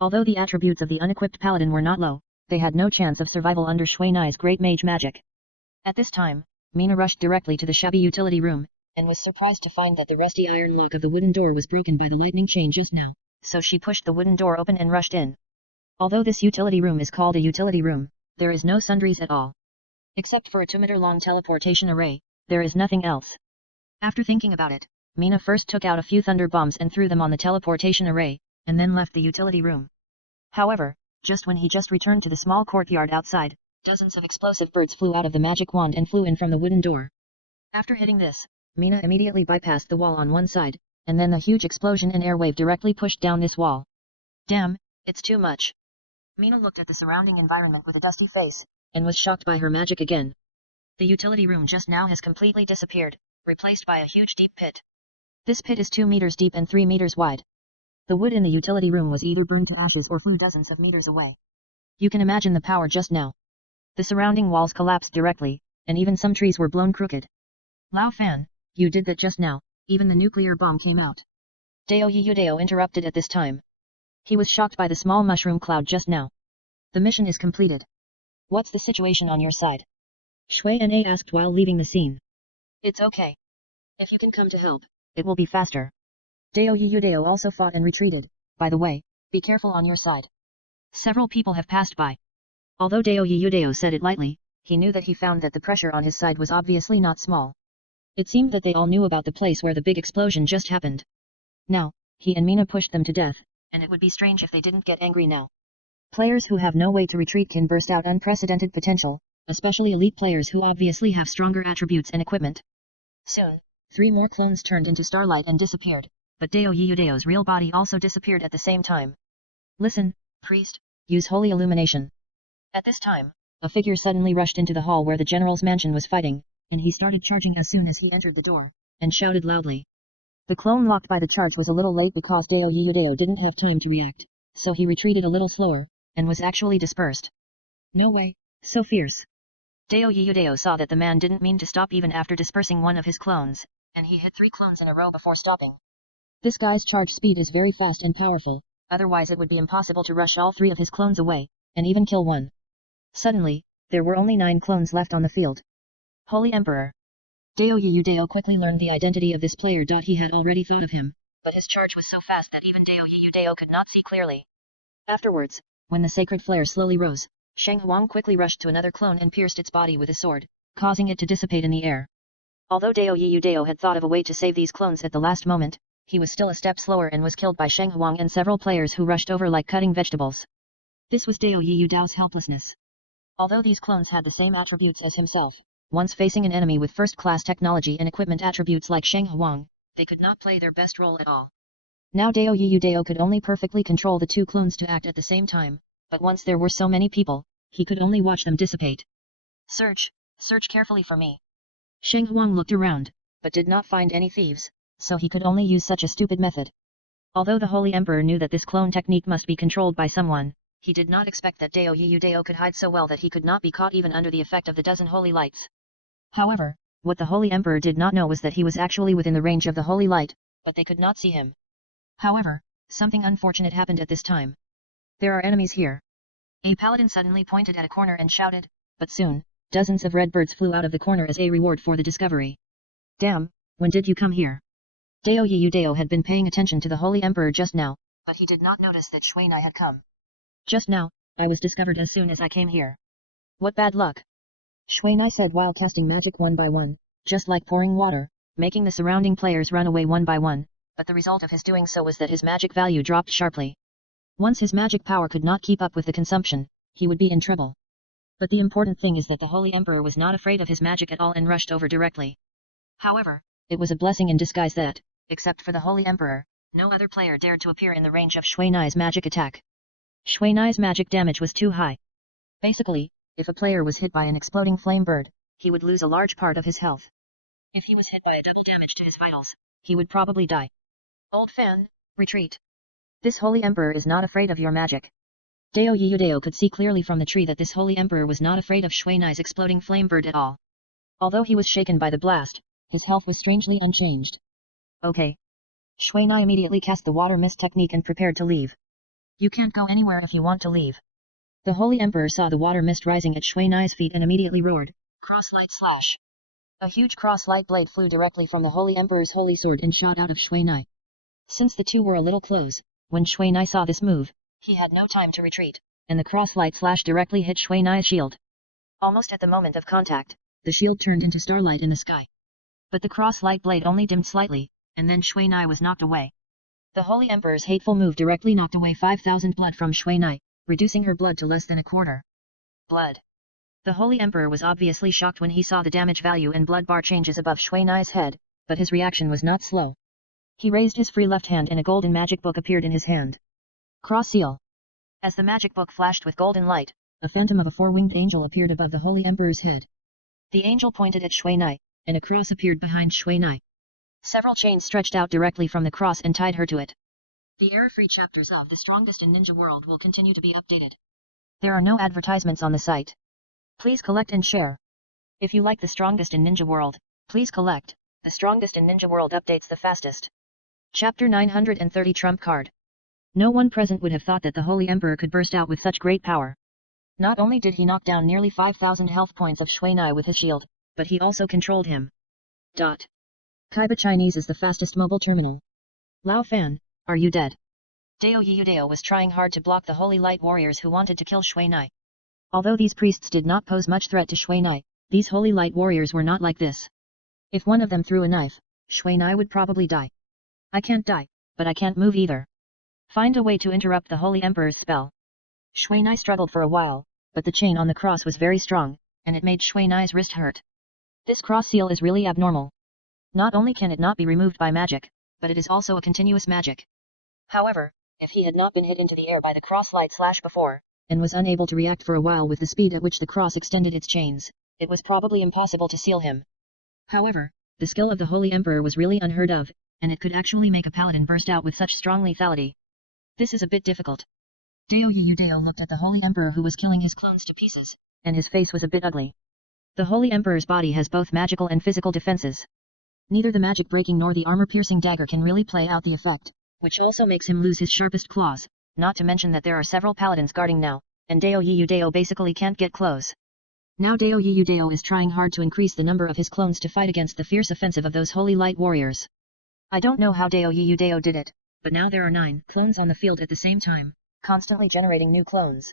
Although the attributes of the unequipped paladin were not low, they had no chance of survival under Shuai's great mage magic. At this time, Mina rushed directly to the shabby utility room, and was surprised to find that the rusty iron lock of the wooden door was broken by the lightning chain just now, so she pushed the wooden door open and rushed in. Although this utility room is called a utility room, there is no sundries at all. Except for a 2-meter-long teleportation array, there is nothing else. After thinking about it, Mina first took out a few thunder bombs and threw them on the teleportation array, and then left the utility room. However, just when he returned to the small courtyard outside, dozens of explosive birds flew out of the magic wand and flew in from the wooden door. After hitting this, Mina immediately bypassed the wall on one side, and then the huge explosion and air wave directly pushed down this wall. Damn, it's too much. Mina looked at the surrounding environment with a dusty face, and was shocked by her magic again. The utility room just now has completely disappeared, replaced by a huge deep pit. This pit is 2 meters deep and 3 meters wide. The wood in the utility room was either burned to ashes or flew dozens of meters away. You can imagine the power just now. The surrounding walls collapsed directly, and even some trees were blown crooked. Lao Fan, you did that just now, even the nuclear bomb came out. Dao Yudao interrupted at this time. He was shocked by the small mushroom cloud just now. The mission is completed. What's the situation on your side? Shuai asked while leaving the scene. It's okay. If you can come to help, it will be faster. Dao Yudao also fought and retreated. By the way, be careful on your side. Several people have passed by. Although Dao Yudao said it lightly, he knew that he found that the pressure on his side was obviously not small. It seemed that they all knew about the place where the big explosion just happened. Now, he and Mina pushed them to death, and it would be strange if they didn't get angry now. Players who have no way to retreat can burst out unprecedented potential, especially elite players who obviously have stronger attributes and equipment. Soon, 3 more clones turned into starlight and disappeared, but Dao Yudao's real body also disappeared at the same time. Listen, priest, use holy illumination. At this time, a figure suddenly rushed into the hall where the general's mansion was fighting, and he started charging as soon as he entered the door, and shouted loudly. The clone locked by the charge was a little late because Dao Yudao didn't have time to react, so he retreated a little slower, and was actually dispersed. No way, so fierce. Dao Yudao saw that the man didn't mean to stop even after dispersing one of his clones, and he hit 3 clones in a row before stopping. This guy's charge speed is very fast and powerful, otherwise it would be impossible to rush all 3 of his clones away, and even kill one. Suddenly, there were only 9 clones left on the field. Holy Emperor! Dao Yudao quickly learned the identity of this player. He had already thought of him, but his charge was so fast that even Dao Yiyu Dao could not see clearly. Afterwards, when the sacred flare slowly rose, Sheng Huang quickly rushed to another clone and pierced its body with a sword, causing it to dissipate in the air. Although Dao Yiyu Dao had thought of a way to save these clones at the last moment, he was still a step slower and was killed by Sheng Huang and several players who rushed over like cutting vegetables. This was Dao Yiyu Dao's helplessness. Although these clones had the same attributes as himself, once facing an enemy with first-class technology and equipment attributes like Sheng Huang, they could not play their best role at all. Now Dao Yiyu Dao could only perfectly control the two clones to act at the same time, but once there were so many people, he could only watch them dissipate. Search carefully for me. Sheng Huang looked around, but did not find any thieves, so he could only use such a stupid method. Although the Holy Emperor knew that this clone technique must be controlled by someone, he did not expect that Dao Yiyu Dao could hide so well that he could not be caught even under the effect of the dozen holy lights. However, what the Holy Emperor did not know was that he was actually within the range of the holy light, but they could not see him. However, something unfortunate happened at this time. There are enemies here. A paladin suddenly pointed at a corner and shouted, but soon, dozens of red birds flew out of the corner as a reward for the discovery. Damn, when did you come here? Dao Yiyu Dao had been paying attention to the Holy Emperor just now, but he did not notice that Shui Nai had come. Just now, I was discovered as soon as I came here. What bad luck! Shui Nai said while casting magic one by one, just like pouring water, making the surrounding players run away one by one, but the result of his doing so was that his magic value dropped sharply. Once his magic power could not keep up with the consumption, he would be in trouble. But the important thing is that the Holy Emperor was not afraid of his magic at all and rushed over directly. However, it was a blessing in disguise that, except for the Holy Emperor, no other player dared to appear in the range of Shui Nai's magic attack. Shui Nai's magic damage was too high. Basically, if a player was hit by an exploding flame bird, he would lose a large part of his health. If he was hit by a double damage to his vitals, he would probably die. Old fan, retreat. This Holy Emperor is not afraid of your magic. Dao Yiyu Dao could see clearly from the tree that this Holy Emperor was not afraid of Shui Nai's exploding flame bird at all. Although he was shaken by the blast, his health was strangely unchanged. Okay. Shui Nai immediately cast the water mist technique and prepared to leave. You can't go anywhere if you want to leave. The Holy Emperor saw the water mist rising at Shui Nai's feet and immediately roared, "Cross light slash!" A huge cross light blade flew directly from the Holy Emperor's holy sword and shot out of Shui Nai. Since the two were a little close, when Shui Nai saw this move, he had no time to retreat, and the cross light slash directly hit Shui Nai's shield. Almost at the moment of contact, the shield turned into starlight in the sky. But the cross light blade only dimmed slightly, and then Shui Nai was knocked away. The Holy Emperor's hateful move directly knocked away 5,000 blood from Shui Nai, reducing her blood to less than a quarter. Blood. The Holy Emperor was obviously shocked when he saw the damage value and blood bar changes above Shui Nai's head, but his reaction was not slow. He raised his free left hand and a golden magic book appeared in his hand. Cross seal. As the magic book flashed with golden light, a phantom of a four-winged angel appeared above the Holy Emperor's head. The angel pointed at Shui Nai, and a cross appeared behind Shui Nai. Several chains stretched out directly from the cross and tied her to it. The error-free chapters of The Strongest in Ninja World will continue to be updated. There are no advertisements on the site. Please collect and share. If you like The Strongest in Ninja World, please collect. The Strongest in Ninja World updates the fastest. Chapter 930 Trump Card. No one present would have thought that the Holy Emperor could burst out with such great power. Not only did he knock down nearly 5,000 health points of Shui Nai with his shield, but he also controlled him. Kaiba Chinese is the fastest mobile terminal. Lao Fan, are you dead? Dao Yiyu Dao was trying hard to block the Holy Light Warriors who wanted to kill Shui Nai. Although these priests did not pose much threat to Shui Nai, these Holy Light Warriors were not like this. If one of them threw a knife, Shui Nai would probably die. I can't die, but I can't move either. Find a way to interrupt the Holy Emperor's spell. Shui Nai struggled for a while, but the chain on the cross was very strong, and it made Shui Nai's wrist hurt. This cross seal is really abnormal. Not only can it not be removed by magic, but it is also a continuous magic. However, if he had not been hit into the air by the cross light slash before, and was unable to react for a while with the speed at which the cross extended its chains, it was probably impossible to seal him. However, the skill of the Holy Emperor was really unheard of, and it could actually make a paladin burst out with such strong lethality. This is a bit difficult. Dao Yiyu Dao looked at the Holy Emperor who was killing his clones to pieces, and his face was a bit ugly. The Holy Emperor's body has both magical and physical defenses. Neither the magic-breaking nor the armor-piercing dagger can really play out the effect, which also makes him lose his sharpest claws, not to mention that there are several paladins guarding now, and Dao Yiyu Dao basically can't get close. Now Dao Yiyu Dao is trying hard to increase the number of his clones to fight against the fierce offensive of those Holy Light Warriors. I don't know how Dao Yu Dao did it, but now there are 9 clones on the field at the same time, constantly generating new clones.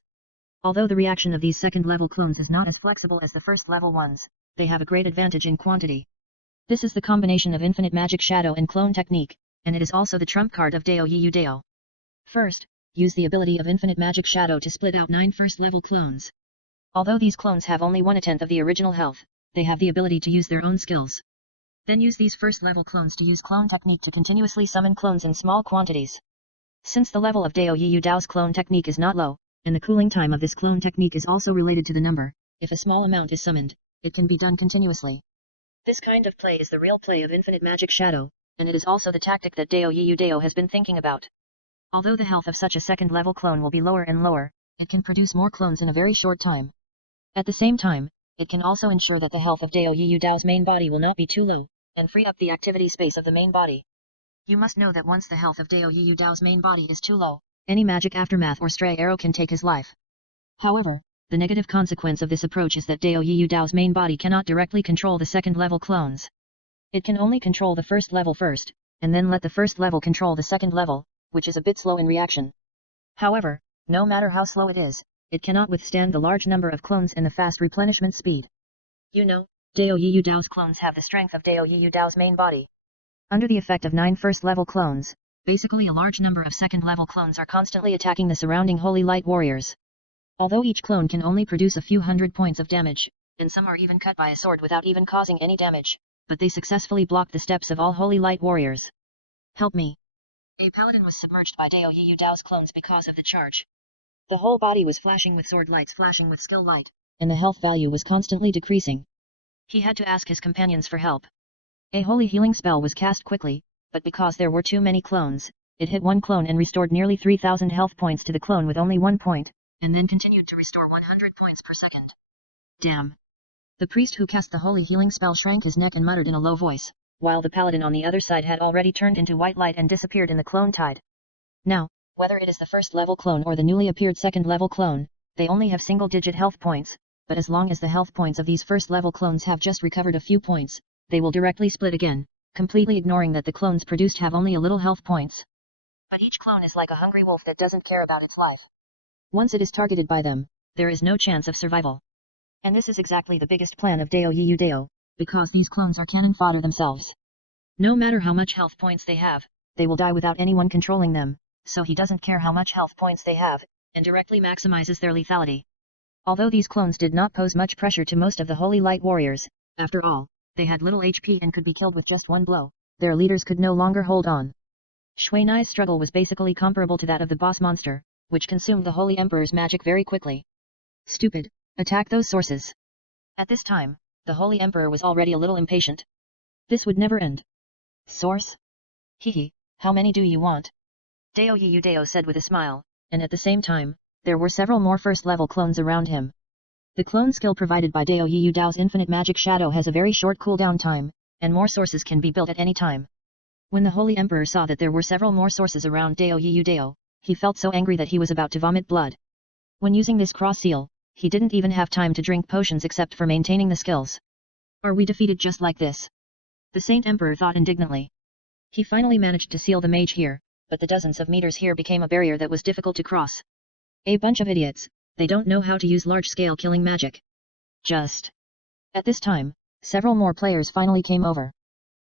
Although the reaction of these second-level clones is not as flexible as the first-level ones, they have a great advantage in quantity. This is the combination of infinite magic shadow and clone technique, and it is also the trump card of Dao Yu Dao. First, use the ability of infinite magic shadow to split out 9 first-level clones. Although these clones have only 1/10 of the original health, they have the ability to use their own skills. Then use these first-level clones to use clone technique to continuously summon clones in small quantities. Since the level of Dao Yu Dao's clone technique is not low, and the cooling time of this clone technique is also related to the number, if a small amount is summoned, it can be done continuously. This kind of play is the real play of infinite magic shadow, and it is also the tactic that Dao Yu Dao has been thinking about. Although the health of such a second-level clone will be lower and lower, it can produce more clones in a very short time. At the same time, it can also ensure that the health of Dao Yu Dao's main body will not be too low, and free up the activity space of the main body. You must know that once the health of Dao Yu Dao's main body is too low, any magic aftermath or stray arrow can take his life. However, the negative consequence of this approach is that Dao Yu Dao's main body cannot directly control the second-level clones. It can only control the first level first, and then let the first level control the second level, which is a bit slow in reaction. However, no matter how slow it is, it cannot withstand the large number of clones and the fast replenishment speed. You know, Dao Yu Dao's clones have the strength of Dao Yu Dao's main body. Under the effect of 9 first-level clones, basically a large number of second-level clones are constantly attacking the surrounding Holy Light Warriors. Although each clone can only produce a few hundred points of damage, and some are even cut by a sword without even causing any damage, but they successfully block the steps of all Holy Light Warriors. Help me. A paladin was submerged by Dao Yu Dao's clones because of the charge. The whole body was flashing with sword lights flashing with skill light, and the health value was constantly decreasing. He had to ask his companions for help. A holy healing spell was cast quickly, but because there were too many clones, it hit one clone and restored nearly 3,000 health points to the clone with only 1 point, and then continued to restore 100 points per second. Damn. The priest who cast the holy healing spell shrank his neck and muttered in a low voice, while the paladin on the other side had already turned into white light and disappeared in the clone tide. Now, whether it is the first-level clone or the newly appeared second-level clone, they only have single-digit health points, but as long as the health points of these first-level clones have just recovered a few points, they will directly split again, completely ignoring that the clones produced have only a little health points. But each clone is like a hungry wolf that doesn't care about its life. Once it is targeted by them, there is no chance of survival. And this is exactly the biggest plan of Dao Yu Dao, because these clones are cannon fodder themselves. No matter how much health points they have, they will die without anyone controlling them, so he doesn't care how much health points they have, and directly maximizes their lethality. Although these clones did not pose much pressure to most of the Holy Light Warriors, after all, they had little HP and could be killed with just one blow, their leaders could no longer hold on. Shui Nai's struggle was basically comparable to that of the boss monster, which consumed the Holy Emperor's magic very quickly. Stupid, attack those sources. At this time, the Holy Emperor was already a little impatient. This would never end. Source? Hehe, how many do you want? Dao Yu Dao said with a smile, and at the same time, there were several more first-level clones around him. The clone skill provided by Dao Yu Dao's infinite magic shadow has a very short cooldown time, and more sources can be built at any time. When the Holy Emperor saw that there were several more sources around Dao Yu Dao, he felt so angry that he was about to vomit blood. When using this cross seal, he didn't even have time to drink potions except for maintaining the skills. Are we defeated just like this? The Saint Emperor thought indignantly. He finally managed to seal the mage here, but the dozens of meters here became a barrier that was difficult to cross. A bunch of idiots, they don't know how to use large-scale killing magic. Just. At this time, several more players finally came over.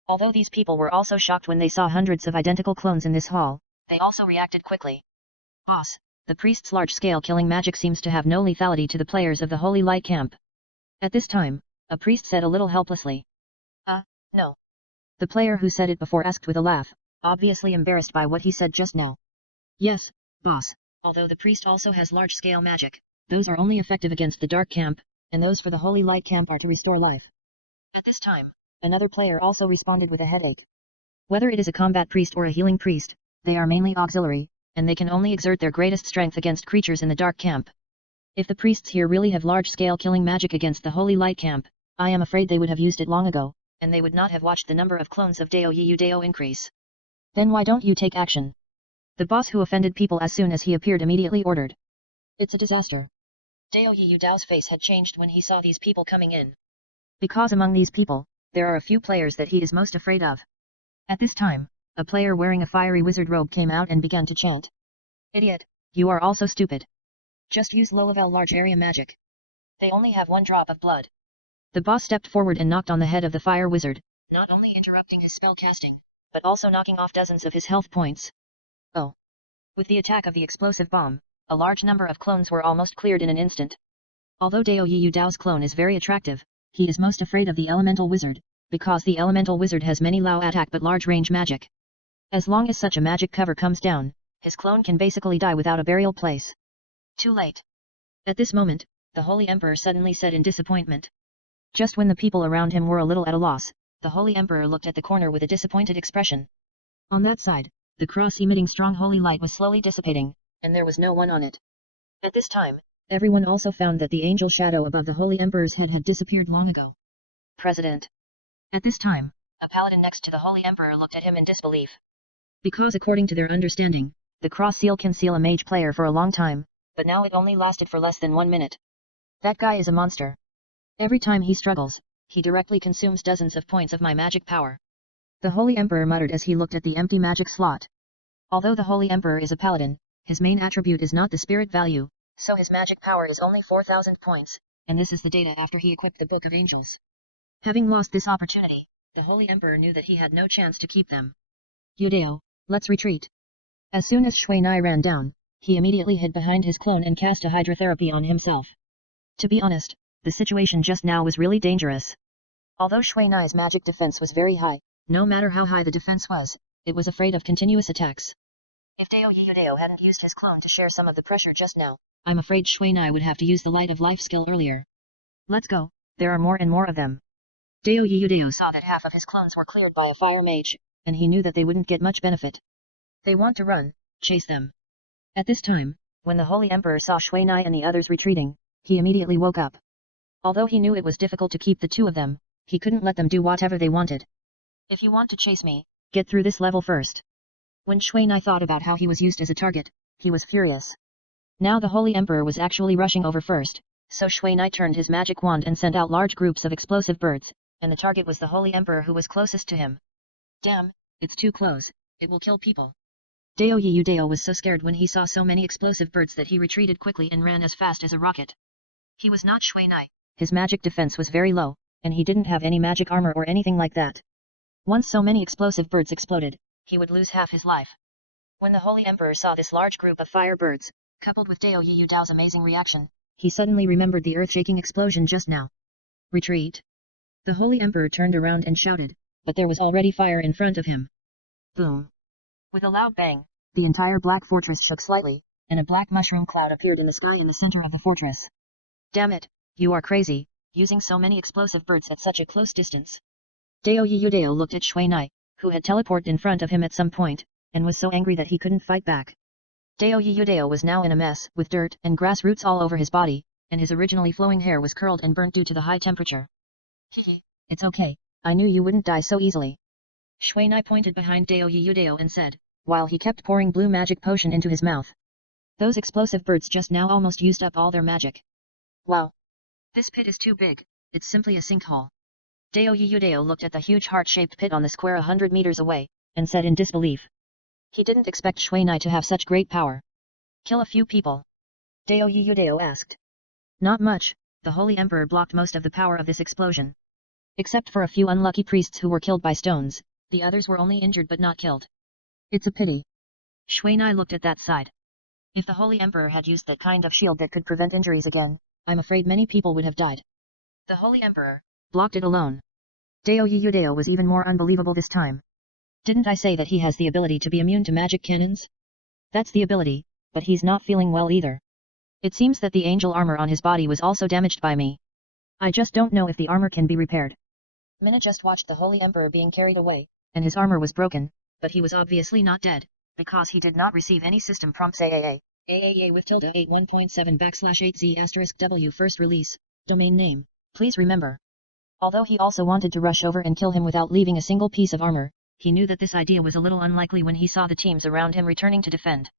Although these people were also shocked when they saw hundreds of identical clones in this hall, they also reacted quickly. Boss, the priest's large-scale killing magic seems to have no lethality to the players of the Holy Light Camp. At this time, a priest said a little helplessly. No. The player who said it before asked with a laugh, obviously embarrassed by what he said just now. Yes, boss, although the priest also has large-scale magic, those are only effective against the Dark Camp, and those for the Holy Light Camp are to restore life. At this time, another player also responded with a headache. Whether it is a combat priest or a healing priest, they are mainly auxiliary, and they can only exert their greatest strength against creatures in the Dark Camp. If the priests here really have large-scale killing magic against the Holy Light Camp, I am afraid they would have used it long ago, and they would not have watched the number of clones of Dao Yu Dao increase. Then why don't you take action? The boss who offended people as soon as he appeared immediately ordered. It's a disaster. Dao Yu Dao's face had changed when he saw these people coming in. Because among these people, there are a few players that he is most afraid of. At this time, a player wearing a fiery wizard robe came out and began to chant. Idiot, you are also stupid. Just use low-level large area magic. They only have 1 drop of blood. The boss stepped forward and knocked on the head of the fire wizard, not only interrupting his spell casting, but also knocking off dozens of his health points. Oh. With the attack of the explosive bomb, a large number of clones were almost cleared in an instant. Although Dao Yiyu Dao's clone is very attractive, he is most afraid of the elemental wizard, because the elemental wizard has many low attack but large range magic. As long as such a magic cover comes down, his clone can basically die without a burial place. Too late. At this moment, the Holy Emperor suddenly said in disappointment. Just when the people around him were a little at a loss, the Holy Emperor looked at the corner with a disappointed expression. On that side, the cross emitting strong holy light was slowly dissipating, and there was no one on it. At this time, everyone also found that the angel shadow above the Holy Emperor's head had disappeared long ago. President. At this time, a paladin next to the Holy Emperor looked at him in disbelief. Because according to their understanding, the cross seal can seal a mage player for a long time, but now it only lasted for less than 1 minute. That guy is a monster. Every time he struggles, he directly consumes dozens of points of my magic power. The Holy Emperor muttered as he looked at the empty magic slot. Although the Holy Emperor is a paladin, his main attribute is not the spirit value, so his magic power is only 4,000 points, and this is the data after he equipped the Book of Angels. Having lost this opportunity, the Holy Emperor knew that he had no chance to keep them. Yudao, let's retreat. As soon as Shui Nai ran down, he immediately hid behind his clone and cast a hydrotherapy on himself. To be honest, the situation just now was really dangerous. Although Shui Nai's magic defense was very high, no matter how high the defense was, it was afraid of continuous attacks. If Dao Yudao hadn't used his clone to share some of the pressure just now, I'm afraid Shui Nai would have to use the light of life skill earlier. Let's go, there are more and more of them. Dao Yudao saw that half of his clones were cleared by a fire mage, and he knew that they wouldn't get much benefit. They want to run, chase them. At this time, when the Holy Emperor saw Shui Nai and the others retreating, he immediately woke up. Although he knew it was difficult to keep the 2 of them, he couldn't let them do whatever they wanted. If you want to chase me, get through this level first. When Shui Nai thought about how he was used as a target, he was furious. Now the Holy Emperor was actually rushing over first, so Shui Nai turned his magic wand and sent out large groups of explosive birds, and the target was the Holy Emperor who was closest to him. Damn, it's too close, it will kill people. Dao Yudao was so scared when he saw so many explosive birds that he retreated quickly and ran as fast as a rocket. He was not Shui Nai, his magic defense was very low, and he didn't have any magic armor or anything like that. Once so many explosive birds exploded, he would lose half his life. When the Holy Emperor saw this large group of fire birds, coupled with Dao Yudao's amazing reaction, he suddenly remembered the earth-shaking explosion just now. Retreat. The Holy Emperor turned around and shouted, but there was already fire in front of him. Boom. With a loud bang, the entire black fortress shook slightly, and a black mushroom cloud appeared in the sky in the center of the fortress. Damn it, you are crazy, using so many explosive birds at such a close distance. Dao Yudao looked at Shui Nai, who had teleported in front of him at some point, and was so angry that he couldn't fight back. Dao Yudao was now in a mess, with dirt and grass roots all over his body, and his originally flowing hair was curled and burnt due to the high temperature. Hehe, it's okay, I knew you wouldn't die so easily. Shui Nai pointed behind Dao Yudao and said, while he kept pouring blue magic potion into his mouth. Those explosive birds just now almost used up all their magic. Wow. This pit is too big, it's simply a sinkhole. Dao Yudao looked at the huge heart-shaped pit on the square 100 meters away, and said in disbelief. He didn't expect Shui Nai to have such great power. Kill a few people. Dao Yudao asked. Not much, the Holy Emperor blocked most of the power of this explosion. Except for a few unlucky priests who were killed by stones, the others were only injured but not killed. It's a pity. Shui Nai looked at that side. If the Holy Emperor had used that kind of shield that could prevent injuries again, I'm afraid many people would have died. The Holy Emperor blocked it alone. Dao Yudao was even more unbelievable this time. Didn't I say that he has the ability to be immune to magic cannons? That's the ability, but he's not feeling well either. It seems that the angel armor on his body was also damaged by me. I just don't know if the armor can be repaired. Mina just watched the Holy Emperor being carried away, and his armor was broken, but he was obviously not dead, because he did not receive any system prompts. AAA with tilde 81.7/8Z*W first release, domain name, please remember. Although he also wanted to rush over and kill him without leaving a single piece of armor, he knew that this idea was a little unlikely when he saw the teams around him returning to defend.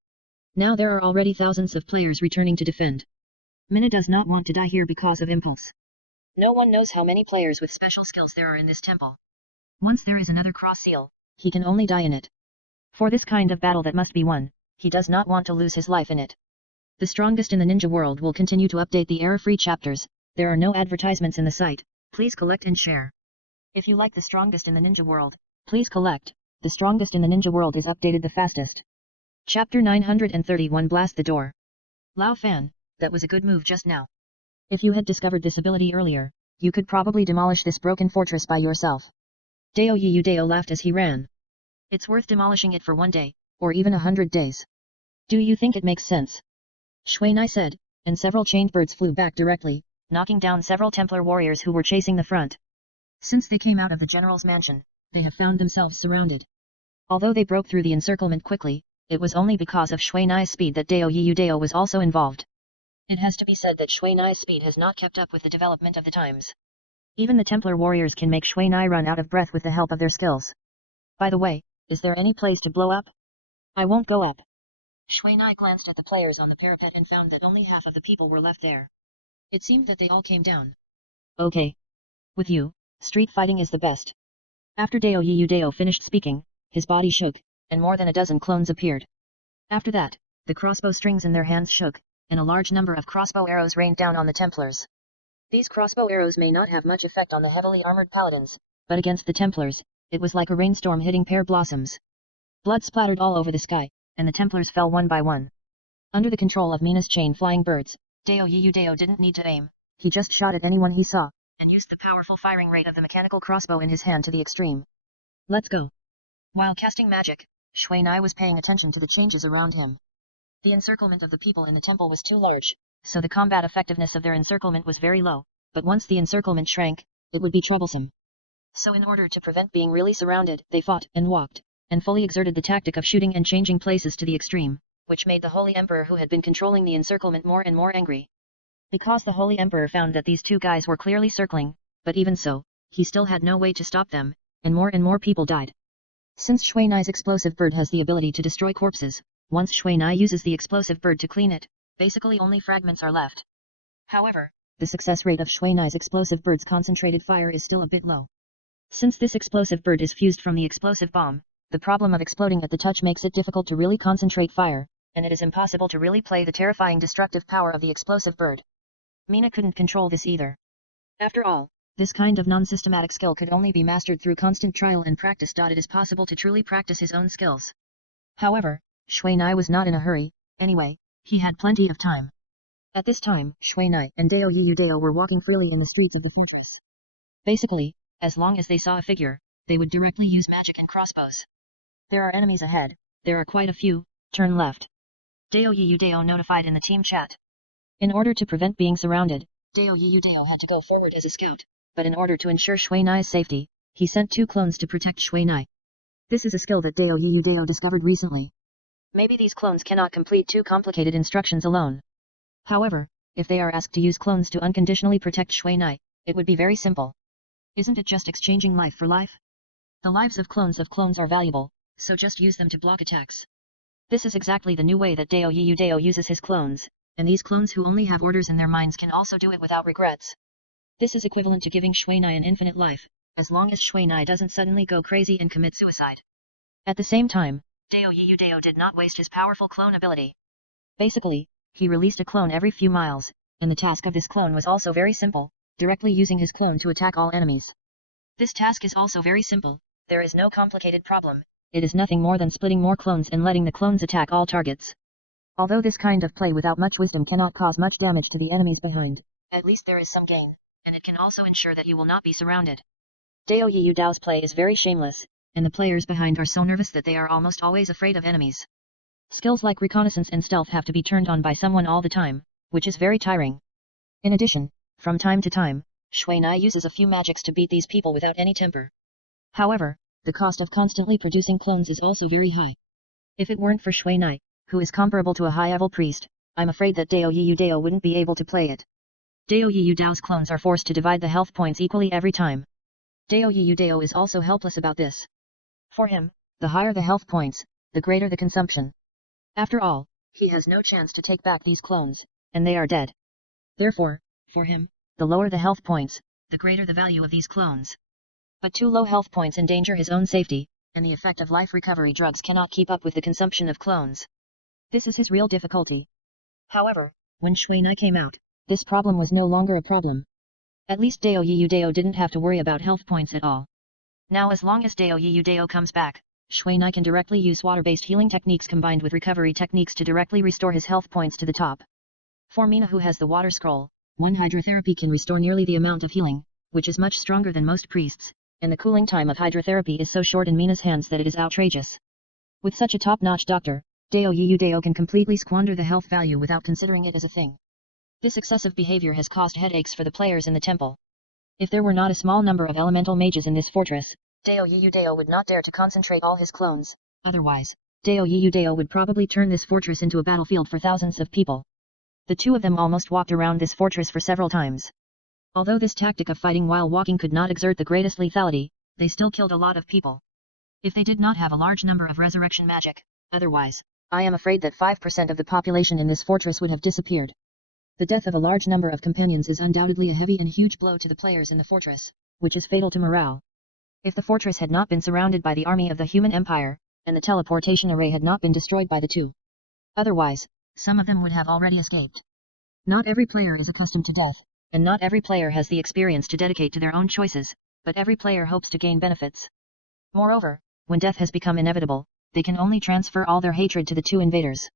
Now there are already thousands of players returning to defend. Mina does not want to die here because of impulse. No one knows how many players with special skills there are in this temple. Once there is another cross seal, he can only die in it. For this kind of battle that must be won, he does not want to lose his life in it. The strongest in the ninja world will continue to update the error-free chapters. There are no advertisements in the site. Please collect and share. If you like the strongest in the ninja world, please collect. The strongest in the ninja world is updated the fastest. Chapter 931 Blast the Door. Lao Fan, that was a good move just now. If you had discovered this ability earlier, you could probably demolish this broken fortress by yourself. Dao Yiyu Dao laughed as he ran. It's worth demolishing it for 1 day, or even 100 days. Do you think it makes sense? Shui Nai said, and several chained birds flew back directly, knocking down several Templar warriors who were chasing the front. Since they came out of the general's mansion, they have found themselves surrounded. Although they broke through the encirclement quickly, it was only because of Shui Nai's speed that Dao Yiyu Dao was also involved. It has to be said that Shui Nai's speed has not kept up with the development of the times. Even the Templar warriors can make Shui Nai run out of breath with the help of their skills. By the way, is there any place to blow up? I won't go up. Shui Nai glanced at the players on the parapet and found that only half of the people were left there. It seemed that they all came down. Okay. With you, street fighting is the best. After Dao Yiyu Dao finished speaking, his body shook, and more than a dozen clones appeared. After that, the crossbow strings in their hands shook, and a large number of crossbow arrows rained down on the Templars. These crossbow arrows may not have much effect on the heavily armored paladins, but against the Templars, it was like a rainstorm hitting pear blossoms. Blood splattered all over the sky, and the Templars fell one by one. Under the control of Mina's chain flying birds, Dao Yiyu Dao didn't need to aim, he just shot at anyone he saw, and used the powerful firing rate of the mechanical crossbow in his hand to the extreme. Let's go. While casting magic, Shui Nai was paying attention to the changes around him. The encirclement of the people in the temple was too large, so the combat effectiveness of their encirclement was very low, but once the encirclement shrank, it would be troublesome. So in order to prevent being really surrounded, they fought and walked, and fully exerted the tactic of shooting and changing places to the extreme, which made the Holy Emperor who had been controlling the encirclement more and more angry. Because the Holy Emperor found that these two guys were clearly circling, but even so, he still had no way to stop them, and more people died. Since Shui Nai's explosive bird has the ability to destroy corpses, once Shui Nai uses the explosive bird to clean it, basically only fragments are left. However, the success rate of Shui Nai's explosive bird's concentrated fire is still a bit low. Since this explosive bird is fused from the explosive bomb, the problem of exploding at the touch makes it difficult to really concentrate fire, and it is impossible to really play the terrifying destructive power of the explosive bird. Mina couldn't control this either. After all, this kind of non-systematic skill could only be mastered through constant trial and practice. It is possible to truly practice his own skills. However, Shui Nai was not in a hurry, anyway, he had plenty of time. At this time, Shui Nai and Dao Yiyu Dao were walking freely in the streets of the fortress. Basically, as long as they saw a figure, they would directly use magic and crossbows. There are enemies ahead, there are quite a few, turn left. Dao Yiyu Dao notified in the team chat. In order to prevent being surrounded, Dao Yiyu Dao had to go forward as a scout, but in order to ensure Shui Nai's safety, he sent 2 clones to protect Shui Nai. This is a skill that Dao Yiyu Dao discovered recently. Maybe these clones cannot complete 2 complicated instructions alone. However, if they are asked to use clones to unconditionally protect Shui Nai, it would be very simple. Isn't it just exchanging life for life? The lives of clones are valuable, so just use them to block attacks. This is exactly the new way that Dao Yiyu Dao uses his clones, and these clones who only have orders in their minds can also do it without regrets. This is equivalent to giving Shui Nai an infinite life, as long as Shui Nai doesn't suddenly go crazy and commit suicide. At the same time, Dao Yiyu Dao did not waste his powerful clone ability. Basically, he released a clone every few miles, and the task of this clone was also very simple, directly using his clone to attack all enemies. This task is also very simple, there is no complicated problem, it is nothing more than splitting more clones and letting the clones attack all targets. Although this kind of play without much wisdom cannot cause much damage to the enemies behind, at least there is some gain, and it can also ensure that you will not be surrounded. Dao Yiyu Dao's play is very shameless, and the players behind are so nervous that they are almost always afraid of enemies. Skills like reconnaissance and stealth have to be turned on by someone all the time, which is very tiring. In addition, from time to time, Shui Nai uses a few magics to beat these people without any temper. However, the cost of constantly producing clones is also very high. If it weren't for Shui Nai, who is comparable to a high-level priest, I'm afraid that Dao Yiyu Dao wouldn't be able to play it. Dao Yiyu Dao's clones are forced to divide the health points equally every time. Dao Yiyu Dao is also helpless about this. For him, the higher the health points, the greater the consumption. After all, he has no chance to take back these clones, and they are dead. Therefore, for him, the lower the health points, the greater the value of these clones. But too low health points endanger his own safety, and the effect of life recovery drugs cannot keep up with the consumption of clones. This is his real difficulty. However, when Shui Nai came out, this problem was no longer a problem. At least Dao Yiyu Dao didn't have to worry about health points at all. Now as long as Dao Yiyu Dao comes back, Shui Nai can directly use water-based healing techniques combined with recovery techniques to directly restore his health points to the top. For Mina who has the water scroll, one hydrotherapy can restore nearly the amount of healing, which is much stronger than most priests, and the cooling time of hydrotherapy is so short in Mina's hands that it is outrageous. With such a top-notch doctor, Dao Yiyu Dao can completely squander the health value without considering it as a thing. This excessive behavior has caused headaches for the players in the temple. If there were not a small number of elemental mages in this fortress, Dao Yiyu Dao would not dare to concentrate all his clones, otherwise, Dao Yiyu Dao would probably turn this fortress into a battlefield for thousands of people. The two of them almost walked around this fortress for several times. Although this tactic of fighting while walking could not exert the greatest lethality, they still killed a lot of people. If they did not have a large number of resurrection magic, otherwise, I am afraid that 5% of the population in this fortress would have disappeared. The death of a large number of companions is undoubtedly a heavy and huge blow to the players in the fortress, which is fatal to morale. If the fortress had not been surrounded by the army of the human empire, and the teleportation array had not been destroyed by the two. Otherwise, some of them would have already escaped. Not every player is accustomed to death, and not every player has the experience to dedicate to their own choices, but every player hopes to gain benefits. Moreover, when death has become inevitable, they can only transfer all their hatred to the two invaders.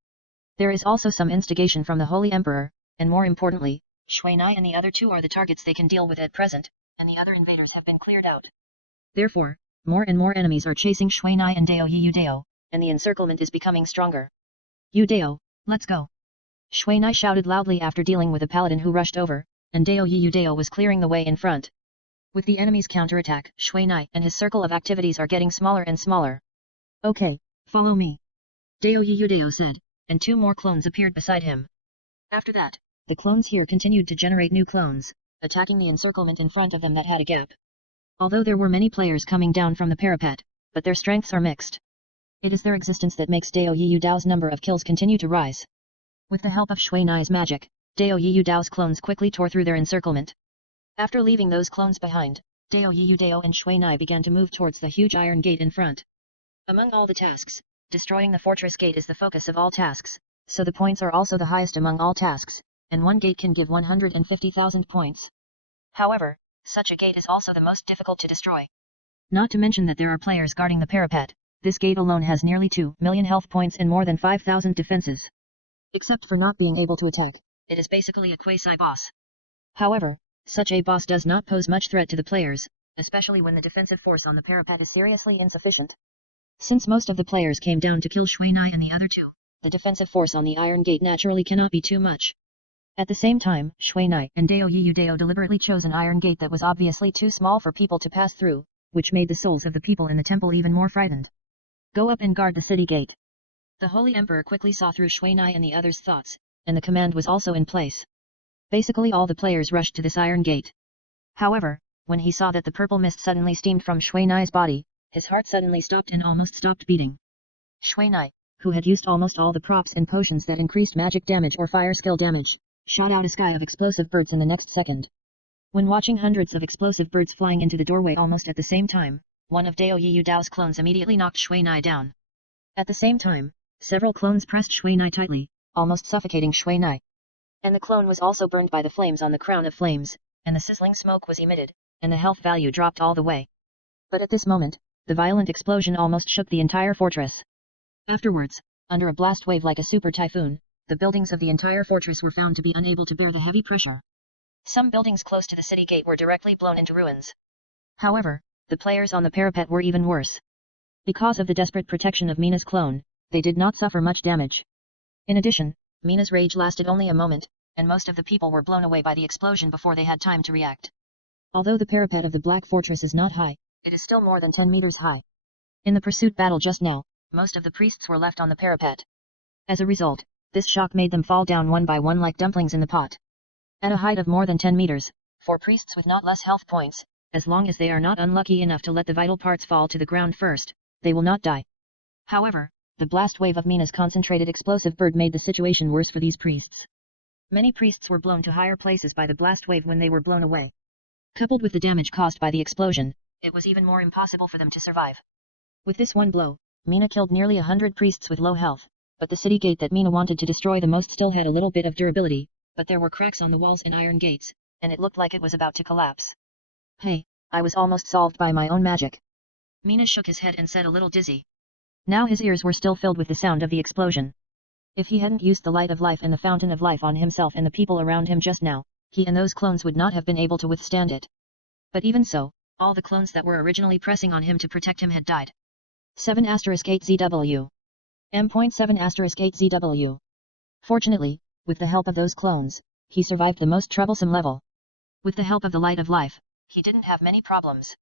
There is also some instigation from the Holy Emperor, and more importantly, Shui Nai and the other two are the targets they can deal with at present, and the other invaders have been cleared out. Therefore, more and more enemies are chasing Shui Nai and Dao Yiyu Dao, and the encirclement is becoming stronger. Yu Dao, let's go! Shui Nai shouted loudly after dealing with a paladin who rushed over, and Dao Yiyu Dao was clearing the way in front. With the enemy's counterattack, Shui Nai and his circle of activities are getting smaller and smaller. Okay, follow me. Dao Yiyu Dao said, and two more clones appeared beside him. After that, the clones here continued to generate new clones, attacking the encirclement in front of them that had a gap. Although there were many players coming down from the parapet, but their strengths are mixed. It is their existence that makes Dao Yiyu Dao's number of kills continue to rise. With the help of Shui Nai's magic, Dao Yiyu Dao's clones quickly tore through their encirclement. After leaving those clones behind, Dao Yiyu Dao and Shui Nai began to move towards the huge iron gate in front. Among all the tasks, destroying the fortress gate is the focus of all tasks, so the points are also the highest among all tasks, and one gate can give 150,000 points. However, such a gate is also the most difficult to destroy. Not to mention that there are players guarding the parapet, this gate alone has nearly 2 million health points and more than 5,000 defenses. Except for not being able to attack, it is basically a quasi-boss. However, such a boss does not pose much threat to the players, especially when the defensive force on the parapet is seriously insufficient. Since most of the players came down to kill Shui Nai and the other two, the defensive force on the iron gate naturally cannot be too much. At the same time, Shui Nai and Dao Yiyu Dao deliberately chose an iron gate that was obviously too small for people to pass through, which made the souls of the people in the temple even more frightened. Go up and guard the city gate. The Holy Emperor quickly saw through Shui Nai and the others' thoughts, and the command was also in place. Basically all the players rushed to this iron gate. However, when he saw that the purple mist suddenly steamed from Shui Nai's body, his heart suddenly stopped and almost stopped beating. Shui Nai, who had used almost all the props and potions that increased magic damage or fire skill damage, shot out a sky of explosive birds in the next second. When watching hundreds of explosive birds flying into the doorway almost at the same time, one of Dao Yiyu Dao's clones immediately knocked Shui Nai down. At the same time, several clones pressed Shui Nai tightly, almost suffocating Shui Nai. And the clone was also burned by the flames on the crown of flames, and the sizzling smoke was emitted, and the health value dropped all the way. But at this moment, the violent explosion almost shook the entire fortress. Afterwards, under a blast wave like a super typhoon, the buildings of the entire fortress were found to be unable to bear the heavy pressure. Some buildings close to the city gate were directly blown into ruins. However, the players on the parapet were even worse. Because of the desperate protection of Mina's clone, they did not suffer much damage. In addition, Mina's rage lasted only a moment, and most of the people were blown away by the explosion before they had time to react. Although the parapet of the Black Fortress is not high, it is still more than 10 meters high. In the pursuit battle just now, most of the priests were left on the parapet. As a result, this shock made them fall down one by one like dumplings in the pot. At a height of more than 10 meters, for priests with not less health points, as long as they are not unlucky enough to let the vital parts fall to the ground first, they will not die. However, the blast wave of Mina's concentrated explosive bird made the situation worse for these priests. Many priests were blown to higher places by the blast wave when they were blown away. Coupled with the damage caused by the explosion, it was even more impossible for them to survive. With this one blow, Mina killed nearly 100 priests with low health, but the city gate that Mina wanted to destroy the most still had a little bit of durability, but there were cracks on the walls and iron gates, and it looked like it was about to collapse. Hey, I was almost solved by my own magic. Mina shook his head and said a little dizzy. Now his ears were still filled with the sound of the explosion. If he hadn't used the light of life and the fountain of life on himself and the people around him just now, he and those clones would not have been able to withstand it. But even so, all the clones that were originally pressing on him to protect him had died. 7*8ZW. M.7*8ZW. Fortunately, with the help of those clones, he survived the most troublesome level. With the help of the light of life, he didn't have many problems.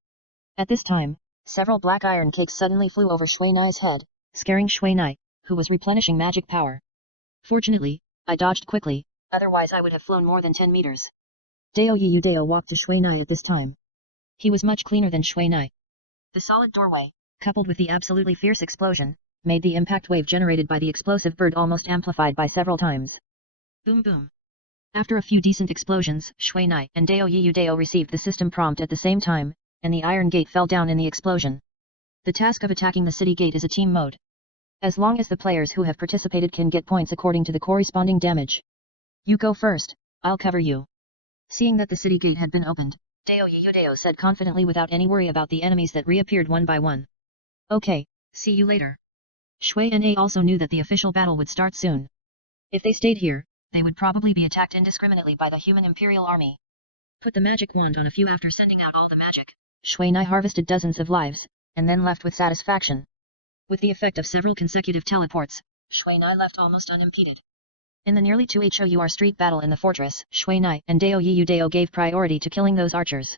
At this time, several black iron cakes suddenly flew over Shui Nai's head, scaring Shui Nai, who was replenishing magic power. Fortunately, I dodged quickly, otherwise I would have flown more than 10 meters. Dao Yiyu Dao walked to Shui Nai at this time. He was much cleaner than Shui Nai. The solid doorway, coupled with the absolutely fierce explosion, made the impact wave generated by the explosive bird almost amplified by several times. Boom boom. After a few decent explosions, Shui Nai and Dao Yiyu Dao received the system prompt at the same time, and the iron gate fell down in the explosion. The task of attacking the city gate is a team mode. As long as the players who have participated can get points according to the corresponding damage. You go first, I'll cover you. Seeing that the city gate had been opened, Dao Yiyu Dao said confidently without any worry about the enemies that reappeared one by one. Okay, see you later. Shui Na also knew that the official battle would start soon. If they stayed here, they would probably be attacked indiscriminately by the human Imperial Army. Put the magic wand on a few after sending out all the magic. Shui Na harvested dozens of lives, and then left with satisfaction. With the effect of several consecutive teleports, Shui Na left almost unimpeded. In the nearly 2-hour street battle in the fortress, Shui Na and Dao Yiyu Dao gave priority to killing those archers.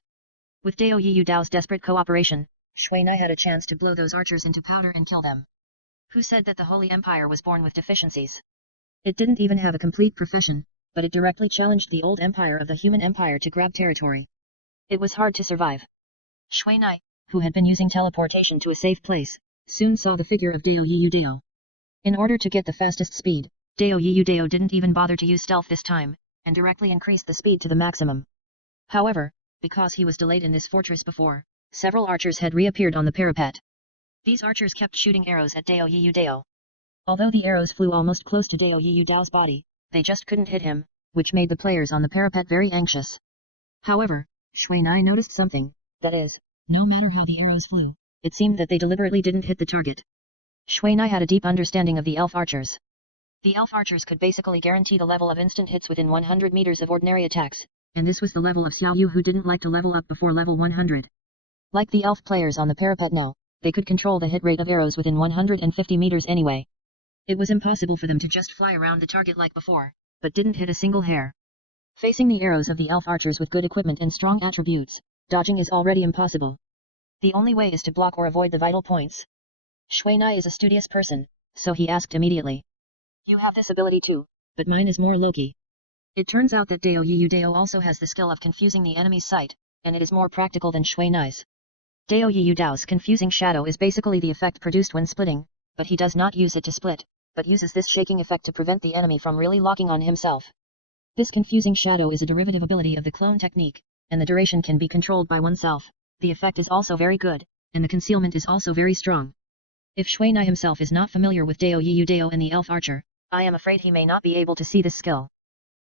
With Dao Yiyu Dao's desperate cooperation, Shui Na had a chance to blow those archers into powder and kill them. Who said that the Holy Empire was born with deficiencies? It didn't even have a complete profession, but it directly challenged the old empire of the human empire to grab territory. It was hard to survive. Shui Na, who had been using teleportation to a safe place, soon saw the figure of Dao Yiyu Dao. In order to get the fastest speed, Dao Yiyu Dao didn't even bother to use stealth this time, and directly increased the speed to the maximum. However, because he was delayed in this fortress before, several archers had reappeared on the parapet. These archers kept shooting arrows at Dao Yiyu Dao. Although the arrows flew almost close to Dao Yiyu Dao's body, they just couldn't hit him, which made the players on the parapet very anxious. However, Shui Na noticed something, that is, no matter how the arrows flew, it seemed that they deliberately didn't hit the target. Shui Na had a deep understanding of the elf archers. The elf archers could basically guarantee the level of instant hits within 100 meters of ordinary attacks, and this was the level of Xiao Yu who didn't like to level up before level 100. Like the elf players on the parapet now, they could control the hit rate of arrows within 150 meters anyway. It was impossible for them to just fly around the target like before, but didn't hit a single hair. Facing the arrows of the elf archers with good equipment and strong attributes, dodging is already impossible. The only way is to block or avoid the vital points. Shui Na is a studious person, so he asked immediately. You have this ability too, but mine is more low-key. It turns out that Dao Yiyu Dao also has the skill of confusing the enemy's sight, and it is more practical than Shui Nai's. Dao Yiyu Dao's confusing shadow is basically the effect produced when splitting, but he does not use it to split, but uses this shaking effect to prevent the enemy from really locking on himself. This confusing shadow is a derivative ability of the clone technique, and the duration can be controlled by oneself. The effect is also very good, and the concealment is also very strong. If Shui Na himself is not familiar with Dao Yiyu Dao and the elf archer, I am afraid he may not be able to see this skill.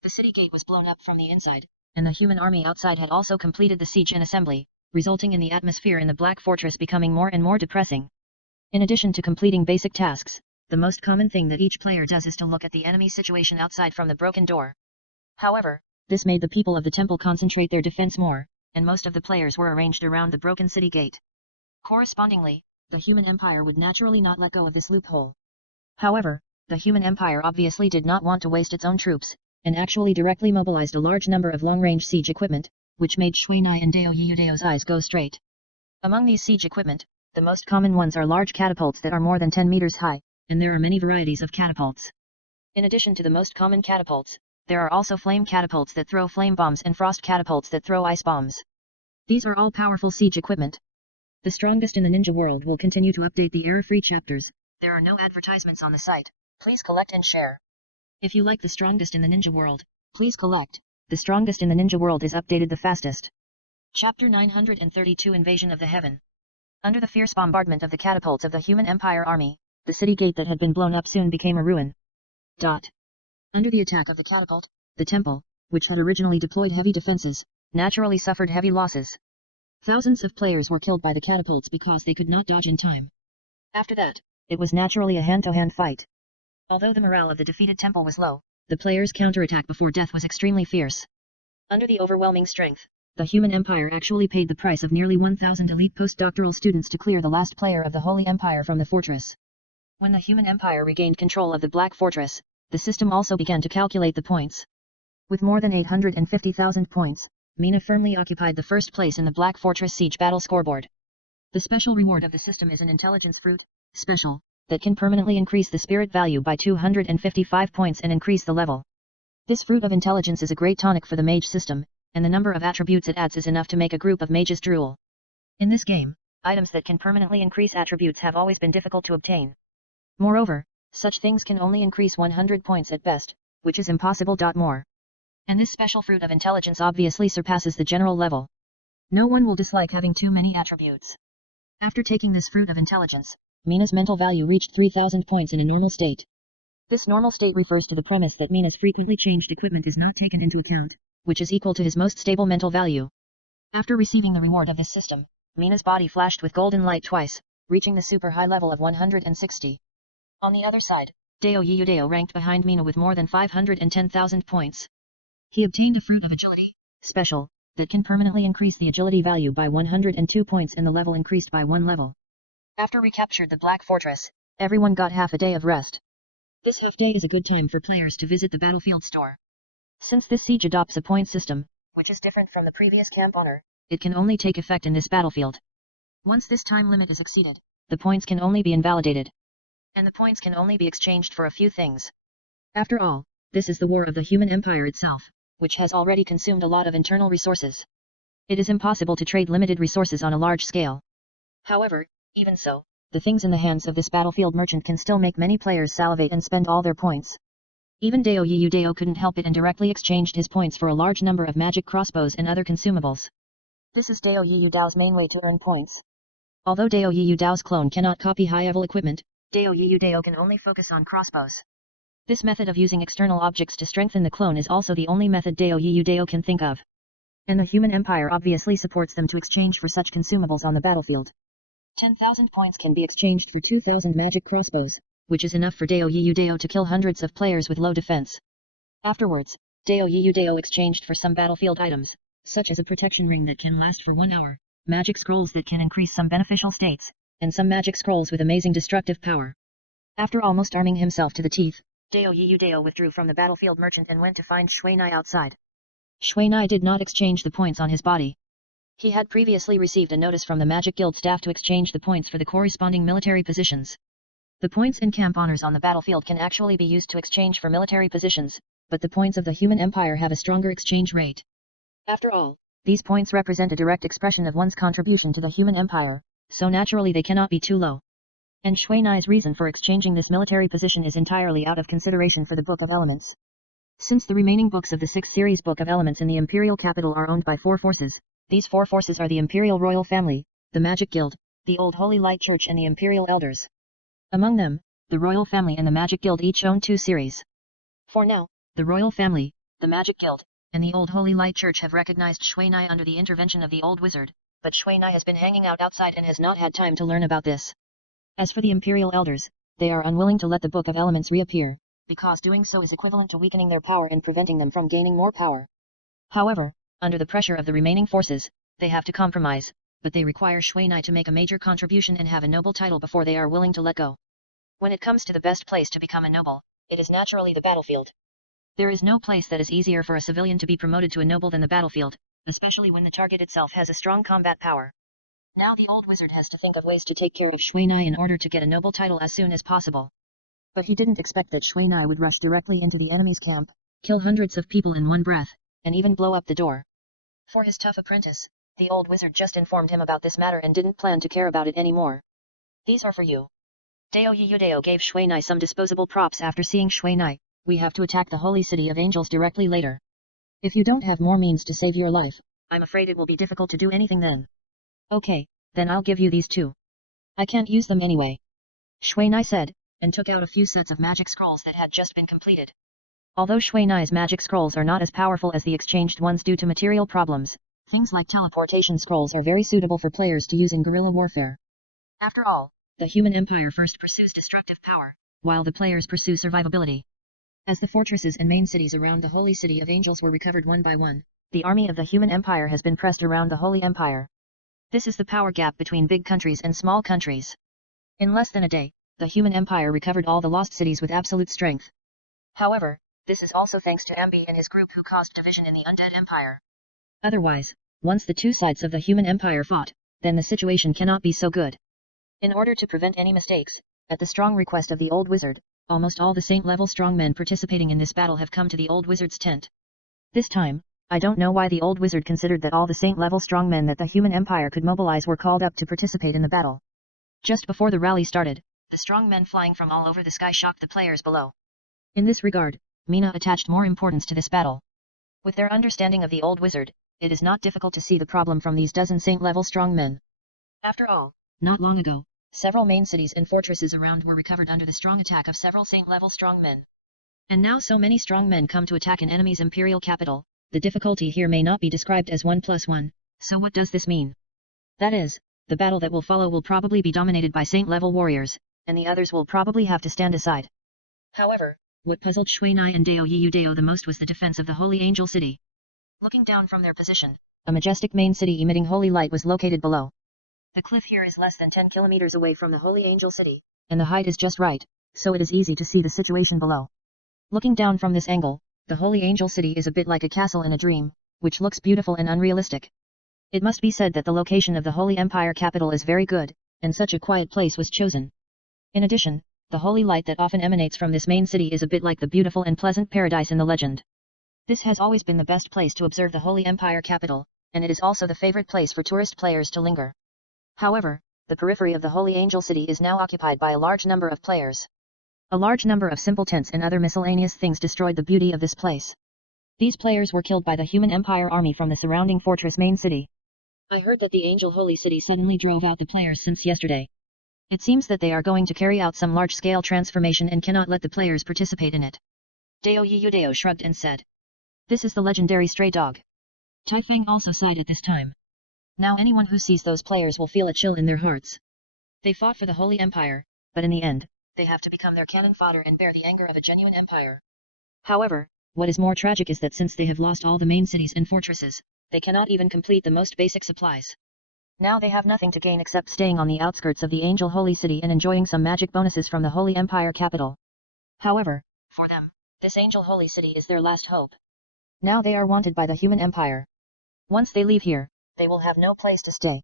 The city gate was blown up from the inside, and the human army outside had also completed the siege and assembly, resulting in the atmosphere in the Black Fortress becoming more and more depressing. In addition to completing basic tasks, the most common thing that each player does is to look at the enemy situation outside from the broken door. However, this made the people of the temple concentrate their defense more, and most of the players were arranged around the broken city gate. Correspondingly, the human empire would naturally not let go of this loophole. However, the human empire obviously did not want to waste its own troops, and actually directly mobilized a large number of long-range siege equipment, which made Shui Na and Dao Yiyu Dao's eyes go straight. Among these siege equipment, the most common ones are large catapults that are more than 10 meters high, and there are many varieties of catapults. In addition to the most common catapults, there are also flame catapults that throw flame bombs and frost catapults that throw ice bombs. These are all powerful siege equipment. The strongest in the ninja world will continue to update the error-free chapters. There are no advertisements on the site. Please collect and share. If you like the strongest in the ninja world, please collect. The strongest in the ninja world is updated the fastest. Chapter 932 Invasion of the Heaven. Under the fierce bombardment of the catapults of the human empire army, the city gate that had been blown up soon became a ruin. Under the attack of the catapult, the temple, which had originally deployed heavy defenses, naturally suffered heavy losses. Thousands of players were killed by the catapults because they could not dodge in time. After that, it was naturally a hand-to-hand fight. Although the morale of the defeated temple was low, the players' counterattack before death was extremely fierce. Under the overwhelming strength, the human empire actually paid the price of nearly 1,000 elite postdoctoral students to clear the last player of the Holy Empire from the fortress. When the human empire regained control of the Black Fortress, the system also began to calculate the points. With more than 850,000 points, Mina firmly occupied the first place in the Black Fortress siege battle scoreboard. The special reward of the system is an intelligence fruit, special, that can permanently increase the spirit value by 255 points and increase the level. This fruit of intelligence is a great tonic for the mage system, and the number of attributes it adds is enough to make a group of mages drool. In this game, items that can permanently increase attributes have always been difficult to obtain. Moreover, such things can only increase 100 points at best, which is impossible. More. And this special fruit of intelligence obviously surpasses the general level. No one will dislike having too many attributes. After taking this fruit of intelligence, Mina's mental value reached 3,000 points in a normal state. This normal state refers to the premise that Mina's frequently changed equipment is not taken into account, which is equal to his most stable mental value. After receiving the reward of this system, Mina's body flashed with golden light twice, reaching the super high level of 160. On the other side, Deo Yudeo ranked behind Mina with more than 510,000 points. He obtained a fruit of agility, special, that can permanently increase the agility value by 102 points and the level increased by 1 level. After recaptured the Black Fortress, everyone got half a day of rest. This half day is a good time for players to visit the battlefield store. Since this siege adopts a point system, which is different from the previous camp honor, it can only take effect in this battlefield. Once this time limit is exceeded, the points can only be invalidated. And the points can only be exchanged for a few things. After all, this is the war of the human empire itself, which has already consumed a lot of internal resources. It is impossible to trade limited resources on a large scale. However, even so, the things in the hands of this battlefield merchant can still make many players salivate and spend all their points. Even Deo Yudeo couldn't help it and directly exchanged his points for a large number of magic crossbows and other consumables. This is Deo Yudao's main way to earn points. Although Deo Yudao's clone cannot copy high-level equipment, Deo Yudeo can only focus on crossbows. This method of using external objects to strengthen the clone is also the only method Deo Yudeo can think of. And the human empire obviously supports them to exchange for such consumables on the battlefield. 10,000 points can be exchanged for 2,000 magic crossbows, which is enough for Deo Yudeo to kill hundreds of players with low defense. Afterwards, Deo Yudeo exchanged for some battlefield items, such as a protection ring that can last for 1 hour, magic scrolls that can increase some beneficial states, and some magic scrolls with amazing destructive power. After almost arming himself to the teeth, Deo Yudeo withdrew from the battlefield merchant and went to find Shuinai outside. Shuinai did not exchange the points on his body. He had previously received a notice from the Magic Guild staff to exchange the points for the corresponding military positions. The points in camp honors on the battlefield can actually be used to exchange for military positions, but the points of the human empire have a stronger exchange rate. After all, these points represent a direct expression of one's contribution to the human empire, so naturally they cannot be too low. And Shuinai's reason for exchanging this military position is entirely out of consideration for the Book of Elements. Since the remaining books of the 6th series Book of Elements in the Imperial Capital are owned by 4 forces, these 4 forces are the Imperial Royal Family, the Magic Guild, the Old Holy Light Church and the Imperial Elders. Among them, the Royal Family and the Magic Guild each own 2 series. For now, the Royal Family, the Magic Guild, and the Old Holy Light Church have recognized Shuinai under the intervention of the Old Wizard, but Shuinai has been hanging out outside and has not had time to learn about this. As for the Imperial Elders, they are unwilling to let the Book of Elements reappear, because doing so is equivalent to weakening their power and preventing them from gaining more power. However, under the pressure of the remaining forces, they have to compromise, but they require Shuinai to make a major contribution and have a noble title before they are willing to let go. When it comes to the best place to become a noble, it is naturally the battlefield. There is no place that is easier for a civilian to be promoted to a noble than the battlefield, especially when the target itself has a strong combat power. Now the old wizard has to think of ways to take care of Shuinai in order to get a noble title as soon as possible. But he didn't expect that Shuinai would rush directly into the enemy's camp, kill hundreds of people in one breath, and even blow up the door. For his tough apprentice, the old wizard just informed him about this matter and didn't plan to care about it anymore. These are for you. Deo Yudeo gave Shuinai some disposable props after seeing Shuinai. We have to attack the holy city of angels directly later. If you don't have more means to save your life, I'm afraid it will be difficult to do anything then. Okay, Then I'll give you these too. I can't use them anyway. Shui Nai said, and took out a few sets of magic scrolls that had just been completed. Although Shui Nai's magic scrolls are not as powerful as the exchanged ones due to material problems, things like teleportation scrolls are very suitable for players to use in guerrilla warfare. After all, the human empire first pursues destructive power, while the players pursue survivability. As the fortresses and main cities around the Holy City of Angels were recovered one by one, the army of the human empire has been pressed around the Holy Empire. This is the power gap between big countries and small countries. In less than a day, the human empire recovered all the lost cities with absolute strength. However, this is also thanks to Ambi and his group who caused division in the undead empire. Otherwise, once the two sides of the human empire fought, then the situation cannot be so good. In order to prevent any mistakes, at the strong request of the old wizard, almost all the saint-level strongmen participating in this battle have come to the old wizard's tent. This time, I don't know why the old wizard considered that all the saint-level strongmen that the human empire could mobilize were called up to participate in the battle. Just before the rally started, the strongmen flying from all over the sky shocked the players below. In this regard, Mina attached more importance to this battle. With their understanding of the old wizard, it is not difficult to see the problem from these dozen saint-level strongmen. After all, not long ago, several main cities and fortresses around were recovered under the strong attack of several saint-level strongmen. And now so many strongmen come to attack an enemy's imperial capital. The difficulty here may not be described as 1+1, so what does this mean? That is, the battle that will follow will probably be dominated by saint-level warriors, and the others will probably have to stand aside. However, what puzzled Shui Nai and Dao Yiyu Dao the most was the defense of the Holy Angel City. Looking down from their position, a majestic main city emitting holy light was located below. The cliff here is less than 10 kilometers away from the Holy Angel City, and the height is just right, so it is easy to see the situation below. Looking down from this angle, the Holy Angel City is a bit like a castle in a dream, which looks beautiful and unrealistic. It must be said that the location of the Holy Empire capital is very good, and such a quiet place was chosen. In addition, the holy light that often emanates from this main city is a bit like the beautiful and pleasant paradise in the legend. This has always been the best place to observe the Holy Empire capital, and it is also the favorite place for tourist players to linger. However, the periphery of the Holy Angel City is now occupied by a large number of players. A large number of simple tents and other miscellaneous things destroyed the beauty of this place. These players were killed by the human empire army from the surrounding fortress main city. I heard that the Angel Holy City suddenly drove out the players since yesterday. It seems that they are going to carry out some large-scale transformation and cannot let the players participate in it. Dao Yiyu Dao shrugged and said. This is the legendary stray dog. Tai Feng also sighed at this time. Now anyone who sees those players will feel a chill in their hearts. They fought for the Holy Empire, but in the end, they have to become their cannon fodder and bear the anger of a genuine empire. However, what is more tragic is that since they have lost all the main cities and fortresses, they cannot even complete the most basic supplies. Now they have nothing to gain except staying on the outskirts of the Angel Holy City and enjoying some magic bonuses from the Holy Empire capital. However, for them, this Angel Holy City is their last hope. Now they are wanted by the human empire. Once they leave here, they will have no place to stay.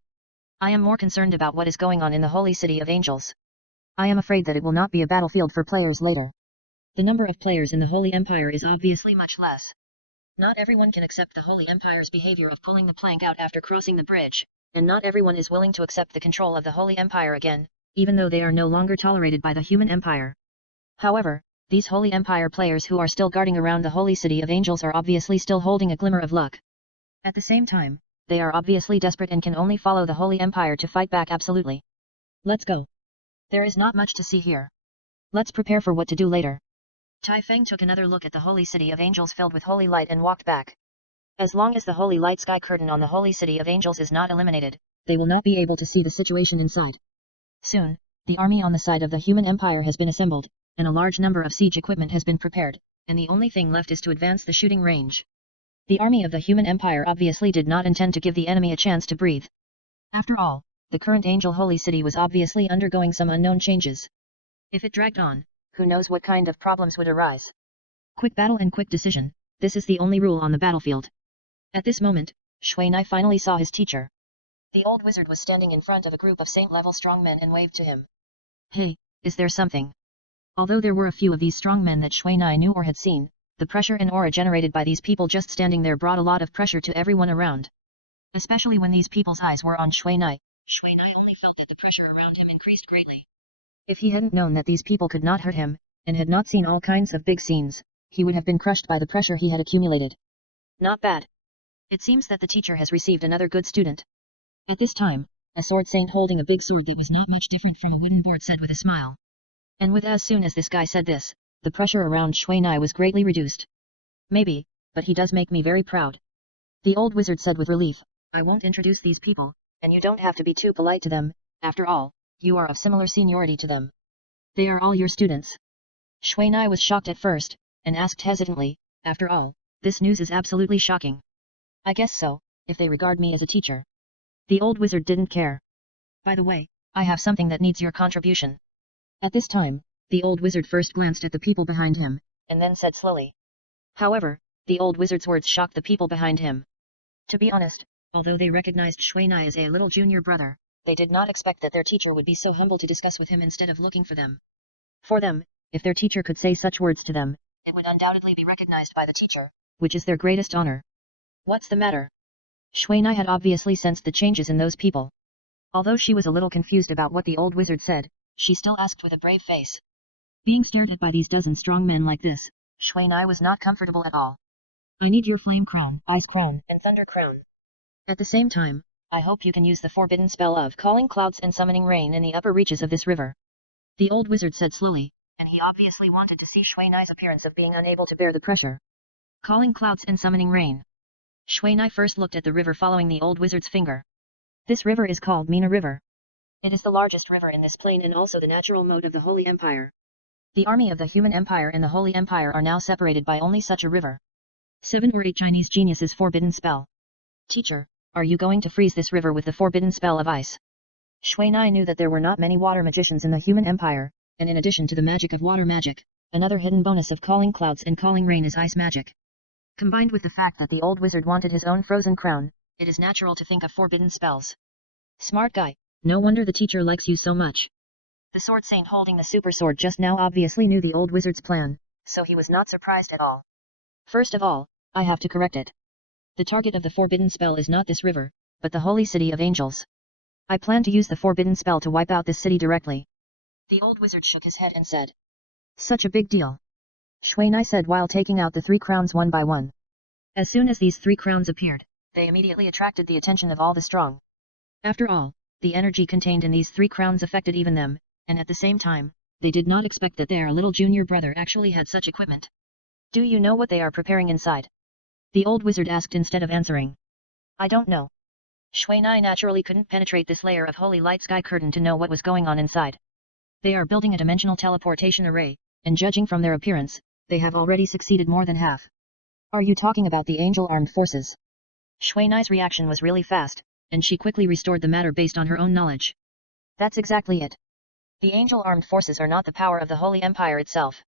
I am more concerned about what is going on in the Holy City of Angels. I am afraid that it will not be a battlefield for players later. The number of players in the Holy Empire is obviously much less. Not everyone can accept the Holy Empire's behavior of pulling the plank out after crossing the bridge, and not everyone is willing to accept the control of the Holy Empire again, even though they are no longer tolerated by the human empire. However, these Holy Empire players who are still guarding around the Holy City of Angels are obviously still holding a glimmer of luck. At the same time, they are obviously desperate and can only follow the Holy Empire to fight back absolutely. Let's go. There is not much to see here. Let's prepare for what to do later. Tai Feng took another look at the Holy City of Angels filled with holy light and walked back. As long as the holy light sky curtain on the Holy City of Angels is not eliminated, they will not be able to see the situation inside. Soon, the army on the side of the human empire has been assembled, and a large number of siege equipment has been prepared, and the only thing left is to advance the shooting range. The army of the human empire obviously did not intend to give the enemy a chance to breathe. After all, the current Angel Holy City was obviously undergoing some unknown changes. If it dragged on, who knows what kind of problems would arise. Quick battle and quick decision, this is the only rule on the battlefield. At this moment, Shui Nai finally saw his teacher. The old wizard was standing in front of a group of saint-level strongmen and waved to him. Hey, is there something? Although there were a few of these strongmen that Shui Nai knew or had seen, the pressure and aura generated by these people just standing there brought a lot of pressure to everyone around. Especially when these people's eyes were on Shui Nai only felt that the pressure around him increased greatly. If he hadn't known that these people could not hurt him, and had not seen all kinds of big scenes, he would have been crushed by the pressure he had accumulated. Not bad. It seems that the teacher has received another good student. At this time, a sword saint holding a big sword that was not much different from a wooden board said with a smile. And with as soon as this guy said this, the pressure around Shui Nai was greatly reduced. Maybe, but he does make me very proud. The old wizard said with relief, I won't introduce these people, and you don't have to be too polite to them, after all, you are of similar seniority to them. They are all your students. Shui Nai was shocked at first, and asked hesitantly, after all, this news is absolutely shocking. I guess so, if they regard me as a teacher. The old wizard didn't care. By the way, I have something that needs your contribution. At this time, the old wizard first glanced at the people behind him, and then said slowly. However, the old wizard's words shocked the people behind him. To be honest, although they recognized Shui Nai as a little junior brother, they did not expect that their teacher would be so humble to discuss with him instead of looking for them. For them, if their teacher could say such words to them, it would undoubtedly be recognized by the teacher, which is their greatest honor. What's the matter? Shui Nai had obviously sensed the changes in those people. Although she was a little confused about what the old wizard said, she still asked with a brave face. Being stared at by these dozen strong men like this, Shui Nai was not comfortable at all. I need your flame crown, ice crown, and thunder crown. At the same time, I hope you can use the forbidden spell of calling clouds and summoning rain in the upper reaches of this river. The old wizard said slowly, and he obviously wanted to see Shui Nai's appearance of being unable to bear the pressure. Calling clouds and summoning rain. Shui Nai first looked at the river following the old wizard's finger. This river is called Mina River. It is the largest river in this plain and also the natural moat of the Holy Empire. The army of the Human Empire and the Holy Empire are now separated by only such a river. 7 or 8 Chinese geniuses forbidden spell. Teacher, are you going to freeze this river with the forbidden spell of ice? Shui Nai knew that there were not many water magicians in the Human Empire, and in addition to the magic of water magic, another hidden bonus of calling clouds and calling rain is ice magic. Combined with the fact that the old wizard wanted his own frozen crown, it is natural to think of forbidden spells. Smart guy, no wonder the teacher likes you so much. The sword saint holding the super sword just now obviously knew the old wizard's plan, so he was not surprised at all. First of all, I have to correct it. The target of the forbidden spell is not this river, but the holy city of angels. I plan to use the forbidden spell to wipe out this city directly. The old wizard shook his head and said. Such a big deal. Shui Nai said while taking out the 3 crowns one by one. As soon as these 3 crowns appeared, they immediately attracted the attention of all the strong. After all, the energy contained in these 3 crowns affected even them, and at the same time, they did not expect that their little junior brother actually had such equipment. Do you know what they are preparing inside? The old wizard asked instead of answering. I don't know. Shui Nai naturally couldn't penetrate this layer of holy light sky curtain to know what was going on inside. They are building a dimensional teleportation array, and judging from their appearance, they have already succeeded more than half. Are you talking about the angel armed forces? Shui Nai's reaction was really fast, and she quickly restored the matter based on her own knowledge. That's exactly it. The angel armed forces are not the power of the Holy Empire itself.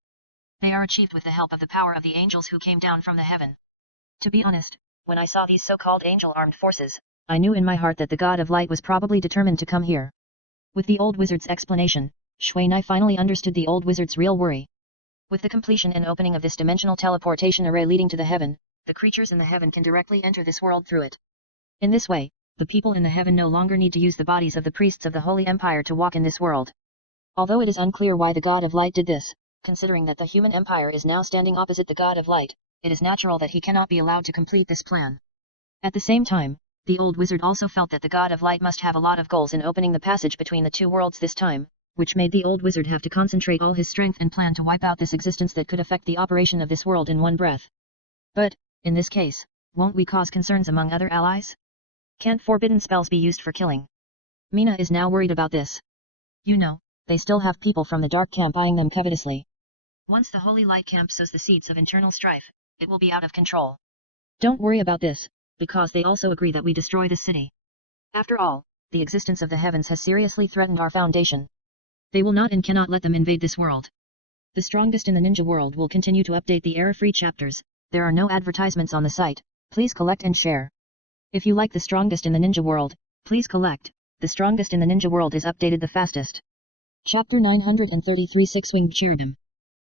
They are achieved with the help of the power of the angels who came down from the heaven. To be honest, when I saw these so-called angel armed forces, I knew in my heart that the God of Light was probably determined to come here. With the old wizard's explanation, Shui Nai finally understood the old wizard's real worry. With the completion and opening of this dimensional teleportation array leading to the heaven, the creatures in the heaven can directly enter this world through it. In this way, the people in the heaven no longer need to use the bodies of the priests of the Holy Empire to walk in this world. Although it is unclear why the God of Light did this, considering that the Human Empire is now standing opposite the God of Light, it is natural that he cannot be allowed to complete this plan. At the same time, the old wizard also felt that the God of Light must have a lot of goals in opening the passage between the 2 worlds this time, which made the old wizard have to concentrate all his strength and plan to wipe out this existence that could affect the operation of this world in one breath. But, in this case, won't we cause concerns among other allies? Can't forbidden spells be used for killing? Mina is now worried about this. You know, they still have people from the dark camp eyeing them covetously. Once the Holy Light camp sows the seeds of internal strife, it will be out of control. Don't worry about this, because they also agree that we destroy this city. After all, the existence of the heavens has seriously threatened our foundation. They will not and cannot let them invade this world. The strongest in the ninja world will continue to update the error-free chapters. There are no advertisements on the site. Please collect and share. If you like the strongest in the ninja world, please collect. The strongest in the ninja world is updated the fastest. Chapter 933 Six-Winged Cherubim.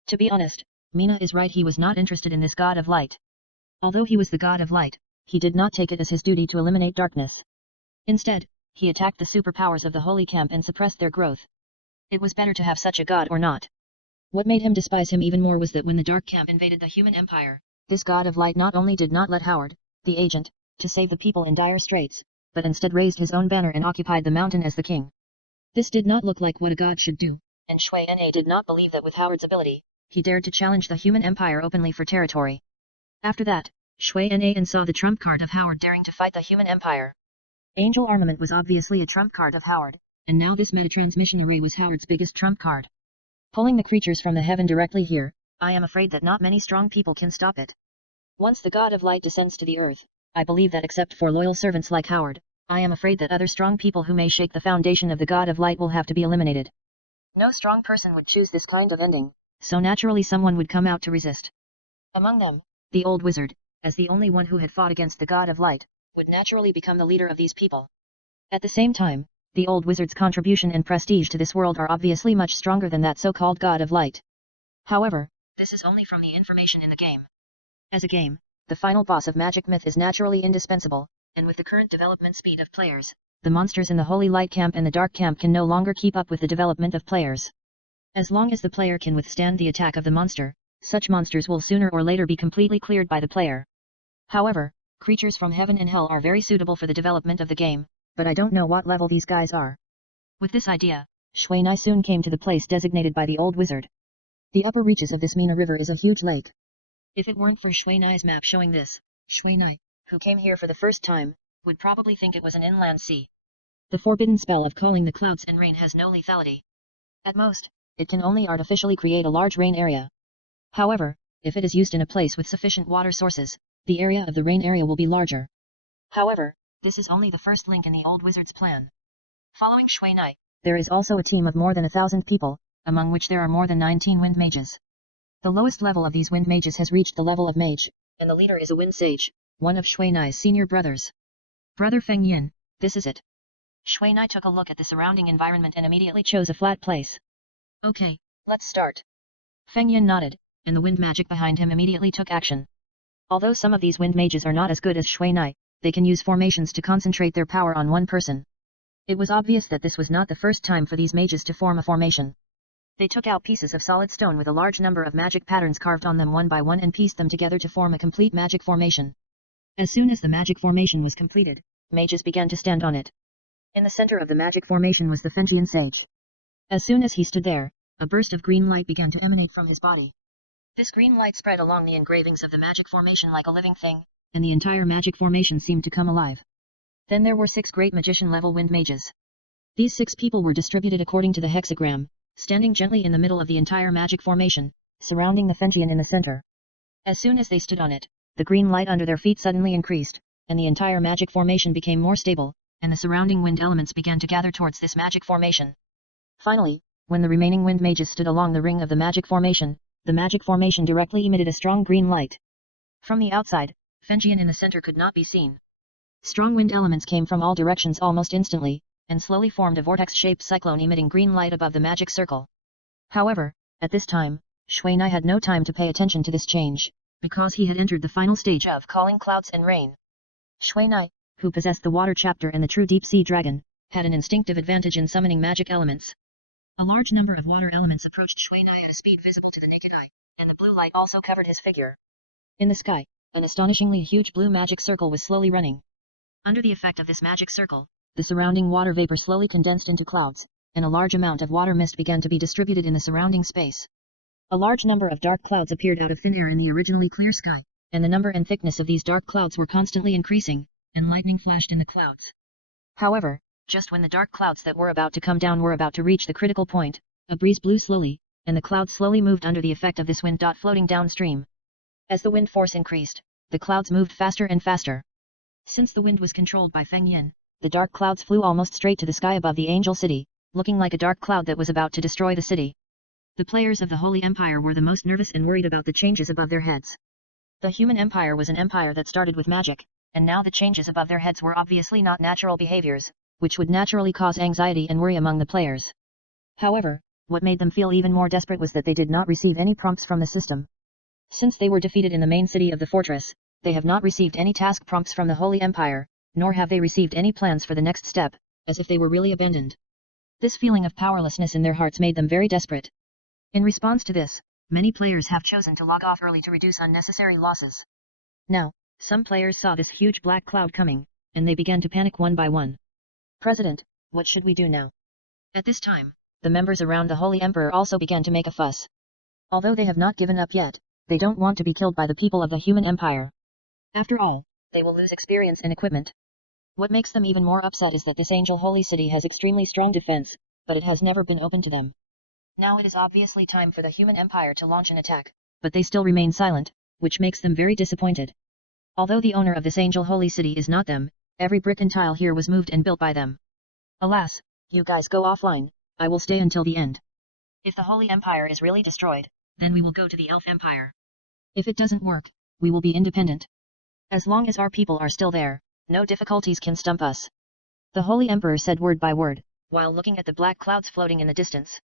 To be honest, Mina is right, he was not interested in this God of Light. Although he was the God of Light, he did not take it as his duty to eliminate darkness. Instead, he attacked the superpowers of the Holy Camp and suppressed their growth. It was better to have such a god or not. What made him despise him even more was that when the Dark Camp invaded the Human Empire, this God of Light not only did not let Howard, the agent, to save the people in dire straits, but instead raised his own banner and occupied the mountain as the king. This did not look like what a god should do, and Shui Na did not believe that with Howard's ability, he dared to challenge the human empire openly for territory. After that, Shui Na saw the trump card of Howard daring to fight the human empire. Angel armament was obviously a trump card of Howard, and now this meta-transmission array was Howard's biggest trump card. Pulling the creatures from the heaven directly here, I am afraid that not many strong people can stop it. Once the god of light descends to the earth, I believe that except for loyal servants like Howard, I am afraid that other strong people who may shake the foundation of the god of light will have to be eliminated. No strong person would choose this kind of ending, so naturally someone would come out to resist. Among them, the old wizard, as the only one who had fought against the god of light, would naturally become the leader of these people. At the same time, the old wizard's contribution and prestige to this world are obviously much stronger than that so-called god of light. However, this is only from the information in the game. As a game, the final boss of Magic Myth is naturally indispensable, and with the current development speed of players, the monsters in the Holy Light Camp and the Dark Camp can no longer keep up with the development of players. As long as the player can withstand the attack of the monster, such monsters will sooner or later be completely cleared by the player. However, creatures from heaven and hell are very suitable for the development of the game, but I don't know what level these guys are. With this idea, Shui Na soon came to the place designated by the old wizard. The upper reaches of this Mina River is a huge lake. If it weren't for Shui Na's map showing this, Shui Na, who came here for the first time, would probably think it was an inland sea. The forbidden spell of calling the clouds and rain has no lethality. At most, it can only artificially create a large rain area. However, if it is used in a place with sufficient water sources, the area of the rain area will be larger. However, this is only the first link in the old wizard's plan. Following Shui Na, there is also a team of more than 1,000 people, among which there are more than 19 wind mages. The lowest level of these wind mages has reached the level of mage, and the leader is a wind sage, one of Shui Na's senior brothers. Brother Feng Yin, this is it. Shui Na took a look at the surrounding environment and immediately chose a flat place. Okay, let's start. Feng Yin nodded, and the wind magic behind him immediately took action. Although some of these wind mages are not as good as Shui Na, they can use formations to concentrate their power on one person. It was obvious that this was not the first time for these mages to form a formation. They took out pieces of solid stone with a large number of magic patterns carved on them one by one and pieced them together to form a complete magic formation. As soon as the magic formation was completed, mages began to stand on it. In the center of the magic formation was the Fenjian sage. As soon as he stood there, a burst of green light began to emanate from his body. This green light spread along the engravings of the magic formation like a living thing, and the entire magic formation seemed to come alive. Then there were 6 great magician-level wind mages. These 6 people were distributed according to the hexagram, standing gently in the middle of the entire magic formation, surrounding the Fenjian in the center. As soon as they stood on it, the green light under their feet suddenly increased, and the entire magic formation became more stable, and the surrounding wind elements began to gather towards this magic formation. Finally, when the remaining wind mages stood along the ring of the magic formation directly emitted a strong green light. From the outside, Fenjian in the center could not be seen. Strong wind elements came from all directions almost instantly, and slowly formed a vortex-shaped cyclone emitting green light above the magic circle. However, at this time, Shui Na had no time to pay attention to this change, because he had entered the final stage of calling clouds and rain. Shui Na, who possessed the water chapter and the true deep-sea dragon, had an instinctive advantage in summoning magic elements. A large number of water elements approached Shui Na at a speed visible to the naked eye, and the blue light also covered his figure. In the sky, an astonishingly huge blue magic circle was slowly running. Under the effect of this magic circle, the surrounding water vapor slowly condensed into clouds, and a large amount of water mist began to be distributed in the surrounding space. A large number of dark clouds appeared out of thin air in the originally clear sky, and the number and thickness of these dark clouds were constantly increasing, and lightning flashed in the clouds. However, just when the dark clouds that were about to come down were about to reach the critical point, a breeze blew slowly, and the clouds slowly moved under the effect of this wind. Floating downstream. As the wind force increased, the clouds moved faster and faster. Since the wind was controlled by Feng Yin, the dark clouds flew almost straight to the sky above the Angel City, looking like a dark cloud that was about to destroy the city. The players of the Holy Empire were the most nervous and worried about the changes above their heads. The human empire was an empire that started with magic, and now the changes above their heads were obviously not natural behaviors, which would naturally cause anxiety and worry among the players. However, what made them feel even more desperate was that they did not receive any prompts from the system. Since they were defeated in the main city of the fortress, they have not received any task prompts from the Holy Empire, nor have they received any plans for the next step, as if they were really abandoned. This feeling of powerlessness in their hearts made them very desperate. In response to this, many players have chosen to log off early to reduce unnecessary losses. Now, some players saw this huge black cloud coming, and they began to panic one by one. President, what should we do now? At this time, the members around the Holy Emperor also began to make a fuss. Although they have not given up yet, they don't want to be killed by the people of the human empire. After all, they will lose experience and equipment. What makes them even more upset is that this Angel Holy City has extremely strong defense, but it has never been open to them. Now it is obviously time for the human empire to launch an attack, but they still remain silent, which makes them very disappointed. Although the owner of this Angel Holy City is not them, every brick and tile here was moved and built by them. Alas, you guys go offline, I will stay until the end. If the Holy Empire is really destroyed, then we will go to the Elf Empire. If it doesn't work, we will be independent. As long as our people are still there, no difficulties can stump us. The Holy Emperor said word by word, while looking at the black clouds floating in the distance.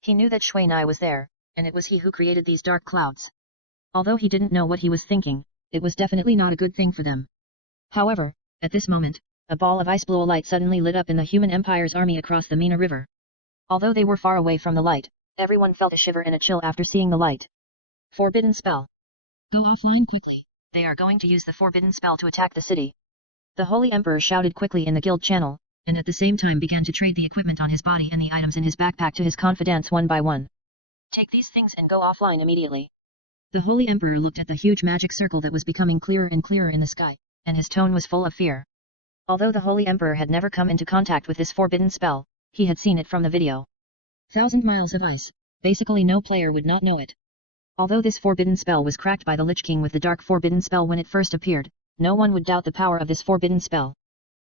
He knew that Shui Nai was there, and it was he who created these dark clouds. Although he didn't know what he was thinking, it was definitely not a good thing for them. However, at this moment, a ball of ice blue light suddenly lit up in the human empire's army across the Mina River. Although they were far away from the light, everyone felt a shiver and a chill after seeing the light. Forbidden spell. Go offline quickly. They are going to use the forbidden spell to attack the city. The Holy Emperor shouted quickly in the guild channel, and at the same time began to trade the equipment on his body and the items in his backpack to his confidants one by one. Take these things and go offline immediately. The Holy Emperor looked at the huge magic circle that was becoming clearer and clearer in the sky, and his tone was full of fear. Although the Holy Emperor had never come into contact with this forbidden spell, he had seen it from the video. 1,000 miles of ice, basically no player would not know it. Although this forbidden spell was cracked by the Lich King with the dark forbidden spell when it first appeared, no one would doubt the power of this forbidden spell.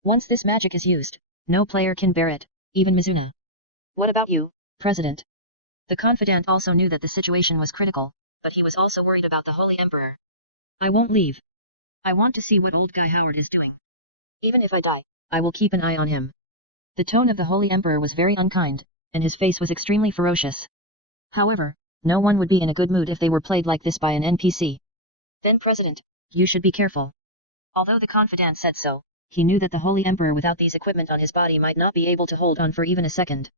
Once this magic is used, no player can bear it, even Mizuna. What about you, President? The confidant also knew that the situation was critical, but he was also worried about the Holy Emperor. I won't leave. I want to see what old guy Howard is doing. Even if I die, I will keep an eye on him. The tone of the Holy Emperor was very unkind, and his face was extremely ferocious. However, no one would be in a good mood if they were played like this by an NPC. Then President, you should be careful. Although the confidant said so, he knew that the Holy Emperor without these equipment on his body might not be able to hold on for even a second.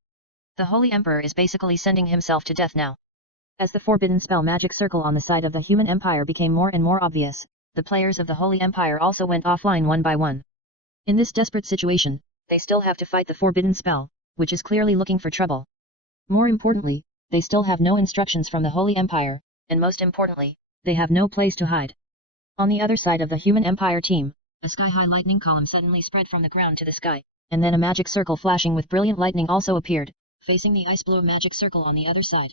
The Holy Emperor is basically sending himself to death now. As the forbidden spell magic circle on the side of the human empire became more and more obvious, the players of the Holy Empire also went offline one by one. In this desperate situation, they still have to fight the forbidden spell, which is clearly looking for trouble. More importantly, they still have no instructions from the Holy Empire, and most importantly, they have no place to hide. On the other side of the human empire team, a sky-high lightning column suddenly spread from the ground to the sky, and then a magic circle flashing with brilliant lightning also appeared, facing the ice blue magic circle on the other side.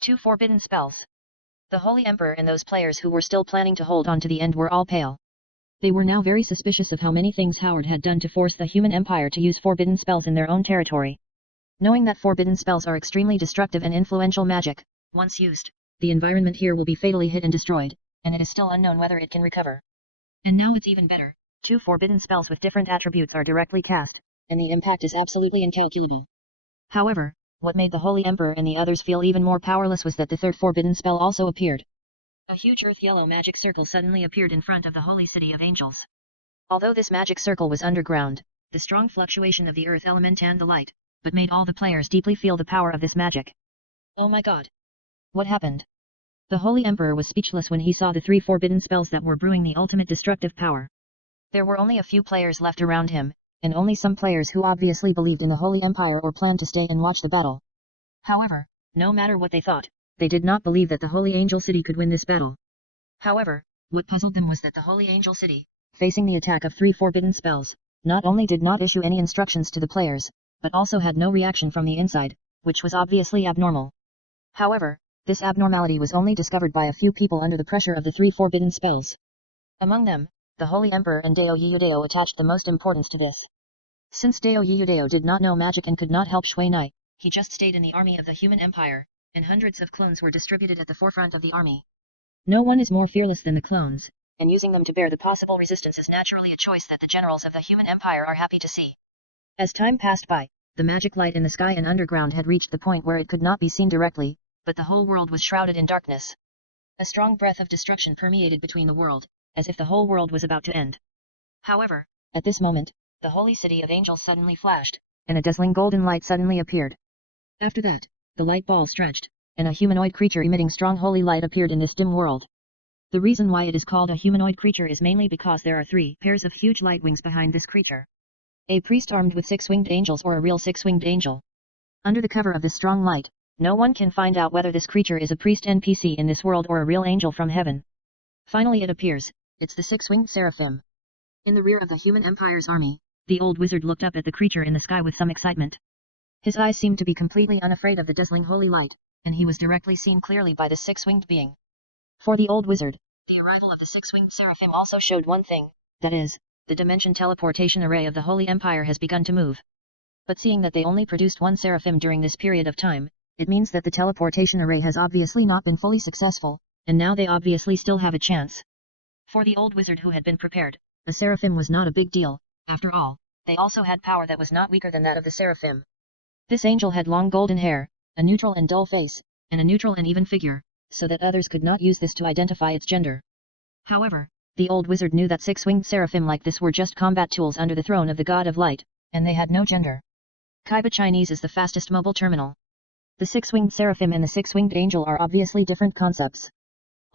2 forbidden spells. The Holy Emperor and those players who were still planning to hold on to the end were all pale. They were now very suspicious of how many things Howard had done to force the human empire to use forbidden spells in their own territory. Knowing that forbidden spells are extremely destructive and influential magic, once used, the environment here will be fatally hit and destroyed, and it is still unknown whether it can recover. And now it's even better, 2 forbidden spells with different attributes are directly cast, and the impact is absolutely incalculable. However, what made the Holy Emperor and the others feel even more powerless was that the third forbidden spell also appeared. A huge earth-yellow magic circle suddenly appeared in front of the Holy City of Angels. Although this magic circle was underground, the strong fluctuation of the earth element and the light, but made all the players deeply feel the power of this magic. Oh my god! What happened? The Holy Emperor was speechless when he saw the 3 forbidden spells that were brewing the ultimate destructive power. There were only a few players left around him, and only some players who obviously believed in the Holy Empire or planned to stay and watch the battle. However, no matter what they thought, they did not believe that the Holy Angel City could win this battle. However, what puzzled them was that the Holy Angel City, facing the attack of 3 forbidden spells, not only did not issue any instructions to the players, but also had no reaction from the inside, which was obviously abnormal. However, this abnormality was only discovered by a few people under the pressure of the 3 forbidden spells. Among them, the Holy Emperor and Deo Yudeo attached the most importance to this. Since Deo Yudeo did not know magic and could not help Shui Nai, he just stayed in the army of the human empire, and hundreds of clones were distributed at the forefront of the army. No one is more fearless than the clones, and using them to bear the possible resistance is naturally a choice that the generals of the human empire are happy to see. As time passed by, the magic light in the sky and underground had reached the point where it could not be seen directly, but the whole world was shrouded in darkness. A strong breath of destruction permeated between the world, as if the whole world was about to end. However, at this moment, the Holy City of Angels suddenly flashed, and a dazzling golden light suddenly appeared. After that, the light ball stretched, and a humanoid creature emitting strong holy light appeared in this dim world. The reason why it is called a humanoid creature is mainly because there are 3 pairs of huge light wings behind this creature. A priest armed with 6-winged angels or a real 6-winged angel. Under the cover of this strong light, no one can find out whether this creature is a priest NPC in this world or a real angel from heaven. Finally it appears, it's the 6-winged seraphim. In the rear of the human empire's army, the old wizard looked up at the creature in the sky with some excitement. His eyes seemed to be completely unafraid of the dazzling holy light, and he was directly seen clearly by the 6-winged being. For the old wizard, the arrival of the 6-winged seraphim also showed one thing, that is, the dimension teleportation array of the Holy Empire has begun to move. But seeing that they only produced 1 seraphim during this period of time, it means that the teleportation array has obviously not been fully successful, and now they obviously still have a chance. For the old wizard who had been prepared, the seraphim was not a big deal. After all, they also had power that was not weaker than that of the seraphim. This angel had long golden hair, a neutral and dull face, and a neutral and even figure, so that others could not use this to identify its gender. However, the old wizard knew that 6-winged seraphim like this were just combat tools under the throne of the god of light, and they had no gender. Kaiba Chinese is the fastest mobile terminal. The 6-winged seraphim and the 6-winged angel are obviously different concepts.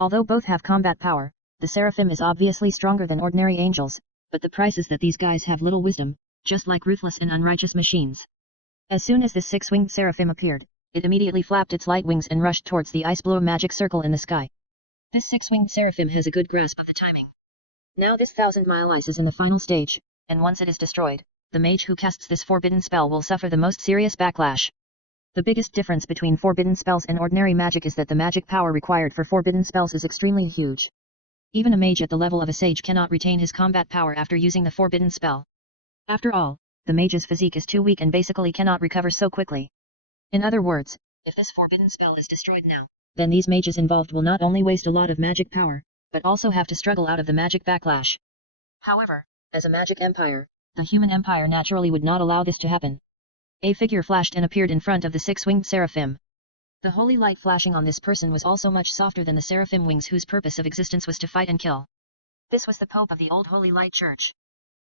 Although both have combat power, the seraphim is obviously stronger than ordinary angels, but the price is that these guys have little wisdom, just like ruthless and unrighteous machines. As soon as this 6-winged seraphim appeared, it immediately flapped its light wings and rushed towards the ice blue magic circle in the sky. This 6-winged seraphim has a good grasp of the timing. Now this 1,000-mile ice is in the final stage, and once it is destroyed, the mage who casts this forbidden spell will suffer the most serious backlash. The biggest difference between forbidden spells and ordinary magic is that the magic power required for forbidden spells is extremely huge. Even a mage at the level of a sage cannot retain his combat power after using the forbidden spell. After all, the mage's physique is too weak and basically cannot recover so quickly. In other words, if this forbidden spell is destroyed now, then these mages involved will not only waste a lot of magic power, but also have to struggle out of the magic backlash. However, as a magic empire, the human empire naturally would not allow this to happen. A figure flashed and appeared in front of the 6-winged seraphim. The holy light flashing on this person was also much softer than the seraphim wings whose purpose of existence was to fight and kill. This was the Pope of the old Holy Light Church.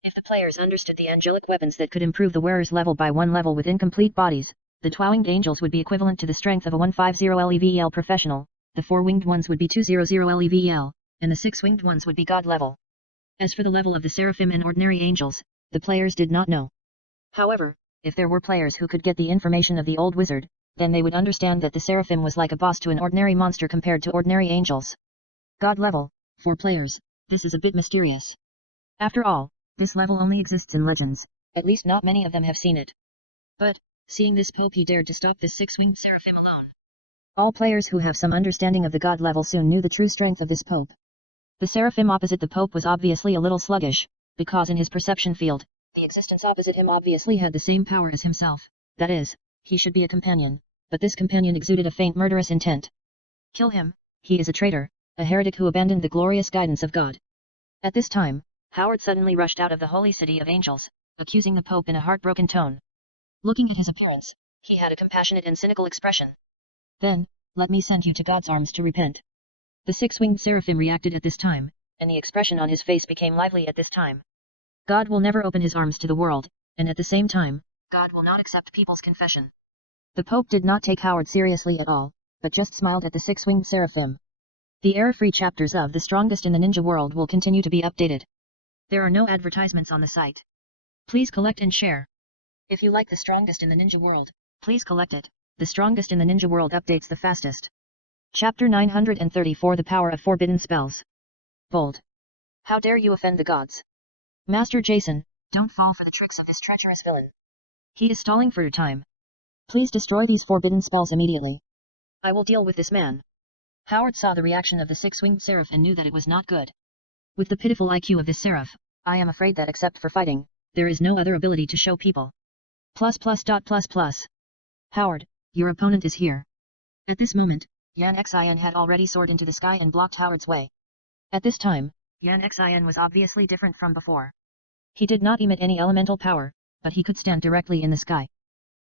If the players understood the angelic weapons that could improve the wearer's level by 1 level with incomplete bodies, the 12-winged angels would be equivalent to the strength of a 150 level professional, the 4-winged ones would be 200 level, and the 6-winged ones would be god level. As for the level of the seraphim and ordinary angels, the players did not know. However, if there were players who could get the information of the old wizard, then they would understand that the seraphim was like a boss to an ordinary monster compared to ordinary angels. God level, for players, this is a bit mysterious. After all, this level only exists in legends, at least not many of them have seen it. But, seeing this Pope he dared to stop this 6-winged seraphim alone. All players who have some understanding of the god level soon knew the true strength of this Pope. The seraphim opposite the Pope was obviously a little sluggish, because in his perception field, the existence opposite him obviously had the same power as himself, that is, he should be a companion, but this companion exuded a faint murderous intent. Kill him, he is a traitor, a heretic who abandoned the glorious guidance of God. At this time, Howard suddenly rushed out of the holy city of angels, accusing the Pope in a heartbroken tone. Looking at his appearance, he had a compassionate and cynical expression. Then, let me send you to God's arms to repent. The 6-winged seraphim reacted at this time, and the expression on his face became lively at this time. God will never open his arms to the world, and at the same time, God will not accept people's confession. The Pope did not take Howard seriously at all, but just smiled at the 6-winged seraphim. The error-free chapters of The Strongest in the Ninja World will continue to be updated. There are no advertisements on the site. Please collect and share. If you like The Strongest in the Ninja World, please collect it. The Strongest in the Ninja World updates the fastest. Chapter 934 The Power of Forbidden Spells. Bold. How dare you offend the gods? Master Jason, don't fall for the tricks of this treacherous villain. He is stalling for your time. Please destroy these forbidden spells immediately. I will deal with this man. Howard saw the reaction of the 6-winged seraph and knew that it was not good. With the pitiful IQ of this seraph, I am afraid that except for fighting, there is no other ability to show people. Howard, your opponent is here. At this moment, Yan Xian had already soared into the sky and blocked Howard's way. At this time, Yan Xian was obviously different from before. He did not emit any elemental power, but he could stand directly in the sky.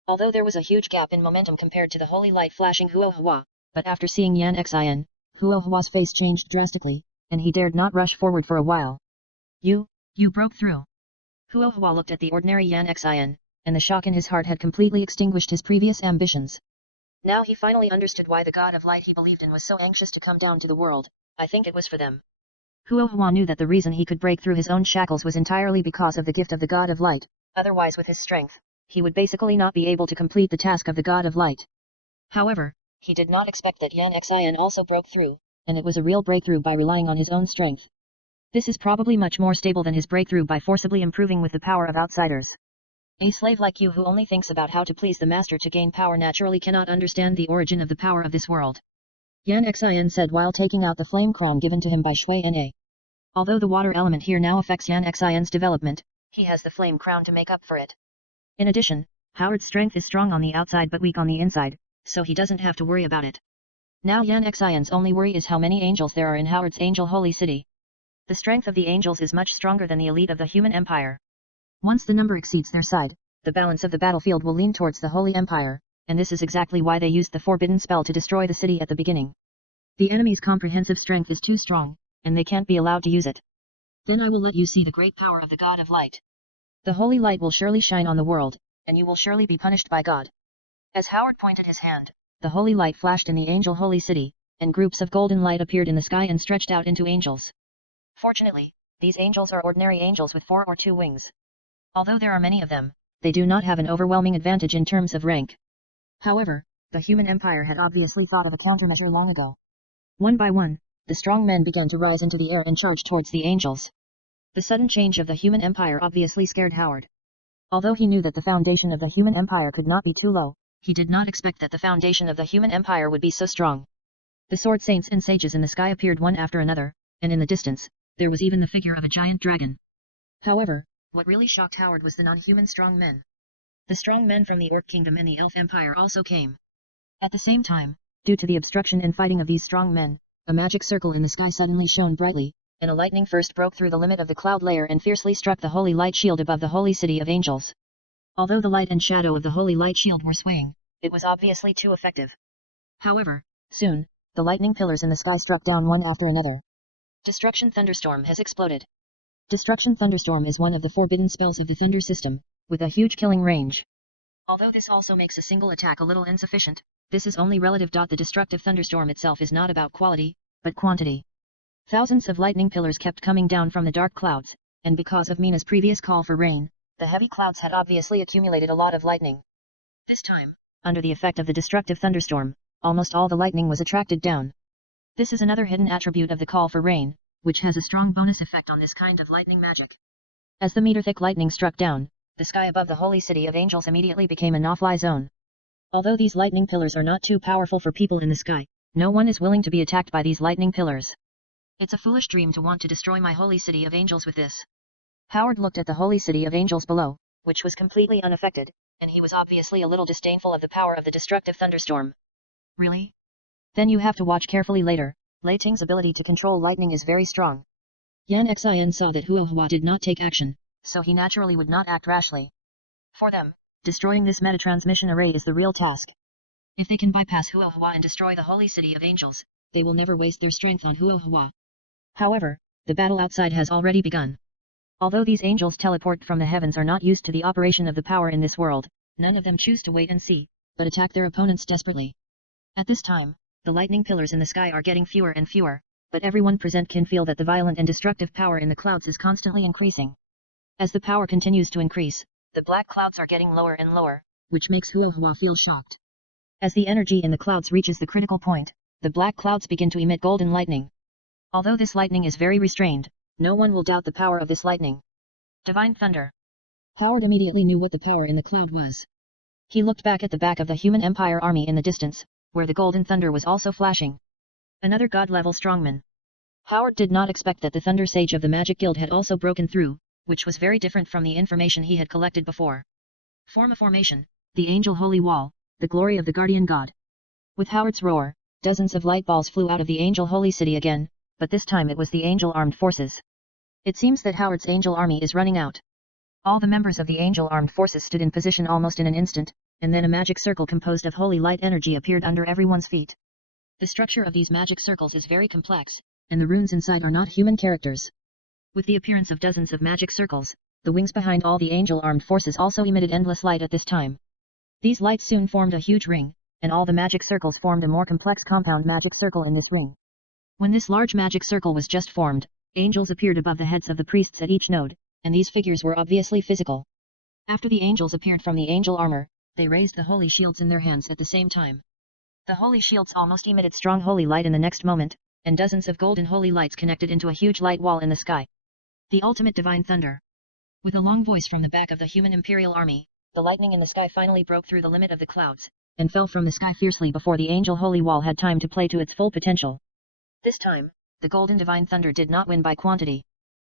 Although there was a huge gap in momentum compared to the holy light flashing Huohua, but after seeing Yan Xian, Huohua's face changed drastically, and he dared not rush forward for a while. You broke through. Huohua looked at the ordinary Yan Xian, and the shock in his heart had completely extinguished his previous ambitions. Now he finally understood why the god of light he believed in was so anxious to come down to the world, I think it was for them. Huo Hua knew that the reason he could break through his own shackles was entirely because of the gift of the God of Light, otherwise with his strength, he would basically not be able to complete the task of the God of Light. However, he did not expect that Yan Xian also broke through, and it was a real breakthrough by relying on his own strength. This is probably much more stable than his breakthrough by forcibly improving with the power of outsiders. A slave like you who only thinks about how to please the master to gain power naturally cannot understand the origin of the power of this world. Yan Xian said while taking out the flame crown given to him by Shui Na. Although the water element here now affects Yan Xian's development, he has the flame crown to make up for it. In addition, Howard's strength is strong on the outside but weak on the inside, so he doesn't have to worry about it. Now Yan Xian's only worry is how many angels there are in Howard's Angel Holy City. The strength of the angels is much stronger than the elite of the human empire. Once the number exceeds their side, the balance of the battlefield will lean towards the Holy Empire, and this is exactly why they used the forbidden spell to destroy the city at the beginning. The enemy's comprehensive strength is too strong, and they can't be allowed to use it. Then I will let you see the great power of the God of Light. The holy light will surely shine on the world, and you will surely be punished by God. As Howard pointed his hand, the holy light flashed in the Angel Holy City, and groups of golden light appeared in the sky and stretched out into angels. Fortunately, these angels are ordinary angels with 4 or 2 wings. Although there are many of them, they do not have an overwhelming advantage in terms of rank. However, the human empire had obviously thought of a countermeasure long ago. One by one, the strong men began to rise into the air and charge towards the angels. The sudden change of the human empire obviously scared Howard. Although he knew that the foundation of the human empire could not be too low, he did not expect that the foundation of the human empire would be so strong. The sword saints and sages in the sky appeared one after another, and in the distance, there was even the figure of a giant dragon. However, what really shocked Howard was the non-human strong men. The strong men from the Orc Kingdom and the Elf Empire also came. At the same time, due to the obstruction and fighting of these strong men, a magic circle in the sky suddenly shone brightly, and a lightning first broke through the limit of the cloud layer and fiercely struck the holy light shield above the holy city of angels. Although the light and shadow of the holy light shield were swaying, it was obviously too effective. However, soon, the lightning pillars in the sky struck down one after another. Destruction Thunderstorm has exploded. Destruction Thunderstorm is one of the forbidden spells of the Thunder system, with a huge killing range. Although this also makes a single attack a little insufficient, this is only relative. The destructive thunderstorm itself is not about quality, but quantity. Thousands of lightning pillars kept coming down from the dark clouds, and because of Mina's previous call for rain, the heavy clouds had obviously accumulated a lot of lightning. This time, under the effect of the destructive thunderstorm, almost all the lightning was attracted down. This is another hidden attribute of the call for rain, which has a strong bonus effect on this kind of lightning magic. As the meter-thick lightning struck down, the sky above the holy city of angels immediately became a no-fly zone. Although these lightning pillars are not too powerful for people in the sky, no one is willing to be attacked by these lightning pillars. It's a foolish dream to want to destroy my holy city of angels with this. Howard looked at the holy city of angels below, which was completely unaffected, and he was obviously a little disdainful of the power of the destructive thunderstorm. Really? Then you have to watch carefully later. Lei Ting's ability to control lightning is very strong. Yan Xian saw that Huo Hua did not take action, so he naturally would not act rashly. For them, destroying this metatransmission array is the real task. If they can bypass Huo Hua and destroy the holy city of angels, they will never waste their strength on Huo Hua. However, the battle outside has already begun. Although these angels teleport from the heavens are not used to the operation of the power in this world, none of them choose to wait and see, but attack their opponents desperately. At this time, the lightning pillars in the sky are getting fewer and fewer, but everyone present can feel that the violent and destructive power in the clouds is constantly increasing. As the power continues to increase, the black clouds are getting lower and lower, which makes Huo Hua feel shocked. As the energy in the clouds reaches the critical point, the black clouds begin to emit golden lightning. Although this lightning is very restrained, no one will doubt the power of this lightning. Divine Thunder. Howard immediately knew what the power in the cloud was. He looked back at the back of the human empire army in the distance, where the golden thunder was also flashing. Another god-level strongman. Howard did not expect that the Thunder Sage of the Magic Guild had also broken through, which was very different from the information he had collected before. Form a formation, the Angel Holy Wall, the glory of the Guardian God. With Howard's roar, dozens of light balls flew out of the Angel Holy City again, but this time it was the Angel Armed Forces. It seems that Howard's Angel Army is running out. All the members of the Angel Armed Forces stood in position almost in an instant, and then a magic circle composed of holy light energy appeared under everyone's feet. The structure of these magic circles is very complex, and the runes inside are not human characters. With the appearance of dozens of magic circles, the wings behind all the Angel Armed Forces also emitted endless light at this time. These lights soon formed a huge ring, and all the magic circles formed a more complex compound magic circle in this ring. When this large magic circle was just formed, angels appeared above the heads of the priests at each node, and these figures were obviously physical. After the angels appeared from the angel armor, they raised the holy shields in their hands at the same time. The holy shields almost emitted strong holy light in the next moment, and dozens of golden holy lights connected into a huge light wall in the sky. The ultimate divine thunder. With a long voice from the back of the human imperial army, the lightning in the sky finally broke through the limit of the clouds, and fell from the sky fiercely before the angel holy wall had time to play to its full potential. This time, the golden divine thunder did not win by quantity.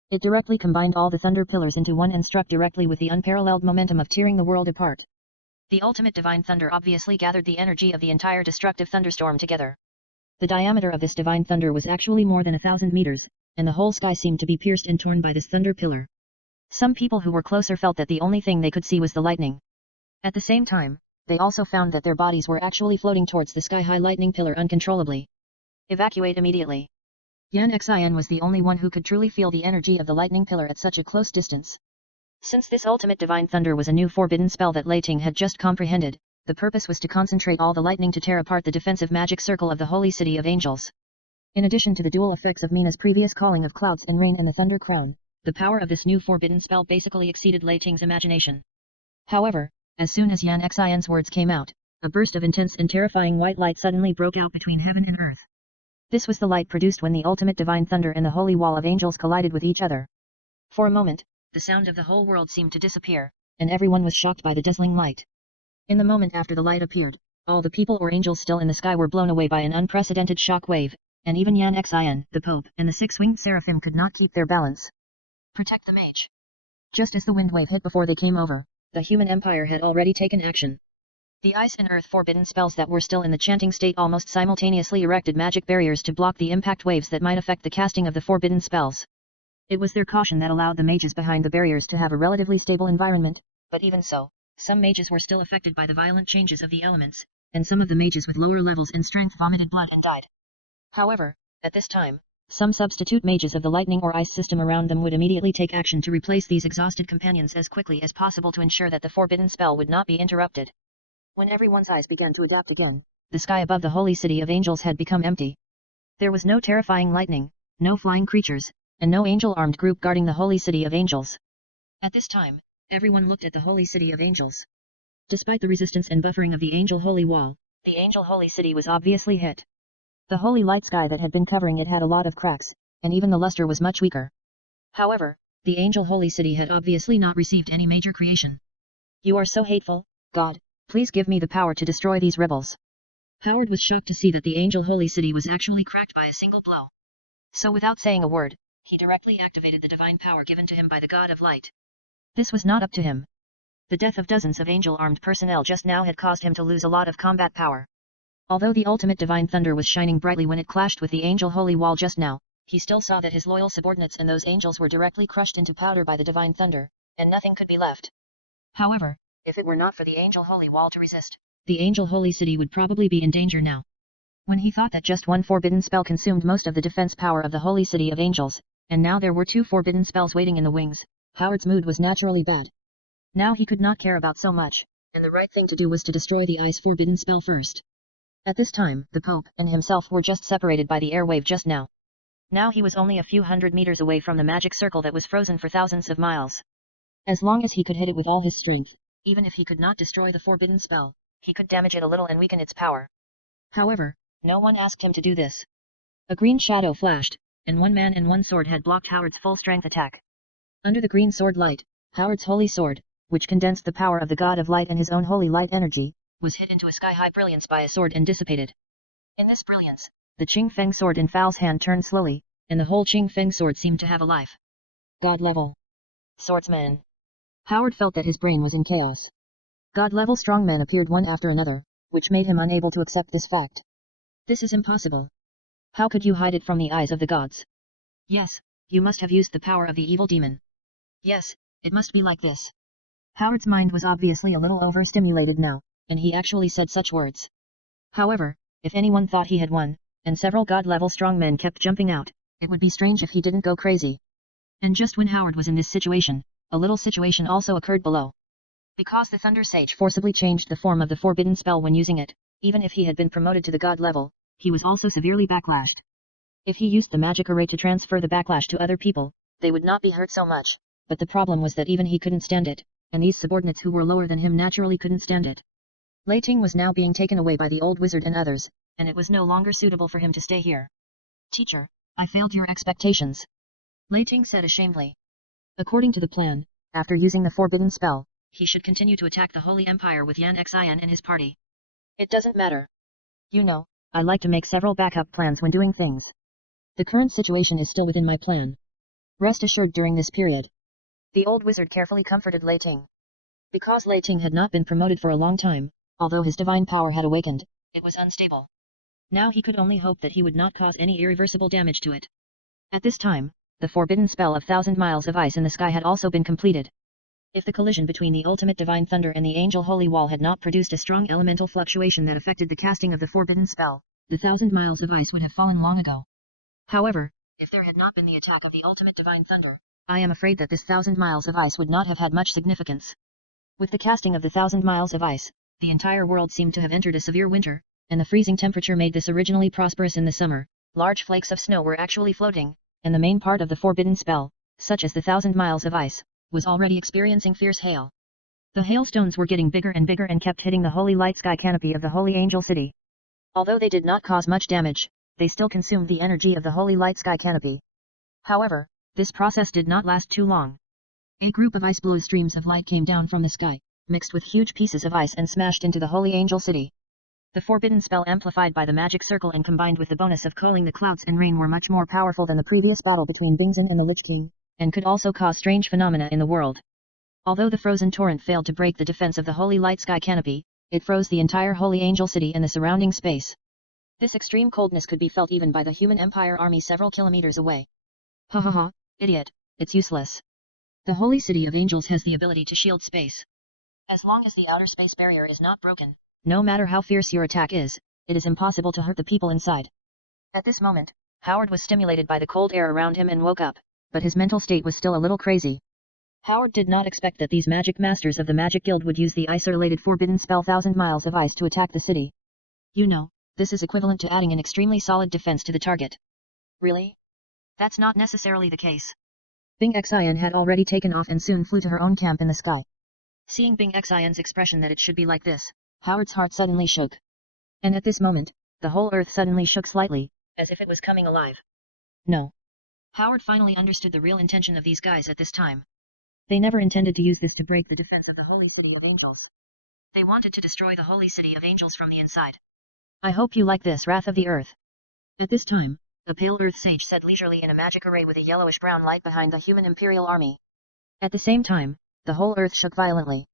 It directly combined all the thunder pillars into one and struck directly with the unparalleled momentum of tearing the world apart. The ultimate divine thunder obviously gathered the energy of the entire destructive thunderstorm together. The diameter of this divine thunder was actually more than 1,000 meters, and the whole sky seemed to be pierced and torn by this thunder pillar. Some people who were closer felt that the only thing they could see was the lightning. At the same time, they also found that their bodies were actually floating towards the sky-high lightning pillar uncontrollably. Evacuate immediately. Yan Xian was the only one who could truly feel the energy of the lightning pillar at such a close distance. Since this ultimate divine thunder was a new forbidden spell that Lei Ting had just comprehended, the purpose was to concentrate all the lightning to tear apart the defensive magic circle of the holy city of angels. In addition to the dual effects of Mina's previous calling of clouds and rain and the thunder crown, the power of this new forbidden spell basically exceeded Lei Ting's imagination. However, as soon as Yan Xian's words came out, a burst of intense and terrifying white light suddenly broke out between heaven and earth. This was the light produced when the ultimate divine thunder and the holy wall of angels collided with each other. For a moment, the sound of the whole world seemed to disappear, and everyone was shocked by the dazzling light. In the moment after the light appeared, all the people or angels still in the sky were blown away by an unprecedented shock wave, and even Yan Xian, the Pope, and the six-winged seraphim could not keep their balance. Protect the mage. Just as the wind wave hit before they came over, the human empire had already taken action. The ice and earth forbidden spells that were still in the chanting state almost simultaneously erected magic barriers to block the impact waves that might affect the casting of the forbidden spells. It was their caution that allowed the mages behind the barriers to have a relatively stable environment, but even so, some mages were still affected by the violent changes of the elements, and some of the mages with lower levels in strength vomited blood and died. However, at this time, some substitute mages of the lightning or ice system around them would immediately take action to replace these exhausted companions as quickly as possible to ensure that the forbidden spell would not be interrupted. When everyone's eyes began to adapt again, the sky above the holy city of angels had become empty. There was no terrifying lightning, no flying creatures, and no angel-armed group guarding the holy city of angels. At this time, everyone looked at the holy city of angels. Despite the resistance and buffering of the angel holy wall, the angel holy city was obviously hit. The holy light sky that had been covering it had a lot of cracks, and even the luster was much weaker. However, the angel holy city had obviously not received any major creation. You are so hateful, God, please give me the power to destroy these rebels. Howard was shocked to see that the angel holy city was actually cracked by a single blow. So without saying a word, he directly activated the divine power given to him by the God of Light. This was not up to him. The death of dozens of angel-armed personnel just now had caused him to lose a lot of combat power. Although the ultimate divine thunder was shining brightly when it clashed with the angel holy wall just now, he still saw that his loyal subordinates and those angels were directly crushed into powder by the divine thunder, and nothing could be left. However, if it were not for the angel holy wall to resist, the angel holy city would probably be in danger now. When he thought that just one forbidden spell consumed most of the defense power of the holy city of angels, and now there were two forbidden spells waiting in the wings, Howard's mood was naturally bad. Now he could not care about so much, and the right thing to do was to destroy the ice forbidden spell first. At this time, the Pope and himself were just separated by the airwave just now. Now he was only a few hundred meters away from the magic circle that was frozen for thousands of miles. As long as he could hit it with all his strength, even if he could not destroy the forbidden spell, he could damage it a little and weaken its power. However, no one asked him to do this. A green shadow flashed, and one man and one sword had blocked Howard's full-strength attack. Under the green sword light, Howard's holy sword, which condensed the power of the God of Light and his own holy light energy, was hit into a sky-high brilliance by a sword and dissipated. In this brilliance, the Qing Feng sword in Fao's hand turned slowly, and the whole Qing Feng sword seemed to have a life. God-level swordsman. Howard felt that his brain was in chaos. God-level strongmen appeared one after another, which made him unable to accept this fact. This is impossible. How could you hide it from the eyes of the gods? Yes, you must have used the power of the evil demon. Yes, it must be like this. Howard's mind was obviously a little overstimulated now, and he actually said such words. However, if anyone thought he had won, and several god-level strongmen kept jumping out, it would be strange if he didn't go crazy. And just when Howard was in this situation, a little situation also occurred below. Because the Thunder Sage forcibly changed the form of the forbidden spell when using it, even if he had been promoted to the god level, he was also severely backlashed. If he used the magic array to transfer the backlash to other people, they would not be hurt so much, but the problem was that even he couldn't stand it, and these subordinates who were lower than him naturally couldn't stand it. Lei Ting was now being taken away by the old wizard and others, and it was no longer suitable for him to stay here. Teacher, I failed your expectations. Lei Ting said ashamedly. According to the plan, after using the forbidden spell, he should continue to attack the Holy Empire with Yan Xian and his party. It doesn't matter. You know, I like to make several backup plans when doing things. The current situation is still within my plan. Rest assured during this period. The old wizard carefully comforted Lei Ting. Because Lei Ting had not been promoted for a long time, although his divine power had awakened, it was unstable. Now he could only hope that he would not cause any irreversible damage to it. At this time, the forbidden spell of 1,000 miles of ice in the sky had also been completed. If the collision between the ultimate divine thunder and the angel holy wall had not produced a strong elemental fluctuation that affected the casting of the forbidden spell, the 1,000 miles of ice would have fallen long ago. However, if there had not been the attack of the ultimate divine thunder, I am afraid that this 1,000 miles of ice would not have had much significance. With the casting of the 1,000 miles of ice, the entire world seemed to have entered a severe winter, and the freezing temperature made this originally prosperous in the summer. Large flakes of snow were actually floating, and the main part of the forbidden spell, such as the 1,000 miles of ice, was already experiencing fierce hail. The hailstones were getting bigger and kept hitting the holy light sky canopy of the holy angel city. Although they did not cause much damage, they still consumed the energy of the holy light sky canopy. However, this process did not last too long. A group of ice-blue streams of light came down from the sky, mixed with huge pieces of ice and smashed into the holy angel city. The forbidden spell amplified by the magic circle and combined with the bonus of culling the clouds and rain were much more powerful than the previous battle between Bingzhen and the Lich King, and could also cause strange phenomena in the world. Although the frozen torrent failed to break the defense of the holy light sky canopy, it froze the entire holy angel city and the surrounding space. This extreme coldness could be felt even by the human empire army several kilometers away. Ha ha ha, idiot, it's useless. The holy city of angels has the ability to shield space. As long as the outer space barrier is not broken, no matter how fierce your attack is, it is impossible to hurt the people inside. At this moment, Howard was stimulated by the cold air around him and woke up, but his mental state was still a little crazy. Howard did not expect that these magic masters of the Magic Guild would use the ice-related forbidden spell 1,000 miles of ice to attack the city. You know, this is equivalent to adding an extremely solid defense to the target. Really? That's not necessarily the case. Bing Xian had already taken off and soon flew to her own camp in the sky. Seeing Bing Xian's expression that it should be like this, Howard's heart suddenly shook. And at this moment, the whole earth suddenly shook slightly, as if it was coming alive. No. Howard finally understood the real intention of these guys at this time. They never intended to use this to break the defense of the Holy City of Angels. They wanted to destroy the Holy City of Angels from the inside. I hope you like this, Wrath of the Earth. At this time, a pale Earth Sage said leisurely in a magic array with a yellowish-brown light behind the human Imperial Army. At the same time, the whole earth shook violently.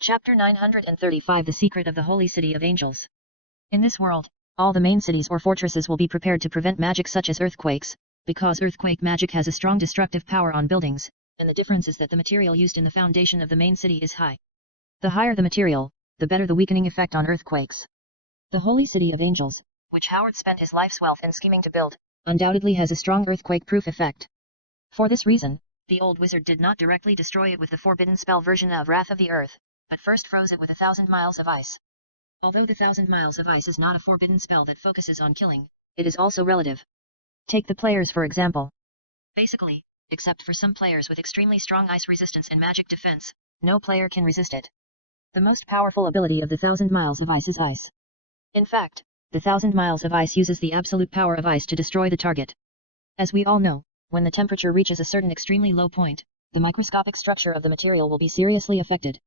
Chapter 935 The Secret of the Holy City of Angels. In this world, all the main cities or fortresses will be prepared to prevent magic such as earthquakes, because earthquake magic has a strong destructive power on buildings, and the difference is that the material used in the foundation of the main city is high. The higher the material, the better the weakening effect on earthquakes. The Holy City of Angels, which Howard spent his life's wealth in scheming to build, undoubtedly has a strong earthquake-proof effect. For this reason, the old wizard did not directly destroy it with the forbidden spell version of Wrath of the Earth, but first froze it with 1,000 miles of ice. Although the 1,000 miles of ice is not a forbidden spell that focuses on killing, it is also relative. Take the players for example. Basically, except for some players with extremely strong ice resistance and magic defense, no player can resist it. The most powerful ability of the 1,000 miles of ice is ice. In fact, the 1,000 miles of ice uses the absolute power of ice to destroy the target. As we all know, when the temperature reaches a certain extremely low point, the microscopic structure of the material will be seriously affected.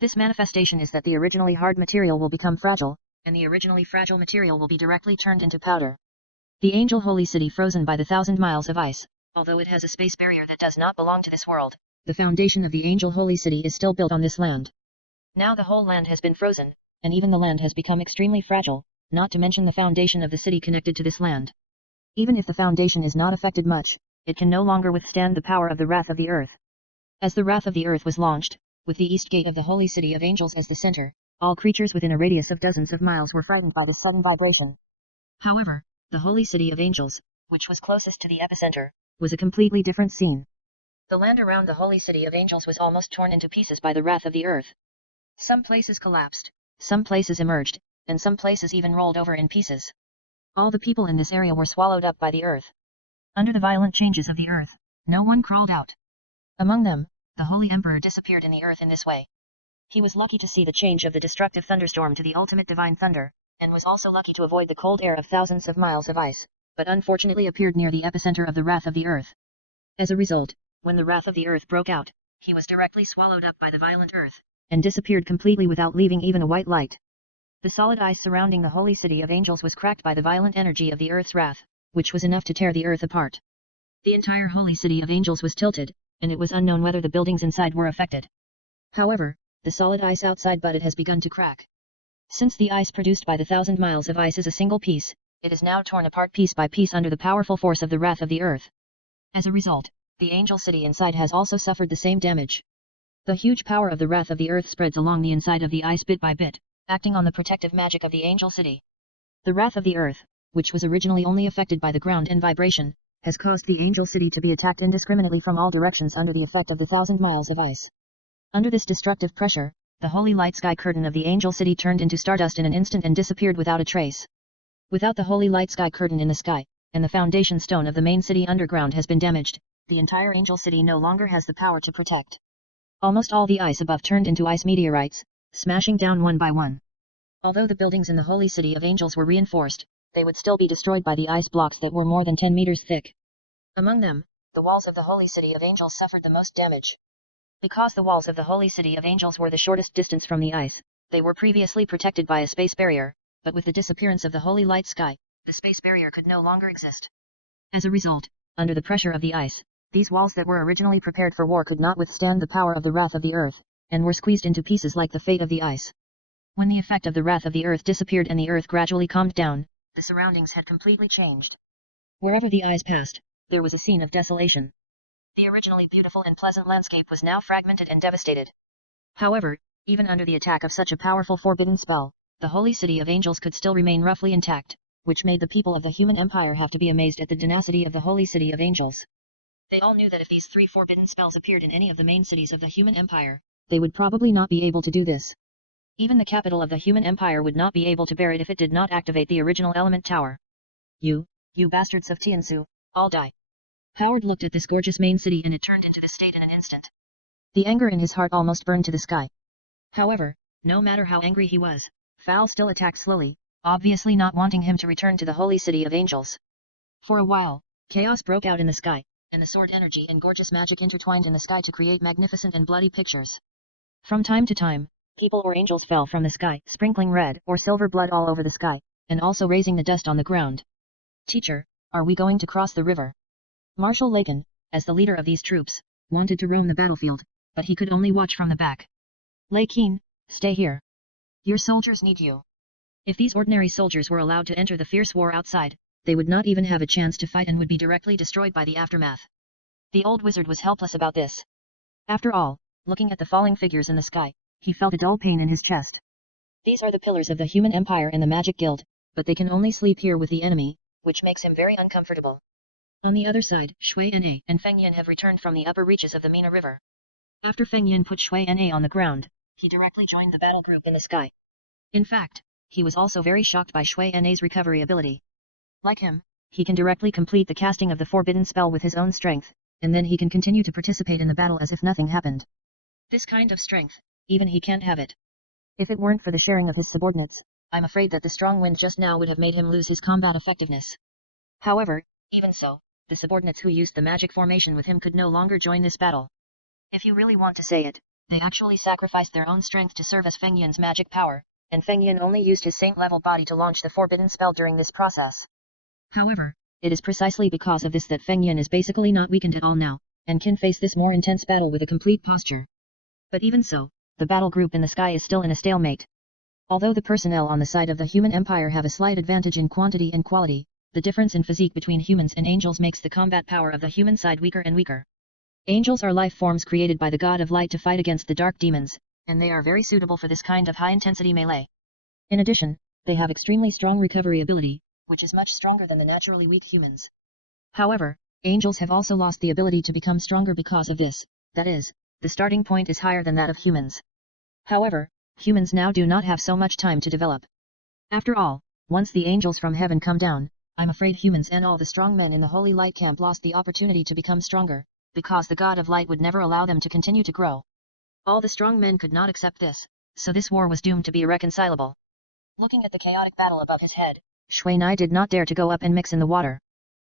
This manifestation is that the originally hard material will become fragile, and the originally fragile material will be directly turned into powder. The Angel Holy City frozen by the 1,000 miles of ice, although it has a space barrier that does not belong to this world, the foundation of the Angel Holy City is still built on this land. Now the whole land has been frozen, and even the land has become extremely fragile, not to mention the foundation of the city connected to this land. Even if the foundation is not affected much, it can no longer withstand the power of the Wrath of the Earth. As the Wrath of the Earth was launched, with the east gate of the Holy City of Angels as the center, all creatures within a radius of dozens of miles were frightened by this sudden vibration. However, the Holy City of Angels, which was closest to the epicenter, was a completely different scene. The land around the Holy City of Angels was almost torn into pieces by the Wrath of the Earth. Some places collapsed, some places emerged, and some places even rolled over in pieces. All the people in this area were swallowed up by the earth. Under the violent changes of the earth, no one crawled out. Among them, the Holy Emperor disappeared in the earth in this way. He was lucky to see the change of the destructive thunderstorm to the ultimate divine thunder, and was also lucky to avoid the cold air of thousands of miles of ice, but unfortunately appeared near the epicenter of the wrath of the earth. As a result, when the wrath of the earth broke out, he was directly swallowed up by the violent earth, and disappeared completely without leaving even a white light. The solid ice surrounding the holy city of angels was cracked by the violent energy of the earth's wrath, which was enough to tear the earth apart. The entire holy city of angels was tilted, and it was unknown whether the buildings inside were affected. However, the solid ice outside but it has begun to crack. Since the ice produced by the 1,000 miles of ice is a single piece, it is now torn apart piece by piece under the powerful force of the wrath of the earth. As a result, the angel city inside has also suffered the same damage. The huge power of the wrath of the earth spreads along the inside of the ice bit by bit, acting on the protective magic of the angel city. The wrath of the earth, which was originally only affected by the ground and vibration, has caused the angel city to be attacked indiscriminately from all directions under the effect of the 1,000 miles of ice. Under this destructive pressure, the holy light sky curtain of the angel city turned into stardust in an instant and disappeared without a trace. Without the holy light sky curtain in the sky, and the foundation stone of the main city underground has been damaged, the entire angel city no longer has the power to protect. Almost all the ice above turned into ice meteorites, smashing down one by one. Although the buildings in the holy city of angels were reinforced, they would still be destroyed by the ice blocks that were more than 10 meters thick. Among them, the walls of the holy city of angels suffered the most damage. Because the walls of the holy city of angels were the shortest distance from the ice, they were previously protected by a space barrier, but with the disappearance of the holy light sky, the space barrier could no longer exist. As a result, under the pressure of the ice, these walls that were originally prepared for war could not withstand the power of the wrath of the earth, and were squeezed into pieces like the fate of the ice. When the effect of the wrath of the earth disappeared and the earth gradually calmed down, the surroundings had completely changed. Wherever the eyes passed, there was a scene of desolation. The originally beautiful and pleasant landscape was now fragmented and devastated. However, even under the attack of such a powerful forbidden spell, the holy city of angels could still remain roughly intact, which made the people of the human empire have to be amazed at the tenacity of the holy city of angels. They all knew that if these 3 forbidden spells appeared in any of the main cities of the human empire, they would probably not be able to do this. Even the capital of the human empire would not be able to bear it if it did not activate the original element tower. You bastards of Tiansu, all die. Howard looked at this gorgeous main city and it turned into the state in an instant. The anger in his heart almost burned to the sky. However, no matter how angry he was, Fowl still attacked slowly, obviously not wanting him to return to the holy city of angels. For a while, chaos broke out in the sky, and the sword energy and gorgeous magic intertwined in the sky to create magnificent and bloody pictures. From time to time, people or angels fell from the sky, sprinkling red or silver blood all over the sky, and also raising the dust on the ground. Teacher, are we going to cross the river? Marshal Lakin, as the leader of these troops, wanted to roam the battlefield, but he could only watch from the back. Lakin, stay here. Your soldiers need you. If these ordinary soldiers were allowed to enter the fierce war outside, they would not even have a chance to fight and would be directly destroyed by the aftermath. The old wizard was helpless about this. After all, looking at the falling figures in the sky, he felt a dull pain in his chest. These are the pillars of the human empire and the magic guild, but they can only sleep here with the enemy, which makes him very uncomfortable. On the other side, Shui Na and Feng Yin have returned from the upper reaches of the Mina River. After Feng Yin put Shui Na on the ground, he directly joined the battle group in the sky. In fact, he was also very shocked by Shui Na's recovery ability. Like him, he can directly complete the casting of the forbidden spell with his own strength, and then he can continue to participate in the battle as if nothing happened. This kind of strength, even he can't have it. If it weren't for the sharing of his subordinates, I'm afraid that the strong wind just now would have made him lose his combat effectiveness. However, even so, the subordinates who used the magic formation with him could no longer join this battle. If you really want to say it, they actually sacrificed their own strength to serve as Feng Yin's magic power, and Feng Yin only used his saint-level body to launch the forbidden spell during this process. However, it is precisely because of this that Feng Yin is basically not weakened at all now, and can face this more intense battle with a complete posture. But even so, the battle group in the sky is still in a stalemate. Although the personnel on the side of the human empire have a slight advantage in quantity and quality, the difference in physique between humans and angels makes the combat power of the human side weaker and weaker. Angels are life forms created by the god of light to fight against the dark demons, and they are very suitable for this kind of high-intensity melee. In addition, they have extremely strong recovery ability, which is much stronger than the naturally weak humans. However, angels have also lost the ability to become stronger because of this, that is, the starting point is higher than that of humans. However, humans now do not have so much time to develop. After all, Once the angels from heaven come down, I'm afraid humans and all the strong men in the Holy Light camp lost the opportunity to become stronger, because the God of Light would never allow them to continue to grow. All the strong men could not accept this, so this war was doomed to be irreconcilable. Looking at the chaotic battle above his head, Shui Nai did not dare to go up and mix in the water.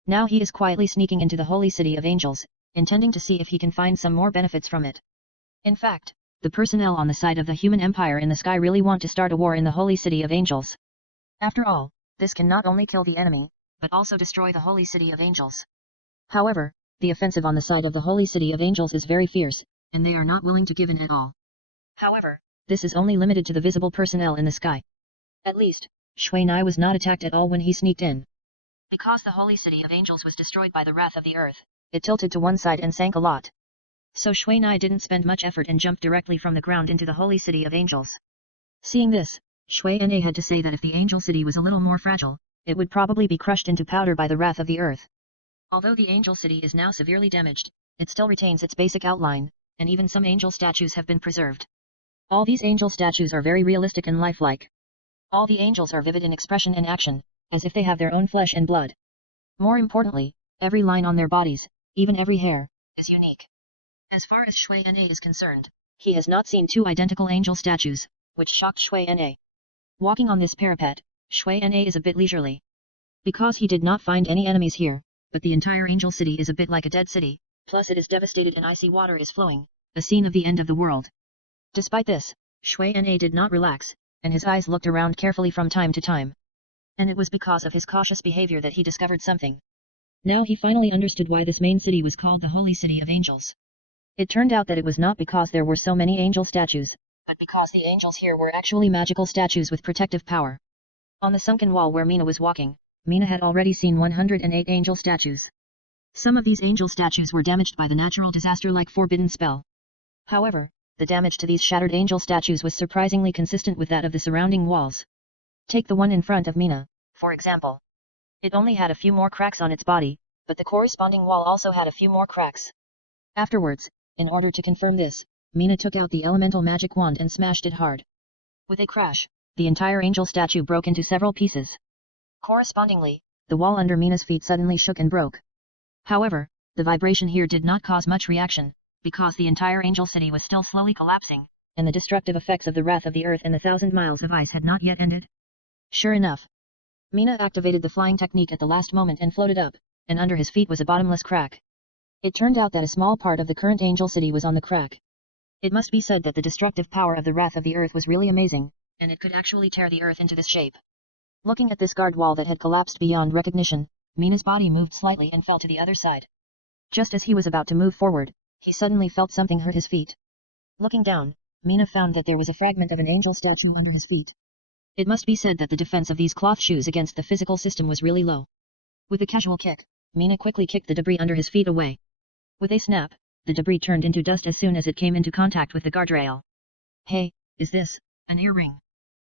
Now he is quietly sneaking into the holy city of angels, intending to see if he can find some more benefits from it. In fact, the personnel on the side of the human empire in the sky really want to start a war in the holy city of angels. After all, this can not only kill the enemy, but also destroy the holy city of angels. However, the offensive on the side of the holy city of angels is very fierce, and they are not willing to give in at all. However, this is only limited to the visible personnel in the sky. At least, Shui Nai was not attacked at all when he sneaked in. Because the holy city of angels was destroyed by the wrath of the earth, it tilted to one side and sank a lot. So Shui Nai didn't spend much effort and jumped directly from the ground into the holy city of angels. Seeing this, Shui Na had to say that if the angel city was a little more fragile, it would probably be crushed into powder by the wrath of the earth. Although the angel city is now severely damaged, it still retains its basic outline, and even some angel statues have been preserved. All these angel statues are very realistic and lifelike. All the angels are vivid in expression and action, as if they have their own flesh and blood. More importantly, every line on their bodies, even every hair, is unique. As far as Shui Na is concerned, he has not seen two identical angel statues, which shocked Shui Na. Walking on this parapet, Shui Na is a bit leisurely. Because he did not find any enemies here, but the entire angel city is a bit like a dead city, plus it is devastated and icy water is flowing, the scene of the end of the world. Despite this, Shui Na did not relax, and his eyes looked around carefully from time to time. And it was because of his cautious behavior that he discovered something. Now he finally understood why this main city was called the Holy City of Angels. It turned out that it was not because there were so many angel statues, but because the angels here were actually magical statues with protective power. On the sunken wall where Mina was walking, Mina had already seen 108 angel statues. Some of these angel statues were damaged by the natural disaster like forbidden spell. However, the damage to these shattered angel statues was surprisingly consistent with that of the surrounding walls. Take the one in front of Mina, for example. It only had a few more cracks on its body, but the corresponding wall also had a few more cracks. Afterwards, in order to confirm this, Mina took out the elemental magic wand and smashed it hard. With a crash, the entire angel statue broke into several pieces. Correspondingly, the wall under Mina's feet suddenly shook and broke. However, the vibration here did not cause much reaction, because the entire angel city was still slowly collapsing, and the destructive effects of the wrath of the earth and the 1,000 miles of ice had not yet ended. Sure enough, Mina activated the flying technique at the last moment and floated up, and under his feet was a bottomless crack. It turned out that a small part of the current angel city was on the crack. It must be said that the destructive power of the wrath of the earth was really amazing, and it could actually tear the earth into this shape. Looking at this guard wall that had collapsed beyond recognition, Mina's body moved slightly and fell to the other side. Just as he was about to move forward, he suddenly felt something hurt his feet. Looking down, Mina found that there was a fragment of an angel statue under his feet. It must be said that the defense of these cloth shoes against the physical system was really low. With a casual kick, Mina quickly kicked the debris under his feet away. With a snap, the debris turned into dust as soon as it came into contact with the guardrail. Hey, is this an earring?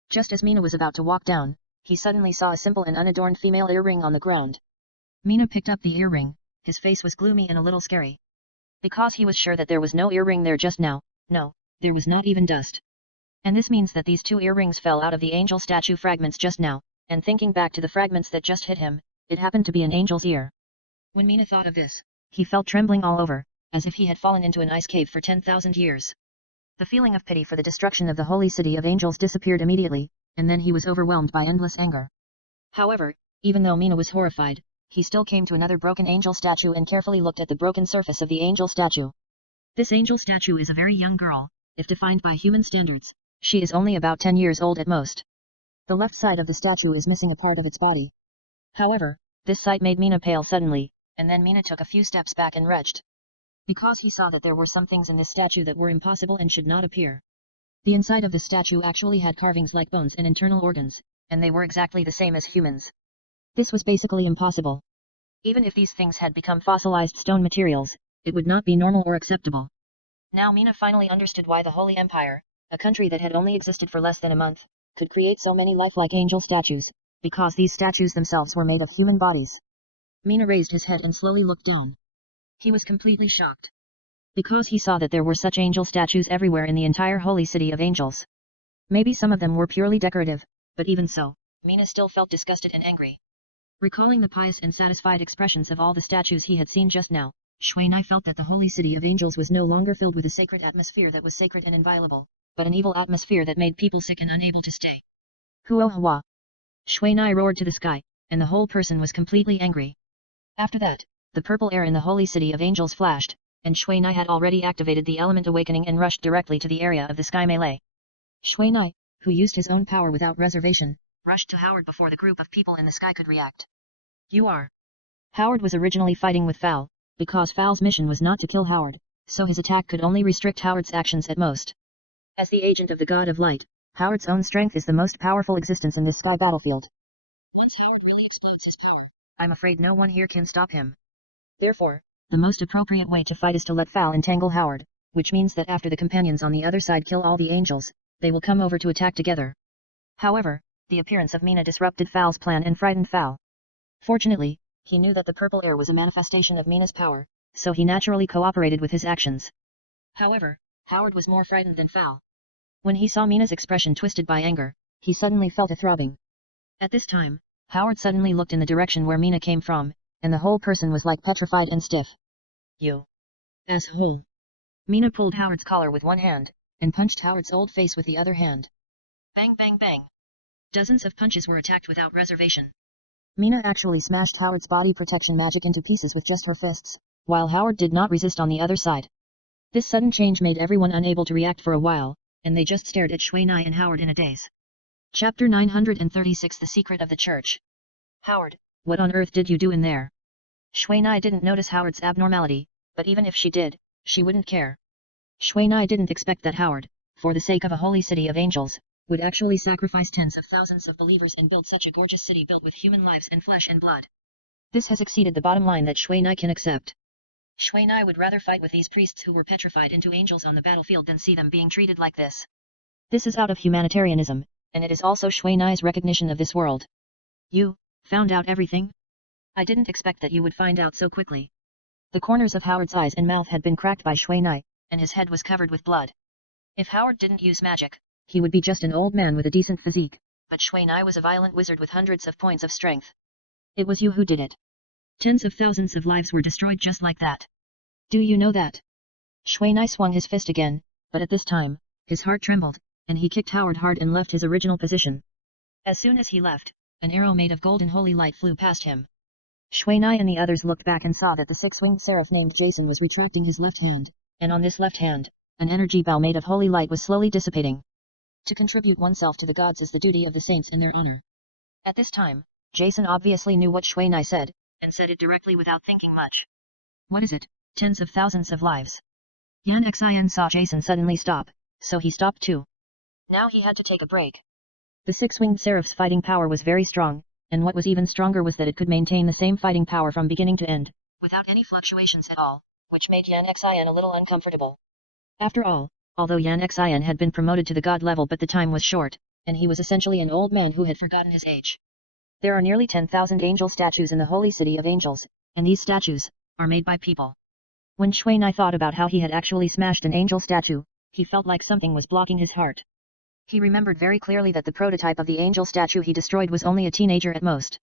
Just as Mina was about to walk down, he suddenly saw a simple and unadorned female earring on the ground. Mina picked up the earring. His face was gloomy and a little scary. Because he was sure that there was no earring there just now, no, there was not even dust. And this means that these two earrings fell out of the angel statue fragments just now, and thinking back to the fragments that just hit him, it happened to be an angel's ear. When Mina thought of this, he felt trembling all over, as if he had fallen into an ice cave for 10,000 years. The feeling of pity for the destruction of the holy city of angels disappeared immediately, and then he was overwhelmed by endless anger. However, even though Mina was horrified, he still came to another broken angel statue and carefully looked at the broken surface of the angel statue. This angel statue is a very young girl, if defined by human standards. She is only about 10 years old at most. The left side of the statue is missing a part of its body. However, this sight made Mina pale suddenly, and then Mina took a few steps back and retched. Because he saw that there were some things in this statue that were impossible and should not appear. The inside of the statue actually had carvings like bones and internal organs, and they were exactly the same as humans. This was basically impossible. Even if these things had become fossilized stone materials, it would not be normal or acceptable. Now Mina finally understood why the Holy Empire, a country that had only existed for less than a month, could create so many lifelike angel statues, because these statues themselves were made of human bodies. Mina raised his head and slowly looked down. He was completely shocked. Because he saw that there were such angel statues everywhere in the entire holy city of angels. Maybe some of them were purely decorative, but even so, Mina still felt disgusted and angry. Recalling the pious and satisfied expressions of all the statues he had seen just now, Shuai felt that the holy city of angels was no longer filled with a sacred atmosphere that was sacred and inviolable, but an evil atmosphere that made people sick and unable to stay. Huohua! Shuai roared to the sky, and the whole person was completely angry. After that, the purple air in the holy city of angels flashed, and Shuai had already activated the element awakening and rushed directly to the area of the sky melee. Shuai, who used his own power without reservation, rushed to Howard before the group of people in the sky could react. You are. Howard was originally fighting with Fowl, because Fowl's mission was not to kill Howard, so his attack could only restrict Howard's actions at most. As the agent of the God of Light, Howard's own strength is the most powerful existence in this sky battlefield. Once Howard really explodes his power, I'm afraid no one here can stop him. Therefore, the most appropriate way to fight is to let Fowl entangle Howard, which means that after the companions on the other side kill all the angels, they will come over to attack together. However, the appearance of Mina disrupted Fowl's plan and frightened Fowl. Fortunately, he knew that the purple air was a manifestation of Mina's power, so he naturally cooperated with his actions. However, Howard was more frightened than Fowl. When he saw Mina's expression twisted by anger, he suddenly felt a throbbing. At this time, Howard suddenly looked in the direction where Mina came from, and the whole person was like petrified and stiff. You asshole! Mina pulled Howard's collar with one hand, and punched Howard's old face with the other hand. Bang bang bang! Dozens of punches were attacked without reservation. Mina actually smashed Howard's body protection magic into pieces with just her fists, while Howard did not resist on the other side. This sudden change made everyone unable to react for a while, and they just stared at Shuai and Howard in a daze. Chapter 936 The Secret of the Church. Howard, what on earth did you do in there? Shuai didn't notice Howard's abnormality, but even if she did, she wouldn't care. Shuai didn't expect that Howard, for the sake of a holy city of angels, would actually sacrifice tens of thousands of believers and build such a gorgeous city built with human lives and flesh and blood. This has exceeded the bottom line that Shuai can accept. Shuai would rather fight with these priests who were petrified into angels on the battlefield than see them being treated like this. This is out of humanitarianism, and it is also Shuai's recognition of this world. You found out everything? I didn't expect that you would find out so quickly. The corners of Howard's eyes and mouth had been cracked by Shuai, and his head was covered with blood. If Howard didn't use magic, he would be just an old man with a decent physique, but Shuai was a violent wizard with hundreds of points of strength. It was you who did it. Tens of thousands of lives were destroyed just like that. Do you know that? Shuai swung his fist again, but at this time, his heart trembled, and he kicked Howard hard and left his original position. As soon as he left, an arrow made of golden holy light flew past him. Shuai and the others looked back and saw that the six-winged seraph named Jason was retracting his left hand, and on this left hand, an energy bow made of holy light was slowly dissipating. To contribute oneself to the gods is the duty of the saints and their honor. At this time, Jason obviously knew what Shuai said, and said it directly without thinking much. What is it? Tens of thousands of lives. Yan Xian saw Jason suddenly stop, so he stopped too. Now he had to take a break. The six-winged seraph's fighting power was very strong, and what was even stronger was that it could maintain the same fighting power from beginning to end, without any fluctuations at all, which made Yan Xian a little uncomfortable. After all, although Yan Xian had been promoted to the god level but the time was short, and he was essentially an old man who had forgotten his age. There are nearly 10,000 angel statues in the holy city of angels, and these statues are made by people. When Shuai thought about how he had actually smashed an angel statue, he felt like something was blocking his heart. He remembered very clearly that the prototype of the angel statue he destroyed was only a teenager at most.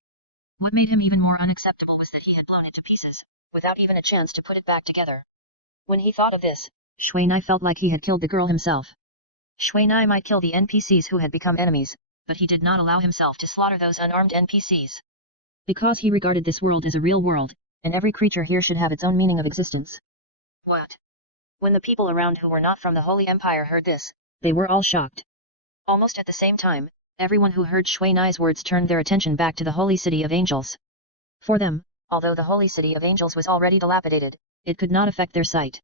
What made him even more unacceptable was that he had blown it to pieces, without even a chance to put it back together. When he thought of this, Shuai felt like he had killed the girl himself. Shuai might kill the NPCs who had become enemies, but he did not allow himself to slaughter those unarmed NPCs. Because he regarded this world as a real world, and every creature here should have its own meaning of existence. What? When the people around who were not from the Holy Empire heard this, they were all shocked. Almost at the same time, everyone who heard Shuai's words turned their attention back to the Holy City of Angels. For them, although the Holy City of Angels was already dilapidated, it could not affect their sight.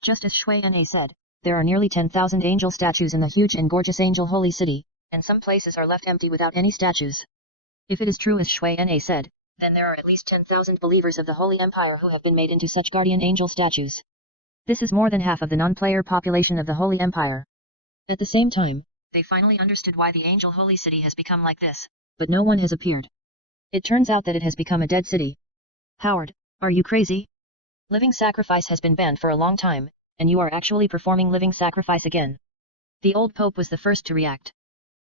Just as Shuai said, there are nearly 10,000 angel statues in the huge and gorgeous Angel Holy City, and some places are left empty without any statues. If it is true as Shuai said, then there are at least 10,000 believers of the Holy Empire who have been made into such guardian angel statues. This is more than half of the non-player population of the Holy Empire. At the same time, they finally understood why the Angel Holy City has become like this, but no one has appeared. It turns out that it has become a dead city. Howard, are you crazy? Living sacrifice has been banned for a long time, and you are actually performing living sacrifice again. The old pope was the first to react.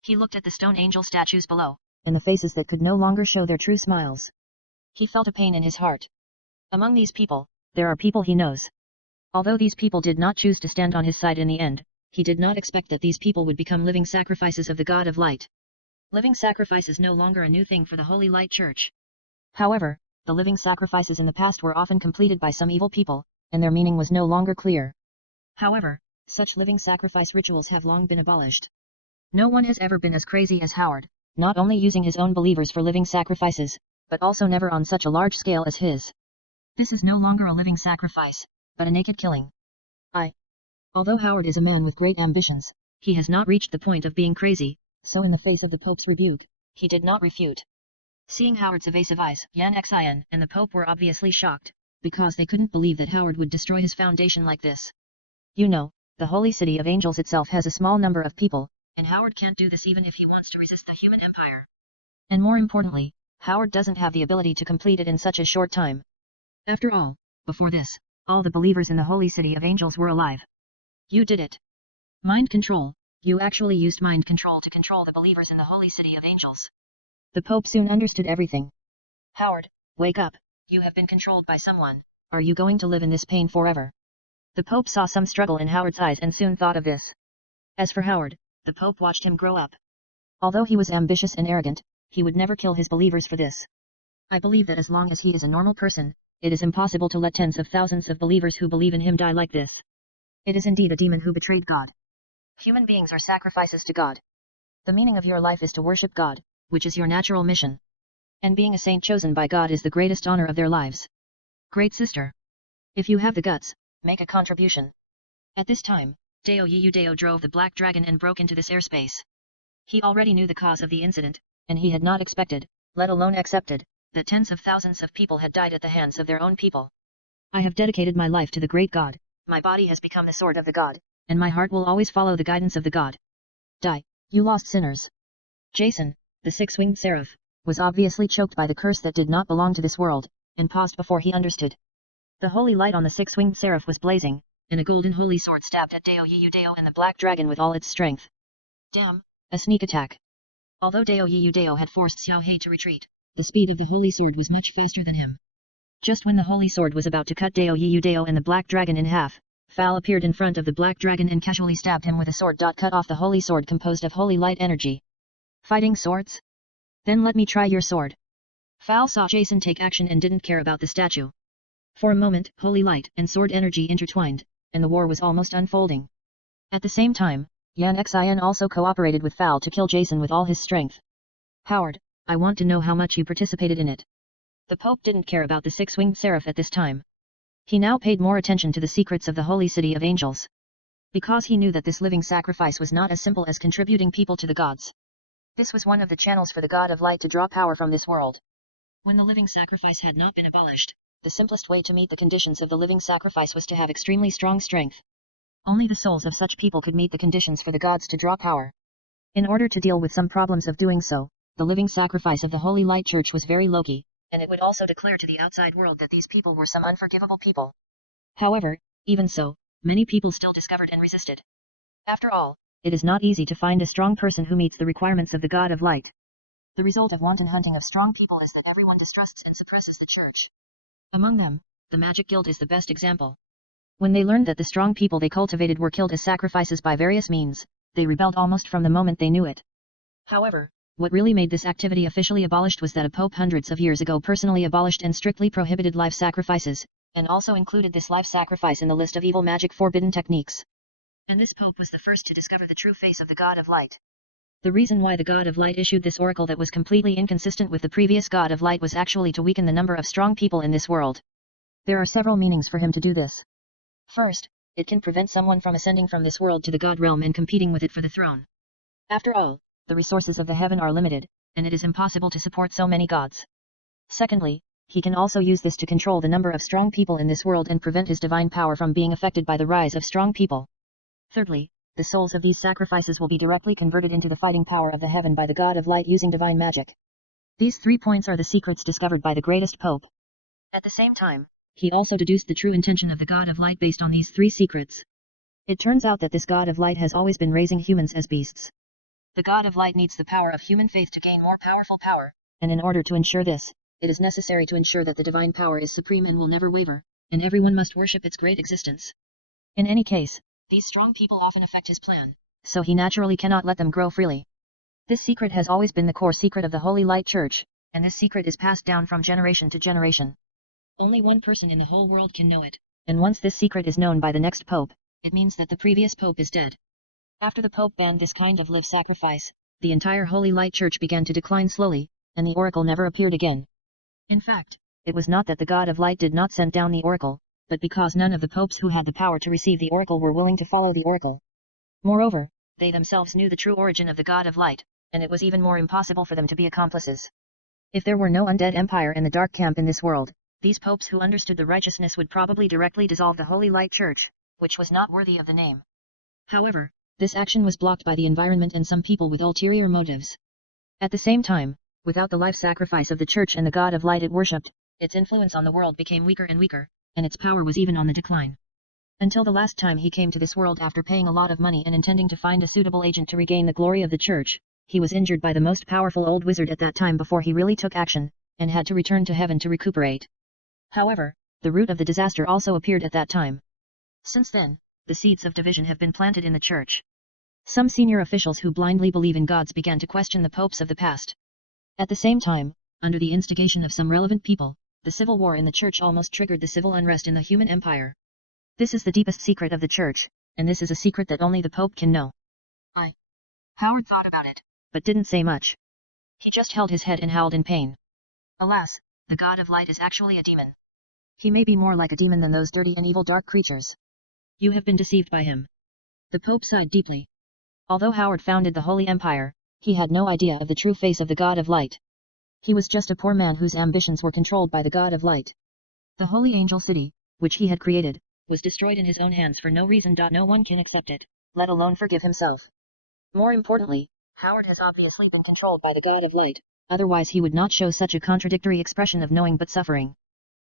He looked at the stone angel statues below, and the faces that could no longer show their true smiles. He felt a pain in his heart. Among these people, there are people he knows. Although these people did not choose to stand on his side in the end, he did not expect that these people would become living sacrifices of the God of Light. Living sacrifice is no longer a new thing for the Holy Light Church. However, the living sacrifices in the past were often completed by some evil people, and their meaning was no longer clear. However, such living sacrifice rituals have long been abolished. No one has ever been as crazy as Howard, not only using his own believers for living sacrifices, but also never on such a large scale as his. This is no longer a living sacrifice, but a naked killing. Although Howard is a man with great ambitions, he has not reached the point of being crazy, so in the face of the Pope's rebuke, he did not refute. Seeing Howard's evasive eyes, Yan Xian and the Pope were obviously shocked, because they couldn't believe that Howard would destroy his foundation like this. You know, the Holy City of Angels itself has a small number of people, and Howard can't do this even if he wants to resist the human empire. And more importantly, Howard doesn't have the ability to complete it in such a short time. After all, before this, all the believers in the Holy City of Angels were alive. You did it. Mind control. You actually used mind control to control the believers in the Holy City of Angels. The Pope soon understood everything. Howard, wake up, you have been controlled by someone. Are you going to live in this pain forever? The Pope saw some struggle in Howard's eyes and soon thought of this. As for Howard, the Pope watched him grow up. Although he was ambitious and arrogant, he would never kill his believers for this. I believe that as long as he is a normal person, it is impossible to let tens of thousands of believers who believe in him die like this. It is indeed a demon who betrayed God. Human beings are sacrifices to God. The meaning of your life is to worship God, which is your natural mission. And being a saint chosen by God is the greatest honor of their lives. Great sister. If you have the guts, make a contribution. At this time, Dao Yiyu Dao drove the Black Dragon and broke into this airspace. He already knew the cause of the incident, and he had not expected, let alone accepted, that tens of thousands of people had died at the hands of their own people. I have dedicated my life to the great God, my body has become the sword of the God, and my heart will always follow the guidance of the God. Die, you lost sinners. Jason, the six-winged seraph, was obviously choked by the curse that did not belong to this world, and paused before he understood. The holy light on the six-winged seraph was blazing, and a golden holy sword stabbed at Dao Yiyu Dao and the Black Dragon with all its strength. Damn, a sneak attack. Although Dao Yiyu Dao had forced Xiao He to retreat, the speed of the holy sword was much faster than him. Just when the holy sword was about to cut Dao Yiyu Dao and the Black Dragon in half, Fal appeared in front of the Black Dragon and casually stabbed him with a sword. Cut off the holy sword composed of holy light energy. Fighting swords? Then let me try your sword. Fal saw Jason take action and didn't care about the statue. For a moment, holy light and sword energy intertwined, and the war was almost unfolding. At the same time, Yan Xian also cooperated with Fal to kill Jason with all his strength. Howard, I want to know how much you participated in it. The Pope didn't care about the six-winged seraph at this time. He now paid more attention to the secrets of the Holy City of Angels. Because he knew that this living sacrifice was not as simple as contributing people to the gods. This was one of the channels for the God of Light to draw power from this world. When the living sacrifice had not been abolished, the simplest way to meet the conditions of the living sacrifice was to have extremely strong strength. Only the souls of such people could meet the conditions for the gods to draw power. In order to deal with some problems of doing so, the living sacrifice of the Holy Light Church was very low-key, and it would also declare to the outside world that these people were some unforgivable people. However, even so, many people still discovered and resisted. After all, it is not easy to find a strong person who meets the requirements of the God of Light. The result of wanton hunting of strong people is that everyone distrusts and suppresses the church. Among them, the Magic Guild is the best example. When they learned that the strong people they cultivated were killed as sacrifices by various means, they rebelled almost from the moment they knew it. However, what really made this activity officially abolished was that a pope hundreds of years ago personally abolished and strictly prohibited life sacrifices, and also included this life sacrifice in the list of evil magic forbidden techniques. And this pope was the first to discover the true face of the God of Light. The reason why the God of Light issued this oracle that was completely inconsistent with the previous God of Light was actually to weaken the number of strong people in this world. There are several meanings for him to do this. First, it can prevent someone from ascending from this world to the God realm and competing with it for the throne. After all, the resources of the heaven are limited, and it is impossible to support so many gods. Secondly, he can also use this to control the number of strong people in this world and prevent his divine power from being affected by the rise of strong people. Thirdly, the souls of these sacrifices will be directly converted into the fighting power of the heaven by the God of Light using divine magic. These 3 points are the secrets discovered by the greatest pope. At the same time, he also deduced the true intention of the God of Light based on these 3 secrets. It turns out that this God of Light has always been raising humans as beasts. The God of Light needs the power of human faith to gain more powerful power, and in order to ensure this, it is necessary to ensure that the divine power is supreme and will never waver, and everyone must worship its great existence. In any case, these strong people often affect his plan, so he naturally cannot let them grow freely. This secret has always been the core secret of the Holy Light Church, and this secret is passed down from generation to generation. Only one person in the whole world can know it, and once this secret is known by the next pope, it means that the previous pope is dead. After the pope banned this kind of live sacrifice, the entire Holy Light Church began to decline slowly, and the oracle never appeared again. In fact, it was not that the God of Light did not send down the oracle, but because none of the popes who had the power to receive the oracle were willing to follow the oracle. Moreover, they themselves knew the true origin of the God of Light, and it was even more impossible for them to be accomplices. If there were no undead empire in the dark camp in this world, these popes who understood the righteousness would probably directly dissolve the Holy Light Church, which was not worthy of the name. However, this action was blocked by the environment and some people with ulterior motives. At the same time, without the life sacrifice of the Church and the God of Light it worshipped, its influence on the world became weaker and weaker, and its power was even on the decline. Until the last time he came to this world after paying a lot of money and intending to find a suitable agent to regain the glory of the Church, he was injured by the most powerful old wizard at that time before he really took action, and had to return to heaven to recuperate. However, the root of the disaster also appeared at that time. Since then, the seeds of division have been planted in the Church. Some senior officials who blindly believe in gods began to question the popes of the past. At the same time, under the instigation of some relevant people, the civil war in the Church almost triggered the civil unrest in the human empire. This is the deepest secret of the Church, and this is a secret that only the Pope can know. Howard thought about it, but didn't say much. He just held his head and howled in pain. Alas, the God of Light is actually a demon. He may be more like a demon than those dirty and evil dark creatures. You have been deceived by him. The Pope sighed deeply. Although Howard founded the Holy Empire, he had no idea of the true face of the God of Light. He was just a poor man whose ambitions were controlled by the God of Light. The Holy Angel City, which he had created, was destroyed in his own hands for no reason. No one can accept it, let alone forgive himself. More importantly, Howard has obviously been controlled by the God of Light, otherwise he would not show such a contradictory expression of knowing but suffering.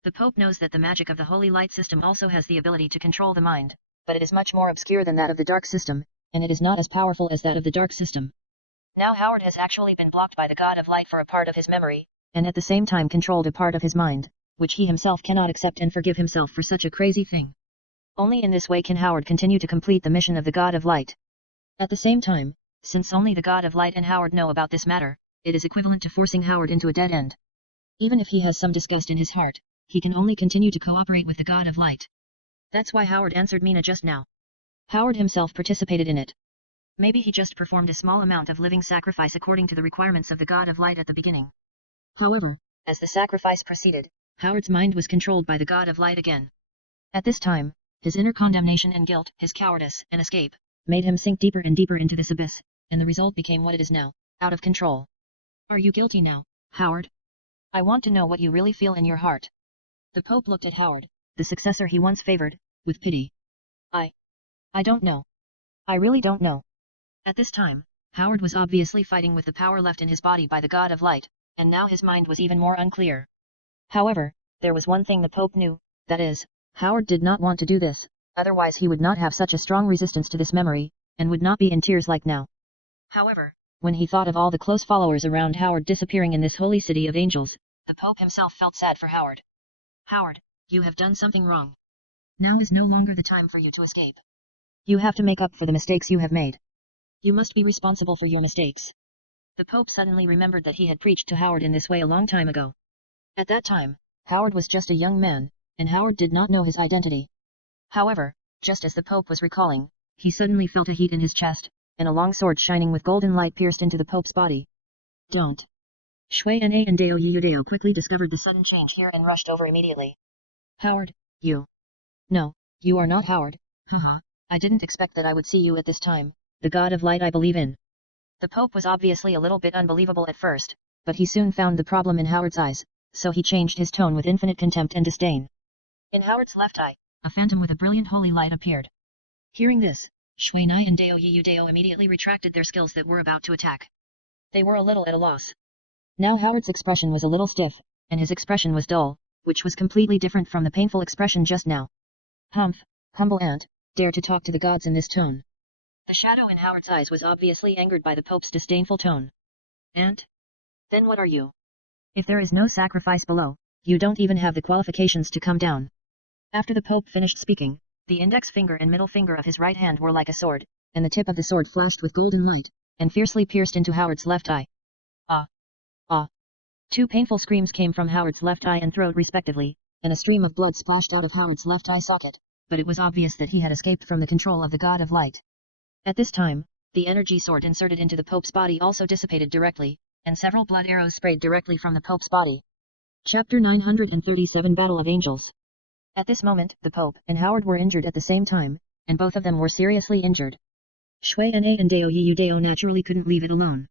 The Pope knows that the magic of the Holy Light system also has the ability to control the mind, but it is much more obscure than that of the dark system, and it is not as powerful as that of the dark system. Now Howard has actually been blocked by the God of Light for a part of his memory, and at the same time controlled a part of his mind, which he himself cannot accept and forgive himself for such a crazy thing. Only in this way can Howard continue to complete the mission of the God of Light. At the same time, since only the God of Light and Howard know about this matter, it is equivalent to forcing Howard into a dead end. Even if he has some disgust in his heart, he can only continue to cooperate with the God of Light. That's why Howard answered Mina just now. Howard himself participated in it. Maybe he just performed a small amount of living sacrifice according to the requirements of the God of Light at the beginning. However, as the sacrifice proceeded, Howard's mind was controlled by the God of Light again. At this time, his inner condemnation and guilt, his cowardice and escape, made him sink deeper and deeper into this abyss, and the result became what it is now, out of control. Are you guilty now, Howard? I want to know what you really feel in your heart. The Pope looked at Howard, the successor he once favored, with pity. I don't know. I really don't know. At this time, Howard was obviously fighting with the power left in his body by the God of Light, and now his mind was even more unclear. However, there was one thing the Pope knew, that is, Howard did not want to do this, otherwise he would not have such a strong resistance to this memory, and would not be in tears like now. However, when he thought of all the close followers around Howard disappearing in this holy city of angels, the Pope himself felt sad for Howard. Howard, you have done something wrong. Now is no longer the time for you to escape. You have to make up for the mistakes you have made. You must be responsible for your mistakes. The Pope suddenly remembered that he had preached to Howard in this way a long time ago. At that time, Howard was just a young man, and Howard did not know his identity. However, just as the Pope was recalling, he suddenly felt a heat in his chest, and a long sword shining with golden light pierced into the Pope's body. Don't. Shui Na and Deo Yudeo quickly discovered the sudden change here and rushed over immediately. Howard, you. No, you are not Howard. Haha, I didn't expect that I would see you at this time, the God of Light I believe in. The Pope was obviously a little bit unbelievable at first, but he soon found the problem in Howard's eyes, so he changed his tone with infinite contempt and disdain. In Howard's left eye, a phantom with a brilliant holy light appeared. Hearing this, Shui Nai and Deo Yudeo immediately retracted their skills that were about to attack. They were a little at a loss. Now Howard's expression was a little stiff, and his expression was dull, which was completely different from the painful expression just now. Humph, humble ant, dare to talk to the gods in this tone. The shadow in Howard's eyes was obviously angered by the Pope's disdainful tone. And? Then what are you? If there is no sacrifice below, you don't even have the qualifications to come down. After the Pope finished speaking, the index finger and middle finger of his right hand were like a sword, and the tip of the sword flashed with golden light, and fiercely pierced into Howard's left eye. Ah! Ah! Two painful screams came from Howard's left eye and throat respectively, and a stream of blood splashed out of Howard's left eye socket, but it was obvious that he had escaped from the control of the God of Light. At this time, the energy sword inserted into the Pope's body also dissipated directly, and several blood arrows sprayed directly from the Pope's body. Chapter 937 Battle of Angels. At this moment, the Pope and Howard were injured at the same time, and both of them were seriously injured. Shui Na and Dao Yiyu Dao naturally couldn't leave it alone.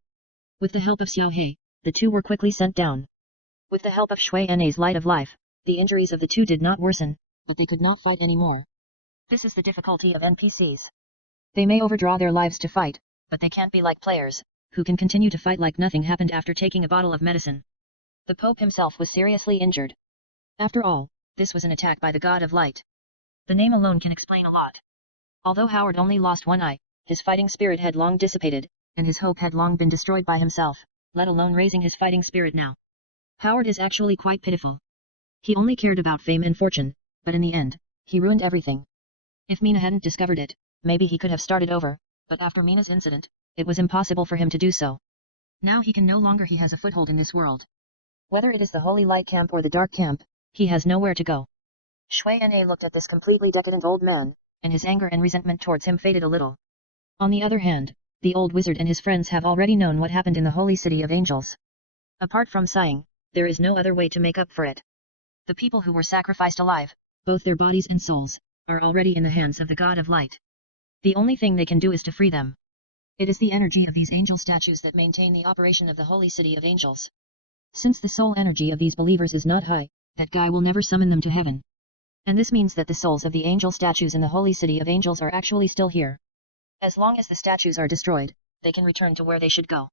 With the help of Xiao He, the two were quickly sent down. With the help of Shui Na's light of life, the injuries of the two did not worsen, but they could not fight anymore. This is the difficulty of NPCs. They may overdraw their lives to fight, but they can't be like players, who can continue to fight like nothing happened after taking a bottle of medicine. The Pope himself was seriously injured. After all, this was an attack by the God of Light. The name alone can explain a lot. Although Howard only lost one eye, his fighting spirit had long dissipated, and his hope had long been destroyed by himself, let alone raising his fighting spirit now. Howard is actually quite pitiful. He only cared about fame and fortune, but in the end, he ruined everything. If Mina hadn't discovered it, maybe he could have started over, but after Mina's incident, it was impossible for him to do so. Now he can no longer he has a foothold in this world. Whether it is the Holy Light Camp or the Dark Camp, he has nowhere to go. Shui Na looked at this completely decadent old man, and his anger and resentment towards him faded a little. On the other hand, the old wizard and his friends have already known what happened in the Holy City of Angels. Apart from sighing, there is no other way to make up for it. The people who were sacrificed alive, both their bodies and souls, are already in the hands of the God of Light. The only thing they can do is to free them. It is the energy of these angel statues that maintain the operation of the Holy City of Angels. Since the soul energy of these believers is not high, that guy will never summon them to heaven. And this means that the souls of the angel statues in the Holy City of Angels are actually still here. As long as the statues are destroyed, they can return to where they should go.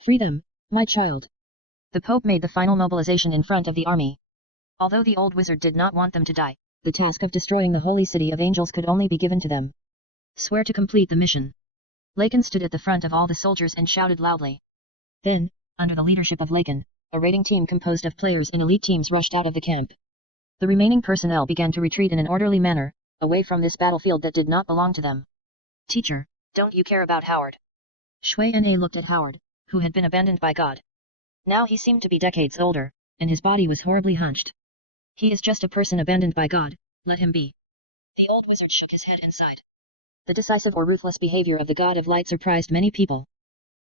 Free them, my child. The Pope made the final mobilization in front of the army. Although the old wizard did not want them to die, the task of destroying the Holy City of Angels could only be given to them. Swear to complete the mission. Lacan stood at the front of all the soldiers and shouted loudly. Then, under the leadership of Lacan, a raiding team composed of players in elite teams rushed out of the camp. The remaining personnel began to retreat in an orderly manner, away from this battlefield that did not belong to them. Teacher, don't you care about Howard? Shui Na looked at Howard, who had been abandoned by God. Now he seemed to be decades older, and his body was horribly hunched. He is just a person abandoned by God, let him be. The old wizard shook his head and sighed. The decisive or ruthless behavior of the God of Light surprised many people.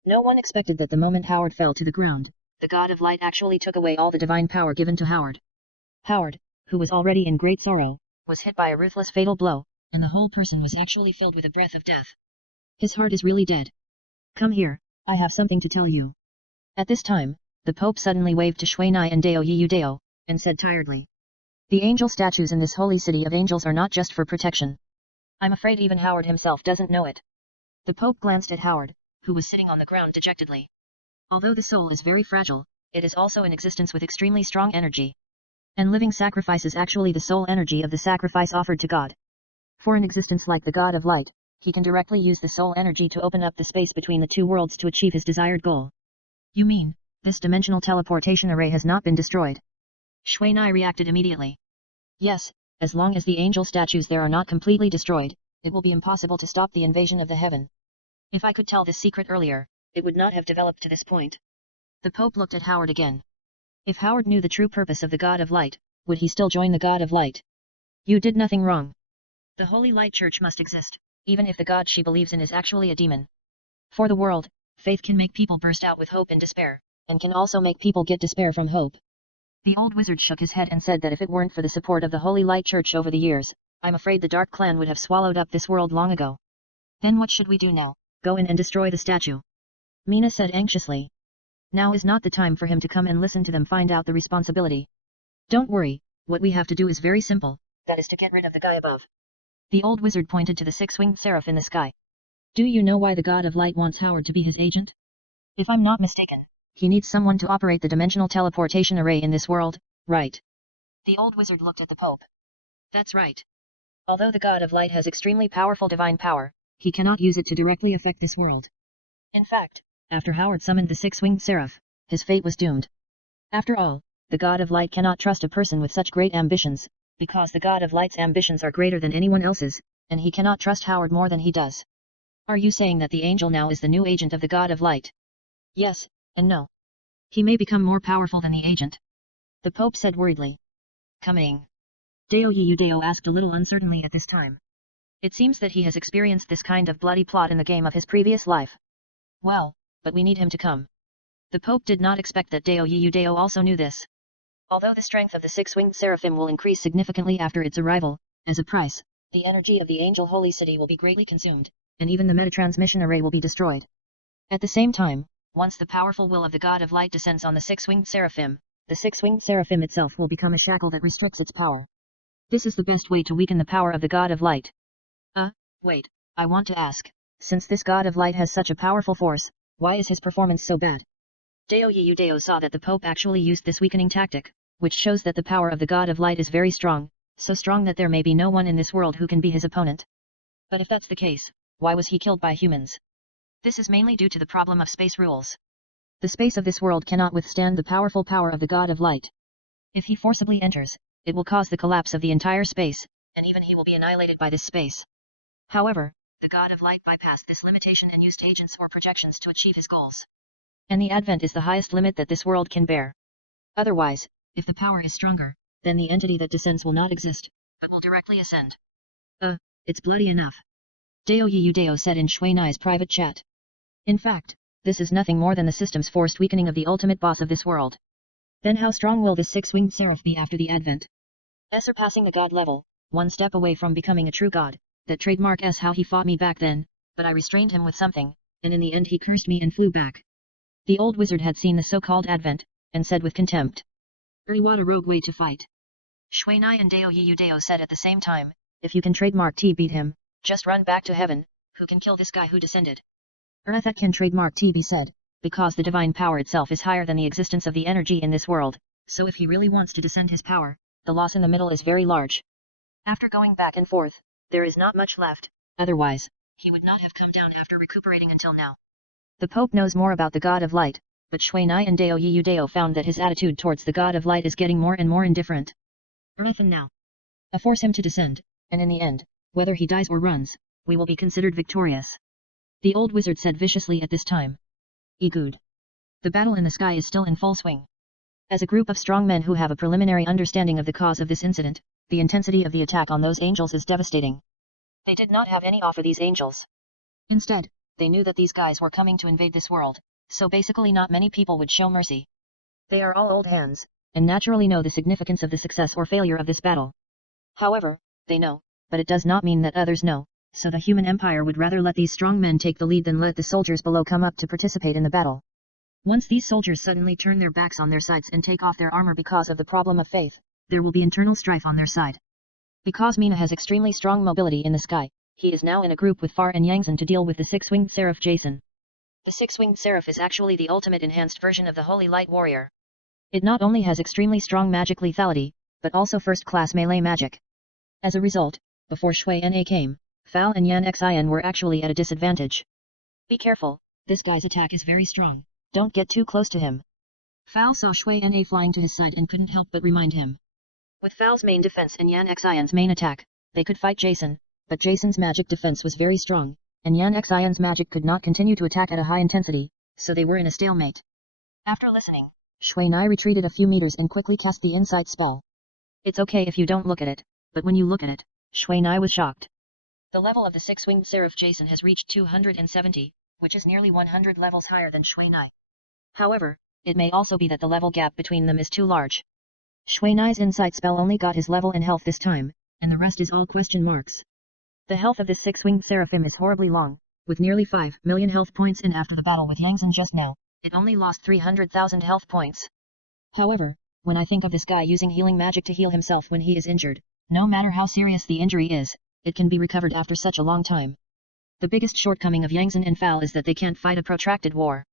No one expected that the moment Howard fell to the ground, the God of Light actually took away all the divine power given to Howard. Howard, who was already in great sorrow, was hit by a ruthless fatal blow, and the whole person was actually filled with a breath of death. His heart is really dead. Come here, I have something to tell you. At this time, the Pope suddenly waved to Shui Na and Dao Yiyu Dao, and said tiredly. The angel statues in this Holy City of Angels are not just for protection. I'm afraid even Howard himself doesn't know it. The Pope glanced at Howard, who was sitting on the ground dejectedly. Although the soul is very fragile, it is also in existence with extremely strong energy. And living sacrifice is actually the soul energy of the sacrifice offered to God. For an existence like the God of Light, he can directly use the soul energy to open up the space between the two worlds to achieve his desired goal. You mean, this dimensional teleportation array has not been destroyed? Shui Na reacted immediately. Yes, as long as the angel statues there are not completely destroyed, it will be impossible to stop the invasion of the heaven. If I could tell this secret earlier, it would not have developed to this point. The Pope looked at Howard again. If Howard knew the true purpose of the God of Light, would he still join the God of Light? You did nothing wrong. The Holy Light Church must exist, even if the God she believes in is actually a demon. For the world, faith can make people burst out with hope and despair, and can also make people get despair from hope. The old wizard shook his head and said that if it weren't for the support of the Holy Light Church over the years, I'm afraid the Dark Clan would have swallowed up this world long ago. Then what should we do now? Go in and destroy the statue? Mina said anxiously. Now is not the time for him to come and listen to them find out the responsibility. Don't worry, what we have to do is very simple, that is to get rid of the guy above. The old wizard pointed to the six-winged seraph in the sky. Do you know why the God of Light wants Howard to be his agent? If I'm not mistaken, he needs someone to operate the dimensional teleportation array in this world, right? The old wizard looked at the Pope. That's right. Although the God of Light has extremely powerful divine power, he cannot use it to directly affect this world. In fact, after Howard summoned the six-winged seraph, his fate was doomed. After all, the God of Light cannot trust a person with such great ambitions, because the God of Light's ambitions are greater than anyone else's, and he cannot trust Howard more than he does. Are you saying that the angel now is the new agent of the God of Light? Yes, and no. He may become more powerful than the agent. The Pope said worriedly. Coming. Deo Yudeo asked a little uncertainly at this time. It seems that he has experienced this kind of bloody plot in the game of his previous life. Well, but we need him to come. The Pope did not expect that Deo Yudeo also knew this. Although the strength of the six-winged seraphim will increase significantly after its arrival, as a price, the energy of the angel holy city will be greatly consumed, and even the metatransmission array will be destroyed. At the same time, once the powerful will of the God of Light descends on the six-winged seraphim, the six-winged seraphim itself will become a shackle that restricts its power. This is the best way to weaken the power of the God of Light. Wait, I want to ask, since this God of Light has such a powerful force, why is his performance so bad? Deo Yudeo saw that the Pope actually used this weakening tactic, which shows that the power of the God of Light is very strong, so strong that there may be no one in this world who can be his opponent. But if that's the case, why was he killed by humans? This is mainly due to the problem of space rules. The space of this world cannot withstand the powerful power of the God of Light. If he forcibly enters, it will cause the collapse of the entire space, and even he will be annihilated by this space. However, the God of Light bypassed this limitation and used agents or projections to achieve his goals. And the Advent is the highest limit that this world can bear. Otherwise, if the power is stronger, then the entity that descends will not exist, but will directly ascend. It's bloody enough. Deo Yudeo said in Shui Nai's private chat. In fact, this is nothing more than the system's forced weakening of the ultimate boss of this world. Then how strong will this six-winged seraph be after the Advent? Surpassing the God level, one step away from becoming a true God. That trademark is how he fought me back then, but I restrained him with something, and in the end he cursed me and flew back. The old wizard had seen the so-called Advent, and said with contempt. What a rogue way to fight. Shui Nai and Deo Yudeo said at the same time, if you can trademark T beat him, just run back to heaven, who can kill this guy who descended? That can trademark T be said, because the divine power itself is higher than the existence of the energy in this world, so if he really wants to descend his power, the loss in the middle is very large. After going back and forth, there is not much left, otherwise, he would not have come down after recuperating until now. The Pope knows more about the God of Light, but Shui Nai and Deo Yudeo found that his attitude towards the God of Light is getting more and more indifferent. And now. Force him to descend, and in the end, whether he dies or runs, we will be considered victorious. The old wizard said viciously at this time. Good. The battle in the sky is still in full swing. As a group of strong men who have a preliminary understanding of the cause of this incident, the intensity of the attack on those angels is devastating. They did not have any awe for these angels. Instead, they knew that these guys were coming to invade this world, so basically not many people would show mercy. They are all old hands, and naturally know the significance of the success or failure of this battle. However, they know, but it does not mean that others know, so the human empire would rather let these strong men take the lead than let the soldiers below come up to participate in the battle. Once these soldiers suddenly turn their backs on their sides and take off their armor because of the problem of faith, there will be internal strife on their side. Because Mina has extremely strong mobility in the sky, he is now in a group with Far and Yangzhen to deal with the six-winged seraph Jason. The six-winged seraph is actually the ultimate enhanced version of the Holy Light Warrior. It not only has extremely strong magic lethality, but also first-class melee magic. As a result, before Shui Na came, Fal and Yan Xian were actually at a disadvantage. Be careful, this guy's attack is very strong, don't get too close to him. Fal saw Shui Na flying to his side and couldn't help but remind him. With Fal's main defense and Yan Xian's main attack, they could fight Jason, but Jason's magic defense was very strong, and Yan Xian's magic could not continue to attack at a high intensity, so they were in a stalemate. After listening, Shui Nai retreated a few meters and quickly cast the insight spell. It's okay if you don't look at it, but when you look at it, Shui Nai was shocked. The level of the six-winged seraph Jason has reached 270, which is nearly 100 levels higher than Shui Nai. However, it may also be that the level gap between them is too large. Shui Nai's insight spell only got his level and health this time, and the rest is all question marks. The health of this six-winged seraphim is horribly long, with nearly 5 million health points, and after the battle with Yangzhen just now, it only lost 300,000 health points. However, when I think of this guy using healing magic to heal himself when he is injured, no matter how serious the injury is, it can be recovered after such a long time. The biggest shortcoming of Yangzhen and Fal is that they can't fight a protracted war.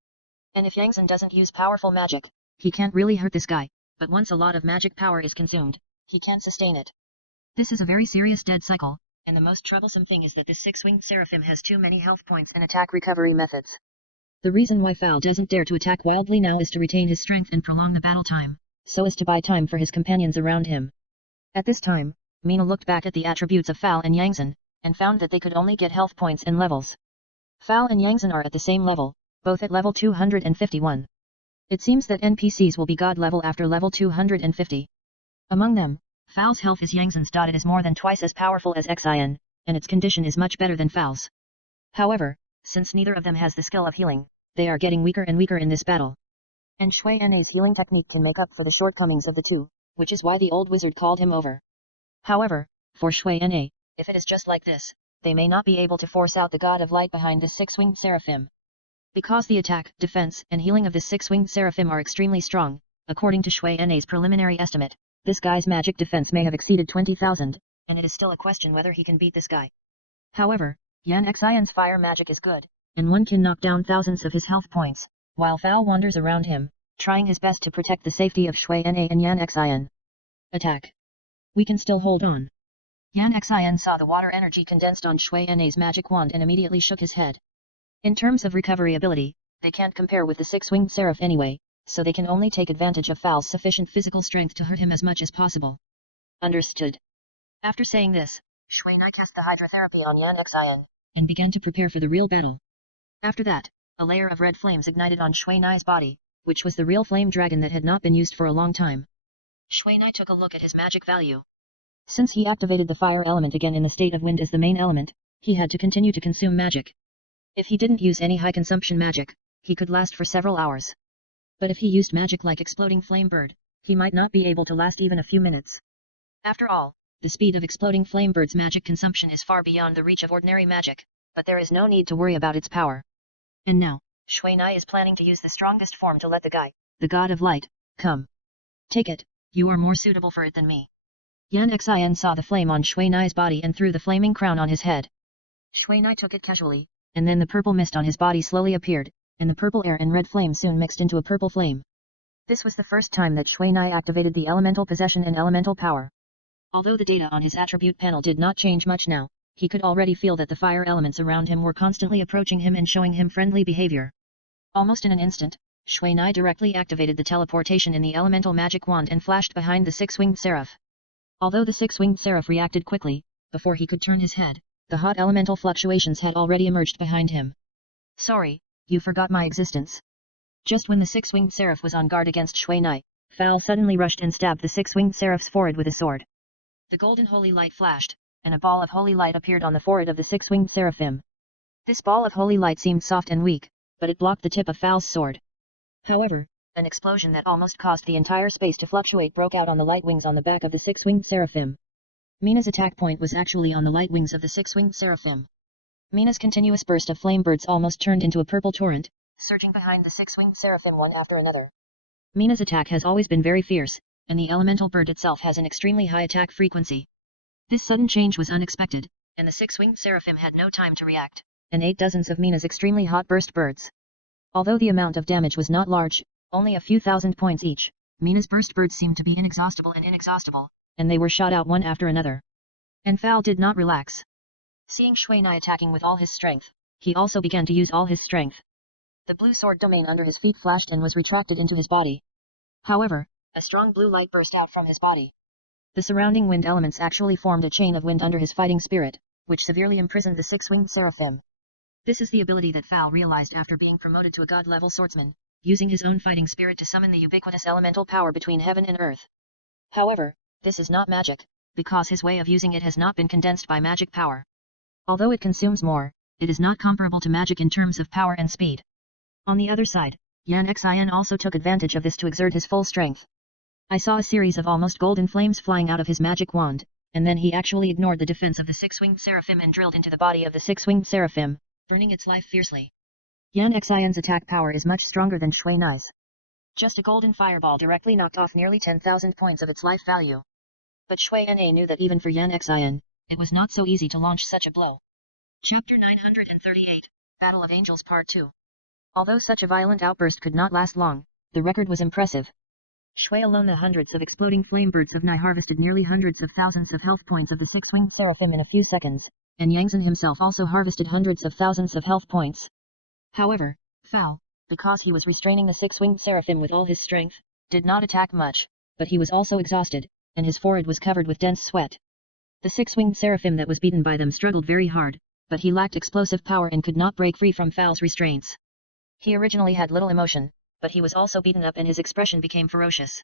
And if Yangzhen doesn't use powerful magic, he can't really hurt this guy, but once a lot of magic power is consumed, he can't sustain it. This is a very serious dead cycle, and the most troublesome thing is that this six-winged seraphim has too many health points and attack recovery methods. The reason why Fowl doesn't dare to attack wildly now is to retain his strength and prolong the battle time, so as to buy time for his companions around him. At this time, Mina looked back at the attributes of Fowl and Yangzhen, and found that they could only get health points and levels. Fowl and Yangzhen are at the same level, both at level 251. It seems that NPCs will be god level after level 250. Among them, Fowl's health is Yangzhen's. It is more than twice as powerful as Xin, and its condition is much better than Fowl's. However, since neither of them has the skill of healing, they are getting weaker and weaker in this battle. And Shui Na's healing technique can make up for the shortcomings of the two, which is why the old wizard called him over. However, for Shui Na, if it is just like this, they may not be able to force out the god of light behind this six-winged seraphim. Because the attack, defense, and healing of this six-winged seraphim are extremely strong, according to Shui Na's preliminary estimate, this guy's magic defense may have exceeded 20,000, and it is still a question whether he can beat this guy. However, Yan Xion's fire magic is good, and one can knock down thousands of his health points, while Fowl wanders around him, trying his best to protect the safety of Shui Na and Yan Xion. Attack. We can still hold on. Yan Xion saw the water energy condensed on Shui Na's magic wand and immediately shook his head. In terms of recovery ability, they can't compare with the six-winged seraph anyway, so they can only take advantage of Fowl's sufficient physical strength to hurt him as much as possible. Understood. After saying this, Shui Na cast the hydrotherapy on Yan Xion, and began to prepare for the real battle. After that, a layer of red flames ignited on Shui Na's body, which was the real flame dragon that had not been used for a long time. Shui Na took a look at his magic value. Since he activated the fire element again in the state of wind as the main element, he had to continue to consume magic. If he didn't use any high consumption magic, he could last for several hours. But if he used magic like exploding flame bird, he might not be able to last even a few minutes. After all, the speed of exploding flame bird's magic consumption is far beyond the reach of ordinary magic, but there is no need to worry about its power. And now, Shui Na is planning to use the strongest form to let the guy, the god of light, come. Take it, you are more suitable for it than me. Yan Xion saw the flame on Shui Na's body and threw the flaming crown on his head. Shui Na took it casually, and then the purple mist on his body slowly appeared, and the purple air and red flame soon mixed into a purple flame. This was the first time that Shui Na activated the elemental possession and elemental power. Although the data on his attribute panel did not change much now, he could already feel that the fire elements around him were constantly approaching him and showing him friendly behavior. Almost in an instant, Shui Na directly activated the teleportation in the elemental magic wand and flashed behind the six-winged seraph. Although the six-winged seraph reacted quickly, before he could turn his head, the hot elemental fluctuations had already emerged behind him. Sorry, you forgot my existence. Just when the six-winged seraph was on guard against Shui Na, Fowl suddenly rushed and stabbed the six-winged seraph's forehead with a sword. The golden holy light flashed, and a ball of holy light appeared on the forehead of the six-winged seraphim. This ball of holy light seemed soft and weak, but it blocked the tip of Fowl's sword. However, an explosion that almost caused the entire space to fluctuate broke out on the light wings on the back of the six-winged seraphim. Mina's attack point was actually on the light wings of the six-winged seraphim. Mina's continuous burst of flame birds almost turned into a purple torrent, surging behind the six-winged seraphim one after another. Mina's attack has always been very fierce, and the elemental bird itself has an extremely high attack frequency. This sudden change was unexpected, and the six-winged seraphim had no time to react, and ate dozens of Mina's extremely hot burst birds. Although the amount of damage was not large, only a few thousand points each, Mina's burst birds seemed to be inexhaustible, and they were shot out one after another. And Fowl did not relax. Seeing Shui Na attacking with all his strength, he also began to use all his strength. The blue sword domain under his feet flashed and was retracted into his body. However, a strong blue light burst out from his body. The surrounding wind elements actually formed a chain of wind under his fighting spirit, which severely imprisoned the six-winged seraphim. This is the ability that Fowl realized after being promoted to a god-level swordsman, using his own fighting spirit to summon the ubiquitous elemental power between heaven and earth. However, this is not magic, because his way of using it has not been condensed by magic power. Although it consumes more, it is not comparable to magic in terms of power and speed. On the other side, Yan Xion also took advantage of this to exert his full strength. I saw a series of almost golden flames flying out of his magic wand, and then he actually ignored the defense of the six-winged seraphim and drilled into the body of the six-winged seraphim, burning its life fiercely. Yan Xion's attack power is much stronger than Shui Na's. Just a golden fireball directly knocked off nearly 10,000 points of its life value. But Shui Na knew that even for Yan Xion, it was not so easy to launch such a blow. Chapter 938, Battle of Angels Part 2. Although such a violent outburst could not last long, the record was impressive. Shui alone the hundreds of exploding flame birds of Nai harvested nearly hundreds of thousands of health points of the six-winged seraphim in a few seconds, and Yangzhen himself also harvested hundreds of thousands of health points. However, Fal, because he was restraining the six-winged seraphim with all his strength, did not attack much, but he was also exhausted, and his forehead was covered with dense sweat. The six-winged seraphim that was beaten by them struggled very hard, but he lacked explosive power and could not break free from Fal's restraints. He originally had little emotion, but he was also beaten up and his expression became ferocious.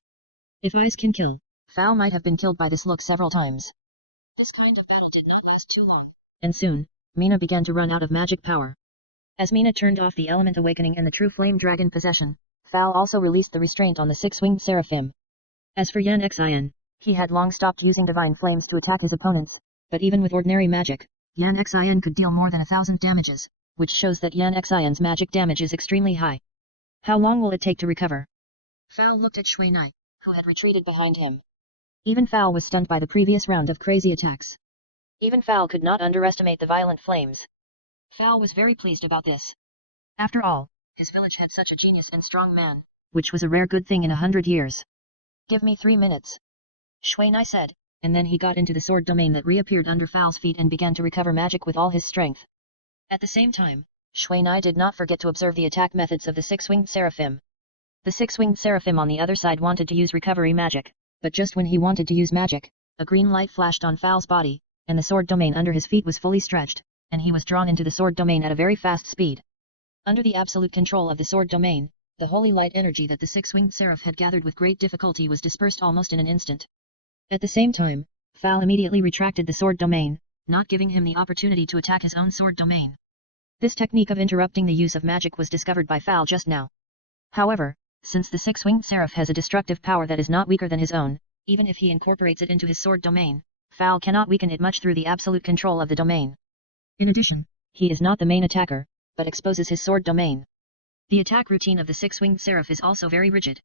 If eyes can kill, Fal might have been killed by this look several times. This kind of battle did not last too long, and soon, Mina began to run out of magic power. As Mina turned off the element awakening and the true flame dragon possession, Fal also released the restraint on the six-winged seraphim. As for Yan Xin, he had long stopped using divine flames to attack his opponents, but even with ordinary magic, Yan Xin could deal more than 1,000 damages, which shows that Yan Xin's magic damage is extremely high. How long will it take to recover? Fal looked at Shui Nai, who had retreated behind him. Even Fal was stunned by the previous round of crazy attacks. Even Fal could not underestimate the violent flames. Fal was very pleased about this. After all, his village had such a genius and strong man, which was a rare good thing in 100 years. Give me 3 minutes. Shui Nai said, and then he got into the sword domain that reappeared under Fal's feet and began to recover magic with all his strength. At the same time, Shui Nai did not forget to observe the attack methods of the six-winged seraphim. The six-winged seraphim on the other side wanted to use recovery magic, but just when he wanted to use magic, a green light flashed on Fal's body, and the sword domain under his feet was fully stretched, and he was drawn into the sword domain at a very fast speed. Under the absolute control of the sword domain, the holy light energy that the six-winged seraph had gathered with great difficulty was dispersed almost in an instant. At the same time, Fal immediately retracted the sword domain, not giving him the opportunity to attack his own sword domain. This technique of interrupting the use of magic was discovered by Fal just now. However, since the six-winged seraph has a destructive power that is not weaker than his own, even if he incorporates it into his sword domain, Fal cannot weaken it much through the absolute control of the domain. In addition, he is not the main attacker, but exposes his sword domain. The attack routine of the six-winged seraph is also very rigid.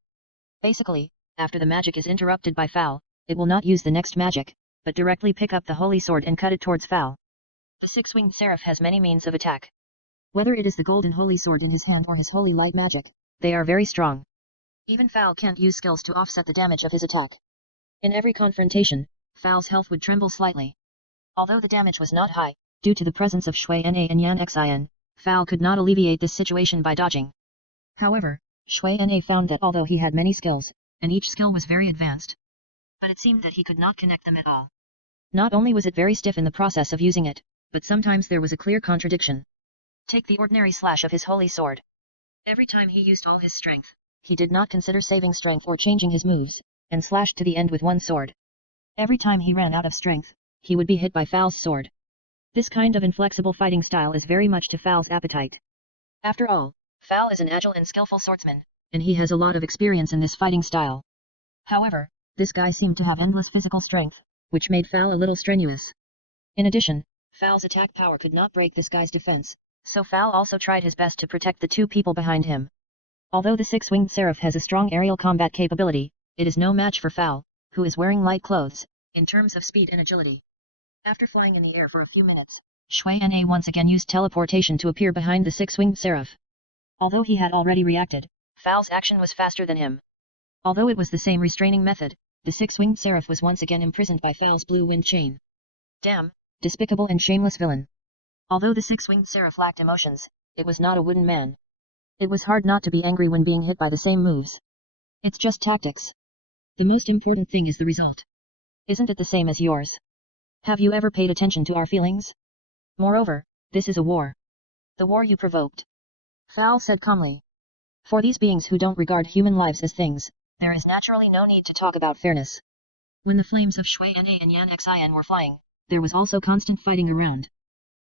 Basically, after the magic is interrupted by Fal, it will not use the next magic, but directly pick up the holy sword and cut it towards Fal. The six-winged seraph has many means of attack. Whether it is the golden holy sword in his hand or his holy light magic, they are very strong. Even Fal can't use skills to offset the damage of his attack. In every confrontation, Fal's health would tremble slightly. Although the damage was not high, due to the presence of Shui Na and Yan Xin, Fal could not alleviate this situation by dodging. However, Shui Na found that although he had many skills, and each skill was very advanced, but it seemed that he could not connect them at all. Not only was it very stiff in the process of using it, but sometimes there was a clear contradiction. Take the ordinary slash of his holy sword. Every time he used all his strength, he did not consider saving strength or changing his moves, and slashed to the end with one sword. Every time he ran out of strength, he would be hit by Fal's sword. This kind of inflexible fighting style is very much to Fal's appetite. After all, Fal is an agile and skillful swordsman, and he has a lot of experience in this fighting style. However, this guy seemed to have endless physical strength, which made Fal a little strenuous. In addition, Fal's attack power could not break this guy's defense, so Fal also tried his best to protect the two people behind him. Although the six-winged seraph has a strong aerial combat capability, it is no match for Fal, who is wearing light clothes, in terms of speed and agility. After flying in the air for a few minutes, Shui Na once again used teleportation to appear behind the six-winged seraph. Although he had already reacted, Fal's action was faster than him. Although it was the same restraining method, the six-winged seraph was once again imprisoned by Fal's blue wind chain. Damn, despicable and shameless villain. Although the six-winged seraph lacked emotions, it was not a wooden man. It was hard not to be angry when being hit by the same moves. It's just tactics. The most important thing is the result. Isn't it the same as yours? Have you ever paid attention to our feelings? Moreover, this is a war. The war you provoked. Fal said calmly. For these beings who don't regard human lives as things, there is naturally no need to talk about fairness. When the flames of Shui Na and Yan Xin were flying, there was also constant fighting around.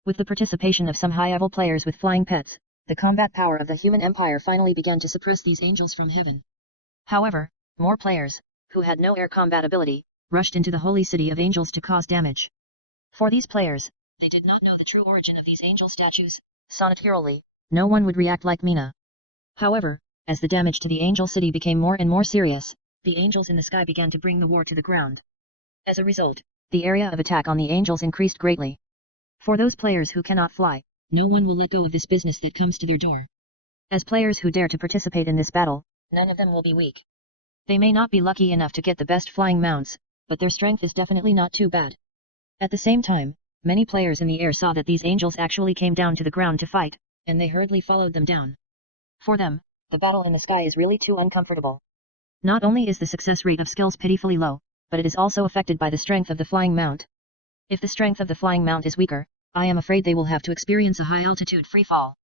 With the participation of some high-level players with flying pets, the combat power of the human empire finally began to suppress these angels from heaven. However, more players, who had no air combat ability, rushed into the holy city of angels to cause damage. For these players, they did not know the true origin of these angel statues, so naturally, no one would react like Mina. However, as the damage to the angel city became more and more serious, the angels in the sky began to bring the war to the ground. As a result, the area of attack on the angels increased greatly. For those players who cannot fly, no one will let go of this business that comes to their door. As players who dare to participate in this battle, none of them will be weak. They may not be lucky enough to get the best flying mounts, but their strength is definitely not too bad. At the same time, many players in the air saw that these angels actually came down to the ground to fight, and they hurriedly followed them down. For them, the battle in the sky is really too uncomfortable. Not only is the success rate of skills pitifully low, but it is also affected by the strength of the flying mount. If the strength of the flying mount is weaker, I am afraid they will have to experience a high-altitude free fall.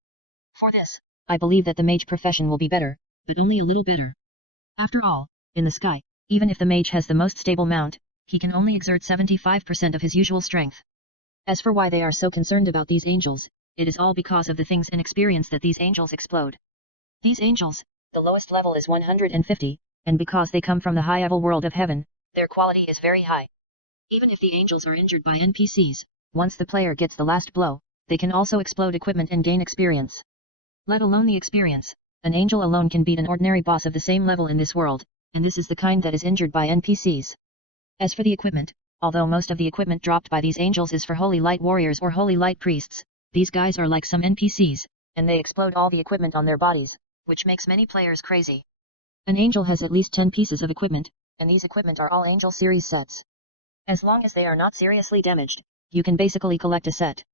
For this, I believe that the mage profession will be better, but only a little better. After all, in the sky, even if the mage has the most stable mount, he can only exert 75% of his usual strength. As for why they are so concerned about these angels, it is all because of the things and experience that these angels explode. These angels, the lowest level is 150, and because they come from the high-level world of heaven, their quality is very high. Even if the angels are injured by NPCs, once the player gets the last blow, they can also explode equipment and gain experience. Let alone the experience, an angel alone can beat an ordinary boss of the same level in this world, and this is the kind that is injured by NPCs. As for the equipment, although most of the equipment dropped by these angels is for holy light warriors or holy light priests, these guys are like some NPCs, and they explode all the equipment on their bodies, which makes many players crazy. An angel has at least 10 pieces of equipment, and these equipment are all angel series sets. As long as they are not seriously damaged, you can basically collect a set.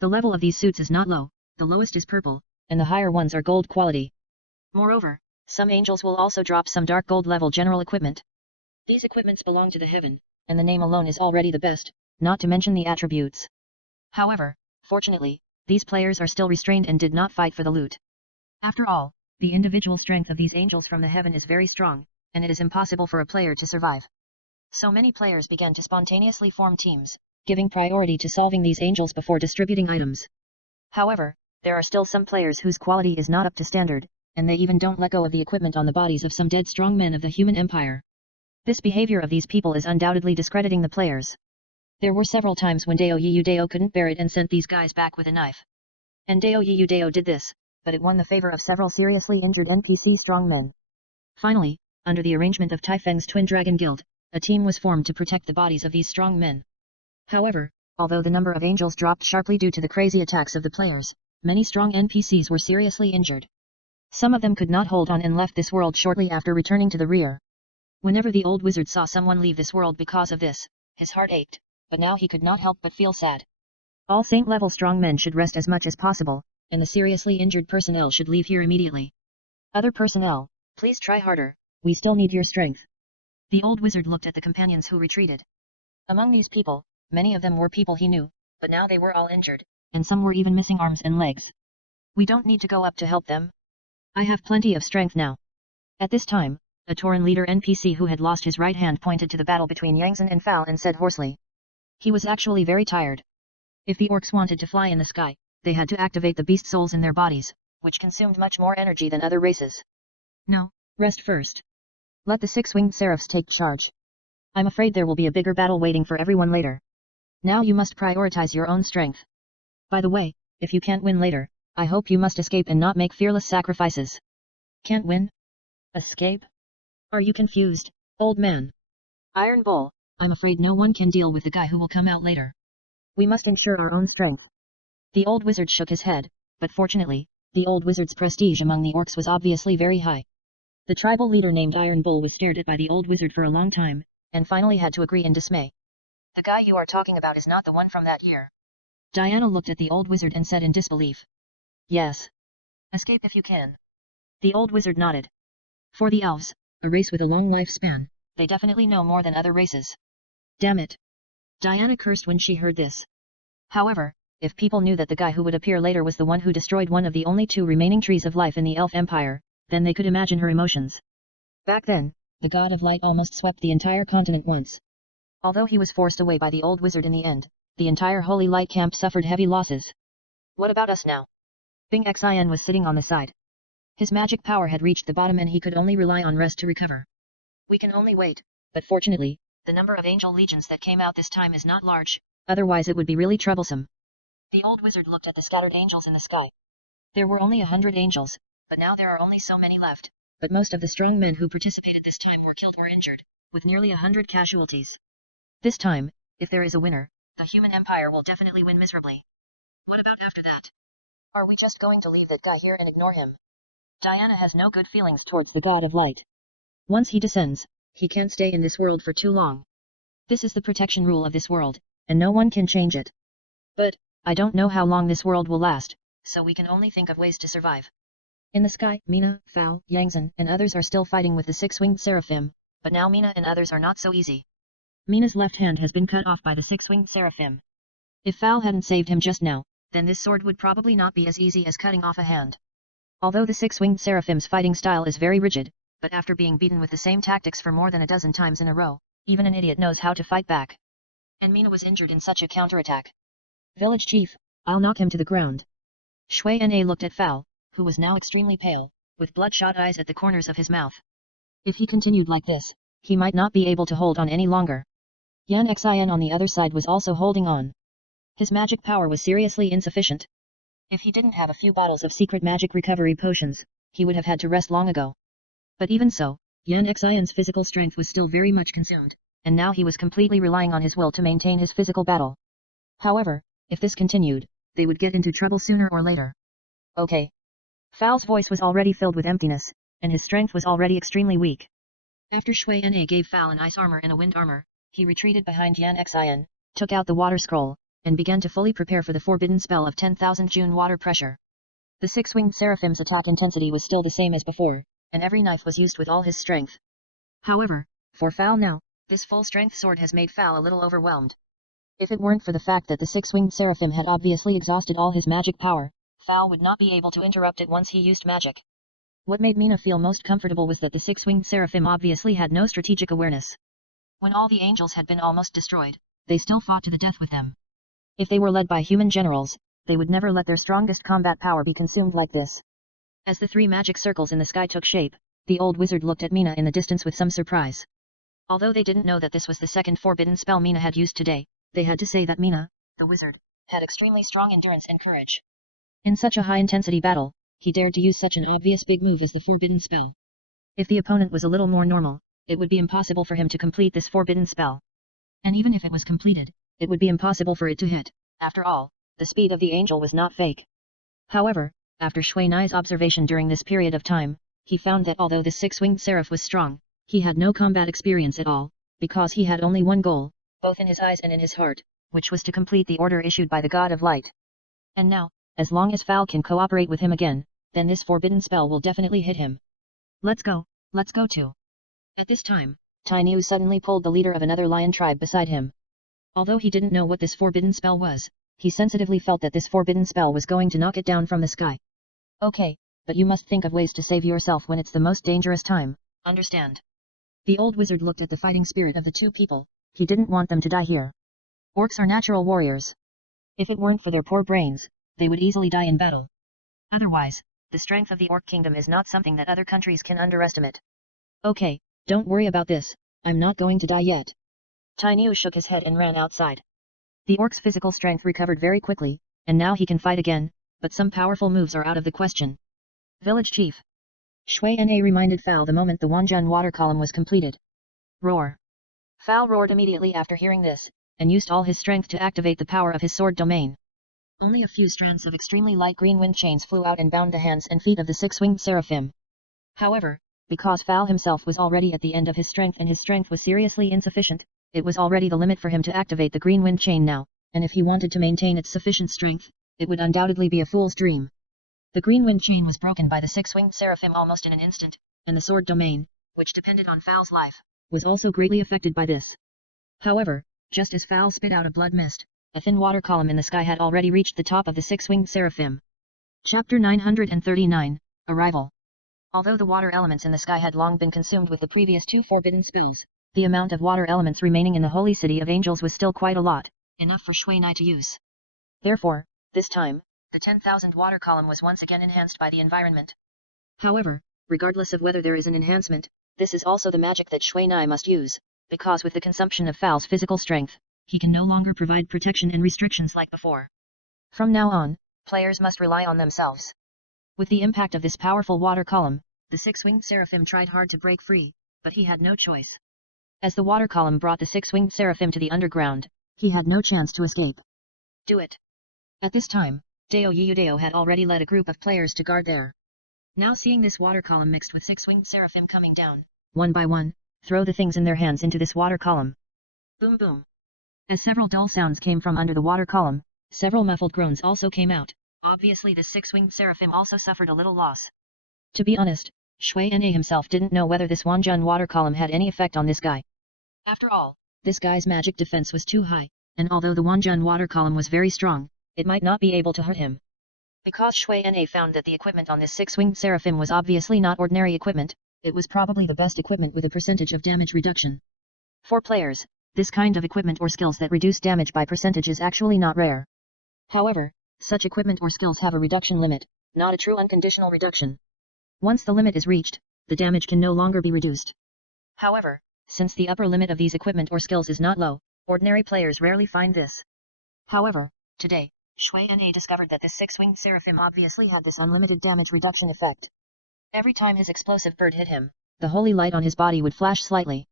The level of these suits is not low, the lowest is purple, and the higher ones are gold quality. Moreover, some angels will also drop some dark gold level general equipment. These equipments belong to the heaven, and the name alone is already the best, not to mention the attributes. However, fortunately, these players are still restrained and did not fight for the loot. After all, the individual strength of these angels from the heaven is very strong, and it is impossible for a player to survive. So many players began to spontaneously form teams, giving priority to solving these angels before distributing items. However, there are still some players whose quality is not up to standard, and they even don't let go of the equipment on the bodies of some dead strong men of the human empire. This behavior of these people is undoubtedly discrediting the players. There were several times when Deo Yudeo couldn't bear it and sent these guys back with a knife. And Deo Yudeo did this, but it won the favor of several seriously injured NPC strongmen. Finally, under the arrangement of Taifeng's Twin Dragon Guild, a team was formed to protect the bodies of these strong men. However, although the number of angels dropped sharply due to the crazy attacks of the players, many strong NPCs were seriously injured. Some of them could not hold on and left this world shortly after returning to the rear. Whenever the old wizard saw someone leave this world because of this, his heart ached, but now he could not help but feel sad. All saint-level strong men should rest as much as possible, and the seriously injured personnel should leave here immediately. Other personnel, please try harder, we still need your strength. The old wizard looked at the companions who retreated. Among these people, many of them were people he knew, but now they were all injured, and some were even missing arms and legs. We don't need to go up to help them. I have plenty of strength now. At this time, a Tauren leader NPC who had lost his right hand pointed to the battle between Yangzhen and Fal and said hoarsely. He was actually very tired. If the orcs wanted to fly in the sky, they had to activate the beast souls in their bodies, which consumed much more energy than other races. No, rest first. Let the six-winged seraphs take charge. I'm afraid there will be a bigger battle waiting for everyone later. Now you must prioritize your own strength. By the way, if you can't win later, I hope you must escape and not make fearless sacrifices. Can't win? Escape? Are you confused, old man? Iron Bull, I'm afraid no one can deal with the guy who will come out later. We must ensure our own strength. The old wizard shook his head, but fortunately, the old wizard's prestige among the orcs was obviously very high. The tribal leader named Iron Bull was stared at by the old wizard for a long time, and finally had to agree in dismay. The guy you are talking about is not the one from that year. Diana looked at the old wizard and said in disbelief. Yes. Escape if you can. The old wizard nodded. For the elves, a race with a long lifespan, they definitely know more than other races. Damn it. Diana cursed when she heard this. However, if people knew that the guy who would appear later was the one who destroyed one of the only two remaining trees of life in the elf empire, then they could imagine her emotions. Back then, the god of light almost swept the entire continent once. Although he was forced away by the old wizard in the end, the entire holy light camp suffered heavy losses. What about us now? Bing Xin was sitting on the side. His magic power had reached the bottom and he could only rely on rest to recover. We can only wait, but fortunately, the number of angel legions that came out this time is not large, otherwise it would be really troublesome. The old wizard looked at the scattered angels in the sky. There were only 100 angels, but now there are only so many left, but most of the strong men who participated this time were killed or injured, with nearly 100 casualties. This time, if there is a winner, the human empire will definitely win miserably. What about after that? Are we just going to leave that guy here and ignore him? Diana has no good feelings towards the god of light. Once he descends, he can't stay in this world for too long. This is the protection rule of this world, and no one can change it. But, I don't know how long this world will last, so we can only think of ways to survive. In the sky, Mina, Fal, Yangzhen, and others are still fighting with the six-winged seraphim, but now Mina and others are not so easy. Mina's left hand has been cut off by the six-winged seraphim. If Fal hadn't saved him just now, then this sword would probably not be as easy as cutting off a hand. Although the six-winged seraphim's fighting style is very rigid, but after being beaten with the same tactics for more than a dozen times in a row, even an idiot knows how to fight back. And Mina was injured in such a counterattack. Village chief, I'll knock him to the ground. Shui Na looked at Fal, who was now extremely pale, with bloodshot eyes at the corners of his mouth. If he continued like this, he might not be able to hold on any longer. Yan Xin on the other side was also holding on. His magic power was seriously insufficient. If he didn't have a few bottles of secret magic recovery potions, he would have had to rest long ago. But even so, Yan Xion's physical strength was still very much consumed, and now he was completely relying on his will to maintain his physical battle. However, if this continued, they would get into trouble sooner or later. Okay. Fal's voice was already filled with emptiness, and his strength was already extremely weak. After Shui Na gave Fal an ice armor and a wind armor, he retreated behind Yan Xian, took out the water scroll, and began to fully prepare for the forbidden spell of 10,000 June water pressure. The six-winged seraphim's attack intensity was still the same as before, and every knife was used with all his strength. However, for Fal now, this full-strength sword has made Fal a little overwhelmed. If it weren't for the fact that the six-winged seraphim had obviously exhausted all his magic power, Fal would not be able to interrupt it once he used magic. What made Mina feel most comfortable was that the six-winged seraphim obviously had no strategic awareness. When all the angels had been almost destroyed, they still fought to the death with them. If they were led by human generals, they would never let their strongest combat power be consumed like this. As the three magic circles in the sky took shape, the old wizard looked at Mina in the distance with some surprise. Although they didn't know that this was the second forbidden spell Mina had used today, they had to say that Mina, the wizard, had extremely strong endurance and courage. In such a high-intensity battle, he dared to use such an obvious big move as the forbidden spell. If the opponent was a little more normal, it would be impossible for him to complete this forbidden spell. And even if it was completed, it would be impossible for it to hit. After all, the speed of the angel was not fake. However, after Shui Nai's observation during this period of time, he found that although the six-winged seraph was strong, he had no combat experience at all, because he had only one goal, both in his eyes and in his heart, which was to complete the order issued by the God of Light. And now, as long as Fal can cooperate with him again, then this forbidden spell will definitely hit him. Let's go too. At this time, Tai Niu suddenly pulled the leader of another lion tribe beside him. Although he didn't know what this forbidden spell was, he sensitively felt that this forbidden spell was going to knock it down from the sky. Okay, but you must think of ways to save yourself when it's the most dangerous time, understand? The old wizard looked at the fighting spirit of the two people. He didn't want them to die here. Orcs are natural warriors. If it weren't for their poor brains, they would easily die in battle. Otherwise, the strength of the orc kingdom is not something that other countries can underestimate. Okay, don't worry about this, I'm not going to die yet. Tai Niu shook his head and ran outside. The orc's physical strength recovered very quickly, and now he can fight again, but some powerful moves are out of the question. Village chief. Shui Na reminded Fal the moment the Wanjun water column was completed. Roar. Fal roared immediately after hearing this, and used all his strength to activate the power of his sword domain. Only a few strands of extremely light green wind chains flew out and bound the hands and feet of the six-winged seraphim. However, because Fal himself was already at the end of his strength and his strength was seriously insufficient, it was already the limit for him to activate the green wind chain now, and if he wanted to maintain its sufficient strength, it would undoubtedly be a fool's dream. The green wind chain was broken by the six-winged seraphim almost in an instant, and the sword domain, which depended on Fal's life, was also greatly affected by this. However, just as Fal spit out a blood mist, a thin water column in the sky had already reached the top of the six-winged seraphim. Chapter 939, Arrival. Although the water elements in the sky had long been consumed with the previous two forbidden spells, the amount of water elements remaining in the holy city of angels was still quite a lot, enough for Shui Nai to use. Therefore, this time, the 10,000 water column was once again enhanced by the environment. However, regardless of whether there is an enhancement, this is also the magic that Shui Nai must use, because with the consumption of Fal's physical strength, he can no longer provide protection and restrictions like before. From now on, players must rely on themselves. With the impact of this powerful water column, the six-winged seraphim tried hard to break free, but he had no choice. As the water column brought the six-winged seraphim to the underground, he had no chance to escape. Do it. At this time, Dao Yudao had already led a group of players to guard there. Now seeing this water column mixed with six-winged seraphim coming down, one by one, throw the things in their hands into this water column. Boom boom. As several dull sounds came from under the water column, several muffled groans also came out. Obviously the six-winged seraphim also suffered a little loss. To be honest, Shui Na himself didn't know whether this Wanjun water column had any effect on this guy. After all, this guy's magic defense was too high, and although the Wanjun water column was very strong, it might not be able to hurt him. Because Shui Na found that the equipment on this six-winged seraphim was obviously not ordinary equipment, it was probably the best equipment with a percentage of damage reduction. For players, this kind of equipment or skills that reduce damage by percentage is actually not rare. However, such equipment or skills have a reduction limit, not a true unconditional reduction. Once the limit is reached, the damage can no longer be reduced. However, since the upper limit of these equipment or skills is not low, ordinary players rarely find this. However, today, Shui Na discovered that this six-winged seraphim obviously had this unlimited damage reduction effect. Every time his explosive bird hit him, the holy light on his body would flash slightly.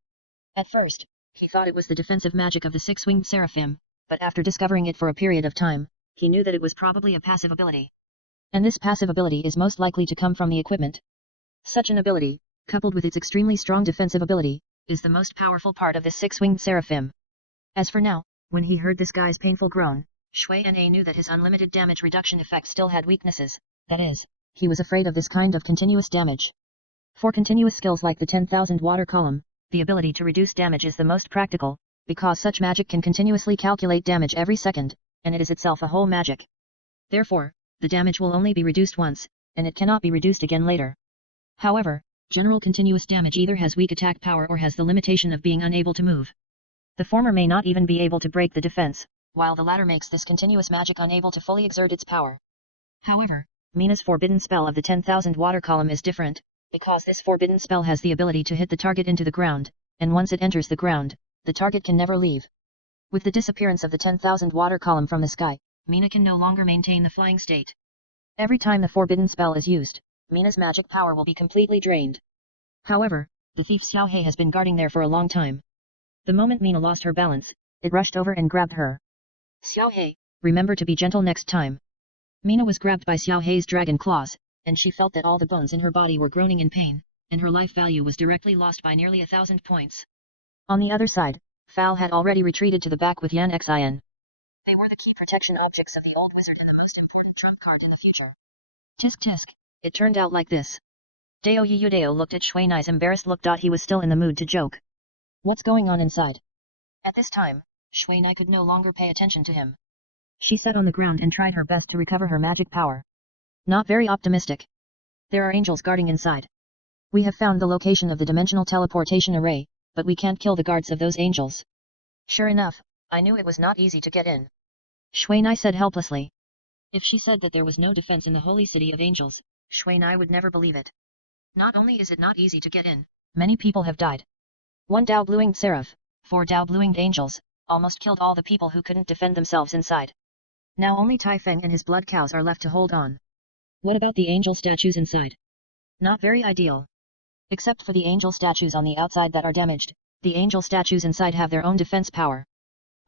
At first, he thought it was the defensive magic of the six-winged seraphim, but after discovering it for a period of time, he knew that it was probably a passive ability. And this passive ability is most likely to come from the equipment. Such an ability, coupled with its extremely strong defensive ability, is the most powerful part of this six-winged seraphim. As for now, when he heard this guy's painful groan, Shui Na knew that his unlimited damage reduction effect still had weaknesses, that is, he was afraid of this kind of continuous damage. For continuous skills like the 10,000 water column, the ability to reduce damage is the most practical, because such magic can continuously calculate damage every second, and it is itself a whole magic. Therefore, the damage will only be reduced once, and it cannot be reduced again later. However, general continuous damage either has weak attack power or has the limitation of being unable to move. The former may not even be able to break the defense, while the latter makes this continuous magic unable to fully exert its power. However, Mina's forbidden spell of the 10,000 water column is different, because this forbidden spell has the ability to hit the target into the ground, and once it enters the ground, the target can never leave. With the disappearance of the 10,000 water column from the sky, Mina can no longer maintain the flying state. Every time the forbidden spell is used, Mina's magic power will be completely drained. However, the thief Xiao He has been guarding there for a long time. The moment Mina lost her balance, it rushed over and grabbed her. Xiao He, remember to be gentle next time. Mina was grabbed by Xiao He's dragon claws, and she felt that all the bones in her body were groaning in pain, and her life value was directly lost by nearly 1,000 points. On the other side, Fal had already retreated to the back with Yan Xin. They were the key protection objects of the old wizard and the most important trump card in the future. Tisk tisk, it turned out like this. Dao Yudao looked at Shui Nai's embarrassed look. He was still in the mood to joke. What's going on inside? At this time, Shui Nai could no longer pay attention to him. She sat on the ground and tried her best to recover her magic power. Not very optimistic. There are angels guarding inside. We have found the location of the dimensional teleportation array, but we can't kill the guards of those angels. Sure enough, I knew it was not easy to get in. Shui Nai said helplessly. If she said that there was no defense in the holy city of angels, Shui Nai would never believe it. Not only is it not easy to get in, many people have died. 1 Dao Blue-winged Seraph, 4 Dao Blue-winged Angels, almost killed all the people who couldn't defend themselves inside. Now only Tai Feng and his blood cows are left to hold on. What about the angel statues inside? Not very ideal. Except for the angel statues on the outside that are damaged, the angel statues inside have their own defense power.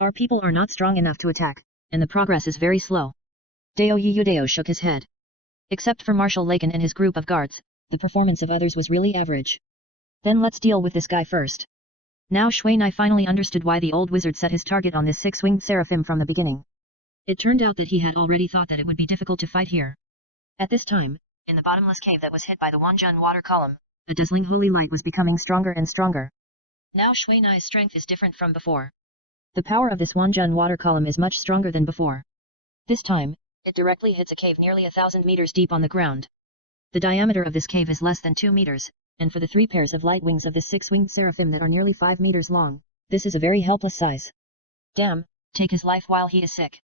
Our people are not strong enough to attack, and the progress is very slow. Dao Yudao shook his head. Except for Marshal Laken and his group of guards, the performance of others was really average. Then let's deal with this guy first. Now Shui Nai finally understood why the old wizard set his target on this six-winged seraphim from the beginning. It turned out that he had already thought that it would be difficult to fight here. At this time, in the bottomless cave that was hit by the Wanjun water column, the dazzling holy light was becoming stronger and stronger. Now Shui Nai's strength is different from before. The power of this Wanjun water column is much stronger than before. This time, it directly hits a cave nearly 1,000 meters deep on the ground. The diameter of this cave is less than 2 meters, and for the 3 pairs of light wings of this six-winged seraphim that are nearly 5 meters long, this is a very helpless size. Damn, take his life while he is sick.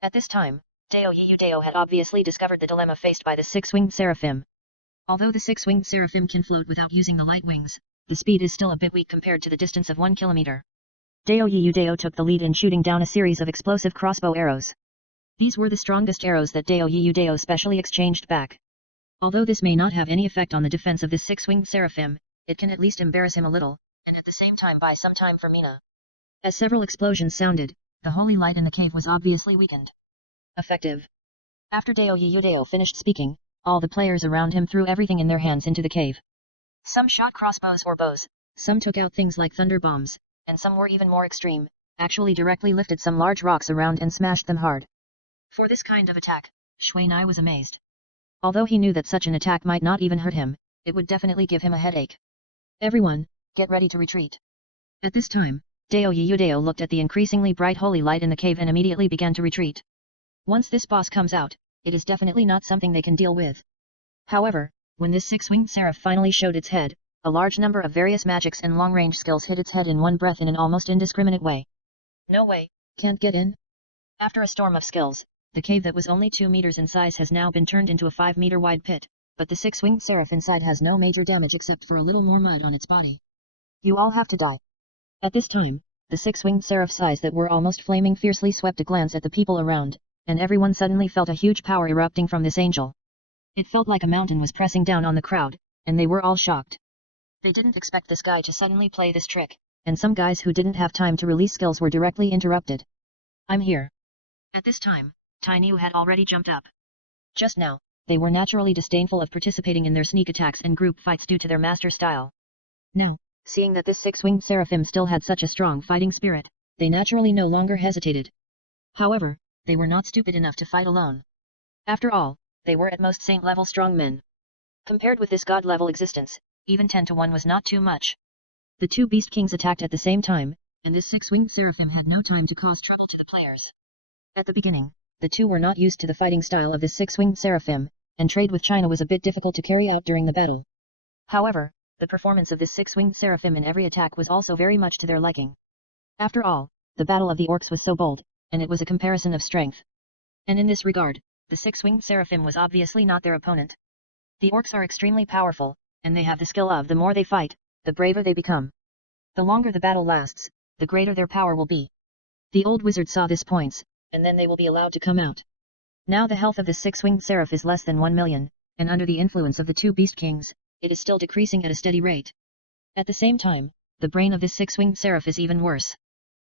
At this time, Dao Yudao had obviously discovered the dilemma faced by the six-winged seraphim. Although the six-winged seraphim can float without using the light wings, the speed is still a bit weak compared to the distance of 1 kilometer. Dao Yudao took the lead in shooting down a series of explosive crossbow arrows. These were the strongest arrows that Dao Yudao specially exchanged back. Although this may not have any effect on the defense of this six-winged seraphim, it can at least embarrass him a little, and at the same time buy some time for Mina. As several explosions sounded, the holy light in the cave was obviously weakened. Effective. After Dao Yudao finished speaking, all the players around him threw everything in their hands into the cave. Some shot crossbows or bows, some took out things like thunder bombs, and some were even more extreme, actually directly lifted some large rocks around and smashed them hard. For this kind of attack, Shuai was amazed. Although he knew that such an attack might not even hurt him, it would definitely give him a headache. Everyone, get ready to retreat. At this time, Dao Yudao looked at the increasingly bright holy light in the cave and immediately began to retreat. Once this boss comes out, it is definitely not something they can deal with. However, when this six-winged seraph finally showed its head, a large number of various magics and long-range skills hit its head in one breath in an almost indiscriminate way. No way, can't get in? After a storm of skills, the cave that was only 2 meters in size has now been turned into a 5-meter wide pit, but the six-winged seraph inside has no major damage except for a little more mud on its body. You all have to die. At this time, the six-winged seraph's eyes that were almost flaming fiercely swept a glance at the people around, and everyone suddenly felt a huge power erupting from this angel. It felt like a mountain was pressing down on the crowd, and they were all shocked. They didn't expect this guy to suddenly play this trick, and some guys who didn't have time to release skills were directly interrupted. I'm here. At this time, Tainiu had already jumped up. Just now, they were naturally disdainful of participating in their sneak attacks and group fights due to their master style. Now, seeing that this six-winged seraphim still had such a strong fighting spirit, they naturally no longer hesitated. However, they were not stupid enough to fight alone. After all, they were at most saint-level strong men. Compared with this god-level existence, even 10 to 1 was not too much. The two beast kings attacked at the same time, and this six-winged seraphim had no time to cause trouble to the players. At the beginning, the two were not used to the fighting style of this six-winged seraphim, and trade with China was a bit difficult to carry out during the battle. However, the performance of this six-winged seraphim in every attack was also very much to their liking. After all, the battle of the orcs was so bold, and it was a comparison of strength. And in this regard, the six-winged seraphim was obviously not their opponent. The orcs are extremely powerful, and they have the skill of the more they fight, the braver they become. The longer the battle lasts, the greater their power will be. The old wizard saw this points, and then they will be allowed to come out. Now the health of the six-winged seraph is less than 1 million, and under the influence of the two beast kings, it is still decreasing at a steady rate. At the same time, the brain of this six-winged seraph is even worse.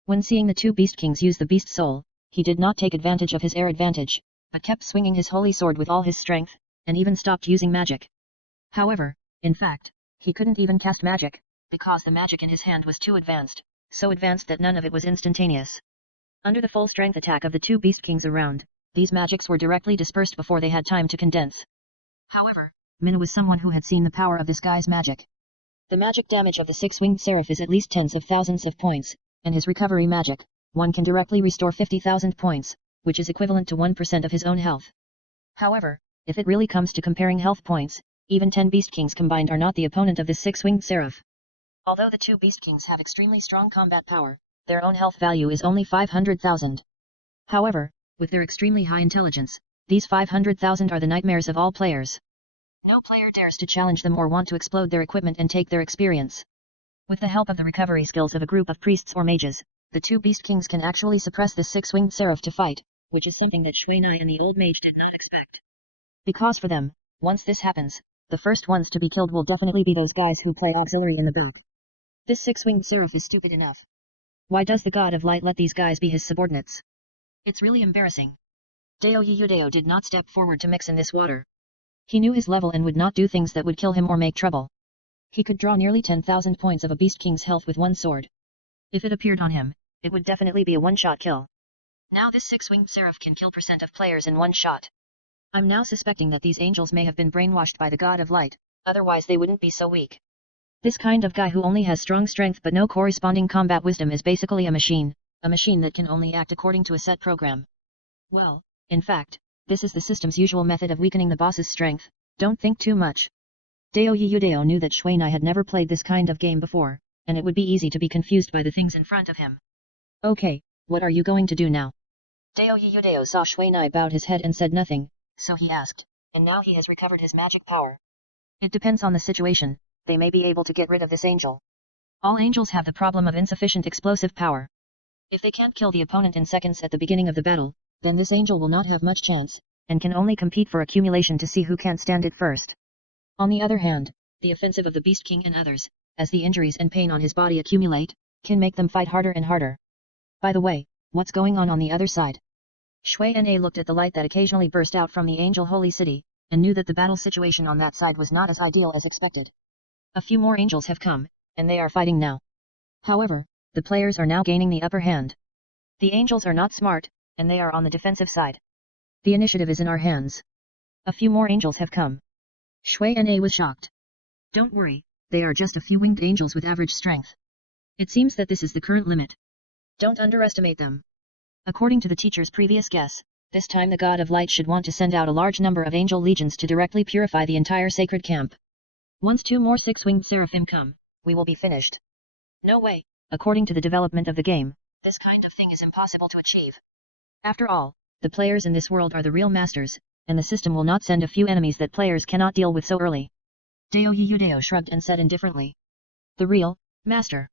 When seeing the two beast kings use the beast soul, he did not take advantage of his air advantage, but kept swinging his holy sword with all his strength, and even stopped using magic. However, in fact, he couldn't even cast magic, because the magic in his hand was too advanced, so advanced that none of it was instantaneous. Under the full strength attack of the two beast kings around, these magics were directly dispersed before they had time to condense. However, Mina was someone who had seen the power of this guy's magic. The magic damage of the six-winged seraph is at least tens of thousands of points, and his recovery magic, one can directly restore 50,000 points, which is equivalent to 1% of his own health. However, if it really comes to comparing health points, even 10 beast kings combined are not the opponent of this six-winged seraph. Although the two beast kings have extremely strong combat power, their own health value is only 500,000. However, with their extremely high intelligence, these 500,000 are the nightmares of all players. No player dares to challenge them or want to explode their equipment and take their experience. With the help of the recovery skills of a group of priests or mages, the two beast kings can actually suppress this six-winged seraph to fight, which is something that Shuai and the old mage did not expect. Because for them, once this happens, the first ones to be killed will definitely be those guys who play auxiliary in the back. This six-winged seraph is stupid enough. Why does the god of light let these guys be his subordinates? It's really embarrassing. Dao Yudao did not step forward to mix in this water. He knew his level and would not do things that would kill him or make trouble. He could draw nearly 10,000 points of a beast king's health with one sword. If it appeared on him, it would definitely be a one-shot kill. Now this six-winged seraph can kill % of players in one shot. I'm now suspecting that these angels may have been brainwashed by the god of light, otherwise they wouldn't be so weak. This kind of guy who only has strong strength but no corresponding combat wisdom is basically a machine that can only act according to a set program. Well, in fact, this is the system's usual method of weakening the boss's strength, don't think too much. Dao Yudao knew that Shuai had never played this kind of game before, and it would be easy to be confused by the things in front of him. Okay, what are you going to do now? Dao Yudao saw Shuai bowed his head and said nothing, so he asked, and now he has recovered his magic power. It depends on the situation, they may be able to get rid of this angel. All angels have the problem of insufficient explosive power. If they can't kill the opponent in seconds at the beginning of the battle, then this angel will not have much chance, and can only compete for accumulation to see who can stand it first. On the other hand, the offensive of the Beast King and others, as the injuries and pain on his body accumulate, can make them fight harder and harder. By the way, what's going on the other side? Shuai looked at the light that occasionally burst out from the Angel Holy City, and knew that the battle situation on that side was not as ideal as expected. A few more angels have come, and they are fighting now. However, the players are now gaining the upper hand. The angels are not smart, and they are on the defensive side. The initiative is in our hands. A few more angels have come. Shui Na was shocked. Don't worry, they are just a few winged angels with average strength. It seems that this is the current limit. Don't underestimate them. According to the teacher's previous guess, this time the God of Light should want to send out a large number of angel legions to directly purify the entire sacred camp. Once 2 more 6-winged seraphim come, we will be finished. No way, according to the development of the game, this kind of thing is impossible to achieve. After all, the players in this world are the real masters, and the system will not send a few enemies that players cannot deal with so early. Dao Yudao shrugged and said indifferently. The real master.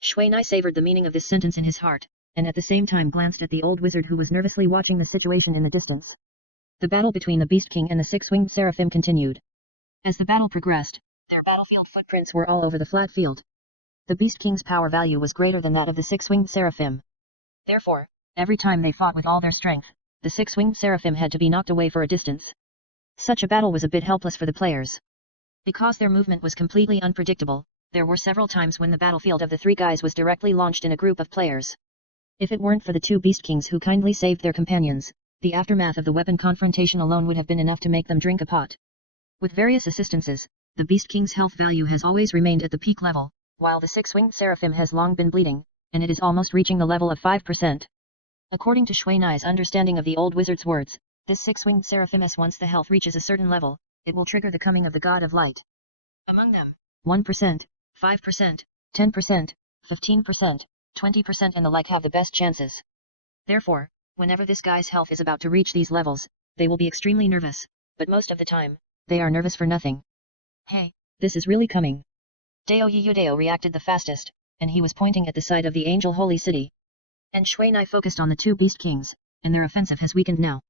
Shui Nai savored the meaning of this sentence in his heart, and at the same time glanced at the old wizard who was nervously watching the situation in the distance. The battle between the Beast King and the 6-winged seraphim continued. As the battle progressed, their battlefield footprints were all over the flat field. The Beast King's power value was greater than that of the 6-winged seraphim. Therefore, every time they fought with all their strength, the 6-winged seraphim had to be knocked away for a distance. Such a battle was a bit helpless for the players. Because their movement was completely unpredictable, there were several times when the battlefield of the 3 guys was directly launched in a group of players. If it weren't for the 2 Beast Kings who kindly saved their companions, the aftermath of the weapon confrontation alone would have been enough to make them drink a pot. With various assistances, the Beast King's health value has always remained at the peak level, while the 6-winged seraphim has long been bleeding, and it is almost reaching the level of 5%. According to Shui Nai's understanding of the old wizard's words, this 6-winged seraphim once the health reaches a certain level, it will trigger the coming of the God of Light. Among them, 1%, 5%, 10%, 15%, 20% and the like have the best chances. Therefore, whenever this guy's health is about to reach these levels, they will be extremely nervous, but most of the time, they are nervous for nothing. Hey, this is really coming. Dao Yudao reacted the fastest, and he was pointing at the side of the Angel Holy City. And Shui Nai focused on the 2 Beast Kings, and their offensive has weakened now.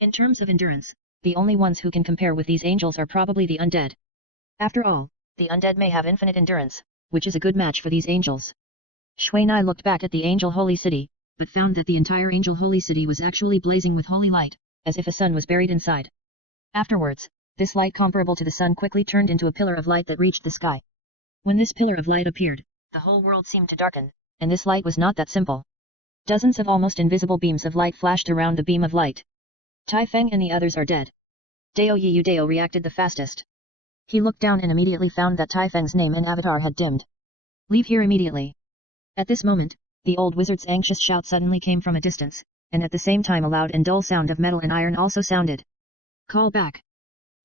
In terms of endurance, the only ones who can compare with these angels are probably the undead. After all, the undead may have infinite endurance, which is a good match for these angels. Shui Nai looked back at the Angel Holy City, but found that the entire Angel Holy City was actually blazing with holy light, as if a sun was buried inside. Afterwards, this light comparable to the sun quickly turned into a pillar of light that reached the sky. When this pillar of light appeared, the whole world seemed to darken, and this light was not that simple. Dozens of almost invisible beams of light flashed around the beam of light. Tai Feng and the others are dead. Dao Yudao reacted the fastest. He looked down and immediately found that Tai Feng's name and avatar had dimmed. Leave here immediately. At this moment, the old wizard's anxious shout suddenly came from a distance, and at the same time a loud and dull sound of metal and iron also sounded. Call back.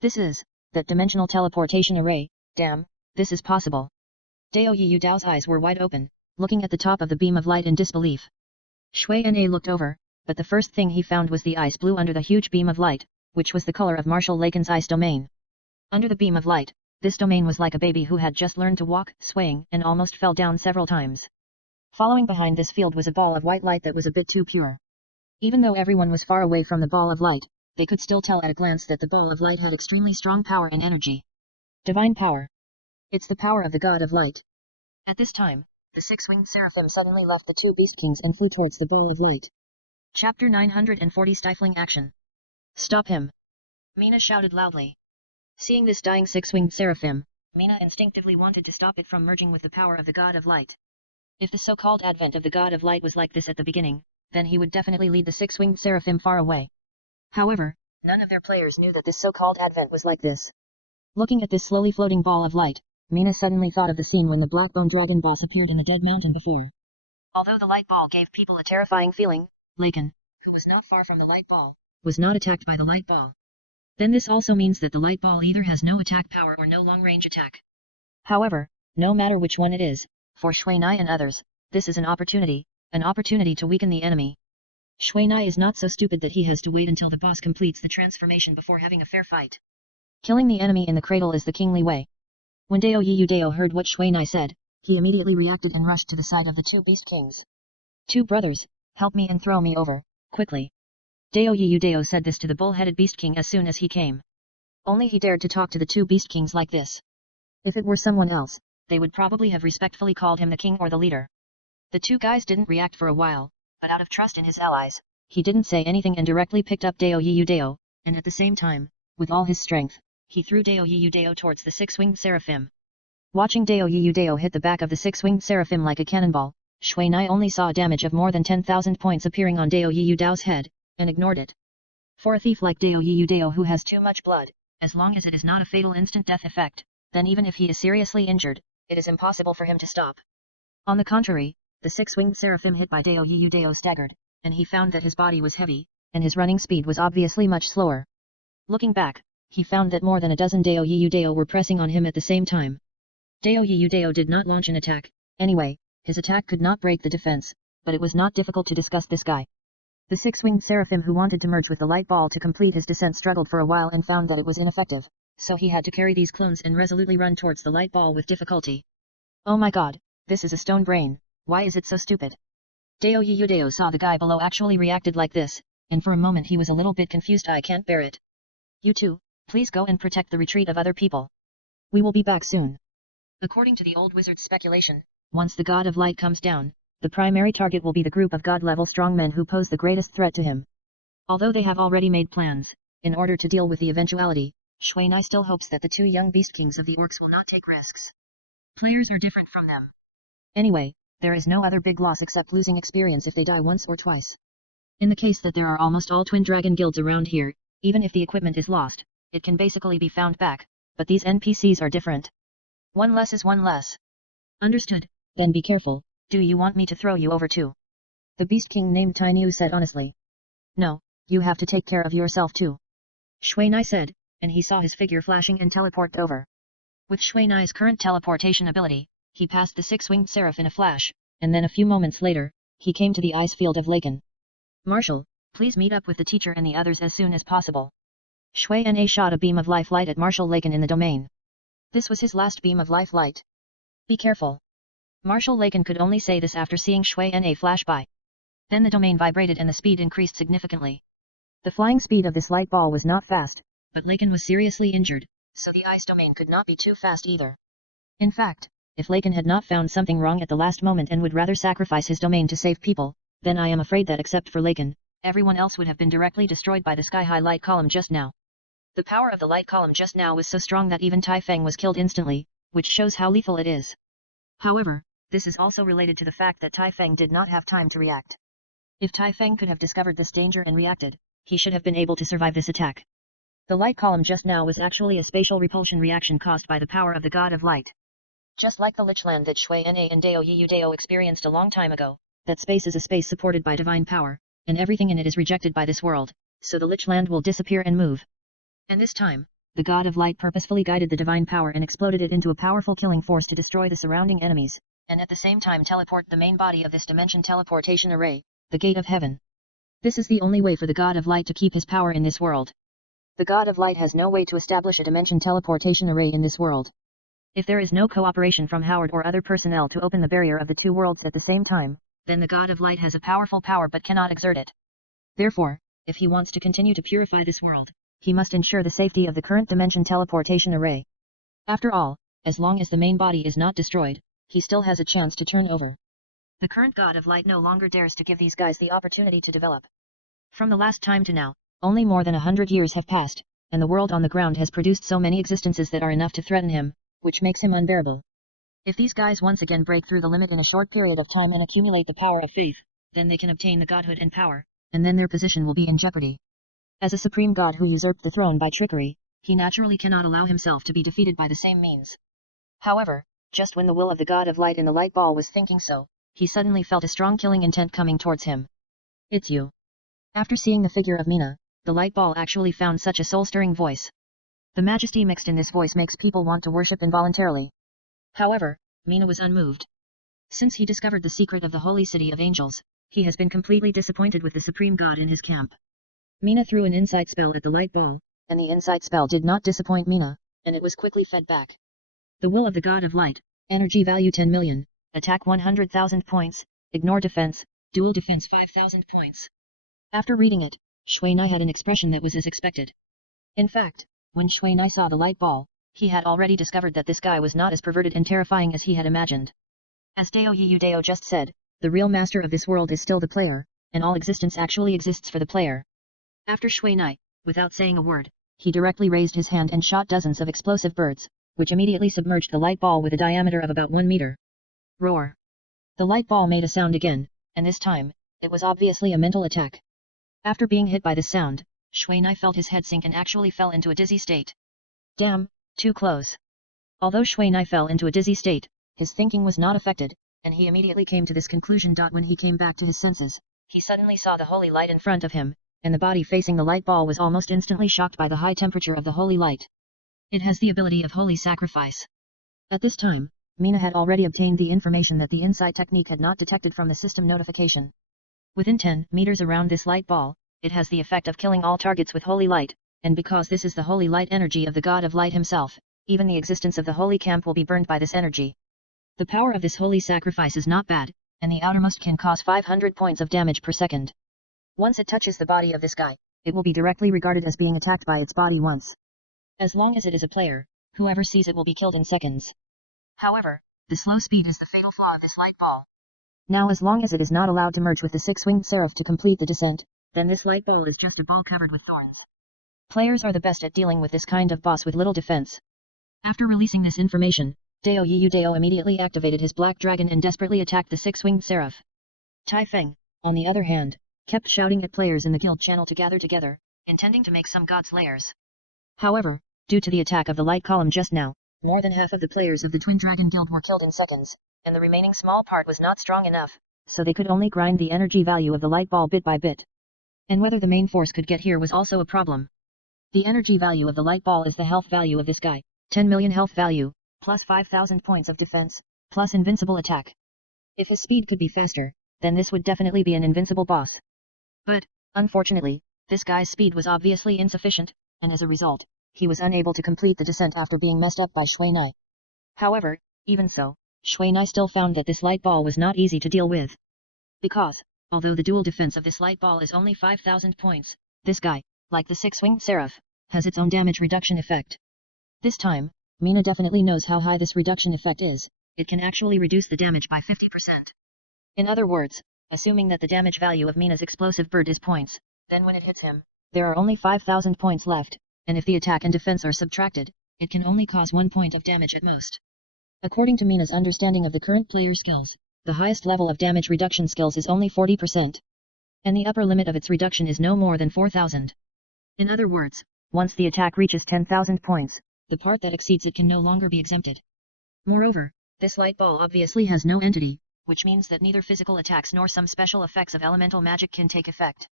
This is that dimensional teleportation array. Damn, this is possible. Dao Yudao's eyes were wide open, looking at the top of the beam of light in disbelief. Shui Na looked over, but the first thing he found was the ice blue under the huge beam of light, which was the color of Marshal Laken's ice domain. Under the beam of light, this domain was like a baby who had just learned to walk, swaying and almost fell down several times. Following behind this field was a ball of white light that was a bit too pure. Even though everyone was far away from the ball of light, they could still tell at a glance that the ball of light had extremely strong power and energy. Divine power. It's the power of the God of Light. At this time, the 6-winged seraphim suddenly left the 2 Beast Kings and flew towards the ball of light. Chapter 940 Stifling Action. Stop him! Mina shouted loudly. Seeing this dying 6-winged seraphim, Mina instinctively wanted to stop it from merging with the power of the God of Light. If the so-called advent of the God of Light was like this at the beginning, then he would definitely lead the 6-winged seraphim far away. However, none of their players knew that this so-called advent was like this. Looking at this slowly floating ball of light, Mina suddenly thought of the scene when the Blackbone Dragon boss appeared in the Dead Mountain before. Although the light ball gave people a terrifying feeling, Laken, who was not far from the light ball, was not attacked by the light ball. Then this also means that the light ball either has no attack power or no long-range attack. However, no matter which one it is, for Shui Nai and others, this is an opportunity to weaken the enemy. Shui Nai is not so stupid that he has to wait until the boss completes the transformation before having a fair fight. Killing the enemy in the cradle is the kingly way. When Dao Yudao heard what Shui Nai said, he immediately reacted and rushed to the side of the 2 Beast Kings. 2 brothers, help me and throw me over, quickly. Dao Yudao said this to the bull-headed Beast King as soon as he came. Only he dared to talk to the 2 Beast Kings like this. If it were someone else, they would probably have respectfully called him the king or the leader. The 2 guys didn't react for a while, but out of trust in his allies, he didn't say anything and directly picked up Dao Yudao, and at the same time, with all his strength, he threw Dao Yudao towards the 6-winged seraphim. Watching Dao Yu Dao hit the back of the six-winged seraphim like a cannonball, Shui Nai only saw a damage of more than 10,000 points appearing on Dao Yu Dao's head, and ignored it. For a thief like Dao Yu Dao who has too much blood, as long as it is not a fatal instant death effect, then even if he is seriously injured, it is impossible for him to stop. On the contrary, the six-winged seraphim hit by Dao Yu Dao staggered, and he found that his body was heavy, and his running speed was obviously much slower. Looking back, he found that more than a dozen Dao Yu Dao were pressing on him at the same time. Dao Yu Dao did not launch an attack, anyway, his attack could not break the defense, but it was not difficult to discuss this guy. The six-winged seraphim who wanted to merge with the light ball to complete his descent struggled for a while and found that it was ineffective, so he had to carry these clones and resolutely run towards the light ball with difficulty. Oh my god, this is a stone brain, why is it so stupid? Dao Yu Dao saw the guy below actually reacted like this, and for a moment he was a little bit confused. I can't bear it. You two, please go and protect the retreat of other people. We will be back soon. According to the old wizard's speculation, once the god of light comes down, the primary target will be the group of god-level strongmen who pose the greatest threat to him. Although they have already made plans, in order to deal with the eventuality, Shui Nai still hopes that the two young beast kings of the orcs will not take risks. Players are different from them. Anyway, there is no other big loss except losing experience if they die once or twice. In the case that there are almost all twin dragon guilds around here, even if the equipment is lost, it can basically be found back, but these NPCs are different. One less is one less. Understood, then be careful. Do you want me to throw you over too? The Beast King named Tainiu said honestly. No, you have to take care of yourself too. Shui Nai said, and he saw his figure flashing and teleport over. With Shui Nai's current teleportation ability, he passed the six-winged seraph in a flash, and then a few moments later, he came to the ice field of Laken. Marshal, please meet up with the teacher and the others as soon as possible. Shui Na shot a beam of life light at Marshal Laken in the domain. This was his last beam of life light. Be careful. Marshal Laken could only say this after seeing Shui Na flash by. Then the domain vibrated and the speed increased significantly. The flying speed of this light ball was not fast, but Laken was seriously injured, so the ice domain could not be too fast either. In fact, if Laken had not found something wrong at the last moment and would rather sacrifice his domain to save people, then I am afraid that except for Laken, everyone else would have been directly destroyed by the sky-high light column just now. The power of the light column just now was so strong that even Tai Feng was killed instantly, which shows how lethal it is. However, this is also related to the fact that Tai Feng did not have time to react. If Tai Feng could have discovered this danger and reacted, he should have been able to survive this attack. The light column just now was actually a spatial repulsion reaction caused by the power of the god of light. Just like the Lichland that Shui Na and Dao Yu Dao experienced a long time ago, that space is a space supported by divine power, and everything in it is rejected by this world, so the Lichland will disappear and move. And this time, the god of light purposefully guided the divine power and exploded it into a powerful killing force to destroy the surrounding enemies, and at the same time teleport the main body of this dimension teleportation array, the gate of heaven. This is the only way for the god of light to keep his power in this world. The god of light has no way to establish a dimension teleportation array in this world. If there is no cooperation from Howard or other personnel to open the barrier of the two worlds at the same time, then the god of light has a powerful power but cannot exert it. Therefore, if he wants to continue to purify this world, he must ensure the safety of the current dimension teleportation array. After all, as long as the main body is not destroyed, he still has a chance to turn over. The current god of light no longer dares to give these guys the opportunity to develop. From the last time to now, only more than 100 years have passed, and the world on the ground has produced so many existences that are enough to threaten him, which makes him unbearable. If these guys once again break through the limit in a short period of time and accumulate the power of faith, then they can obtain the godhood and power, and then their position will be in jeopardy. As a supreme god who usurped the throne by trickery, he naturally cannot allow himself to be defeated by the same means. However, just when the will of the god of light in the light ball was thinking so, he suddenly felt a strong killing intent coming towards him. It's you. After seeing the figure of Mina, the light ball actually found such a soul-stirring voice. The majesty mixed in this voice makes people want to worship involuntarily. However, Mina was unmoved. Since he discovered the secret of the holy city of angels, he has been completely disappointed with the supreme god in his camp. Mina threw an insight spell at the light ball, and the insight spell did not disappoint Mina, and it was quickly fed back. The will of the god of light, energy value 10 million, attack 100,000 points, ignore defense, dual defense 5,000 points. After reading it, Shui Na had an expression that was as expected. In fact, when Shui Na saw the light ball, he had already discovered that this guy was not as perverted and terrifying as he had imagined. As Dao Yu Dao just said, the real master of this world is still the player, and all existence actually exists for the player. After Shui Na, without saying a word, he directly raised his hand and shot dozens of explosive birds, which immediately submerged the light ball with a diameter of about 1 meter. Roar! The light ball made a sound again, and this time, it was obviously a mental attack. After being hit by this sound, Shuai felt his head sink and actually fell into a dizzy state. Damn, too close. Although Shuai fell into a dizzy state, his thinking was not affected, and he immediately came to this conclusion. When he came back to his senses, he suddenly saw the holy light in front of him, and the body facing the light ball was almost instantly shocked by the high temperature of the holy light. It has the ability of holy sacrifice. At this time, Mina had already obtained the information that the insight technique had not detected from the system notification. Within 10 meters around this light ball, it has the effect of killing all targets with holy light, and because this is the holy light energy of the God of Light himself, even the existence of the holy camp will be burned by this energy. The power of this holy sacrifice is not bad, and the outermost can cause 500 points of damage per second. Once it touches the body of this guy, it will be directly regarded as being attacked by its body once. As long as it is a player, whoever sees it will be killed in seconds. However, the slow speed is the fatal flaw of this light ball. Now as long as it is not allowed to merge with the six-winged seraph to complete the descent, then this light ball is just a ball covered with thorns. Players are the best at dealing with this kind of boss with little defense. After releasing this information, Dao Yiyu Dao immediately activated his black dragon and desperately attacked the six-winged seraph. Tai Feng, on the other hand, kept shouting at players in the guild channel to gather together, intending to make some god's lairs. However, due to the attack of the light column just now, more than half of the players of the Twin Dragon Guild were killed in seconds, and the remaining small part was not strong enough, so they could only grind the energy value of the light ball bit by bit. And whether the main force could get here was also a problem. The energy value of the light ball is the health value of this guy, 10 million health value, plus 5,000 points of defense, plus invincible attack. If his speed could be faster, then this would definitely be an invincible boss. But, unfortunately, this guy's speed was obviously insufficient, and as a result, he was unable to complete the descent after being messed up by Shuai. However, even so, Shuai still found that this light ball was not easy to deal with. Because, although the dual defense of this light ball is only 5,000 points, this guy, like the six-winged seraph, has its own damage reduction effect. This time, Mina definitely knows how high this reduction effect is. It can actually reduce the damage by 50%. In other words, assuming that the damage value of Mina's explosive bird is points, then when it hits him, there are only 5,000 points left, and if the attack and defense are subtracted, it can only cause 1 point of damage at most. According to Mina's understanding of the current player skills, the highest level of damage reduction skills is only 40%. And the upper limit of its reduction is no more than 4,000. In other words, once the attack reaches 10,000 points, the part that exceeds it can no longer be exempted. Moreover, this light ball obviously has no entity, which means that neither physical attacks nor some special effects of elemental magic can take effect.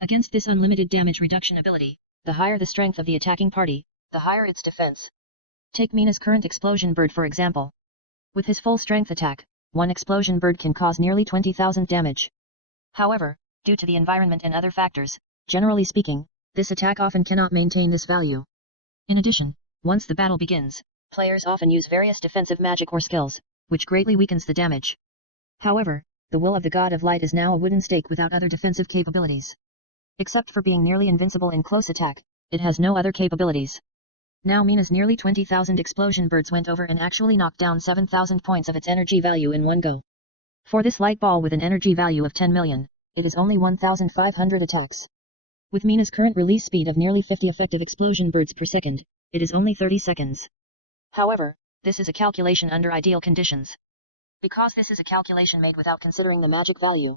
Against this unlimited damage reduction ability, the higher the strength of the attacking party, the higher its defense. Take Mina's current explosion bird for example. With his full strength attack, one explosion bird can cause nearly 20,000 damage. However, due to the environment and other factors, generally speaking, this attack often cannot maintain this value. In addition, once the battle begins, players often use various defensive magic or skills, which greatly weakens the damage. However, the will of the God of Light is now a wooden stake without other defensive capabilities. Except for being nearly invincible in close attack, it has no other capabilities. Now Mina's nearly 20,000 explosion birds went over and actually knocked down 7,000 points of its energy value in one go. For this light ball with an energy value of 10 million, it is only 1,500 attacks. With Mina's current release speed of nearly 50 effective explosion birds per second, it is only 30 seconds. However, this is a calculation under ideal conditions. Because this is a calculation made without considering the magic value.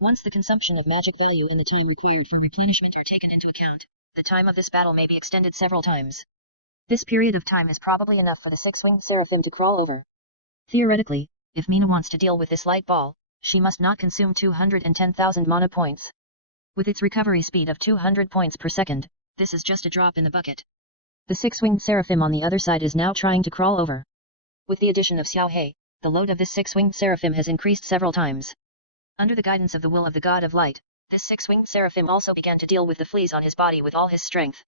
Once the consumption of magic value and the time required for replenishment are taken into account, the time of this battle may be extended several times. This period of time is probably enough for the six-winged seraphim to crawl over. Theoretically, if Mina wants to deal with this light ball, she must not consume 210,000 mana points. With its recovery speed of 200 points per second, this is just a drop in the bucket. The six-winged seraphim on the other side is now trying to crawl over. With the addition of Xiao He, the load of this six-winged seraphim has increased several times. Under the guidance of the will of the God of Light, this six-winged seraphim also began to deal with the fleas on his body with all his strength.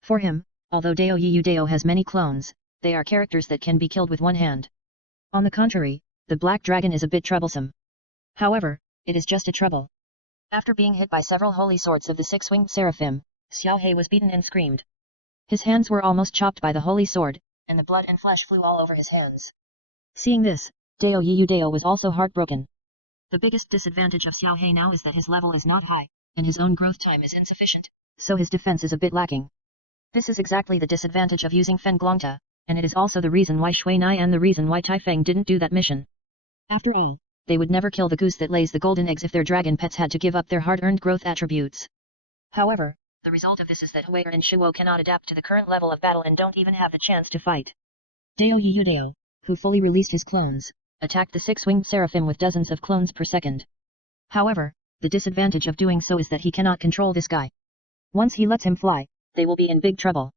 For him, although Dao Yiyu Dao has many clones, they are characters that can be killed with one hand. On the contrary, the black dragon is a bit troublesome. However, it is just a trouble. After being hit by several holy swords of the six-winged seraphim, Xiao He was beaten and screamed. His hands were almost chopped by the holy sword, and the blood and flesh flew all over his hands. Seeing this, Dao Yiyu Dao was also heartbroken. The biggest disadvantage of Xiao He now is that his level is not high, and his own growth time is insufficient, so his defense is a bit lacking. This is exactly the disadvantage of using Fen Glongta, and it is also the reason why Shui Nai and the reason why Tai Feng didn't do that mission. After all, they would never kill the goose that lays the golden eggs if their dragon pets had to give up their hard-earned growth attributes. However, the result of this is that Huier and Shuo cannot adapt to the current level of battle and don't even have the chance to fight. Dao Yudao, who fully released his clones, attacked the six-winged seraphim with dozens of clones per second. However, the disadvantage of doing so is that he cannot control this guy. Once he lets him fly, they will be in big trouble.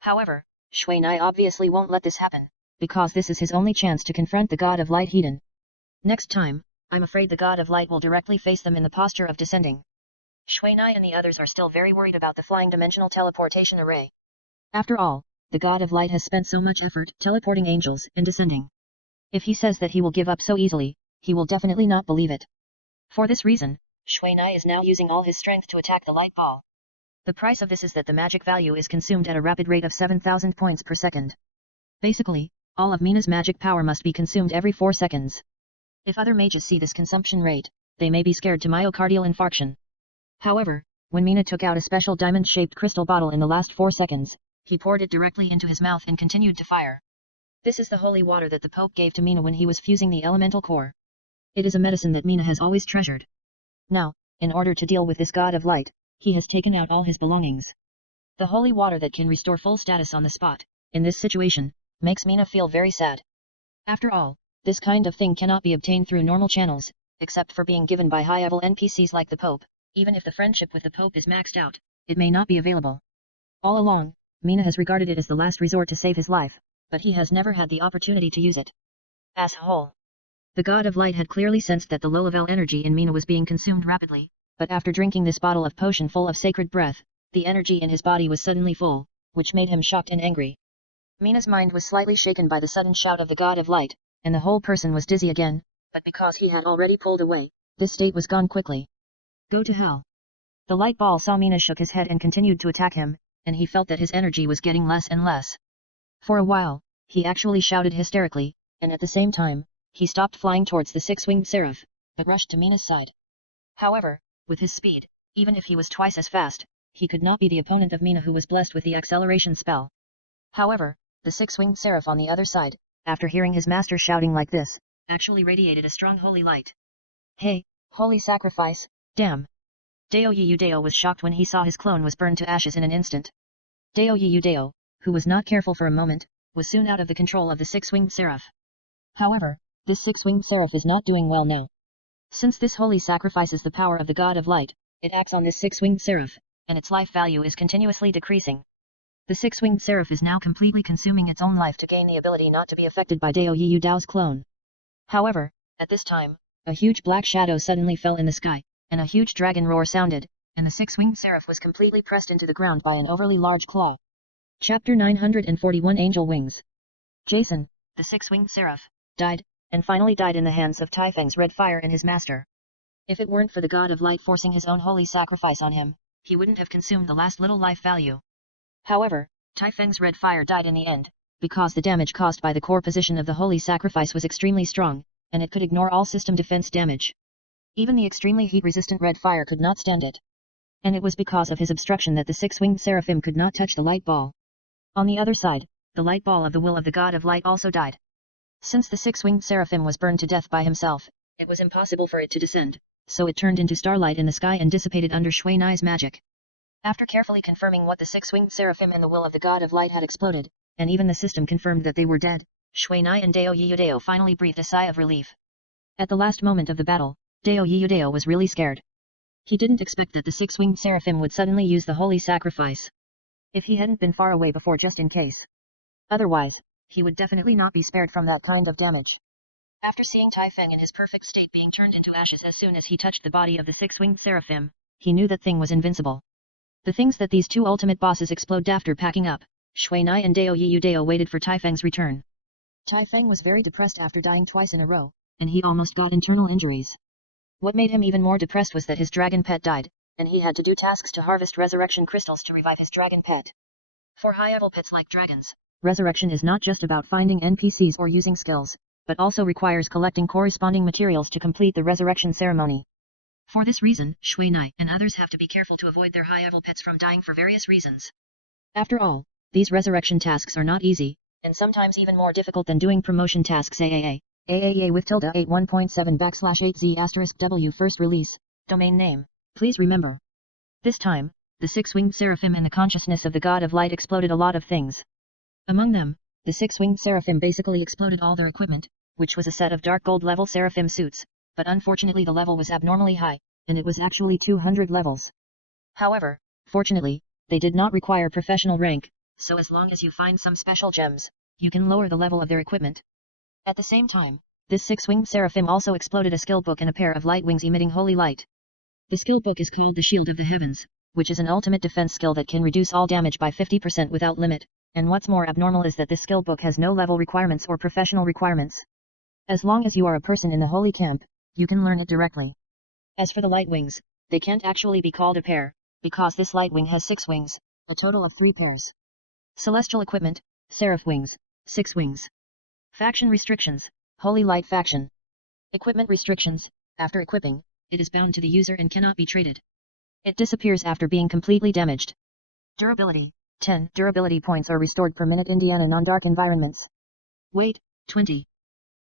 However, Shui Nai obviously won't let this happen, because this is his only chance to confront the God of Light Hedon. Next time, I'm afraid the God of Light will directly face them in the posture of descending. Shui Nai and the others are still very worried about the flying dimensional teleportation array. After all, the God of Light has spent so much effort teleporting angels and descending. If he says that he will give up so easily, he will definitely not believe it. For this reason, Shui Nai is now using all his strength to attack the light ball. The price of this is that the magic value is consumed at a rapid rate of 7,000 points per second. Basically, all of Mina's magic power must be consumed every 4 seconds. If other mages see this consumption rate, they may be scared to myocardial infarction. However, when Mina took out a special diamond-shaped crystal bottle in the last 4 seconds, he poured it directly into his mouth and continued to fire. This is the holy water that the Pope gave to Mina when he was fusing the elemental core. It is a medicine that Mina has always treasured. Now, in order to deal with this God of Light, he has taken out all his belongings. The holy water that can restore full status on the spot, in this situation, makes Mina feel very sad. After all, this kind of thing cannot be obtained through normal channels, except for being given by high-level NPCs like the Pope. Even if the friendship with the Pope is maxed out, it may not be available. All along, Mina has regarded it as the last resort to save his life, but he has never had the opportunity to use it. Asshole. The God of Light had clearly sensed that the low-level energy in Mina was being consumed rapidly, but after drinking this bottle of potion full of sacred breath, the energy in his body was suddenly full, which made him shocked and angry. Mina's mind was slightly shaken by the sudden shout of the God of Light, and the whole person was dizzy again, but because he had already pulled away, this state was gone quickly. Go to hell. The light ball saw Mina shook his head and continued to attack him, and he felt that his energy was getting less and less. For a while, he actually shouted hysterically, and at the same time, he stopped flying towards the six-winged seraph, but rushed to Mina's side. However, with his speed, even if he was twice as fast, he could not be the opponent of Mina who was blessed with the acceleration spell. However, the six-winged seraph on the other side, after hearing his master shouting like this, actually radiated a strong holy light. Hey, holy sacrifice, damn! Dao Yudao was shocked when he saw his clone was burned to ashes in an instant. Dao Yudao, who was not careful for a moment, was soon out of the control of the six-winged seraph. However, this six-winged seraph is not doing well now. Since this holy sacrifices the power of the God of Light, it acts on this six-winged seraph, and its life value is continuously decreasing. The six-winged seraph is now completely consuming its own life to gain the ability not to be affected by Dao Yudao's clone. However, at this time, a huge black shadow suddenly fell in the sky, and a huge dragon roar sounded, and the six-winged seraph was completely pressed into the ground by an overly large claw. Chapter 941 Angel Wings. Jason, the six-winged seraph, died, and finally died in the hands of Tai Feng's red fire and his master. If it weren't for the God of Light forcing his own holy sacrifice on him, he wouldn't have consumed the last little life value. However, Tai Feng's red fire died in the end, because the damage caused by the core position of the holy sacrifice was extremely strong, and it could ignore all system defense damage. Even the extremely heat-resistant red fire could not stand it. And it was because of his obstruction that the six-winged seraphim could not touch the light ball. On the other side, the light ball of the will of the God of Light also died. Since the six-winged seraphim was burned to death by himself, it was impossible for it to descend, so it turned into starlight in the sky and dissipated under Shui Nai's magic. After carefully confirming what the six-winged seraphim and the will of the God of Light had exploded, and even the system confirmed that they were dead, Shui Nai and Dao Yudao finally breathed a sigh of relief. At the last moment of the battle, Dao Yudao was really scared. He didn't expect that the six-winged seraphim would suddenly use the holy sacrifice. If he hadn't been far away before just in case. Otherwise, he would definitely not be spared from that kind of damage. After seeing Tai Feng in his perfect state being turned into ashes as soon as he touched the body of the six-winged seraphim, he knew that thing was invincible. The things that these two ultimate bosses exploded after packing up, Shui Nai and Dao Yudao waited for Tai Feng's return. Tai Feng was very depressed after dying twice in a row, and he almost got internal injuries. What made him even more depressed was that his dragon pet died, and he had to do tasks to harvest resurrection crystals to revive his dragon pet. For high-level pets like dragons, resurrection is not just about finding NPCs or using skills, but also requires collecting corresponding materials to complete the resurrection ceremony. For this reason, Shui Nai and others have to be careful to avoid their high-level pets from dying for various reasons. After all, these resurrection tasks are not easy, and sometimes even more difficult than doing promotion tasks. AAA with tilde 81.7/8Z*W first release, domain name. Please remember. This time, the six-winged seraphim and the consciousness of the god of light exploded a lot of things. Among them, the six-winged seraphim basically exploded all their equipment, which was a set of dark gold level seraphim suits, but unfortunately the level was abnormally high, and it was actually 200 levels. However, fortunately, they did not require professional rank, so as long as you find some special gems, you can lower the level of their equipment. At the same time, this six-winged seraphim also exploded a skill book and a pair of light wings emitting holy light. The skill book is called the Shield of the Heavens, which is an ultimate defense skill that can reduce all damage by 50% without limit, and what's more abnormal is that this skill book has no level requirements or professional requirements. As long as you are a person in the holy camp, you can learn it directly. As for the light wings, they can't actually be called a pair, because this light wing has 6 wings, a total of 3 pairs. Celestial equipment, seraph wings, 6 wings. Faction restrictions, holy light faction. Equipment restrictions, after equipping, it is bound to the user and cannot be traded. It disappears after being completely damaged. Durability, 10 durability points are restored per minute. Indiana non-dark environments. Weight, 20.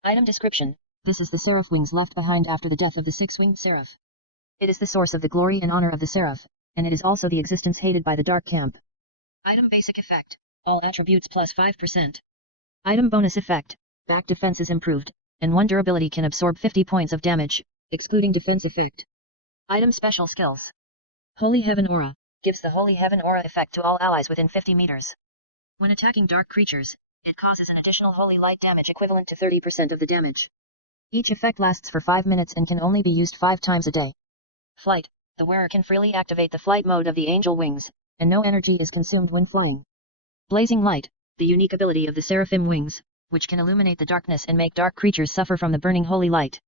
Item description, this is the seraph wings left behind after the death of the six-winged seraph. It is the source of the glory and honor of the seraph, and it is also the existence hated by the dark camp. Item basic effect, all attributes plus 5%. Item bonus effect, back defense is improved, and 1 durability can absorb 50 points of damage, excluding defense effect. Item special skills. Holy Heaven Aura, gives the Holy Heaven Aura effect to all allies within 50 meters. When attacking dark creatures, it causes an additional holy light damage equivalent to 30% of the damage. Each effect lasts for 5 minutes and can only be used 5 times a day. Flight, the wearer can freely activate the flight mode of the angel wings, and no energy is consumed when flying. Blazing light, the unique ability of the seraphim wings, which can illuminate the darkness and make dark creatures suffer from the burning holy light.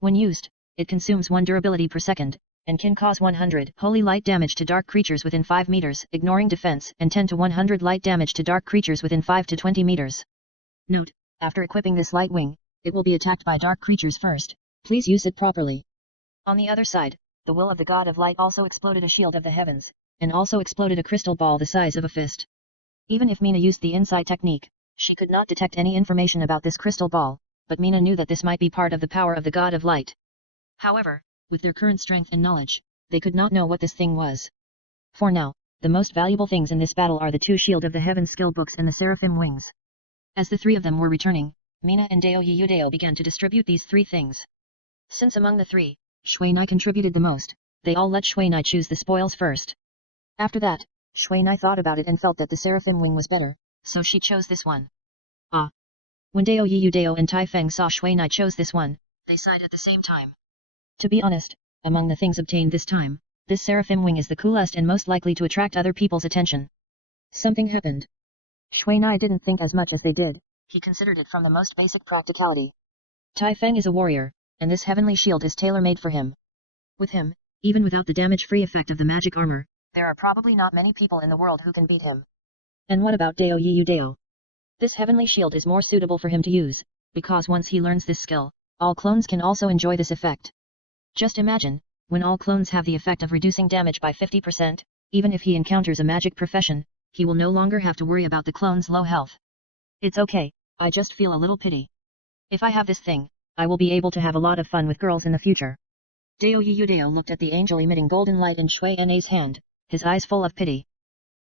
When used, it consumes 1 durability per second, and can cause 100 holy light damage to dark creatures within 5 meters, ignoring defense, and 10 to 100 light damage to dark creatures within 5 to 20 meters. Note, after equipping this light wing, it will be attacked by dark creatures first, please use it properly. On the other side, the will of the god of light also exploded a shield of the heavens, and also exploded a crystal ball the size of a fist. Even if Mina used the insight technique, she could not detect any information about this crystal ball, but Mina knew that this might be part of the power of the god of light. However, with their current strength and knowledge, they could not know what this thing was. For now, the most valuable things in this battle are the 2 Shield of the Heavens skill books and the Seraphim wings. As the 3 of them were returning, Mina and Deo Yudeo began to distribute these 3 things. Since among the 3, Shuai contributed the most, they all let Shuai choose the spoils first. After that, Shuai thought about it and felt that the Seraphim wing was better, so she chose this one. When Deo Yudeo and Tai Feng saw Shuai chose this one, they sighed at the same time. To be honest, among the things obtained this time, this Seraphim wing is the coolest and most likely to attract other people's attention. Something happened. Shuai didn't think as much as they did, he considered it from the most basic practicality. Tai Feng is a warrior, and this heavenly shield is tailor-made for him. With him, even without the damage-free effect of the magic armor, there are probably not many people in the world who can beat him. And what about Deo Yudeo? This heavenly shield is more suitable for him to use, because once he learns this skill, all clones can also enjoy this effect. Just imagine, when all clones have the effect of reducing damage by 50%, even if he encounters a magic profession, he will no longer have to worry about the clone's low health. It's okay, I just feel a little pity. If I have this thing, I will be able to have a lot of fun with girls in the future. Deo Yudeo looked at the angel emitting golden light in Shui Na's hand, his eyes full of pity.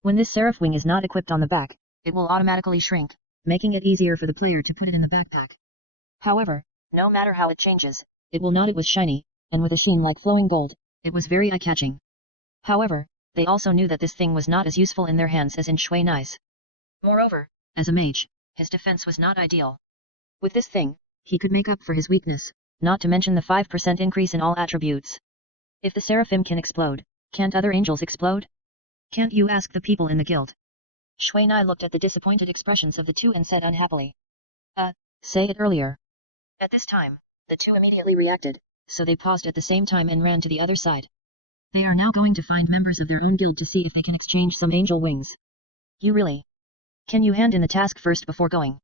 When this seraph wing is not equipped on the back, it will automatically shrink, making it easier for the player to put it in the backpack. However, no matter how it changes, it will not. It was shiny, and with a sheen like flowing gold, it was very eye-catching. However, they also knew that this thing was not as useful in their hands as in Shui Nai's. Moreover, as a mage, his defense was not ideal. With this thing, he could make up for his weakness, not to mention the 5% increase in all attributes. If the Seraphim can explode, can't other angels explode? Can't you ask the people in the guild? Shui Nai looked at the disappointed expressions of the 2 and said unhappily. Say it earlier. At this time, the 2 immediately reacted, so they paused at the same time and ran to the other side. They are now going to find members of their own guild to see if they can exchange some angel wings. You really? Can you hand in the task first before going?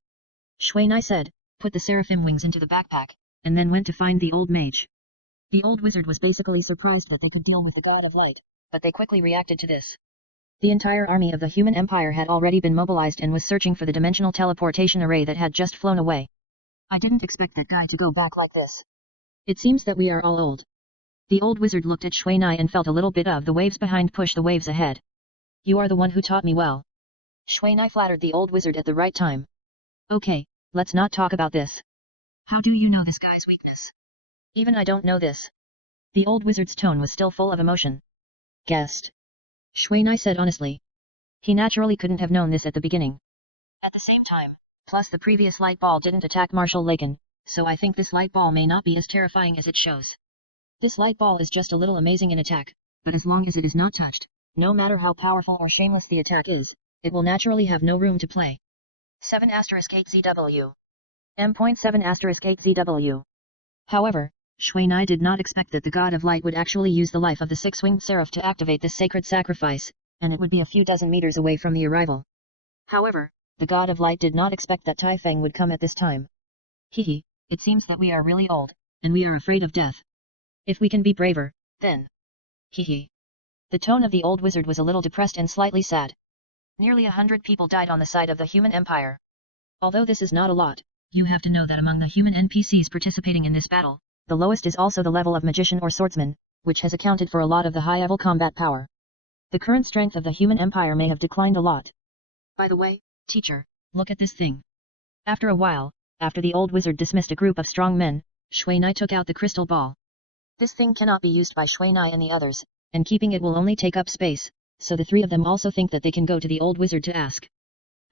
Shui Nai said, put the Seraphim wings into the backpack, and then went to find the old mage. The old wizard was basically surprised that they could deal with the god of light, but they quickly reacted to this. The entire army of the human empire had already been mobilized and was searching for the dimensional teleportation array that had just flown away. I didn't expect that guy to go back like this. It seems that we are all old. The old wizard looked at Shui Nai and felt a little bit of the waves behind push the waves ahead. You are the one who taught me well. Shui Nai flattered the old wizard at the right time. Okay, let's not talk about this. How do you know this guy's weakness? Even I don't know this. The old wizard's tone was still full of emotion. Guessed. Shui Nai said honestly. He naturally couldn't have known this at the beginning. At the same time, plus the previous light ball didn't attack Marshal Lakin, so I think this light ball may not be as terrifying as it shows. This light ball is just a little amazing in attack, but as long as it is not touched, no matter how powerful or shameless the attack is, it will naturally have no room to play. 7*8ZW M.7*8ZW. However, Shui Nai did not expect that the God of Light would actually use the life of the six-winged seraph to activate this sacred sacrifice, and it would be a few dozen meters away from the arrival. However, the God of Light did not expect that Tai Feng would come at this time. Hehe, it seems that we are really old, and we are afraid of death. If we can be braver, then. Hehe. The tone of the old wizard was a little depressed and slightly sad. Nearly 100 people died on the side of the human empire. Although this is not a lot, you have to know that among the human NPCs participating in this battle, the lowest is also the level of magician or swordsman, which has accounted for a lot of the high-level combat power. The current strength of the human empire may have declined a lot. By the way, teacher, look at this thing. After a while, after the old wizard dismissed a group of strong men, Shui Nai took out the crystal ball. This thing cannot be used by Shui Nai and the others, and keeping it will only take up space, so the three of them also think that they can go to the old wizard to ask.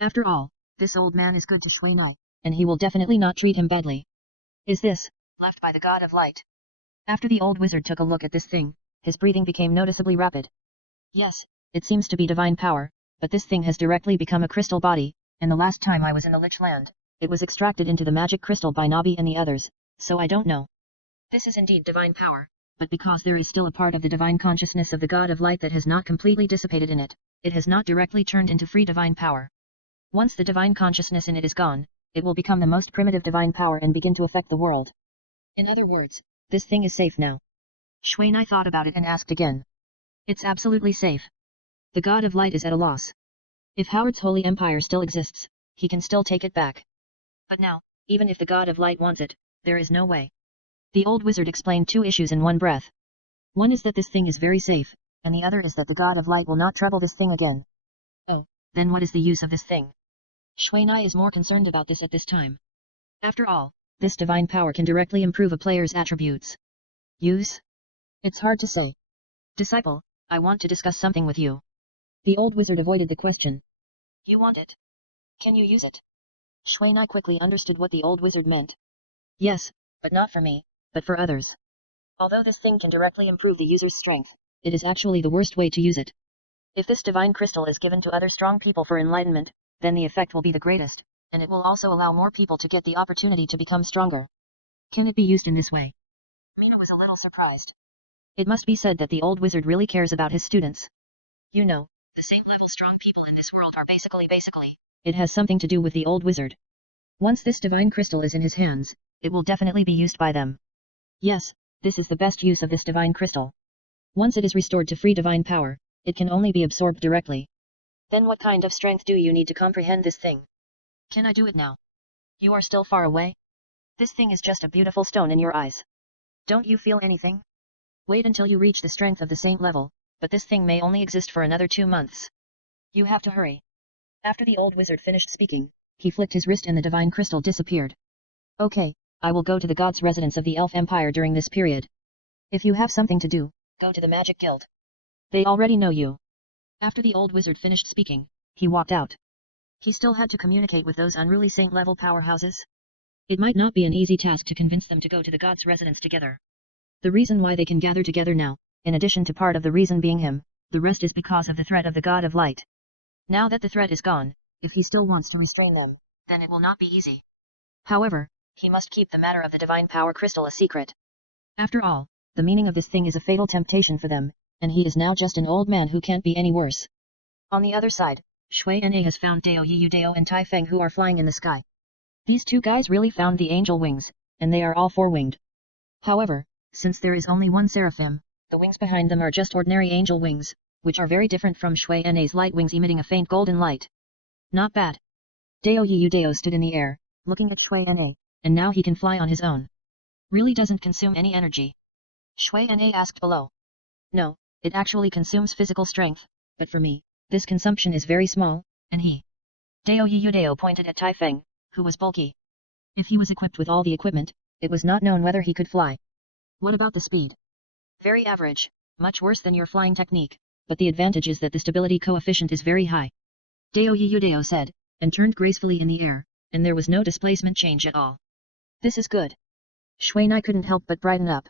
After all, this old man is good to Shui Nai, and he will definitely not treat him badly. Is this left by the God of Light? After the old wizard took a look at this thing, his breathing became noticeably rapid. Yes, it seems to be divine power, but this thing has directly become a crystal body, and the last time I was in the Lich Land, it was extracted into the magic crystal by Nabi and the others, so I don't know. This is indeed divine power, but because there is still a part of the divine consciousness of the God of Light that has not completely dissipated in it, it has not directly turned into free divine power. Once the divine consciousness in it is gone, it will become the most primitive divine power and begin to affect the world. In other words, this thing is safe now. Shui Nai thought about it and asked again. It's absolutely safe. The God of Light is at a loss. If Howard's holy empire still exists, he can still take it back. But now, even if the God of Light wants it, there is no way. The old wizard explained two issues in one breath. One is that this thing is very safe, and the other is that the God of Light will not trouble this thing again. Oh, then what is the use of this thing? Shui Nai is more concerned about this at this time. After all, this divine power can directly improve a player's attributes. Use? It's hard to say. Disciple, I want to discuss something with you. The old wizard avoided the question. You want it? Can you use it? Shui Nai quickly understood what the old wizard meant. Yes, but not for me, but for others. Although this thing can directly improve the user's strength, it is actually the worst way to use it. If this divine crystal is given to other strong people for enlightenment, then the effect will be the greatest, and it will also allow more people to get the opportunity to become stronger. Can it be used in this way? Mina was a little surprised. It must be said that the old wizard really cares about his students. You know, the same level strong people in this world are basically. It has something to do with the old wizard. Once this divine crystal is in his hands, it will definitely be used by them. Yes, this is the best use of this divine crystal. Once it is restored to free divine power, it can only be absorbed directly. Then what kind of strength do you need to comprehend this thing? Can I do it now? You are still far away? This thing is just a beautiful stone in your eyes. Don't you feel anything? Wait until you reach the strength of the saint level, but this thing may only exist for another 2 months. You have to hurry. After the old wizard finished speaking, he flicked his wrist and the divine crystal disappeared. Okay, I will go to the god's residence of the Elf Empire during this period. If you have something to do, go to the Magic Guild. They already know you. After the old wizard finished speaking, he walked out. He still had to communicate with those unruly saint-level powerhouses. It might not be an easy task to convince them to go to the god's residence together. The reason why they can gather together now, in addition to part of the reason being him, the rest is because of the threat of the God of Light. Now that the threat is gone, if he still wants to restrain them, then it will not be easy. However, he must keep the matter of the divine power crystal a secret. After all, the meaning of this thing is a fatal temptation for them, and he is now just an old man who can't be any worse. On the other side, Shui Na has found Dao Yiyu Dao and Tai Feng who are flying in the sky. These two guys really found the angel wings, and they are all four-winged. However, since there is only one seraphim, the wings behind them are just ordinary angel wings, which are very different from Shui Na's light wings emitting a faint golden light. Not bad. Dao Yudao stood in the air, looking at Shui Na, and now he can fly on his own. Really doesn't consume any energy? Shui Na asked below. No, it actually consumes physical strength, but for me, this consumption is very small, and he. Dao Yudao pointed at Tai Feng, who was bulky. If he was equipped with all the equipment, it was not known whether he could fly. What about the speed? Very average, much worse than your flying technique, but the advantage is that the stability coefficient is very high. Dao Yudao said, and turned gracefully in the air, and there was no displacement change at all. This is good. Shui Na couldn't help but brighten up.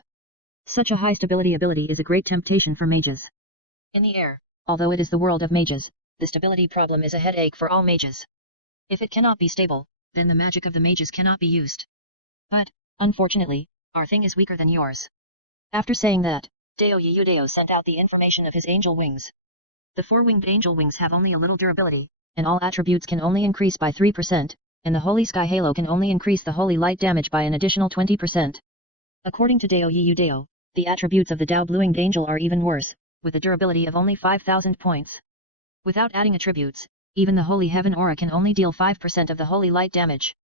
Such a high stability ability is a great temptation for mages. In the air, although it is the world of mages, the stability problem is a headache for all mages. If it cannot be stable, then the magic of the mages cannot be used. But, unfortunately, our thing is weaker than yours. After saying that, Dao Yudao sent out the information of his angel wings. The four-winged angel wings have only a little durability, and all attributes can only increase by 3%, and the Holy Sky Halo can only increase the Holy Light damage by an additional 20%. According to Dao Yudao, the attributes of the Dao Blue-winged angel are even worse, with a durability of only 5,000 points. Without adding attributes, even the Holy Heaven Aura can only deal 5% of the Holy Light damage.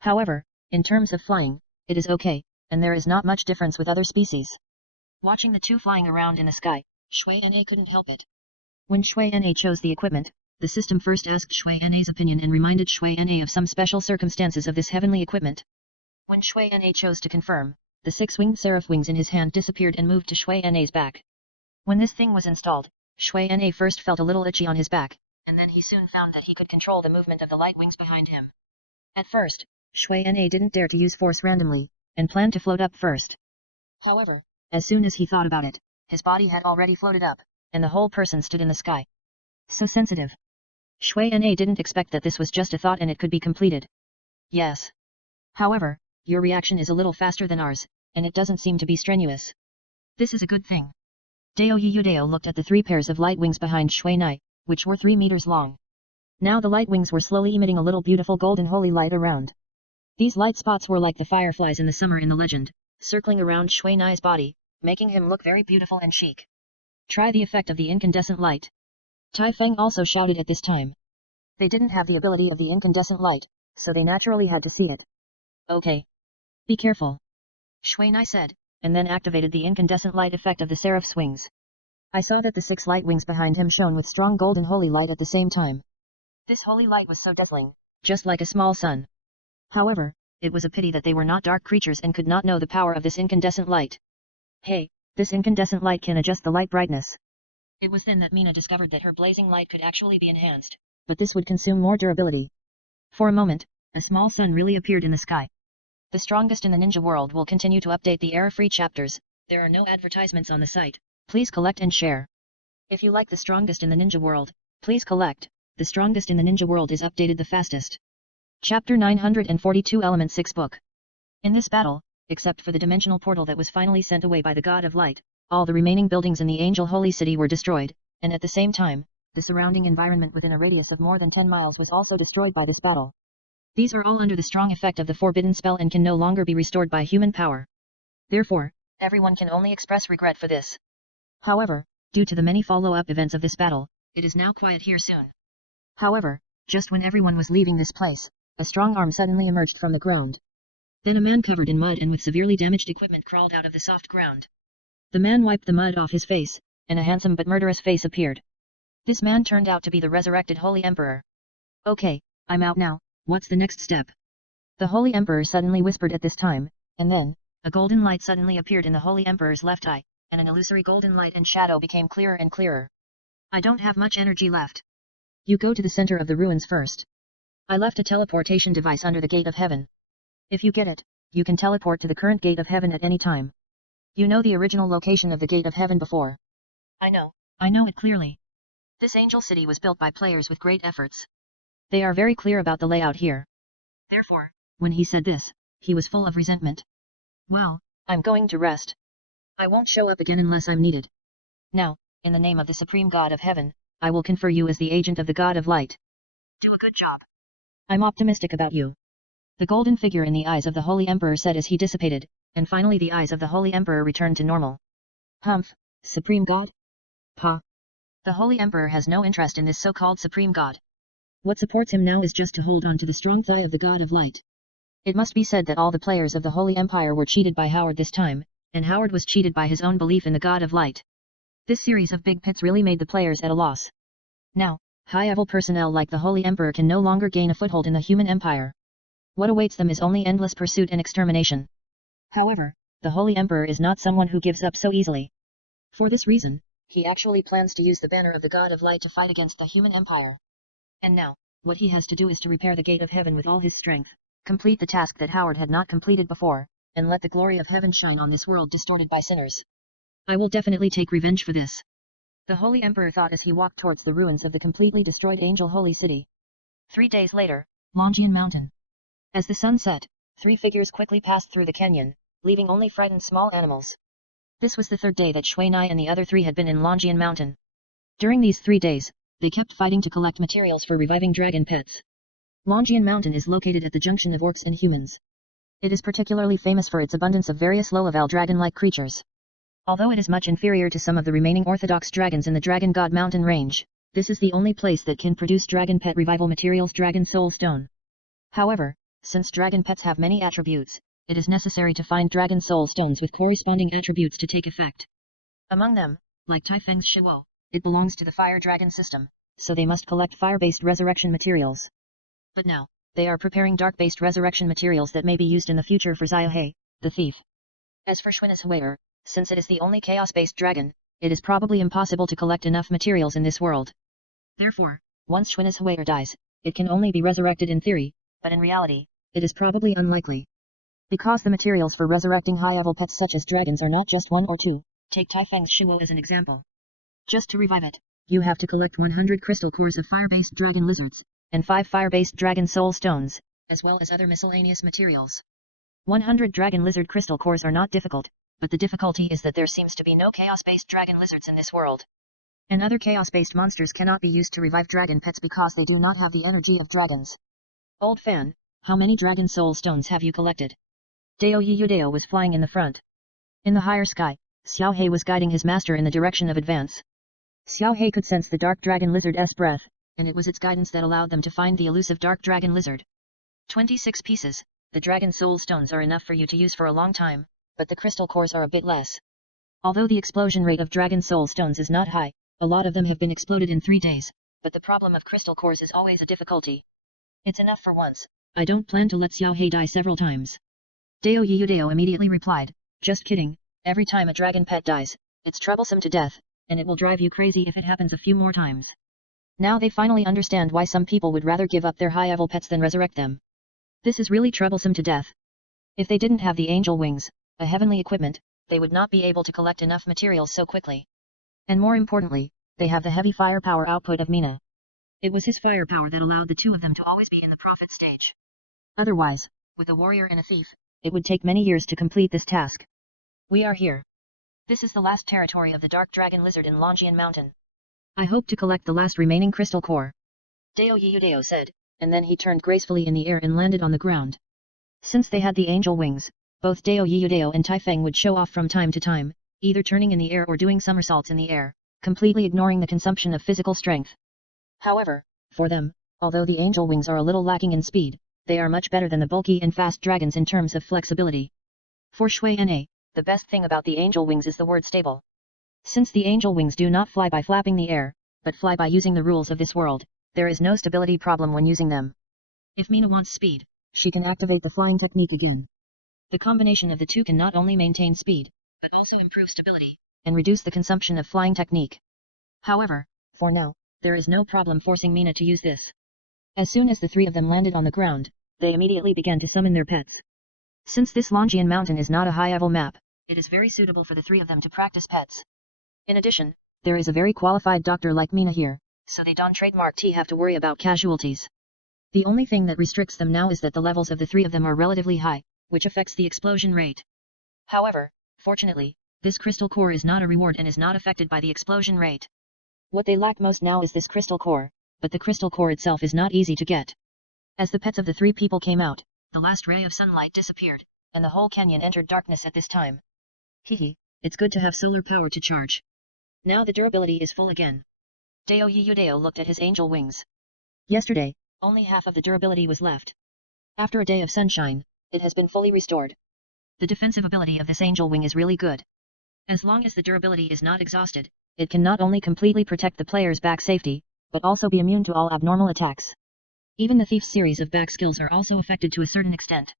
However, in terms of flying, it is okay, and there is not much difference with other species. Watching the two flying around in the sky, Shui Na couldn't help it. When Shui Na chose the equipment, the system first asked Shui Na's opinion and reminded Shui Na of some special circumstances of this heavenly equipment. When Shui Na chose to confirm, the six-winged seraph wings in his hand disappeared and moved to Shui Na's back. When this thing was installed, Shui Na first felt a little itchy on his back, and then he soon found that he could control the movement of the light wings behind him. At first, Shui Na didn't dare to use force randomly, and planned to float up first. However, as soon as he thought about it, his body had already floated up, and the whole person stood in the sky. So sensitive. Shui Na didn't expect that this was just a thought and it could be completed. Yes. However, your reaction is a little faster than ours, and it doesn't seem to be strenuous. This is a good thing. Dao Yudao looked at the three pairs of light wings behind Shui Na, which were 3 meters long. Now the light wings were slowly emitting a little beautiful golden holy light around. These light spots were like the fireflies in the summer in the legend, circling around Shui Na's body, making him look very beautiful and chic. Try the effect of the incandescent light. Tai Feng also shouted at this time. They didn't have the ability of the incandescent light, so they naturally had to see it. Okay. Be careful. Shui Na said, and then activated the incandescent light effect of the seraph's wings. I saw that the 6 light wings behind him shone with strong golden holy light at the same time. This holy light was so dazzling, just like a small sun. However, it was a pity that they were not dark creatures and could not know the power of this incandescent light. Hey, this incandescent light can adjust the light brightness. It was then that Mina discovered that her blazing light could actually be enhanced, but this would consume more durability. For a moment, a small sun really appeared in the sky. The strongest in the ninja world will continue to update the error-free chapters. There are no advertisements on the site. Please collect and share. If you like the strongest in the ninja world, please collect. The strongest in the ninja world is updated the fastest. Chapter 942 Element 6 Book. In this battle, except for the dimensional portal that was finally sent away by the God of Light, all the remaining buildings in the Angel Holy City were destroyed, and at the same time, the surrounding environment within a radius of more than 10 miles was also destroyed by this battle. These are all under the strong effect of the forbidden spell and can no longer be restored by human power. Therefore, everyone can only express regret for this. However, due to the many follow-up events of this battle, it is now quiet here soon. However, just when everyone was leaving this place, a strong arm suddenly emerged from the ground. Then a man covered in mud and with severely damaged equipment crawled out of the soft ground. The man wiped the mud off his face, and a handsome but murderous face appeared. This man turned out to be the resurrected Holy Emperor. Okay, I'm out now, what's the next step? The Holy Emperor suddenly whispered at this time, and then, a golden light suddenly appeared in the Holy Emperor's left eye, and an illusory golden light and shadow became clearer and clearer. I don't have much energy left. You go to the center of the ruins first. I left a teleportation device under the Gate of Heaven. If you get it, you can teleport to the current Gate of Heaven at any time. You know the original location of the Gate of Heaven before. I know it clearly. This angel city was built by players with great efforts. They are very clear about the layout here. Therefore, when he said this, he was full of resentment. Well, I'm going to rest. I won't show up again unless I'm needed. Now, in the name of the Supreme God of Heaven, I will confer you as the agent of the God of Light. Do a good job. I'm optimistic about you. The golden figure in the eyes of the Holy Emperor said as he dissipated, and finally the eyes of the Holy Emperor returned to normal. Humph, Supreme God? Pa. The Holy Emperor has no interest in this so-called Supreme God. What supports him now is just to hold on to the strong thigh of the God of Light. It must be said that all the players of the Holy Empire were cheated by Howard this time, and Howard was cheated by his own belief in the God of Light. This series of big pits really made the players at a loss. Now, high-level personnel like the Holy Emperor can no longer gain a foothold in the human empire. What awaits them is only endless pursuit and extermination. However, the Holy Emperor is not someone who gives up so easily. For this reason, he actually plans to use the banner of the God of Light to fight against the human empire. And now, what he has to do is to repair the gate of heaven with all his strength, complete the task that Howard had not completed before, and let the glory of heaven shine on this world distorted by sinners. I will definitely take revenge for this. The Holy Emperor thought as he walked towards the ruins of the completely destroyed Angel Holy City. 3 days later, Longian Mountain. As the sun set, 3 figures quickly passed through the canyon, leaving only frightened small animals. This was the 3rd day that Shui Nai and the other 3 had been in Longian Mountain. During these 3 days, they kept fighting to collect materials for reviving dragon pets. Longian Mountain is located at the junction of orcs and humans. It is particularly famous for its abundance of various low-level dragon-like creatures. Although it is much inferior to some of the remaining orthodox dragons in the Dragon God Mountain range, this is the only place that can produce dragon pet revival materials Dragon Soul Stone. However, since dragon pets have many attributes, it is necessary to find Dragon Soul Stones with corresponding attributes to take effect. Among them, like Taifeng's Shiwo, it belongs to the Fire Dragon system, so they must collect fire-based resurrection materials. But now, they are preparing dark-based resurrection materials that may be used in the future for Xiaohe, the thief. As for Schwinneshuer, since it is the only chaos-based dragon, it is probably impossible to collect enough materials in this world. Therefore, once Schwinneshuer dies, it can only be resurrected in theory, but in reality, it is probably unlikely. Because the materials for resurrecting high-level pets such as dragons are not just 1 or 2, take Taifeng's Shiwo as an example. Just to revive it, you have to collect 100 crystal cores of fire-based dragon lizards, and 5 fire-based dragon soul stones, as well as other miscellaneous materials. 100 dragon lizard crystal cores are not difficult, but the difficulty is that there seems to be no chaos-based dragon lizards in this world. And other chaos-based monsters cannot be used to revive dragon pets because they do not have the energy of dragons. Old fan, how many dragon soul stones have you collected? Dao Yiyudao was flying in the front. In the higher sky, Xiaohe was guiding his master in the direction of advance. Xiaohe could sense the dark dragon lizard's breath, and it was its guidance that allowed them to find the elusive dark dragon lizard. 26 pieces, the dragon soul stones are enough for you to use for a long time, but the crystal cores are a bit less. Although the explosion rate of dragon soul stones is not high, a lot of them have been exploded in 3 days, but the problem of crystal cores is always a difficulty. It's enough for once, I don't plan to let Xiaohe die several times. Dao Yiyudao immediately replied, just kidding, every time a dragon pet dies, it's troublesome to death, and it will drive you crazy if it happens a few more times. Now they finally understand why some people would rather give up their high-level pets than resurrect them. This is really troublesome to death. If they didn't have the angel wings, a heavenly equipment, they would not be able to collect enough materials so quickly. And more importantly, they have the heavy firepower output of Mina. It was his firepower that allowed the 2 of them to always be in the prophet stage. Otherwise, with a warrior and a thief, it would take many years to complete this task. We are here. This is the last territory of the dark dragon lizard in Longian Mountain. I hope to collect the last remaining crystal core. Dao Yiyudao said, and then he turned gracefully in the air and landed on the ground. Since they had the angel wings, both Dao Yiyudao and Taifeng would show off from time to time, either turning in the air or doing somersaults in the air, completely ignoring the consumption of physical strength. However, for them, although the angel wings are a little lacking in speed, they are much better than the bulky and fast dragons in terms of flexibility. For Shui Na, the best thing about the angel wings is the word stable. Since the angel wings do not fly by flapping the air, but fly by using the rules of this world, there is no stability problem when using them. If Mina wants speed, she can activate the flying technique again. The combination of the 2 can not only maintain speed, but also improve stability, and reduce the consumption of flying technique. However, for now, there is no problem forcing Mina to use this. As soon as the 3 of them landed on the ground, they immediately began to summon their pets. Since this Longian Mountain is not a high-level map, it is very suitable for the 3 of them to practice pets. In addition, there is a very qualified doctor like Mina here, so they don't trademark T have to worry about casualties. The only thing that restricts them now is that the levels of the 3 of them are relatively high, which affects the explosion rate. However, fortunately, this crystal core is not a reward and is not affected by the explosion rate. What they lack most now is this crystal core, but the crystal core itself is not easy to get. As the pets of the 3 people came out, the last ray of sunlight disappeared, and the whole canyon entered darkness at this time. Hehe, it's good to have solar power to charge. Now the durability is full again. Dao Yudao looked at his angel wings. Yesterday, only half of the durability was left. After a day of sunshine, it has been fully restored. The defensive ability of this angel wing is really good. As long as the durability is not exhausted, it can not only completely protect the player's back safety, but also be immune to all abnormal attacks. Even the Thief's series of back skills are also affected to a certain extent.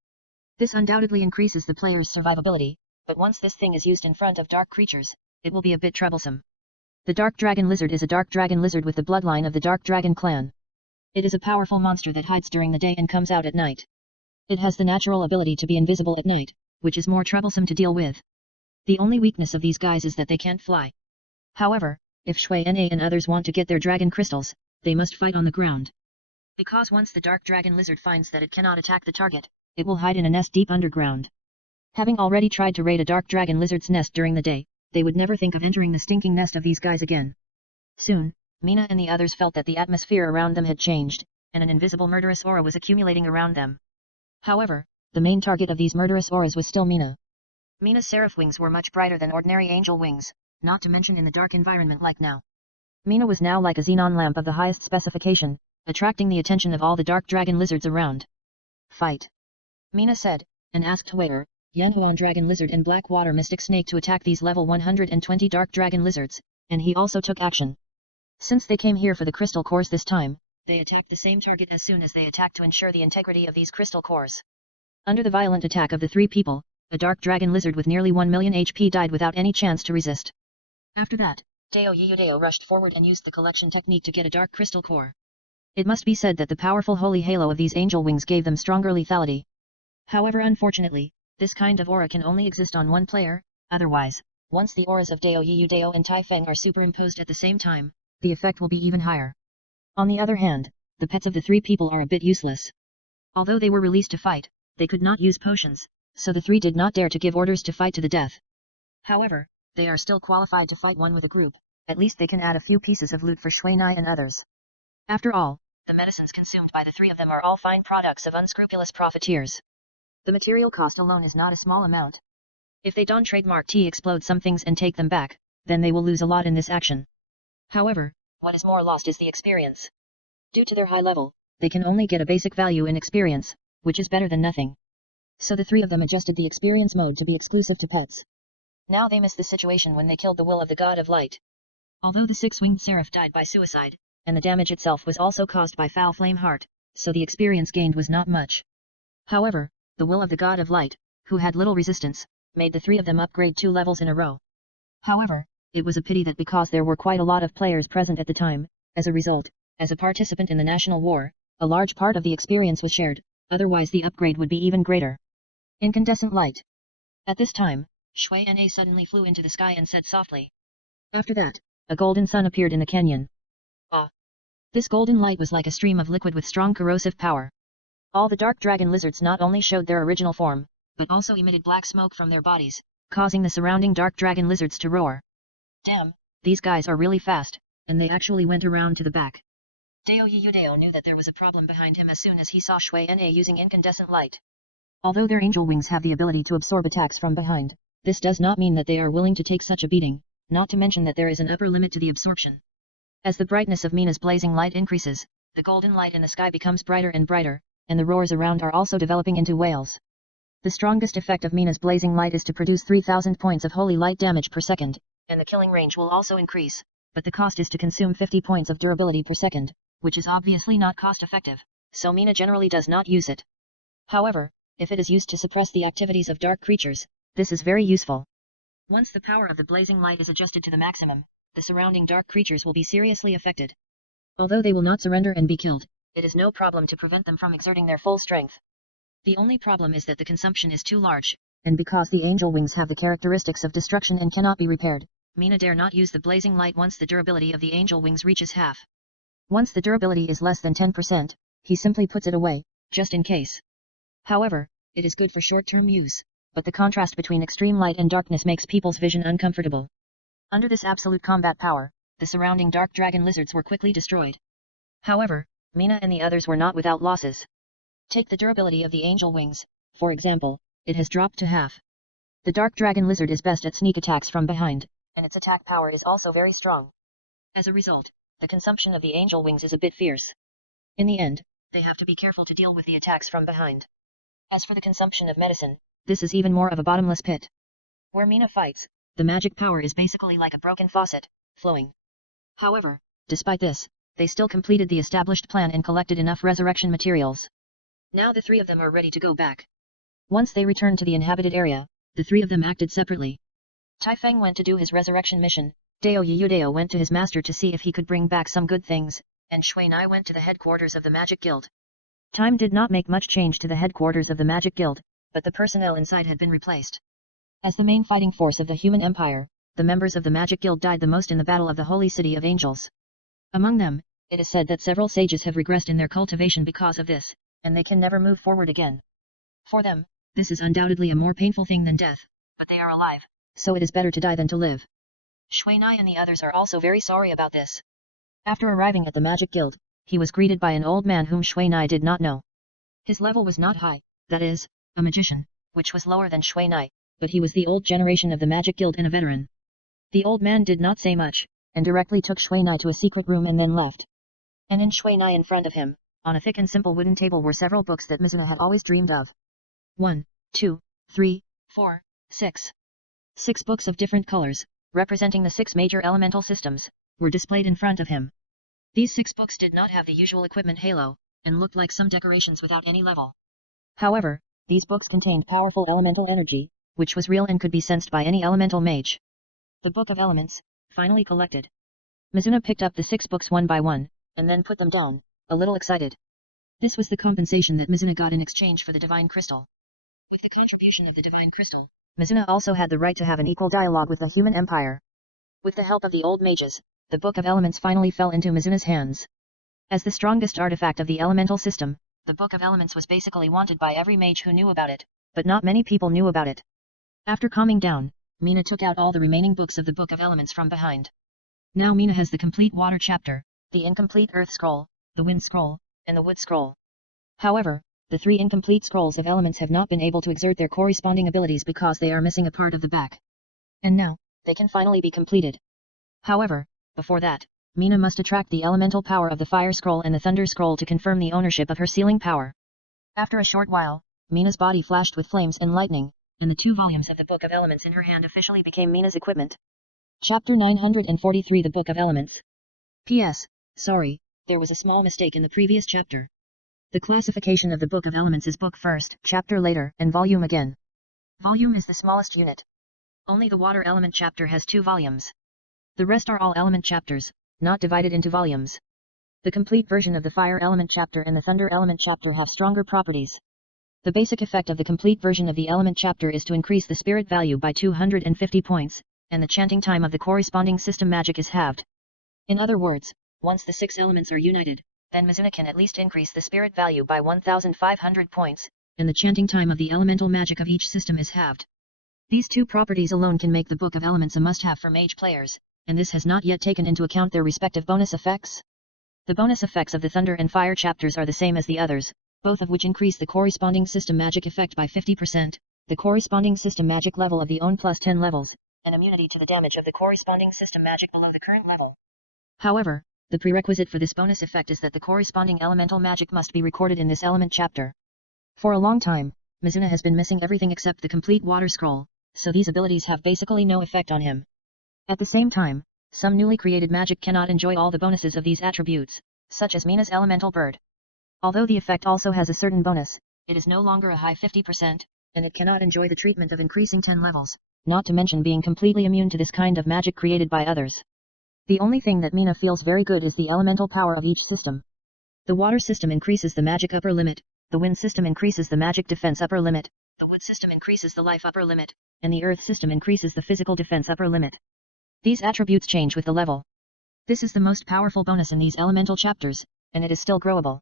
This undoubtedly increases the player's survivability, but once this thing is used in front of dark creatures, it will be a bit troublesome. The Dark Dragon Lizard is a dark dragon lizard with the bloodline of the Dark Dragon clan. It is a powerful monster that hides during the day and comes out at night. It has the natural ability to be invisible at night, which is more troublesome to deal with. The only weakness of these guys is that they can't fly. However, if Shui Na and others want to get their dragon crystals, they must fight on the ground. Because once the Dark Dragon Lizard finds that it cannot attack the target, it will hide in a nest deep underground. Having already tried to raid a Dark Dragon Lizard's nest during the day, they would never think of entering the stinking nest of these guys again. Soon, Mina and the others felt that the atmosphere around them had changed, and an invisible murderous aura was accumulating around them. However, the main target of these murderous auras was still Mina. Mina's seraph wings were much brighter than ordinary angel wings, not to mention in the dark environment like now. Mina was now like a xenon lamp of the highest specification, attracting the attention of all the dark dragon lizards around. Fight! Mina said, and asked Huayer, Yanhuan Dragon Lizard and Black Water Mystic Snake to attack these level 120 Dark Dragon Lizards, and he also took action. Since they came here for the crystal cores this time, they attacked the same target as soon as they attacked to ensure the integrity of these crystal cores. Under the violent attack of the three people, a Dark Dragon Lizard with nearly 1 million HP died without any chance to resist. After that, Dao Yudao rushed forward and used the collection technique to get a Dark Crystal Core. It must be said that the powerful holy halo of these angel wings gave them stronger lethality. However, unfortunately, this kind of aura can only exist on one player. Otherwise, once the auras of Dao Yudao and Tai Feng are superimposed at the same time, the effect will be even higher. On the other hand, the pets of the three people are a bit useless. Although they were released to fight, they could not use potions, so the three did not dare to give orders to fight to the death. However, they are still qualified to fight one with a group. At least they can add a few pieces of loot for Shui Nai and others. After all, the medicines consumed by the three of them are all fine products of unscrupulous profiteers. The material cost alone is not a small amount. If they don't trademark explode some things and take them back, then they will lose a lot in this action. However, what is more lost is the experience. Due to their high level, they can only get a basic value in experience, which is better than nothing. So the three of them adjusted the experience mode to be exclusive to pets. Now they miss the situation when they killed the will of the God of Light. Although the six-winged seraph died by suicide, and the damage itself was also caused by foul flame heart, so the experience gained was not much. However, the will of the God of Light, who had little resistance, made the three of them upgrade 2 levels in a row. However, it was a pity that because there were quite a lot of players present at the time, as a result, as a participant in the national war, a large part of the experience was shared, otherwise the upgrade would be even greater. Incandescent light. At this time, Shui Na suddenly flew into the sky and said softly. After that, a golden sun appeared in the canyon. Ah! This golden light was like a stream of liquid with strong corrosive power. All the dark dragon lizards not only showed their original form, but also emitted black smoke from their bodies, causing the surrounding dark dragon lizards to roar. Damn, these guys are really fast, and they actually went around to the back. Dao Yudao knew that there was a problem behind him as soon as he saw Shui Na using incandescent light. Although their angel wings have the ability to absorb attacks from behind, this does not mean that they are willing to take such a beating, not to mention that there is an upper limit to the absorption. As the brightness of Mina's blazing light increases, the golden light in the sky becomes brighter and brighter, and the roars around are also developing into wails. The strongest effect of Mina's blazing light is to produce 3000 points of holy light damage per second, and the killing range will also increase, but the cost is to consume 50 points of durability per second, which is obviously not cost effective, so Mina generally does not use it. However, if it is used to suppress the activities of dark creatures, this is very useful. Once the power of the blazing light is adjusted to the maximum, the surrounding dark creatures will be seriously affected. Although they will not surrender and be killed, it is no problem to prevent them from exerting their full strength. The only problem is that the consumption is too large, and because the angel wings have the characteristics of destruction and cannot be repaired, Mina dare not use the blazing light once the durability of the angel wings reaches half. Once the durability is less than 10%, he simply puts it away, just in case. However, it is good for short-term use, but the contrast between extreme light and darkness makes people's vision uncomfortable. Under this absolute combat power, the surrounding dark dragon lizards were quickly destroyed. However, Mina and the others were not without losses. Take the durability of the angel wings, for example, it has dropped to half. The dark dragon lizard is best at sneak attacks from behind, and its attack power is also very strong. As a result, the consumption of the angel wings is a bit fierce. In the end, they have to be careful to deal with the attacks from behind. As for the consumption of medicine, this is even more of a bottomless pit. Where Mina fights, the magic power is basically like a broken faucet, flowing. However, despite this, they still completed the established plan and collected enough resurrection materials. Now the three of them are ready to go back. Once they returned to the inhabited area, the three of them acted separately. Taifeng went to do his resurrection mission, Dao Yudao went to his master to see if he could bring back some good things, and Shuinai went to the headquarters of the Magic Guild. Time did not make much change to the headquarters of the Magic Guild, but the personnel inside had been replaced. As the main fighting force of the human empire, the members of the Magic Guild died the most in the Battle of the Holy City of Angels. Among them, it is said that several sages have regressed in their cultivation because of this, and they can never move forward again. For them, this is undoubtedly a more painful thing than death, but they are alive, so it is better to die than to live. Shuinai and the others are also very sorry about this. After arriving at the Magic Guild, he was greeted by an old man whom Shuinai did not know. His level was not high, that is, a magician, which was lower than Shuinai, but he was the old generation of the Magic Guild and a veteran. The old man did not say much, and directly took Shuinai to a secret room and then left. And in Shuinai in front of him, on a thick and simple wooden table were several books that Mizuna had always dreamed of. 1, 2, 3, 4, 6. 6 books of different colors, representing the 6 major elemental systems, were displayed in front of him. These 6 books did not have the usual equipment halo, and looked like some decorations without any level. However, these books contained powerful elemental energy, which was real and could be sensed by any elemental mage. The Book of Elements, finally collected. Mizuna picked up the 6 books one by one, and then put them down, a little excited. This was the compensation that Mizuna got in exchange for the Divine Crystal. With the contribution of the Divine Crystal, Mizuna also had the right to have an equal dialogue with the human empire. With the help of the old mages, the Book of Elements finally fell into Mizuna's hands. As the strongest artifact of the elemental system, the Book of Elements was basically wanted by every mage who knew about it, but not many people knew about it. After calming down, Mina took out all the remaining books of the Book of Elements from behind. Now Mina has the complete Water chapter, the incomplete Earth scroll, the Wind scroll, and the Wood scroll. However, the 3 incomplete scrolls of elements have not been able to exert their corresponding abilities because they are missing a part of the back. And now, they can finally be completed. However, before that, Mina must attract the elemental power of the Fire scroll and the Thunder scroll to confirm the ownership of her sealing power. After a short while, Mina's body flashed with flames and lightning, and the 2 volumes of the Book of Elements in her hand officially became Mina's equipment. Chapter 943 The Book of Elements. P.S. Sorry, there was a small mistake in the previous chapter. The classification of the Book of Elements is book first, chapter later, and volume again. Volume is the smallest unit. Only the Water element chapter has 2 volumes. The rest are all element chapters, not divided into volumes. The complete version of the Fire element chapter and the Thunder element chapter have stronger properties. The basic effect of the complete version of the element chapter is to increase the spirit value by 250 points, and the chanting time of the corresponding system magic is halved. In other words, once the 6 elements are united, then Mizuna can at least increase the spirit value by 1,500 points, and the chanting time of the elemental magic of each system is halved. These 2 properties alone can make the Book of Elements a must-have for mage players, and this has not yet taken into account their respective bonus effects. The bonus effects of the Thunder and Fire chapters are the same as the others, both of which increase the corresponding system magic effect by 50%, the corresponding system magic level of the own plus 10 levels, and immunity to the damage of the corresponding system magic below the current level. However, the prerequisite for this bonus effect is that the corresponding elemental magic must be recorded in this element chapter. For a long time, Mizuna has been missing everything except the complete Water scroll, so these abilities have basically no effect on him. At the same time, some newly created magic cannot enjoy all the bonuses of these attributes, such as Mina's elemental bird. Although the effect also has a certain bonus, it is no longer a high 50%, and it cannot enjoy the treatment of increasing 10 levels, not to mention being completely immune to this kind of magic created by others. The only thing that Mina feels very good is the elemental power of each system. The Water system increases the magic upper limit, the Wind system increases the magic defense upper limit, the Wood system increases the life upper limit, and the Earth system increases the physical defense upper limit. These attributes change with the level. This is the most powerful bonus in these elemental chapters, and it is still growable.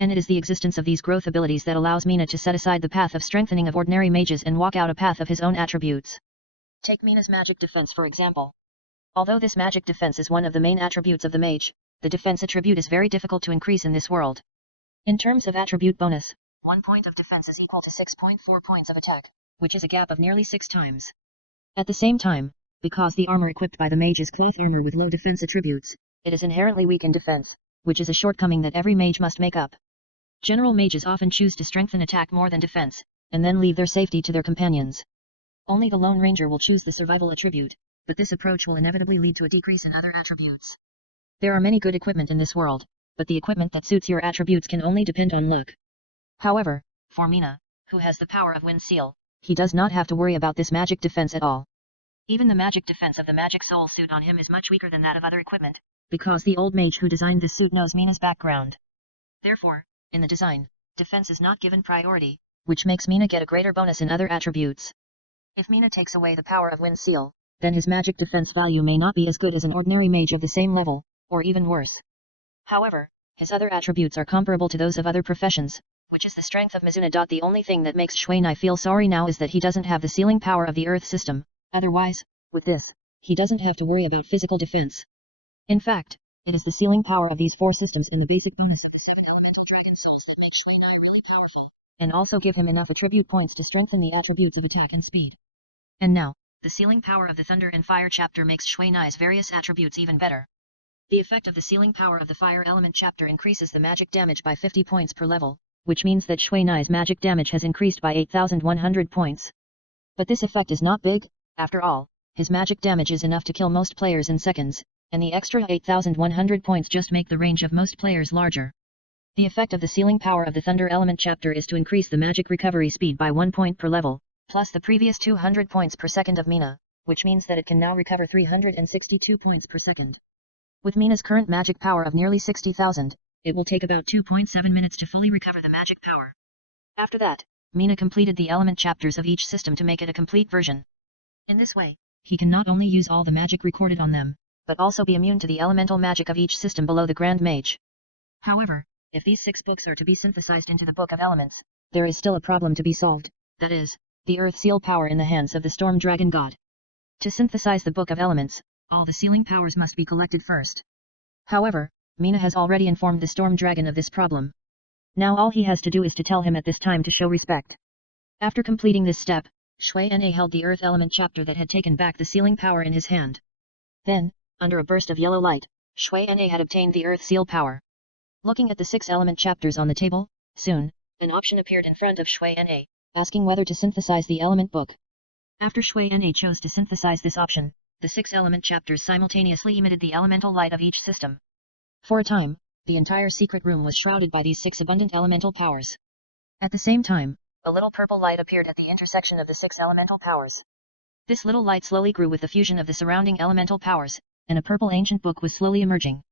And it is the existence of these growth abilities that allows Mina to set aside the path of strengthening of ordinary mages and walk out a path of his own attributes. Take Mina's magic defense for example. Although this magic defense is one of the main attributes of the mage, the defense attribute is very difficult to increase in this world. In terms of attribute bonus, 1 point of defense is equal to 6.4 points of attack, which is a gap of nearly 6 times. At the same time, because the armor equipped by the mage is cloth armor with low defense attributes, it is inherently weak in defense, which is a shortcoming that every mage must make up. General mages often choose to strengthen attack more than defense, and then leave their safety to their companions. Only the Lone Ranger will choose the survival attribute, but this approach will inevitably lead to a decrease in other attributes. There are many good equipment in this world, but the equipment that suits your attributes can only depend on luck. However, for Mina, who has the power of Wind Seal, he does not have to worry about this magic defense at all. Even the magic defense of the magic soul suit on him is much weaker than that of other equipment, because the old mage who designed this suit knows Mina's background. Therefore, in the design, defense is not given priority, which makes Mina get a greater bonus in other attributes. If Mina takes away the power of Wind Seal, then his magic defense value may not be as good as an ordinary mage of the same level, or even worse. However, his other attributes are comparable to those of other professions, which is the strength of Mizuna. The only thing that makes Shuai feel sorry now is that he doesn't have the sealing power of the Earth system, otherwise, with this, he doesn't have to worry about physical defense. In fact, it is the sealing power of these 4 systems and the basic bonus of the 7 elemental dragon souls that make Shuai really powerful, and also give him enough attribute points to strengthen the attributes of attack and speed. And now, the sealing power of the Thunder and Fire chapter makes Shuai's various attributes even better. The effect of the sealing power of the Fire element chapter increases the magic damage by 50 points per level, which means that Shuai's magic damage has increased by 8,100 points. But this effect is not big, after all, his magic damage is enough to kill most players in seconds, and the extra 8,100 points just make the range of most players larger. The effect of the sealing power of the Thunder element chapter is to increase the magic recovery speed by 1 point per level, plus the previous 200 points per second of Mina, which means that it can now recover 362 points per second. With Mina's current magic power of nearly 60,000, it will take about 2.7 minutes to fully recover the magic power. After that, Mina completed the element chapters of each system to make it a complete version. In this way, he can not only use all the magic recorded on them, but also be immune to the elemental magic of each system below the Grand Mage. However, if these 6 books are to be synthesized into the Book of Elements, there is still a problem to be solved, that is, the Earth Seal power in the hands of the Storm Dragon God. To synthesize the Book of Elements, all the sealing powers must be collected first. However, Mina has already informed the Storm Dragon of this problem. Now all he has to do is to tell him at this time to show respect. After completing this step, Shuai held the Earth element chapter that had taken back the sealing power in his hand. Then, under a burst of yellow light, Shuai had obtained the Earth Seal power. Looking at the 6 element chapters on the table, soon, an option appeared in front of Shuai, asking whether to synthesize the element book. After Shuai chose to synthesize this option, the 6 element chapters simultaneously emitted the elemental light of each system. For a time, the entire secret room was shrouded by these 6 abundant elemental powers. At the same time, a little purple light appeared at the intersection of the 6 elemental powers. This little light slowly grew with the fusion of the surrounding elemental powers, and a purple ancient book was slowly emerging.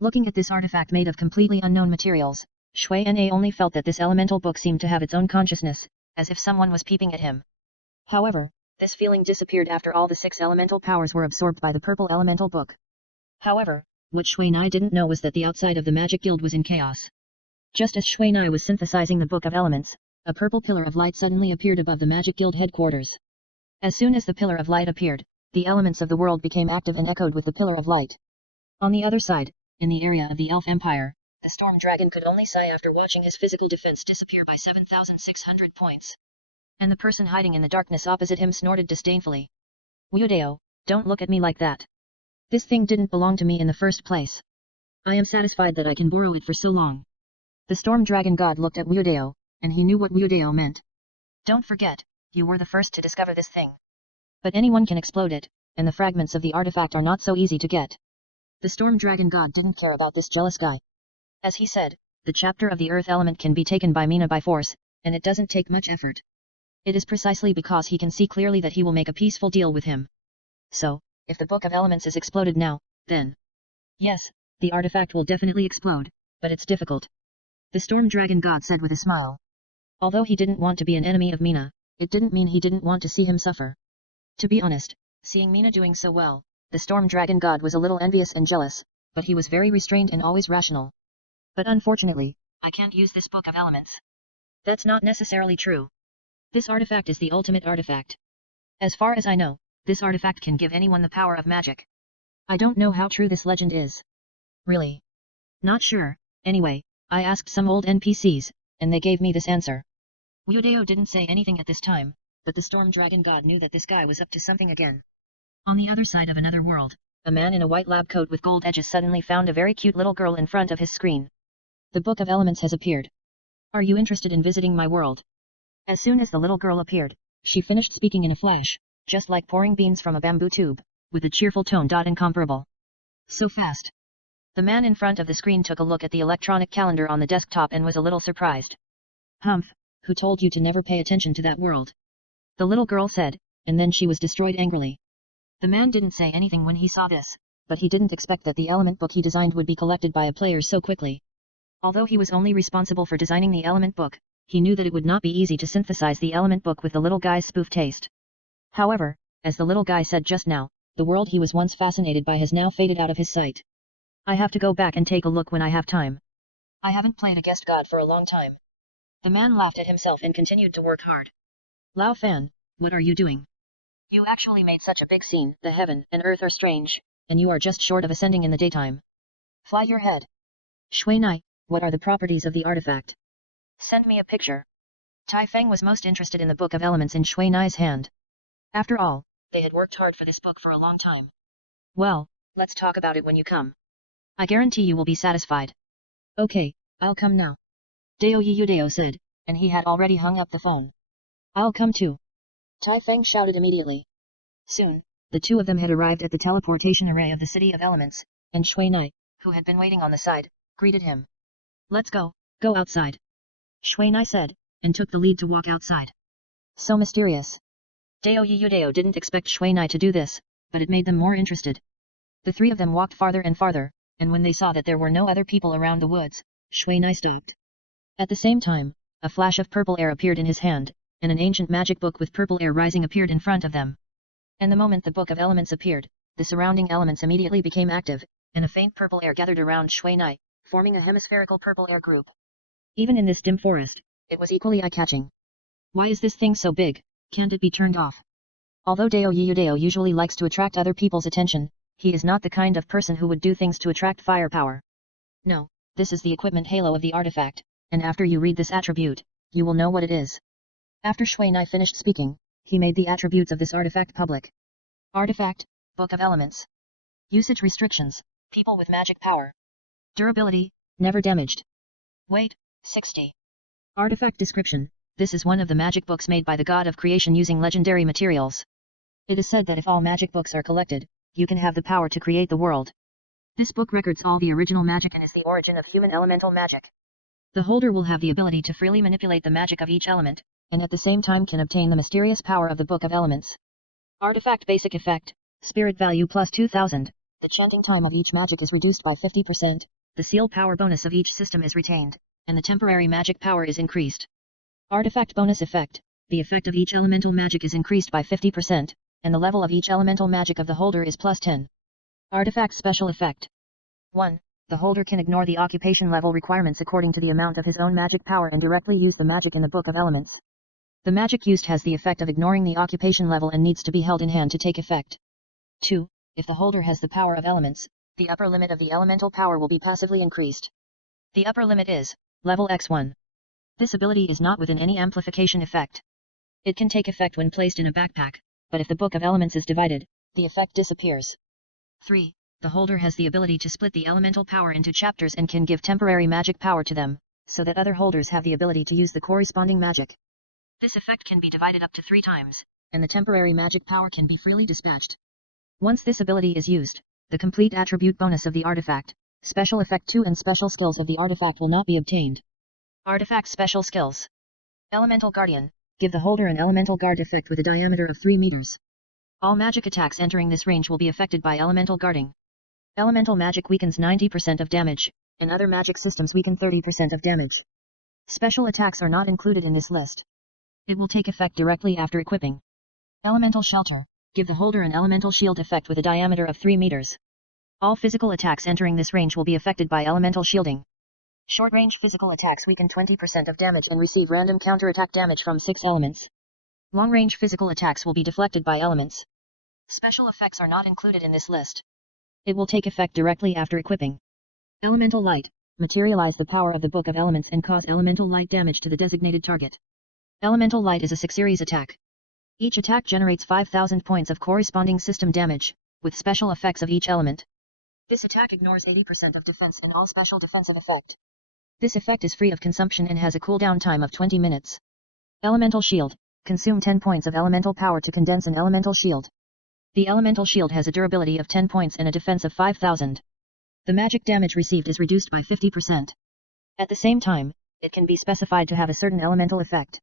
Looking at this artifact made of completely unknown materials, Shuai only felt that this elemental book seemed to have its own consciousness, as if someone was peeping at him. However, this feeling disappeared after all the 6 elemental powers were absorbed by the purple elemental book. However, what Shuai didn't know was that the outside of the Magic Guild was in chaos. Just as Shuai was synthesizing the Book of Elements, a purple pillar of light suddenly appeared above the Magic Guild headquarters. As soon as the pillar of light appeared, the elements of the world became active and echoed with the pillar of light. On the other side, in the area of the Elf Empire, the Storm Dragon could only sigh after watching his physical defense disappear by 7,600 points. And the person hiding in the darkness opposite him snorted disdainfully. Wyudeo, don't look at me like that. This thing didn't belong to me in the first place. I am satisfied that I can borrow it for so long. The Storm Dragon God looked at Wyudeo, and he knew what Wyudeo meant. Don't forget, you were the first to discover this thing. But anyone can explode it, and the fragments of the artifact are not so easy to get. The Storm Dragon God didn't care about this jealous guy. As he said, the chapter of the Earth element can be taken by Mina by force, and it doesn't take much effort. It is precisely because he can see clearly that he will make a peaceful deal with him. So, if the Book of Elements is exploded now, then... Yes, the artifact will definitely explode, but it's difficult. The Storm Dragon God said with a smile. Although he didn't want to be an enemy of Mina, it didn't mean he didn't want to see him suffer. To be honest, seeing Mina doing so well, the Storm Dragon God was a little envious and jealous, but he was very restrained and always rational. But unfortunately, I can't use this Book of Elements. That's not necessarily true. This artifact is the ultimate artifact. As far as I know, this artifact can give anyone the power of magic. I don't know how true this legend is. Really? Not sure. Anyway, I asked some old NPCs, and they gave me this answer. Wyudeo didn't say anything at this time, but the Storm Dragon God knew that this guy was up to something again. On the other side of another world, a man in a white lab coat with gold edges suddenly found a very cute little girl in front of his screen. The Book of Elements has appeared. Are you interested in visiting my world? As soon as the little girl appeared, she finished speaking in a flash, just like pouring beans from a bamboo tube, with a cheerful tone. Incomparable. So fast. The man in front of the screen took a look at the electronic calendar on the desktop and was a little surprised. Humph, who told you to never pay attention to that world? The little girl said, and then she was destroyed angrily. The man didn't say anything when he saw this, but he didn't expect that the element book he designed would be collected by a player so quickly. Although he was only responsible for designing the element book, he knew that it would not be easy to synthesize the element book with the little guy's spoof taste. However, as the little guy said just now, the world he was once fascinated by has now faded out of his sight. I have to go back and take a look when I have time. I haven't played a guest god for a long time. The man laughed at himself and continued to work hard. Lao Fan, what are you doing? You actually made such a big scene. The heaven and earth are strange, and you are just short of ascending in the daytime. Fly your head. Shui Nai, what are the properties of the artifact? Send me a picture. Tai Feng was most interested in the Book of Elements in Shui Nai's hand. After all, they had worked hard for this book for a long time. Well, let's talk about it when you come. I guarantee you will be satisfied. Okay, I'll come now. Dao Yudao said, and he had already hung up the phone. I'll come too. Tai Feng shouted immediately. Soon, the two of them had arrived at the teleportation array of the City of Elements, and Shui Nai, who had been waiting on the side, greeted him. Let's go outside. Shui Nai said, and took the lead to walk outside. So mysterious. Dao Yudao didn't expect Shui Nai to do this, but it made them more interested. The three of them walked farther and farther, and when they saw that there were no other people around the woods, Shui Nai stopped. At the same time, a flash of purple air appeared in his hand, and an ancient magic book with purple air rising appeared in front of them. And the moment the Book of Elements appeared, the surrounding elements immediately became active, and a faint purple air gathered around Shui Nai, forming a hemispherical purple air group. Even in this dim forest, it was equally eye-catching. Why is this thing so big? Can't it be turned off? Although Dao Yudao usually likes to attract other people's attention, he is not the kind of person who would do things to attract firepower. No, this is the equipment halo of the artifact, and after you read this attribute, you will know what it is. After Shui Nai finished speaking, he made the attributes of this artifact public. Artifact, Book of Elements. Usage restrictions, people with magic power. Durability, never damaged. Weight, 60. Artifact description, this is one of the magic books made by the god of creation using legendary materials. It is said that if all magic books are collected, you can have the power to create the world. This book records all the original magic and is the origin of human elemental magic. The holder will have the ability to freely manipulate the magic of each element, and at the same time can obtain the mysterious power of the Book of Elements. Artifact basic effect, spirit value plus 2000, the chanting time of each magic is reduced by 50%, the seal power bonus of each system is retained, and the temporary magic power is increased. Artifact bonus effect, the effect of each elemental magic is increased by 50%, and the level of each elemental magic of the holder is plus 10. Artifact special effect. 1. The holder can ignore the occupation level requirements according to the amount of his own magic power and directly use the magic in the Book of Elements. The magic used has the effect of ignoring the occupation level and needs to be held in hand to take effect. 2. If the holder has the power of elements, the upper limit of the elemental power will be passively increased. The upper limit is level X1. This ability is not within any amplification effect. It can take effect when placed in a backpack, but if the Book of Elements is divided, the effect disappears. 3. The holder has the ability to split the elemental power into chapters and can give temporary magic power to them, so that other holders have the ability to use the corresponding magic. This effect can be divided up to 3 times, and the temporary magic power can be freely dispatched. Once this ability is used, the complete attribute bonus of the artifact, special effect 2 and special skills of the artifact will not be obtained. Artifact special skills. Elemental Guardian, give the holder an elemental guard effect with a diameter of 3 meters. All magic attacks entering this range will be affected by elemental guarding. Elemental magic weakens 90% of damage, and other magic systems weaken 30% of damage. Special attacks are not included in this list. It will take effect directly after equipping. Elemental Shelter, give the holder an elemental shield effect with a diameter of 3 meters. All physical attacks entering this range will be affected by elemental shielding. Short-range physical attacks weaken 20% of damage and receive random counterattack damage from 6 elements. Long-range physical attacks will be deflected by elements. Special effects are not included in this list. It will take effect directly after equipping. Elemental Light, materialize the power of the Book of Elements and cause elemental light damage to the designated target. Elemental Light is a 6-series attack. Each attack generates 5,000 points of corresponding system damage, with special effects of each element. This attack ignores 80% of defense and all special defensive effect. This effect is free of consumption and has a cooldown time of 20 minutes. Elemental Shield. Consume 10 points of elemental power to condense an elemental shield. The elemental shield has a durability of 10 points and a defense of 5000. The magic damage received is reduced by 50%. At the same time, it can be specified to have a certain elemental effect.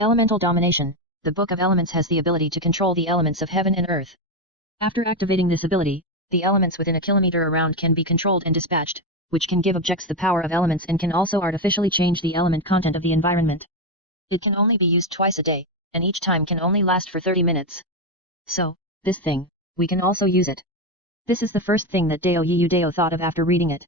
Elemental Domination. The Book of Elements has the ability to control the elements of heaven and earth. After activating this ability, the elements within a kilometer around can be controlled and dispatched, which can give objects the power of elements and can also artificially change the element content of the environment. It can only be used twice a day, and each time can only last for 30 minutes. So, this thing, we can also use it. This is the first thing that Deo Yudeo thought of after reading it.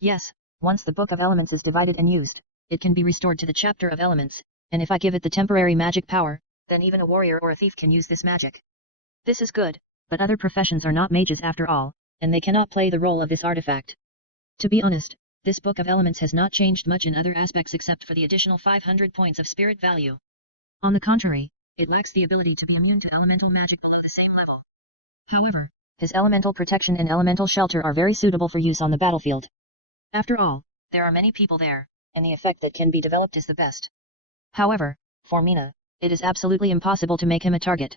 Yes, once the Book of Elements is divided and used, it can be restored to the chapter of elements, and if I give it the temporary magic power, then even a warrior or a thief can use this magic. This is good, but other professions are not mages after all, and they cannot play the role of this artifact. To be honest, this Book of Elements has not changed much in other aspects except for the additional 500 points of spirit value. On the contrary, it lacks the ability to be immune to elemental magic below the same level. However, his elemental protection and elemental shelter are very suitable for use on the battlefield. After all, there are many people there, and the effect that can be developed is the best. However, for Mina, it is absolutely impossible to make him a target.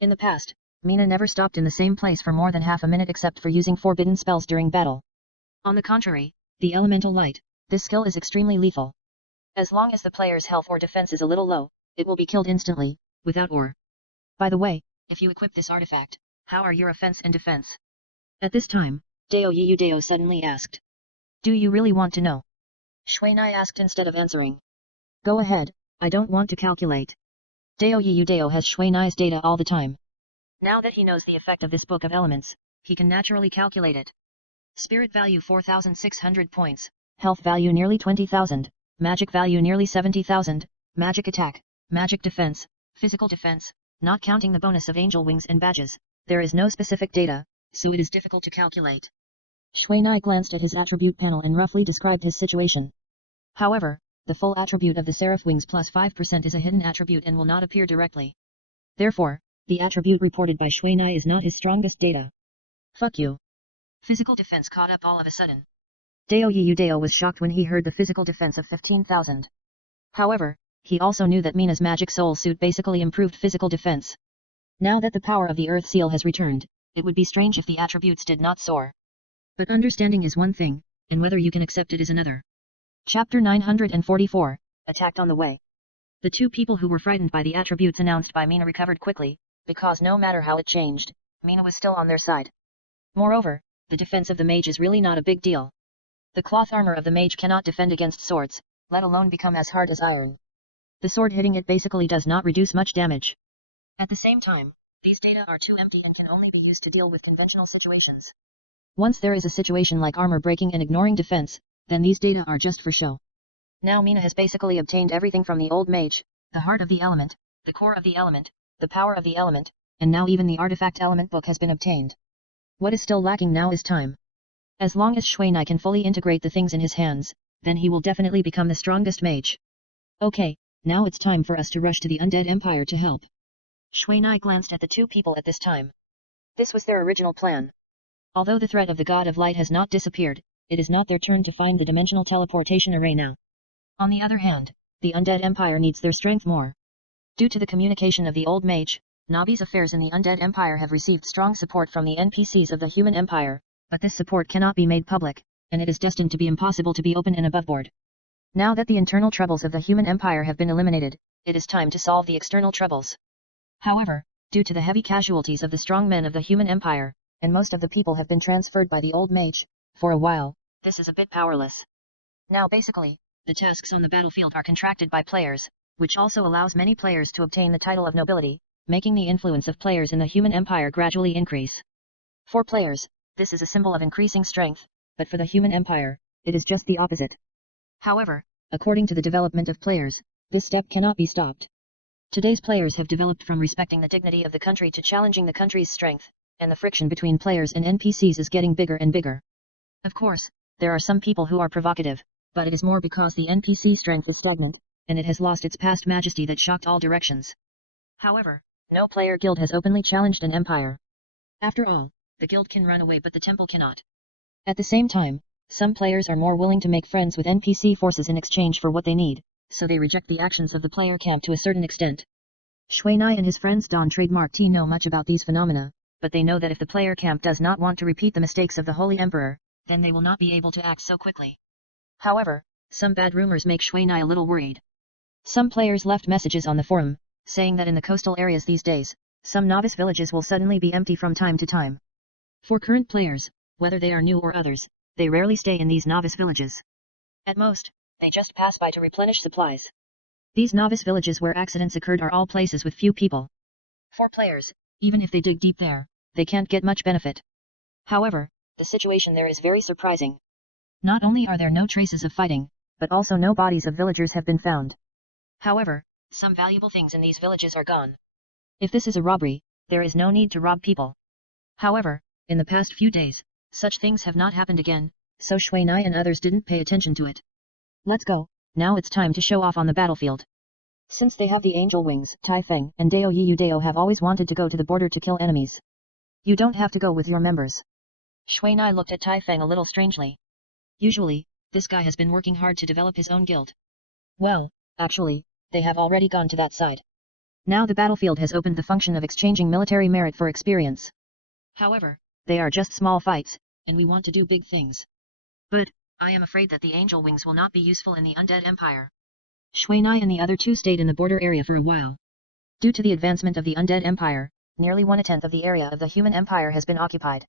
In the past, Mina never stopped in the same place for more than half a minute except for using forbidden spells during battle. On the contrary, the elemental light, this skill is extremely lethal. As long as the player's health or defense is a little low, it will be killed instantly, without or. By the way, if you equip this artifact, how are your offense and defense? At this time, Deo Yudeo suddenly asked. Do you really want to know? Shuinai asked instead of answering. Go ahead, I don't want to calculate. Deo Yudeo has Shuinai's data all the time. Now that he knows the effect of this Book of Elements, he can naturally calculate it. Spirit value 4600 points, health value nearly 20,000, magic value nearly 70,000, magic attack, magic defense, physical defense, not counting the bonus of angel wings and badges, there is no specific data, so it is difficult to calculate. Shuinai glanced at his attribute panel and roughly described his situation. However, the full attribute of the Seraph Wings plus 5% is a hidden attribute and will not appear directly. Therefore, the attribute reported by Shuinai is not his strongest data. Fuck you. Physical defense caught up all of a sudden. Deo Yudeo was shocked when he heard the physical defense of 15,000. However, he also knew that Mina's magic soul suit basically improved physical defense. Now that the power of the Earth Seal has returned, it would be strange if the attributes did not soar. But understanding is one thing, and whether you can accept it is another. Chapter 944, Attacked on the Way. The two people who were frightened by the attributes announced by Mina recovered quickly, because no matter how it changed, Mina was still on their side. Moreover, the defense of the mage is really not a big deal. The cloth armor of the mage cannot defend against swords, let alone become as hard as iron. The sword hitting it basically does not reduce much damage. At the same time, these data are too empty and can only be used to deal with conventional situations. Once there is a situation like armor breaking and ignoring defense, then these data are just for show. Now Mina has basically obtained everything from the old mage, the heart of the element, the core of the element, the power of the element, and now even the artifact element book has been obtained. What is still lacking now is time. As long as Shuinai can fully integrate the things in his hands, then he will definitely become the strongest mage. Okay, now it's time for us to rush to the Undead Empire to help. Shuinai glanced at the two people at this time. This was their original plan. Although the threat of the God of Light has not disappeared, it is not their turn to find the dimensional teleportation array now. On the other hand, the Undead Empire needs their strength more. Due to the communication of the old mage, Nabi's affairs in the Undead Empire have received strong support from the NPCs of the Human Empire, but this support cannot be made public, and it is destined to be impossible to be open and aboveboard. Now that the internal troubles of the Human Empire have been eliminated, it is time to solve the external troubles. However, due to the heavy casualties of the strong men of the Human Empire, and most of the people have been transferred by the old mage, for a while, this is a bit powerless. Now basically, the tasks on the battlefield are contracted by players, which also allows many players to obtain the title of nobility, making the influence of players in the Human Empire gradually increase. For players, this is a symbol of increasing strength, but for the Human Empire, it is just the opposite. However, according to the development of players, this step cannot be stopped. Today's players have developed from respecting the dignity of the country to challenging the country's strength, and the friction between players and NPCs is getting bigger and bigger. Of course, there are some people who are provocative, but it is more because the NPC strength is stagnant, and it has lost its past majesty that shocked all directions. However, no player guild has openly challenged an empire. After all, the guild can run away but the temple cannot. At the same time, some players are more willing to make friends with NPC forces in exchange for what they need, so they reject the actions of the player camp to a certain extent. Shuinai and his friends Don Trademark T know much about these phenomena, but they know that if the player camp does not want to repeat the mistakes of the Holy Emperor, then they will not be able to act so quickly. However, some bad rumors make Shuinai a little worried. Some players left messages on the forum, saying that in the coastal areas these days, some novice villages will suddenly be empty from time to time. For current players, whether they are new or others, they rarely stay in these novice villages. At most, they just pass by to replenish supplies. These novice villages where accidents occurred are all places with few people. For players, even if they dig deep there, they can't get much benefit. However, the situation there is very surprising. Not only are there no traces of fighting, but also no bodies of villagers have been found. However, some valuable things in these villages are gone. If this is a robbery, there is no need to rob people. However, in the past few days, such things have not happened again, so Shuinai and others didn't pay attention to it. Let's go, now it's time to show off on the battlefield. Since they have the angel wings, Tai Feng and Dao Yudao have always wanted to go to the border to kill enemies. You don't have to go with your members. Shuinai looked at Tai Feng a little strangely. Usually, this guy has been working hard to develop his own guild. Well, actually, they have already gone to that side. Now the battlefield has opened the function of exchanging military merit for experience. However, they are just small fights, and we want to do big things. But, I am afraid that the angel wings will not be useful in the Undead Empire. Shuinai and the other two stayed in the border area for a while. Due to the advancement of the Undead Empire, nearly 1/10 of the area of the Human Empire has been occupied.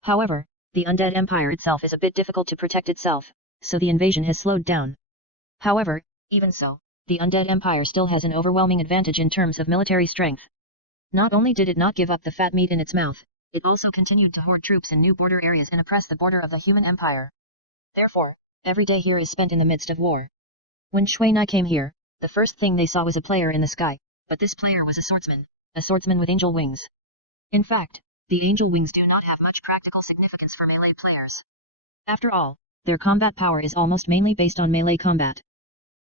However, the Undead Empire itself is a bit difficult to protect itself, so the invasion has slowed down. However, even so, the Undead Empire still has an overwhelming advantage in terms of military strength. Not only did it not give up the fat meat in its mouth, it also continued to hoard troops in new border areas and oppress the border of the Human Empire. Therefore, every day here is spent in the midst of war. When Shuinai came here, the first thing they saw was a player in the sky, but this player was a swordsman with angel wings. In fact, the angel wings do not have much practical significance for melee players. After all, their combat power is almost mainly based on melee combat.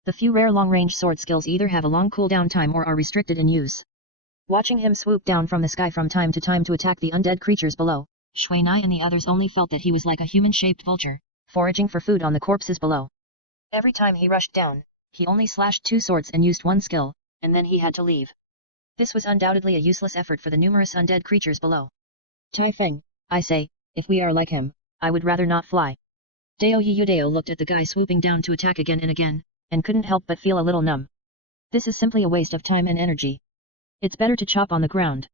The few rare long-range sword skills either have a long cooldown time or are restricted in use. Watching him swoop down from the sky from time to attack the undead creatures below, Shuinai and the others only felt that he was like a human-shaped vulture, foraging for food on the corpses below. Every time he rushed down, he only slashed 2 swords and used 1 skill, and then he had to leave. This was undoubtedly a useless effort for the numerous undead creatures below. Tai Feng, I say, if we are like him, I would rather not fly. Dao Yudao looked at the guy swooping down to attack again and again, and couldn't help but feel a little numb. This is simply a waste of time and energy. It's better to chop on the ground.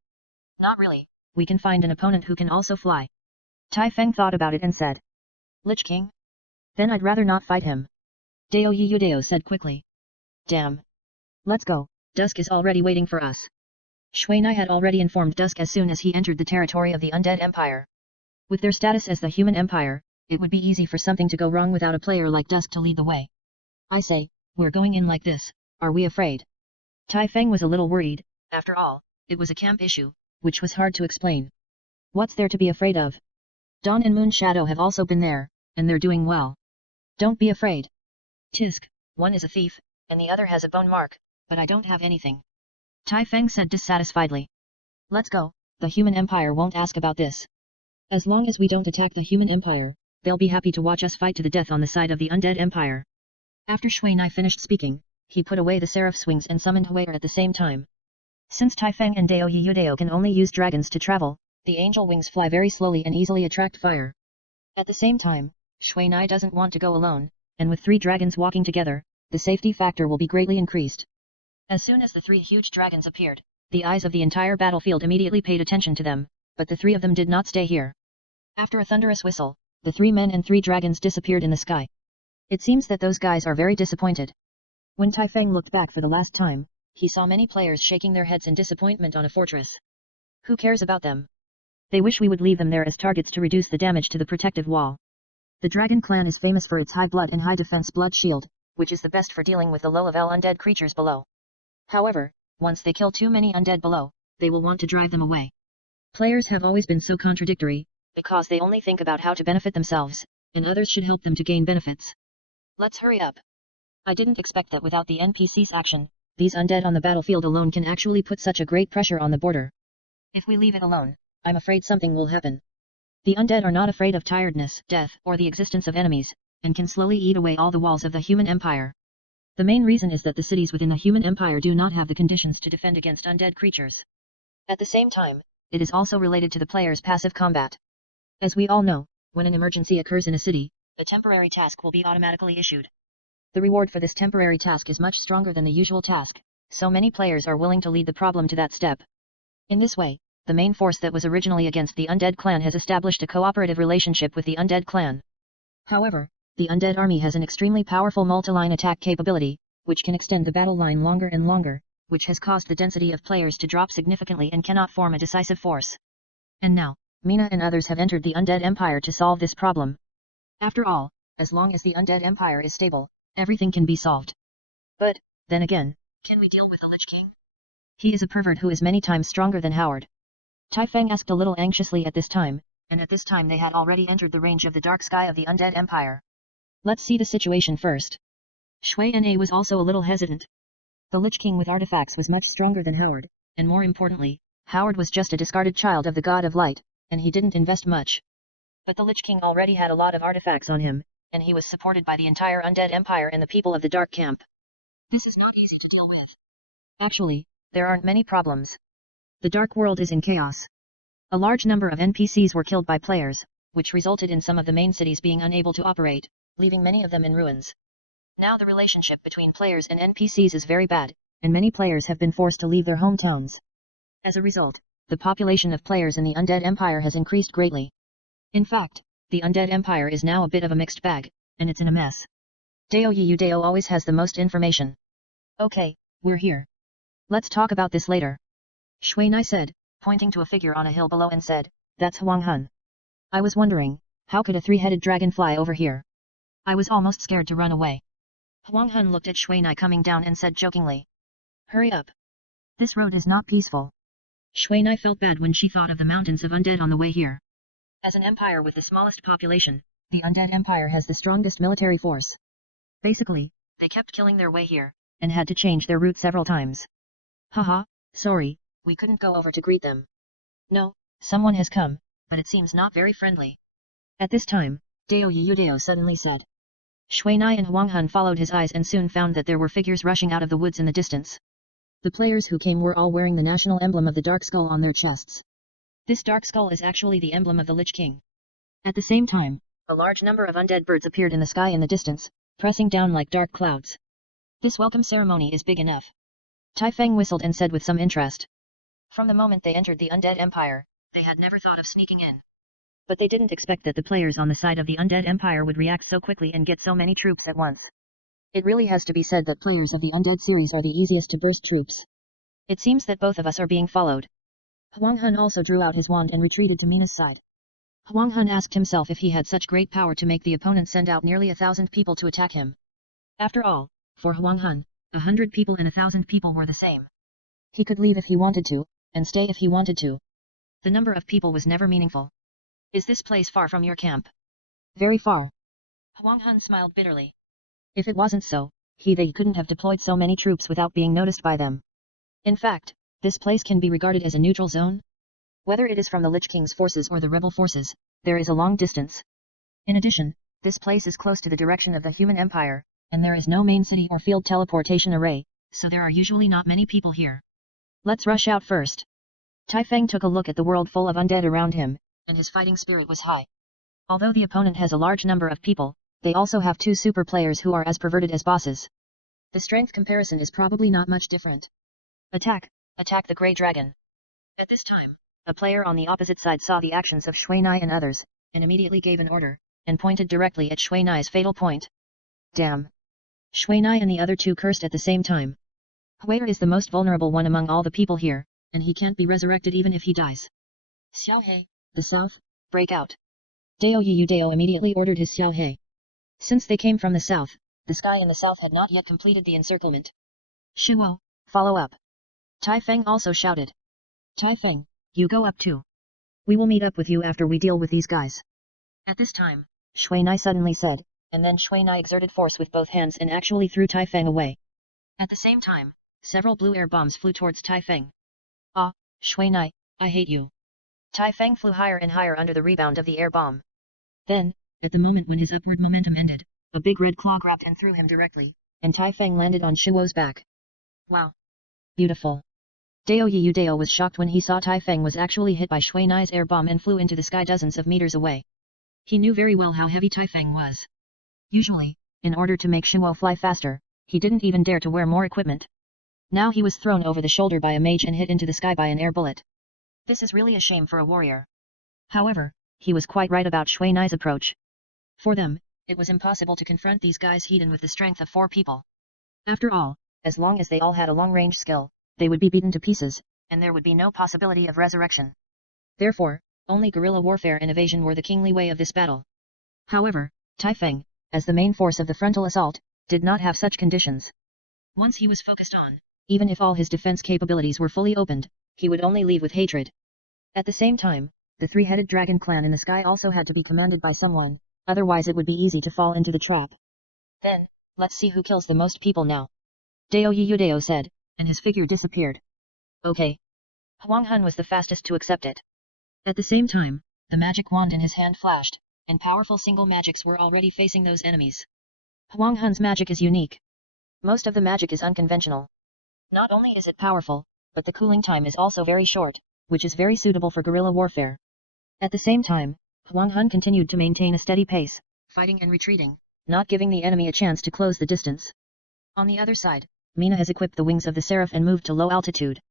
Not really, we can find an opponent who can also fly. Tai Feng thought about it and said. Lich King? Then I'd rather not fight him. Dao Yudao said quickly. Damn. Let's go, Dusk is already waiting for us. Shuinai had already informed Dusk as soon as he entered the territory of the Undead Empire. With their status as the Human Empire, it would be easy for something to go wrong without a player like Dusk to lead the way. I say, we're going in like this, are we afraid? Tai Feng was a little worried, after all, it was a camp issue, which was hard to explain. What's there to be afraid of? Dawn and Moon Shadow have also been there, and they're doing well. Don't be afraid. Tisk, one is a thief, and the other has a bone mark, but I don't have anything. Tai Feng said dissatisfiedly. Let's go, the Human Empire won't ask about this. As long as we don't attack the Human Empire, they'll be happy to watch us fight to the death on the side of the Undead Empire. After Shuinai finished speaking, he put away the Seraph's wings and summoned Huayer at the same time. Since Tai Feng and Dao Yudao can only use dragons to travel, the angel wings fly very slowly and easily attract fire. At the same time, Shuinai doesn't want to go alone, and with 3 dragons walking together, the safety factor will be greatly increased. As soon as the 3 huge dragons appeared, the eyes of the entire battlefield immediately paid attention to them, but the 3 of them did not stay here. After a thunderous whistle, the 3 men and 3 dragons disappeared in the sky. It seems that those guys are very disappointed. When Tai Feng looked back for the last time, he saw many players shaking their heads in disappointment on a fortress. Who cares about them? They wish we would leave them there as targets to reduce the damage to the protective wall. The Dragon Clan is famous for its high blood and high defense blood shield, which is the best for dealing with the low-level undead creatures below. However, once they kill too many undead below, they will want to drive them away. Players have always been so contradictory, because they only think about how to benefit themselves, and others should help them to gain benefits. Let's hurry up. I didn't expect that without the NPC's action, these undead on the battlefield alone can actually put such a great pressure on the border. If we leave it alone, I'm afraid something will happen. The undead are not afraid of tiredness, death, or the existence of enemies, and can slowly eat away all the walls of the human empire. The main reason is that the cities within the human empire do not have the conditions to defend against undead creatures. At the same time, it is also related to the player's passive combat. As we all know, when an emergency occurs in a city, a temporary task will be automatically issued. The reward for this temporary task is much stronger than the usual task, so many players are willing to lead the problem to that step. In this way, the main force that was originally against the undead clan has established a cooperative relationship with the undead clan. However, the undead army has an extremely powerful multi-line attack capability, which can extend the battle line longer and longer, which has caused the density of players to drop significantly and cannot form a decisive force. And now, Mina and others have entered the undead empire to solve this problem. After all, as long as the undead empire is stable, everything can be solved. But, then again, can we deal with the Lich King? He is a pervert who is many times stronger than Howard. Tai Feng asked a little anxiously at this time, and at this time they had already entered the range of the dark sky of the undead empire. Let's see the situation first. Shui Na was also a little hesitant. The Lich King with artifacts was much stronger than Howard, and more importantly, Howard was just a discarded child of the God of Light, and he didn't invest much. But the Lich King already had a lot of artifacts on him, and he was supported by the entire undead empire and the people of the Dark Camp. This is not easy to deal with. Actually, there aren't many problems. The Dark World is in chaos. A large number of NPCs were killed by players, which resulted in some of the main cities being unable to operate, leaving many of them in ruins. Now the relationship between players and NPCs is very bad, and many players have been forced to leave their hometowns. As a result, the population of players in the Undead Empire has increased greatly. In fact, the Undead Empire is now a bit of a mixed bag, and it's in a mess. Deo Yudeo always has the most information. Okay, we're here. Let's talk about this later. Shui Nai said, pointing to a figure on a hill below and said, "That's Huang Hun. I was wondering, how could a three-headed dragon fly over here? I was almost scared to run away." Huang Hun looked at Shui Nai coming down and said jokingly, "Hurry up. This road is not peaceful." Shui Nai felt bad when she thought of the mountains of undead on the way here. As an empire with the smallest population, the Undead Empire has the strongest military force. Basically, they kept killing their way here, and had to change their route several times. Haha, sorry, we couldn't go over to greet them. No, someone has come, but it seems not very friendly. At this time, Deo Yudeo suddenly said. Shui Nai and Huang Hun followed his eyes and soon found that there were figures rushing out of the woods in the distance. The players who came were all wearing the national emblem of the Dark Skull on their chests. This Dark Skull is actually the emblem of the Lich King. At the same time, a large number of undead birds appeared in the sky in the distance, pressing down like dark clouds. This welcome ceremony is big enough. Tai Feng whistled and said with some interest. From the moment they entered the Undead Empire, they had never thought of sneaking in. But they didn't expect that the players on the side of the Undead Empire would react so quickly and get so many troops at once. It really has to be said that players of the Undead series are the easiest to burst troops. It seems that both of us are being followed. Huang Hun also drew out his wand and retreated to Mina's side. Huang Hun asked himself if he had such great power to make the opponent send out nearly 1,000 people to attack him. After all, for Huang Hun, 100 people and 1,000 people were the same. He could leave if he wanted to, and stay if he wanted to. The number of people was never meaningful. Is this place far from your camp? Very far. Huang Hun smiled bitterly. If it wasn't so, they couldn't have deployed so many troops without being noticed by them. In fact, this place can be regarded as a neutral zone. Whether it is from the Lich King's forces or the rebel forces, there is a long distance. In addition, this place is close to the direction of the human empire, and there is no main city or field teleportation array, so there are usually not many people here. Let's rush out first. Tai Feng took a look at the world full of undead around him, and his fighting spirit was high. Although the opponent has a large number of people, they also have 2 super players who are as perverted as bosses. The strength comparison is probably not much different. Attack! Attack the Grey Dragon! At this time, a player on the opposite side saw the actions of Shui Nai and others, and immediately gave an order, and pointed directly at Shui Nai's fatal point. Damn! Shui Nai and the other 2 cursed at the same time. Huayer is the most vulnerable one among all the people here, and he can't be resurrected even if he dies. Xiaohei, the south, break out. Deo Yudeo immediately ordered his Xiaohei. Since they came from the south, the sky in the south had not yet completed the encirclement. Shiwo, follow up. Tai Feng also shouted. Tai Feng, you go up too. We will meet up with you after we deal with these guys. At this time, Shui Nai suddenly said, and then Shui Nai exerted force with both hands and actually threw Tai Feng away. At the same time, several blue air bombs flew towards Tai Feng. Ah, Shui Nai, I hate you. Tai Feng flew higher and higher under the rebound of the air bomb. Then, at the moment when his upward momentum ended, a big red claw grabbed and threw him directly, and Tai Feng landed on Shuo's back. Wow! Beautiful! Dao Yudao was shocked when he saw Tai Feng was actually hit by Shui Nai's air bomb and flew into the sky dozens of meters away. He knew very well how heavy Tai Feng was. Usually, in order to make Shuo fly faster, he didn't even dare to wear more equipment. Now he was thrown over the shoulder by a mage and hit into the sky by an air bullet. This is really a shame for a warrior. However, he was quite right about Shui Nai's approach. For them, it was impossible to confront these guys hidden with the strength of 4 people. After all, as long as they all had a long-range skill, they would be beaten to pieces, and there would be no possibility of resurrection. Therefore, only guerrilla warfare and evasion were the kingly way of this battle. However, Tai Feng, as the main force of the frontal assault, did not have such conditions. Once he was focused on, even if all his defense capabilities were fully opened, he would only leave with hatred. At the same time, the 3-headed dragon clan in the sky also had to be commanded by someone, otherwise it would be easy to fall into the trap. Then, let's see who kills the most people now. Dao Yudao said, and his figure disappeared. Okay. Huang Hun was the fastest to accept it. At the same time, the magic wand in his hand flashed, and powerful single magics were already facing those enemies. Huang Hun's magic is unique. Most of the magic is unconventional. Not only is it powerful, but the cooling time is also very short, which is very suitable for guerrilla warfare. At the same time, Huang Hun continued to maintain a steady pace, fighting and retreating, not giving the enemy a chance to close the distance. On the other side, Mina has equipped the wings of the Seraph and moved to low altitude.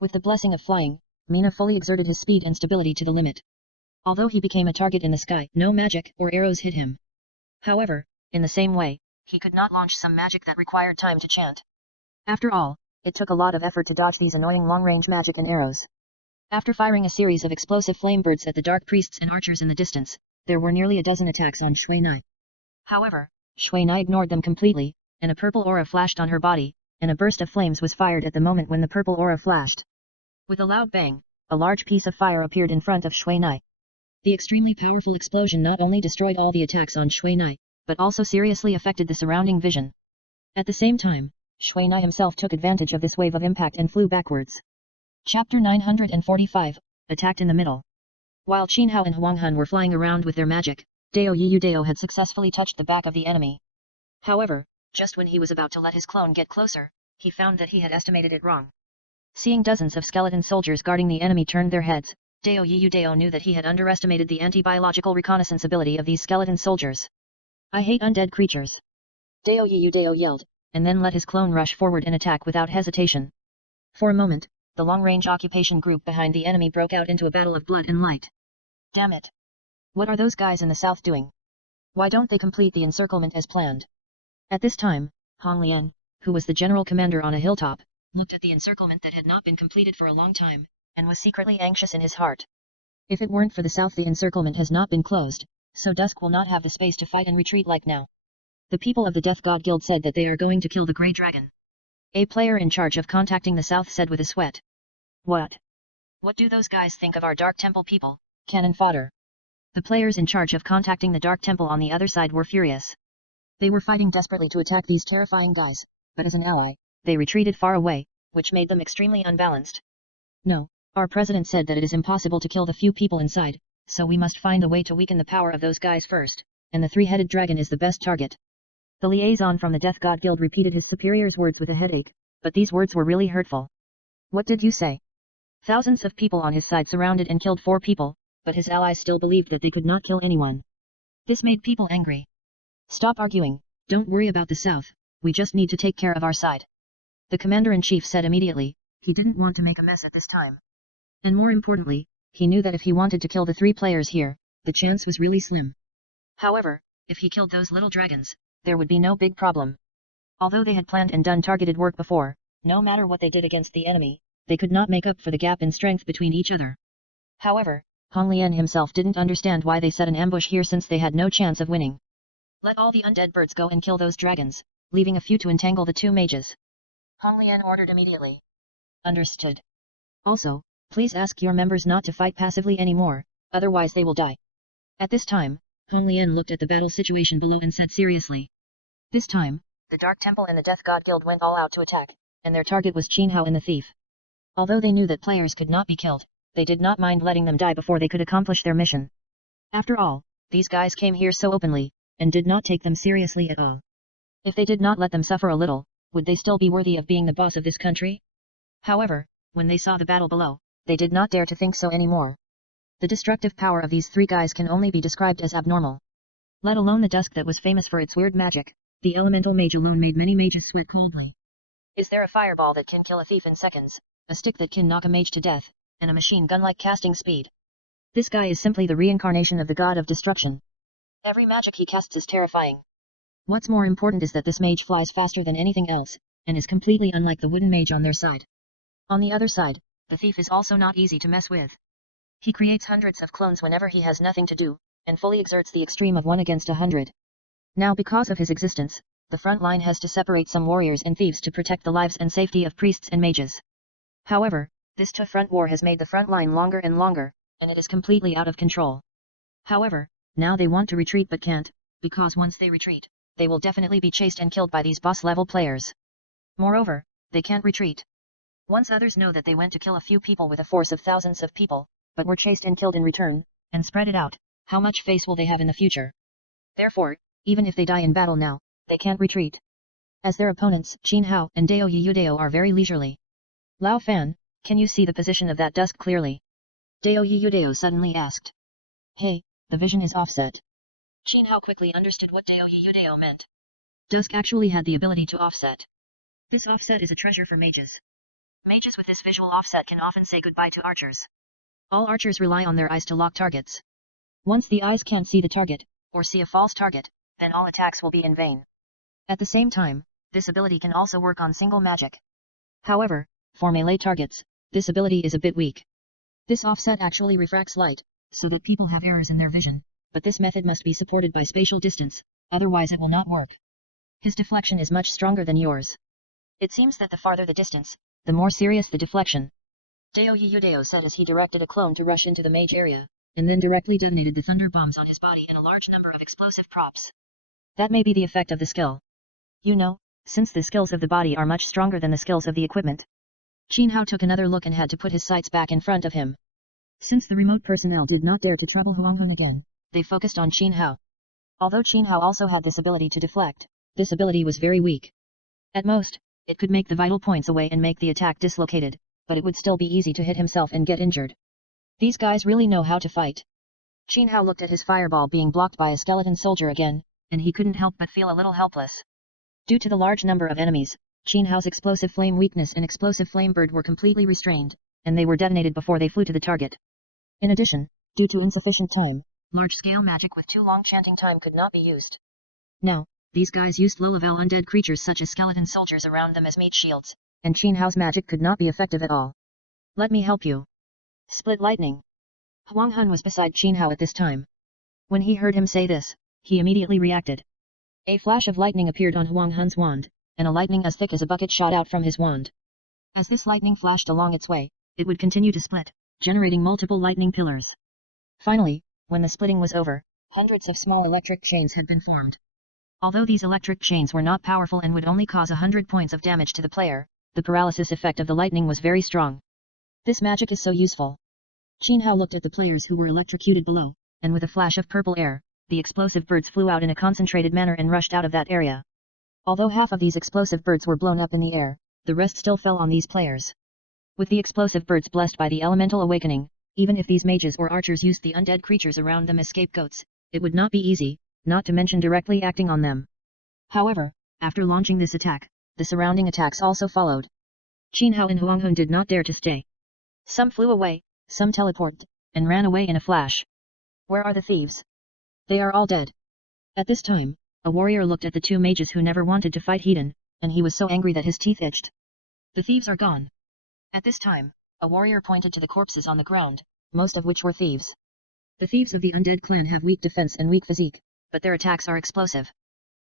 With the blessing of flying, Mina fully exerted his speed and stability to the limit. Although he became a target in the sky, no magic or arrows hit him. However, in the same way, he could not launch some magic that required time to chant. After all, it took a lot of effort to dodge these annoying long-range magic and arrows. After firing a series of explosive flamebirds at the dark priests and archers in the distance, there were nearly a dozen attacks on Shui Nai. However, Shui Nai ignored them completely, and a purple aura flashed on her body, and a burst of flames was fired at the moment when the purple aura flashed. With a loud bang, a large piece of fire appeared in front of Shui Nai. The extremely powerful explosion not only destroyed all the attacks on Shui Nai, but also seriously affected the surrounding vision. At the same time, Shui Nai himself took advantage of this wave of impact and flew backwards. Chapter 945, Attacked in the Middle. While Qin Hao and Huang Hun were flying around with their magic, Dao Yudao had successfully touched the back of the enemy. However, just when he was about to let his clone get closer, he found that he had estimated it wrong. Seeing dozens of skeleton soldiers guarding the enemy turned their heads, Dao Yudao knew that he had underestimated the anti-biological reconnaissance ability of these skeleton soldiers. I hate undead creatures. Dao Yudao yelled, and then let his clone rush forward and attack without hesitation. For a moment, the long-range occupation group behind the enemy broke out into a battle of blood and light. Damn it! What are those guys in the south doing? Why don't they complete the encirclement as planned? At this time, Hong Lian, who was the general commander on a hilltop, looked at the encirclement that had not been completed for a long time, and was secretly anxious in his heart. If it weren't for the south, the encirclement has not been closed, so Dusk will not have the space to fight and retreat like now. The people of the Death God Guild said that they are going to kill the Grey Dragon. A player in charge of contacting the south said with a sweat. What? What do those guys think of our Dark Temple people? Cannon fodder. The players in charge of contacting the Dark Temple on the other side were furious. They were fighting desperately to attack these terrifying guys, but as an ally, they retreated far away, which made them extremely unbalanced. No, our president said that it is impossible to kill the few people inside, so we must find a way to weaken the power of those guys first, and the 3-headed dragon is the best target. The liaison from the Death God Guild repeated his superior's words with a headache, but these words were really hurtful. What did you say? Thousands of people on his side surrounded and killed 4 people, but his allies still believed that they could not kill anyone. This made people angry. Stop arguing, don't worry about the south, we just need to take care of our side. The commander-in-chief said immediately, he didn't want to make a mess at this time. And more importantly, he knew that if he wanted to kill the 3 players here, the chance was really slim. However, if he killed those little dragons, there would be no big problem. Although they had planned and done targeted work before, no matter what they did against the enemy, they could not make up for the gap in strength between each other. However, Hong Lian himself didn't understand why they set an ambush here since they had no chance of winning. Let all the undead birds go and kill those dragons, leaving a few to entangle the 2 mages. Hong Lian ordered immediately. Understood. Also, please ask your members not to fight passively anymore, otherwise they will die. At this time, Hong Lian looked at the battle situation below and said seriously. This time, the Dark Temple and the Death God Guild went all out to attack, and their target was Qin Hao and the Thief. Although they knew that players could not be killed, they did not mind letting them die before they could accomplish their mission. After all, these guys came here so openly, and did not take them seriously at all. If they did not let them suffer a little, would they still be worthy of being the boss of this country? However, when they saw the battle below, they did not dare to think so anymore. The destructive power of these three guys can only be described as abnormal. Let alone the dusk that was famous for its weird magic, the elemental mage alone made many mages sweat coldly. Is there a fireball that can kill a thief in seconds, a stick that can knock a mage to death, and a machine gun like casting speed? This guy is simply the reincarnation of the god of destruction. Every magic he casts is terrifying. What's more important is that this mage flies faster than anything else, and is completely unlike the wooden mage on their side. On the other side, the thief is also not easy to mess with. He creates hundreds of clones whenever he has nothing to do, and fully exerts the extreme of 1 against 100. Now because of his existence, the front line has to separate some warriors and thieves to protect the lives and safety of priests and mages. However, this two-front war has made the front line longer and longer, and it is completely out of control. However, now they want to retreat but can't, because once they retreat, they will definitely be chased and killed by these boss-level players. Moreover, they can't retreat. Once others know that they went to kill a few people with a force of thousands of people, but were chased and killed in return, and spread it out, how much face will they have in the future? Therefore, even if they die in battle now, they can't retreat. As their opponents, Qin Hao and Dao Yudao are very leisurely. Lao Fan, can you see the position of that dusk clearly? Dao Yudao suddenly asked. Hey, the vision is offset. Qin Hao quickly understood what Dao Yudao meant. Dusk actually had the ability to offset. This offset is a treasure for mages. Mages with this visual offset can often say goodbye to archers. All archers rely on their eyes to lock targets. Once the eyes can't see the target, or see a false target, then all attacks will be in vain. At the same time, this ability can also work on single magic. However, for melee targets, this ability is a bit weak. This offset actually refracts light, so that people have errors in their vision, but this method must be supported by spatial distance, otherwise it will not work. His deflection is much stronger than yours. It seems that the farther the distance, the more serious the deflection. Dao Yudao said as he directed a clone to rush into the mage area, and then directly detonated the thunder bombs on his body and a large number of explosive props. That may be the effect of the skill. You know, since the skills of the body are much stronger than the skills of the equipment. Qin Hao took another look and had to put his sights back in front of him. Since the remote personnel did not dare to trouble Huanghun again, they focused on Qin Hao. Although Qin Hao also had this ability to deflect, this ability was very weak. At most, it could make the vital points away and make the attack dislocated, but it would still be easy to hit himself and get injured. These guys really know how to fight. Qin Hao looked at his fireball being blocked by a skeleton soldier again, and he couldn't help but feel a little helpless. Due to the large number of enemies, Qin Hao's explosive flame weakness and explosive flame bird were completely restrained, and they were detonated before they flew to the target. In addition, due to insufficient time, large-scale magic with too long chanting time could not be used. Now, these guys used low-level undead creatures such as skeleton soldiers around them as meat shields, and Qin Hao's magic could not be effective at all. Let me help you. Split lightning. Huang Hun was beside Qin Hao at this time. When he heard him say this, he immediately reacted. A flash of lightning appeared on Huang Hun's wand, and a lightning as thick as a bucket shot out from his wand. As this lightning flashed along its way, it would continue to split, generating multiple lightning pillars. Finally, when the splitting was over, hundreds of small electric chains had been formed. Although these electric chains were not powerful and would only cause 100 points of damage to the player, the paralysis effect of the lightning was very strong. This magic is so useful. Qin Hao looked at the players who were electrocuted below, and with a flash of purple air, the explosive birds flew out in a concentrated manner and rushed out of that area. Although half of these explosive birds were blown up in the air, the rest still fell on these players. With the explosive birds blessed by the elemental awakening, even if these mages or archers used the undead creatures around them as scapegoats, it would not be easy, not to mention directly acting on them. However, after launching this attack, the surrounding attacks also followed. Qin Hao and Huang Hun did not dare to stay. Some flew away, some teleported, and ran away in a flash. Where are the thieves? They are all dead. At this time, a warrior looked at the two mages who never wanted to fight Hedon, and he was so angry that his teeth itched. The thieves are gone. At this time, a warrior pointed to the corpses on the ground, most of which were thieves. The thieves of the undead clan have weak defense and weak physique, but their attacks are explosive.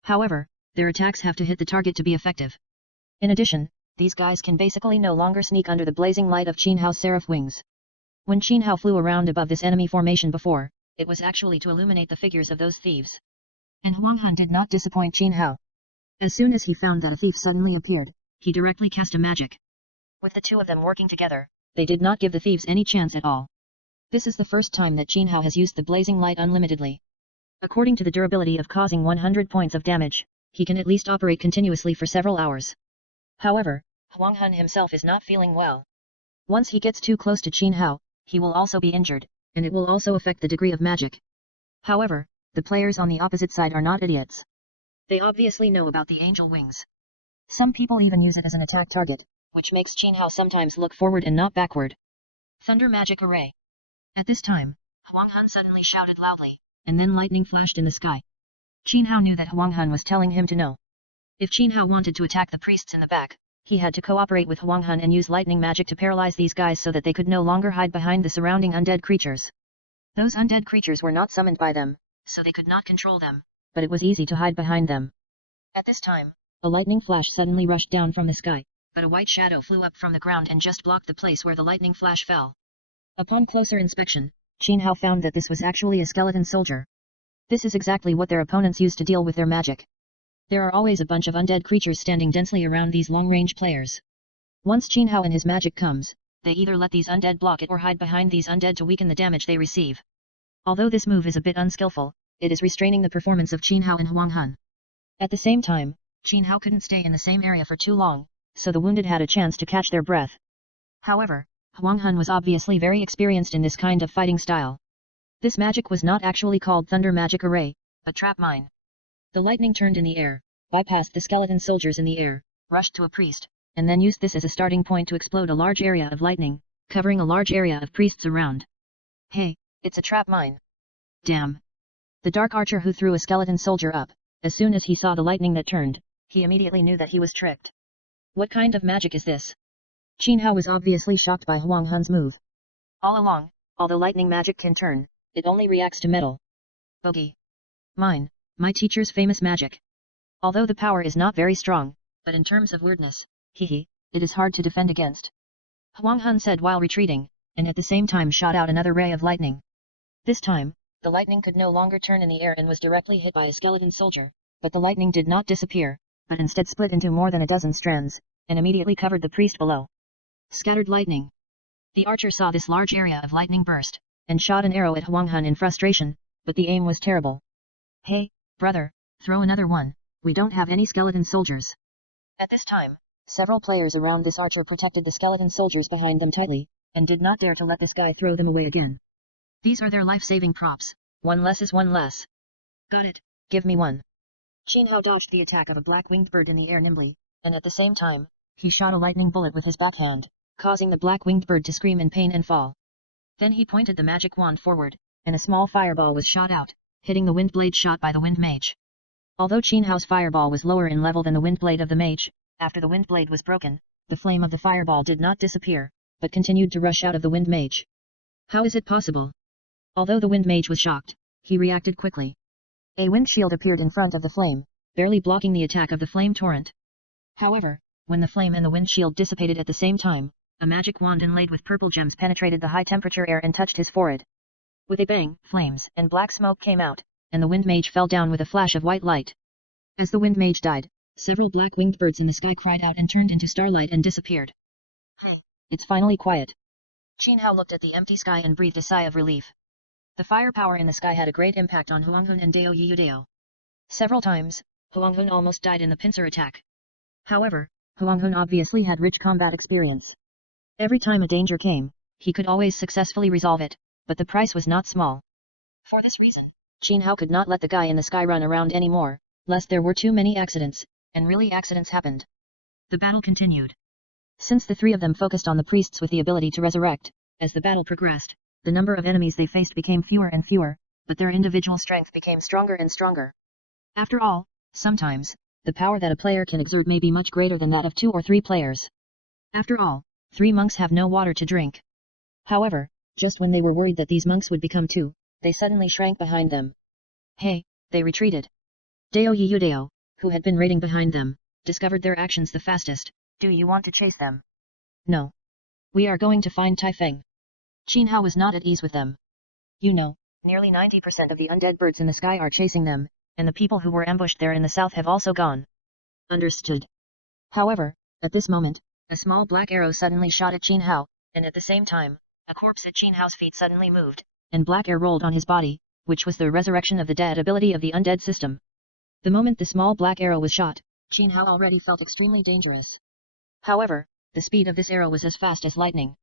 However, their attacks have to hit the target to be effective. In addition, these guys can basically no longer sneak under the blazing light of Qin Hao's seraph wings. When Qin Hao flew around above this enemy formation before, it was actually to illuminate the figures of those thieves. And Huang Han did not disappoint Qin Hao. As soon as he found that a thief suddenly appeared, he directly cast a magic. With the two of them working together, they did not give the thieves any chance at all. This is the first time that Qin Hao has used the blazing light unlimitedly. According to the durability of causing 100 points of damage, he can at least operate continuously for several hours. However, Huang Hun himself is not feeling well. Once he gets too close to Qin Hao, he will also be injured, and it will also affect the degree of magic. However, the players on the opposite side are not idiots. They obviously know about the angel wings. Some people even use it as an attack target, which makes Qin Hao sometimes look forward and not backward. Thunder magic array. At this time, Huang Hun suddenly shouted loudly, and then lightning flashed in the sky. Qin Hao knew that Huang Hun was telling him to know. If Qin Hao wanted to attack the priests in the back, he had to cooperate with Huang Hun and use lightning magic to paralyze these guys so that they could no longer hide behind the surrounding undead creatures. Those undead creatures were not summoned by them, so they could not control them, but it was easy to hide behind them. At this time, a lightning flash suddenly rushed down from the sky, but a white shadow flew up from the ground and just blocked the place where the lightning flash fell. Upon closer inspection, Qin Hao found that this was actually a skeleton soldier. This is exactly what their opponents use to deal with their magic. There are always a bunch of undead creatures standing densely around these long-range players. Once Qin Hao and his magic comes, they either let these undead block it or hide behind these undead to weaken the damage they receive. Although this move is a bit unskillful, it is restraining the performance of Qin Hao and Huang Hun. At the same time, Qin Hao couldn't stay in the same area for too long, so the wounded had a chance to catch their breath. However, Huang Hun was obviously very experienced in this kind of fighting style. This magic was not actually called Thunder Magic Array, but Trap Mine. The lightning turned in the air, bypassed the skeleton soldiers in the air, rushed to a priest, and then used this as a starting point to explode a large area of lightning, covering a large area of priests around. Hey, it's a trap mine. Damn. The dark archer who threw a skeleton soldier up, as soon as he saw the lightning that turned, he immediately knew that he was tricked. What kind of magic is this? Qin Hao was obviously shocked by Huang Hun's move. All along, although lightning magic can turn, it only reacts to metal. Bogey. Mine, my teacher's famous magic. Although the power is not very strong, but in terms of weirdness, it is hard to defend against. Huang Hun said while retreating, and at the same time shot out another ray of lightning. This time, the lightning could no longer turn in the air and was directly hit by a skeleton soldier, but the lightning did not disappear, but instead split into more than a dozen strands, and immediately covered the priest below. Scattered lightning. The archer saw this large area of lightning burst, and shot an arrow at Huang Hun in frustration, but the aim was terrible. Hey, brother, throw another one, we don't have any skeleton soldiers. At this time, several players around this archer protected the skeleton soldiers behind them tightly, and did not dare to let this guy throw them away again. These are their life-saving props, one less is one less. Got it, give me one. Qin Hao dodged the attack of a black-winged bird in the air nimbly, and at the same time, he shot a lightning bullet with his backhand, causing the black-winged bird to scream in pain and fall. Then he pointed the magic wand forward, and a small fireball was shot out, hitting the wind blade shot by the wind mage. Although Qin Hao's fireball was lower in level than the wind blade of the mage, after the wind blade was broken, the flame of the fireball did not disappear, but continued to rush out of the wind mage. How is it possible? Although the wind mage was shocked, he reacted quickly. A wind shield appeared in front of the flame, barely blocking the attack of the flame torrent. However, when the flame and the wind shield dissipated at the same time, a magic wand inlaid with purple gems penetrated the high-temperature air and touched his forehead. With a bang, flames and black smoke came out, and the wind mage fell down with a flash of white light. As the wind mage died, several black-winged birds in the sky cried out and turned into starlight and disappeared. Hey, it's finally quiet. Qin Hao looked at the empty sky and breathed a sigh of relief. The firepower in the sky had a great impact on Huang Hun and Dao Yiyudao. Several times, Huang Hun almost died in the pincer attack. However, Huang Hun obviously had rich combat experience. Every time a danger came, he could always successfully resolve it, but the price was not small. For this reason, Qin Hao could not let the guy in the sky run around anymore, lest there were too many accidents, and really accidents happened. The battle continued. Since the three of them focused on the priests with the ability to resurrect, as the battle progressed, the number of enemies they faced became fewer and fewer, but their individual strength became stronger and stronger. After all, sometimes, the power that a player can exert may be much greater than that of 2 or 3 players. After all, 3 monks have no water to drink. However, just when they were worried that these monks would become 2, they suddenly shrank behind them. Hey, they retreated. Dao Yiyudao, who had been raiding behind them, discovered their actions the fastest. Do you want to chase them? No. We are going to find Taifeng. Qin Hao was not at ease with them. You know, nearly 90% of the undead birds in the sky are chasing them, and the people who were ambushed there in the south have also gone. Understood. However, at this moment, a small black arrow suddenly shot at Qin Hao, and at the same time, a corpse at Qin Hao's feet suddenly moved, and black air rolled on his body, which was the resurrection of the dead ability of the undead system. The moment the small black arrow was shot, Qin Hao already felt extremely dangerous. However, the speed of this arrow was as fast as lightning.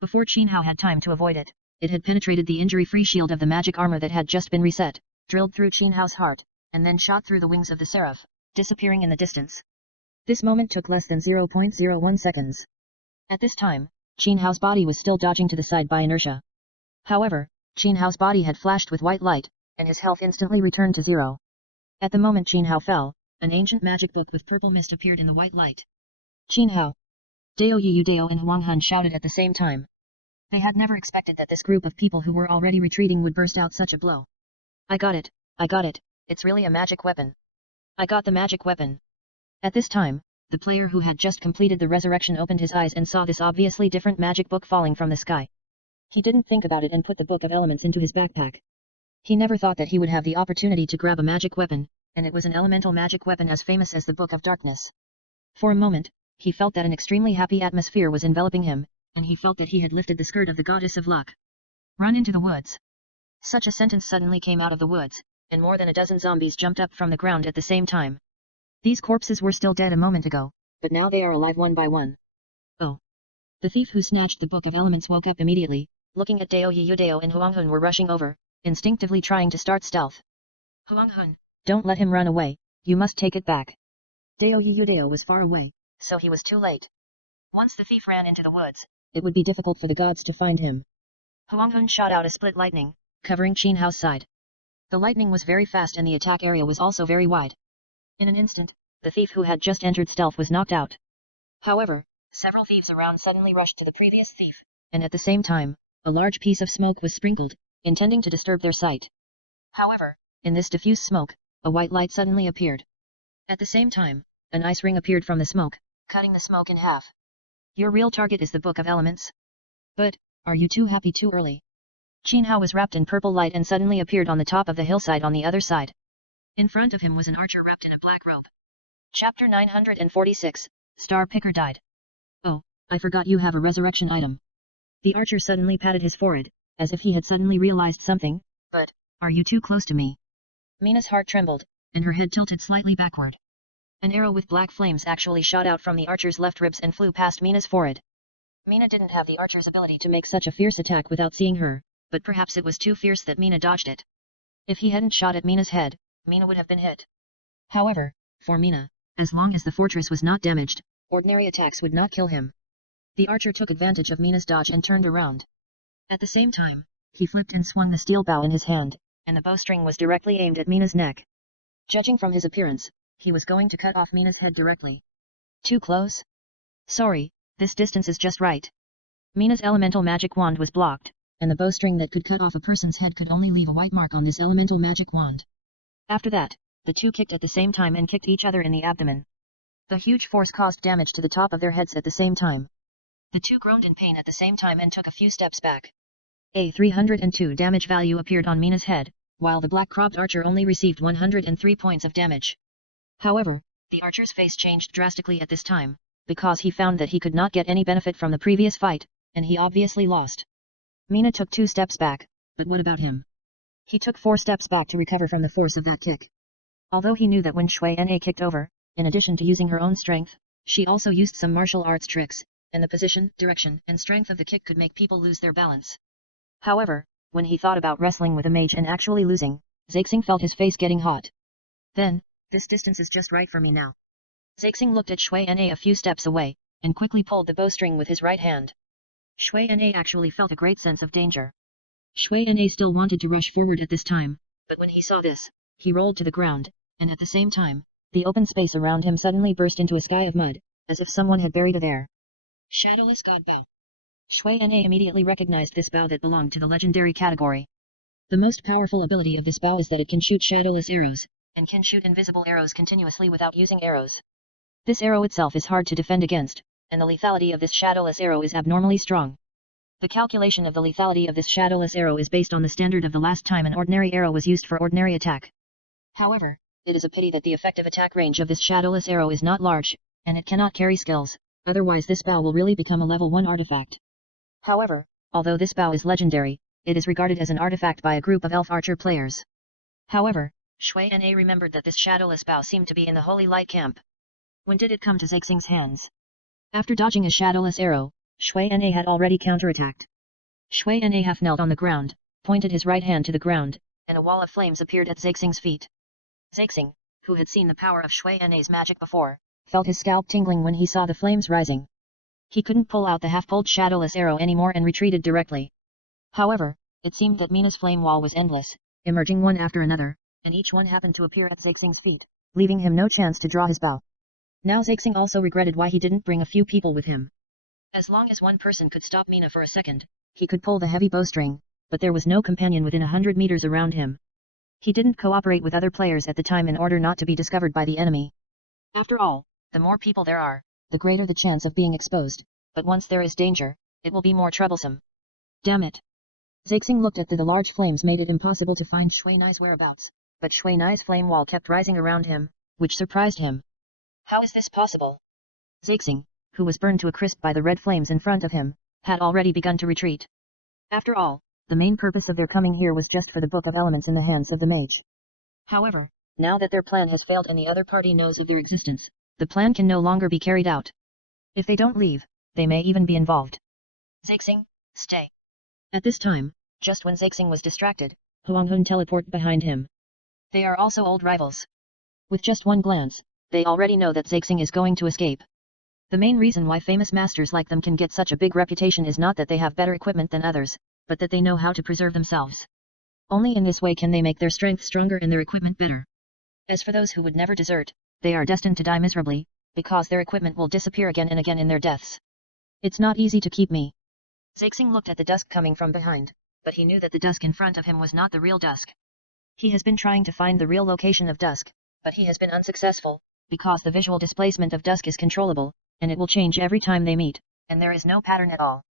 Before Qin Hao had time to avoid it, it had penetrated the injury-free shield of the magic armor that had just been reset, drilled through Qin Hao's heart, and then shot through the wings of the seraph, disappearing in the distance. This moment took less than 0.01 seconds. At this time, Qin Hao's body was still dodging to the side by inertia. However, Qin Hao's body had flashed with white light, and his health instantly returned to 0. At the moment Qin Hao fell, an ancient magic book with purple mist appeared in the white light. Qin Hao, Dao Yu Dao and Huang Hun shouted at the same time. They had never expected that this group of people who were already retreating would burst out such a blow. I got it, it's really a magic weapon. I got the magic weapon. At this time, the player who had just completed the resurrection opened his eyes and saw this obviously different magic book falling from the sky. He didn't think about it and put the Book of Elements into his backpack. He never thought that he would have the opportunity to grab a magic weapon, and it was an elemental magic weapon as famous as the Book of Darkness. For a moment, he felt that an extremely happy atmosphere was enveloping him, and he felt that he had lifted the skirt of the goddess of luck. Run into the woods. Such a sentence suddenly came out of the woods, and more than a dozen zombies jumped up from the ground at the same time. These corpses were still dead a moment ago, but now they are alive one by one. Oh. The thief who snatched the Book of Elements woke up immediately, looking at Dao Yu Dao and Huang Hun were rushing over, instinctively trying to start stealth. Huang Hun, don't let him run away, you must take it back. Dao Yu Dao was far away, so he was too late. Once the thief ran into the woods, it would be difficult for the gods to find him. Huang Hun shot out a split lightning, covering Qin Hao's side. The lightning was very fast and the attack area was also very wide. In an instant, the thief who had just entered stealth was knocked out. However, several thieves around suddenly rushed to the previous thief, and at the same time, a large piece of smoke was sprinkled, intending to disturb their sight. However, in this diffuse smoke, a white light suddenly appeared. At the same time, an ice ring appeared from the smoke, cutting the smoke in half. Your real target is the Book of Elements? But, are you too happy too early? Qin Hao was wrapped in purple light and suddenly appeared on the top of the hillside on the other side. In front of him was an archer wrapped in a black robe. Chapter 946, Star Picker died. Oh, I forgot you have a resurrection item. The archer suddenly patted his forehead, as if he had suddenly realized something, but, are you too close to me? Mina's heart trembled, and her head tilted slightly backward. An arrow with black flames actually shot out from the archer's left ribs and flew past Mina's forehead. Mina didn't have the archer's ability to make such a fierce attack without seeing her, but perhaps it was too fierce that Mina dodged it. If he hadn't shot at Mina's head, Mina would have been hit. However, for Mina, as long as the fortress was not damaged, ordinary attacks would not kill him. The archer took advantage of Mina's dodge and turned around. At the same time, he flipped and swung the steel bow in his hand, and the bowstring was directly aimed at Mina's neck. Judging from his appearance, he was going to cut off Mina's head directly. Too close? Sorry, this distance is just right. Mina's elemental magic wand was blocked, and the bowstring that could cut off a person's head could only leave a white mark on this elemental magic wand. After that, the two kicked at the same time and kicked each other in the abdomen. The huge force caused damage to the top of their heads at the same time. The two groaned in pain at the same time and took a few steps back. A 302 damage value appeared on Mina's head, while the black-cropped archer only received 103 points of damage. However, the archer's face changed drastically at this time, because he found that he could not get any benefit from the previous fight, and he obviously lost. Mina took 2 steps back, but what about him? He took 4 steps back to recover from the force of that kick. Although he knew that when Shui Na kicked over, in addition to using her own strength, she also used some martial arts tricks, and the position, direction, and strength of the kick could make people lose their balance. However, when he thought about wrestling with a mage and actually losing, Zixing felt his face getting hot. Then, this distance is just right for me now. Zixing looked at Shui Na a few steps away, and quickly pulled the bowstring with his right hand. Shui Na actually felt a great sense of danger. Shui Na still wanted to rush forward at this time, but when he saw this, he rolled to the ground, and at the same time, the open space around him suddenly burst into a sky of mud, as if someone had buried it there. Shadowless God Bow. Shui Na immediately recognized this bow that belonged to the legendary category. The most powerful ability of this bow is that it can shoot shadowless arrows, and can shoot invisible arrows continuously without using arrows. This arrow itself is hard to defend against, and the lethality of this shadowless arrow is abnormally strong. The calculation of the lethality of this shadowless arrow is based on the standard of the last time an ordinary arrow was used for ordinary attack. However, it is a pity that the effective attack range of this shadowless arrow is not large, and it cannot carry skills, otherwise this bow will really become a level 1 artifact. However, although this bow is legendary, it is regarded as an artifact by a group of elf archer players. However, Shui Na remembered that this shadowless bow seemed to be in the Holy Light camp. When did it come to Zixing's hands? After dodging a shadowless arrow, Shui Na had already counterattacked. Shui Na half knelt on the ground, pointed his right hand to the ground, and a wall of flames appeared at Zixing's feet. Zixing, who had seen the power of Shui Na's magic before, felt his scalp tingling when he saw the flames rising. He couldn't pull out the half-pulled shadowless arrow anymore and retreated directly. However, it seemed that Mina's flame wall was endless, emerging one after another, and each one happened to appear at Zixing's feet, leaving him no chance to draw his bow. Now Zixing also regretted why he didn't bring a few people with him. As long as one person could stop Mina for a second, he could pull the heavy bowstring, but there was no companion within 100 meters around him. He didn't cooperate with other players at the time in order not to be discovered by the enemy. After all, the more people there are, the greater the chance of being exposed, but once there is danger, it will be more troublesome. Damn it! Zixing looked at the large flames made it impossible to find Shui Nai's whereabouts, but Shui Nai's flame wall kept rising around him, which surprised him. How is this possible? Zixing, who was burned to a crisp by the red flames in front of him, had already begun to retreat. After all, the main purpose of their coming here was just for the Book of Elements in the hands of the mage. However, now that their plan has failed and the other party knows of their existence, the plan can no longer be carried out. If they don't leave, they may even be involved. Zixing, stay. At this time, just when Zixing was distracted, Huang Hun teleported behind him. They are also old rivals. With just one glance, they already know that Zixing is going to escape. The main reason why famous masters like them can get such a big reputation is not that they have better equipment than others, but that they know how to preserve themselves. Only in this way can they make their strength stronger and their equipment better. As for those who would never desert, they are destined to die miserably, because their equipment will disappear again and again in their deaths. It's not easy to keep me. Zixing looked at the dusk coming from behind, but he knew that the dusk in front of him was not the real dusk. He has been trying to find the real location of dusk, but he has been unsuccessful, because the visual displacement of dusk is controllable, and it will change every time they meet, and there is no pattern at all.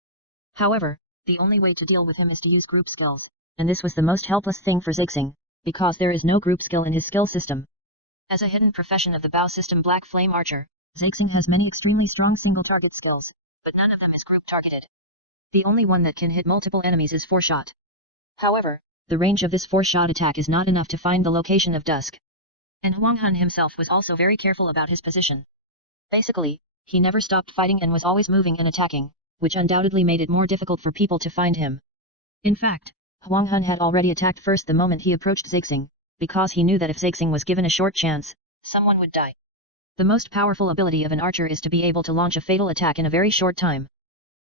However, the only way to deal with him is to use group skills, and this was the most helpless thing for Zixing, because there is no group skill in his skill system. As a hidden profession of the bow system Black Flame Archer, Zixing has many extremely strong single-target skills, but none of them is group-targeted. The only one that can hit multiple enemies is 4-shot. However, the range of this 4-shot attack is not enough to find the location of dusk. And Huang Hun himself was also very careful about his position. Basically, he never stopped fighting and was always moving and attacking, which undoubtedly made it more difficult for people to find him. In fact, Huang Hun had already attacked first the moment he approached Zixing, because he knew that if Zixing was given a short chance, someone would die. The most powerful ability of an archer is to be able to launch a fatal attack in a very short time.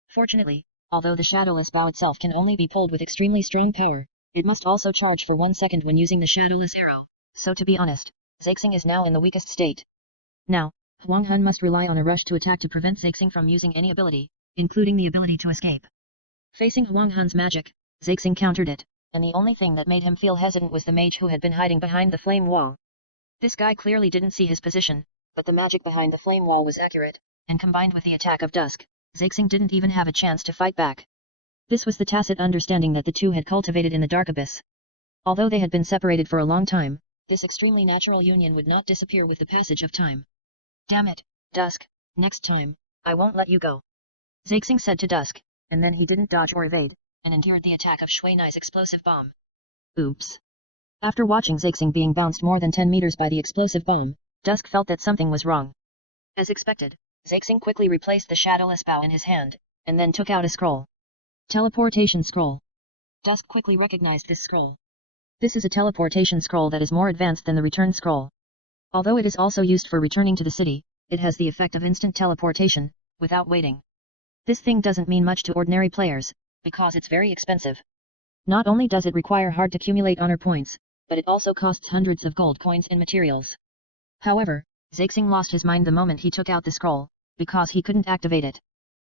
Fortunately, although the shadowless bow itself can only be pulled with extremely strong power, it must also charge for 1 second when using the shadowless arrow, so to be honest, Zixing is now in the weakest state. Now, Huang Hun must rely on a rush to attack to prevent Zixing from using any ability, including the ability to escape. Facing Huang Hun's magic, Zixing countered it, and the only thing that made him feel hesitant was the mage who had been hiding behind the flame wall. This guy clearly didn't see his position, but the magic behind the flame wall was accurate, and combined with the attack of dusk, Zixing didn't even have a chance to fight back. This was the tacit understanding that the two had cultivated in the dark abyss. Although they had been separated for a long time, this extremely natural union would not disappear with the passage of time. Damn it, Dusk, next time, I won't let you go. Zixing said to Dusk, and then he didn't dodge or evade, and endured the attack of Shui Nai's explosive bomb. Oops. After watching Zixing being bounced more than 10 meters by the explosive bomb, Dusk felt that something was wrong. As expected, Zixing quickly replaced the shadowless bow in his hand, and then took out a scroll. Teleportation scroll. Dusk quickly recognized this scroll. This is a teleportation scroll that is more advanced than the return scroll. Although it is also used for returning to the city, it has the effect of instant teleportation, without waiting. This thing doesn't mean much to ordinary players, because it's very expensive. Not only does it require hard to accumulate honor points, but it also costs hundreds of gold coins in materials. However, Zixing lost his mind the moment he took out the scroll, because he couldn't activate it.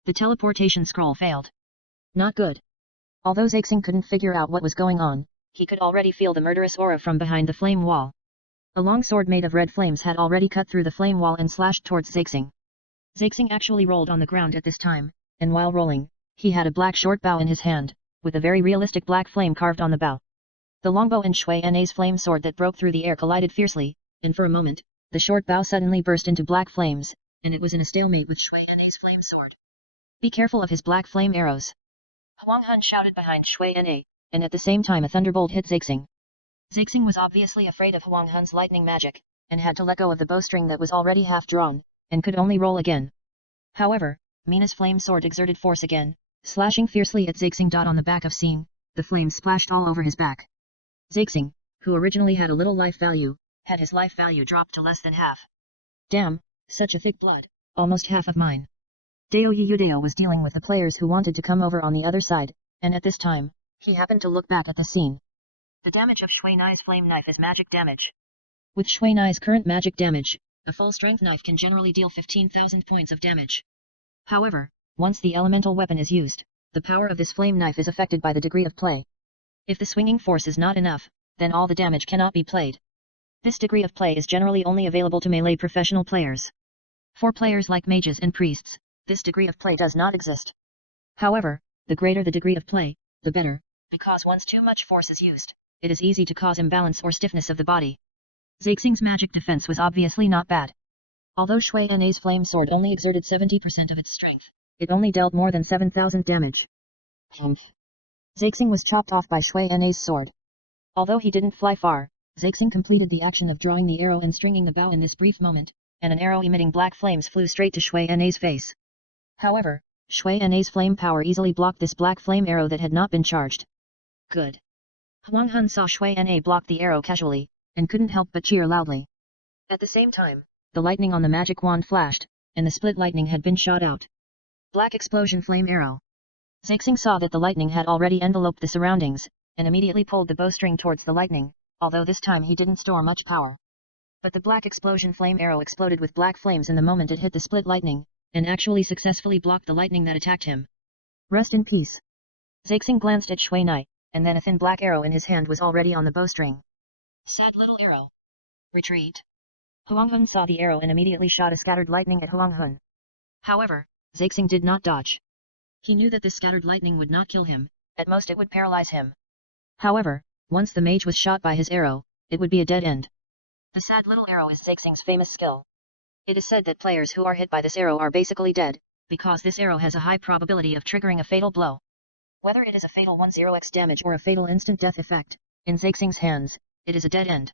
The teleportation scroll failed. Not good. Although Zixing couldn't figure out what was going on, he could already feel the murderous aura from behind the flame wall. A long sword made of red flames had already cut through the flame wall and slashed towards Zixing. Zixing actually rolled on the ground at this time, and while rolling, he had a black short bow in his hand, with a very realistic black flame carved on the bow. The longbow and Shui Na's flame sword that broke through the air collided fiercely, and for a moment, the short bow suddenly burst into black flames, and it was in a stalemate with Shui Na's flame sword. Be careful of his black flame arrows. Huang Hun shouted behind Shui Na, and at the same time a thunderbolt hit Zixing. Zixing was obviously afraid of Huang Hun's lightning magic, and had to let go of the bowstring that was already half drawn, and could only roll again. However, Mina's flame sword exerted force again, slashing fiercely at Zixing. On the back of Xing, the flames splashed all over his back. Zixing, who originally had a little life value, had his life value dropped to less than half. Damn, such a thick blood, almost half of mine. Dao Yudao was dealing with the players who wanted to come over on the other side, and at this time, he happened to look back at the scene. The damage of Shui Nai's flame knife is magic damage. With Shui Nai's current magic damage, a full-strength knife can generally deal 15,000 points of damage. However, once the elemental weapon is used, the power of this flame knife is affected by the degree of play. If the swinging force is not enough, then all the damage cannot be played. This degree of play is generally only available to melee professional players. For players like mages and priests, this degree of play does not exist. However, the greater the degree of play, the better, because once too much force is used, it is easy to cause imbalance or stiffness of the body. Zixing's magic defense was obviously not bad. Although Shui Na's flame sword only exerted 70% of its strength, it only dealt more than 7,000 damage. Zixing was chopped off by Shui Na's sword. Although he didn't fly far, Zixing completed the action of drawing the arrow and stringing the bow in this brief moment, and an arrow emitting black flames flew straight to Shui Na's face. However, Shui Na's flame power easily blocked this black flame arrow that had not been charged. Good. Huang Hun saw Shui Na block the arrow casually, and couldn't help but cheer loudly. At the same time, the lightning on the magic wand flashed, and the split lightning had been shot out. Black explosion flame arrow. Zixing saw that the lightning had already enveloped the surroundings, and immediately pulled the bowstring towards the lightning, although this time he didn't store much power. But the black explosion flame arrow exploded with black flames in the moment it hit the split lightning, and actually successfully blocked the lightning that attacked him. Rest in peace. Zixing glanced at Shui Nai, and then a thin black arrow in his hand was already on the bowstring. Sad little arrow. Retreat. Huang Hun saw the arrow and immediately shot a scattered lightning at Huang Hun. However, Zixing did not dodge. He knew that this scattered lightning would not kill him, at most it would paralyze him. However, once the mage was shot by his arrow, it would be a dead end. The sad little arrow is Zixing's famous skill. It is said that players who are hit by this arrow are basically dead, because this arrow has a high probability of triggering a fatal blow. Whether it is a fatal 10x damage or a fatal instant death effect, in Zixing's hands, it is a dead end.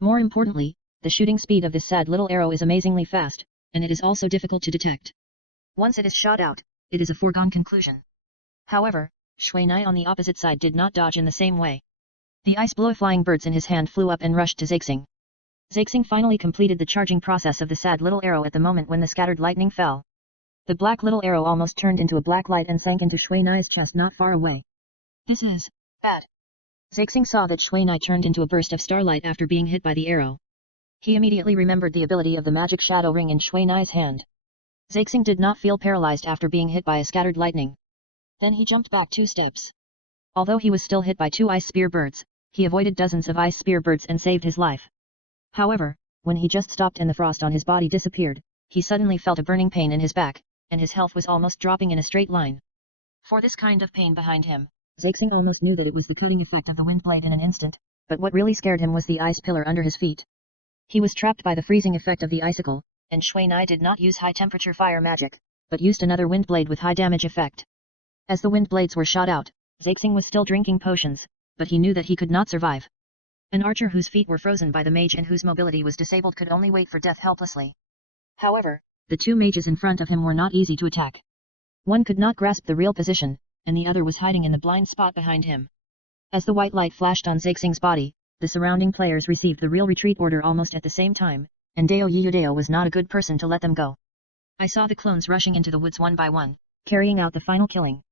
More importantly, the shooting speed of this sad little arrow is amazingly fast, and it is also difficult to detect. Once it is shot out, it is a foregone conclusion. However, Shui Nai on the opposite side did not dodge in the same way. The ice blue flying birds in his hand flew up and rushed to Zixing. Zixing finally completed the charging process of the sad little arrow at the moment when the scattered lightning fell. The black little arrow almost turned into a black light and sank into Shui Nai's chest not far away. This is bad. Zixing saw that Shui Nai turned into a burst of starlight after being hit by the arrow. He immediately remembered the ability of the magic shadow ring in Shui Nai's hand. Zixing did not feel paralyzed after being hit by a scattered lightning. Then he jumped back 2 steps. Although he was still hit by 2 ice spear birds, he avoided dozens of ice spear birds and saved his life. However, when he just stopped and the frost on his body disappeared, he suddenly felt a burning pain in his back, and his health was almost dropping in a straight line. For this kind of pain behind him, Zixing almost knew that it was the cutting effect of the wind blade in an instant, but what really scared him was the ice pillar under his feet. He was trapped by the freezing effect of the icicle, and Shui Nai did not use high-temperature fire magic, but used another wind blade with high damage effect. As the wind blades were shot out, Zixing was still drinking potions, but he knew that he could not survive. An archer whose feet were frozen by the mage and whose mobility was disabled could only wait for death helplessly. However, the 2 mages in front of him were not easy to attack. One could not grasp the real position, and the other was hiding in the blind spot behind him. As the white light flashed on Zixing's body, the surrounding players received the real retreat order almost at the same time, and Dao Yudao was not a good person to let them go. I saw the clones rushing into the woods one by one, carrying out the final killing.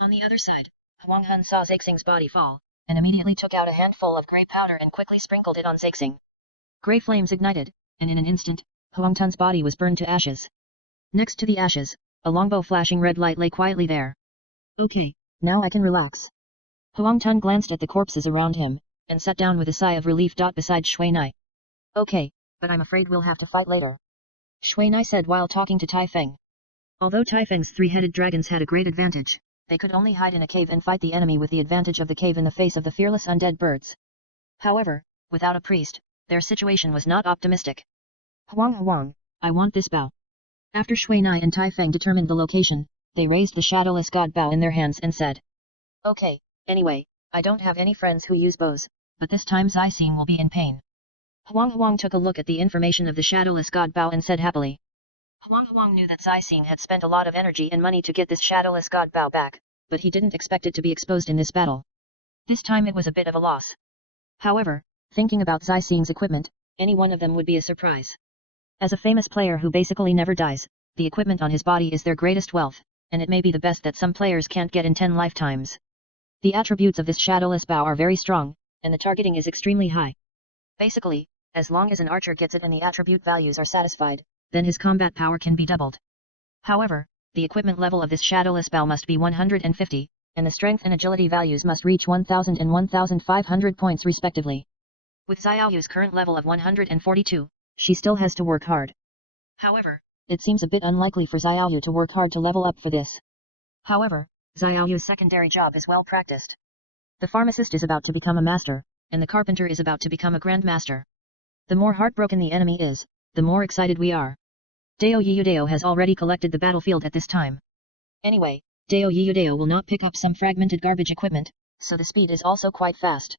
On the other side, Huang Hun saw Zixing's body fall, and immediately took out a handful of grey powder and quickly sprinkled it on Zixing. Grey flames ignited, and in an instant, Huang Tun's body was burned to ashes. Next to the ashes, a longbow flashing red light lay quietly there. Okay, now I can relax. Huang Tun glanced at the corpses around him, and sat down with a sigh of relief. Beside Shui Nai. Okay, but I'm afraid we'll have to fight later. Shui Nai said while talking to Tai Feng. Although Tai Feng's 3-headed dragons had a great advantage, they could only hide in a cave and fight the enemy with the advantage of the cave in the face of the fearless undead birds. However, without a priest, their situation was not optimistic. Huang, I want this bow. After Shui Nai and Tai Feng determined the location, they raised the shadowless god bow in their hands and said, Okay, anyway, I don't have any friends who use bows, but this time Zixing will be in pain. Huang took a look at the information of the shadowless god Bao and said happily. Huang knew that Zixing had spent a lot of energy and money to get this shadowless god Bao back, but he didn't expect it to be exposed in this battle. This time it was a bit of a loss. However, thinking about Zixing's equipment, any one of them would be a surprise. As a famous player who basically never dies, the equipment on his body is their greatest wealth, and it may be the best that some players can't get in 10 lifetimes. The attributes of this shadowless Bao are very strong, and the targeting is extremely high. Basically, as long as an archer gets it and the attribute values are satisfied, then his combat power can be doubled. However, the equipment level of this shadowless Bao must be 150, and the strength and agility values must reach 1000 and 1500 points respectively. With Xiaoyu's current level of 142, she still has to work hard. However, it seems a bit unlikely for Xiaoyu to work hard to level up for this. However, Xiaoyu's secondary job is well practiced. The pharmacist is about to become a master, and the carpenter is about to become a grandmaster. The more heartbroken the enemy is, the more excited we are. Dao Yiyudao has already collected the battlefield at this time. Anyway, Dao Yiyudao will not pick up some fragmented garbage equipment, so the speed is also quite fast.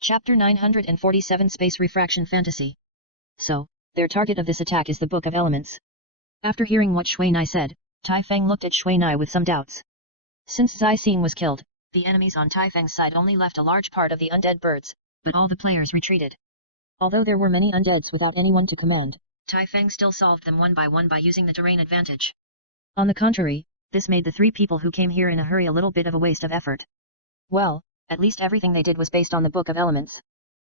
Chapter 947 Space Refraction Fantasy. So, their target of this attack is the Book of Elements. After hearing what Shui Nai said, Tai Feng looked at Shui Nai with some doubts. Since Zixing was killed, the enemies on Tai Feng's side only left a large part of the undead birds, but all the players retreated. Although there were many undeads without anyone to command, Tai Feng still solved them one by using the terrain advantage. On the contrary, this made the 3 people who came here in a hurry a little bit of a waste of effort. Well, at least everything they did was based on the Book of Elements.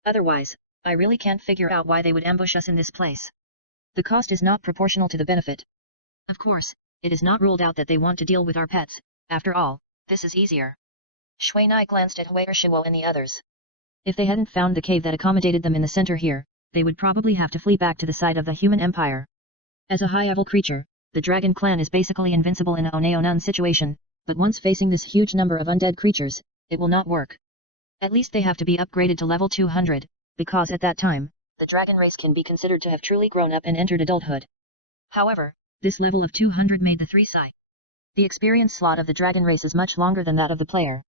Otherwise, I really can't figure out why they would ambush us in this place. The cost is not proportional to the benefit. Of course, it is not ruled out that they want to deal with our pets, after all, this is easier. Shui Nai glanced at Hui Ershiwo and the others. If they hadn't found the cave that accommodated them in the center here, they would probably have to flee back to the side of the human empire. As a high-level creature, the dragon clan is basically invincible in a Oneonan situation, but once facing this huge number of undead creatures, it will not work. At least they have to be upgraded to level 200, because at that time, the dragon race can be considered to have truly grown up and entered adulthood. However, this level of 200 made the 3 sigh. The experience slot of the dragon race is much longer than that of the player.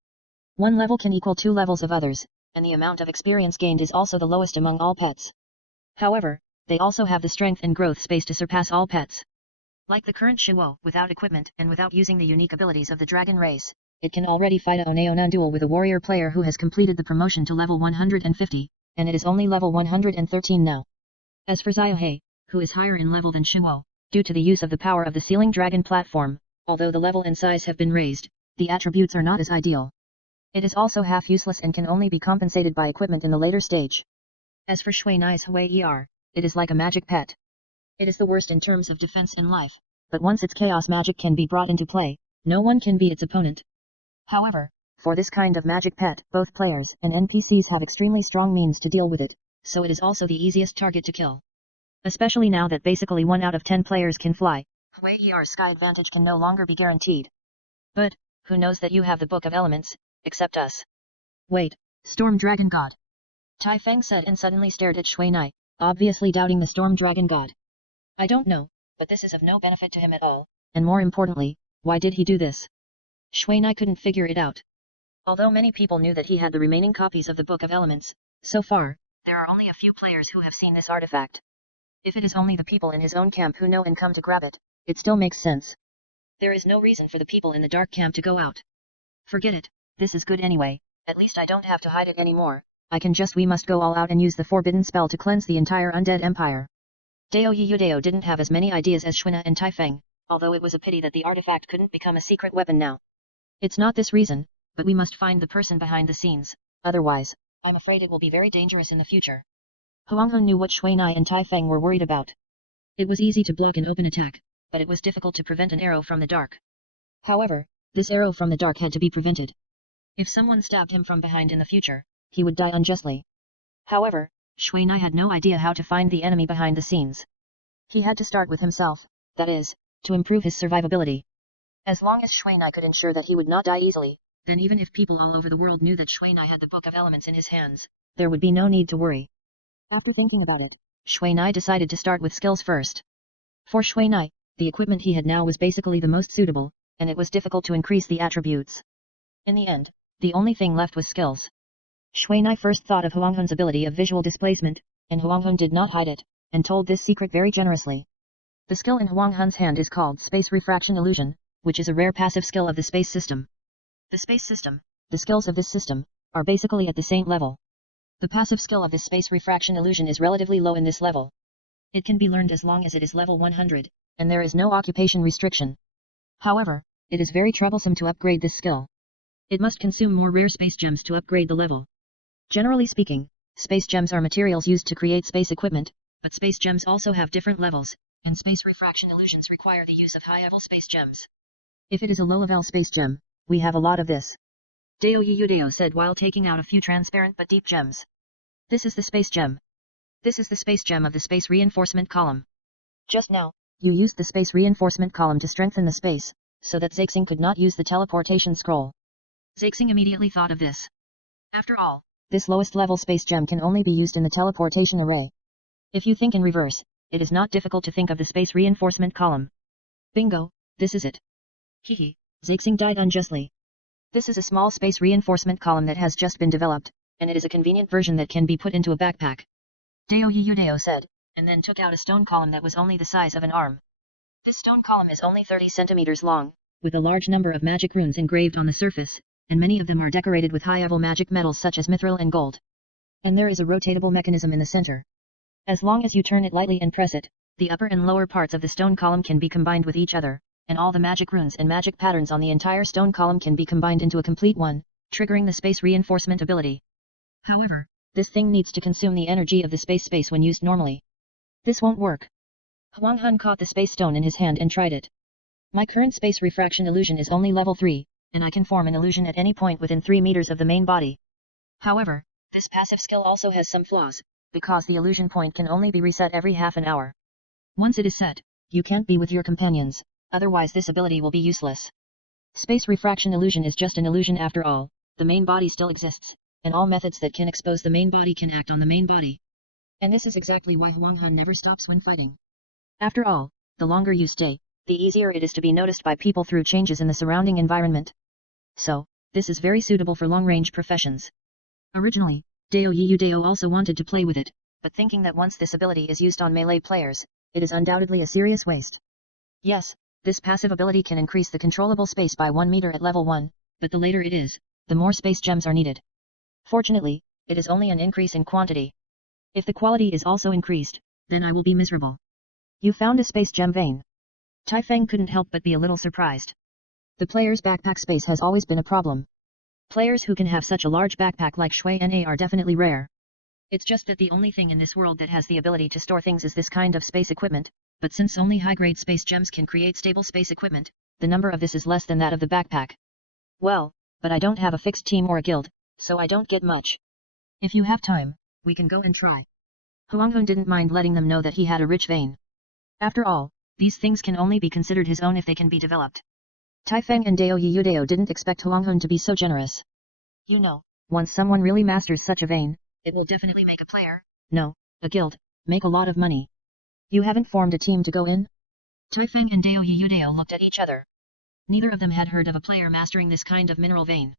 1 level can equal 2 levels of others, and the amount of experience gained is also the lowest among all pets. However, they also have the strength and growth space to surpass all pets. Like the current Shiwo, without equipment and without using the unique abilities of the dragon race, it can already fight a Oneonan duel with a warrior player who has completed the promotion to level 150, and it is only level 113 now. As for Xiaohei, who is higher in level than Shiwo, due to the use of the power of the ceiling dragon platform, although the level and size have been raised, the attributes are not as ideal. It is also half useless and can only be compensated by equipment in the later stage. As for Shui Nai's Hui Er, it is like a magic pet. It is the worst in terms of defense and life, but once its chaos magic can be brought into play, no one can be its opponent. However, for this kind of magic pet, both players and NPCs have extremely strong means to deal with it, so it is also the easiest target to kill. Especially now that basically 1 out of 10 players can fly, Hui Er's sky advantage can no longer be guaranteed. But, who knows that you have the Book of Elements, except us? Wait, Storm Dragon God. Tai Feng said and suddenly stared at Shui Nai, obviously doubting the Storm Dragon God. I don't know, but this is of no benefit to him at all, and more importantly, why did he do this? Shui Nai couldn't figure it out. Although many people knew that he had the remaining copies of the Book of Elements, so far, there are only a few players who have seen this artifact. If it is only the people in his own camp who know and come to grab it, it still makes sense. There is no reason for the people in the dark camp to go out. Forget it, this is good anyway, at least I don't have to hide it anymore, we must go all out and use the forbidden spell to cleanse the entire undead empire. Dao Yiyudao didn't have as many ideas as Shuina and Tai Feng, although it was a pity that the artifact couldn't become a secret weapon now. It's not this reason, but we must find the person behind the scenes, otherwise, I'm afraid it will be very dangerous in the future. Huangheng knew what Shui Nai and Tai Feng were worried about. It was easy to block an open attack, but it was difficult to prevent an arrow from the dark. However, this arrow from the dark had to be prevented. If someone stabbed him from behind in the future, he would die unjustly. However, Shui Nai had no idea how to find the enemy behind the scenes. He had to start with himself, that is, to improve his survivability. As long as Shui Nai could ensure that he would not die easily, then even if people all over the world knew that Shui Nai had the Book of Elements in his hands, there would be no need to worry. After thinking about it, Shui Nai decided to start with skills first. For Shui Nai, the equipment he had now was basically the most suitable, and it was difficult to increase the attributes. In the end, The only thing left was skills. Shuai first thought of Huang Hun's ability of visual displacement, and Huang Hun did not hide it, and told this secret very generously. The skill in Huang Hun's hand is called Space Refraction Illusion, which is a rare passive skill of the space system. The space system, the skills of this system, are basically at the same level. The passive skill of this Space Refraction Illusion is relatively low in this level. It can be learned as long as it is level 100, and there is no occupation restriction. However, it is very troublesome to upgrade this skill. It must consume more rare space gems to upgrade the level. Generally speaking, space gems are materials used to create space equipment, but space gems also have different levels, and space refraction illusions require the use of high-level space gems. If it is a low-level space gem, we have a lot of this. Deo Yudeo said while taking out a few transparent but deep gems. This is the space gem. This is the space gem of the space reinforcement column. Just now, you used the space reinforcement column to strengthen the space, so that Zixing could not use the teleportation scroll. Zixing immediately thought of this. After all, this lowest level space gem can only be used in the teleportation array. If you think in reverse, it is not difficult to think of the space reinforcement column. Bingo, this is it. Hehe, Zixing died unjustly. This is a small space reinforcement column that has just been developed, and it is a convenient version that can be put into a backpack. Deo Yudeo said, and then took out a stone column that was only the size of an arm. This stone column is only 30 centimeters long, with a large number of magic runes engraved on the surface, and many of them are decorated with high-level magic metals such as mithril and gold. And there is a rotatable mechanism in the center. As long as you turn it lightly and press it, the upper and lower parts of the stone column can be combined with each other, and all the magic runes and magic patterns on the entire stone column can be combined into a complete one, triggering the space reinforcement ability. However, this thing needs to consume the energy of the space when used normally. This won't work. Huang Hun caught the space stone in his hand and tried it. My current space refraction illusion is only level 3, and I can form an illusion at any point within 3 meters of the main body. However, this passive skill also has some flaws, because the illusion point can only be reset every half an hour. Once it is set, you can't be with your companions, otherwise this ability will be useless. Space refraction illusion is just an illusion after all, the main body still exists, and all methods that can expose the main body can act on the main body. And this is exactly why Huang Hun never stops when fighting. After all, the longer you stay, the easier it is to be noticed by people through changes in the surrounding environment. So, this is very suitable for long-range professions. Originally, Deo Yudeo also wanted to play with it, but thinking that once this ability is used on melee players, it is undoubtedly a serious waste. Yes, this passive ability can increase the controllable space by 1 meter at level 1, but the later it is, the more space gems are needed. Fortunately, it is only an increase in quantity. If the quality is also increased, then I will be miserable. You found a space gem vein. Tai Feng couldn't help but be a little surprised. The player's backpack space has always been a problem. Players who can have such a large backpack like Shui Na are definitely rare. It's just that the only thing in this world that has the ability to store things is this kind of space equipment, but since only high-grade space gems can create stable space equipment, the number of this is less than that of the backpack. Well, but I don't have a fixed team or a guild, so I don't get much. If you have time, we can go and try. Huang Hun didn't mind letting them know that he had a rich vein. After all, these things can only be considered his own if they can be developed. Tai Feng and Deo Yudeo didn't expect Huang Hun to be so generous. You know, once someone really masters such a vein, it will definitely make a player, no, a guild, make a lot of money. You haven't formed a team to go in? Tai Feng and Deo Yudeo looked at each other. Neither of them had heard of a player mastering this kind of mineral vein.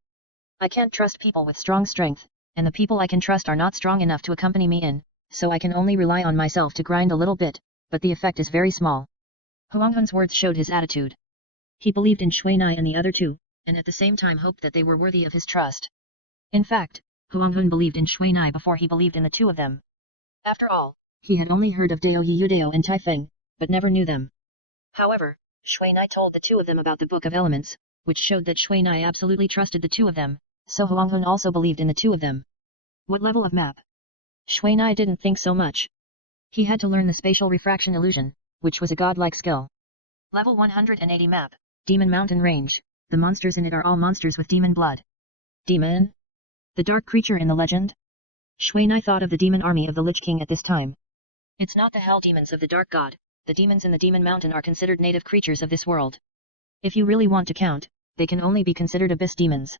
I can't trust people with strong strength, and the people I can trust are not strong enough to accompany me in, so I can only rely on myself to grind a little bit, but the effect is very small. Huang Hun's words showed his attitude. He believed in Shui Na and the other two, and at the same time hoped that they were worthy of his trust. In fact, Huang Hun believed in Shui Na before he believed in the two of them. After all, he had only heard of Deo Yudeo and Tai Feng, but never knew them. However, Shui Na told the two of them about the Book of Elements, which showed that Shui Na absolutely trusted the two of them, so Huang Hun also believed in the two of them. What level of map? Shui Na didn't think so much. He had to learn the spatial refraction illusion, which was a godlike skill. Level 180 map, Demon Mountain Range. The monsters in it are all monsters with demon blood. Demon? The dark creature in the legend? Shui Na thought of the demon army of the Lich King at this time. It's not the hell demons of the dark god, the demons in the Demon Mountain are considered native creatures of this world. If you really want to count, they can only be considered abyss demons.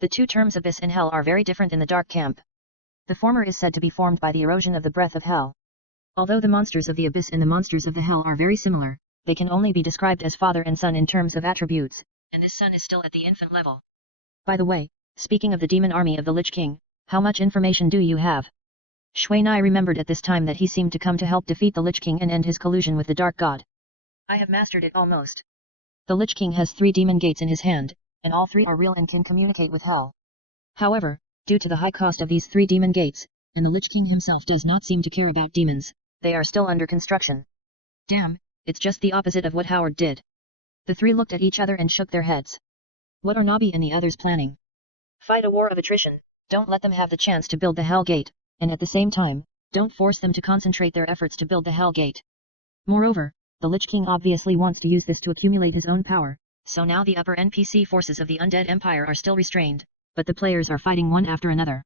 The two terms abyss and hell are very different in the dark camp. The former is said to be formed by the erosion of the breath of hell. Although the monsters of the abyss and the monsters of the hell are very similar, they can only be described as father and son in terms of attributes, and this son is still at the infant level. By the way, Speaking of the demon army of the Lich King, how much information do you have? Shui Nai remembered at this time that he seemed to come to help defeat the Lich King and end his collusion with the Dark God. I have mastered it almost. The Lich King has 3 demon gates in his hand, and all 3 are real and can communicate with hell. However, due to the high cost of these 3 demon gates, and the Lich King himself does not seem to care about demons, they are still under construction. Damn, it's just the opposite of what Howard did. The 3 looked at each other and shook their heads. What are Nabi and the others planning? Fight a war of attrition. Don't let them have the chance to build the Hell Gate, and at the same time, don't force them to concentrate their efforts to build the Hell Gate. Moreover, the Lich King obviously wants to use this to accumulate his own power, so now the upper NPC forces of the Undead Empire are still restrained, but the players are fighting one after another.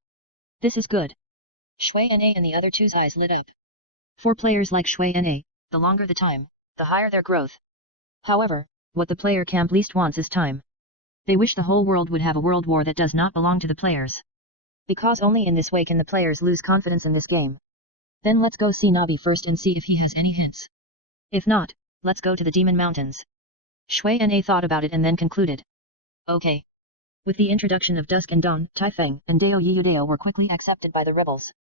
This is good. Shui Na and the other 2's eyes lit up. For players like Shui Na, the longer the time, the higher their growth. However, what the player camp least wants is time. They wish the whole world would have a world war that does not belong to the players. Because only in this way can the players lose confidence in this game. Then let's go see Nabi first and see if he has any hints. If not, let's go to the Demon Mountains. Shui Na thought about it and then concluded. Okay. With the introduction of Dusk and Dawn, Tai Feng and Dao Yiyudao were quickly accepted by the rebels.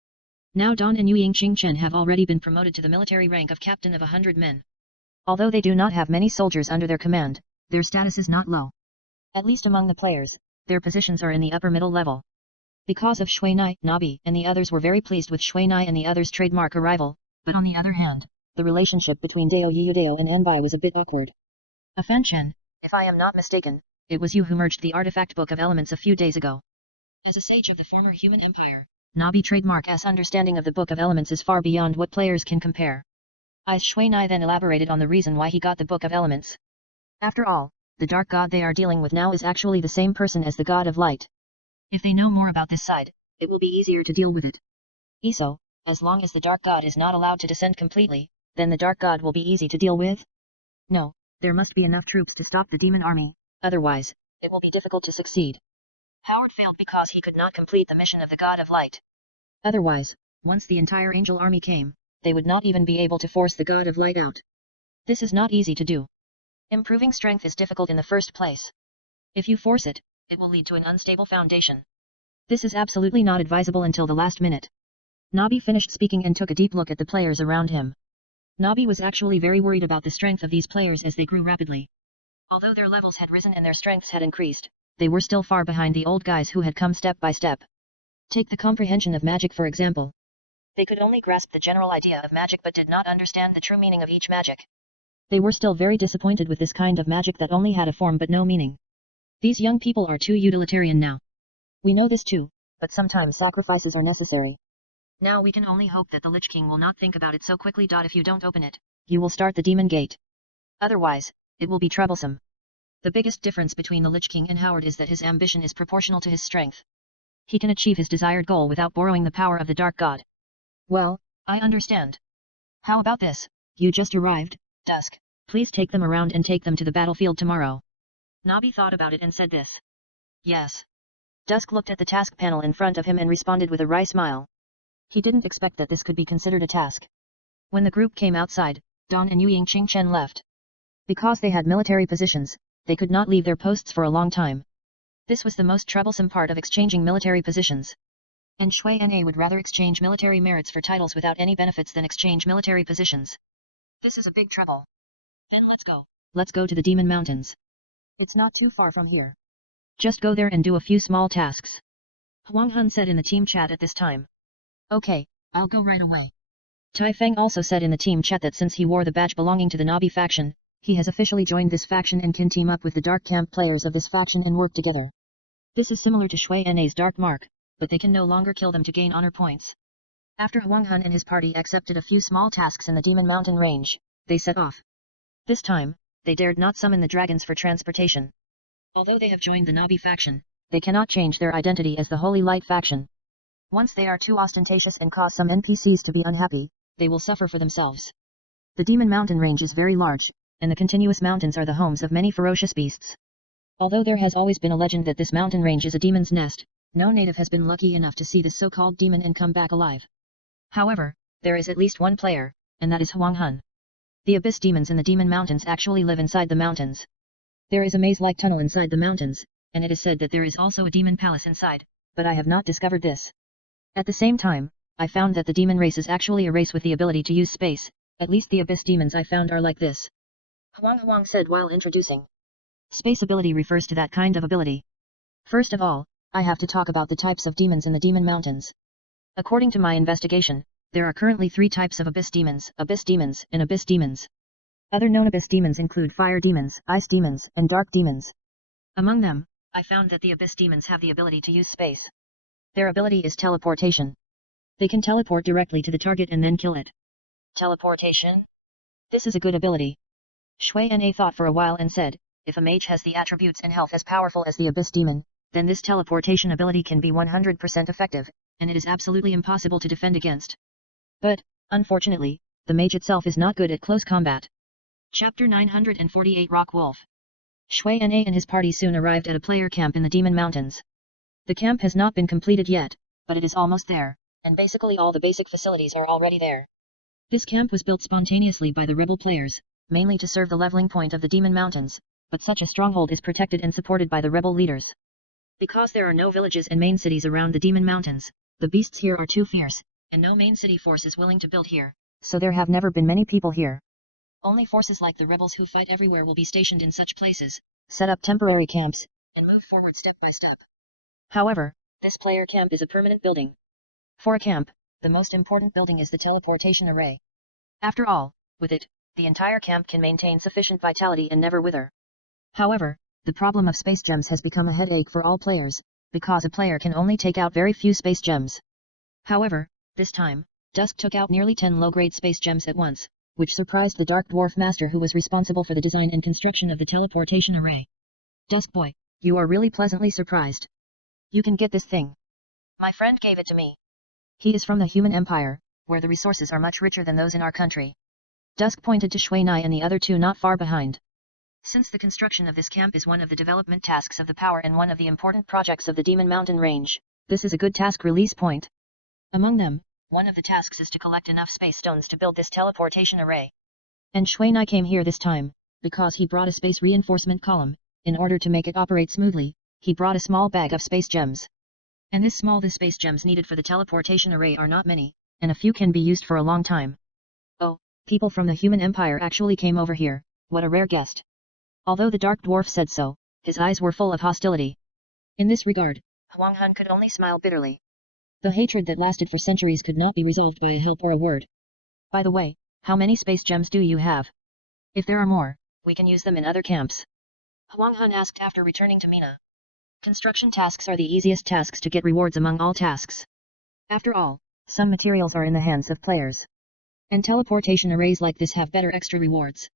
Now Dawn and Yuying Qingchen have already been promoted to the military rank of captain of 100 men. Although they do not have many soldiers under their command, their status is not low. At least among the players, their positions are in the upper middle level. Because of Shui Nai, Nabi and the others were very pleased with Shui Nai and the others' trademark arrival, but on the other hand, the relationship between Dao Yiyudao and Enbai was a bit awkward. Fanfiction, if I am not mistaken, it was you who merged the artifact book of elements a few days ago. As a sage of the former human empire, Nabi trademark's understanding of the book of elements is far beyond what players can compare. Shui Nai then elaborated on the reason why he got the book of elements. After all, the dark god they are dealing with now is actually the same person as the god of light. If they know more about this side, it will be easier to deal with it. So, as long as the dark god is not allowed to descend completely, then the dark god will be easy to deal with? No, there must be enough troops to stop the demon army, otherwise, it will be difficult to succeed. Howard failed because he could not complete the mission of the god of light. Otherwise, once the entire angel army came, they would not even be able to force the god of light out. This is not easy to do. Improving strength is difficult in the first place. If you force it, it will lead to an unstable foundation. This is absolutely not advisable until the last minute. Nabi finished speaking and took a deep look at the players around him. Nabi was actually very worried about the strength of these players as they grew rapidly. Although their levels had risen and their strengths had increased, they were still far behind the old guys who had come step by step. Take the comprehension of magic for example. They could only grasp the general idea of magic but did not understand the true meaning of each magic. They were still very disappointed with this kind of magic that only had a form but no meaning. These young people are too utilitarian now. We know this too, but sometimes sacrifices are necessary. Now we can only hope that the Lich King will not think about it so quickly. If you don't open it, you will start the Demon Gate. Otherwise, it will be troublesome. The biggest difference between the Lich King and Howard is that his ambition is proportional to his strength. He can achieve his desired goal without borrowing the power of the Dark God. Well, I understand. How about this? You just arrived, Dusk. Please take them around and take them to the battlefield tomorrow. Nabi thought about it and said this. Yes. Dusk looked at the task panel in front of him and responded with a wry smile. He didn't expect that this could be considered a task. When the group came outside, Dawn and Yuying Qingchen left. Because they had military positions, they could not leave their posts for a long time. This was the most troublesome part of exchanging military positions. And Shui Na would rather exchange military merits for titles without any benefits than exchange military positions. This is a big trouble. Then let's go. Let's go to the Demon Mountains. It's not too far from here. Just go there and do a few small tasks. Huang Hun said in the team chat at this time. Okay, I'll go right away. Tai Feng also said in the team chat that since he wore the badge belonging to the Nabi faction, he has officially joined this faction and can team up with the Dark Camp players of this faction and work together. This is similar to Shui Na's Dark Mark, but they can no longer kill them to gain honor points. After Huang Hun and his party accepted a few small tasks in the Demon Mountain range, they set off. This time, they dared not summon the dragons for transportation. Although they have joined the Nabi faction, they cannot change their identity as the Holy Light faction. Once they are too ostentatious and cause some NPCs to be unhappy, they will suffer for themselves. The Demon Mountain range is very large, and the continuous mountains are the homes of many ferocious beasts. Although there has always been a legend that this mountain range is a demon's nest, no native has been lucky enough to see this so-called demon and come back alive. However, there is at least one player, and that is Huang Hun. The abyss demons in the Demon Mountains actually live inside the mountains. There is a maze-like tunnel inside the mountains, and it is said that there is also a demon palace inside, but I have not discovered this. At the same time, I found that the demon race is actually a race with the ability to use space, at least the abyss demons I found are like this. Huang said while introducing. Space ability refers to that kind of ability. First of all, I have to talk about the types of demons in the demon mountains. According to my investigation, there are currently 3 types of abyss demons, and abyss demons. Other known abyss demons include fire demons, ice demons, and dark demons. Among them, I found that the abyss demons have the ability to use space. Their ability is teleportation. They can teleport directly to the target and then kill it. Teleportation? This is a good ability. Shui Na thought for a while and said, if a mage has the attributes and health as powerful as the abyss demon, then this teleportation ability can be 100% effective, and it is absolutely impossible to defend against. But, unfortunately, the mage itself is not good at close combat. Chapter 948 Rock Wolf. Shui Na and his party soon arrived at a player camp in the Demon Mountains. The camp has not been completed yet, but it is almost there, and basically all the basic facilities are already there. This camp was built spontaneously by the rebel players, mainly to serve the leveling point of the Demon Mountains, but such a stronghold is protected and supported by the rebel leaders. Because there are no villages and main cities around the Demon Mountains, the beasts here are too fierce, and no main city force is willing to build here, so there have never been many people here. Only forces like the rebels who fight everywhere will be stationed in such places, set up temporary camps, and move forward step by step. However, this player camp is a permanent building. For a camp, the most important building is the teleportation array. After all, with it, the entire camp can maintain sufficient vitality and never wither. However, the problem of space gems has become a headache for all players, because a player can only take out very few space gems. However, this time, Dusk took out nearly 10 low-grade space gems at once, which surprised the Dark Dwarf Master who was responsible for the design and construction of the teleportation array. Dusk boy, you are really pleasantly surprised. You can get this thing. My friend gave it to me. He is from the Human Empire, where the resources are much richer than those in our country. Dusk pointed to Shui Na and the other 2 not far behind. Since the construction of this camp is one of the development tasks of the power and one of the important projects of the Demon Mountain Range, this is a good task release point. Among them, one of the tasks is to collect enough space stones to build this teleportation array. And Shui Na came here this time, because he brought a space reinforcement column. In order to make it operate smoothly, he brought a small bag of space gems. And the space gems needed for the teleportation array are not many, and a few can be used for a long time. Oh, people from the Human Empire actually came over here, what a rare guest. Although the Dark Dwarf said so, his eyes were full of hostility. In this regard, Huang Han could only smile bitterly. The hatred that lasted for centuries could not be resolved by a help or a word. By the way, how many space gems do you have? If there are more, we can use them in other camps. Huang Han asked after returning to Mina. Construction tasks are the easiest tasks to get rewards among all tasks. After all, some materials are in the hands of players. And teleportation arrays like this have better extra rewards.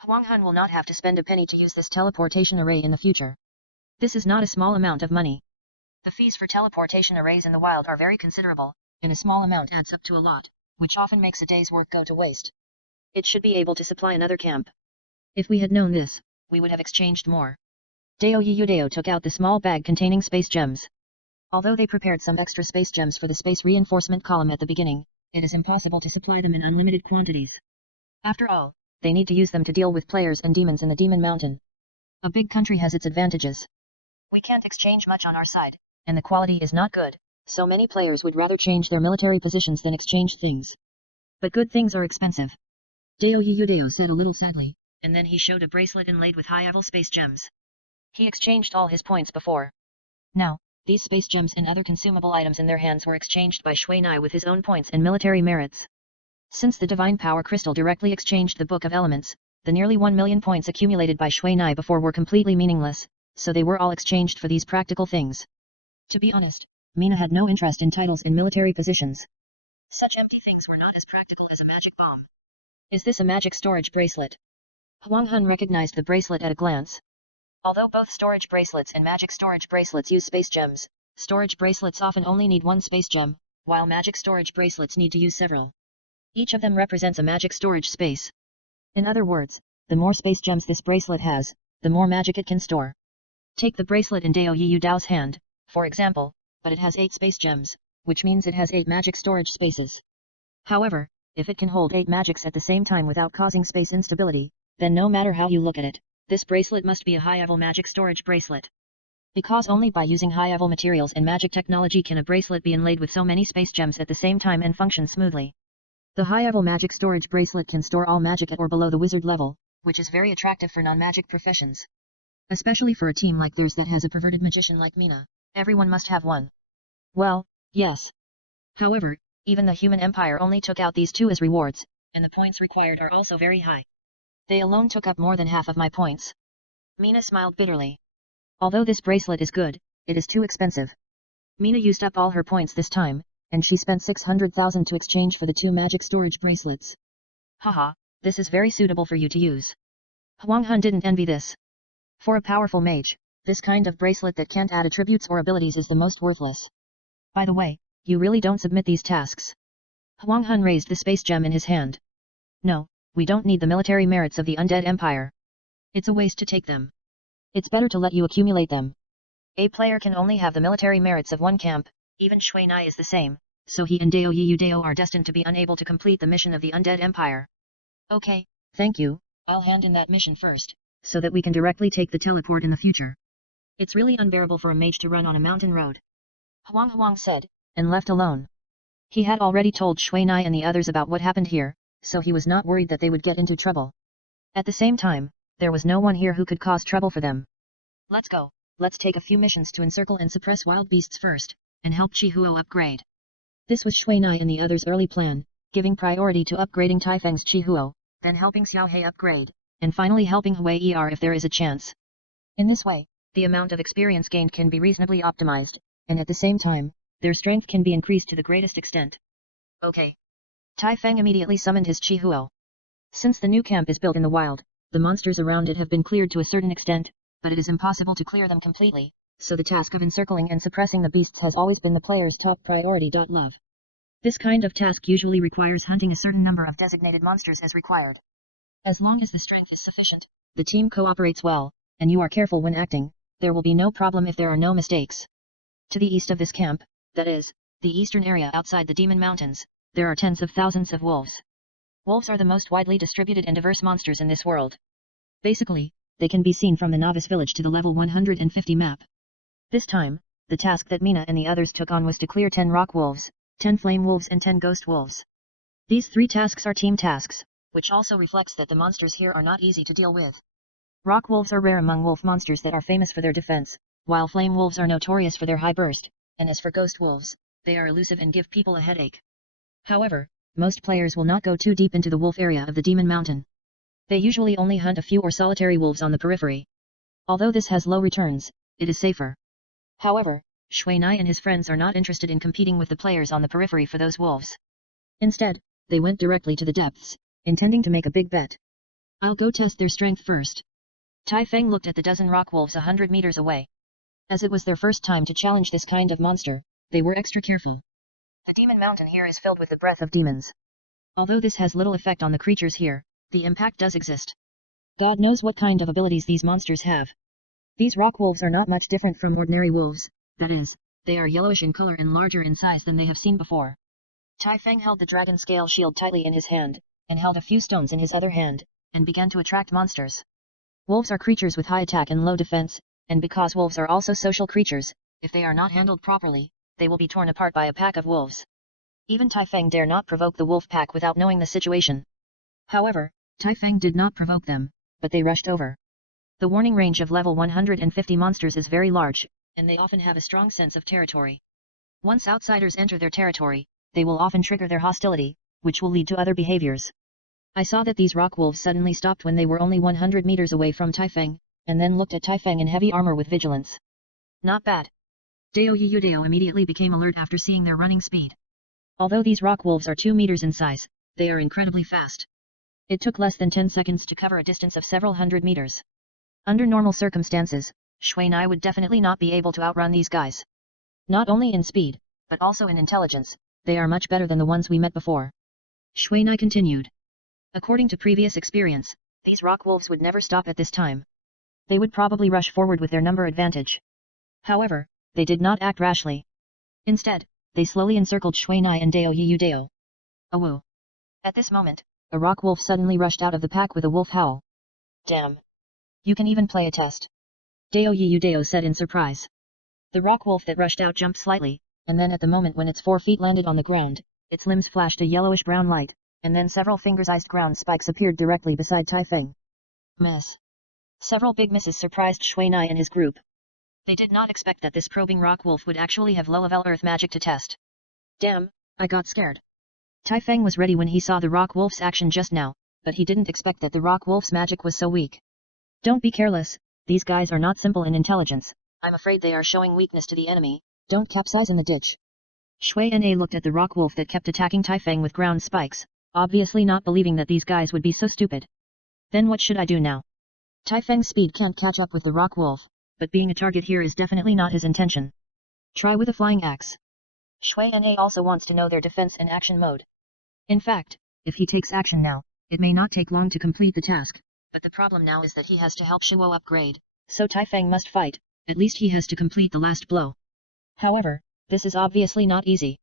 Huang Han will not have to spend a penny to use this teleportation array in the future. This is not a small amount of money. The fees for teleportation arrays in the wild are very considerable, and a small amount adds up to a lot, which often makes a day's work go to waste. It should be able to supply another camp. If we had known this, we would have exchanged more. Dao Yudao took out the small bag containing space gems. Although they prepared some extra space gems for the space reinforcement column at the beginning, it is impossible to supply them in unlimited quantities. After all, they need to use them to deal with players and demons in the Demon Mountain. A big country has its advantages. We can't exchange much on our side, and the quality is not good, so many players would rather change their military positions than exchange things. But good things are expensive. Dao Yudao said a little sadly, and then he showed a bracelet inlaid with high-level space gems. He exchanged all his points before. Now, these space gems and other consumable items in their hands were exchanged by Shui Na with his own points and military merits. Since the Divine Power Crystal directly exchanged the Book of Elements, the nearly 1 million points accumulated by Shui Na before were completely meaningless, so they were all exchanged for these practical things. To be honest, Mina had no interest in titles and military positions. Such empty things were not as practical as a magic bomb. Is this a magic storage bracelet? Huang Han recognized the bracelet at a glance. Although both storage bracelets and magic storage bracelets use space gems, storage bracelets often only need one space gem, while magic storage bracelets need to use several. Each of them represents a magic storage space. In other words, the more space gems this bracelet has, the more magic it can store. Take the bracelet in Dao Yudao's hand, for example, but it has 8 space gems, which means it has 8 magic storage spaces. However, if it can hold 8 magics at the same time without causing space instability, then no matter how you look at it, this bracelet must be a high-level magic storage bracelet. Because only by using high-level materials and magic technology can a bracelet be inlaid with so many space gems at the same time and function smoothly. The high-level magic storage bracelet can store all magic at or below the wizard level, which is very attractive for non-magic professions. Especially for a team like theirs that has a perverted magician like Mina, everyone must have one. Well, yes. However, even the human empire only took out these two as rewards, and the points required are also very high. They alone took up more than half of my points. Mina smiled bitterly. Although this bracelet is good, it is too expensive. Mina used up all her points this time, and she spent 600,000 to exchange for the two magic storage bracelets. Haha, this is very suitable for you to use. Huang Hun didn't envy this. For a powerful mage, this kind of bracelet that can't add attributes or abilities is the most worthless. By the way, you really don't submit these tasks. Huang Hun raised the space gem in his hand. No, we don't need the military merits of the undead empire. It's a waste to take them. It's better to let you accumulate them. A player can only have the military merits of one camp, even Shui Nai is the same, so he and Dao Yiyu Dao are destined to be unable to complete the mission of the undead empire. Okay, thank you, I'll hand in that mission first, so that we can directly take the teleport in the future. It's really unbearable for a mage to run on a mountain road. Huang said, and left alone. He had already told Shui Nai and the others about what happened here, so he was not worried that they would get into trouble. At the same time, there was no one here who could cause trouble for them. Let's go, let's take a few missions to encircle and suppress wild beasts first, and help Chi Huo upgrade. This was Shui Nai and the others' early plan, giving priority to upgrading Tai Feng's Chi Huo, then helping Xiao He upgrade, and finally helping Hui Er if there is a chance. In this way, the amount of experience gained can be reasonably optimized, and at the same time, their strength can be increased to the greatest extent. Okay. Tai Feng immediately summoned his Chi Huo. Since the new camp is built in the wild, the monsters around it have been cleared to a certain extent, but it is impossible to clear them completely, so the task of encircling and suppressing the beasts has always been the player's top priority. Love. This kind of task usually requires hunting a certain number of designated monsters as required. As long as the strength is sufficient, the team cooperates well, and you are careful when acting, there will be no problem if there are no mistakes. To the east of this camp, that is, the eastern area outside the Demon Mountains, there are tens of thousands of wolves. Wolves are the most widely distributed and diverse monsters in this world. Basically, they can be seen from the novice village to the level 150 map. This time, the task that Mina and the others took on was to clear 10 rock wolves, 10 flame wolves and 10 ghost wolves. These 3 tasks are team tasks, which also reflects that the monsters here are not easy to deal with. Rock wolves are rare among wolf monsters that are famous for their defense, while flame wolves are notorious for their high burst, and as for ghost wolves, they are elusive and give people a headache. However, most players will not go too deep into the wolf area of the Demon Mountain. They usually only hunt a few or solitary wolves on the periphery. Although this has low returns, it is safer. However, Shui Nai and his friends are not interested in competing with the players on the periphery for those wolves. Instead, they went directly to the depths, intending to make a big bet. I'll go test their strength first. Tai Feng looked at the dozen rock wolves 100 meters away. As it was their first time to challenge this kind of monster, they were extra careful. The Demon Mountain here is filled with the breath of demons. Although this has little effect on the creatures here, the impact does exist. God knows what kind of abilities these monsters have. These rock wolves are not much different from ordinary wolves, that is, they are yellowish in color and larger in size than they have seen before. Tai Feng held the dragon scale shield tightly in his hand, and held a few stones in his other hand, and began to attract monsters. Wolves are creatures with high attack and low defense, and because wolves are also social creatures, if they are not handled properly, they will be torn apart by a pack of wolves. Even Tai Feng dare not provoke the wolf pack without knowing the situation. However, Tai Feng did not provoke them, but they rushed over. The warning range of level 150 monsters is very large, and they often have a strong sense of territory. Once outsiders enter their territory, they will often trigger their hostility, which will lead to other behaviors. I saw that these rock wolves suddenly stopped when they were only 100 meters away from Tai Feng, and then looked at Tai Feng in heavy armor with vigilance. Not bad. Dao Yiyu Dao immediately became alert after seeing their running speed. Although these rock wolves are 2 meters in size, they are incredibly fast. It took less than 10 seconds to cover a distance of several hundred meters. Under normal circumstances, Shui Nai would definitely not be able to outrun these guys. Not only in speed, but also in intelligence, they are much better than the ones we met before. Shui Nai continued. According to previous experience, these rock wolves would never stop at this time. They would probably rush forward with their number advantage. However, they did not act rashly. Instead, they slowly encircled Shui Nai and Dao Yiyu Dao. Awoo. At this moment, a rock wolf suddenly rushed out of the pack with a wolf howl. Damn. You can even play a test. Deo Yudeo said in surprise. The rock wolf that rushed out jumped slightly, and then at the moment when its 4 feet landed on the ground, its limbs flashed a yellowish-brown light, and then several finger-sized ground spikes appeared directly beside Taifeng. Miss. Several big misses surprised Shuinai and his group. They did not expect that this probing rock wolf would actually have low-level earth magic to test. Damn, I got scared. Taifeng was ready when he saw the rock wolf's action just now, but he didn't expect that the rock wolf's magic was so weak. Don't be careless, these guys are not simple in intelligence, I'm afraid they are showing weakness to the enemy, don't capsize in the ditch. Shui Na looked at the rock wolf that kept attacking Taifeng with ground spikes, obviously not believing that these guys would be so stupid. Then what should I do now? Taifeng's speed can't catch up with the rock wolf, but being a target here is definitely not his intention. Try with a flying axe. Shui Na also wants to know their defense and action mode. In fact, if he takes action now, it may not take long to complete the task, but the problem now is that he has to help Shuo upgrade, so Taifeng must fight, at least he has to complete the last blow. However, this is obviously not easy.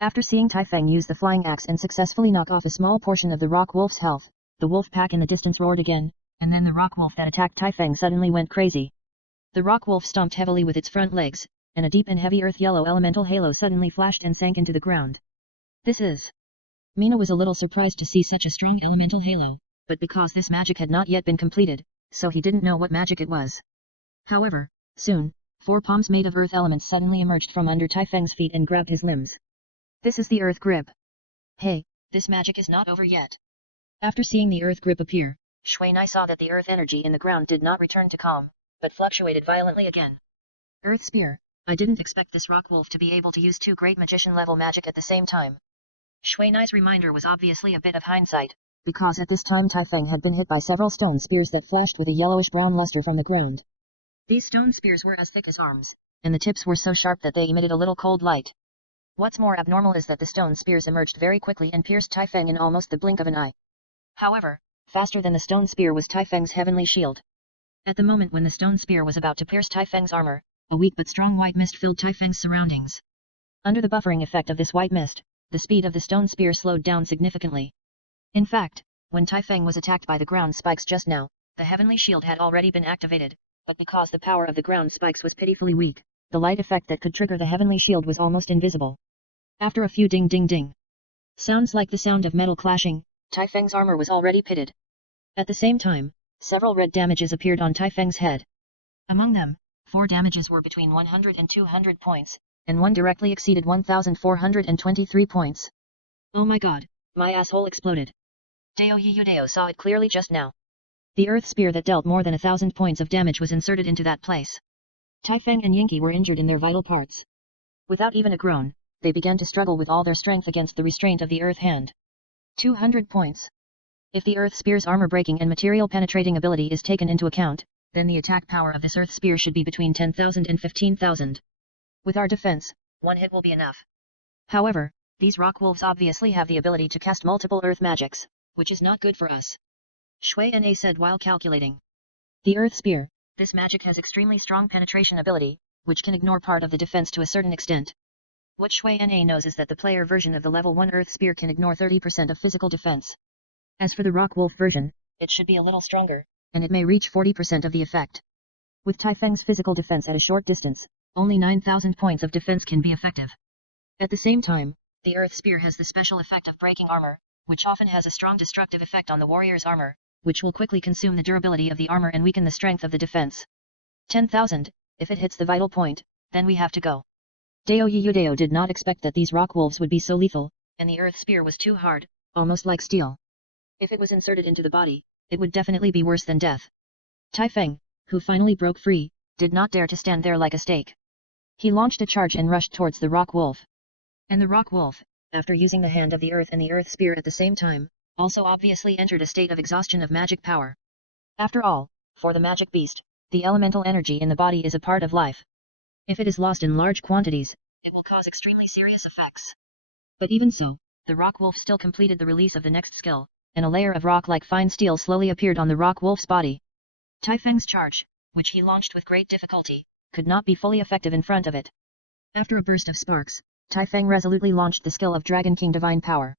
After seeing Taifeng use the flying axe and successfully knock off a small portion of the rock wolf's health, the wolf pack in the distance roared again, and then the rock wolf that attacked Taifeng suddenly went crazy. The rock wolf stomped heavily with its front legs, and a deep and heavy earth yellow elemental halo suddenly flashed and sank into the ground. This is... Mina was a little surprised to see such a strong elemental halo, but because this magic had not yet been completed, so he didn't know what magic it was. However, soon, 4 palms made of earth elements suddenly emerged from under Taifeng's feet and grabbed his limbs. This is the earth grip. Hey, this magic is not over yet. After seeing the earth grip appear, Shuinai saw that the earth energy in the ground did not return to calm, but fluctuated violently again. Earth Spear, I didn't expect this rock wolf to be able to use 2 great magician-level magic at the same time. Shuinai's reminder was obviously a bit of hindsight, because at this time Taifeng had been hit by several stone spears that flashed with a yellowish-brown luster from the ground. These stone spears were as thick as arms, and the tips were so sharp that they emitted a little cold light. What's more abnormal is that the stone spears emerged very quickly and pierced Taifeng in almost the blink of an eye. However, faster than the stone spear was Taifeng's heavenly shield. At the moment when the stone spear was about to pierce Taifeng's armor, a weak but strong white mist filled Taifeng's surroundings. Under the buffering effect of this white mist, the speed of the stone spear slowed down significantly. In fact, when Taifeng was attacked by the ground spikes just now, the heavenly shield had already been activated, but because the power of the ground spikes was pitifully weak, the light effect that could trigger the heavenly shield was almost invisible. After a few ding ding ding sounds like the sound of metal clashing, Taifeng's armor was already pitted. At the same time, several red damages appeared on Taifeng's head. Among them, 4 damages were between 100 and 200 points, and one directly exceeded 1,423 points. Oh my god, my asshole exploded. Deo Yudeo saw it clearly just now. The earth spear that dealt more than 1,000 points of damage was inserted into that place. Taifeng and Yinki were injured in their vital parts. Without even a groan, they began to struggle with all their strength against the restraint of the earth hand. 200 points. If the earth spear's armor-breaking and material-penetrating ability is taken into account, then the attack power of this earth spear should be between 10,000 and 15,000. With our defense, 1 hit will be enough. However, these rock wolves obviously have the ability to cast multiple earth magics, which is not good for us. Shui Na said while calculating. The earth spear, this magic has extremely strong penetration ability, which can ignore part of the defense to a certain extent. What Shui Na knows is that the player version of the level 1 earth spear can ignore 30% of physical defense. As for the rock wolf version, it should be a little stronger, and it may reach 40% of the effect. With Taifeng's physical defense at a short distance, only 9,000 points of defense can be effective. At the same time, the earth spear has the special effect of breaking armor, which often has a strong destructive effect on the warrior's armor, which will quickly consume the durability of the armor and weaken the strength of the defense. 10,000, if it hits the vital point, then we have to go. Deo Yudeo did not expect that these rock wolves would be so lethal, and the earth spear was too hard, almost like steel. If it was inserted into the body, it would definitely be worse than death. Taifeng, who finally broke free, did not dare to stand there like a stake. He launched a charge and rushed towards the rock wolf. And the rock wolf, after using the hand of the earth and the earth spear at the same time, also obviously entered a state of exhaustion of magic power. After all, for the magic beast, the elemental energy in the body is a part of life. If it is lost in large quantities, it will cause extremely serious effects. But even so, the rock wolf still completed the release of the next skill, and a layer of rock like fine steel slowly appeared on the rock wolf's body. Taifeng's charge, which he launched with great difficulty, could not be fully effective in front of it. After a burst of sparks, Taifeng resolutely launched the skill of Dragon King Divine Power.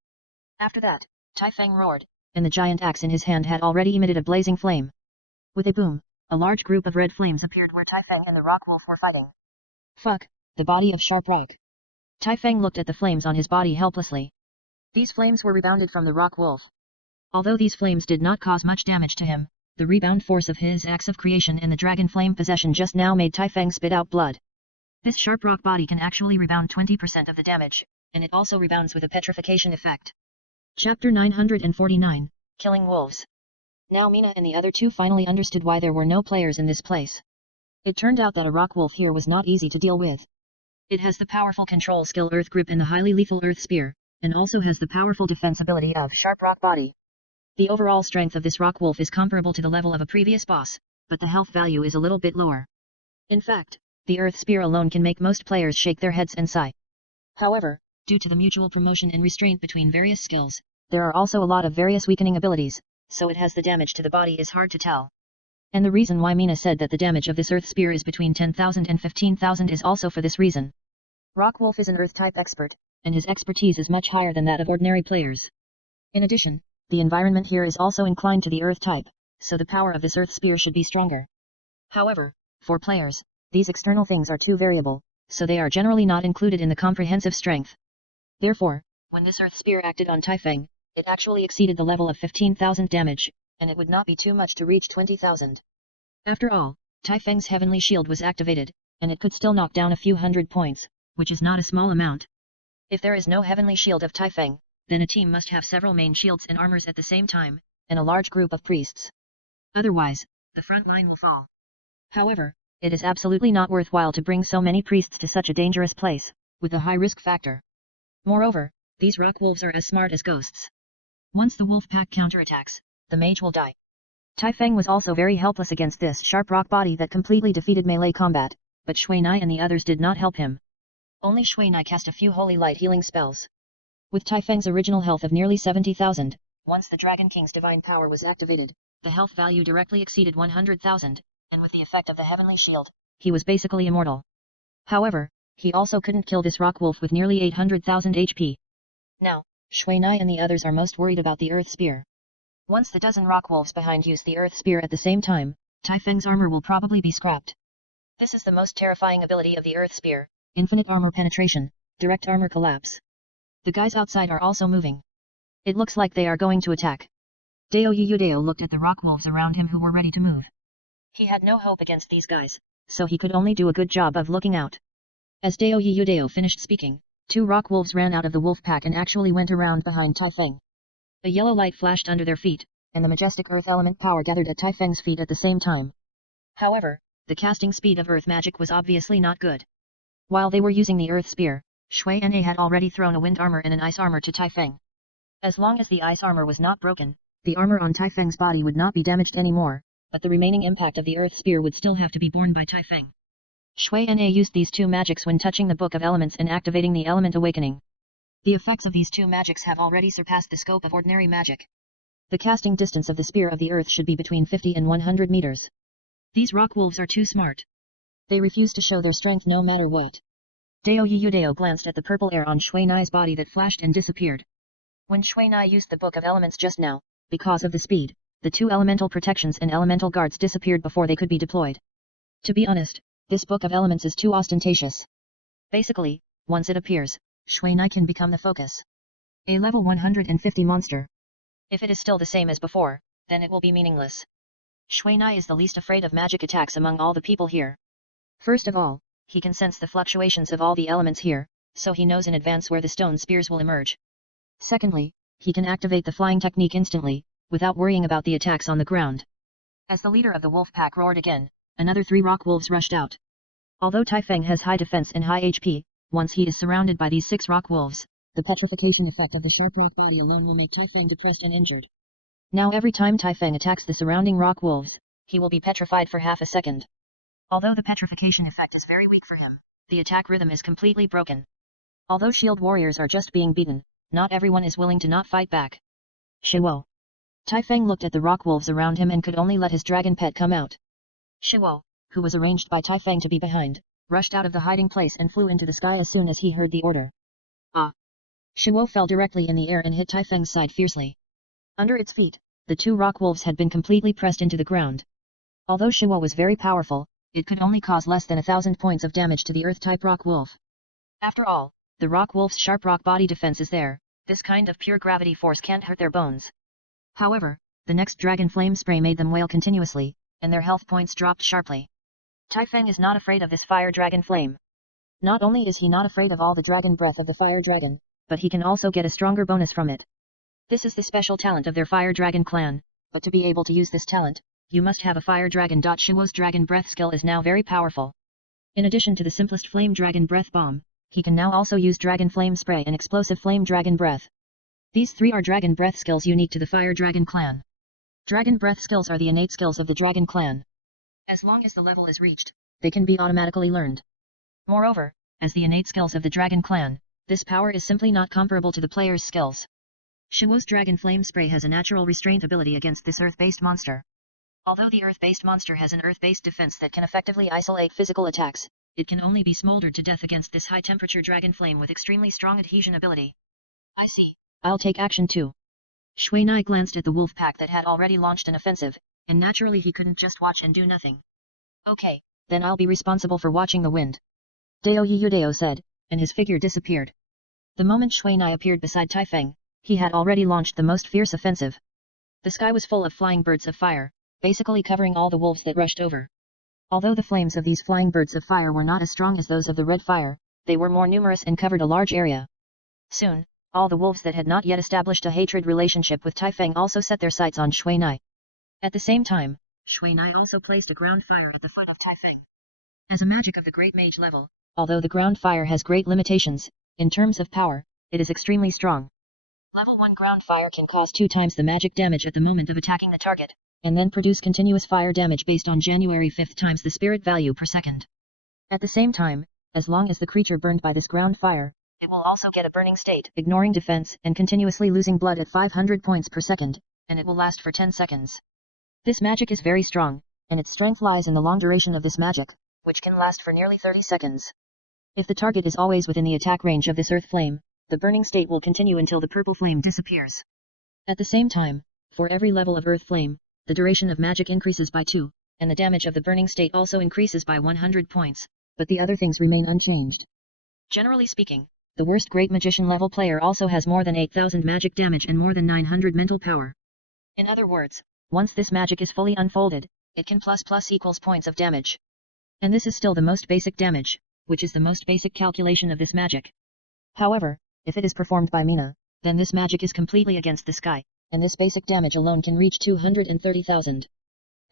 After that, Taifeng roared, and the giant axe in his hand had already emitted a blazing flame. With a boom, a large group of red flames appeared where Taifeng and the rock wolf were fighting. Fuck, the body of sharp rock. Taifeng looked at the flames on his body helplessly. These flames were rebounded from the rock wolf. Although these flames did not cause much damage to him, the rebound force of his axe of creation and the dragon flame possession just now made Taifeng spit out blood. This sharp rock body can actually rebound 20% of the damage, and it also rebounds with a petrification effect. Chapter 949, Killing Wolves. Now Mina and the other two finally understood why there were no players in this place. It turned out that a rock wolf here was not easy to deal with. It has the powerful control skill Earth Grip and the highly lethal Earth Spear, and also has the powerful defense ability of Sharp Rock Body. The overall strength of this rock wolf is comparable to the level of a previous boss, but the health value is a little bit lower. In fact, the Earth Spear alone can make most players shake their heads and sigh. However, due to the mutual promotion and restraint between various skills, there are also a lot of various weakening abilities, so it has the damage to the body is hard to tell. And the reason why Mina said that the damage of this Earth Spear is between 10,000 and 15,000 is also for this reason. Rock Wolf is an Earth-type expert, and his expertise is much higher than that of ordinary players. In addition, the environment here is also inclined to the Earth type, so the power of this Earth Spear should be stronger. However, for players, these external things are too variable, so they are generally not included in the comprehensive strength. Therefore, when this Earth Spear acted on Taifeng, it actually exceeded the level of 15,000 damage, and it would not be too much to reach 20,000. After all, Taifeng's Heavenly Shield was activated, and it could still knock down a few hundred points, which is not a small amount. If there is no Heavenly Shield of Taifeng, then a team must have several main shields and armors at the same time, and a large group of priests. Otherwise, the front line will fall. However, it is absolutely not worthwhile to bring so many priests to such a dangerous place, with a high risk factor. Moreover, these rock wolves are as smart as ghosts. Once the wolf pack counterattacks, the mage will die. Taifeng was also very helpless against this sharp rock body that completely defeated melee combat, but Shui Nai and the others did not help him. Only Shui Nai cast a few holy light healing spells. With Taifeng's original health of nearly 70,000, once the Dragon King's divine power was activated, the health value directly exceeded 100,000, and with the effect of the Heavenly Shield, he was basically immortal. However, he also couldn't kill this rock wolf with nearly 800,000 HP. Now, Shui Nai and the others are most worried about the Earth Spear. Once the dozen rock wolves behind use the Earth Spear at the same time, Taifeng's armor will probably be scrapped. This is the most terrifying ability of the Earth Spear, Infinite Armor Penetration, Direct Armor Collapse. The guys outside are also moving. It looks like they are going to attack. Dao Yudao looked at the rock wolves around him who were ready to move. He had no hope against these guys, so he could only do a good job of looking out. As Dao Yudao finished speaking, two rock wolves ran out of the wolf pack and actually went around behind Taifeng. A yellow light flashed under their feet, and the majestic earth element power gathered at Taifeng's feet at the same time. However, the casting speed of earth magic was obviously not good. While they were using the Earth Spear, Shui Na had already thrown a wind armor and an ice armor to Taifeng. As long as the ice armor was not broken, the armor on Taifeng's body would not be damaged anymore, but the remaining impact of the Earth Spear would still have to be borne by Taifeng. Shui Na used these two magics when touching the Book of Elements and activating the Element Awakening. The effects of these two magics have already surpassed the scope of ordinary magic. The casting distance of the Spear of the Earth should be between 50 and 100 meters. These rock wolves are too smart. They refuse to show their strength no matter what. Dao Yudao glanced at the purple air on Shui Nai's body that flashed and disappeared. When Shui Nai used the Book of Elements just now, because of the speed, the two elemental protections and elemental guards disappeared before they could be deployed. To be honest, this Book of Elements is too ostentatious. Basically, once it appears, Shui Nai can become the focus. A level 150 monster. If it is still the same as before, then it will be meaningless. Shui Nai is the least afraid of magic attacks among all the people here. First of all, he can sense the fluctuations of all the elements here, so he knows in advance where the stone spears will emerge. Secondly, he can activate the flying technique instantly, without worrying about the attacks on the ground. As the leader of the wolf pack roared again, another 3 rock wolves rushed out. Although Taifeng has high defense and high HP, once he is surrounded by these 6 rock wolves, the petrification effect of the sharp rock body alone will make Taifeng depressed and injured. Now every time Taifeng attacks the surrounding rock wolves, he will be petrified for half a second. Although the petrification effect is very weak for him, the attack rhythm is completely broken. Although shield warriors are just being beaten, not everyone is willing to not fight back. Shiwo. Taifeng looked at the rock wolves around him and could only let his dragon pet come out. Shiwo, who was arranged by Taifeng to be behind, rushed out of the hiding place and flew into the sky as soon as he heard the order. Ah! Shiwo fell directly in the air and hit Taifeng's side fiercely. Under its feet, the 2 rock wolves had been completely pressed into the ground. Although Shiwo was very powerful, it could only cause less than 1,000 points of damage to the Earth-type rock wolf. After all, the rock wolf's sharp rock body defense is there, this kind of pure gravity force can't hurt their bones. However, the next dragon flame spray made them wail continuously, and their health points dropped sharply. Taifeng is not afraid of this fire dragon flame. Not only is he not afraid of all the dragon breath of the fire dragon, but he can also get a stronger bonus from it. This is the special talent of their fire dragon clan, but to be able to use this talent, you must have a fire dragon. Shiwo's dragon breath skill is now very powerful. In addition to the simplest flame dragon breath bomb, he can now also use dragon flame spray and explosive flame dragon breath. These three are dragon breath skills unique to the fire dragon clan. Dragon breath skills are the innate skills of the dragon clan. As long as the level is reached, they can be automatically learned. Moreover, as the innate skills of the dragon clan, this power is simply not comparable to the player's skills. Shiwo's dragon flame spray has a natural restraint ability against this earth-based monster. Although the earth-based monster has an earth-based defense that can effectively isolate physical attacks, it can only be smoldered to death against this high-temperature dragon flame with extremely strong adhesion ability. I see. I'll take action too. Shui Nai glanced at the wolf pack that had already launched an offensive, and naturally he couldn't just watch and do nothing. Okay, then I'll be responsible for watching the wind. Deo Yudeo said, and his figure disappeared. The moment Shui Nai appeared beside Taifeng, he had already launched the most fierce offensive. The sky was full of flying birds of fire, basically covering all the wolves that rushed over. Although the flames of these flying birds of fire were not as strong as those of the red fire, they were more numerous and covered a large area. Soon, all the wolves that had not yet established a hatred relationship with Taifeng also set their sights on Shui Nai. At the same time, Shui Nai also placed a ground fire at the foot of Taifeng. As a magic of the Great Mage level, although the ground fire has great limitations, in terms of power, it is extremely strong. Level 1 ground fire can cause 2 times the magic damage at the moment of attacking the target, and then produce continuous fire damage based on January 5 times the spirit value per second. At the same time, as long as the creature burned by this ground fire, it will also get a burning state, ignoring defense and continuously losing blood at 500 points per second, and it will last for 10 seconds. This magic is very strong, and its strength lies in the long duration of this magic, which can last for nearly 30 seconds. If the target is always within the attack range of this earth flame, the burning state will continue until the purple flame disappears. At the same time, for every level of earth flame, the duration of magic increases by 2, and the damage of the burning state also increases by 100 points, but the other things remain unchanged. Generally speaking, the worst Great Magician level player also has more than 8,000 magic damage and more than 900 mental power. In other words, once this magic is fully unfolded, it can plus equals points of damage. And this is still the most basic damage, which is the most basic calculation of this magic. However, if it is performed by Mina, then this magic is completely against the sky, and this basic damage alone can reach 230,000.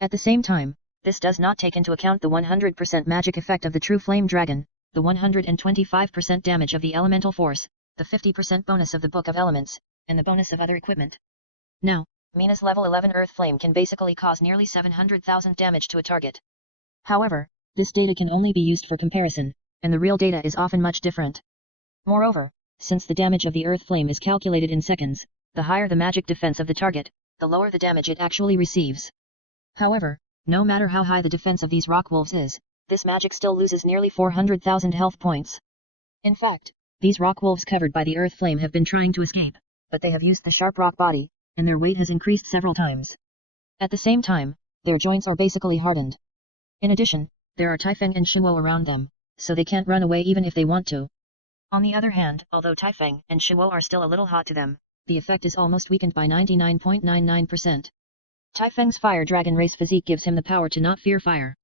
At the same time, this does not take into account the 100% magic effect of the true flame dragon, the 125% damage of the elemental force, the 50% bonus of the Book of Elements, and the bonus of other equipment. Now, Mina's level 11 earth flame can basically cause nearly 700,000 damage to a target. However, this data can only be used for comparison, and the real data is often much different. Moreover, since the damage of the earth flame is calculated in seconds, the higher the magic defense of the target, the lower the damage it actually receives. However, no matter how high the defense of these rock wolves is, this magic still loses nearly 400,000 health points. In fact, these rock wolves covered by the earth flame have been trying to escape, but they have used the sharp rock body, and their weight has increased several times. At the same time, their joints are basically hardened. In addition, there are Taifeng and Shiwo around them, so they can't run away even if they want to. On the other hand, although Taifeng and Shiwo are still a little hot to them, the effect is almost weakened by 99.99%. Taifeng's fire dragon race physique gives him the power to not fear fire.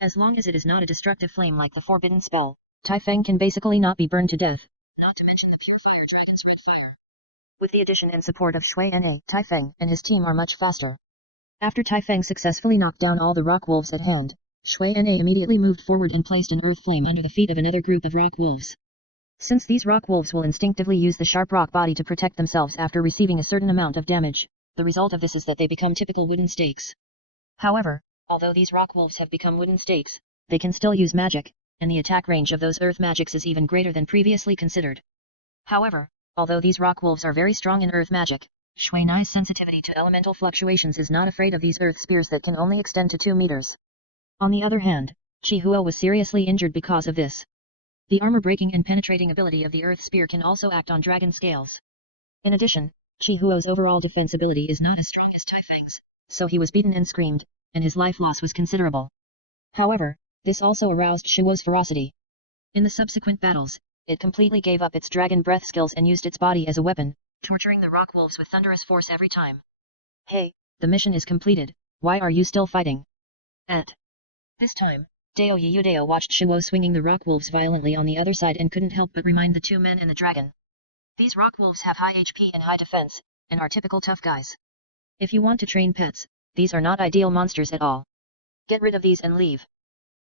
As long as it is not a destructive flame like the forbidden spell, Taifeng can basically not be burned to death, not to mention the pure fire dragon's red fire. With the addition and support of Shui Na, Taifeng and his team are much faster. After Taifeng successfully knocked down all the rock wolves at hand, Shui Na immediately moved forward and placed an earth flame under the feet of another group of rock wolves. Since these rock wolves will instinctively use the sharp rock body to protect themselves after receiving a certain amount of damage, the result of this is that they become typical wooden stakes. However, although these rock wolves have become wooden stakes, they can still use magic, and the attack range of those earth magics is even greater than previously considered. However, although these rock wolves are very strong in earth magic, Shui Nai's sensitivity to elemental fluctuations is not afraid of these earth spears that can only extend to 2 meters. On the other hand, Chi Huo was seriously injured because of this. The armor-breaking and penetrating ability of the earth spear can also act on dragon scales. In addition, Chi Huo's overall defense ability is not as strong as Taifeng's, so he was beaten and screamed, and his life loss was considerable. However, this also aroused Shiwo's ferocity. In the subsequent battles, it completely gave up its dragon breath skills and used its body as a weapon, torturing the rock wolves with thunderous force every time. Hey, the mission is completed, why are you still fighting? At this time, Dao Yudao watched Shiwo swinging the rock wolves violently on the other side and couldn't help but remind the two men and the dragon. These rock wolves have high HP and high defense, and are typical tough guys. If you want to train pets, these are not ideal monsters at all. Get rid of these and leave.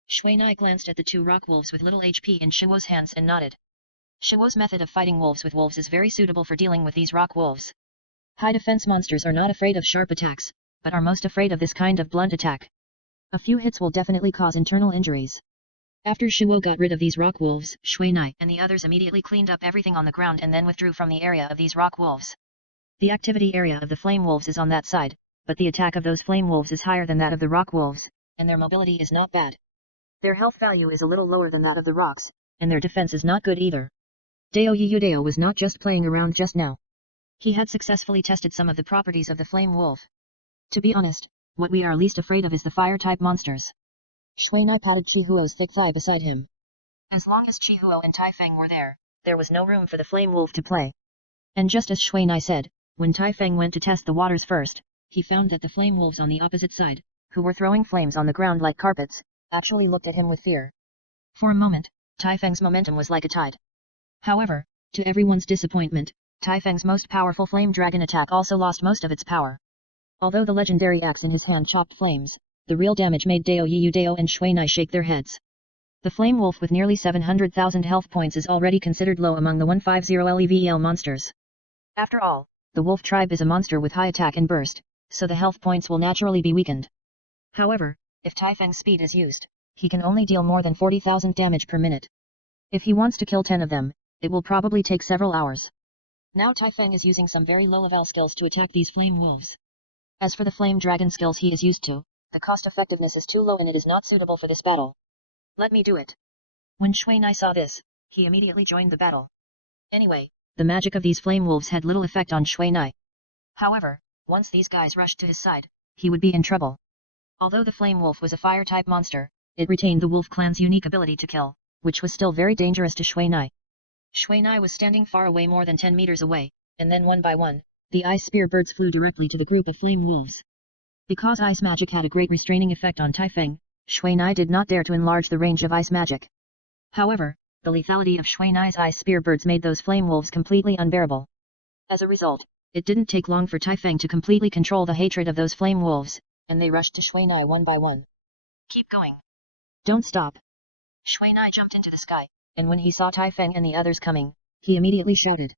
Shuai glanced at the two rock wolves with little HP in Shiwo's hands and nodded. Shiwo's method of fighting wolves with wolves is very suitable for dealing with these rock wolves. High defense monsters are not afraid of sharp attacks, but are most afraid of this kind of blunt attack. A few hits will definitely cause internal injuries. After Shiwo got rid of these rock wolves, Shuai and the others immediately cleaned up everything on the ground and then withdrew from the area of these rock wolves. The activity area of the flame wolves is on that side, but the attack of those flame wolves is higher than that of the rock wolves, and their mobility is not bad. Their health value is a little lower than that of the rocks, and their defense is not good either. Dao Yudao was not just playing around just now. He had successfully tested some of the properties of the flame wolf. To be honest, what we are least afraid of is the fire-type monsters. Shuai patted Chihuo's thick thigh beside him. As long as Chihuo and Taifeng were there was no room for the flame wolf to play. And just as Shuai said, when Taifeng went to test the waters first, he found that the flame wolves on the opposite side, who were throwing flames on the ground like carpets, actually looked at him with fear. For a moment, Taifeng's momentum was like a tide. However, to everyone's disappointment, Taifeng's most powerful flame dragon attack also lost most of its power. Although the legendary axe in his hand chopped flames, the real damage made Dao Yudao and Shuai shake their heads. The flame wolf with nearly 700,000 health points is already considered low among the 150 level monsters. After all, the wolf tribe is a monster with high attack and burst, so the health points will naturally be weakened. However, if Taifeng's speed is used, he can only deal more than 40,000 damage per minute. If he wants to kill 10 of them, it will probably take several hours. Now Taifeng is using some very low-level skills to attack these flame wolves. As for the flame dragon skills he is used to, the cost-effectiveness is too low and it is not suitable for this battle. Let me do it. When Shuai saw this, he immediately joined the battle. Anyway, the magic of these flame wolves had little effect on Shuai. However, once these guys rushed to his side, he would be in trouble. Although the flame wolf was a fire-type monster, it retained the wolf clan's unique ability to kill, which was still very dangerous to Shuai. Shuai was standing far away, more than 10 meters away, and then one by one, the ice spear birds flew directly to the group of flame wolves. Because ice magic had a great restraining effect on Taifeng, Shuai did not dare to enlarge the range of ice magic. However, the lethality of Shuai's ice spear birds made those flame wolves completely unbearable. As a result, it didn't take long for Taifeng to completely control the hatred of those flame wolves, and they rushed to Shuai one by one. Keep going. Don't stop. Shuai jumped into the sky, and when he saw Taifeng and the others coming, he immediately shouted.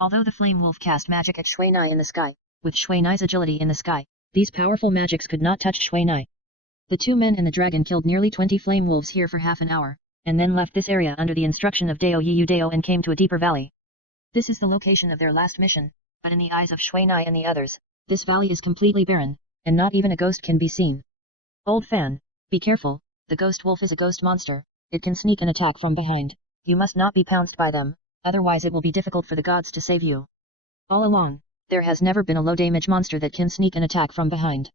Although the flame wolf cast magic at Shuai in the sky, with Shuai's agility in the sky, these powerful magics could not touch Shuai. The two men and the dragon killed nearly 20 flame wolves here for half an hour, and then left this area under the instruction of Dao Yudao and came to a deeper valley. This is the location of their last mission, but in the eyes of Shuai and the others, this valley is completely barren, and not even a ghost can be seen. Old fan, be careful, the ghost wolf is a ghost monster, it can sneak and attack from behind, you must not be pounced by them, otherwise it will be difficult for the gods to save you. All along, there has never been a low-damage monster that can sneak and attack from behind.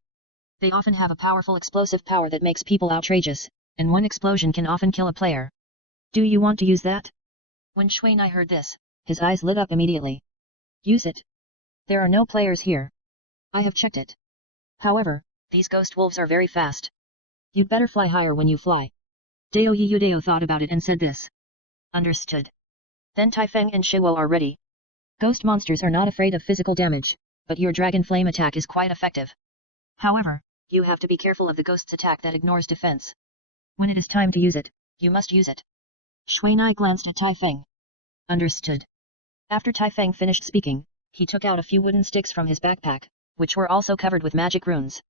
They often have a powerful explosive power that makes people outrageous, and one explosion can often kill a player. Do you want to use that? When Shuai heard this, his eyes lit up immediately. Use it. There are no players here. I have checked it. However, these ghost wolves are very fast. You'd better fly higher when you fly. Dao Yudao thought about it and said this. Understood. Then Taifeng and Shiwo are ready. Ghost monsters are not afraid of physical damage, but your dragon flame attack is quite effective. However, you have to be careful of the ghost's attack that ignores defense. When it is time to use it, you must use it. Shuai glanced at Taifeng. Understood. After Taifeng finished speaking, he took out a few wooden sticks from his backpack, which were also covered with magic runes.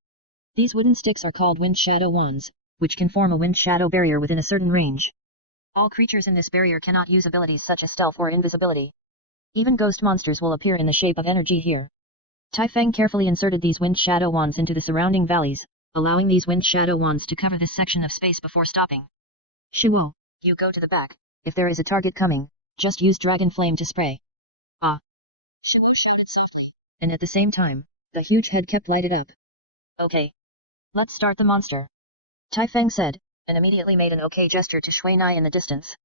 These wooden sticks are called wind shadow wands, which can form a wind shadow barrier within a certain range. All creatures in this barrier cannot use abilities such as stealth or invisibility. Even ghost monsters will appear in the shape of energy here. Taifeng carefully inserted these wind shadow wands into the surrounding valleys, allowing these wind shadow wands to cover this section of space before stopping. Shiwo, you go to the back, if there is a target coming, just use dragon flame to spray. Ah! Shiwo shouted softly, and at the same time, the huge head kept lighted up. Okay. Let's start the monster. Tai Feng said, and immediately made an okay gesture to Shui Nai in the distance.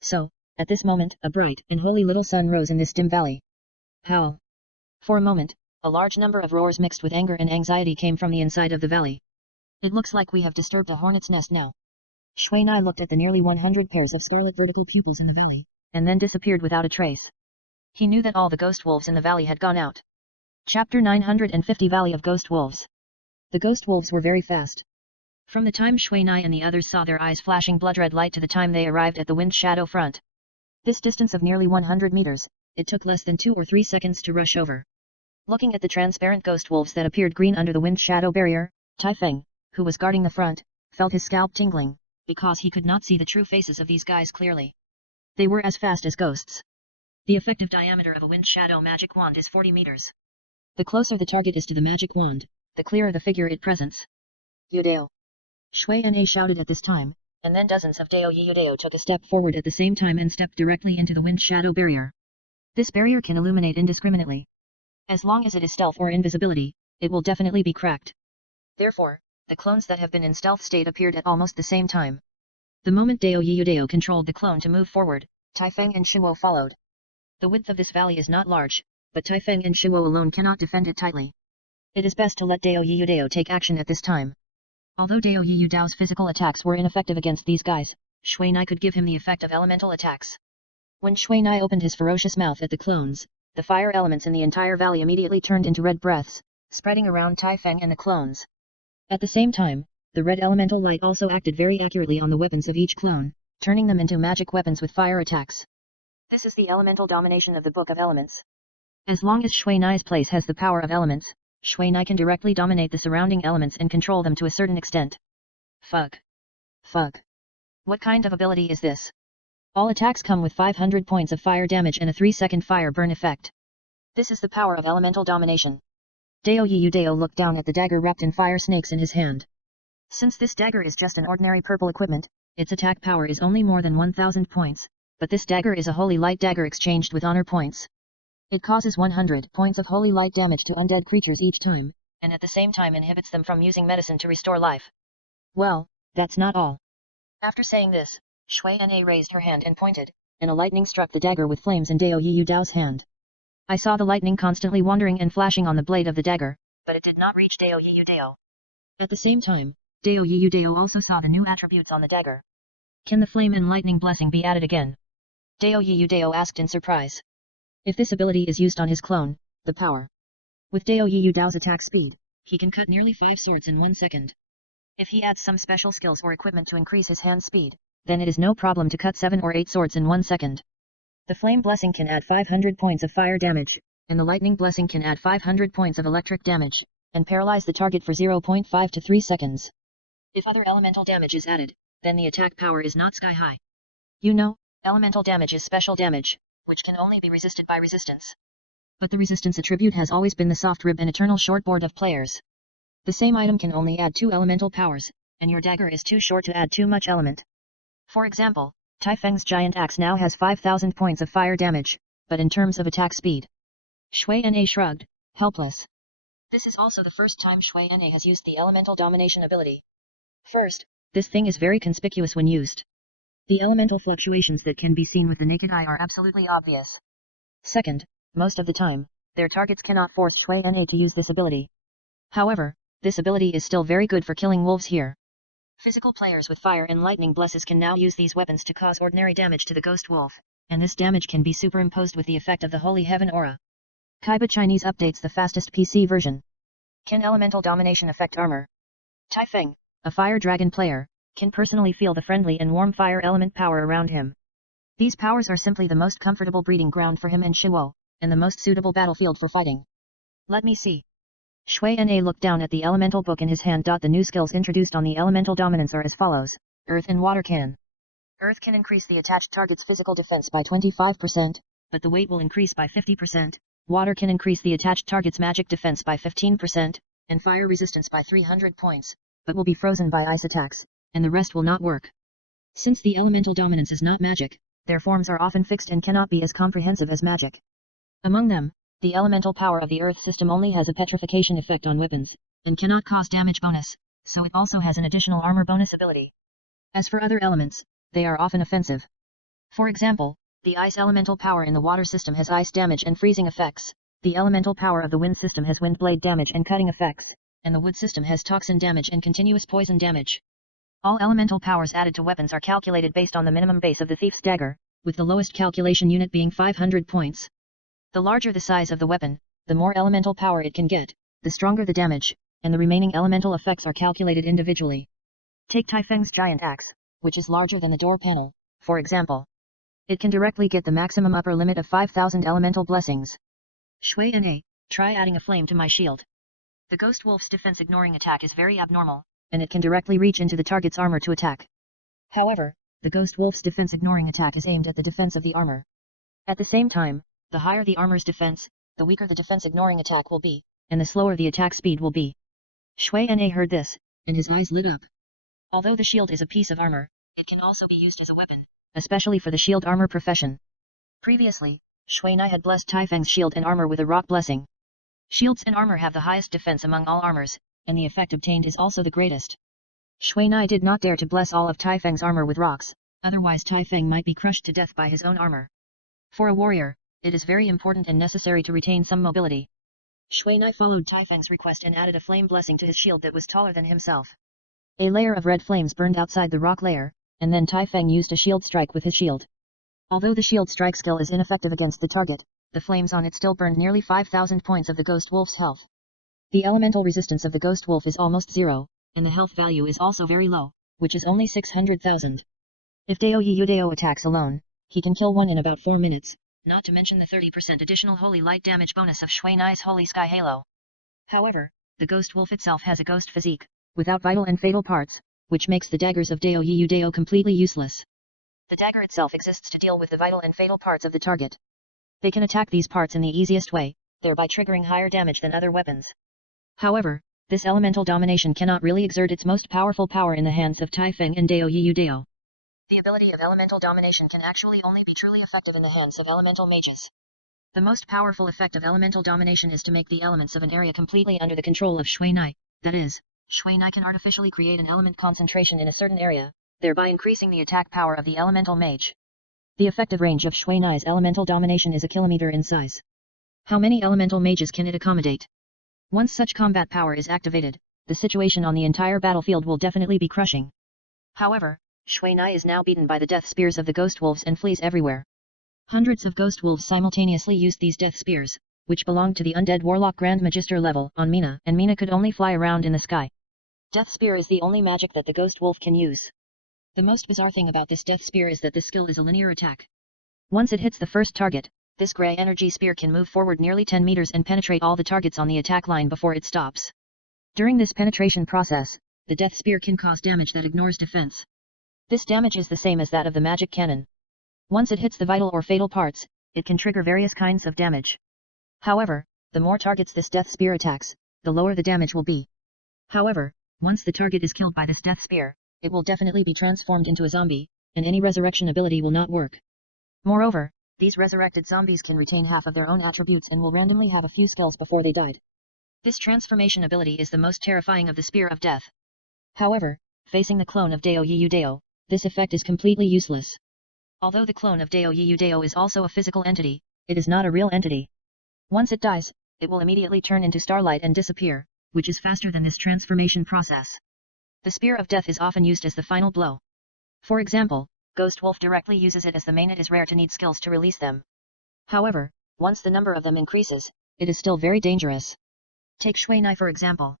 So, at this moment, a bright and holy little sun rose in this dim valley. Howl. For a moment, a large number of roars mixed with anger and anxiety came from the inside of the valley. It looks like we have disturbed a hornet's nest now. Shui Nai looked at the nearly 100 pairs of scarlet vertical pupils in the valley, and then disappeared without a trace. He knew that all the ghost wolves in the valley had gone out. Chapter 950 Valley of Ghost Wolves. The ghost wolves were very fast. From the time Shui Nai and the others saw their eyes flashing blood-red light to the time they arrived at the wind shadow front. This distance of nearly 100 meters, it took less than 2 or 3 seconds to rush over. Looking at the transparent ghost wolves that appeared green under the wind shadow barrier, Tai Feng, who was guarding the front, felt his scalp tingling, because he could not see the true faces of these guys clearly. They were as fast as ghosts. The effective diameter of a wind shadow magic wand is 40 meters. The closer the target is to the magic wand, the clearer the figure it presents. Yudao. Shui Na shouted at this time, and then dozens of Dao Yudao took a step forward at the same time and stepped directly into the wind shadow barrier. This barrier can illuminate indiscriminately. As long as it is stealth or invisibility, it will definitely be cracked. Therefore, the clones that have been in stealth state appeared at almost the same time. The moment Dao Yudao controlled the clone to move forward, Tai Feng and Shuo followed. The width of this valley is not large, but Tai Feng and Shuo alone cannot defend it tightly. It is best to let Dao Yudao take action at this time. Although Dao Yudao's physical attacks were ineffective against these guys, Shui Nai could give him the effect of elemental attacks. When Shui Nai opened his ferocious mouth at the clones, the fire elements in the entire valley immediately turned into red breaths, spreading around Tai Feng and the clones. At the same time, the red elemental light also acted very accurately on the weapons of each clone, turning them into magic weapons with fire attacks. This is the elemental domination of the Book of Elements. As long as Shui Nai's place has the power of elements, Shui Nai can directly dominate the surrounding elements and control them to a certain extent. Fug. Fug. What kind of ability is this? All attacks come with 500 points of fire damage and a 3-second fire burn effect. This is the power of elemental domination. Dao Yudao looked down at the dagger wrapped in fire snakes in his hand. Since this dagger is just an ordinary purple equipment, its attack power is only more than 1000 points, but this dagger is a holy light dagger exchanged with honor points. It causes 100 points of holy light damage to undead creatures each time, and at the same time inhibits them from using medicine to restore life. Well, that's not all. After saying this, Shui Na raised her hand and pointed, and a lightning struck the dagger with flames in Dao Yudao's hand. I saw the lightning constantly wandering and flashing on the blade of the dagger, but it did not reach Dao Yudao. At the same time, Dao Yudao also saw the new attributes on the dagger. Can the flame and lightning blessing be added again? Dao Yudao asked in surprise. If this ability is used on his clone, the power. With Dao Yudao's attack speed, he can cut nearly 5 swords in 1 second. If he adds some special skills or equipment to increase his hand speed, then it is no problem to cut 7 or 8 swords in 1 second. The flame blessing can add 500 points of fire damage, and the lightning blessing can add 500 points of electric damage, and paralyze the target for 0.5 to 3 seconds. If other elemental damage is added, then the attack power is not sky high. You know, elemental damage is special damage, which can only be resisted by resistance. But the resistance attribute has always been the soft rib and eternal shortboard of players. The same item can only add 2 elemental powers, and your dagger is too short to add too much element. For example, Tai Feng's giant axe now has 5000 points of fire damage, but in terms of attack speed. Shui Na shrugged, helpless. This is also the first time Shui Na has used the elemental domination ability. First, this thing is very conspicuous when used. The elemental fluctuations that can be seen with the naked eye are absolutely obvious. Second, most of the time, their targets cannot force Shui Na to use this ability. However, this ability is still very good for killing wolves here. Physical players with fire and lightning blesses can now use these weapons to cause ordinary damage to the ghost wolf, and this damage can be superimposed with the effect of the Holy Heaven Aura. Kaiba Chinese updates the fastest PC version. Can elemental domination affect armor? Tai Feng, a fire dragon player, can personally feel the friendly and warm fire element power around him. These powers are simply the most comfortable breeding ground for him and Shuo, and the most suitable battlefield for fighting. Let me see. Shui Na looked down at the elemental book in his hand. The new skills introduced on the elemental dominance are as follows. Earth and water can. Earth can increase the attached target's physical defense by 25%, but the weight will increase by 50%. Water can increase the attached target's magic defense by 15%, and fire resistance by 300 points, but will be frozen by ice attacks, and the rest will not work. Since the elemental dominance is not magic, their forms are often fixed and cannot be as comprehensive as magic. Among them, the elemental power of the Earth system only has a petrification effect on weapons, and cannot cause damage bonus, so it also has an additional armor bonus ability. As for other elements, they are often offensive. For example, the ice elemental power in the water system has ice damage and freezing effects, the elemental power of the wind system has wind blade damage and cutting effects, and the wood system has toxin damage and continuous poison damage. All elemental powers added to weapons are calculated based on the minimum base of the thief's dagger, with the lowest calculation unit being 500 points. The larger the size of the weapon, the more elemental power it can get, the stronger the damage, and the remaining elemental effects are calculated individually. Take Taifeng's giant axe, which is larger than the door panel, for example. It can directly get the maximum upper limit of 5,000 elemental blessings. Shui Na, try adding a flame to my shield. The Ghost Wolf's defense ignoring attack is very abnormal, and it can directly reach into the target's armor to attack. However, the Ghost Wolf's defense ignoring attack is aimed at the defense of the armor. At the same time, the higher the armor's defense, the weaker the defense ignoring attack will be, and the slower the attack speed will be. Shui Na heard this, and his eyes lit up. Although the shield is a piece of armor, it can also be used as a weapon, especially for the shield armor profession. Previously, Shui Na had blessed Taifeng's shield and armor with a rock blessing. Shields and armor have the highest defense among all armors, and the effect obtained is also the greatest. Shui Na did not dare to bless all of Taifeng's armor with rocks, otherwise Taifeng might be crushed to death by his own armor. For a warrior, it is very important and necessary to retain some mobility. Shui Na followed Taifeng's request and added a flame blessing to his shield that was taller than himself. A layer of red flames burned outside the rock layer, and then Taifeng used a shield strike with his shield. Although the shield strike skill is ineffective against the target, the flames on it still burned nearly 5,000 points of the Ghost Wolf's health. The elemental resistance of the Ghost Wolf is almost zero, and the health value is also very low, which is only 600,000. If Dao Yudao attacks alone, he can kill one in about 4 minutes, not to mention the 30% additional holy light damage bonus of Shui Nai's Holy Sky Halo. However, the Ghost Wolf itself has a ghost physique, without vital and fatal parts, which makes the daggers of Dao Yudao completely useless. The dagger itself exists to deal with the vital and fatal parts of the target. They can attack these parts in the easiest way, thereby triggering higher damage than other weapons. However, this elemental domination cannot really exert its most powerful power in the hands of Taifeng and Dao Yudao. The ability of elemental domination can actually only be truly effective in the hands of elemental mages. The most powerful effect of elemental domination is to make the elements of an area completely under the control of Shui Na, that is, Shui Na can artificially create an element concentration in a certain area, thereby increasing the attack power of the elemental mage. The effective range of Shui Nai's elemental domination is a kilometer in size. How many elemental mages can it accommodate? Once such combat power is activated, the situation on the entire battlefield will definitely be crushing. However, Shui Na is now beaten by the death spears of the Ghost Wolves and flees everywhere. Hundreds of Ghost Wolves simultaneously used these death spears, which belonged to the Undead Warlock Grand Magister level, on Mina, and Mina could only fly around in the sky. Death Spear is the only magic that the Ghost Wolf can use. The most bizarre thing about this Death Spear is that this skill is a linear attack. Once it hits the first target, this grey energy spear can move forward nearly 10 meters and penetrate all the targets on the attack line before it stops. During this penetration process, the Death Spear can cause damage that ignores defense. This damage is the same as that of the magic cannon. Once it hits the vital or fatal parts, it can trigger various kinds of damage. However, the more targets this Death Spear attacks, the lower the damage will be. However, once the target is killed by this Death Spear, it will definitely be transformed into a zombie, and any resurrection ability will not work. Moreover, these resurrected zombies can retain half of their own attributes and will randomly have a few skills before they died. This transformation ability is the most terrifying of the Spear of Death. However, facing the clone of Dao Yudao, this effect is completely useless. Although the clone of Dao Yudao is also a physical entity, it is not a real entity. Once it dies, it will immediately turn into starlight and disappear, which is faster than this transformation process. The Spear of Death is often used as the final blow. For example, Ghost Wolf directly uses it as the main. It is rare to need skills to release them. However, once the number of them increases, it is still very dangerous. Take Shui Na for example.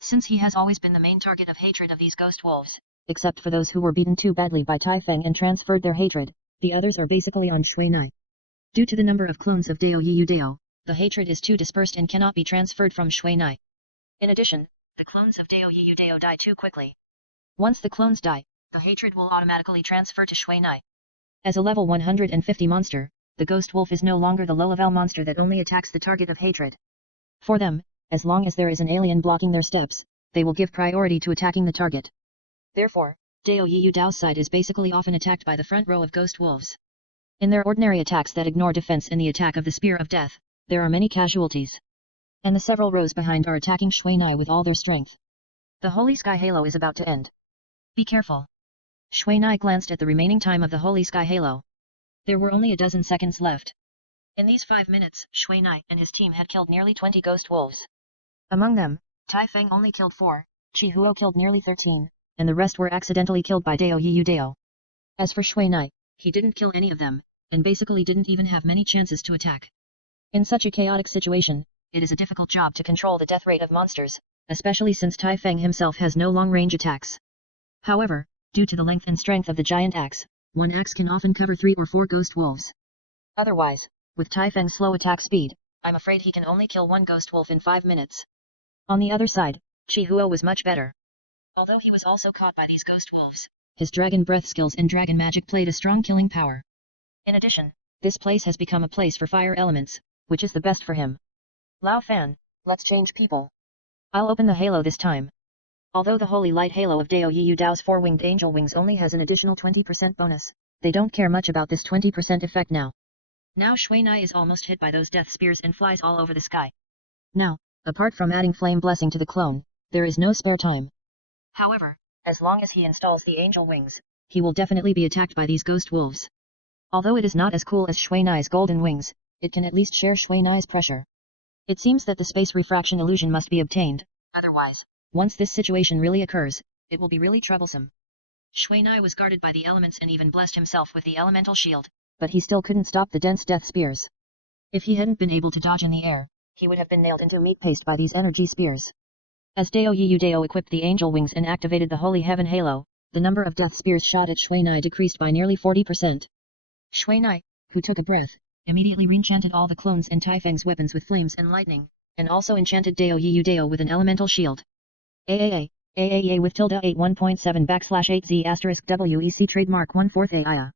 Since he has always been the main target of hatred of these Ghost Wolves, except for those who were beaten too badly by Taifeng and transferred their hatred, the others are basically on Shui Na. Due to the number of clones of Dao Yudao, the hatred is too dispersed and cannot be transferred from Shui Na. In addition, the clones of Dao Yudao die too quickly. Once the clones die, the hatred will automatically transfer to Shui Na. As a level 150 monster, the Ghost Wolf is no longer the low-level monster that only attacks the target of hatred. For them, as long as there is an alien blocking their steps, they will give priority to attacking the target. Therefore, Dao Yudao's side is basically often attacked by the front row of Ghost Wolves. In their ordinary attacks that ignore defense and the attack of the Spear of Death, there are many casualties. And the several rows behind are attacking Shui Na with all their strength. The Holy Sky Halo is about to end. Be careful. Shui Nai glanced at the remaining time of the Holy Sky Halo. There were only a dozen seconds left. In these 5 minutes, Shui Nai and his team had killed nearly 20 ghost wolves. Among them, Tai Feng only killed 4, Chi Huo killed nearly 13, and the rest were accidentally killed by Dao Yiyu Dao. As for Shui Nai, he didn't kill any of them, and basically didn't even have many chances to attack. In such a chaotic situation, it is a difficult job to control the death rate of monsters, especially since Tai Feng himself has no long-range attacks. However, due to the length and strength of the giant axe, one axe can often cover 3 or 4 ghost wolves. Otherwise, with Tai Feng's slow attack speed, I'm afraid he can only kill 1 ghost wolf in 5 minutes. On the other side, Chi Huo was much better. Although he was also caught by these ghost wolves, his dragon breath skills and dragon magic played a strong killing power. In addition, this place has become a place for fire elements, which is the best for him. Lao Fan, let's change people. I'll open the halo this time. Although the holy light halo of Dao Yiyu Dao's 4-winged angel wings only has an additional 20% bonus, they don't care much about this 20% effect now. Now Shui Nai is almost hit by those death spears and flies all over the sky. Now, apart from adding flame blessing to the clone, there is no spare time. However, as long as he installs the angel wings, he will definitely be attacked by these ghost wolves. Although it is not as cool as Shui Nai's golden wings, it can at least share Shui Nai's pressure. It seems that the space refraction illusion must be obtained, otherwise, once this situation really occurs, it will be really troublesome. Shui Nai was guarded by the elements and even blessed himself with the elemental shield, but he still couldn't stop the dense death spears. If he hadn't been able to dodge in the air, he would have been nailed into meat paste by these energy spears. As Dao Yiyu Dao equipped the angel wings and activated the holy heaven halo, the number of death spears shot at Shui Nai decreased by nearly 40%. Shui Nai, who took a breath, immediately re-enchanted all the clones and Tai Feng's weapons with flames and lightning, and also enchanted Dao Yiyu Dao with an elemental shield. AAA with tilde 81.7 /8Z asterisk WEC trademark 1/4 AIA.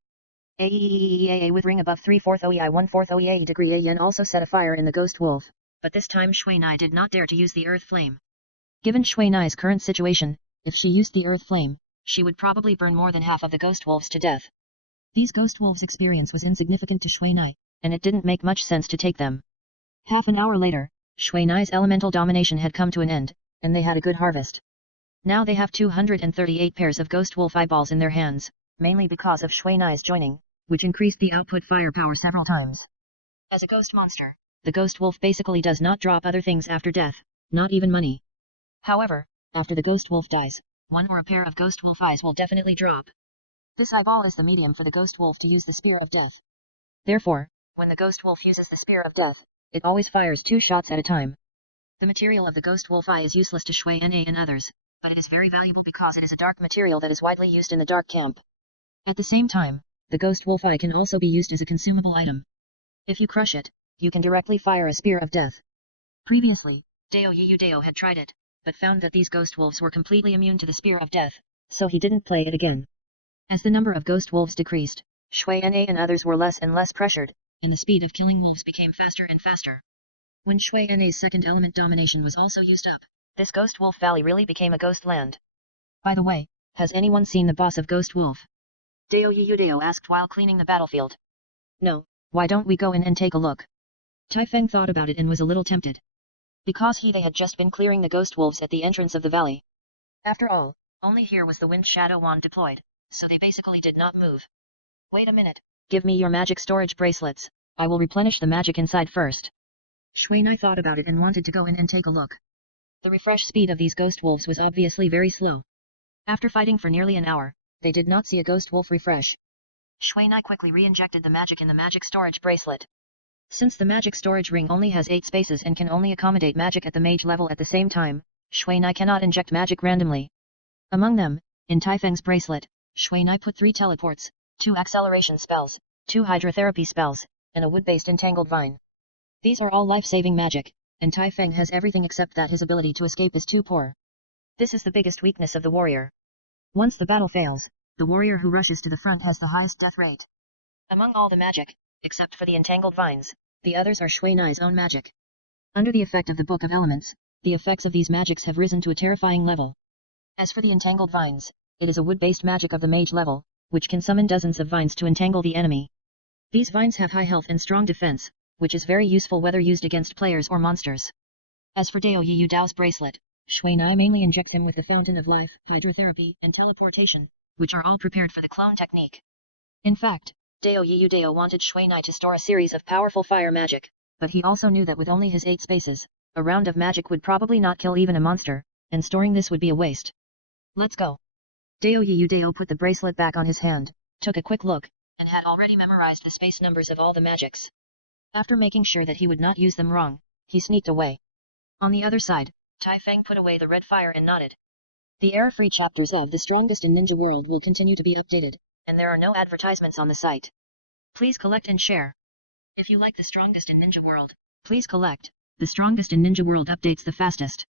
AAA with ring above 3/4 OEI 1/4 OEA degree AN also set a fire in the ghost wolf, but this time Shui Nai did not dare to use the earth flame. Given Shui Nai's current situation, if she used the earth flame, she would probably burn more than half of the ghost wolves to death. These ghost wolves' experience was insignificant to Shui Nai, and it didn't make much sense to take them. Half an hour later, Shui Nai's elemental domination had come to an end, and they had a good harvest. Now they have 238 pairs of ghost wolf eyeballs in their hands, mainly because of Shui Nai's joining, which increased the output firepower several times. As a ghost monster, the ghost wolf basically does not drop other things after death, not even money. However, after the ghost wolf dies, 1 or a pair of ghost wolf eyes will definitely drop. This eyeball is the medium for the ghost wolf to use the spear of death. Therefore, when the ghost wolf uses the spear of death, it always fires 2 shots at a time. The material of the ghost wolf eye is useless to Shui Na and others, but it is very valuable because it is a dark material that is widely used in the dark camp. At the same time, the ghost wolf eye can also be used as a consumable item. If you crush it, you can directly fire a spear of death. Previously, Dao Yiyu Dao had tried it, but found that these ghost wolves were completely immune to the spear of death, so he didn't play it again. As the number of ghost wolves decreased, Shui Na and others were less and less pressured, and the speed of killing wolves became faster and faster. When Shui Na's second element domination was also used up, this Ghost Wolf Valley really became a ghost land. By the way, has anyone seen the boss of Ghost Wolf? Dao Yiyu Dao asked while cleaning the battlefield. No, why don't we go in and take a look? Tai Feng thought about it and was a little tempted. Because they had just been clearing the ghost wolves at the entrance of the valley. After all, only here was the Wind Shadow Wand deployed, so they basically did not move. Wait a minute, give me your magic storage bracelets, I will replenish the magic inside first. Shui Nai thought about it and wanted to go in and take a look. The refresh speed of these ghost wolves was obviously very slow. After fighting for nearly an hour, they did not see a ghost wolf refresh. Shui Nai quickly re-injected the magic in the magic storage bracelet. Since the magic storage ring only has 8 spaces and can only accommodate magic at the mage level at the same time, Shui Nai cannot inject magic randomly. Among them, in Tai Feng's bracelet, Shui Nai put 3 teleports, 2 acceleration spells, 2 hydrotherapy spells, and a wood-based entangled vine. These are all life-saving magic, and Tai Feng has everything except that his ability to escape is too poor. This is the biggest weakness of the warrior. Once the battle fails, the warrior who rushes to the front has the highest death rate. Among all the magic, except for the entangled vines, the others are Shui Nai's own magic. Under the effect of the Book of Elements, the effects of these magics have risen to a terrifying level. As for the entangled vines, it is a wood-based magic of the mage level, which can summon dozens of vines to entangle the enemy. These vines have high health and strong defense, which is very useful whether used against players or monsters. As for Dao Yiyu Dao's bracelet, Shui Nai mainly injects him with the Fountain of Life, hydrotherapy, and teleportation, which are all prepared for the clone technique. In fact, Dao Yiyu Dao wanted Shui Nai to store a series of powerful fire magic, but he also knew that with only his 8 spaces, a round of magic would probably not kill even a monster, and storing this would be a waste. Let's go. Dao Yiyu Dao put the bracelet back on his hand, took a quick look, and had already memorized the space numbers of all the magics. After making sure that he would not use them wrong, he sneaked away. On the other side, Tai Feng put away the red fire and nodded. The error-free chapters of The Strongest in Ninja World will continue to be updated, and there are no advertisements on the site. Please collect and share. If you like The Strongest in Ninja World, please collect. The Strongest in Ninja World updates the fastest.